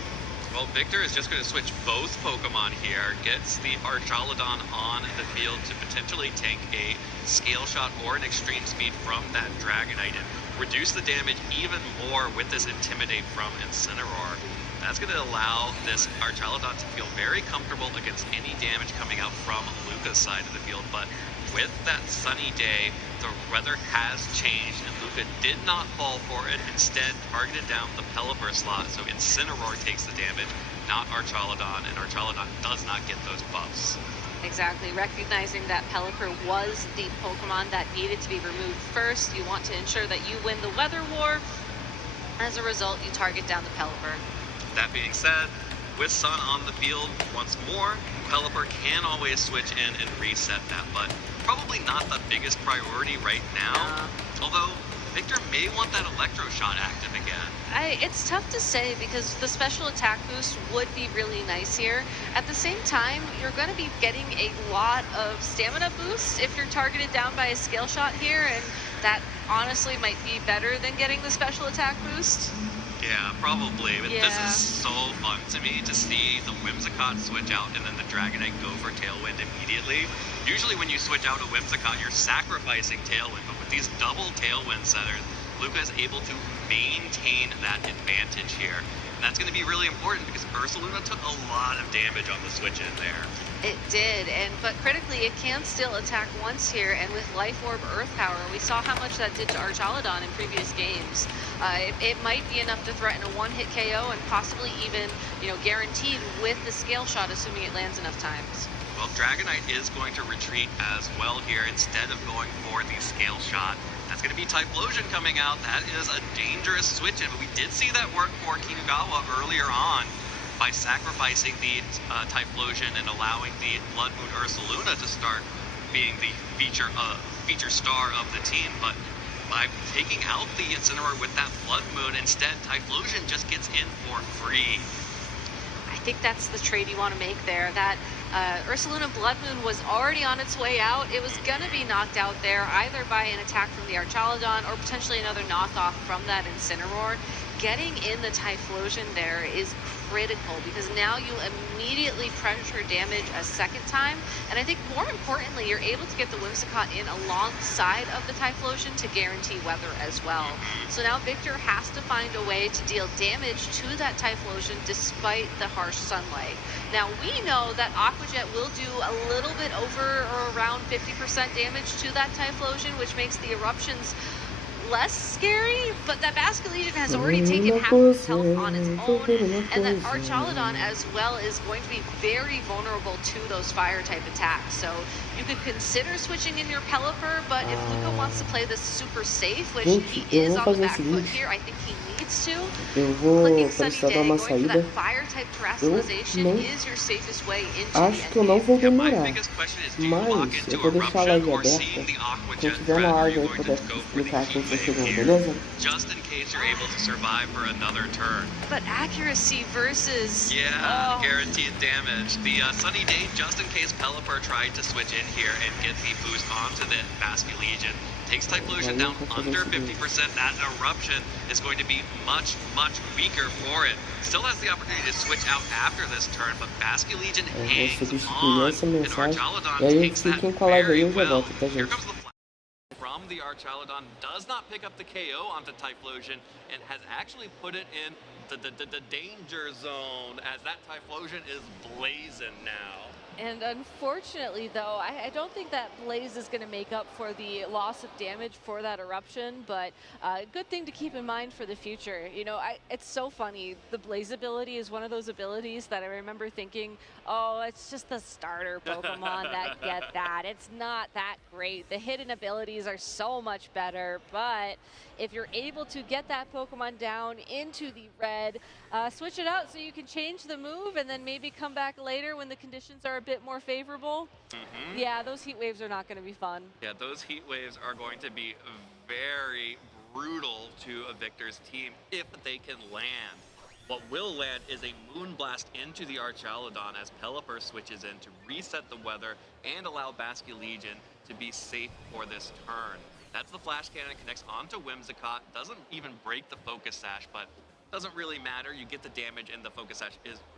Well, Victor is just going to switch both Pokemon here, gets the Archaludon on the field to potentially tank a Scale Shot or an Extreme Speed from that Dragonite and reduce the damage even more with this Intimidate from Incineroar. That's going to allow this Archaludon to feel very comfortable against any damage coming out from Luca's side of the field. But with that sunny day, the weather has changed, and Luca did not fall for it. Instead, targeted down the Pelipper slot, so Incineroar takes the damage, not Archaludon, and Archaludon does not get those buffs. Exactly. Recognizing that Pelipper was the Pokemon that needed to be removed first, you want to ensure that you win the Weather War. As a result, you target down the Pelipper. That being said, with Sun on the field once more, Pelipper can always switch in and reset that, but probably not the biggest priority right now. Although, Victor may want that Electro Shot active again. It's tough to say because the special attack boost would be really nice here. At the same time, you're going to be getting a lot of stamina boost if you're targeted down by a Scale Shot here, and that honestly might be better than getting the special attack boost. Yeah, probably. But this is so fun to me to see the Whimsicott switch out and then the Dragonite go for Tailwind immediately. Usually when you switch out a Whimsicott, you're sacrificing Tailwind, but with these double Tailwind setters, Luca is able to maintain that advantage here. And that's going to be really important because Ursaluna took a lot of damage on the switch in there. It did, but critically, it can still attack once here, and with Life Orb Earth Power, we saw how much that did to Archaludon in previous games. It might be enough to threaten a one-hit KO and possibly even, guaranteed with the Scale Shot, assuming it lands enough times. Well, Dragonite is going to retreat as well here instead of going for the Scale Shot. That's going to be Typhlosion coming out. That is a dangerous switch-in, but we did see that work for Kinugawa earlier on by sacrificing the Typhlosion and allowing the Blood Moon Ursaluna to start being the feature star of the team. But by taking out the Incineroar with that Blood Moon, instead Typhlosion just gets in for free. I think that's the trade you want to make there. That Ursaluna Blood Moon was already on its way out. It was going to be knocked out there either by an attack from the Archaludon or potentially another knockoff from that Incineroar. getting in the Typhlosion there is critical because now you immediately pressure damage a second time, and I think more importantly, you're able to get the Whimsicott in alongside of the Typhlosion to guarantee weather as well. So now Victor has to find a way to deal damage to that Typhlosion despite the harsh sunlight. Now we know that Aqua Jet will do a little bit over or around 50% damage to that Typhlosion, which makes the eruptions less scary, but that Basculegion has already taken half of its health on its own, and that Archaludon as well is going to be very vulnerable to those fire type attacks. So you could consider switching in your Pelipper, but if Luca wants to play this super safe, which he is on the back foot here, I think he needs to. Eu vou Clicking Sunny precisar dar Day, uma going for saída. that fire type terrestrialization não- is your safest way into Acho the que eu não vou demorar, question is, do you lock mas into eu vou deixar a live Eruption or aberta. seeing the Aqua Quando Jet tiver threat, uma are live you aí going puder to go for the explicar quem heat tá wave chegando, here, beleza? just in case you're able to survive for another turn? But accuracy versus... Yeah, guaranteed damage. The Sunny Day, just in case Pelipper tried to switch in here and get the boost onto the Basculegion, takes Typhlosion down under 50%. That Eruption is going to be much, much weaker for it. Still has the opportunity to switch out after this turn, but Basculegion Eu vou hangs substituir on, essa and mensagem. Archaludon E aí takes that fiquem com a live aí, very eu já well. volto, tá, Here gente? comes the from the Archaludon, does not pick up the KO onto Typhlosion, and has actually put it in the danger zone, as that Typhlosion is blazing now. And unfortunately, though, I don't think that Blaze is going to make up for the loss of damage for that eruption, but good thing to keep in mind for the future. You know, it's so funny. The Blaze ability is one of those abilities that I remember thinking, oh, it's just the starter Pokemon that get that. It's not that great. The hidden abilities are so much better, but if you're able to get that Pokemon down into the red, switch it out so you can change the move and then maybe come back later when the conditions are a bit more favorable. Yeah, those heat waves are not going to be fun. Yeah, those heat waves are going to be very brutal to a Victor's team if they can land. What will land is a Moonblast into the Archaludon as Pelipper switches in to reset the weather and allow Basculegion to be safe for this turn. That's the Flash Cannon, connects onto Whimsicott, doesn't even break the Focus Sash, but doesn't really matter. You get the damage, and the Focus Sash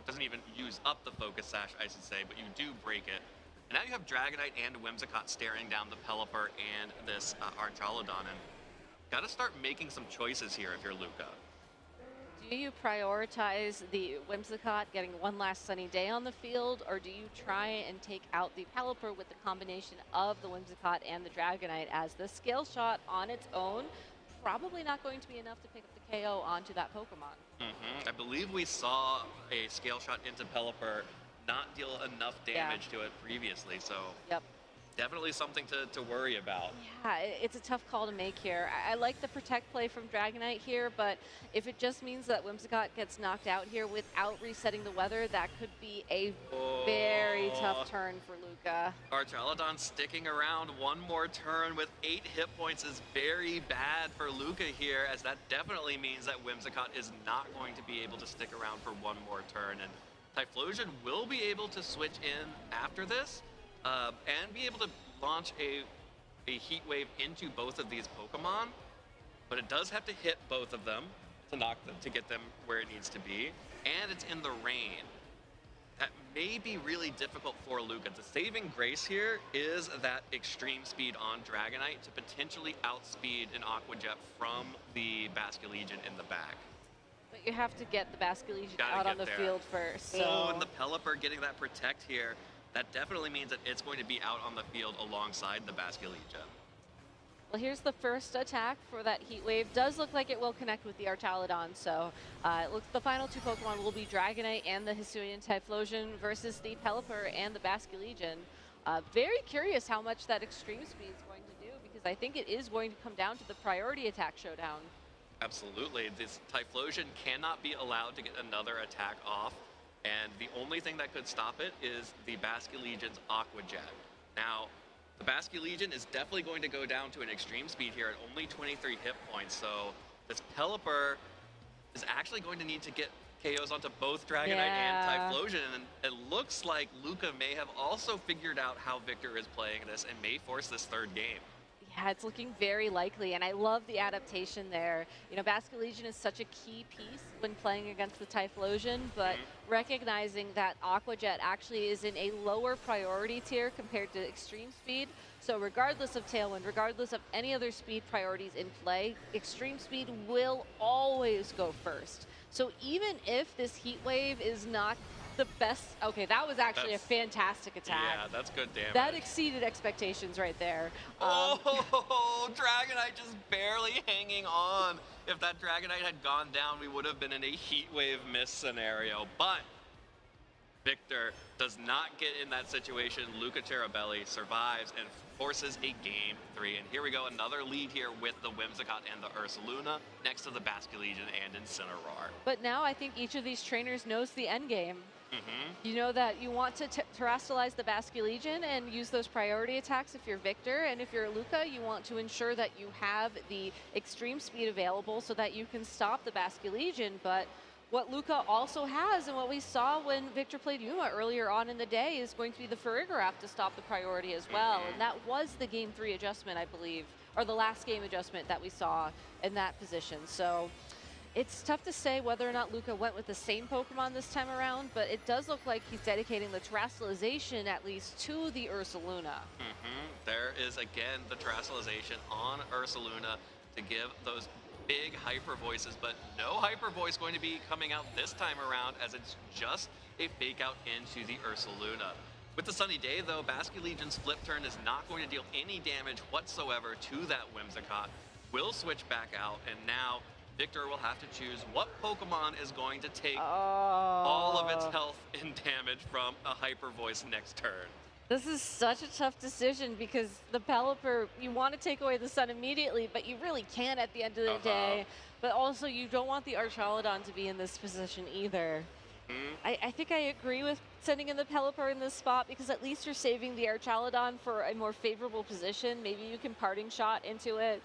doesn't even use up the Focus Sash, I should say, but you do break it. And now you have Dragonite and Whimsicott staring down the Pelipper and this Archaludon, and gotta start making some choices here if you're Luca. Do you prioritize the Whimsicott getting one last Sunny Day on the field, or do you try and take out the Pelipper with the combination of the Whimsicott and the Dragonite, as the Scale Shot on its own probably not going to be enough to pick up the KO onto that Pokemon? I believe we saw a Scale Shot into Pelipper not deal enough damage to it previously, so definitely something to worry about. Yeah, it's a tough call to make here. I like the Protect play from Dragonite here, but if it just means that Whimsicott gets knocked out here without resetting the weather, that could be a very tough turn for Luca. Archaludon sticking around one more turn with 8 hit points is very bad for Luca here, as that definitely means that Whimsicott is not going to be able to stick around for one more turn, and Typhlosion will be able to switch in after this, and be able to launch a Heat Wave into both of these Pokemon, but it does have to hit both of them to get them where it needs to be, and it's in the rain. That may be really difficult for Luca. The saving grace here is that extreme speed on Dragonite to potentially outspeed an Aqua Jet from the Basculegion in the back. But you have to get the Basculegion out on the field first. So. Oh, and the Pelipper getting that Protect here, that definitely means that it's going to be out on the field alongside the Basculegion. Well, here's the first attack for that Heat Wave. Does look like it will connect with the Archaludon, so it looks the final two Pokemon will be Dragonite and the Hisuian Typhlosion versus the Pelipper and the Basculegion. Very curious how much that extreme speed is going to do, because I think it is going to come down to the priority attack showdown. Absolutely. This Typhlosion cannot be allowed to get another attack off, and the only thing that could stop it is the Basculegion's Aqua Jet. Now, the Basculegion is definitely going to go down to an extreme speed here at only 23 hit points, so this Pelipper is actually going to need to get KOs onto both Dragonite and Typhlosion, and it looks like Luca may have also figured out how Victor is playing this and may force this third game. Yeah, it's looking very likely, and I love the adaptation there. You know, Basket Legion is such a key piece when playing against the Typhlosion, but recognizing that Aqua Jet actually is in a lower priority tier compared to Extreme Speed. So regardless of Tailwind, regardless of any other speed priorities in play, Extreme Speed will always go first. So even if this Heat Wave is not the best, okay, that was actually a fantastic attack. Yeah, that's good damage. That exceeded expectations right there. Oh, Dragonite just barely hanging on. If that Dragonite had gone down, we would have been in a Heat Wave miss scenario. But Victor does not get in that situation. Luca Cherubelli survives and forces a game 3. And here we go, another lead here with the Whimsicott and the Ursaluna next to the Basket Legion and Incineroar. But now I think each of these trainers knows the end game. You know that you want to terrestrialize the Basket Legion and use those priority attacks if you're Victor, and if you're Luca, you want to ensure that you have the extreme speed available so that you can stop the Basket Legion. But what Luca also has, and what we saw when Victor played Yuma earlier on in the day, is going to be the Farigiraf to stop the priority as well. And that was the Game 3 adjustment, I believe, or the last game adjustment that we saw in that position. So it's tough to say whether or not Luca went with the same Pokemon this time around, but it does look like he's dedicating the terrestrialization at least to the Ursaluna. There is again the terrestrialization on Ursaluna to give those big hyper voices, but no hyper voice going to be coming out this time around, as it's just a fake out into the Ursaluna. With the Sunny Day though, Basket Legion's flip turn is not going to deal any damage whatsoever to that Whimsicott. Will switch back out, and now Victor will have to choose what Pokemon is going to take all of its health and damage from a hyper voice next turn. This is such a tough decision because the Pelipper, you want to take away the sun immediately, but you really can't at the end of the day. But also, you don't want the Archaludon to be in this position either. I think I agree with sending in the Pelipper in this spot because at least you're saving the Archaludon for a more favorable position. Maybe you can parting shot into it.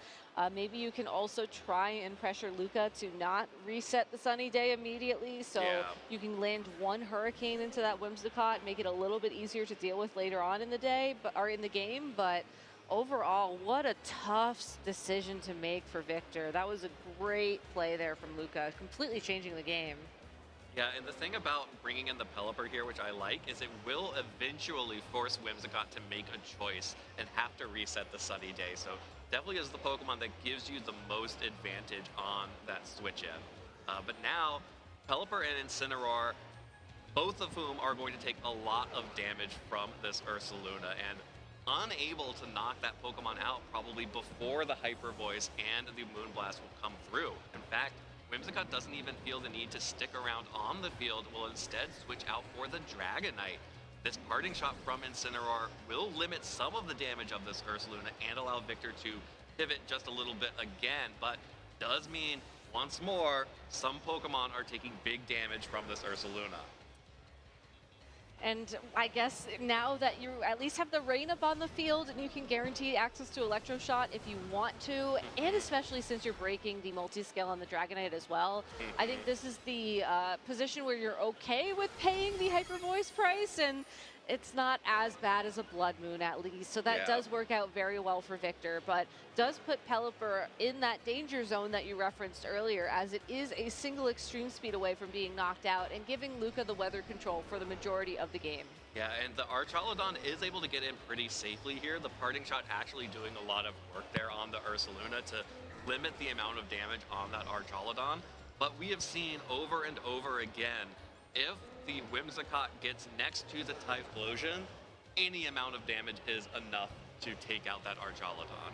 Maybe you can also try and pressure Luca to not reset the Sunny Day immediately, so you can land one Hurricane into that Whimsicott, make it a little bit easier to deal with later on in the day, or in the game. But overall, what a tough decision to make for Victor. That was a great play there from Luca, completely changing the game. Yeah, and the thing about bringing in the Pelipper here, which I like, is it will eventually force Whimsicott to make a choice and have to reset the Sunny Day. So definitely is the Pokemon that gives you the most advantage on that switch in. But now, Pelipper and Incineroar, both of whom are going to take a lot of damage from this Ursaluna, and unable to knock that Pokemon out probably before the Hyper Voice and the Moonblast will come through. In fact, Whimsicott doesn't even feel the need to stick around on the field, will instead switch out for the Dragonite. This parting shot from Incineroar will limit some of the damage of this Ursaluna and allow Victor to pivot just a little bit again, but does mean, once more, some Pokemon are taking big damage from this Ursaluna. And I guess now that you at least have the rain up on the field and you can guarantee access to Electro Shot if you want to, and especially since you're breaking the multi-scale on the Dragonite as well, I think this is the position where you're okay with paying the Hyper Voice price, and it's not as bad as a Blood Moon at least. So that does work out very well for Victor, but does put Pelipper in that danger zone that you referenced earlier, as it is a single extreme speed away from being knocked out and giving Luca the weather control for the majority of the game. Yeah, and the Archaludon is able to get in pretty safely here. The parting shot actually doing a lot of work there on the Ursaluna to limit the amount of damage on that Archaludon. But we have seen over and over again, if the Whimsicott gets next to the Typhlosion, any amount of damage is enough to take out that Archaludon.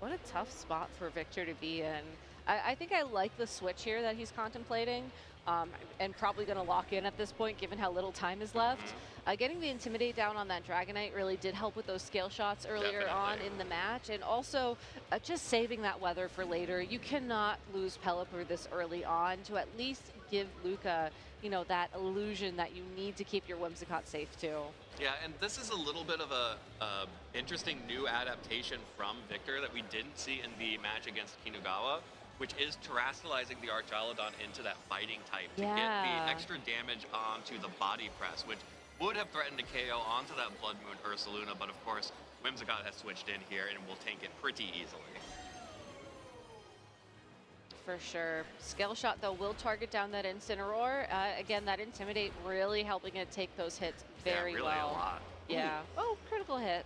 What a tough spot for Victor to be in. I think I like the switch here that he's contemplating, and probably going to lock in at this point given how little time is left. Getting the Intimidate down on that Dragonite really did help with those scale shots earlier on in the match, and also just saving that weather for later. You cannot lose Pelipper this early on to at least give Luca, you know, that illusion that you need to keep your Whimsicott safe too. Yeah, and this is a little bit of a interesting new adaptation from Victor that we didn't see in the match against Kinugawa, which is terrestrializing the Archaludon into that fighting type to get the extra damage onto the body press, which would have threatened to KO onto that Blood Moon Ursaluna, but of course, Whimsicott has switched in here and will tank it pretty easily. For sure. Scale Shot, though, will target down that Incineroar. Again, that Intimidate really helping it take those hits very really well. a lot. Yeah. Oh, critical hit.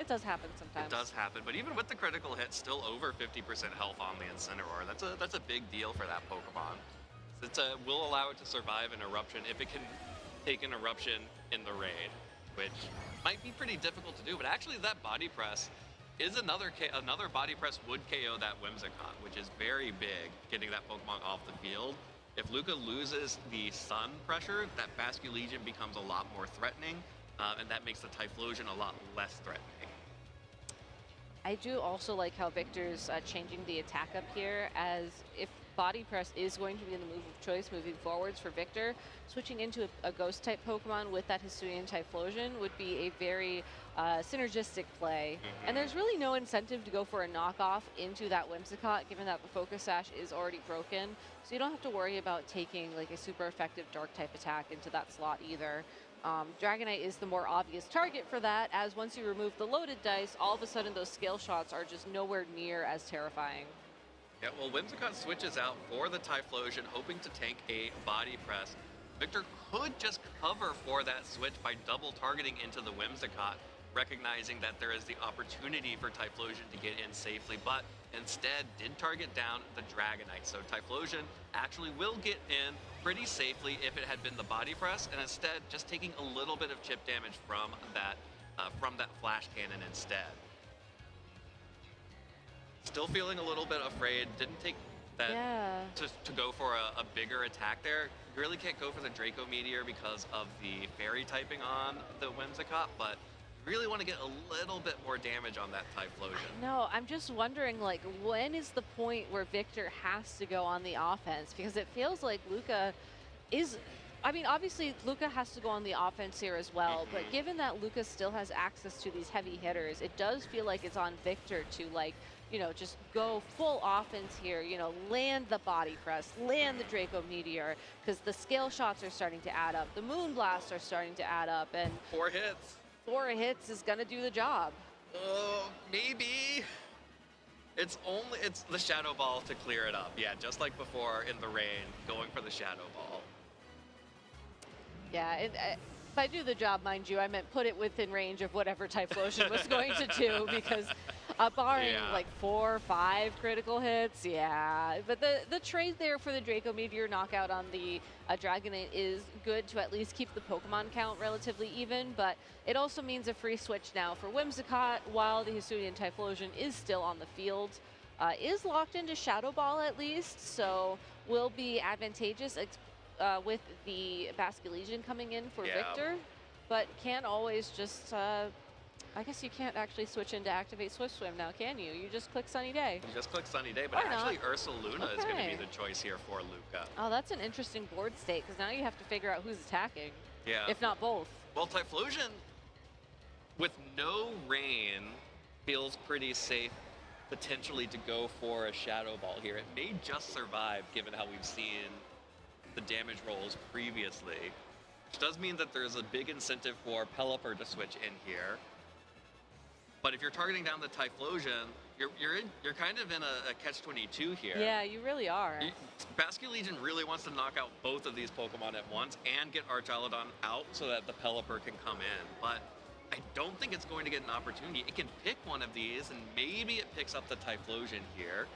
It does happen sometimes. It does happen, but even with the critical hit, still over 50% health on the Incineroar. That's a big deal for that Pokemon. It will allow it to survive an eruption if it can take an eruption in the raid, which might be pretty difficult to do. But actually, that body press is another body press would KO that Whimsicott, which is very big, getting that Pokemon off the field. If Luca loses the Sun pressure, that Basculegion becomes a lot more threatening, and that makes the Typhlosion a lot less threatening. I do also like how Victor's changing the attack up here, as if Body Press is going to be the move of choice moving forwards for Victor, switching into a Ghost-type Pokemon with that Hisuian Typhlosion would be a very synergistic play. And there's really no incentive to go for a knockoff into that Whimsicott, given that the Focus Sash is already broken. So you don't have to worry about taking like a super effective Dark-type attack into that slot either. Dragonite is the more obvious target for that, as once you remove the loaded dice, all of a sudden those Scale Shots are just nowhere near as terrifying. Yeah, well, Whimsicott switches out for the Typhlosion, hoping to tank a Body Press. Victor could just cover for that switch by double targeting into the Whimsicott, recognizing that there is the opportunity for Typhlosion to get in safely, but instead did target down the Dragonite. So Typhlosion actually will get in pretty safely if it had been the Body Press, and instead just taking a little bit of chip damage from that Flash Cannon instead. Still feeling a little bit afraid, didn't take that to go for a bigger attack there. You really can't go for the Draco Meteor because of the Fairy typing on the Whimsicott, but really want to get a little bit more damage on that Typhlosion. No, I'm just wondering, like, when is the point where Victor has to go on the offense? Because it feels like Luca is... I mean, obviously, Luca has to go on the offense here as well, but given that Luca still has access to these heavy hitters, it does feel like it's on Victor to, like, you know, just go full offense here, you know, land the Body Press, land the Draco Meteor, because the Scale Shots are starting to add up, the Moon Blasts are starting to add up, and... 4 hits. 4 hits is going to do the job. Maybe. It's the Shadow Ball to clear it up. Yeah, just like before in the rain, going for the Shadow Ball. Yeah, by do the job, mind you, I meant put it within range of whatever Typhlosion was going to do, because barring like 4 or 5 critical hits, yeah. But the trade there for the Draco Meteor knockout on the Dragonite is good to at least keep the Pokemon count relatively even, but it also means a free switch now for Whimsicott, while the Hisuian Typhlosion is still on the field. Is locked into Shadow Ball at least, so will be advantageous with the Basculegion coming in for Victor, but can't always just, I guess you can't actually switch into Activate Swift Swim now, can you? You just click Sunny Day. You just click Sunny Day, but actually Ursaluna is going to be the choice here for Luca. Oh, that's an interesting board state, because now you have to figure out who's attacking. Yeah. If not both. Well, Typhlosion, with no rain, feels pretty safe potentially to go for a Shadow Ball here. It may just survive, given how we've seen the damage rolls previously, which does mean that there's a big incentive for Pelipper to switch in here. But if you're targeting down the Typhlosion, you're kind of in a catch-22 here. Yeah, you really are. Basculegion really wants to knock out both of these Pokemon at once and get Archaludon out so that the Pelipper can come in. But I don't think it's going to get an opportunity. It can pick one of these, and maybe it picks up the Typhlosion here.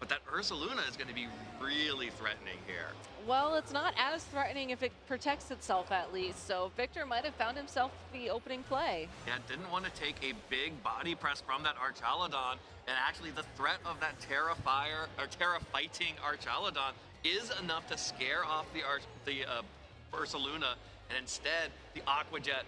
But that Ursaluna is going to be really threatening here. Well, it's not as threatening if it protects itself at least, so Victor might have found himself the opening play. Yeah, didn't want to take a big body press from that Archaludon, and actually the threat of that Terra-fighting Archaludon is enough to scare off the Ursaluna, and instead the Aqua Jet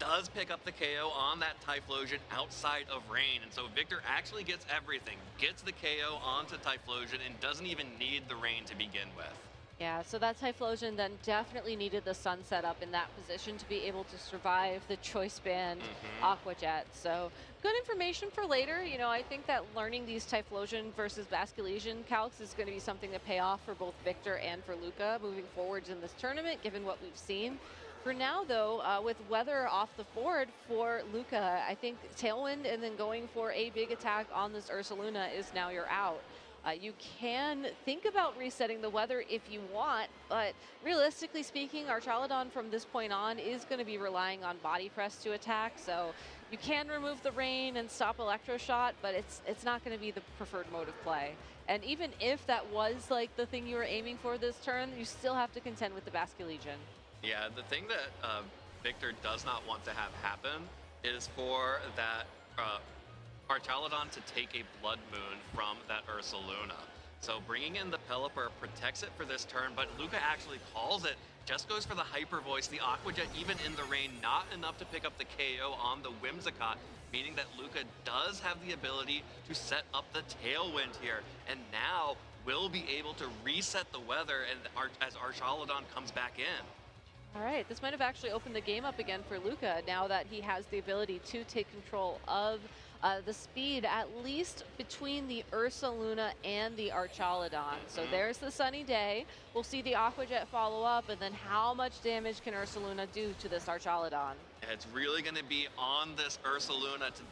does pick up the KO on that Typhlosion outside of rain, and so Victor actually gets everything, gets the KO onto Typhlosion, and doesn't even need the rain to begin with. Yeah, so that Typhlosion then definitely needed the sun set up in that position to be able to survive the choice band Aqua Jet. So good information for later. You know, I think that learning these Typhlosion versus Basculegion calcs is going to be something to pay off for both Victor and for Luca moving forwards in this tournament, given what we've seen. For now, though, with weather off the board for Luca, I think tailwind and then going for a big attack on this Ursaluna is now your out. You can think about resetting the weather if you want, but realistically speaking, Archaludon from this point on is going to be relying on body press to attack, so you can remove the rain and stop Electro Shot, but it's not going to be the preferred mode of play. And even if that was like the thing you were aiming for this turn, you still have to contend with the Basculegion. Yeah, the thing that Victor does not want to have happen is for that Archaludon to take a Blood Moon from that Ursaluna. So bringing in the Pelipper protects it for this turn, but Luca actually calls it, just goes for the Hyper Voice, the Aqua Jet even in the rain, not enough to pick up the KO on the Whimsicott, meaning that Luca does have the ability to set up the Tailwind here, and now will be able to reset the weather and as Archaludon comes back in. All right, this might have actually opened the game up again for Luca now that he has the ability to take control of the speed, at least between the Ursaluna and the Archaludon. So there's the sunny day. We'll see the Aqua Jet follow up, and then how much damage can Ursaluna do to this Archaludon? It's really going to be on this Ursaluna to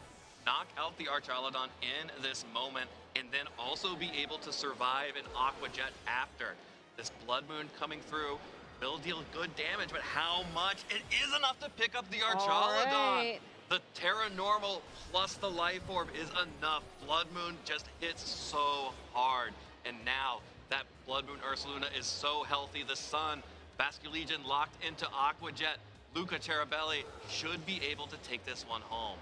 knock out the Archaludon in this moment, and then also be able to survive an Aqua Jet after. This Blood Moon coming through will deal good damage, but how much? It is enough to pick up the Archaludon. The Terra Normal plus the Life Orb is enough. Blood Moon just hits so hard. And now that Blood Moon Ursaluna is so healthy. The Sun, Basculegion locked into Aqua Jet. Luca Terrabelli should be able to take this one home.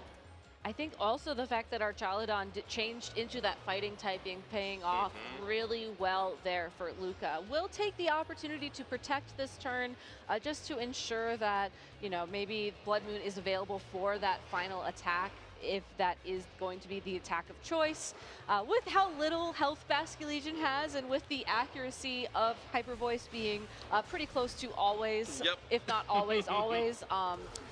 I think also the fact that Archaludon changed into that fighting typing paying off really well there for Luca. We'll take the opportunity to protect this turn just to ensure that, you know, maybe Blood Moon is available for that final attack if that is going to be the attack of choice. With how little health Basculegion has and with the accuracy of Hyper Voice being pretty close to always, if not always, always,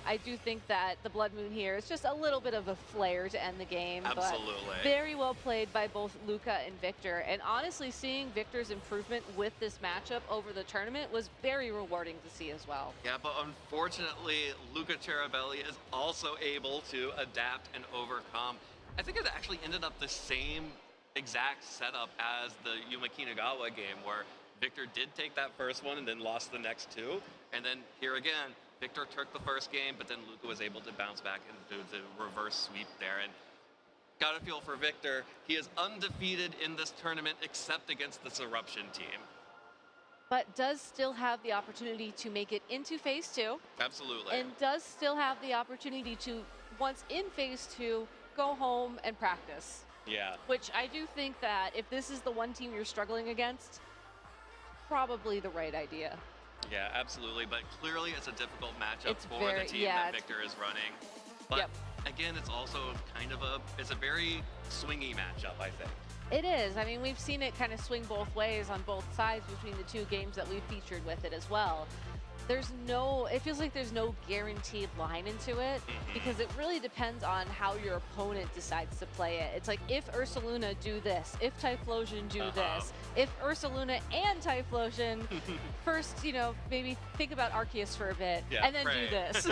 I do think that the Blood Moon here is just a little bit of a flare to end the game. Absolutely. But very well played by both Luca and Victor. And honestly, seeing Victor's improvement with this matchup over the tournament was very rewarding to see as well. Yeah, but unfortunately, Luca Terrabelli is also able to adapt and overcome. I think it actually ended up the same exact setup as the Yuma Kinagawa game, where Victor did take that first one and then lost the next two. And then here again, Victor took the first game, but then Luca was able to bounce back and do the reverse sweep there. And gotta feel for Victor, he is undefeated in this tournament except against this Eruption team. But does still have the opportunity to make it into phase two. Absolutely. And does still have the opportunity to, once in phase two, go home and practice. Yeah. Which I do think that if this is the one team you're struggling against, probably the right idea. Yeah, absolutely. But clearly it's a difficult matchup for the team that Victor is running. But again, it's also kind of it's a very swingy matchup, I think. It is. I mean, we've seen it kind of swing both ways on both sides between the two games that we've featured with it as well. It feels like there's no guaranteed line into it because it really depends on how your opponent decides to play it. It's like, if Ursaluna do this, if Typhlosion do this, if Ursaluna and Typhlosion, first, you know, maybe think about Arceus for a bit and then do this.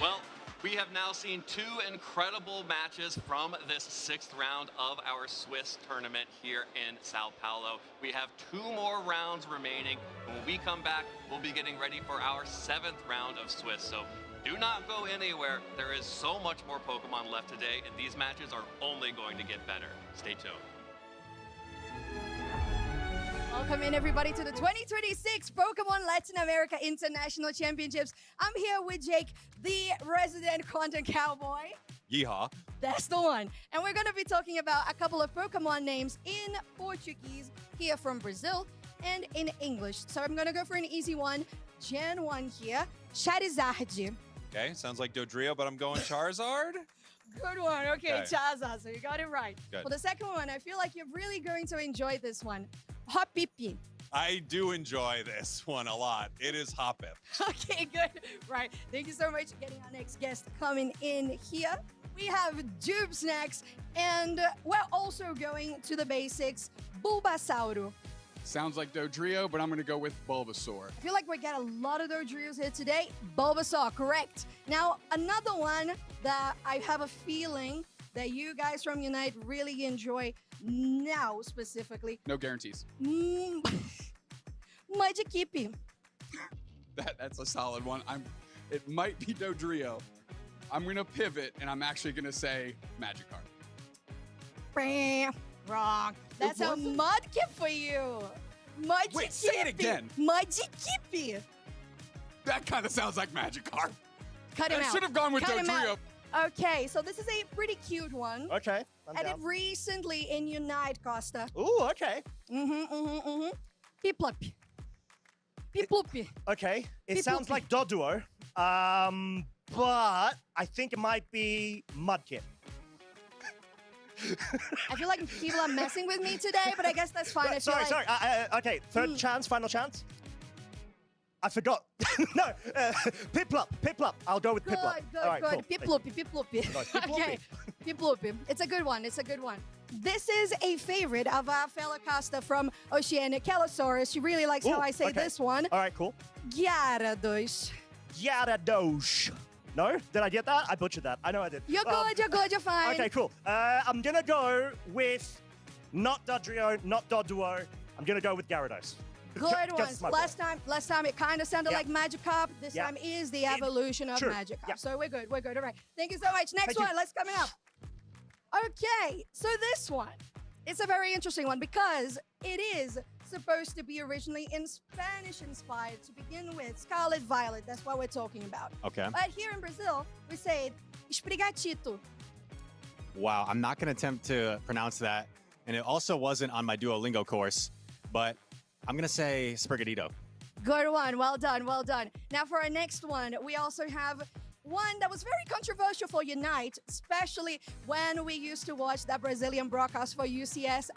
Well, we have now seen two incredible matches from this 6th round of our Swiss tournament here in Sao Paulo. We have 2 more rounds remaining. When we come back, we'll be getting ready for our 7th round of Swiss. So do not go anywhere. There is so much more Pokemon left today, and these matches are only going to get better. Stay tuned. Welcome in, everybody, to the 2026 Pokemon Latin America International Championships. I'm here with Jake, the resident content cowboy. Yeehaw. That's the one. And we're going to be talking about a couple of Pokemon names in Portuguese here from Brazil and in English. So I'm going to go for an easy one. Gen 1 here, Charizard. Okay, sounds like Dodrio, but I'm going Charizard. Good one. Okay, Charizard. So you got it right. Good. Well, the second one, I feel like you're really going to enjoy this one. Hopipi. I do enjoy this one a lot. It is Hoppip. Okay, good. Right. Thank you so much for getting our next guest coming in here. We have Dupes next, and we're also going to the basics. Bulbasauro. Sounds like Dodrio, but I'm going to go with Bulbasaur. I feel like we got a lot of Dodrios here today. Bulbasaur, correct. Now, another one that I have a feeling that you guys from Unite really enjoy now specifically. No guarantees. Magikarp. That's a solid one. It might be Dodrio. I'm going to pivot, and I'm actually going to say Magikarp. Wrong. That's a Mudkip for you. Magikarp. Wait, say it again. Magikarp. That kind of sounds like Magikarp. Cut him out. I should have gone with Cut him Dodrio. out. Okay, so this is a pretty cute one. Okay. I did recently in Unite, Costa. Ooh, okay. Piplup. Piplup. Okay. It Piplup. sounds like Doduo, but I think it might be Mudkip. I feel like people are messing with me today, but I guess that's fine. I feel Sorry. Okay, third chance, final chance. I forgot. No, Piplup. I'll go with Piplup. Good. All right, cool. Piplup. Okay, Piplup. It's a good one. This is a favorite of our fellow Costa from Oceania, Kellosaurus. She really likes how I say this one. All right, cool. Gyarados. No? Did I get that? I butchered that. I know I did. You're good, you're fine. Okay, cool. I'm going to go with not Dodrio, not Doduo. I'm going to go with Gyarados. Good ones. Last time it kind of sounded like Magikarp. This time is the evolution of Magikarp. Yeah. So we're good. All right. Thank you so much. Next one. Let's coming up. Okay, so this one, it's a very interesting one because it is supposed to be originally in Spanish inspired to begin with. Scarlet Violet, that's what we're talking about. Okay. But here in Brazil, we say esprigatito. Wow, I'm not going to attempt to pronounce that. And it also wasn't on my Duolingo course, but I'm going to say Sprigatito. Good one. Well done. Now for our next one, we also have one that was very controversial for Unite, especially when we used to watch that Brazilian broadcast for UCS.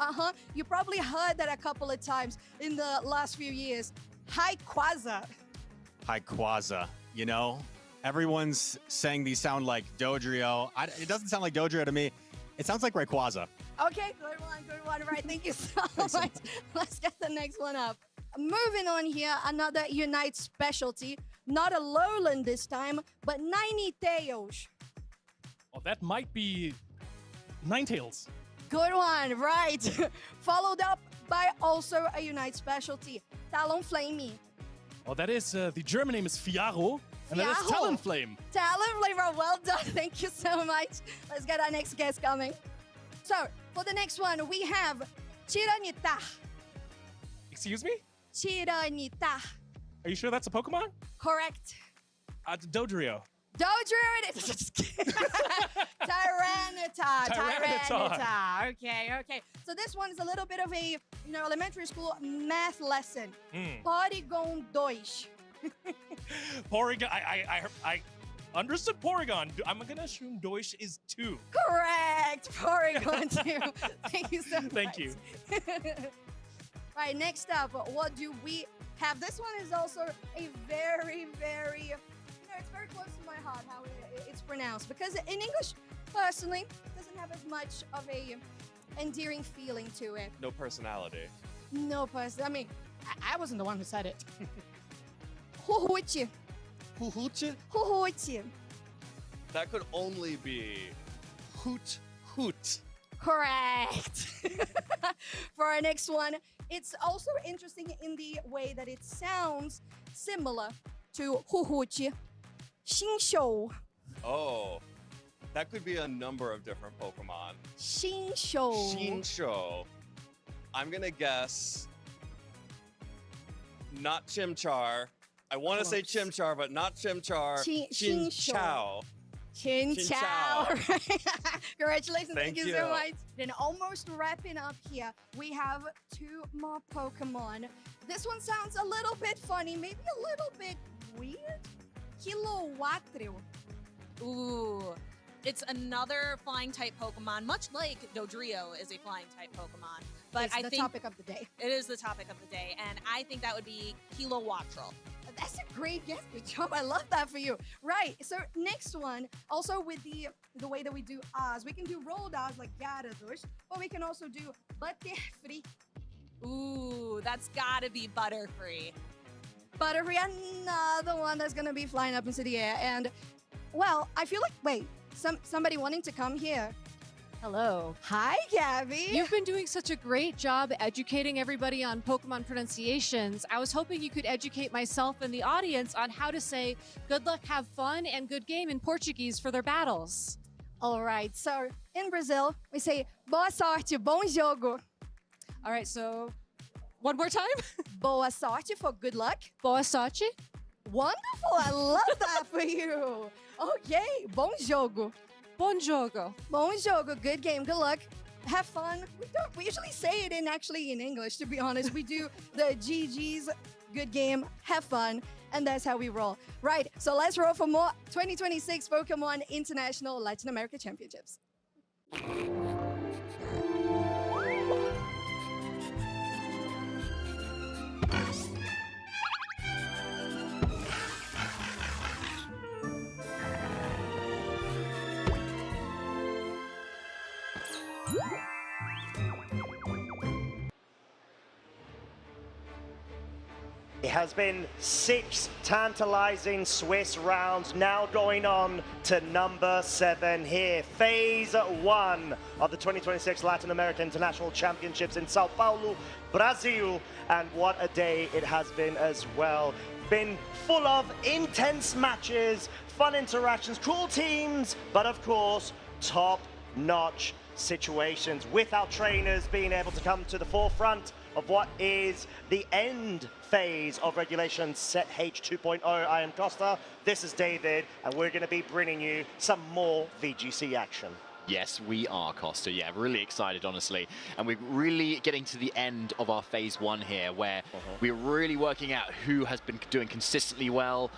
You probably heard that a couple of times in the last few years. Rayquaza. Rayquaza. You know, everyone's saying these sound like Dodrio. It doesn't sound like Dodrio to me. It sounds like Rayquaza. Okay, good one. Right, thank you so much. Let's get the next one up. Moving on here, another Unite specialty. Not a lowland this time, but Ninetales. Oh, that might be Ninetales. Good one, right. Followed up by also a Unite specialty, Talonflame. Oh, that is, the German name is Fiaro, and that is Talonflame. Talonflame, well done. Thank you so much. Let's get our next guest coming. So, for the next one, we have Chiranita. Excuse me? Chiranita. Are you sure that's a Pokemon? Correct. Dodrio. Dodrio it is. Just kidding. Tyranitar. Okay. So this one is a little bit of a, elementary school math lesson. Porygon 2. Porygon. I understood Porygon. I'm gonna assume Deutsch is 2. Correct. Porygon 2. Thank you so much. Thank you. Right, next up, what do we have? This one is also a very, very, it's very close to my heart how it's pronounced. Because in English, personally, it doesn't have as much of a endearing feeling to it. No personality. I mean, I wasn't the one who said it. Huhuchi. Huhuchi. That could only be Hoot. Correct. For our next one, it's also interesting in the way that it sounds similar to Huhuchi. Shinshou. Oh, that could be a number of different Pokemon. Shinshou. I'm gonna guess not Chimchar. I want to say Chimchar, but not Chimchar. Chinchou. Chinchou. Congratulations. Thank you so you. much. Then almost wrapping up here, we have 2 more Pokemon. This one sounds a little bit funny, maybe a little bit weird. Kilowattrel. Ooh. It's another flying type Pokemon, much like Dodrio is a flying type Pokemon. But It's the topic of the day. It is the topic of the day, and I think that would be Kilowattrel. That's a great guess. Good job. I love that for you. Right. So next one, also with the way that we do R's, we can do rolled R's like Gyarados, or we can also do Butterfree. Ooh, that's gotta be Butterfree. Butterfree, another one that's gonna be flying up into the air. And, well, I feel like, wait, somebody wanting to come here. Hello. Hi, Gabby. You've been doing such a great job educating everybody on Pokemon pronunciations. I was hoping you could educate myself and the audience on how to say good luck, have fun, and good game in Portuguese for their battles. All right, so in Brazil, we say boa sorte, bom jogo. All right, so one more time. Boa sorte for good luck. Boa sorte. Wonderful, I love that for you. Okay, bom jogo. Bom jogo. Bom jogo, good game, good luck. Have fun. We usually say it in English, to be honest. We do the GG's, good game, have fun, and that's how we roll. Right, so let's roll for more 2026 Pokemon International Latin America Championships. It has been 6 tantalizing Swiss rounds, now going on to number 7 here. Phase 1 of the 2026 Latin American International Championships in Sao Paulo, Brazil. And what a day it has been as well. Been full of intense matches, fun interactions, cool teams, but of course, top-notch situations with our trainers being able to come to the forefront of what is the end phase of regulation set H 2.0. I am Costa, this is David, and we're going to be bringing you some more VGC action. Yes, we are, Costa. Yeah, really excited, honestly. And we're really getting to the end of our phase 1 here, where we're really working out who has been doing consistently well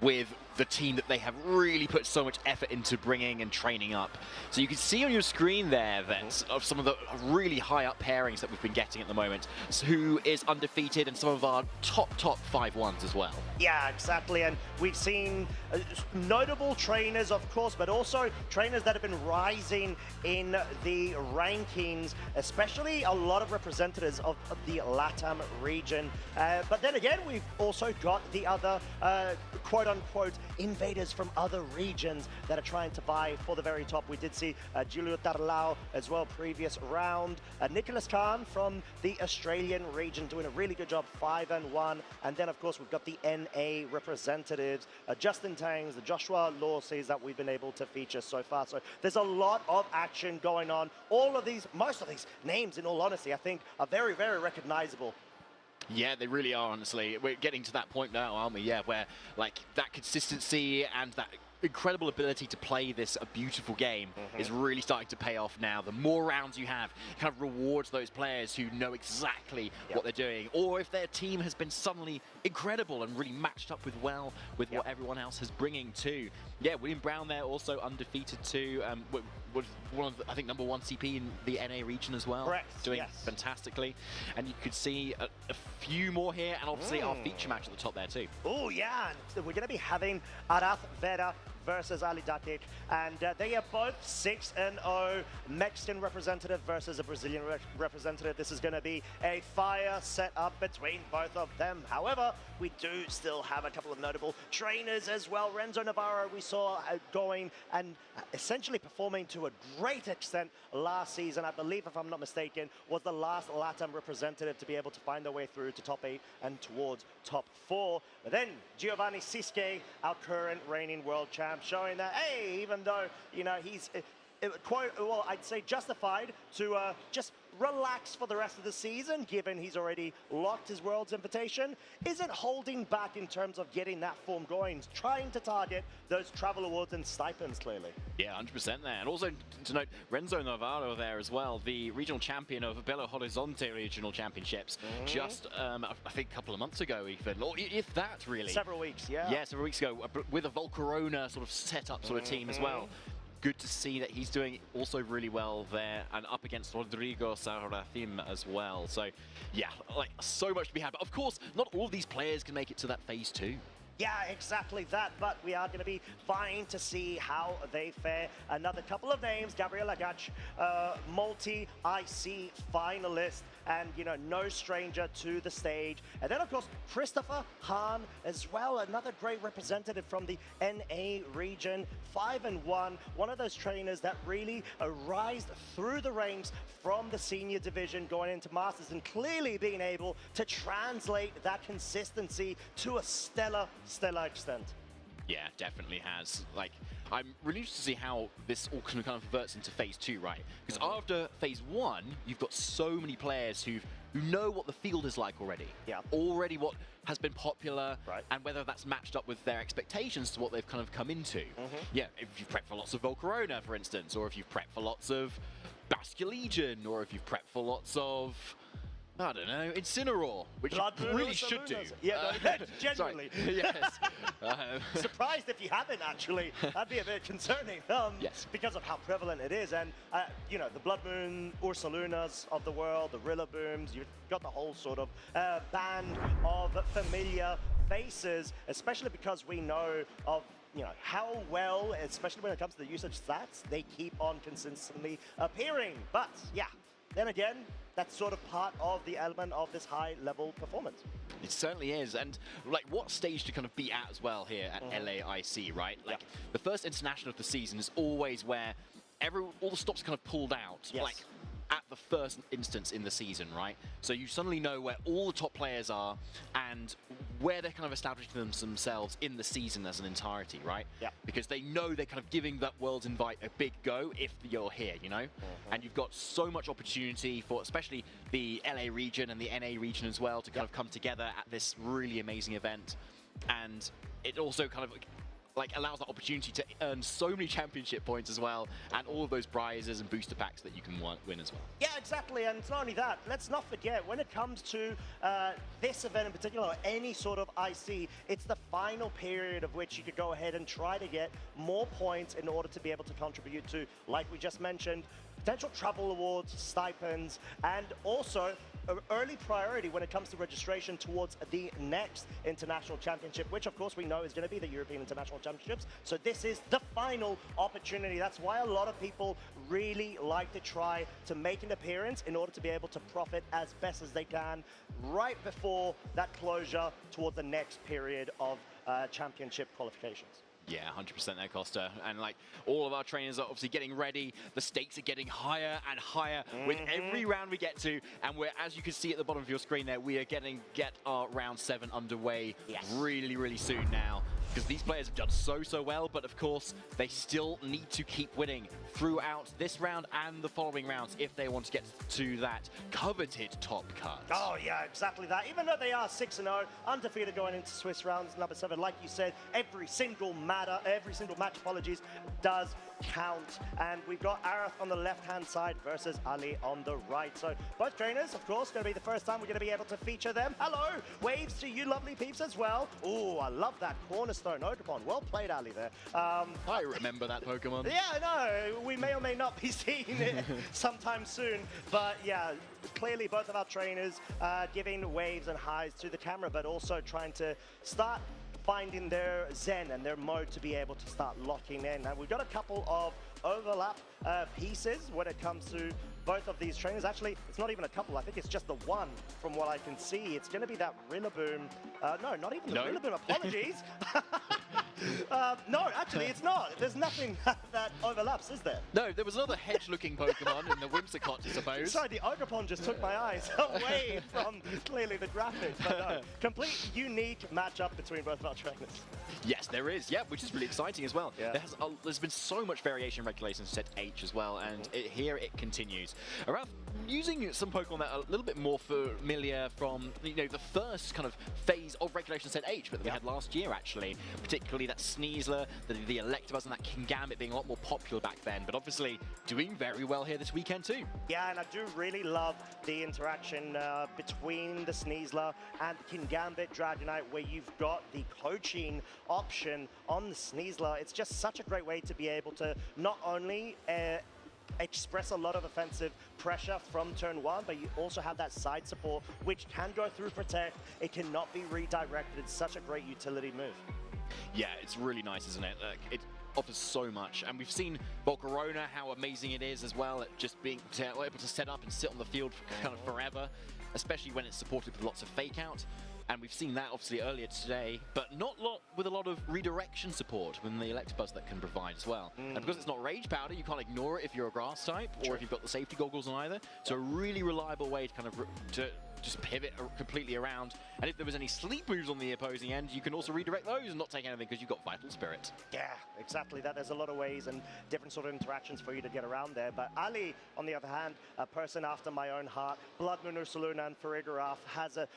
with the team that they have really put so much effort into bringing and training up. So you can see on your screen there that of some of the really high up pairings that we've been getting at the moment, so who is undefeated and some of our top 5-1s as well. Yeah, exactly. And we've seen notable trainers, of course, but also trainers that have been rising in the rankings, especially a lot of representatives of the LATAM region. But then again, we've also got the other quote-unquote invaders from other regions that are trying to vie for the very top. We did see Julio Tarlau as well previous round. Nicholas Khan from the Australian region doing a really good job, 5-1. And then, of course, we've got the NA representatives, Justin Tangs, the Joshua Lawseys that we've been able to feature so far. So there's a lot of action going on. Most of these names, in all honesty, I think are very, very recognizable. Yeah, they really are, honestly. We're getting to that point now, aren't we? Yeah, where like that consistency and that incredible ability to play this a beautiful game is really starting to pay off now. The more rounds you have, it kind of rewards those players who know exactly what they're doing, or if their team has been suddenly incredible and really matched up with what everyone else is bringing too. Yeah, William Brown there also undefeated too. Was one of the, I think, #1 CP in the NA region as well. Correct. Doing fantastically. And you could see a few more here, and obviously our feature match at the top there too. Oh yeah, and we're going to be having Arath Vera versus Ali Dakic, and they are both 6-0 Mexican representative versus a Brazilian representative. This is going to be a fire set up between both of them. However, we do still have a couple of notable trainers as well. Renzo Navarro we saw going and essentially performing to a great extent last season. I believe, if I'm not mistaken, was the last LATAM representative to be able to find their way through to top 8 and towards top 4. But then Giovanni Siske, our current reigning world champ, showing that, hey, even though, you know, he's quite, well, I'd say justified to just relax for the rest of the season, given he's already locked his world's invitation, isn't holding back in terms of getting that form going, trying to target those travel awards and stipends, clearly. Yeah, 100% there. And also to note, Renzo Navarro there as well, the regional champion of Belo Horizonte Regional Championships, just, I think, a couple of months ago even, or if that, really. Several weeks, yeah. Yeah, several weeks ago, with a Volcarona sort of setup sort of team as well. Good to see that he's doing also really well there, and up against Rodrigo Sarrafim as well. So, yeah, like, so much to be had. But of course, not all of these players can make it to that phase 2. Yeah, exactly that, but we are going to be fine to see how they fare. Another couple of names, Gabriel Agach, multi-IC finalist, and, you know, no stranger to the stage. And then, of course, Christopher Hahn as well, another great representative from the NA region, 5-1, one of those trainers that really rise through the ranks from the senior division going into Masters, and clearly being able to translate that consistency to a stellar extent. Yeah, definitely has. Like, I'm really interested to see how this all kind of converts into phase 2, right? Because after phase 1, you've got so many players who know what the field is like already. Yeah. Already what has been popular, and whether that's matched up with their expectations to what they've kind of come into. Yeah, if you've prepped for lots of Volcarona, for instance, or if you've prepped for lots of Basque Legion, or if you've prepped for lots of, I don't know, Incineroar, which you really should do. Yeah, genuinely. Yes. Surprised if you haven't, actually. That'd be a bit concerning yes. because of how prevalent it is. And, you know, the Blood Moon Ursalunas of the world, the Rillabooms, you've got the whole sort of band of familiar faces, especially because we know of, you know, how well, especially when it comes to the usage stats, they keep on consistently appearing. But, yeah, then again, that's sort of part of the element of this high-level performance. It certainly is, and like what stage to kind of be at as well here at LAIC, right? Like the first international of the season is always where all the stops are kind of pulled out, like at the first instance in the season, right? So you suddenly know where all the top players are and where they're kind of establishing themselves in the season as an entirety, right? Yeah. Because they know they're kind of giving that World's Invite a big go if you're here, you know? And you've got so much opportunity for especially the LA region and the NA region as well to kind of come together at this really amazing event. And it also kind of like allows that opportunity to earn so many championship points as well, and all of those prizes and booster packs that you can win as well. Yeah, exactly, and it's not only that, let's not forget, when it comes to this event in particular, or any sort of IC, it's the final period of which you could go ahead and try to get more points in order to be able to contribute to, like we just mentioned, potential travel awards, stipends, and also early priority when it comes to registration towards the next international championship, which of course we know is going to be the European International Championships. So this is the final opportunity. That's why a lot of people really like to try to make an appearance in order to be able to profit as best as they can right before that closure towards the next period of championship qualifications. Yeah, 100% there, Costa. And like all of our trainers are obviously getting ready. The stakes are getting higher and higher with every round we get to. And we're, as you can see at the bottom of your screen there, we are get our round 7 underway really, really soon now. Because these players have done so well, but of course, they still need to keep winning throughout this round and the following rounds if they want to get to that coveted top cut. Oh yeah, exactly that. Even though they are 6-0, undefeated going into Swiss rounds number 7, like you said, every single match, apologies, does count. And we've got Arath on the left-hand side versus Ali on the right. So both trainers, of course, going to be the first time we're going to be able to feature them. Hello, waves to you lovely peeps as well. Oh, I love that cornerstone Ogerpon. Well played, Ali, there. I remember that Pokemon. Yeah, no, we may or may not be seeing it sometime soon. But yeah, clearly both of our trainers giving waves and highs to the camera, but also trying to start finding their zen and their mode to be able to start locking in. And we've got a couple of overlap pieces when it comes to both of these trainers. Actually, it's not even a couple. I think it's just the one from what I can see. It's going to be that Rillaboom. No, not even the Rillaboom. Apologies. No, actually, it's not. There's nothing that overlaps, is there? No, there was another hedge-looking Pokemon in the Whimsicott, I suppose. Sorry, the Ogerpon just took my eyes away from clearly the graphics. But no, complete unique matchup between both of our trainers. Yes, there is. Yeah, which is really exciting as well. Yeah. There's been so much variation in regulations set H as well, and here it continues. Around using some Pokemon that are a little bit more familiar from, you know, the first kind of phase of regulation set H, but that we had last year actually, particularly that Sneasler, the Electabuzz, and that Kingambit being a lot more popular back then, but obviously doing very well here this weekend too. Yeah, and I do really love the interaction between the Sneasler and Kingambit Dragonite, where you've got the coaching option on the Sneasler. It's just such a great way to be able to not only express a lot of offensive pressure from turn 1, but you also have that side support, which can go through protect. It cannot be redirected. It's such a great utility move. Yeah, it's really nice, isn't it? It offers so much, and we've seen Volcarona, how amazing it is as well at just being able to set up and sit on the field for kind of forever, especially when it's supported with lots of fake out. And we've seen that obviously earlier today, but not with a lot of redirection support within the Electabuzz that can provide as well. And because it's not Rage Powder, you can't ignore it if you're a grass type or if you've got the safety goggles on either. So a really reliable way to kind of just pivot completely around. And if there was any sleep moves on the opposing end, you can also redirect those and not take anything because you've got Vital Spirit. Yeah, exactly that. There's a lot of ways and different sort of interactions for you to get around there. But Ali, on the other hand, a person after my own heart, Blood Moon Ursaluna and Farigiraf has a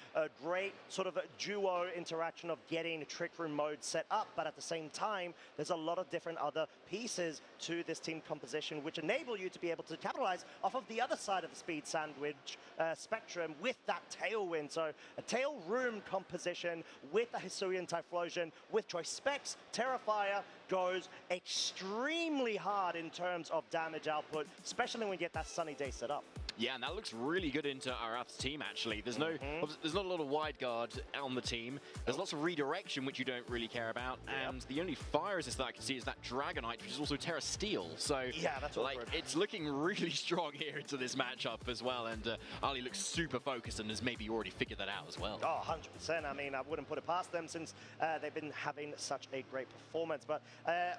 great sort of a duo interaction of getting Trick Room mode set up. But at the same time, there's a lot of different other pieces to this team composition which enable you to be able to capitalize off of the other side of the speed sandwich spectrum with that tailwind. So a tail room composition with a Hisuian Typhlosion with Choice Specs, Terrifier goes extremely hard in terms of damage output, especially when you get that Sunny Day set up. Yeah, and that looks really good into Arath's team, actually. There's there's not a lot of wide guard on the team. There's lots of redirection, which you don't really care about. And the only fire resist that I can see is that Dragonite, which is also Terra Steel. So yeah, that's like it's looking really strong here into this matchup as well. And Ali looks super focused and has maybe already figured that out as well. Oh, 100%. I mean, I wouldn't put it past them since they've been having such a great performance. But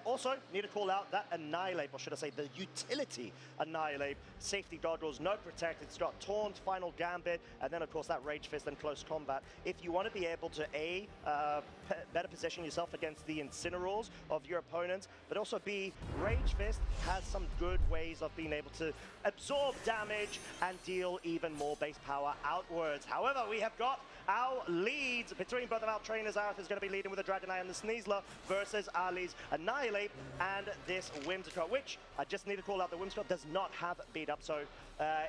also need to call out that Annihilate, or should I say the utility Annihilate. Safety goggles, no protect. It's got Taunt, Final Gambit, and then of course that Rage Fist and Close Combat. If you want to be able to better position yourself against the Incineroars of your opponents, but also B, Rage Fist has some good ways of being able to absorb damage and deal even more base power outwards. However, we have got our leads between both of our trainers. Arath is going to be leading with the Dragonite and the Sneasler versus Ali's Annihilate and this Whimsicott, which I just need to call out, the Whimsicott does not have beat up, so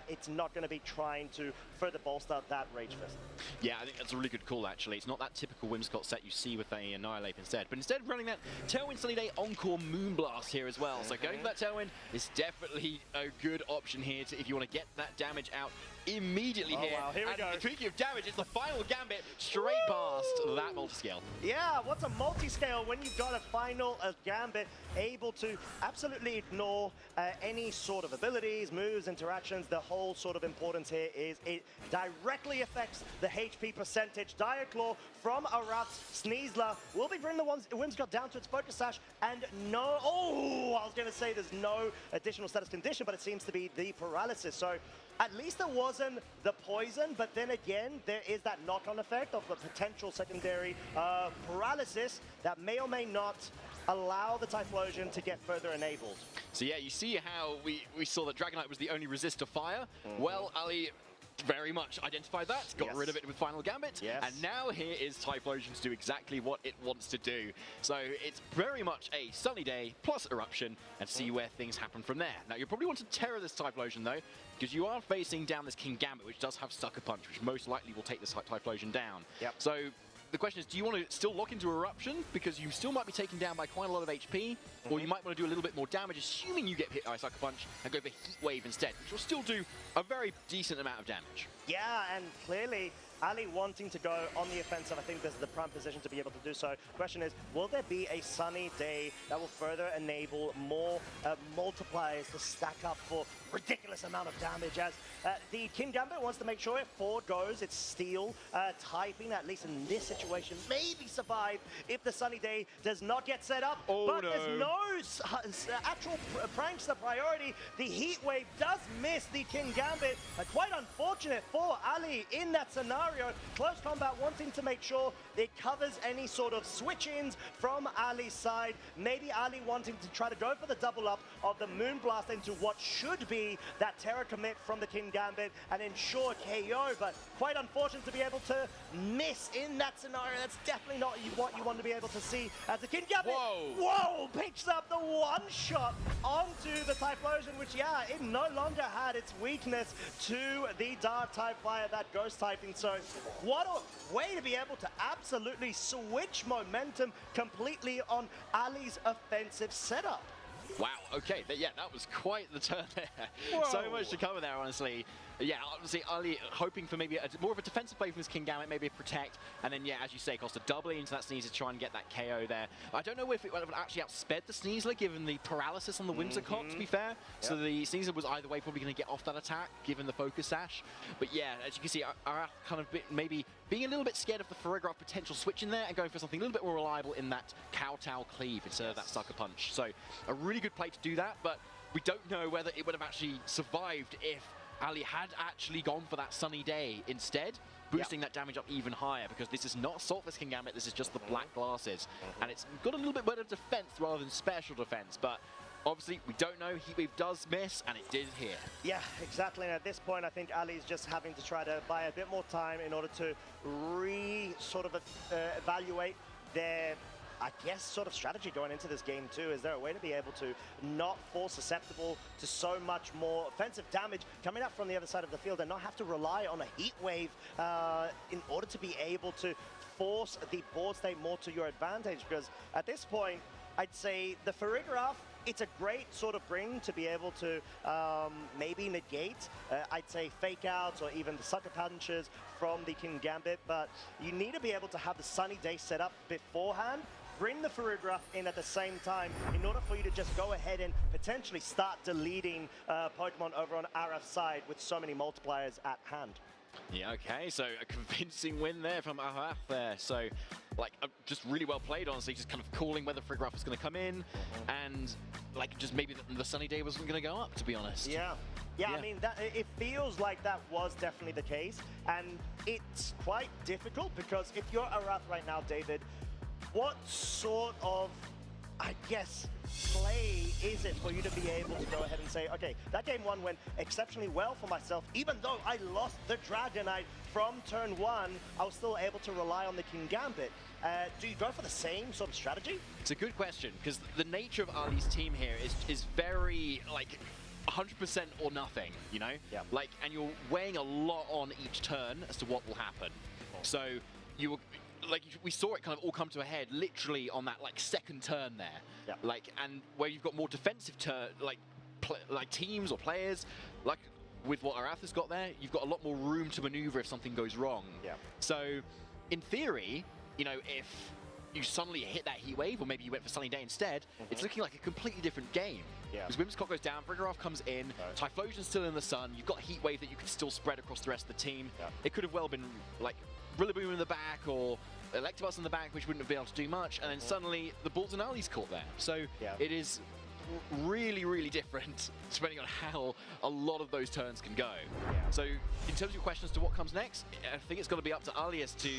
it's not going to be trying to further bolster that Rage Fist. Yeah, I think that's a really good call, actually. It's not that typical Whimsicott set you see with a Annihilate instead, but instead running that Tailwind Sunny Day Encore Moonblast here as well. So going for that Tailwind is definitely a good option here if you want to get that damage out immediately here. Wow, here we go. Speaking of damage, it's the Final Gambit straight past that multi-scale. Yeah, what's a multi-scale when you've got a Final Gambit able to absolutely ignore any sort of abilities, moves, interactions. The whole sort of importance here is it directly affects the HP percentage. Dire Claw from Arath's Sneasler will be bringing the Whimsicott down to its Focus Sash, and no, I was going to say there's no additional status condition, but it seems to be the paralysis. So at least it wasn't the poison, but then again, there is that knock-on effect of the potential secondary paralysis that may or may not allow the Typhlosion to get further enabled. So yeah, you see how we saw that Dragonite was the only resist to fire. Well, Ali very much identified that, got rid of it with Final Gambit, and now here is Typhlosion to do exactly what it wants to do. So it's very much a Sunny Day plus Eruption and see where things happen from there. Now you probably want to terror this Typhlosion though, because you are facing down this King Gambit, which does have Sucker Punch, which most likely will take this Typhlosion down. So the question is, do you want to still lock into Eruption, because you still might be taken down by quite a lot of HP, or you might want to do a little bit more damage, assuming you get hit by Sucker Punch, and go for Heat Wave instead, which will still do a very decent amount of damage. Yeah, and clearly Ali wanting to go on the offensive, I think this is the prime position to be able to do so. The question is, will there be a Sunny Day that will further enable more multipliers to stack up for ridiculous amount of damage, as the King Gambit wants to make sure it forgoes its steel typing, at least in this situation, maybe survive if the Sunny Day does not get set up. But there's no actual prankster priority. The Heat Wave does miss the King Gambit. Quite unfortunate for Ali in that scenario. Close Combat wanting to make sure it covers any sort of switch-ins from Ali's side. Maybe Ali wanting to try to go for the double up of the Moonblast into what should be that Terra commit from the King Gambit and ensure KO, but quite unfortunate to be able to miss in that scenario. That's definitely not what you want to be able to see as the King Gambit, picks up the one-shot onto the Typhlosion, which, it no longer had its weakness to the Dark type via that Ghost typing. So what a way to be able to absolutely switch momentum completely on Ali's offensive setup. Wow, okay, yeah, that was quite the turn there. So much to cover there, honestly. Yeah, obviously, Ali hoping for maybe more of a defensive play from his King Gambit, maybe a protect, and then, yeah, as you say, Costa doubling into that Sneasler to try and get that KO there. I don't know if it would have actually outsped the Sneasler, given the paralysis on the Whimsicott, to be fair. Yep. So the Sneasler was either way probably going to get off that attack, given the Focus Sash. But yeah, as you can see, Arath kind of maybe being a little bit scared of the Farigiraf potential switch in there and going for something a little bit more reliable in that Kowtow Cleave instead of that Sucker Punch. So a really good play to do that, but we don't know whether it would have actually survived if Ali had actually gone for that Sunny Day instead, boosting that damage up even higher, because this is not Saltless King Gambit, this is just the black glasses. And it's got a little bit better defense rather than special defense, but obviously we don't know. Heatwave does miss, and it did here. Yeah, exactly. And at this point, I think Ali's just having to try to buy a bit more time in order to evaluate their, I guess, sort of strategy going into this game too. Is there a way to be able to not fall susceptible to so much more offensive damage coming up from the other side of the field and not have to rely on a heat wave in order to be able to force the board state more to your advantage? Because at this point, I'd say the Farigiraf, it's a great sort of bring to be able to maybe negate, I'd say, fake outs or even the sucker punches from the King Gambit, but you need to be able to have the Sunny Day set up beforehand, bring the Farigiraf in at the same time in order for you to just go ahead and potentially start deleting Pokemon over on Arath's side with so many multipliers at hand. Yeah, okay, so a convincing win there from Arath there. So, like, just really well played, honestly, just kind of calling whether Farigiraf was going to come in, and, like, just maybe the Sunny Day wasn't going to go up, to be honest. Yeah, I mean, it feels like that was definitely the case, and it's quite difficult, because if you're Arath right now, David, what sort of, I guess, play is it for you to be able to go ahead and say, okay, that game one went exceptionally well for myself, even though I lost the Dragonite from turn one, I was still able to rely on the King Gambit. Do you go for the same sort of strategy? It's a good question, because the nature of Ali's team here is very, like, 100% or nothing, you know? Yeah. Like, and you're weighing a lot on each turn as to what will happen. So you like, we saw it kind of all come to a head literally on that, like, second turn there. Yeah. Like, and where you've got more defensive turn, like teams or players, like with what Arath has got there, you've got a lot more room to maneuver if something goes wrong. Yeah. So, in theory, you know, if you suddenly hit that heat wave, or maybe you went for Sunny Day instead, it's looking like a completely different game. Yeah. Because Whimsicott goes down, Farigiraf comes in, Typhlosion's still in the sun, you've got Heat Wave that you can still spread across the rest of the team. Yeah. It could have well been like Rillaboom in the back or Electabuzz in the back, which wouldn't have been able to do much, and then suddenly the Balls and Ali's caught there. So it is really, really different depending on how a lot of those turns can go. So in terms of your question as to what comes next, I think it's got to be up to Ali as to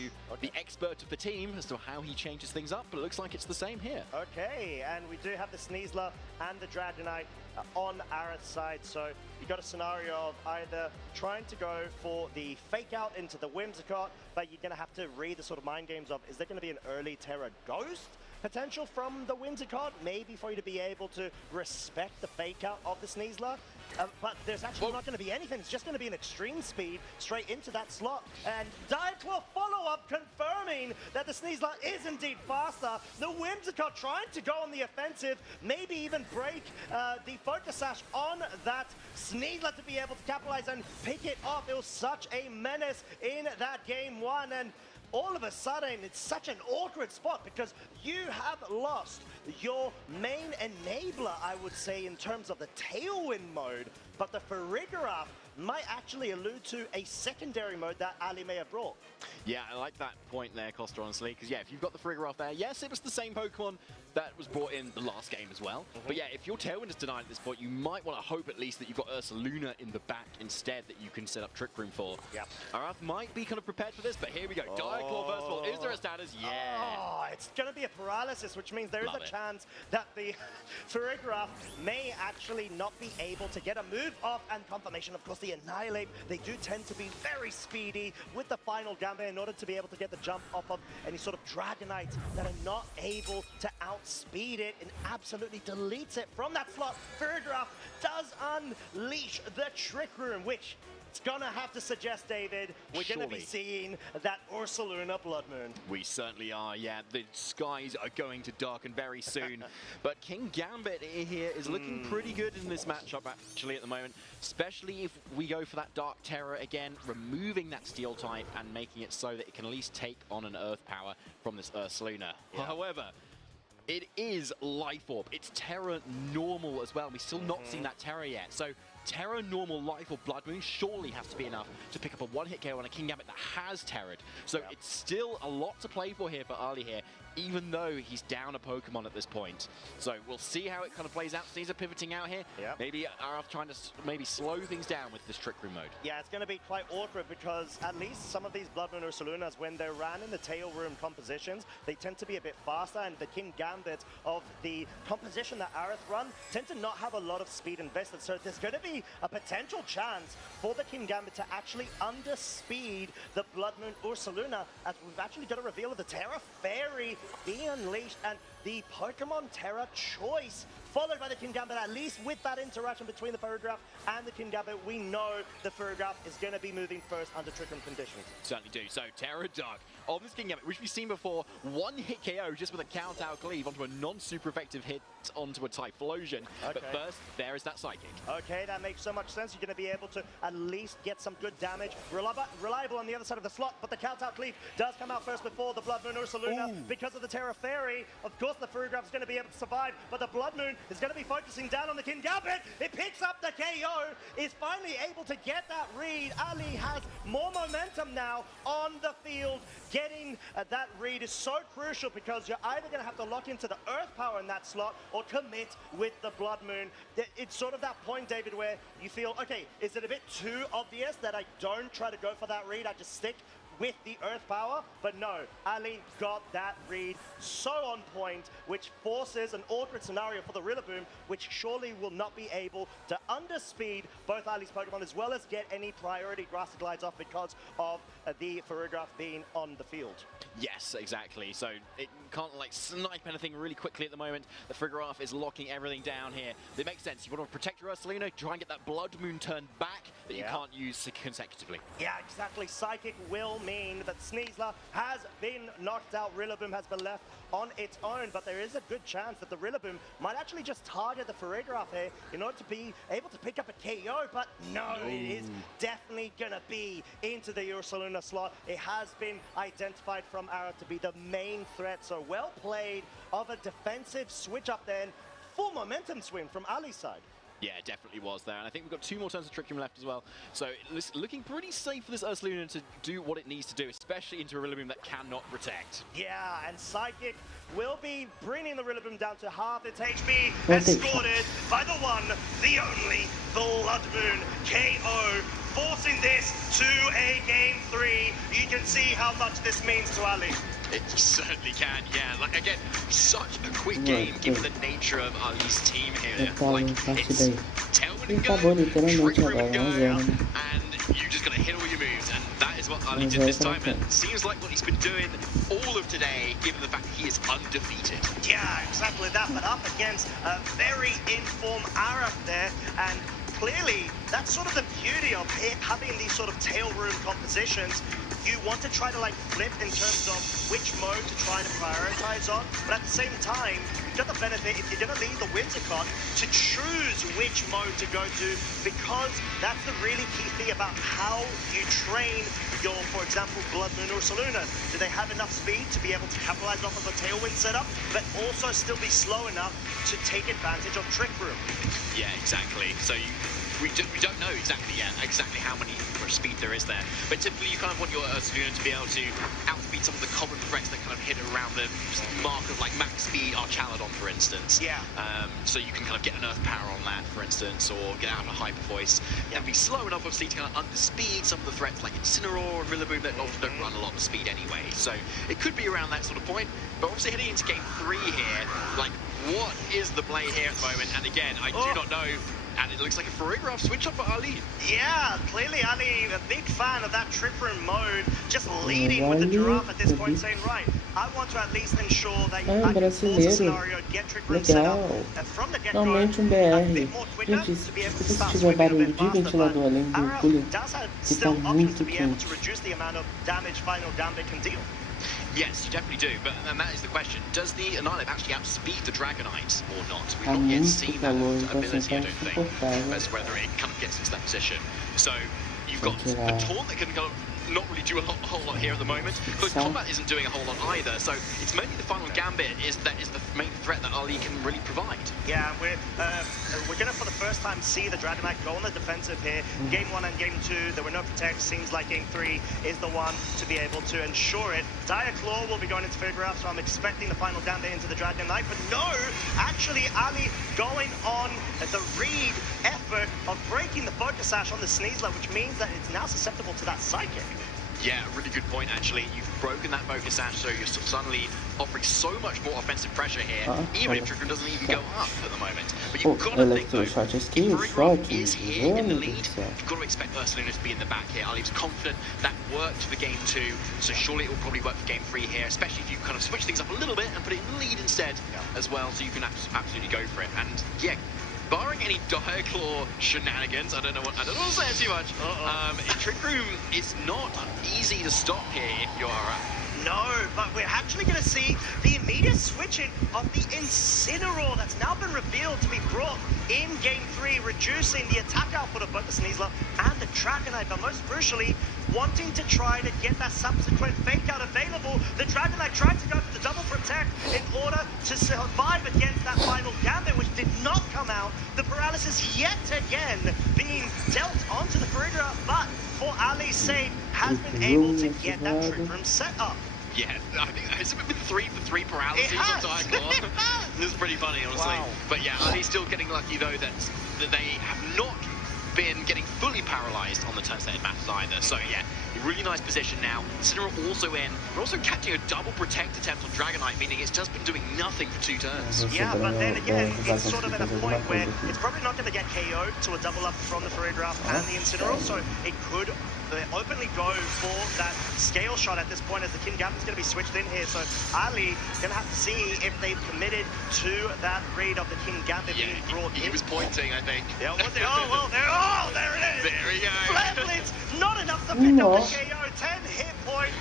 the expert of the team as to how he changes things up, but it looks like it's the same here. Okay, and we do have the Sneasler and the Dragonite on Arath's side, so you got a scenario of either trying to go for the fake out into the Whimsicott, but you're going to have to read the sort of mind games of, is there going to be an early Terra Ghost potential from the Whimsicott, maybe for you to be able to respect the fake out of the Sneasler? But there's actually not going to be anything. It's just going to be an extreme speed straight into that slot. And Diaclaw follow-up confirming that the Sneasler is indeed faster. The Whimsicott trying to go on the offensive, maybe even break the Focus Sash on that Sneasler to be able to capitalize and pick it off. It was such a menace in that game one, and all of a sudden, it's such an awkward spot because you have lost your main enabler, I would say, in terms of the Tailwind mode, but the Farigiraf might actually allude to a secondary mode that Ali may have brought. Yeah, I like that point there, Costa, honestly, because, yeah, if you've got the Farigiraf there, yes, it was the same Pokemon that was brought in the last game as well. But, yeah, if your Tailwind is denied at this point, you might want to hope at least that you've got Ursaluna in the back instead that you can set up Trick Room for. Yeah. Arath might be kind of prepared for this, but here we go. Diaclaw, first of all. Is there a status? Yeah. Oh, it's going to be a paralysis, which means there is a chance that the Farigiraf may actually not be able to get a move off, and confirmation, of course, the Annihilate. They do tend to be very speedy with the final Gambit in order to be able to get the jump off of any sort of Dragonites that are not able to outspeed it, and absolutely deletes it from that slot. Farigiraf does unleash the Trick Room, which it's gonna have to suggest, David, we're gonna be seeing that Ursaluna Blood Moon. We certainly are, yeah. The skies are going to darken very soon. But King Gambit here is looking pretty good in this matchup, actually, at the moment. Especially if we go for that Dark Terror again, removing that Steel type and making it so that it can at least take on an Earth power from this Ursaluna. Yeah. However, it is Life Orb. It's Terra normal as well. We've still not seen that Terra yet. So Terra normal Life Orb Blood Moon surely has to be enough to pick up a one-hit KO on a King Gambit that has Terra'd. So it's still a lot to play for here for Ali here, even though he's down a Pokemon at this point. So we'll see how it kind of plays out. Caesar pivoting out here. Maybe Araf trying to maybe slow things down with this Trick Room mode. Yeah, it's going to be quite awkward because at least some of these Blood Moon Ursalunas, when they're ran in the Tail Room compositions, they tend to be a bit faster, and the King Gambit of the composition that Araf run tend to not have a lot of speed invested. So there's going to be a potential chance for the King Gambit to actually underspeed the Blood Moon Ursaluna, as we've actually got a reveal of the Terra Fairy being unleashed, and the Pokemon Terra Choice followed by the King Gambit. At least with that interaction between the Ferrograph and the King Gambit, we know the Ferrograph is going to be moving first under Trick Room conditions. Certainly do. So Terra Dark on this King Gambit, which we've seen before, one hit KO just with a count-out cleave onto a non-super effective hit onto a Typhlosion. But first, there is that Psychic. Okay, that makes so much sense. You're going to be able to at least get some good damage. Reliable on the other side of the slot, but the count-out cleave does come out first before the Blood Moon Ursaluna because of the Terra Fairy. Of course, the Ferrograph is going to be able to survive, but the Blood Moon is going to be focusing down on the King Gambit. It picks up the KO, is finally able to get that read. Ali has more momentum now on the field. Getting that read is so crucial because you're either going to have to lock into the Earth Power in that slot or commit with the Blood Moon. It's sort of that point, David, where you feel, okay, is it a bit too obvious that I don't try to go for that read? I just stick with the Earth Power? But no, Ali got that read so on point, which forces an awkward scenario for the Rillaboom, which surely will not be able to underspeed both Ali's Pokemon as well as get any priority Grassy Glides off because of the Ferrograph being on the field. Yes, exactly. So it can't like snipe anything really quickly at the moment. The Ferrograph is locking everything down here. It makes sense. You want to protect your Ursaluna, try and get that Blood Moon turned back that you can't use consecutively. Yeah, exactly. Psychic will mean that Sneasler has been knocked out. Rillaboom has been left on its own, but there is a good chance that the Rillaboom might actually just target the Ferrograph here in order to be able to pick up a KO, but no, it is definitely going to be into the Ursaluna slot. It has been identified from Ara to be the main threat, so well played of a defensive switch up then. Full momentum swing from Ali's side. Yeah, it definitely was there. And I think we've got 2 more turns of Trick Room left as well. So it's looking pretty safe for this Ursaluna to do what it needs to do, especially into a Rillaboom that cannot protect. Yeah, and Psychic will be bringing the Rillaboom down to half its HP, escorted by the one, the only, Blood Moon KO, forcing this to a Game 3. You can see how much this means to Ali. It certainly can, yeah. Like, again, such a quick game, given the nature of Ali's team here. Like, it's Tailwind and go, Trick Room and go, and you just gotta hit all your moves, and that is what Ali did this time, and it seems like what he's been doing all of today, given the fact that he is undefeated. Yeah, exactly that, but up against a very informed Araf there, and clearly, that's sort of the beauty of having these sort of tail room compositions. You want to try to like flip in terms of which mode to try to prioritize on, but at the same time, you've got the benefit, if you're going to leave the Wintercon, to choose which mode to go to, because that's the really key thing about how you train your, for example, Blood Moon Ursaluna. Do they have enough speed to be able to capitalize off of a Tailwind setup, but also still be slow enough to take advantage of Trick Room? Yeah, exactly. So we don't know exactly yet, how many speed there is there. But typically you kind of want your Ursaluna to be able to outspeed some of the common threats that kind of hit around the mark of like max speed, Archaladon for instance. Yeah. So you can kind of get an Earth Power on that, for instance, or get out a Hyper Voice, and be slow enough obviously to kind of underspeed some of the threats like Incineroar and Rillaboom that often don't run a lot of speed anyway. So it could be around that sort of point. But obviously heading into Game 3 here, like what is the play here at the moment? And again, I do not know And it looks like a choreograph switch up for Ali. Yeah, clearly Ali, a big fan of that trick room mode, just leading with the giraffe at this point, saying, right, I want to at least ensure that I can force a scenario, get trick room set up, and from the get-go, Realmente a BR. bit more quicker Gente, to be able to se start tiver swimming a barulho bit de faster, but ventilador além do Araf cooling, does have que tá still options muito to be able to quente. reduce the amount of damage Final Gambit can deal. Yes, you definitely do, but and that is the question. Does the Annihilate actually outspeed the Dragonite or not? We've Tá not yet muito seen that calor, então assim, ability, tá I don't think, insuportável. as whether it kind of gets into that position. So you've got a taunt that can go not really do a whole lot here at the moment. Close combat isn't doing a whole lot either, so it's mainly the Final Gambit is the main threat that Ali can really provide. Yeah, we're gonna for the first time see the Dragonite go on the defensive here. Game 1 and Game 2, there were no protects. Seems like Game 3 is the one to be able to ensure it. Dire Claw will be going into Figure so I'm expecting the Final Gambit into the Dragonite, but no, actually Ali going on the read effort of breaking the Focus Sash on the Sneasler, which means that it's now susceptible to that Psychic. Yeah, really good point, actually. You've broken that Focus Sash, so you're suddenly offering so much more offensive pressure here, even if Trick Room doesn't even go up at the moment. But you've got to think, though, if Furigraph is here in the lead, you've got to expect Ursaluna to be in the back here. Ali's confident that worked for Game 2, so surely it will probably work for Game 3 here, especially if you kind of switch things up a little bit and put it in the lead instead as well, so you can absolutely go for it. And, yeah, barring any Dire Claw shenanigans, I don't know what to say too much. Trick Room is not easy to stop here if you're No, but we're actually going to see the immediate switching of the Incineroar that's now been revealed to be brought in Game 3, reducing the attack output of both the Sneasler and the Dragonite, but most crucially, wanting to try to get that subsequent fake out available. The Dragonite tried to go for the double protect in order to survive against that Final Gambit, which did not come out. The paralysis yet again being dealt onto the Farigga, but for Ali's sake, has been able to get that Trick Room set up. Yeah, I think it's been 3 for 3 paralyses on Dire Claw. This is pretty funny, honestly. Wow. But yeah, Ali's still getting lucky, though, that they have not been getting fully paralyzed on the turn-stated matters either. So yeah, a really nice position now. Incineroar also in. We're also catching a double protect attempt on Dragonite, meaning it's just been doing nothing for 2 turns. Yeah, but then again, it's sort of at a point where it's probably not going to get KO'd to a double up from the Farigga and the Incineroar, so it could openly go for that scale shot at this point, as the King Gambit's going to be switched in here. So Ali going to have to see if they've committed to that read of the King Gambit being brought in. He was pointing, I think. Yeah, was it? Oh, well, there it is. There we go. Flare Blitz, not enough to pick up the KO. 10 hit point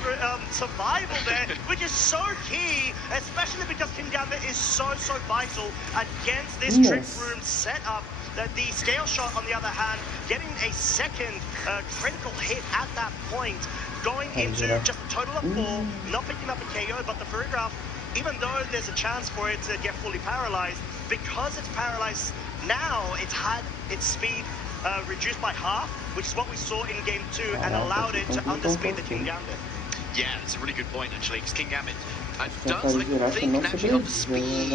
survival there, which is so key, especially because King Gambit is so vital against this Trick Room setup. The scale shot, on the other hand, getting a second critical hit at that point, going into just a total of 4, not picking up a KO, but the Farigga, even though there's a chance for it to get fully paralyzed, because it's paralyzed now, it's had its speed reduced by half, which is what we saw in Game 2, and allowed it to underspeed the King Gambit. Yeah, that's a really good point, actually, because King Gambit does, I think, naturally underspeed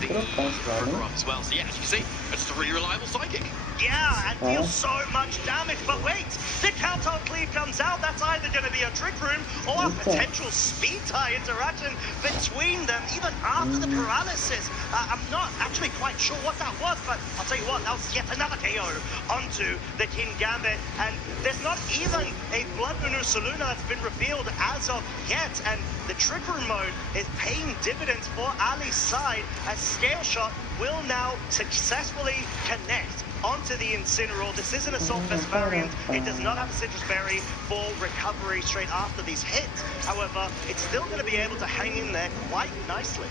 the Farigga as well. So yeah, as you can see, it's a really reliable Psychic. Yeah, and deals so much damage, but wait, the Countdown Cleave comes out. That's either going to be a Trick Room or a potential speed tie interaction between them, even after the paralysis. I'm not actually quite sure what that was, but I'll tell you what, that was yet another KO onto the King Gambit, and there's not even a Blood Moon Ursaluna that's been revealed as of yet, and the Trick Room mode is paying dividends for Ali's side, as Scale Shot will now successfully connect onto the Incineroar. This is an Assault Vest variant. It does not have a Citrus Berry for recovery straight after these hits. However, it's still going to be able to hang in there quite nicely.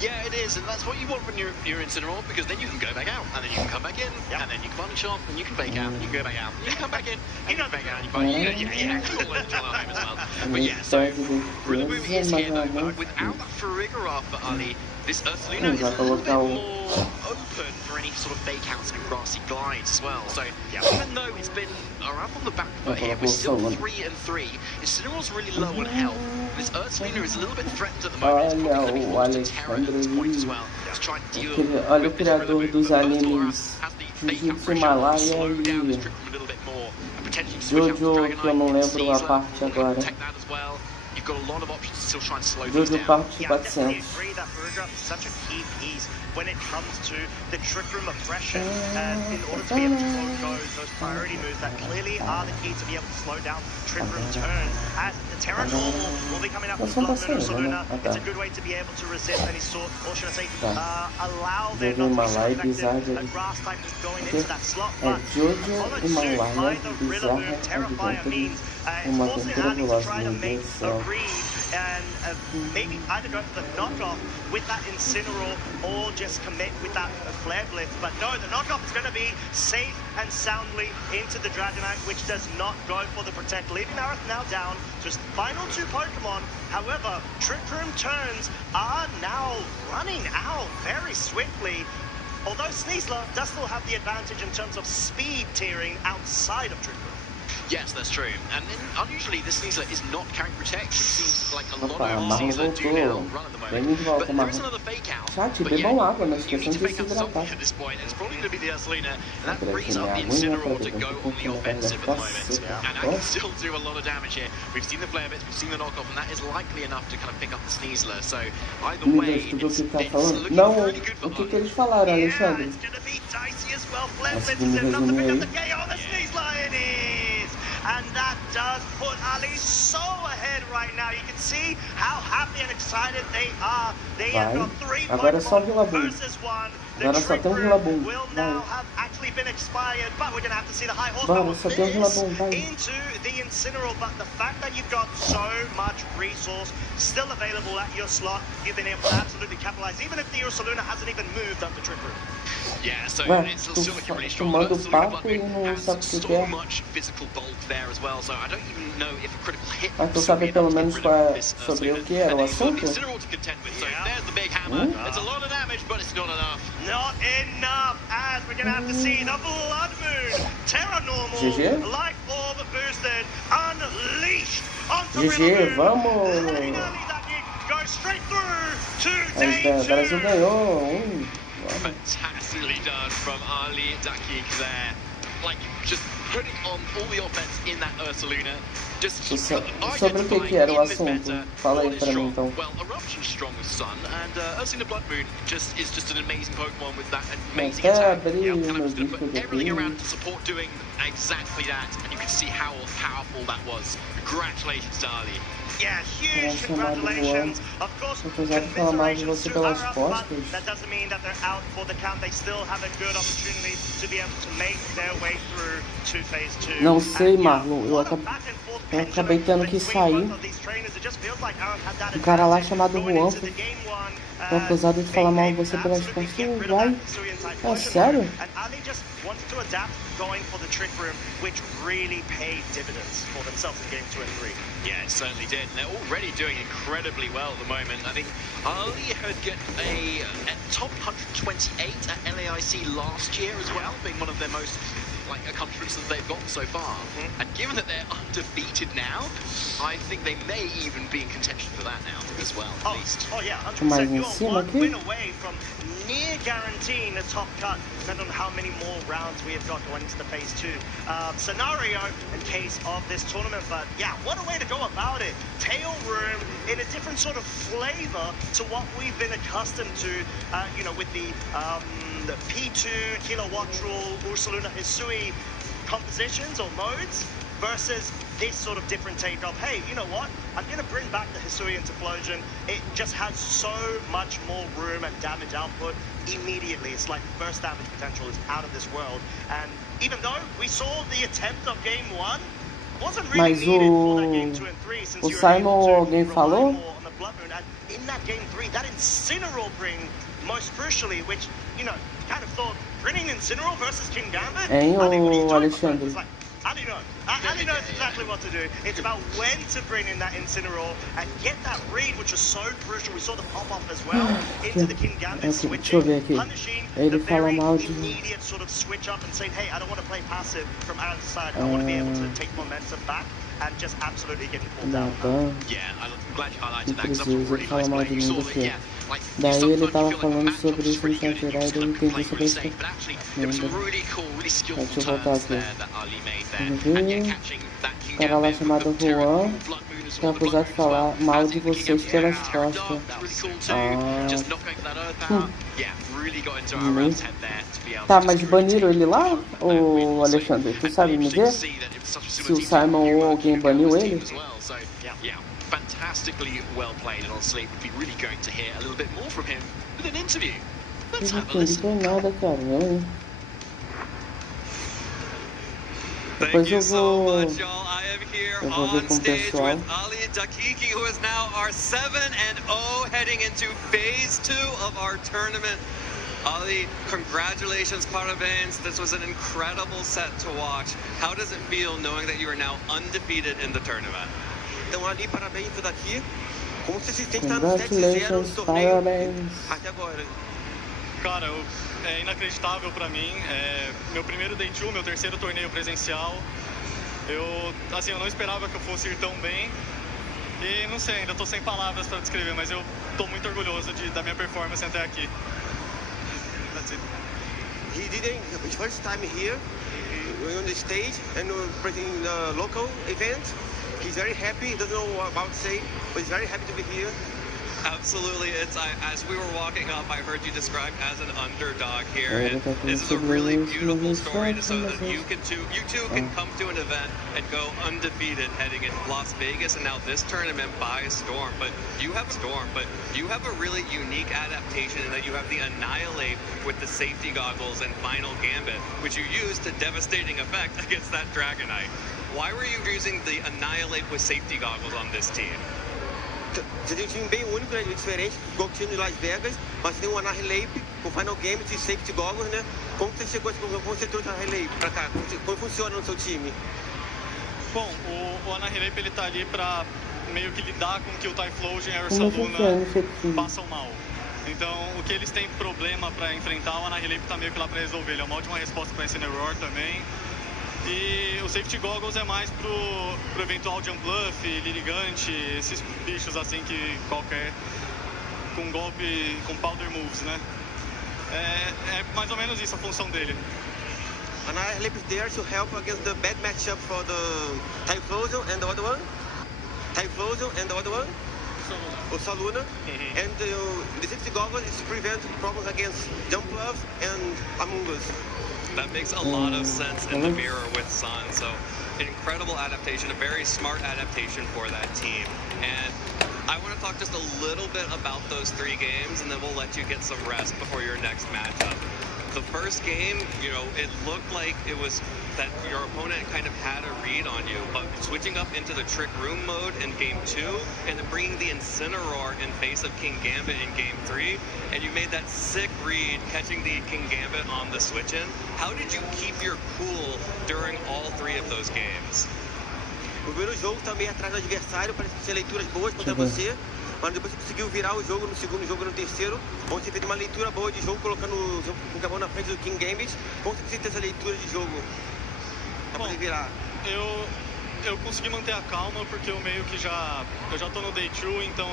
Yeah, it is, and that's what you want from your Incineroar, because then you can go back out, and then you can come back in, and then you can bunny shot, and you can fake out, and you can go back out, and you can come back in, and you can fake out, and you can cool home as well. But yeah, so Rillaboom is here though, but without that Farigga for Ali, this Ursaluna is a little bit more open for any sort of fake outs and grassy glides as well. So even though it's been up on the back foot here, we're still 3-3. Incineroar's really low on health. This Ursaluna is a little bit threatened at the moment. It's probably going to be forced to terror at this point as well. To try and deal Olha o with this criador Rillaboom. dos But first of all, animes has the fake out Jujutsu pressure Malaya slow down this e Trick Room a little bit more, and potentially switch out Jojo, the que eu não Dragonite lembro a Sneasler, parte agora. protect that as well. you've got a lot of options to still try and slow things Jojo down. parte Yeah, I 400. definitely agree that Burger is such a key piece when it comes to the trick room aggression. In order to be able to close those priority moves that clearly are the key to be able to slow down trick room turns. As the Terra Normal will be coming up with Blood Moon Ursaluna, it's a good way to be able to resist any sort, or should I say, allow there not to be so effective grass type going into that slot. But followed suit by the Rillaboom Terrifier means it's forcing Ali to try to make a read and maybe either go for the knockoff with that Incineroar or just commit with that Flare Blitz. But no, the knockoff is going to be safe and soundly into the Dragonite, which does not go for the Protect, leaving Aerith now down to his final 2 Pokemon. However, Trick Room turns are now running out very swiftly. Although Sneasler does still have the advantage in terms of speed tiering outside of Trick Room. Yes, that's true. And unusually, this Sneasler is not carrying Protect. It seems like a lot of Sneasler do get a little run at the moment. But there is another fake out. Chat, But bebam yeah, água, não you need esqueçam to de fake se out something hidratar. at this point, and it's probably going to be the Ursaluna, and that frees up the Incineroar to go on the offensive at the moment. And I can still do a lot of damage here. We've seen the Flare Bits, we've seen the knockoff, and that is likely enough to kind of pick up the Sneasler. So either Meu way, Deus, tu viu o que it's tá falando? looking Não, really good for o que eles falaram, Alexandre? Dicey as well. Flare A Blitz segundo is enough to pick resumo up the aí. KO on the Sneasler. It is! And that does put Ali so ahead right now. You can see how happy and excited they are. They have got 3 Agora é só Pokemon Rillaboom. versus 1. The Agora só Trick tem um Room Rillaboom. will now have actually been expired, but we're going to have to see the high Vamos, horsepower só tem um Rillaboom, vai. into the Incineroar. But the fact that you've got so much resource still available at your slot, you've been able to absolutely capitalize, even if the Ursaluna hasn't even moved up the Trick Room. Yeah, so Ué, it's tu, still looking really tu strong. manda o Ursaluna papo e Bloodmoon não has sabe o que so é. much physical bulk there as well, so I don't even know if a critical hit Mas tu will sabe be pelo enough to menos get rid qual of é, this sobre o Ursaluna. que era o And then you've got the assunto? Incineroar to contend with, so there's the big hammer. It's a lot of damage, but it's not enough. Not enough, as we're going to have to see the Blood Moon Terra Normal GG? Life Orb boosted, unleashed onto GG, Rillaboom. vamos! Letting Ali Daki go straight through to Aí, day o Brasil 2. ganhou. Fantastically done from Ali Dakik there. Like, just putting on all the offense in that Ursaluna. Just Sobre o que era o assunto? Fala aí pra mim então. Well, Eruption's strong with Sun, and Ursaluna Blood Moon is just an amazing Pokemon with that amazing Até attack. abrir And I'm meu just going to disco put everything aqui. around it to support doing exactly that, and you can see how powerful that was. Congratulations to Ali. Yeah, huge congratulations. Of course, Apesar de falar mal de commiserations você to pelas Araf, costas. but that doesn't mean that they're out for the count. They still have a good opportunity to be able to make their way through to phase 2. Não sei, Marlon. Eu acabei tendo que sair. Um cara lá chamado Juan foi acusado de falar mal de você pelas costas. Vai. É sério? And Ali just wanted to adapt, going for the Trick Room, which really paid dividends for themselves in game 2 and 3. Yeah, it certainly did. And they're already doing incredibly well at the moment. I think Ali had got a top 128 at LAIC last year as well, being one of their most accomplishments that they've gotten so far. And given that they're undefeated now, I think they may even be in contention for that now as well, at least. Oh yeah, Mais 100%. em You're cima one aqui. win away from near guaranteeing a top cut, depending on how many more rounds we have got going into the phase 2 scenario in case of this tournament. But yeah, what a way to go about it. Tail Room in a different sort of flavor to what we've been accustomed to, with the P2, Kilowatt Rule, Ursaluna Hisui compositions or modes versus this sort of different take of, hey, you know what? I'm going to bring back the Hisui Interplosion. It just has so much more room and damage output immediately. It's like burst damage potential is out of this world. And even though we saw the attempt of game 1, wasn't really Mas needed for that game 2 and 3 since o you're Simon, able to alguém rely falou? more on the Blood Moon. And in that game 3, that Incineroar bring, most crucially, which, kind of thought, bringing Incineroar versus King Gambit? Hein, Ali, what are you ô doing? Alexandre? It's like, Ali knows. Ali knows exactly what to do. It's about when to bring in that Incineroar and get that read, which was so crucial. We saw the pop-off as well into the King Gambit Deixa eu switching, ver aqui. punishing Ele the fala very mal de... immediate sort of switch up and saying, hey, I don't want to play passive from Aaron's side. I want to be able to take momentum back and just absolutely getting pulled down. Nada. Yeah, I'm glad you highlighted that Não because that was a precisa really falar nice mal play. de You mim saw do that, que. yeah, Daí ele tava falando sobre o Sunset Rider e entendi sobre isso. Deixa eu voltar aqui. Vamos ver. O cara lá chamado Juan foi acusado de falar mal de vocês pelas costas. Tá, mas baniram ele lá? Ô Alexandre, tu sabe me dizer? Se o Simon ou alguém baniu ele? Fantastically well played, and honestly, it would be really great to hear a little bit more from him with an interview. Let's have a listen. Nada, cara, não. Thank you so much, y'all. I am here on stage with Ali Dakiki, who is now our 7-0 heading into phase 2 of our tournament. Ali, congratulations, parabéns. This was an incredible set to watch. How does it feel knowing that you are now undefeated in the tournament? Então, Ali, parabéns por aqui. Como você se sente estar no 7-0 no torneio até agora? Cara, é inacreditável pra mim. É meu primeiro Day 2, meu terceiro torneio presencial. Eu não esperava que eu fosse ir tão bem. E não sei, ainda tô sem palavras pra descrever, mas eu tô muito orgulhoso da minha performance até aqui. That's it. He didn't, his first time here on the stage and in the local event. He's very happy. He doesn't know what to say, but he's very happy to be here. Absolutely. As we were walking up, I heard you described as an underdog here, and this is a really beautiful story, so that you too can come to an event and go undefeated heading into Las Vegas, and now this tournament by storm. But you have a really unique adaptation in that you have the Annihilate with the safety goggles and Final Gambit, which you use to devastating effect against that Dragonite. Why were you using the Annihilate with safety goggles on this team? Você tem um time bem único, né, diferente, igual que o time de Las Vegas, mas tem um Annihilate com Final Gambit e Safety Goggles, né? Como você chegou, como você trouxe o Annihilate pra cá? Como funciona no seu time? Bom, o Annihilate ele tá ali pra meio que lidar com que o Typhlosion e a Ursaluna passam mal. Então, o que eles têm problema pra enfrentar, o Annihilate tá meio que lá pra resolver. Ele é uma ótima resposta pra Incineroar também. E o Safety Goggles é mais pro eventual Jump Bluff, Lirigante, esses bichos assim que qualquer com golpe, com powder moves, né? É mais ou menos isso a função dele. And I leave there to help against the bad matchup for the Typhlosion and the other one. Typhlosion and the other one. O Saluna. And the Safety Goggles is to prevent problems against Jump Bluff and Among Us. That makes a lot of sense in the mirror with Sun. So, an incredible adaptation, a very smart adaptation for that team. And I want to talk just a little bit about those 3 games, and then we'll let you get some rest before your next matchup. The first game, it looked like it was that your opponent kind of had a read on you, but switching up into the Trick Room mode in Game 2, and then bringing the Incineroar in face of King Gambit in Game 3, and you made that sick read, catching the King Gambit on the switch-in. How did you keep your cool during all 3 of those games? O primeiro jogo também atrás do adversário, parece que tinha leituras boas contra você, mas depois você conseguiu virar o jogo no segundo jogo e no terceiro, onde você fez uma leitura boa de jogo, colocando o Gabão na frente do King Gambit. Como você conseguiu ter essa leitura de jogo pra poder virar? Eu consegui manter a calma porque eu meio que eu já tô no Day 2, então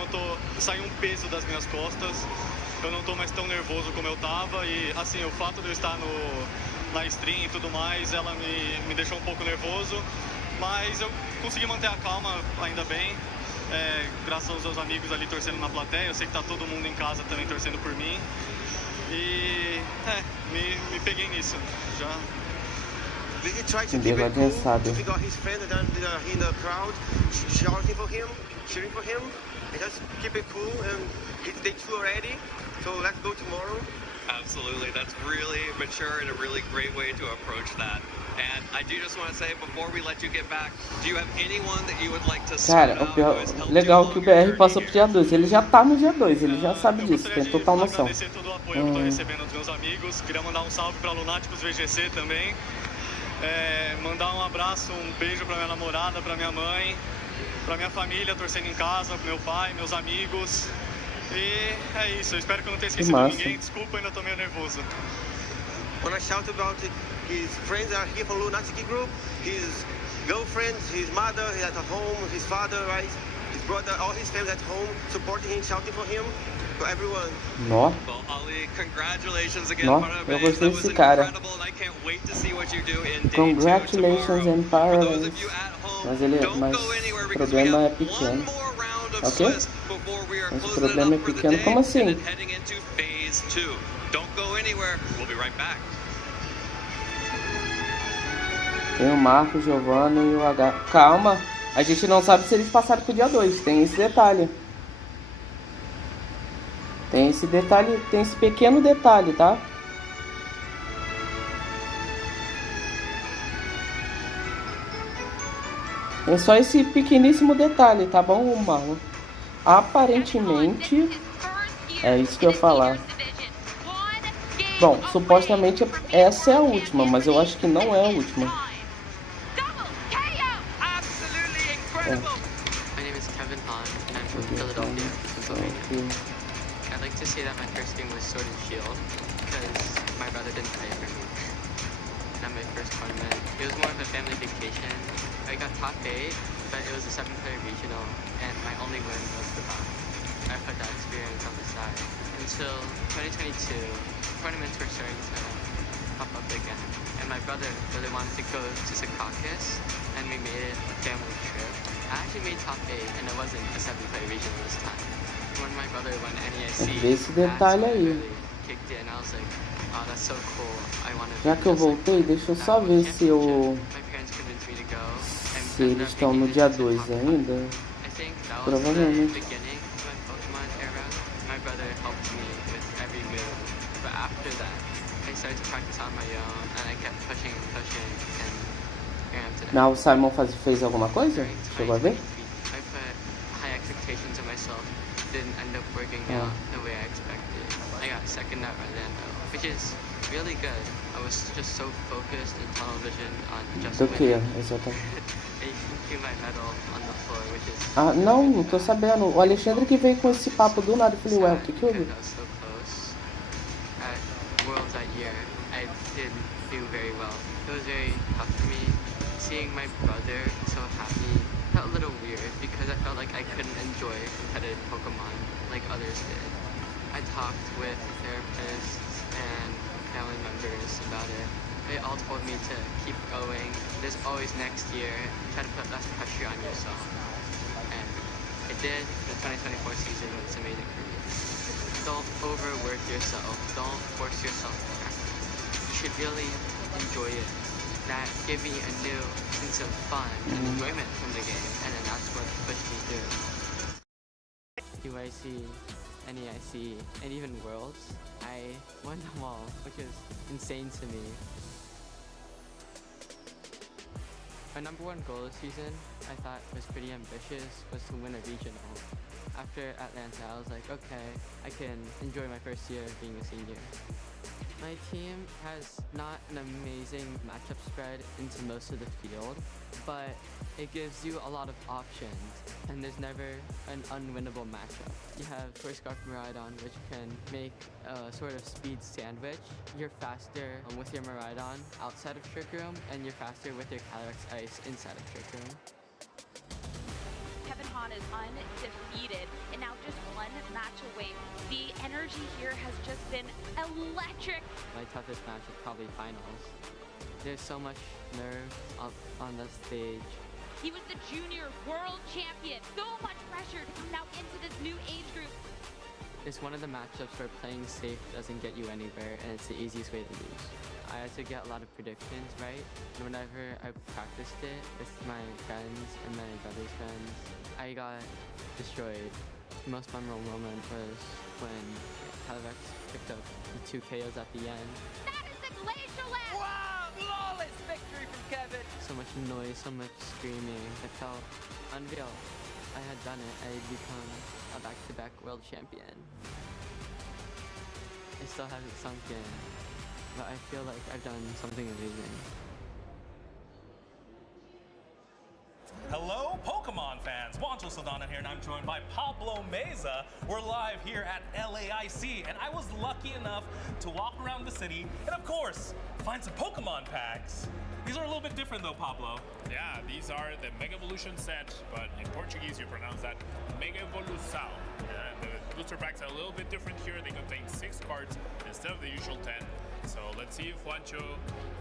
saiu um peso das minhas costas. Eu não tô mais tão nervoso como eu tava e assim, o fato de eu estar na stream e tudo mais, ela me deixou um pouco nervoso, mas eu consegui manter a calma ainda bem. Graças aos meus amigos ali torcendo na plateia, eu sei que tá todo mundo em casa também torcendo por mim. E me peguei nisso. Já. Did he try to keep it cool, to figure out his friends that are in the crowd, shouting for him, cheering for him, and just keep it cool, and it's Day 2 already, so let's go tomorrow. Absolutely, that's really mature and a really great way to approach that. And I do just want to say, before we let you get back, do you have anyone that you would like to Cara, legal que o BR passou pro dia 2, ele já tá no dia 2, ele já sabe disso, tem total noção. Agradecer todo o apoio que eu tô recebendo dos meus amigos, queria mandar um salve pra Lunáticos VGC também, mandar um abraço, um beijo pra minha namorada, pra minha mãe, pra minha família torcendo em casa, pro meu pai, meus amigos. E é isso, eu espero que eu não tenha esquecido ninguém, desculpa, ainda tô meio nervoso. When I shout about his friends are here from Lunatic Group, his girlfriend, his mother at home, his father, right? His brother, all his family at home supporting him, shouting for him. for everyone. Nó. Well, Ali, congratulations again. Nó, eu Parabéns. gostei That was desse cara. incredible, and I can't wait to see what you do in day 2 Congratulations tomorrow. and parabéns. Mas o problema é pequeno. Ok? Mas o problema é pequeno. Como assim? Heading into phase 2. Don't go anywhere. We'll be right back. Tem o Marco, o Giovanni e o H. Calma, a gente não sabe se eles passaram pro dia 2. Tem esse detalhe. Tem esse detalhe, tem esse pequeno detalhe, tá? Tem só esse pequeníssimo detalhe, tá bom, Marlon? Aparentemente, é isso que eu ia falar. Bom, supostamente essa é a última, mas eu acho que não é a última. My name is Kevin Hahn, and I'm from Philadelphia, Pennsylvania. I'd like to say that my first game was Sword and Shield, because my brother didn't pay for me. Not my first tournament. It was more of a family vacation. I got top 8, but it was a 7-player regional, and my only win was the top. I put that experience on the side. Until 2022, tournaments were starting to pop up again, and my brother really wanted to go to Secaucus, and we made it a family trip. I actually made top 8, and it wasn't a 7-player regional this time. When my brother won NEIC, Esse detalhe aí. kicked in, I was like, oh, that's so cool. I want to. Já que eu voltei, deixa eu só ver se eu... My parents convinced me to go. Se eles estão no dia 2 ainda. I think that was Provavelmente. the beginning of my Pokemon era. My brother helped me with every move, but after that, I started to practice on my own, and I kept pushing and pushing, and here I am today. Não, o Simon fez alguma coisa? Chegou a ver? I put high expectations on myself. Didn't end up working out the way I expected. I got second at Orlando, which is really good. I was just so focused and tunnel vision on just Do que, winning. exatamente? I threw my medal on the floor, which is Ah, não tô sabendo. O Alexandre que veio com esse papo do nada. Eu falei, ué, o que houve? I was so close. At Worlds that year, I didn't do very well. It was very tough for me. Seeing my brother so happy felt a little weird because I felt like I couldn't enjoy competitive Pokemon like others did. I talked with therapists and family members about it. They all told me to keep going. There's always next year. Try to put less pressure on yourself. And I did. The 2024 season was amazing for me. Don't overwork yourself. Don't force yourself to practice. You should really enjoy it. That gave me a new sense of fun and enjoyment from the game, and then that's what pushed me through. UIC, NEIC, and even Worlds, I won them all, which is insane to me. My number one goal this season, I thought was pretty ambitious, was to win a regional. After Atlanta, I was like, okay, I can enjoy my first year of being a senior. My team has not an amazing matchup spread into most of the field, but it gives you a lot of options, and there's never an unwinnable matchup. You have First Scarf Miraidon, which can make a sort of speed sandwich. You're faster with your Miraidon outside of Trick Room, and you're faster with your Calyrex Ice inside of Trick Room. Kevin Hahn is undefeated and now just one match away. The energy here has just been electric. My toughest match is probably finals. There's so much nerve up on the stage. He was the junior world champion. So much pressure to come now into this new age group. It's one of the matchups where playing safe doesn't get you anywhere, and it's the easiest way to lose. I had to get a lot of predictions right, and whenever I practiced it with my friends and my brother's friends, I got destroyed. The most memorable moment was when Calyrex picked up the 2 KOs at the end. That is the Glacial Land! Wow! Flawless victory from Kevin! So much noise, so much screaming. It felt unreal. I had done it. I had become a back-to-back world champion. I still haven't sunk in, but I feel like I've done something amazing. Hello, Pokemon fans. Juancho Saldana here, and I'm joined by Paulo Meza. We're live here at LAIC, and I was lucky enough to walk around the city and, of course, find some Pokemon packs. These are a little little bit different though, Pablo. Yeah, these are the Mega Evolution set, but in Portuguese you pronounce that Mega Evolução. Yeah, the booster packs are a little bit different here. They contain 6 cards instead of the usual 10. So let's see if Juancho,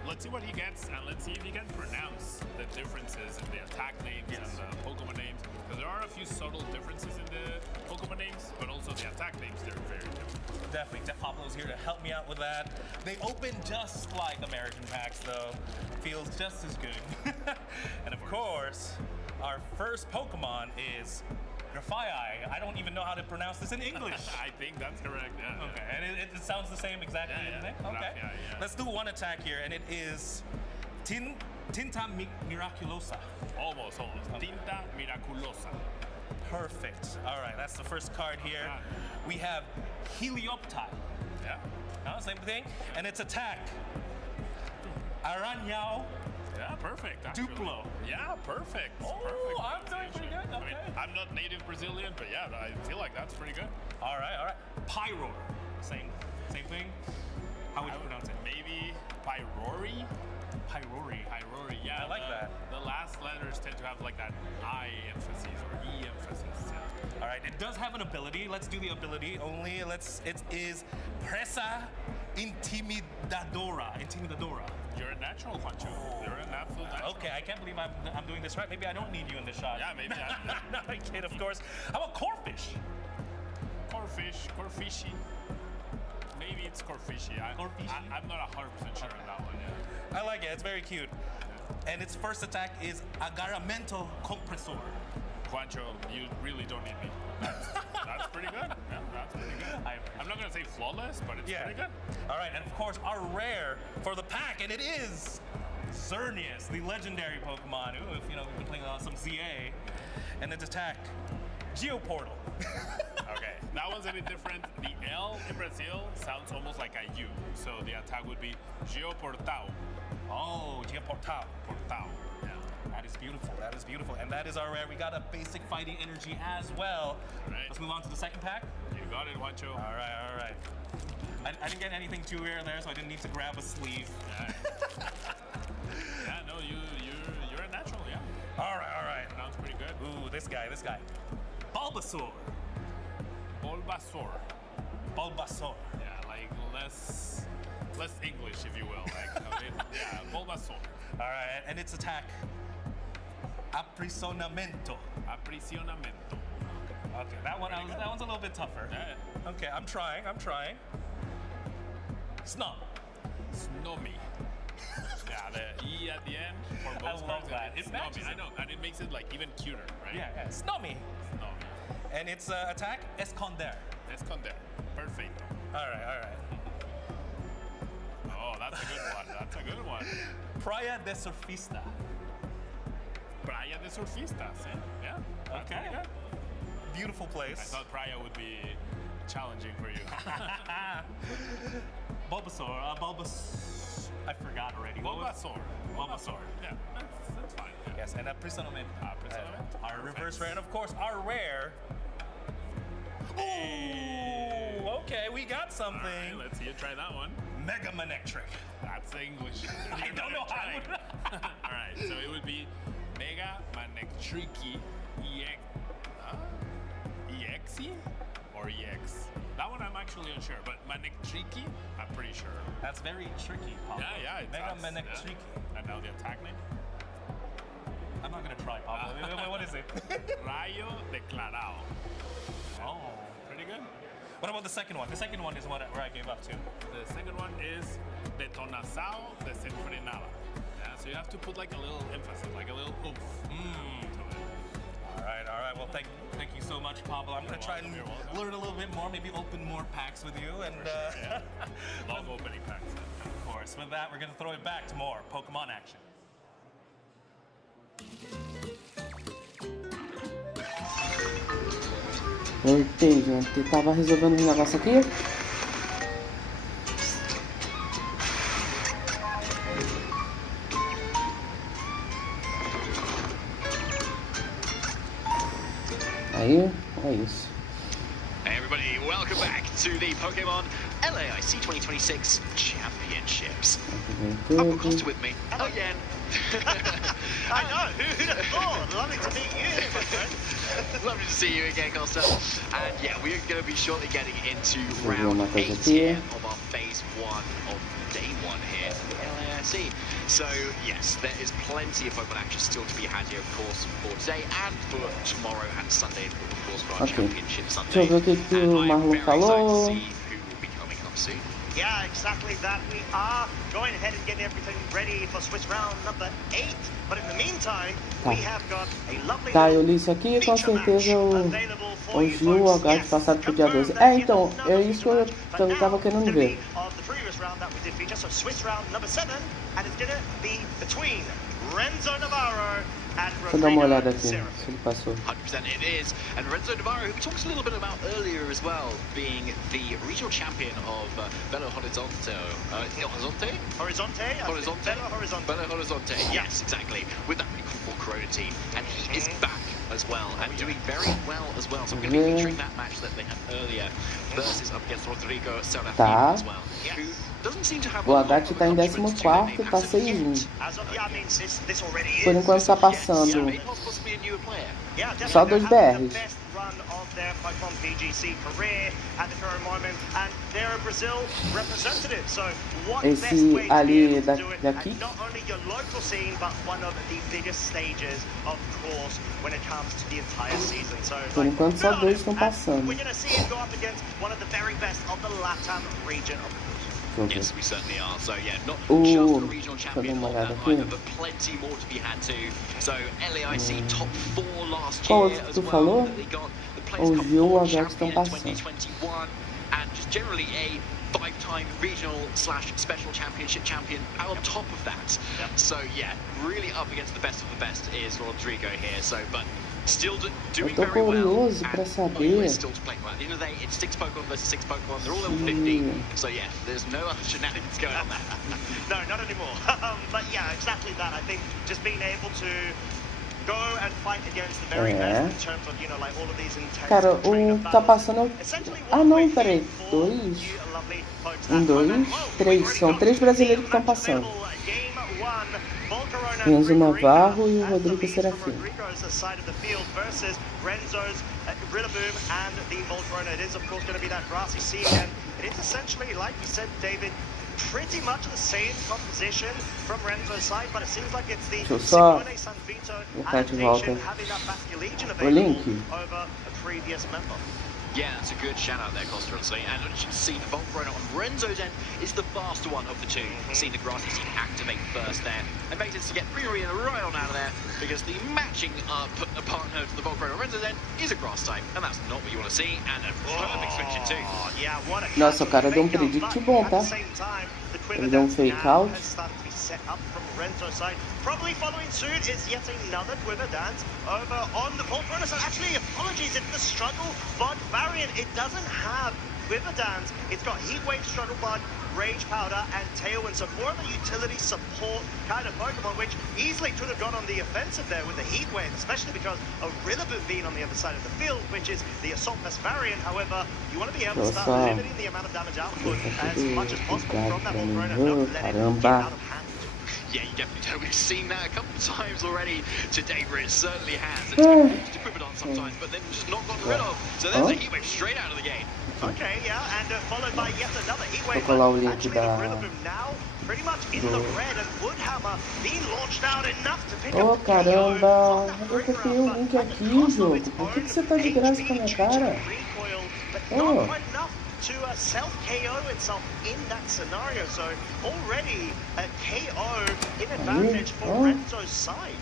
let's see what he gets, and let's see if he can pronounce the differences in the attack names and the Pokemon names. Because there are a few subtle differences in the Pokemon names, but also the attack names, they're very different. Definitely, Pablo's here to help me out with that. They open just like American packs though. Feels just as good. And of course, our first Pokemon is Grafaiai. I don't even know how to pronounce this in English. I think that's correct, yeah. Okay, and it sounds the same exactly, doesn't it? Okay. Grafaiai, yeah. Let's do one attack here, and it is Tinta Miraculosa. Almost. Tinta Miraculosa. Perfect. All right, that's the first card here. We have Helioptile. Yeah. Same thing. And its attack. Aranyao. Yeah, perfect. Actually. Duplo. Yeah, perfect. Oh, perfect. I'm doing pretty good. Okay. I mean, I'm not native Brazilian, but yeah, I feel like that's pretty good. All right. Pyroar. Same thing. How would you pronounce it? Maybe Pyrori. Yeah, I like that. The last letters tend to have like that I emphasis or E emphasis. Yeah. All right, it does have an ability. Let's do the ability only. It is Presa Intimidadora. You're a natural, Juancho. You're an absolute natural. Okay, I can't believe I'm doing this right. Maybe I don't need you in this shot. Yeah, maybe. No, I kid, of course. How about Corfish? Corfishy. Maybe it's Corfishy. I'm not 100% sure on that one. Yeah. I like it. It's very cute. And its first attack is Agaramento Compressor. Juancho, you really don't need me. That's pretty good. Yeah, that's pretty good. I'm not gonna say flawless, but it's pretty good. All right, and of course our rare for the pack, and it is Xerneas, the legendary Pokemon. Ooh, if we've been playing some ZA, and its attack, Geoportal. Okay, that one's a bit different. The L in Brazil sounds almost like a U, so the attack would be Geoportal. Oh, Geoportal. Yeah. That is beautiful. And that is our rare. We got a basic fighting energy as well. Right. Let's move on to the second pack. You got it, Juancho. All right. I didn't get anything too rare there, so I didn't need to grab a sleeve. Yeah, no, you're a natural, yeah. All right. Sounds pretty good. Ooh, this guy. Bulbasaur. Yeah, like less English, if you will. Bulbasaur. All right, and its attack, Aprisionamento. Okay, that one's a little bit tougher. Yeah. Okay, I'm trying. Snomi. Yeah, the E at the end for most I love cards. that. It's It matches Snomi. I know, and it makes it like even cuter, right? Yeah. Snomi. And its attack, Esconder. Perfect. All right. Oh, that's a good one. Praia de Surfista. Yeah. That's pretty good. Beautiful place. I thought Praia would be challenging for you. Bulbasaur. I forgot already. Bulbasaur. Yeah, that's fine. Yeah. Yes, and Aprisionamento. Our reverse rare, and of course our rare. Ooh, okay, we got something. All right, let's see you try that one. Mega Manectric. That's English. I don't know how. All right, so it would be Mega Manectrici EXE or EX. That one I'm actually unsure, but Manectrici, I'm pretty sure. That's very tricky, Pablo. Yeah, Mega Manectrici. Yeah. And now the attack name? I'm not gonna try, Pablo. Wait, what is it? Rayo Declarado. Oh, pretty good. What about the second one? The second one is where I gave up to. The second one is Detonazao Desenfrenada. Yeah, so you have to put like a little emphasis, like a little oomph to it. All right. Well, thank you so much, Pablo. I'm gonna try and learn a little bit more, maybe open more packs with you. And love opening packs. Of course. With that, we're gonna throw it back to more Pokemon action. Voltei, gente. Tava resolvendo um negócio aqui. Aí, é isso. Hey everybody, welcome back to the Pokemon LAIC 2026 Champion. championships. I've got Costa with me again. I know, who'd have thought? Lovely to meet you, my friend. Lovely to see you again, Costa. And yeah, we're going to be shortly getting into round 8 here of our phase 1 of day 1 here for the LAIC. So yes, there is plenty of Pokemon action still to be had here, of course, for today and for tomorrow and Sunday, of course, for our championship Sunday. Deixa eu ver o que o Marlon falou. Yeah, exactly that. We are going ahead and getting everything ready for Swiss round number 8. But in the meantime, we have got a lovely Tá, eu li isso aqui, com certeza o Gil, o H de passado pro dia 12. É, então, é isso que eu tava querendo ver. Of the previous round that we did feature, so Swiss round number 7, and it's gonna be between Renzo Navarro and Deixa eu dar uma olhada aqui, se ele passou. 100% it is. And Renzo Navarro, who we talked a little bit about earlier as well, being the regional champion of Belo Horizonte. Belo Horizonte, yes, exactly. With that really cool Corona team. And he is back as well, and doing very well as well. So I'm going to be featuring that match that they had earlier versus up against Rodrigo Serafino as well. Who doesn't seem to have O Haddad tá em 14º, tá 6-1. Por enquanto tá passando só 2 BRs. Their Pokemon VGC career at the current moment, and they're a Brazil representative. So what best way to be able to do it at not only your local scene, but one of the biggest stages, of course, when it comes to the entire season. So Por enquanto só 2 estão passando. we're going to see him go up against one of the very best of the LATAM region, of course. Yes, we certainly are. So yeah, not just the regional champion on that either, but plenty more to be had too. So LAIC top 4 last Qual year outro as tu well. falou? They got the O Players Cup Gil e o 4 Haddad estão champion passando. 2021, and just generally a 5-time regional/special championship champion on top of that. So yeah, really up against the best of the best is Rodrigo here. So, but still doing Eu tô very well. curioso pra saber Still to play well. At the end of the day, it's 6 Pokemon versus 6 Pokemon. They're all level 50. So yeah, there's no other shenanigans going on there. No, not anymore. But yeah, exactly that. I think just being able to go and fight against the very best in terms of, you know, like all of these intense Cara, o tá passando... Ah não, peraí. 2? 1, 2, 3. São 3 brasileiros que estão passando. Renzo Navarro e o Rodrigo Serafino. Side of the field versus Renzo's Rillaboom and the Volcarona. It is, of course, going to be that grassy scene, and it is essentially, like you said, David, pretty much the same composition from Renzo's side, but it seems like it's the Simone Sanvito adaptation having that Basculegion available over a previous member. Yeah, that's a good shout out there, Costa, honestly. And as you can see, the Volcarona on Renzo's end is the faster one of the two. Seeing the grassy seed activate first there. And makes it to get Primarina right on out of there, because the matching partner to the Volcarona on Renzo's end is a grass type, and that's not what you want to see. And a perfect switch in too. Yeah, what a Nossa, o cara deu predict bom, tá? Ele deu fake out. Set up from Renzo's side. Probably following suit is yet another Quiver Dance over on the Volcarona. So actually, apologies if the Struggle Bug variant, it doesn't have Quiver Dance. It's got Heat Wave, Struggle Bug, Rage Powder, and Tailwind. So more of a utility support kind of Pokemon, which easily could have gone on the offensive there with the Heat Wave, especially because of Rillaboom being on the other side of the field, which is the Assault Vest variant. However, you want to be able to start limiting the amount of damage output as much as possible from that Volcarona. Don't let it get out of hand. Yeah, you definitely don't. We've seen that a couple of times already today, where it certainly has. It's been forced to pivot on sometimes, but then just not gotten rid of. So there's a Heat Wave straight out of the gate. Okay, yeah, and followed by yet another Heat Wave. Actually, the Rillaboom now pretty much in the red, and Woodhammer being launched out enough to pick Oh, up caramba! Eu coloquei o link aqui, jogo. Por que você tá de graça com a minha cara? Oh. to self-KO itself in that scenario. So already a KO in advantage for Renzo's side.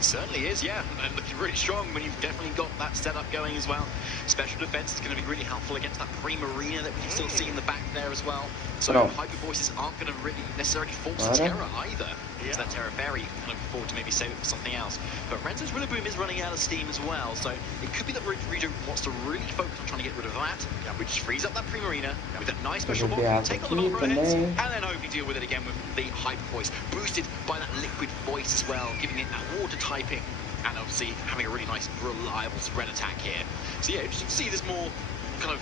Certainly is, yeah, and looking really strong when you've definitely got that setup going as well. Special defense is going to be really helpful against that Primarina that we can still see in the back there as well. So Hyper Voices aren't going to really necessarily force Terra either. It's that Terra Fairy kind of forward to maybe save it for something else. But Renzo's Rillaboom is running out of steam as well, so it could be that Reagindo wants to really focus on trying to get rid of that, which frees up that Primarina with that nice special ball, take on the Volcarona hits, and then hopefully deal with it again with the Hyper Voice, boosted by that Liquid Voice as well, giving it that water typing, and obviously having a really nice, reliable spread attack here. So yeah, just see this more kind of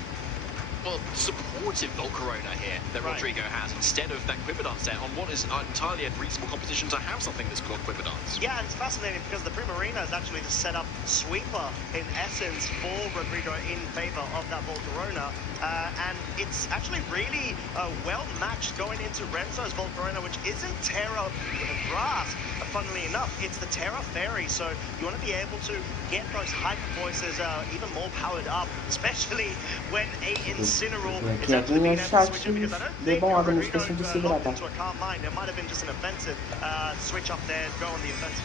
well, supportive Volcarona here that Rodrigo has instead of that Quiver Dance there on what is entirely a reasonable competition to have something that's called Quiver Dance. Yeah, and it's fascinating because the Primarina is actually the setup sweeper in essence for Rodrigo in favor of that Volcarona. And it's actually really well matched going into Renzo's Volcarona, which isn't Terra Grass, funnily enough. It's the Terra Fairy, so you want to be able to get those hyper voices even more powered up, especially when a Incineroar is actually being able to switch in, because I don't think Rodrigo locked into a calm mind. It might have been just an offensive switch up there, go on the offensive.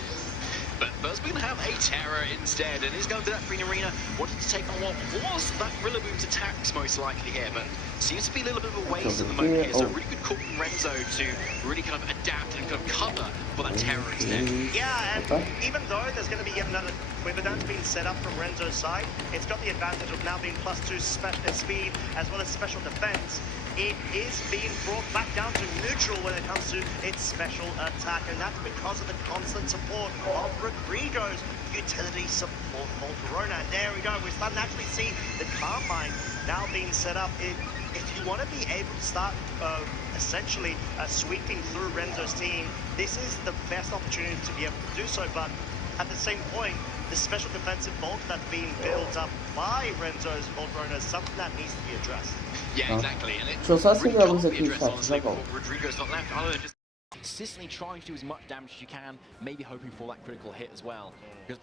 But first we're going to have a Terra instead, and he's going to that Primarina, wanting to take on what was that Rillaboom's attacks most likely here, but seems to be a little bit of a waste at the moment here, so really good call from Renzo to really kind of adapt and kind of cover for that Terra instead. Yeah, and even though there's going to be yet another Quiver Dance being set up from Renzo's side, it's got the advantage of now being +2 speed as well as special defense. It is being brought back down to neutral when it comes to its special attack, and that's because of the constant support of Rodrigo's utility support Volcarona. And there we go, we're starting to actually see the Calm Mind now being set up. If you want to be able to start essentially sweeping through Renzo's team, this is the best opportunity to be able to do so, but at the same point, the special defensive bulk that's being built up by Renzo's Volcarona is something that needs to be addressed. Yeah, exactly. And it Deixa eu só acender a luz can't aqui be do addressed, chat, honestly, já volto. before Rodrigo's not left. I don't know, just consistently trying to do as much damage as you can, maybe hoping for that critical hit as well.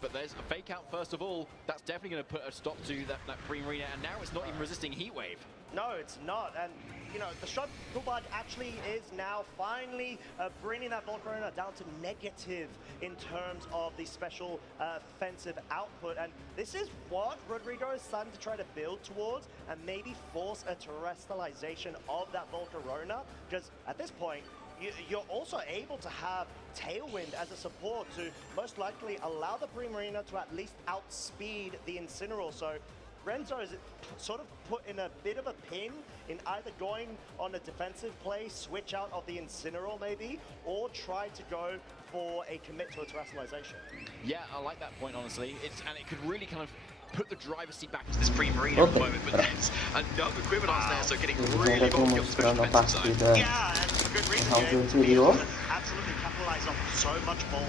But there's a fake out first of all. That's definitely going to put a stop to that Primarina, and now it's not even resisting Heat Wave. No, it's not. And, you know, the shot Kubad actually is now finally bringing that Volcarona down to negative in terms of the special offensive output. And this is what Rodrigo is starting to try to build towards and maybe force a terrestrialization of that Volcarona. Because at this point, you're also able to have Tailwind as a support to most likely allow the Primarina to at least outspeed the Incineroar. So Renzo is sort of put in a bit of a pin in either going on a defensive play, switch out of the Incineroar maybe, or try to go for a commit to a terrestrialization. Yeah, I like that point, honestly. And it could really kind of put the driver's seat back to this Primarina at the moment, but there's another Quiver Dance there, so getting really bulky on the special defensive side. Yeah, and for good reason, you're able to be able to absolutely capitalize on so much bulk,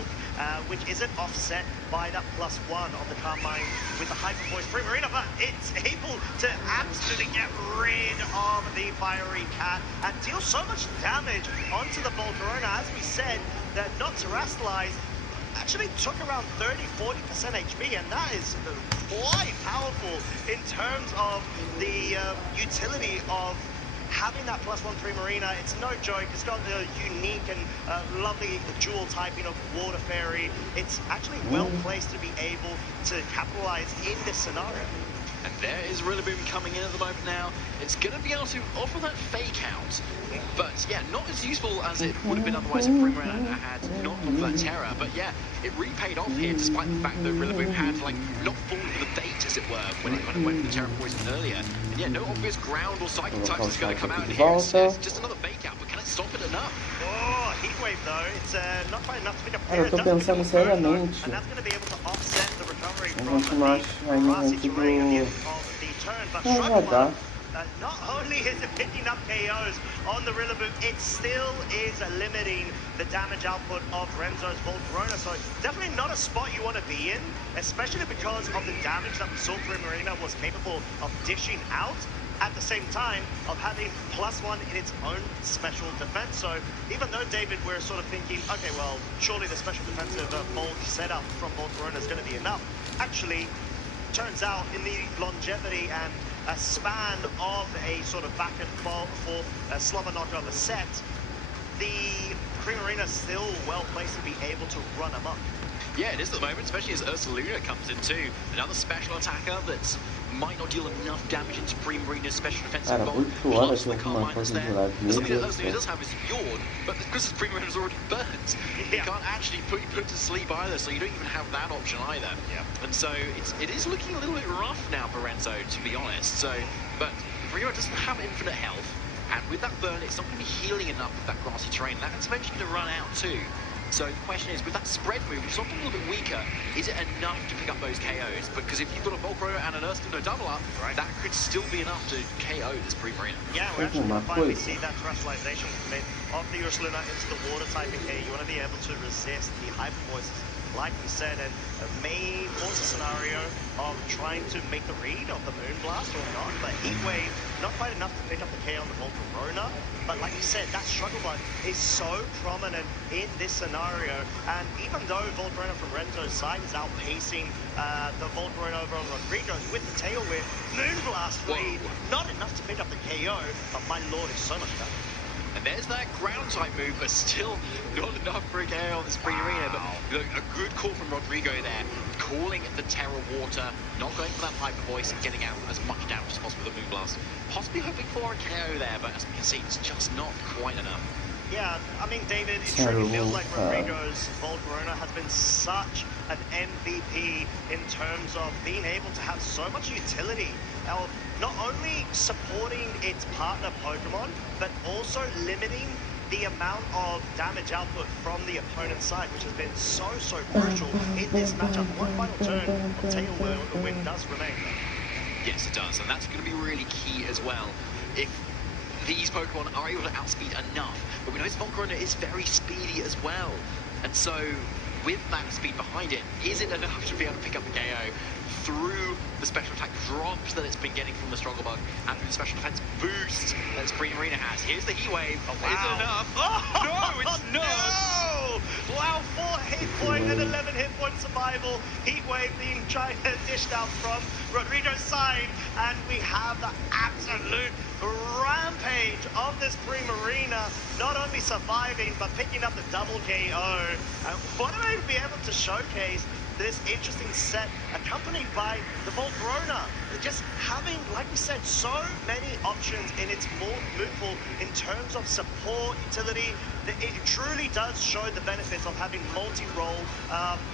which isn't offset by that +1 of the Calm Mind with the Hyper Voice Primarina, but it's able to absolutely get rid of the Fiery Cat and deal so much damage onto the Volcarona. As we said, they're not terrestrialized, actually took around 30-40% HP, and that is quite powerful in terms of the utility of having that +1 Primarina. It's no joke. It's got the unique and lovely dual typing of Water Fairy. It's actually well placed to be able to capitalize in this scenario. And there is Rillaboom coming in at the moment now. It's going to be able to offer that fake out, but yeah, not as useful as it would have been otherwise if Primarina had not gone for that Terra. But yeah, it really paid off here, despite the fact that Rillaboom had like not fallen for the bait, as it were, when it kind of went for the Terra Poison earlier. And yeah, no obvious ground or Psychic types is going to come out in here. It's just another fake out, but can it stop it enough? Oh, Heat Wave though, it's not quite enough to make a Cara, eu tô pensando seriamente and that's going to be able to offset the recovery em from continuar ainda tipo. not only is it picking up KOs on the Rillaboom, it still is limiting the damage output of Renzo's Volcarona. So definitely not a spot you want to be in, especially because of the damage that we saw Primarina was capable of dishing out, at the same time of having +1 in its own special defense. So even though, David, we're sort of thinking, okay, well, surely the special defensive bulk setup from Volcarona is going to be enough. Actually, turns out in the longevity and a span of a sort of back and forth slobber knocker of a set, the Primarina is still well placed to be able to run amok. Yeah, it is at the moment, especially as Ursaluna comes in too. Another special attacker that might not deal enough damage into Primarina's special defensive bulk. Plus the Calm Mind is there. Something that Ursaluna does have is Yawn, but because his Primarina's already burnt, you can't actually put to sleep either, so you don't even have that option either. And so it is looking a little bit rough now for Renzo, to be honest. So, but Primarina doesn't have infinite health, and with that burn, it's not going to be healing enough with that grassy terrain. That's eventually going to run out too. So the question is, with that spread move, which is often a little bit weaker, is it enough to pick up those KOs? Because if you've got a Volcro and an Erskine double up, that could still be enough to KO this Pre-Marina. Yeah, we're actually going to finally see that thrustalization commit of the Ursaluna into the water typing here. You want to be able to resist the hyper voices, like we said, and may force a scenario of trying to make the read of the Moonblast or not. But Heat Wave, not quite enough to pick up the KO on the Volcarona. But like you said, that struggle button is so prominent in this scenario. And even though Volcarona from Renzo's side is outpacing the Volcarona over on Rodrigo with the tailwind, Moonblast read, not enough to pick up the KO, but my lord, is so much better. And there's that ground type move, but still not enough for a KO on the Spring Arena. But look, a good call from Rodrigo there, calling the Terra Water, not going for that hyper voice and getting out as much damage as possible with the Moonblast. Possibly hoping for a KO there, but as we can see, it's just not quite enough. Yeah, I mean, David, it truly feels like Rodrigo's Volcarona has been such an MVP in terms of being able to have so much utility of not only supporting its partner Pokemon, but also limiting the amount of damage output from the opponent's side, which has been so crucial in this matchup. One final turn of Tailwind does remain. Yes, it does, and that's going to be really key as well. If these Pokemon are able to outspeed enough, but we know this Volcarona is very speedy as well. And so, with that speed behind it, is it enough to be able to pick up the KO through the special attack drops that it's been getting from the Struggle Bug and through the special defense boost that Spring Arena has? Here's the Heat Wave. Oh, wow. Is it enough? Oh, no, it's not! No! Wow, 4 hit point and 11 hit point survival. Heat Wave being dished out from Rodrigo's side, and we have the absolute rampage of this Pre-Marina, not only surviving, but picking up the double KO. What do we be able to showcase this interesting set accompanied by the Volcarona? Just having, like we said, so many options in its move pool in terms of support, utility. It truly does show the benefits of having multi-role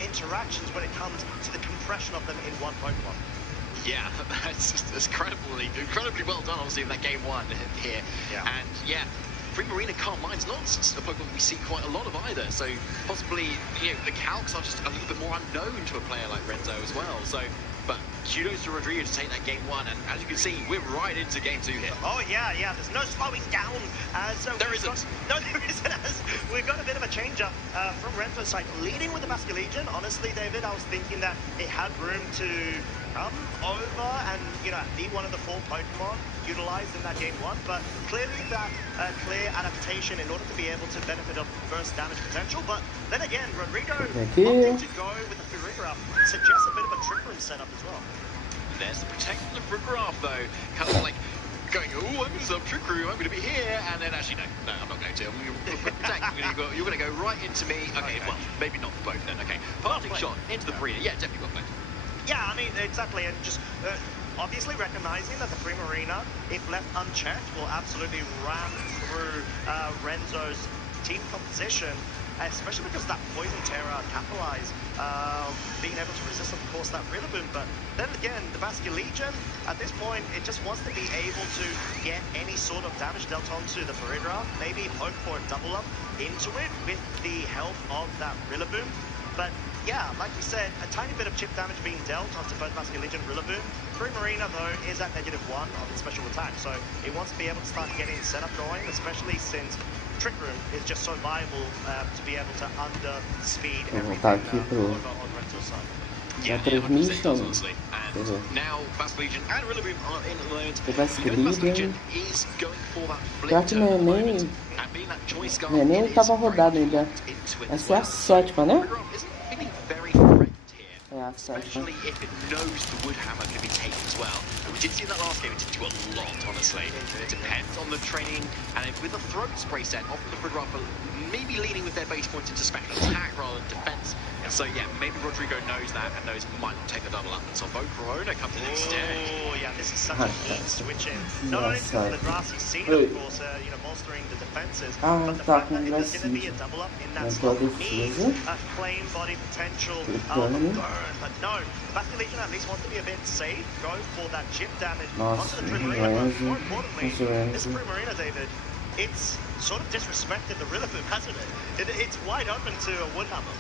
interactions when it comes to the compression of them in one Pokemon. Yeah, that's just incredibly well done, obviously, in that game one here. Yeah. And yeah, Pre-Marina Calm Mind's not a Pokemon we see quite a lot of either, so possibly, you know, the calcs are just a little bit more unknown to a player like Renzo as well. So, but kudos to Rodrigo to take that game one, and as you can see, we're right into game two here. Oh yeah, there's no slowing down. There isn't. No, there isn't. As we've got a bit of a change-up from Renzo's side, leading with the Basculegion. Honestly, David, I was thinking that it had room to come over and, you know, be one of the 4 Pokemon utilized in that game one, but clearly that clear adaptation in order to be able to benefit of first damage potential. But then again, Rodrigo opting to go with the Furigraph suggests a bit of a Trick Room setup as well. There's the Protect from the Furigraph though, kind of like going, oh, I'm going to sub Trick Room, I'm going to be here, and then actually, no, I'm not going to. I'm going to Protect, you're going to go right into me. Okay, well, maybe not both then, okay. Parting shot into the Breeder, yeah, definitely got both. Yeah, I mean, exactly, and just obviously recognizing that the Pre-Marina, if left unchecked, will absolutely ram through Renzo's team composition, especially because that Poison Terra capitalize, being able to resist, of course, that Rillaboom. But then again, the Basculegion, at this point, it just wants to be able to get any sort of damage dealt onto the Furigraph, maybe hope for a double up into it with the help of that Rillaboom. But yeah, like we said, a tiny bit of chip damage being dealt onto both Basculegion and Rillaboom. Pre-Marina, though, is at -1 of its special attack, so it wants to be able to start getting setup going, especially since Trick Room is just so viable to be able to under-speed everything over on Renzo's side. Yeah, 100% does, honestly. And now Basculegion and Rillaboom are in at the moment. The Basculegion is going for that flip turn at the moment. And being that choice guard, nem oitava rodada ainda. Essa é a 7ª, né? Especially if it knows the Woodhammer can be taken as well. And we did see in that last game, it did do a lot, honestly. It depends on the training, and with the Throat Spray set, often the Furigraph are maybe leaning with their base points into special attack rather than defense. And so, yeah, maybe Rodrigo knows that and knows it might not take the double up. And so Volcarona comes in instead. Oh, yeah, this is such a key switch in. Not only because of the grassy scene, of course, you know, bolstering the defenses, but the fact that there's going to be a double up in that slot means a flame body potential of a burn. But no, the Basculegion at least wants to be a bit safe, go for that chip damage onto the Pre-Marina, but more importantly, this Pre-Marina, David, it's sort of disrespected the rhythm, hasn't it? It's wide open to a Woodhammer.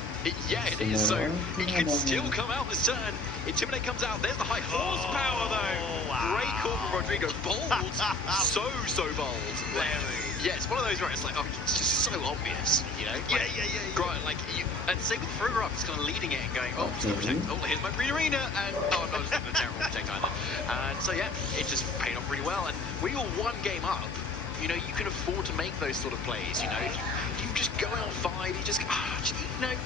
Yeah, it is. So it could still come out this turn. Intimidate comes out. There's the high horsepower, though. Wow. Great call from Rodrigo. Bold. so bold. Yeah, it's one of those where it's like, oh, it's just so obvious, you know? Like, yeah. Right, like, and same with Fruger up. He's kind of leading it and going, oh, I'm just going to protect. Oh, here's my green arena. And, oh, no, it's not going to terrible protect either. And so, yeah, it just paid off really well. And we all one game up. You know, you can afford to make those sort of plays. You know, if you just go out 5, you just,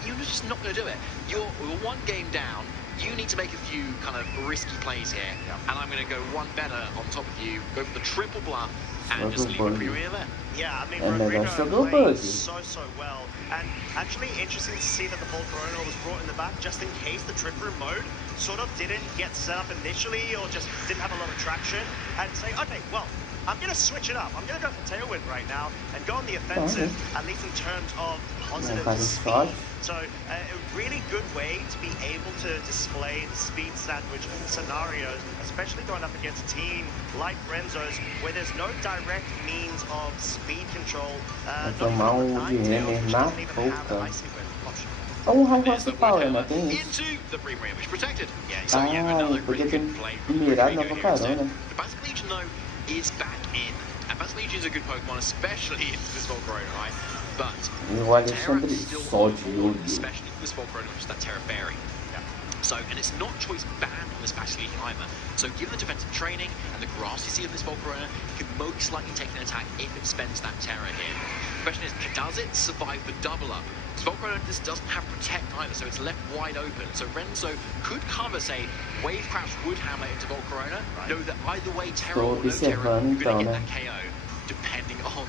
you're just not going to do it. You're one game down. You need to make a few kind of risky plays here, and I'm going to go one better on top of you, go for the triple bluff, and just leave a pre-rear there. Yeah, I mean, Rodrigo played so well, and actually interesting to see that the Volcarona was brought in the back just in case the trip room mode sort of didn't get set up initially or just didn't have a lot of traction, and say, okay, well, I'm going to switch it up. I'm going to go for Tailwind right now and go on the offensive, at least in terms of positive speed. So a really good way to be able to display the speed sandwich scenarios, especially going up against a team like Renzo's, where there's no direct means of speed control. Tomar Renner na boca. High horsepower, né? Tem isso. Podia ter mirado na Volcarona. Is back in, and Basilisk is a good Pokemon, especially into this Volcarona, right? But Terra is still good, especially for this Volcarona, which is that Terra Fairy. So, and it's not choice banned on this Basilisk either. So, given the defensive training and the grass you see of this Volcarona, you can most likely take an attack if it spends that Terra here. The question is, does it survive the double up? Because Volcarona this doesn't have Protect either, so it's left wide open. So Renzo could cover, say, Wave Crash Woodhammer into Volcarona. Know that either way, Terra or no Terra, you're going to get that KO, depending on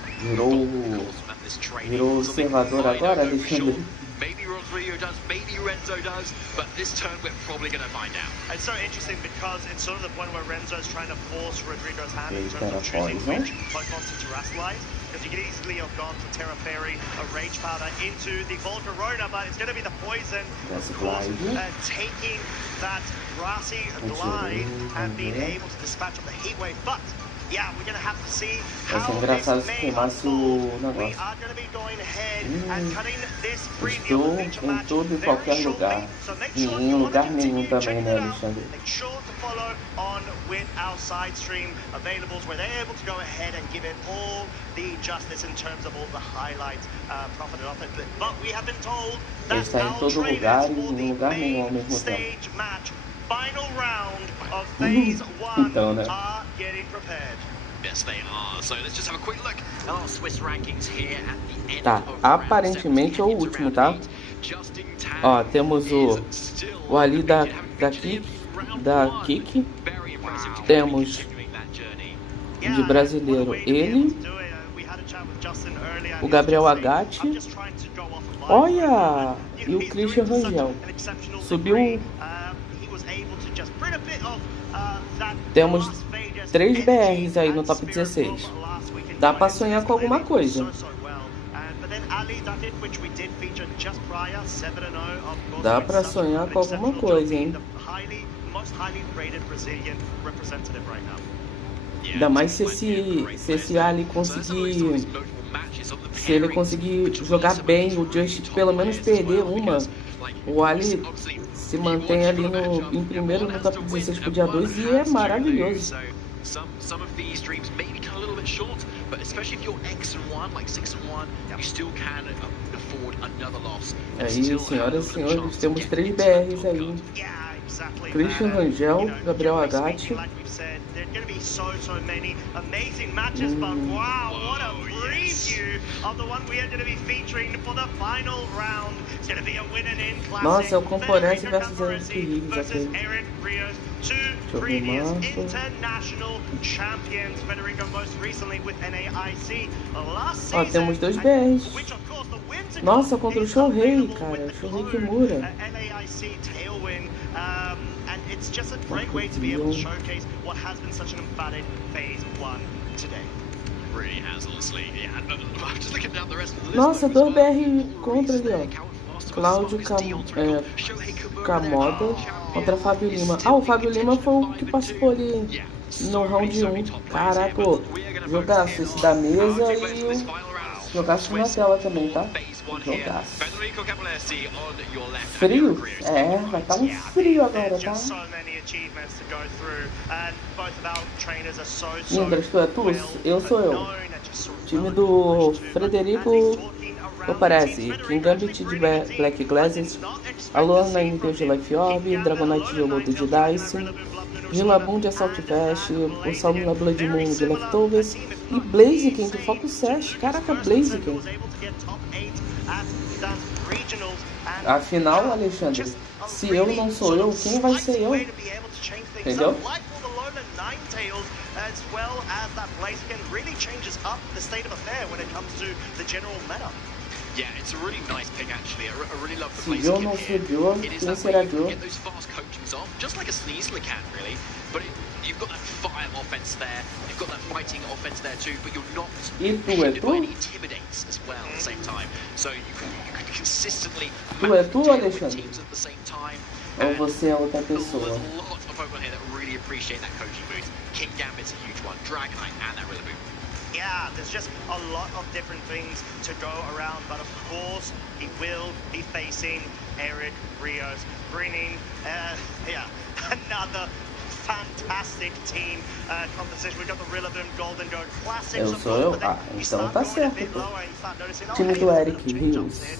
this training. Virou observador agora, Alexandre. Maybe Rodrigo does, maybe Renzo does, but this turn we're probably going to find out. It's so interesting because it's sort of the point where Renzo's trying to force Rodrigo's hand in terms of choosing which Pokemon to terrestrialize. Because you could easily have gone for Terra Fairy, a Rage Powder into the Volcarona, but it's going to be the Poison, of course, taking that grassy glide and being able to dispatch of the Heat Wave. But yeah, we're going to have to see how this may unfold. We are going to be going ahead and cutting this preview of the feature match very shortly. So make sure you want to continue checking it out. Make sure to follow on with our side stream availables where they're able to go ahead and give it all the justice in terms of all the highlights profited off it. But we have been told that our trainers for the main stage match, final round of phase 1 are getting prepared. Yes, they are. So let's just have a quick look at our Swiss rankings here at the end Tá, aparentemente é o último, tá? Ó, temos o ali da Kik. Temos de brasileiro ele, o Gabriel Agatti, olha, e o Christian Rangel. Subiu. Temos 3 BRs aí no top 16. Dá pra sonhar com alguma coisa. Dá pra sonhar com alguma coisa, hein? Ainda mais se esse Ali conseguir... Se ele conseguir jogar bem, o Just pelo menos perder uma, o Ali se mantém ali em primeiro no top 16 pro dia 2 e é maravilhoso. Some of these streams may become a little bit short, but especially if you're X1, like 6-1, you still can afford another loss. Aí, senhoras e senhores, temos 3 BRs aí. Christian Rangel, Gabriel Agatti. There's going to be so many amazing matches, but wow, what a preview of the one we are going to be featuring for the final round. It's going to be a winner in classic. Nossa, é o Componente versus Henrique aqui. Two previous international champions, Federico most recently with LAIC last season. Ó, temos 2 BRs. Nossa, contra o Shohei, cara. Shohei Kimura. LAIC Tailwind. And it's just a great way to be able to showcase what has been such an emphatic phase 1 today. Really has, honestly. Yeah, I'm just looking down the rest of the list. Nossa, 2 BR contra ali, ó. Cláudio Camoda contra Fábio Lima. Ah, o Fábio Lima foi o que participou ali no round 1. Caraca, Jogaço esse da mesa e o jogaço na tela também, tá? Jogaço. Frio? É, vai estar um frio agora, tá? Indras, tu é tu? Eu sou eu. Time do Frederico Oparese, King Gambit de Black Glasses, Alona Inter de Life Orb, Dragonite de Loaded Dice, Gilabun de Assault Vest, o Saluna Blood Moon de Leftovers e Blaziken de Focus Sash. Caraca, Blaziken. Afinal, Alexandre, se eu não sou eu, quem vai ser eu? Entendeu? As well as that Blaziken really changes up the state of affair when it comes to the general meta. Yeah, it's a really nice pick actually. I really love the Se eu não sou Joe, quem será Joe? Get those fast coachings off, just like a Sneasler can really. But you've got that fire offense there, you've got that fighting offense there too, but you're not hindered by any intimidates as well at the same time. So you can consistently manage teams at the same time. Ou você é outra pessoa? There's a lot of Pokemon here that really appreciate that coaching boost. King Gambit's a huge one, Dragonite and that Rillaboom. Yeah, there's just a lot of different things to go around, but of course he will be facing Eric Rios, bringing another fantastic team competition. We've got the Rillaboom Golden Goat Classics. Eu sou eu? Ah, então tá certo. Time do Eric Rios.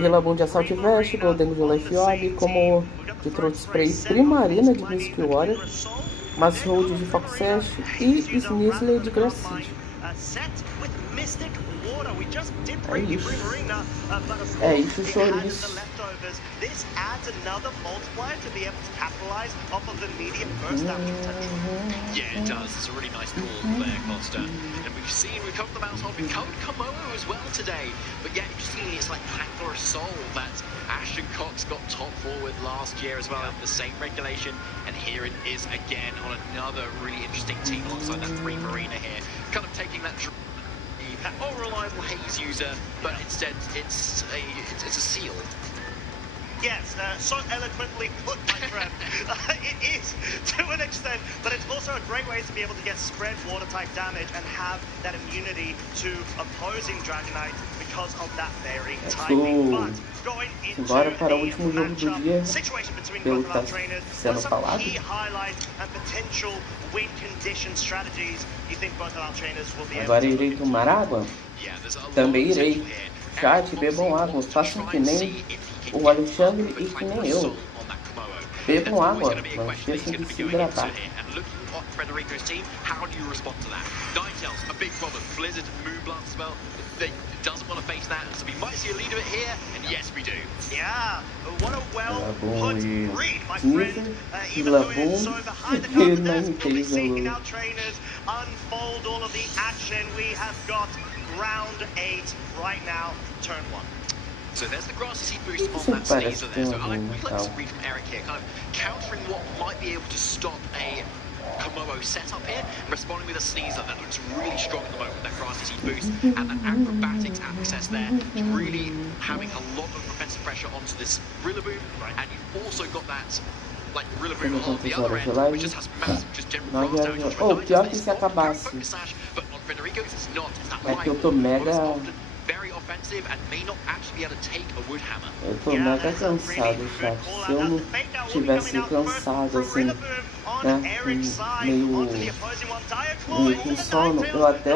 Rillaboom de Assault Vest, Golden de Life Orb, como de Throat Spray Primarina de Mystic Warrior, Mass Road de Fox Sash e Sneasler de Grass Seed. É isso, chouriço. This adds another multiplier to be able to capitalize off of the immediate burst damage potential. Yeah, it does. It's a really nice call there, Costa. And we've covered the mouse off, we've covered Komodo as well today. But yeah, you've seen it's like Blackthorn Soul that Ashton Cox got top forward last year as well, the same regulation. And here it is again on another really interesting team alongside that 3 Marina here. Kind of taking that all-reliable haze user, but instead it's a seal. Yes, so eloquently put, my friend. It is, to an extent, but it's also a great way to be able to get spread water-type damage and have that immunity to opposing Dragonite because of that very typing. But going into Agora para o último jogo do dia, situation between pelo both que of our está trainers, sendo some falado. key highlights and potential win condition strategies you think both of our trainers will be able Agora to irei tomar água? Também irei. Chat, bebam água, façam que nem o Alexandre e que nem eu. Bebam água, não esqueçam de se hidratar. Frederico's team, how do you respond to that? Ninetales, a big problem. Blizzard, Moonblast as well. They doesn't want to face that, so we might see a lead of it here, and yes, we do. Yeah, what a well-put read, my friend. Even doing so behind the curtain, we'll be seeing our trainers unfold all of the action. We have got round 8 right now, turn 1. So there's the grassy seed boost on that Sneasler there. So I like to read from Eric here, kind of countering what might be able to stop a Komodo setup here, responding with a Sneasler that looks really strong at the moment with that grassy seed boost and that acrobatics access there. It's really having a lot of offensive pressure onto this Rillaboom, and you've also got that like Rillaboom on the other end, which just has massive, just general blast damage. Oh, pior que se acabasse. But on Frederico's, it's not. It's that É que eu tô mega... very offensive and may not actually be able to take a wood hammer. Eu tô mega cansado, chat. Se eu não tivesse cansado, assim, né, meio com sono, eu até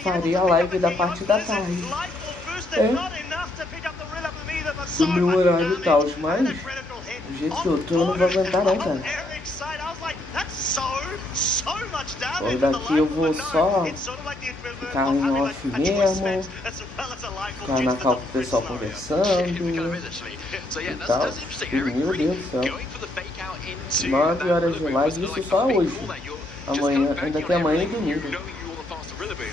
faria a live da parte da tarde. Do meu horário e tal, mas do jeito que eu tô, eu não vou aguentar não, cara. Ou daqui eu vou só ficar em off mesmo, ficar na cal com o pessoal conversando e tal. E, meu Deus do céu. 9 horas de live, isso só hoje. Amanhã, ainda tem amanhã e domingo.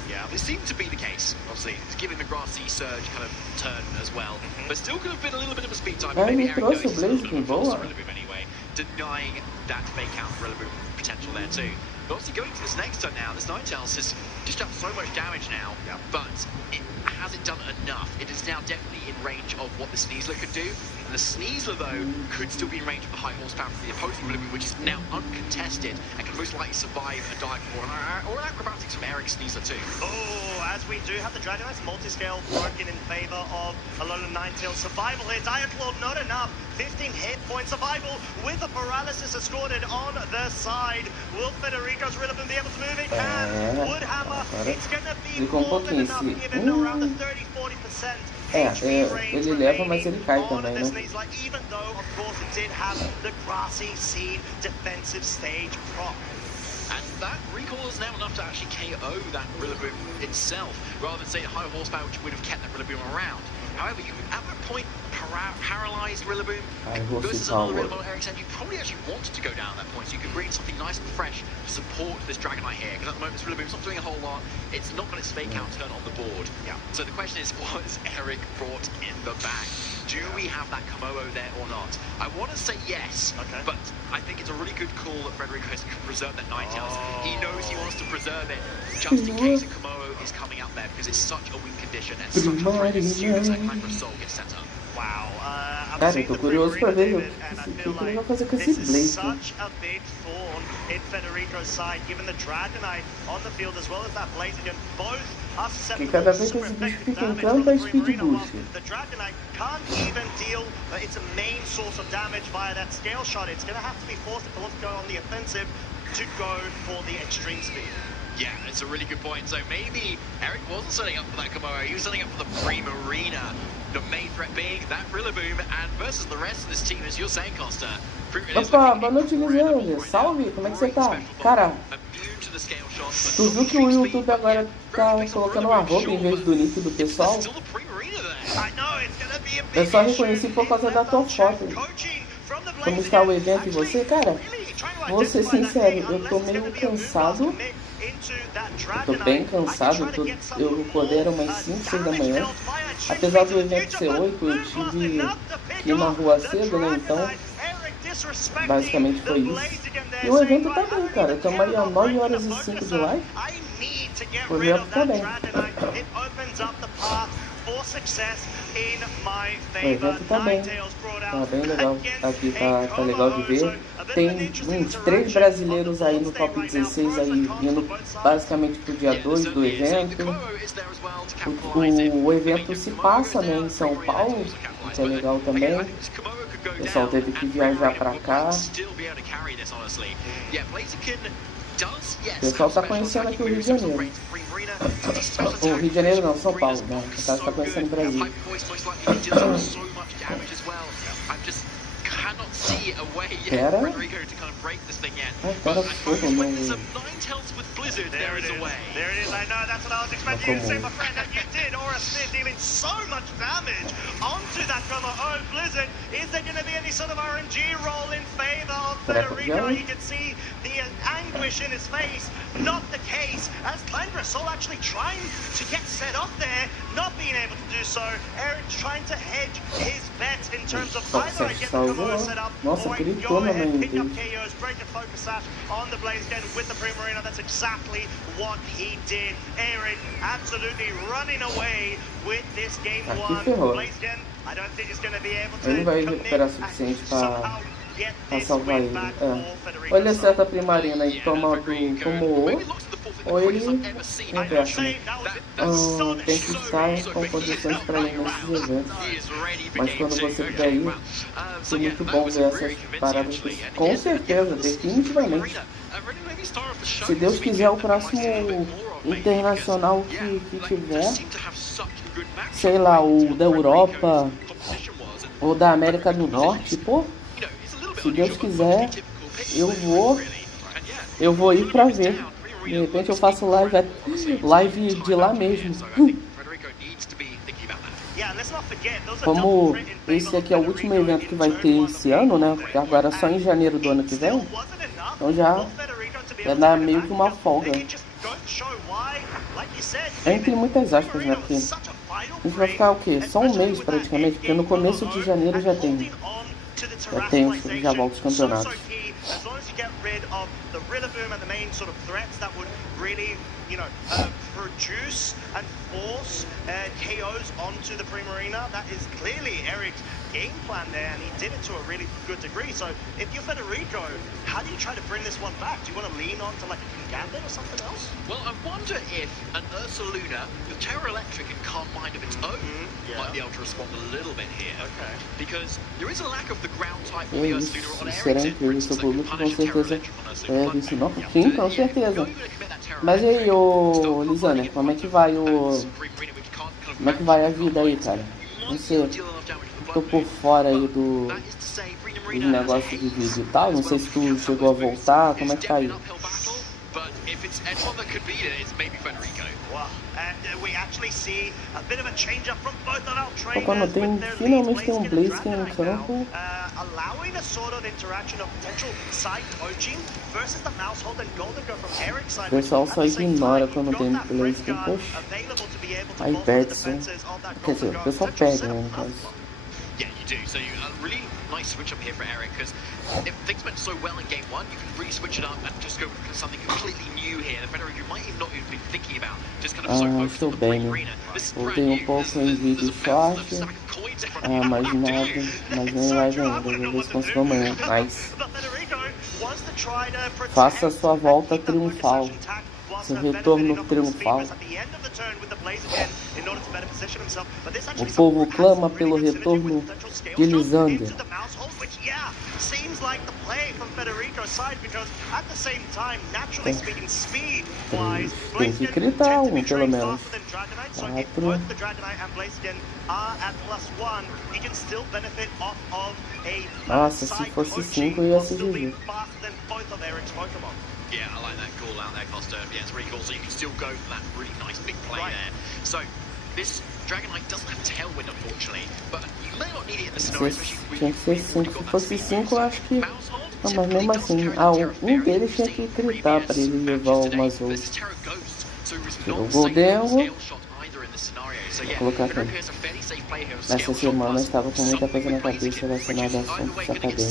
Yeah, this seemed to be the case. Obviously, it's giving the grassy surge kind of turn as well, but still could have been a little bit of a speed time. Maybe Eric knows it's a little bit of a faster Rillaboom anyway, denying that fake out Rillaboom potential there too. But obviously going to this next turn now, this Ninetales has just done so much damage now, but it hasn't done enough. It is now definitely in range of what the Sneasler could do. And the Sneasler, though, could still be in range of the high horsepower for the opposing Rillaboom, which is now uncontested and can most likely survive a dive or an acrobatics from Eric's Sneasler too. Oh, as we do have the Dragonite's multi-scale broken in favor of Alolan Ninetales. Survival here, Diaclaw not enough. 15 hit point survival with the paralysis escorted on the side. Will Federico's Rillaboom be able to move? It can. Woodhammer, it's going to be more than enough, even around the 30-40%. Ele leva, mas ele cai também, né? Even though, of course, it did have the Grassy Seed defensive stage proc. And that recall is now enough to actually KO that Rillaboom itself, rather than say high horsepower, which would have kept that Rillaboom around. However, you at that point paralyzed Rillaboom versus another Rillaboom on Eric's end, you probably actually wanted to go down at that point, so you could bring something nice and fresh to support this Dragonite here. Because at the moment, this Rillaboom's not doing a whole lot. It's not got its fake out turn on the board. So the question is, what has Eric brought in the bag? Do we have that Komodo there or not? I want to say yes, but I think it's a really good call that Federico has preserved that Ninetales. He knows he wants to preserve it just in case a Komodo is coming up there, because it's such a weak condition and such a threat as soon as that Hyper Soul gets set up. Wow. Cara, eu tô curioso pra ver o que ele vai fazer com esse Blaze. Such a big thorn in Federico's side, given the Dragonite on the field as well as that Blaze again. Both are susceptible to super effective damage. The Dragonite can't even deal its main source of damage via that scale shot. It's going to have to be forced if it wants to go on the offensive to go for the extreme speed. Yeah, it's a really good point. So maybe Eric wasn't setting up for that Komodo, he was setting up for the Primarina. The main threat being that Rillaboom, and versus the rest of this team, as you're saying, Costa. Opa, boa noite, Lisandro. Salve, como é que você tá? Cara, tu viu que o YouTube agora tá colocando um arroba em vez do nick do pessoal? Eu só reconheci por causa da tua foto. Como está o evento e você? Cara, vou ser sincero, eu tô meio cansado. Eu tô bem cansado, eu acordei era umas 5, 6 da manhã. Apesar do evento ser 8, eu tive que ir na rua cedo, né? Então, basicamente foi isso. E o evento tá bem, cara. Estamos aí a 9 horas e 5 de live. O evento tá bem. O evento tá bem. Tá bem legal. Aqui tá legal de ver. Tem uns 3 brasileiros aí no top 16 aí indo basicamente pro dia 2 do evento. O evento se passa, né, em São Paulo, que é legal também. O pessoal teve que viajar pra cá. O pessoal tá conhecendo aqui o Rio de Janeiro. O Rio de Janeiro não, São Paulo, né? O cara tá conhecendo o Brasil. Pera. Pera fogo, mano. There it is. I know, that's what I was expecting you to say, my friend, and you did. Aura Smith dealing so much damage onto that drummer. Oh, Blizzard, is there going to be any sort of RNG roll in favor of Federico? You can see the anguish in his face. Not the case, as Soul actually trying to get set up there, not being able to do so. Eric's trying to hedge his bets in terms of either I get the Komodo set up or I can go ahead and pick up KOs, break and focus sash on the Blaze again with the Primarina. That's exactly what he did. Eric absolutely running away with this game one. Blaze again, I don't think he's going to be able to ele vai recuperar o suficiente pra salvar ele. Ou ele acerta a Primarina e toma do Komodo, ou ele inverte, né? Tem que estar com condições para ir nesses eventos. Mas quando você puder ir, é muito bom ver essas paradas. Com certeza, definitivamente. Se Deus quiser, o próximo internacional que tiver, sei lá, o da Europa ou da América do Norte, pô, se Deus quiser, eu vou ir pra ver. De repente eu faço live de lá mesmo. Como esse aqui é o último evento que vai ter esse ano, né? Porque agora é só em janeiro do ano que vem. Então já vai dar meio que uma folga. Entre muitas aspas, né? Porque a gente vai ficar o quê? Só um mês praticamente, porque no começo de janeiro já volta os campeonatos. as long as you get rid of the Rillaboom and the main sort of threats that would really, you know, produce and force KOs onto the Primarina, that is clearly Eric's game plan there, and he did it to a really good degree. So if you're Federico, how do you try to bring this one back? Do you want to lean on to like a Gambit or something else? Well, I wonder if an Ursaluna with Terra Electric and Calm Mind of its own might be able to respond a little bit here. Okay. Because there is a lack of the ground type of the Ursaluna on Será Eric's incrível, seu público com punish Terra certeza Electric on Ursaluna. isso não? Sim, com certeza. Mas e aí, ô Lisander, como é que vai como é que vai a vida aí, cara? Não sei, tô por fora aí dos negócios de vídeo e tal, não sei se tu chegou a voltar, como é que tá aí? But if it's anyone that could beat it, it's maybe Federico. Wow, and we actually see a bit of a change up from both of our Só quando tem, finalmente tem um Blaziken no campo. Allowing a sort of interaction of potential side coaching versus the Mousehold and Golden Go from Eric's side. O pessoal só ignora quando tem Blaziken, poxa. Aí perde sim. Quer dizer, o pessoal perde, né, no caso. Yeah, you do. So really nice switch up here for Eric, because if things went so well in game one, you can really switch it up and just go for something completely new here. The Federico you might even not even be thinking about, just kind of so focused estou on the bem, arena. voltei um pouco em vídeo short, mas nada, mas nem live ainda, vou ver se consigo amanhã, mas faça sua volta triunfal, seu retorno triunfal. O povo clama pelo retorno de Lisander. Tem que gritar um, pelo menos. 4. Nossa, se fosse 5 eu ia se dizer. Yeah, I like that call out there, Costa. Yeah, it's really cool. So you can still go for that really nice big play there. So this Dragonite doesn't have Tailwind, unfortunately, but you may not need it in the scenario, especially tinha que ser 5. Se fosse 5, eu acho que. Não, mas mesmo assim, um deles tinha que gritar para ele levar o Mazou. O Golden, vou colocar aqui. Nessa semana eu estava com muita coisa na cabeça relacionada a assuntos acadêmicos.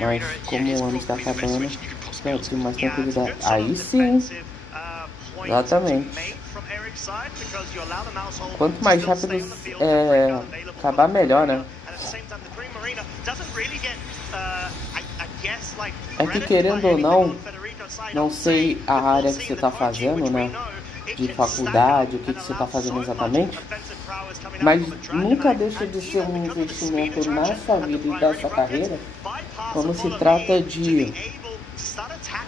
Mas como o ano está acabando, espero ter mais tranquilidade. Aí sim, exatamente. Quanto mais rápido acabar, melhor, né? É que querendo ou não, não sei a área que você está fazendo, né? De faculdade, o que você está fazendo exatamente, mas nunca deixa de ser um investimento na sua vida e da sua carreira quando se trata de,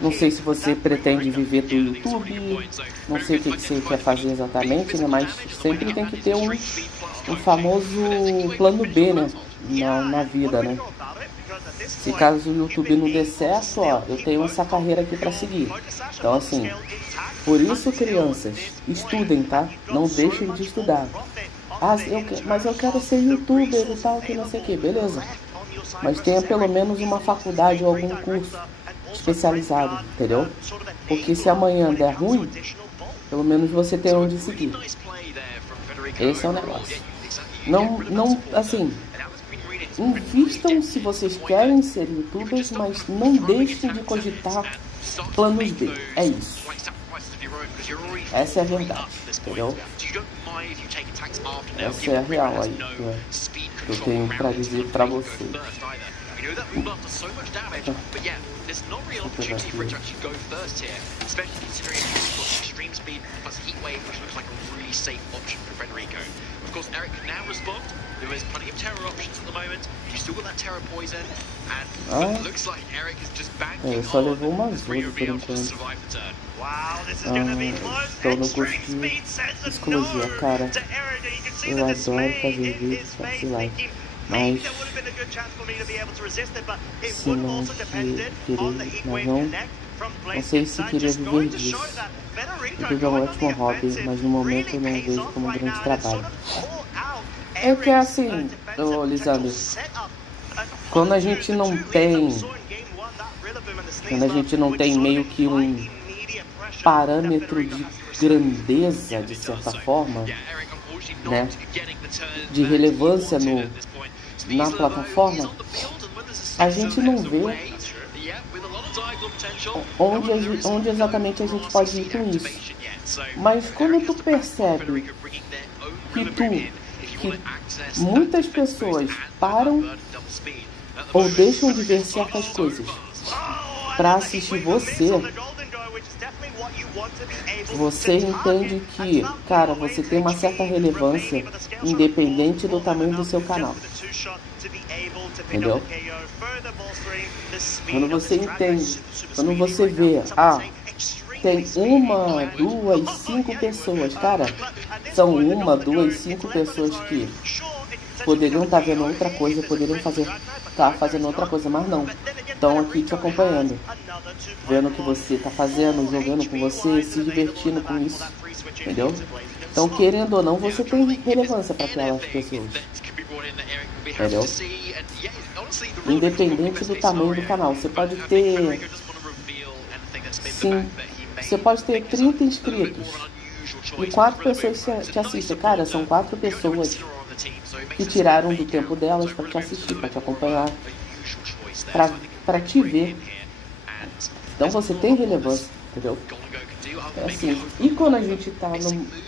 não sei se você pretende viver do YouTube, não sei o que você quer fazer exatamente, né, mas sempre tem que ter um famoso plano B, né, na vida, né. Se caso o YouTube não der certo, ó, eu tenho essa carreira aqui para seguir. Então assim, por isso, crianças, estudem, tá? Não deixem de estudar. Mas eu quero ser youtuber e tal, que não sei o que, beleza. Mas tenha pelo menos uma faculdade ou algum curso especializado, entendeu? Porque se amanhã der ruim, pelo menos você tem onde seguir. Esse é o negócio. Não, assim, invistam se vocês querem ser youtubers, mas não deixem de cogitar planos B. É isso. Essa é a verdade, entendeu? Essa é a real aí que eu tenho pra dizer pra você. Of course, Eric can now respond. There is plenty of terror options at the moment. You still got that terror poison, and it looks like Eric is just banking só levou uma on ajuda por enquanto. survive the turn. Estou no curso de psicologia, cara. Eu adoro fazer vídeos, faço live. Mas se não não sei se queria viver disso. YouTube é um ótimo hobby, mas no momento eu não vejo como um grande trabalho. É que é assim, Lisander, quando a gente não tem meio que um parâmetro de grandeza, de certa forma, né, de relevância na plataforma, a gente não vê onde exatamente a gente pode ir com isso. Mas quando tu percebe que muitas pessoas param ou deixam de ver certas coisas para assistir você entende que, cara, você tem uma certa relevância independente do tamanho do seu canal. Entendeu? Quando você entende, quando você vê, tem 1, 2, 5 pessoas, cara, são 1, 2, 5 pessoas que poderiam estar vendo outra coisa, poderiam estar fazendo outra coisa, mas não. Estão aqui te acompanhando, vendo o que você está fazendo, jogando com você, se divertindo com isso, entendeu? Então, querendo ou não, você tem relevância para aquelas pessoas, entendeu? Independente do tamanho do canal, você pode ter, você pode ter 30 inscritos e 4 pessoas te assistem. Cara, são 4 pessoas que tiraram do tempo delas para te assistir, para te acompanhar, para te ver. Então você tem relevância, entendeu? É assim. E quando a gente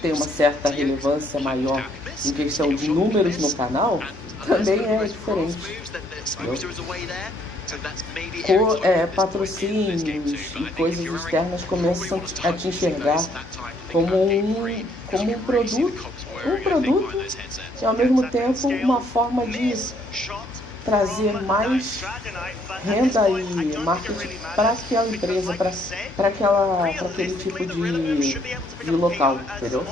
tem uma certa relevância maior em questão de números no canal, também é diferente, entendeu? Patrocínios e coisas externas começam a te enxergar como um produto e ao mesmo tempo uma forma de trazer mais renda e marketing para aquela empresa, para aquele tipo de local, entendeu?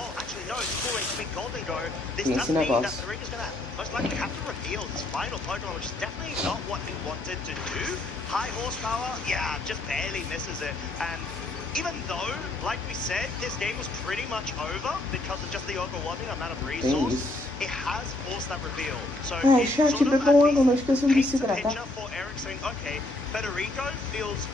Tem esse negócio. Even though, like we said, this game was pretty much over because of just the overwhelming amount of Tem resource, isso. it has forced that reveal. So Chat, bebendo, não esqueçam de se hidratar. for Eric saying, okay, Federico feels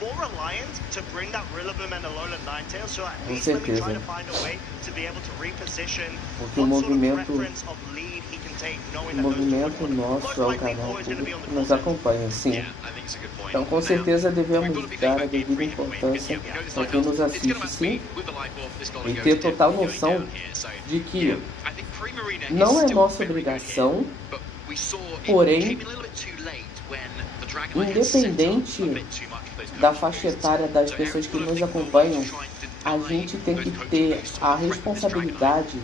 more reliant to bring that Rillaboom and Alola Ninetales, so at Com least let me try certeza. to find a way to be able to reposition Porque o what sort of movimento, reference of lead he can take, knowing o that those two movimento nosso é o canal público que nos acompanha, sim. Então, com certeza, devemos dar a devida importância a quem nos assiste, sim, e ter total noção de que não é nossa obrigação, porém, independente da faixa etária das pessoas que nos acompanham, a gente tem que ter a responsabilidade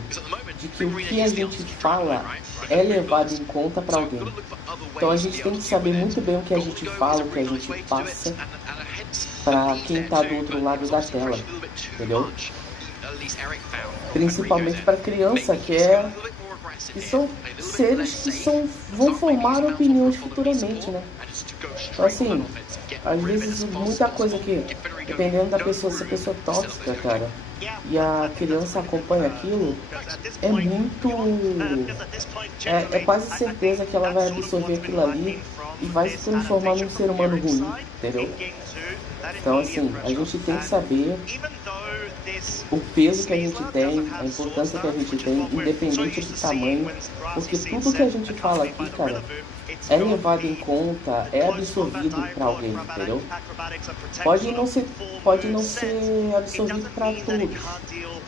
de que o que a gente fala é levado em conta para alguém. Então a gente tem que saber muito bem o que a gente fala, o que a gente passa para quem está do outro lado da tela, entendeu? Principalmente para criança, que são seres que vão formar opiniões futuramente, né? Então assim, às vezes muita coisa que, dependendo da pessoa, se a pessoa é tóxica, cara, e a criança acompanha aquilo, é muito... É quase certeza que ela vai absorver aquilo ali e vai se transformar num ser humano ruim, entendeu? Então assim, a gente tem que saber o peso que a gente tem, a importância que a gente tem, independente do tamanho, porque tudo que a gente fala aqui, cara, é levado em conta, é absorvido para alguém, entendeu? Pode não ser absorvido para todos,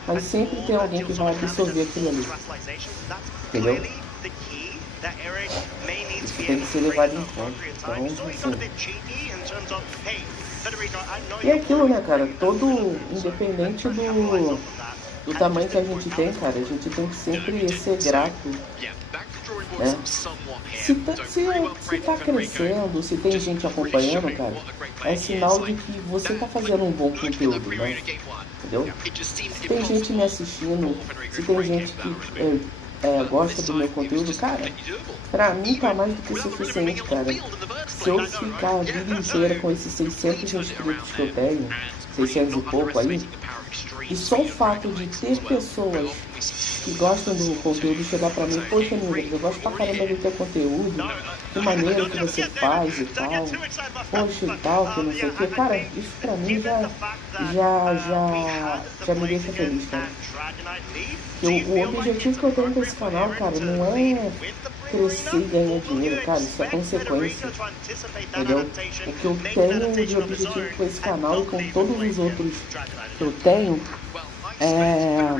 mas sempre tem alguém que vai absorver aquilo ali, entendeu? Isso tem que ser levado em conta. Então, assim... E é aquilo, né, cara? Independente do tamanho que a gente tem, cara, a gente tem que sempre ser grato, né? Se tá crescendo, se tem gente acompanhando, cara, é sinal de que você tá fazendo um bom conteúdo, né? Entendeu? Se tem gente me assistindo, se tem gente que gosta do meu conteúdo, cara, pra mim tá mais do que suficiente, cara. Se eu ficar a vida inteira com esses 600 inscritos que eu tenho, 600 e pouco aí, e só o fato de ter pessoas que gostam do conteúdo chegar pra mim, poxa, Nigel, eu gosto pra caramba do teu conteúdo, que maneiro que você faz e tal, poxa e tal, que não sei o que, cara, isso pra mim já me deixa feliz, cara. O objetivo que eu tenho com esse canal, cara, não é crescer e ganhar dinheiro, cara, isso é consequência, entendeu? O que eu tenho de objetivo com esse canal e com todos os outros que eu tenho é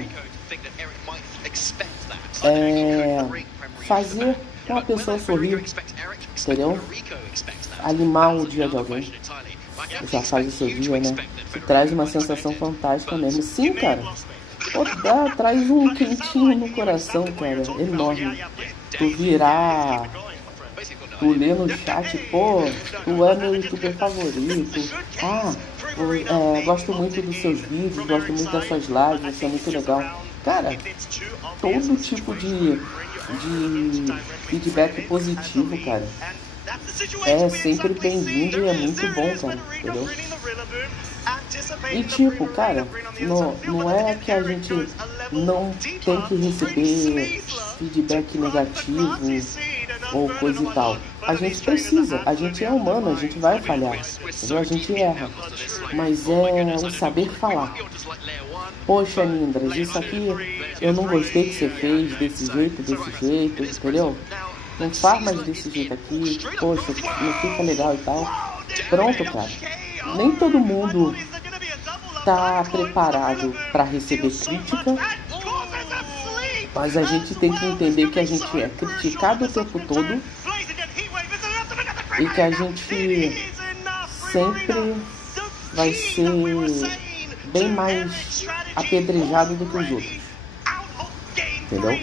fazer uma pessoa sorrir, entendeu? Animar o dia de alguém. Já faz o seu dia, né? Isso traz uma sensação fantástica mesmo. Sim, cara. Pô, traz um quentinho no coração, cara. Enorme. Tu virar... Tu ler no chat, pô, tu é meu youtuber favorito. Ah, gosto muito dos seus vídeos, gosto muito das suas lives, isso é muito legal. Cara, todo tipo de feedback positivo, cara, é sempre bem-vindo e é muito bom, cara, entendeu? E tipo, cara, não é que a gente não tem que receber feedback negativo ou coisa e tal. A gente precisa, a gente é humano, a gente vai falhar, entendeu? A gente erra, mas é o saber falar. Poxa, Nindras, isso aqui eu não gostei que você fez desse jeito, entendeu? Não faz mais desse jeito aqui, poxa, não fica legal e tal. Pronto, cara. Nem todo mundo tá preparado para receber crítica, mas a gente tem que entender que a gente é criticado o tempo todo e que a gente sempre vai ser bem mais apedrejado do que os outros, entendeu?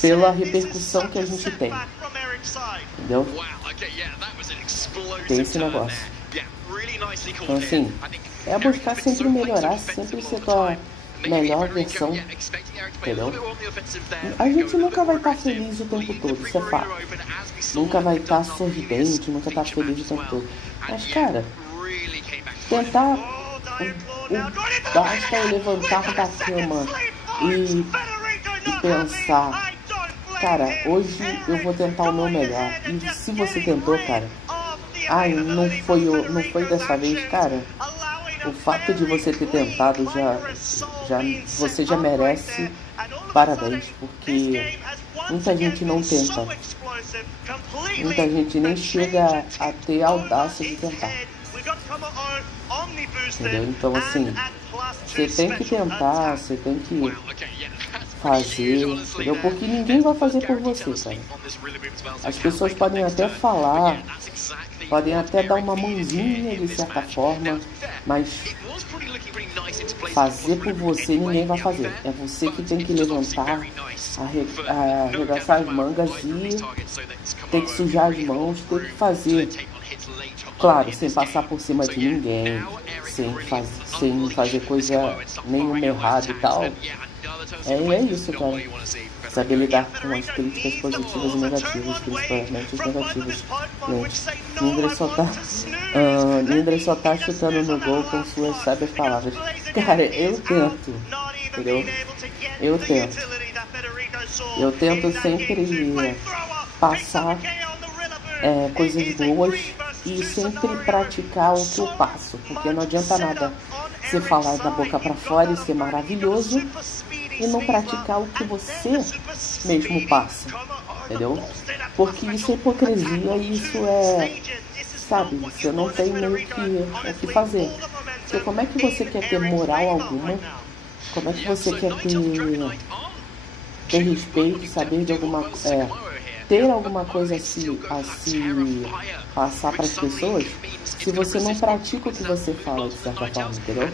Pela repercussão que a gente tem, entendeu? Tem esse negócio. Então assim, é buscar sempre melhorar, sempre ser tua melhor versão, entendeu? A gente nunca vai estar feliz o tempo todo, isso é fato. Nunca vai estar sorridente, nunca estar feliz o tempo todo. Mas, cara, tentar basta eu levantar da cama e pensar, cara, hoje eu vou tentar o meu melhor. E se você tentou, cara, ai, não foi dessa vez, cara, o fato de você ter tentado você já merece parabéns, porque muita gente não tenta, muita gente nem chega a ter a audácia de tentar, entendeu? Então assim, você tem que tentar, você tem que fazer, entendeu? Porque ninguém vai fazer por você, cara. As pessoas podem até falar, podem até dar uma mãozinha de certa forma, mas fazer por você ninguém vai fazer. É você que tem que levantar, arregaçar as mangas e ter que sujar as mãos, ter que fazer. Claro, sem passar por cima de ninguém, sem fazer coisa nenhuma errada e tal. É isso, cara. Saber lidar com as críticas positivas e negativas, principalmente as negativas. Nindra só tá chutando no gol com suas sábias palavras. Cara, eu tento, entendeu? Eu tento sempre passar coisas boas e sempre praticar o que eu passo, porque não adianta nada você falar da boca pra fora e ser maravilhoso e não praticar o que você mesmo passa, entendeu? Porque isso é hipocrisia e isso sabe, você não tem meio que o que fazer. Porque como é que você quer ter moral alguma? Como é que você quer ter respeito, saber de ter alguma coisa a se passar para as pessoas, se você não pratica o que você fala, de certa forma, entendeu?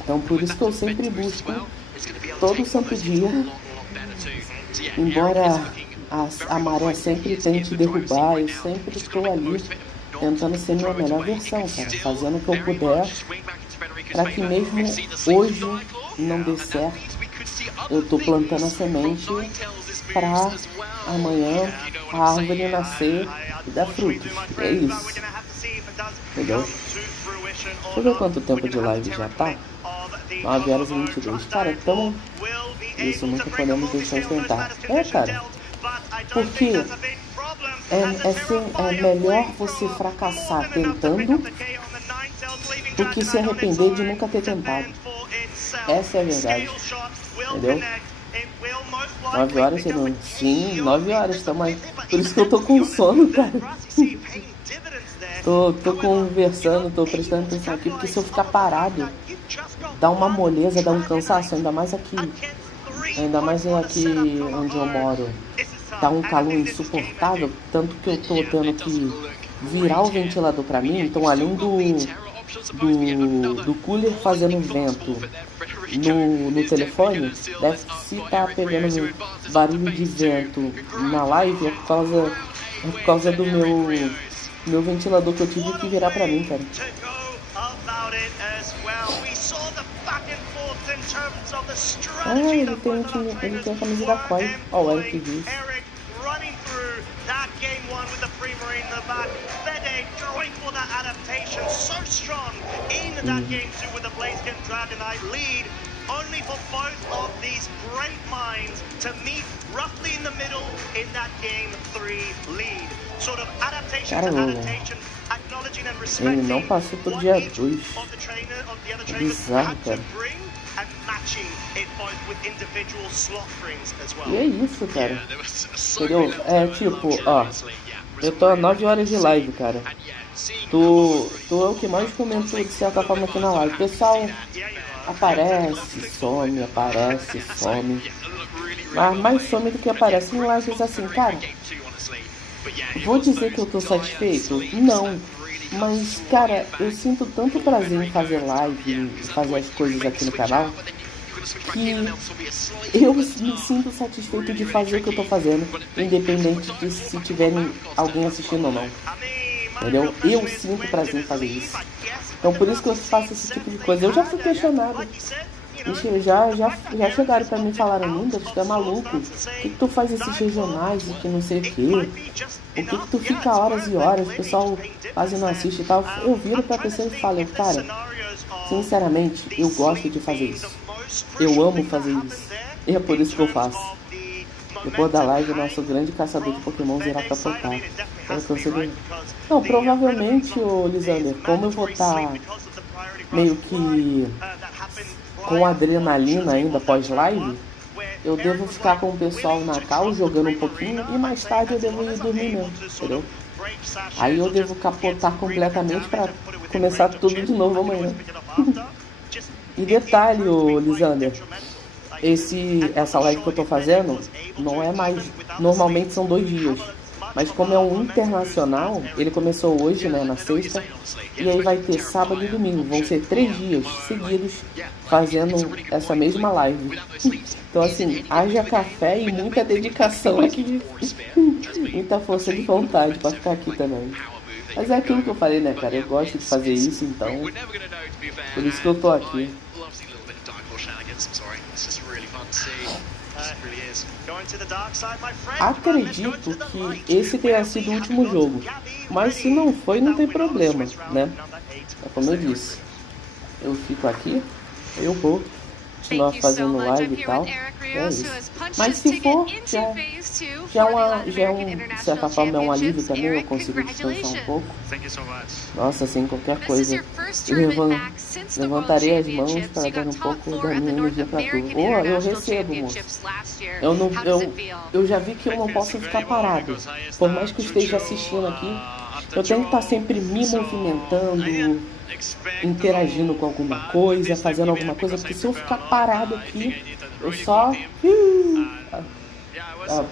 Então por isso que eu sempre busco, todo santo dia, embora a maré sempre tente derrubar, eu sempre estou ali tentando ser minha melhor versão, cara, fazendo o que eu puder para que mesmo hoje não dê certo, eu tô plantando a semente para amanhã a árvore nascer e dar frutos. É isso. Entendeu? Deixa eu ver quanto tempo de live já tá. 9h22. Cara, então isso nunca podemos deixar de tentar. Cara, porque é melhor você fracassar tentando do que se arrepender de nunca ter tentado. Essa é a verdade, entendeu? 9 horas, Renan? Sim, 9 horas, tamo aí. Por isso que eu tô com sono, cara. Tô conversando, tô prestando atenção aqui, porque se eu ficar parado, dá uma moleza, dá um cansaço, ainda mais aqui onde eu moro. Tá um calor insuportável, tanto que eu tô tendo que virar o ventilador pra mim, então além do cooler fazendo vento no telefone, deve se tá pegando barulho de vento na live, é por causa do meu ventilador que eu tive que virar pra mim, cara. Ele tem a camisa da Koi. Ó, o Eric diz. Only for both of these great minds to meet roughly in the middle in that game 3 lead. Sort of adaptation to adaptation, acknowledging and respecting ele não passou pro dia 2. Bizarro, cara. E é isso, cara. Entendeu? É tipo, ó. Eu tô a 9 horas de live, cara. Tu é o que mais comentou de certa forma aqui na live. O pessoal aparece, some. Mas mais some do que aparece em lives assim, cara. Vou dizer que eu tô satisfeito? Não. Mas, cara, eu sinto tanto prazer em fazer live e fazer as coisas aqui no canal que eu me sinto satisfeito de fazer o que eu tô fazendo, independente de se tiverem alguém assistindo ou não. Entendeu? Eu sinto prazer em fazer isso. Então por isso que eu faço esse tipo de coisa. Eu já fui questionado. Já chegaram pra mim e falaram, Linda, tu é maluco. Por que tu faz esses regionais e que não sei o quê? Por que tu fica horas e horas, o pessoal quase não assiste e tal? Eu viro pra pessoa e falo, cara, sinceramente, eu gosto de fazer isso. Eu amo fazer isso. E é por isso que eu faço. Depois da live, o nosso grande caçador de Pokémon irá pra tocar. Não, provavelmente, ô Lisander, como eu vou estar meio que com adrenalina ainda pós-live, eu devo ficar com o pessoal na cal jogando um pouquinho e mais tarde eu devo ir dormir mesmo, entendeu? Aí eu devo capotar completamente pra começar tudo de novo amanhã. E detalhe, ô Lisander, essa live que eu tô fazendo não é mais, normalmente são 2 dias, mas como é um internacional, ele começou hoje, né, na sexta, e aí vai ter sábado e domingo, vão ser 3 dias seguidos fazendo essa mesma live. Então assim, haja café e muita dedicação aqui, muita força de vontade pra ficar aqui também. Mas é aquilo que eu falei, né, cara, eu gosto de fazer isso, então por isso que eu tô aqui. Acredito que esse tenha sido o último jogo, mas se não foi, não tem problema, né? É como eu disse, eu fico aqui, eu vou continuar fazendo live e tal, é isso. Mas se for, de certa forma é um alívio também, eu consigo descansar um pouco. Nossa, sem qualquer coisa, eu levantarei as mãos para dar um pouco da minha energia para tu. Eu recebo, moço. Eu já vi que eu não posso ficar parado. Por mais que eu esteja assistindo aqui, eu tenho que estar sempre me movimentando, interagindo com alguma coisa, fazendo alguma coisa, porque se eu ficar parado aqui, eu só...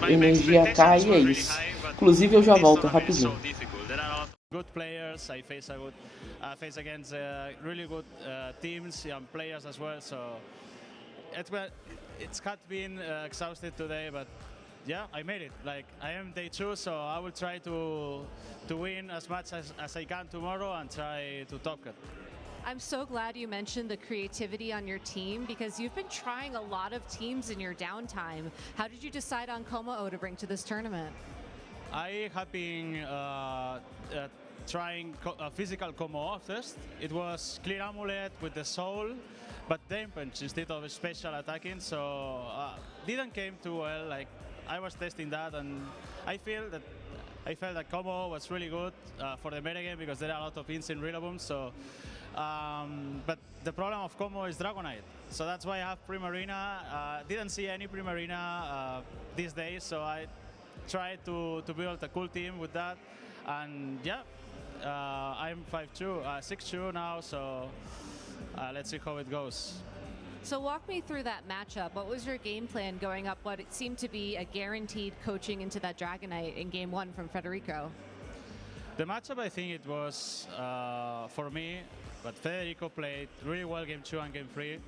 a energia cai e é isso. Inclusive eu já volto rapidinho. Good players, I face against really good teams, young players as well, so it's got been exhausted today, but yeah, I made it. Like, I am day 2, so I will try to win as much as I can tomorrow and try to top it. I'm so glad you mentioned the creativity on your team because you've been trying a lot of teams in your downtime. How did you decide on Como-O to bring to this tournament? I have been trying physical Como-O first. It was Clear Amulet with the Soul, but Drain Punch instead of special attacking, so didn't came too well. Like, I was testing that, and I felt that Como was really good for the metagame because there are a lot of instant Rillaboom, so But the problem of Como is Dragonite. So that's why I have Primarina. Didn't see any Primarina these days, so I tried to build a cool team with that. And yeah, I'm 5'2", 6'2" now, so let's see how it goes. So walk me through that matchup. What was your game plan going up what it seemed to be a guaranteed coaching into that Dragonite in game 1 from Federico? The matchup, I think it was for me, but Federico played really well game 2 and game 3.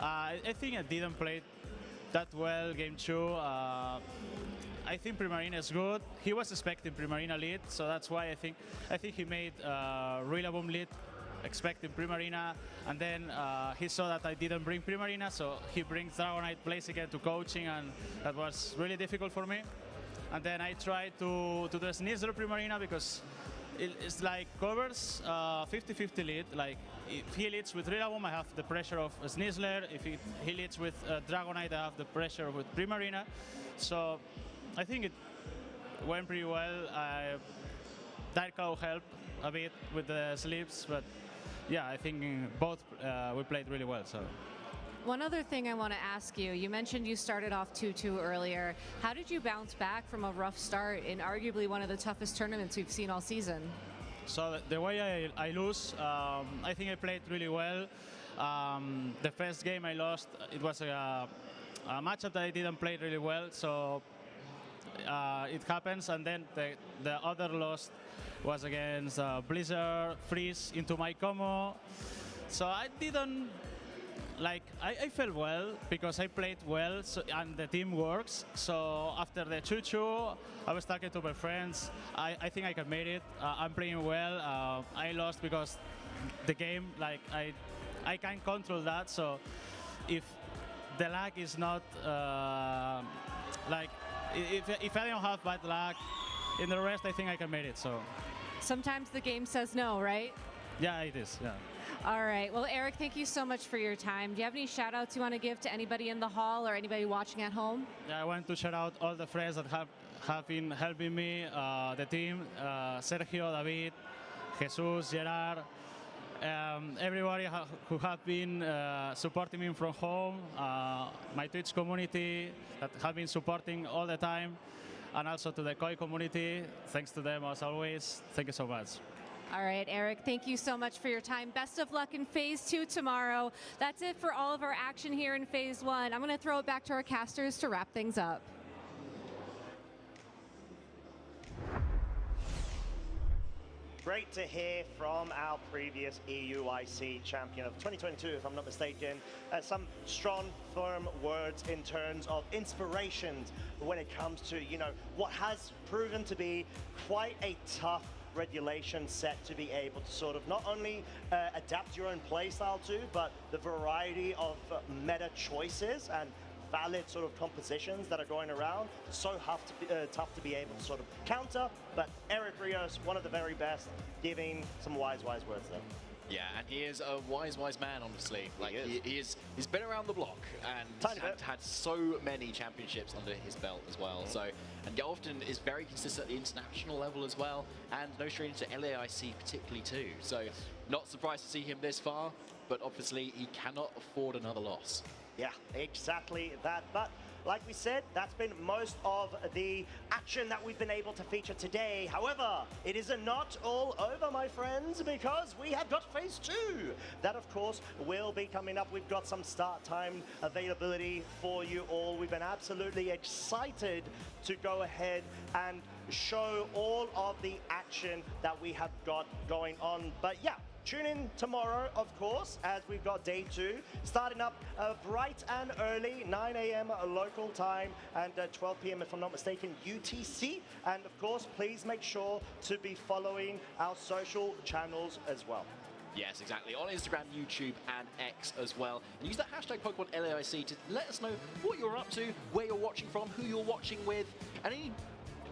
I think I didn't play that well game 2. I think Primarina is good. He was expecting Primarina lead, so that's why I think he made Rillaboom lead, expecting Primarina, and then he saw that I didn't bring Primarina, so he brings Dragonite Blaziken to coaching, and that was really difficult for me. And then I tried to do Sneasler Primarina because it's like covers 50-50 lead. Like if he leads with Rillaboom, I have the pressure of Sneasler. If he leads with Dragonite, I have the pressure with Primarina. So I think it went pretty well. Dark Cloud helped a bit with the sleeps, but yeah, I think both we played really well. So. One other thing I want to ask you, you mentioned you started off 2-2 earlier. How did you bounce back from a rough start in arguably one of the toughest tournaments we've seen all season? So the way I lose, I think I played really well. The first game I lost, it was a matchup that I didn't play really well, so it happens. And then the other loss was against Blizzard, Freeze into my Como. So I didn't, like, I felt well because I played well, so, and the team works. So after the 2-2, I was talking to my friends. I think I can make it. I'm playing well. I lost because the game, like, I can't control that. So if the lag is not, like, if I don't have bad lag, in the rest, I think I can make it. So sometimes the game says no, right? Yeah, it is. Yeah. All right. Well, Eric, thank you so much for your time. Do you have any shout outs you want to give to anybody in the hall or anybody watching at home? Yeah, I want to shout out all the friends that have been helping me, the team, Sergio, David, Jesus, Gerard, everybody who have been supporting me from home, my Twitch community that have been supporting all the time, and also to the Koi community. Thanks to them as always. Thank you so much. All right, Eric, thank you so much for your time. Best of luck in Phase 2 tomorrow. That's it for all of our action here in Phase 1. I'm going to throw it back to our casters to wrap things up. Great to hear from our previous EUIC champion of 2022, if I'm not mistaken. Some strong, firm words in terms of inspirations when it comes to, you know, what has proven to be quite a tough regulation set to be able to sort of not only adapt your own playstyle to, but the variety of meta choices and valid sort of compositions that are going around. So tough to be able to sort of counter, but Eric Rios, one of the very best, giving some wise words there. Yeah, and he is a wise man, honestly. Like he's been around the block and had so many championships under his belt as well. So, and often is very consistent at the international level as well, and no stranger to LAIC particularly too. So, not surprised to see him this far, but obviously he cannot afford another loss. Yeah, exactly that. But like we said, that's been most of the action that we've been able to feature today. However, it is not all over, my friends, because we have got Phase 2. That, of course, will be coming up. We've got some start time availability for you all. We've been absolutely excited to go ahead and show all of the action that we have got going on. But yeah, tune in tomorrow, of course, as we've got day 2, starting up bright and early, 9 a.m. local time and 12 p.m. if I'm not mistaken, UTC. And of course, please make sure to be following our social channels as well. Yes, exactly. On Instagram, YouTube, and X as well. And use that hashtag Pokemon LAIC to let us know what you're up to, where you're watching from, who you're watching with, and any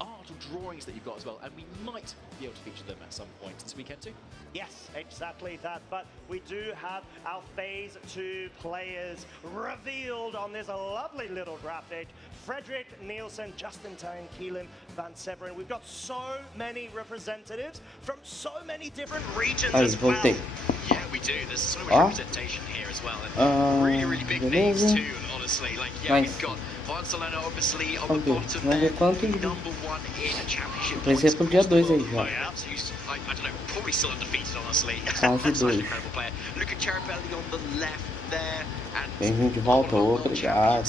art or drawings that you've got as well, and we might be able to feature them at some point this weekend too. Yes, exactly that, but we do have our Phase 2 players revealed on this lovely little graphic. Frederick Nielsen, Justin Tang, Keelan Van Severin. We've got so many representatives from so many different regions as well. Yeah, We do. There's so much Ó. representation here as well. And really big names Beleza. too, honestly. Like, yeah, Nice. we've got Barcelona obviously on Vamos the ver. bottom Vamos there. ver quantos. Number one in championship Vai ser points pro dia across the 2 aí world. já. Perhaps who's, I don't know, probably still undefeated, honestly. Fase Such an 2. incredible player. Luca Cherubelli on the left there. And Bem-vindo de volta, obrigado.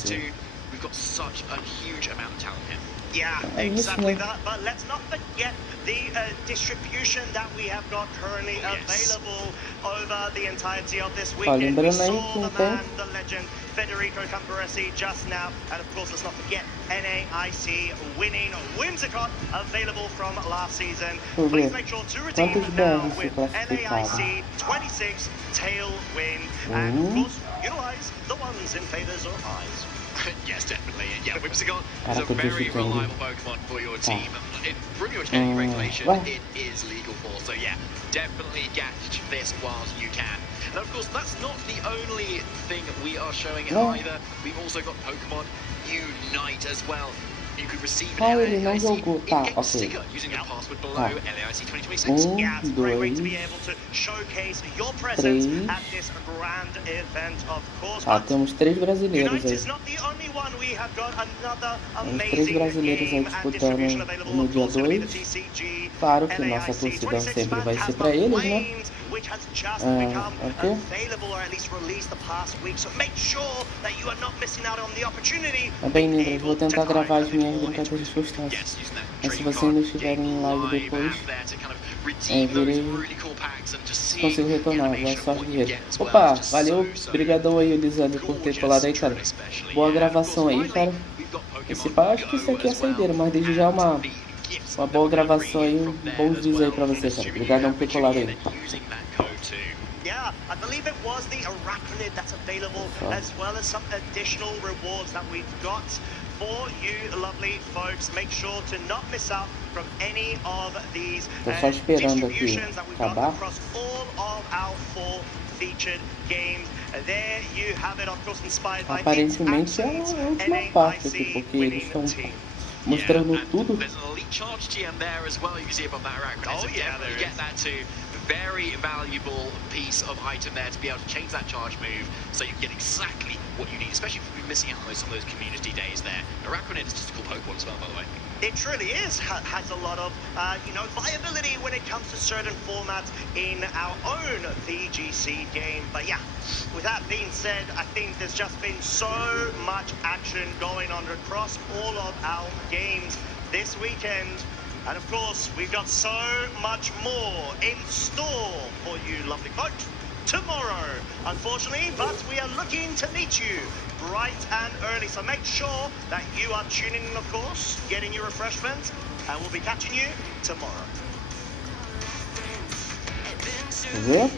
we've got such a huge amount of talent here. Yeah, É isso, exactly né? that. But let's not forget the distribution that we have got currently available over the entirety of this Ó, weekend. We lembrando aí saw quem the tem. man, the legend, Federico Camporesi just now. And of course, let's not forget NAIC winning Whimsicott, available from last season. Deixa eu Please ver. make sure to redeem Quantos now BR se with classificaram? NAIC 26 Tailwind. And of course, utilize the ones in favors or eyes. Yes, definitely. Yeah, Whimsicott is a Caraca, very deixa eu reliable entender. Pokemon for your Tá. team. In pretty much any regulation, vai. it is legal for. So yeah, definitely catch this whilst you can. And of course, that's not the only thing we are showing Não. either. We've also got Pokemon Unite as well. You could receive Ah, an ele não LAIC jogou. Tá, in-game ok. sticker using the password below Tá. LAIC 2026. Yeah, it's a great way to be 2, able to showcase your presence 3. at this grand event, of course. Ah, But temos 3 brasileiros Unite aí. is not the only one. We have got another Temos 3 amazing brasileiros aí game and disputando distribution available. no Of dia course, going to be 2. the TCG Claro que nossa LAIC torcida 26 sempre vai ser Phantasma pra eles, né? Flames, which has just É, become ok. available, or at least released the past week. So make sure that you are not missing out on the opportunity. Tá bem, lindas. Vou tentar gravar as minhas brincadeiras frustradas. Mas se vocês ainda estiverem em live depois, verei se consigo retornar. Boa sorte, Guerreiro. Opa, valeu. Obrigadão aí, Elisandro, por ter colado aí, cara. Boa gravação aí, cara. Esse pá, acho que isso aqui é saideira, mas desde já uma boa gravação aí, bons dias aí pra você, cara. Obrigadão por ter colado aí. Yeah, I believe it was the Arachnid that's available, as well as some additional rewards that we've got for you lovely folks. Make sure to not miss out from any of these Tô só esperando aqui distributions that we've got acabar. across all of our 4 featured games. There you have it, of course, inspired by Aparentemente é a última parte aqui, porque eles estão mostrando tudo. There's an elite charge GM there as well. You can see above that Arachnid. Oh, so yeah, definitely there get that too. Very valuable piece of item there to be able to change that charge move so you get exactly what you need, especially if you've been missing out on some of those community days there. Arachnid is just a cool Pokemon as well, by the way. It truly is. Has a lot of, viability when it comes to certain formats in our own VGC game. But yeah, with that being said, I think there's just been so much action going on across all of our games this weekend. And of course, we've got so much more in store for you lovely folks tomorrow, unfortunately, but we are looking to meet you bright and early. So make sure that you are tuning in, of course, getting your refreshments, and we'll be catching you tomorrow. Ver?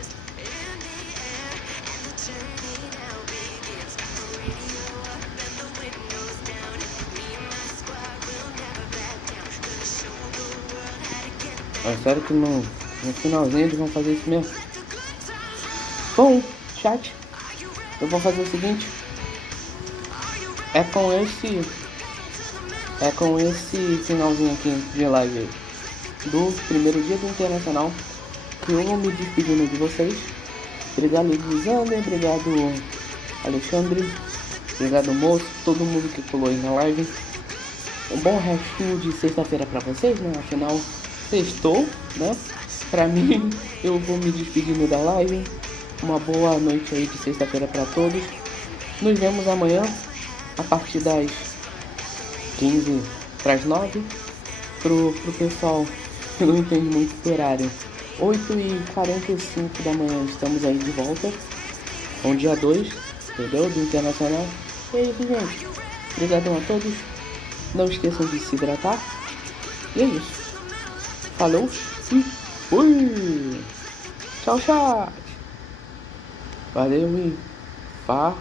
É sério que no finalzinho eles vão fazer isso mesmo? Bom, chat, eu vou fazer o seguinte. É com esse finalzinho aqui de live aí, do primeiro dia do Internacional, que eu vou me despedindo de vocês. Obrigado, Elisandro, obrigado, Alexandre, obrigado, moço, todo mundo que colou aí na live. Um bom restinho de sexta-feira pra vocês, né? Afinal, sextou, né? Pra mim, eu vou me despedindo da live. Uma boa noite aí de sexta-feira pra todos. Nos vemos amanhã a partir das 15 para as 9. Pro pessoal que não entende muito do horário, 8h45 da manhã estamos aí de volta com dia 2, entendeu? Do Internacional. E é isso, gente. Obrigadão a todos. Não esqueçam de se hidratar. E é isso. Falou e fui! Tchau, chat! Valeu e falou!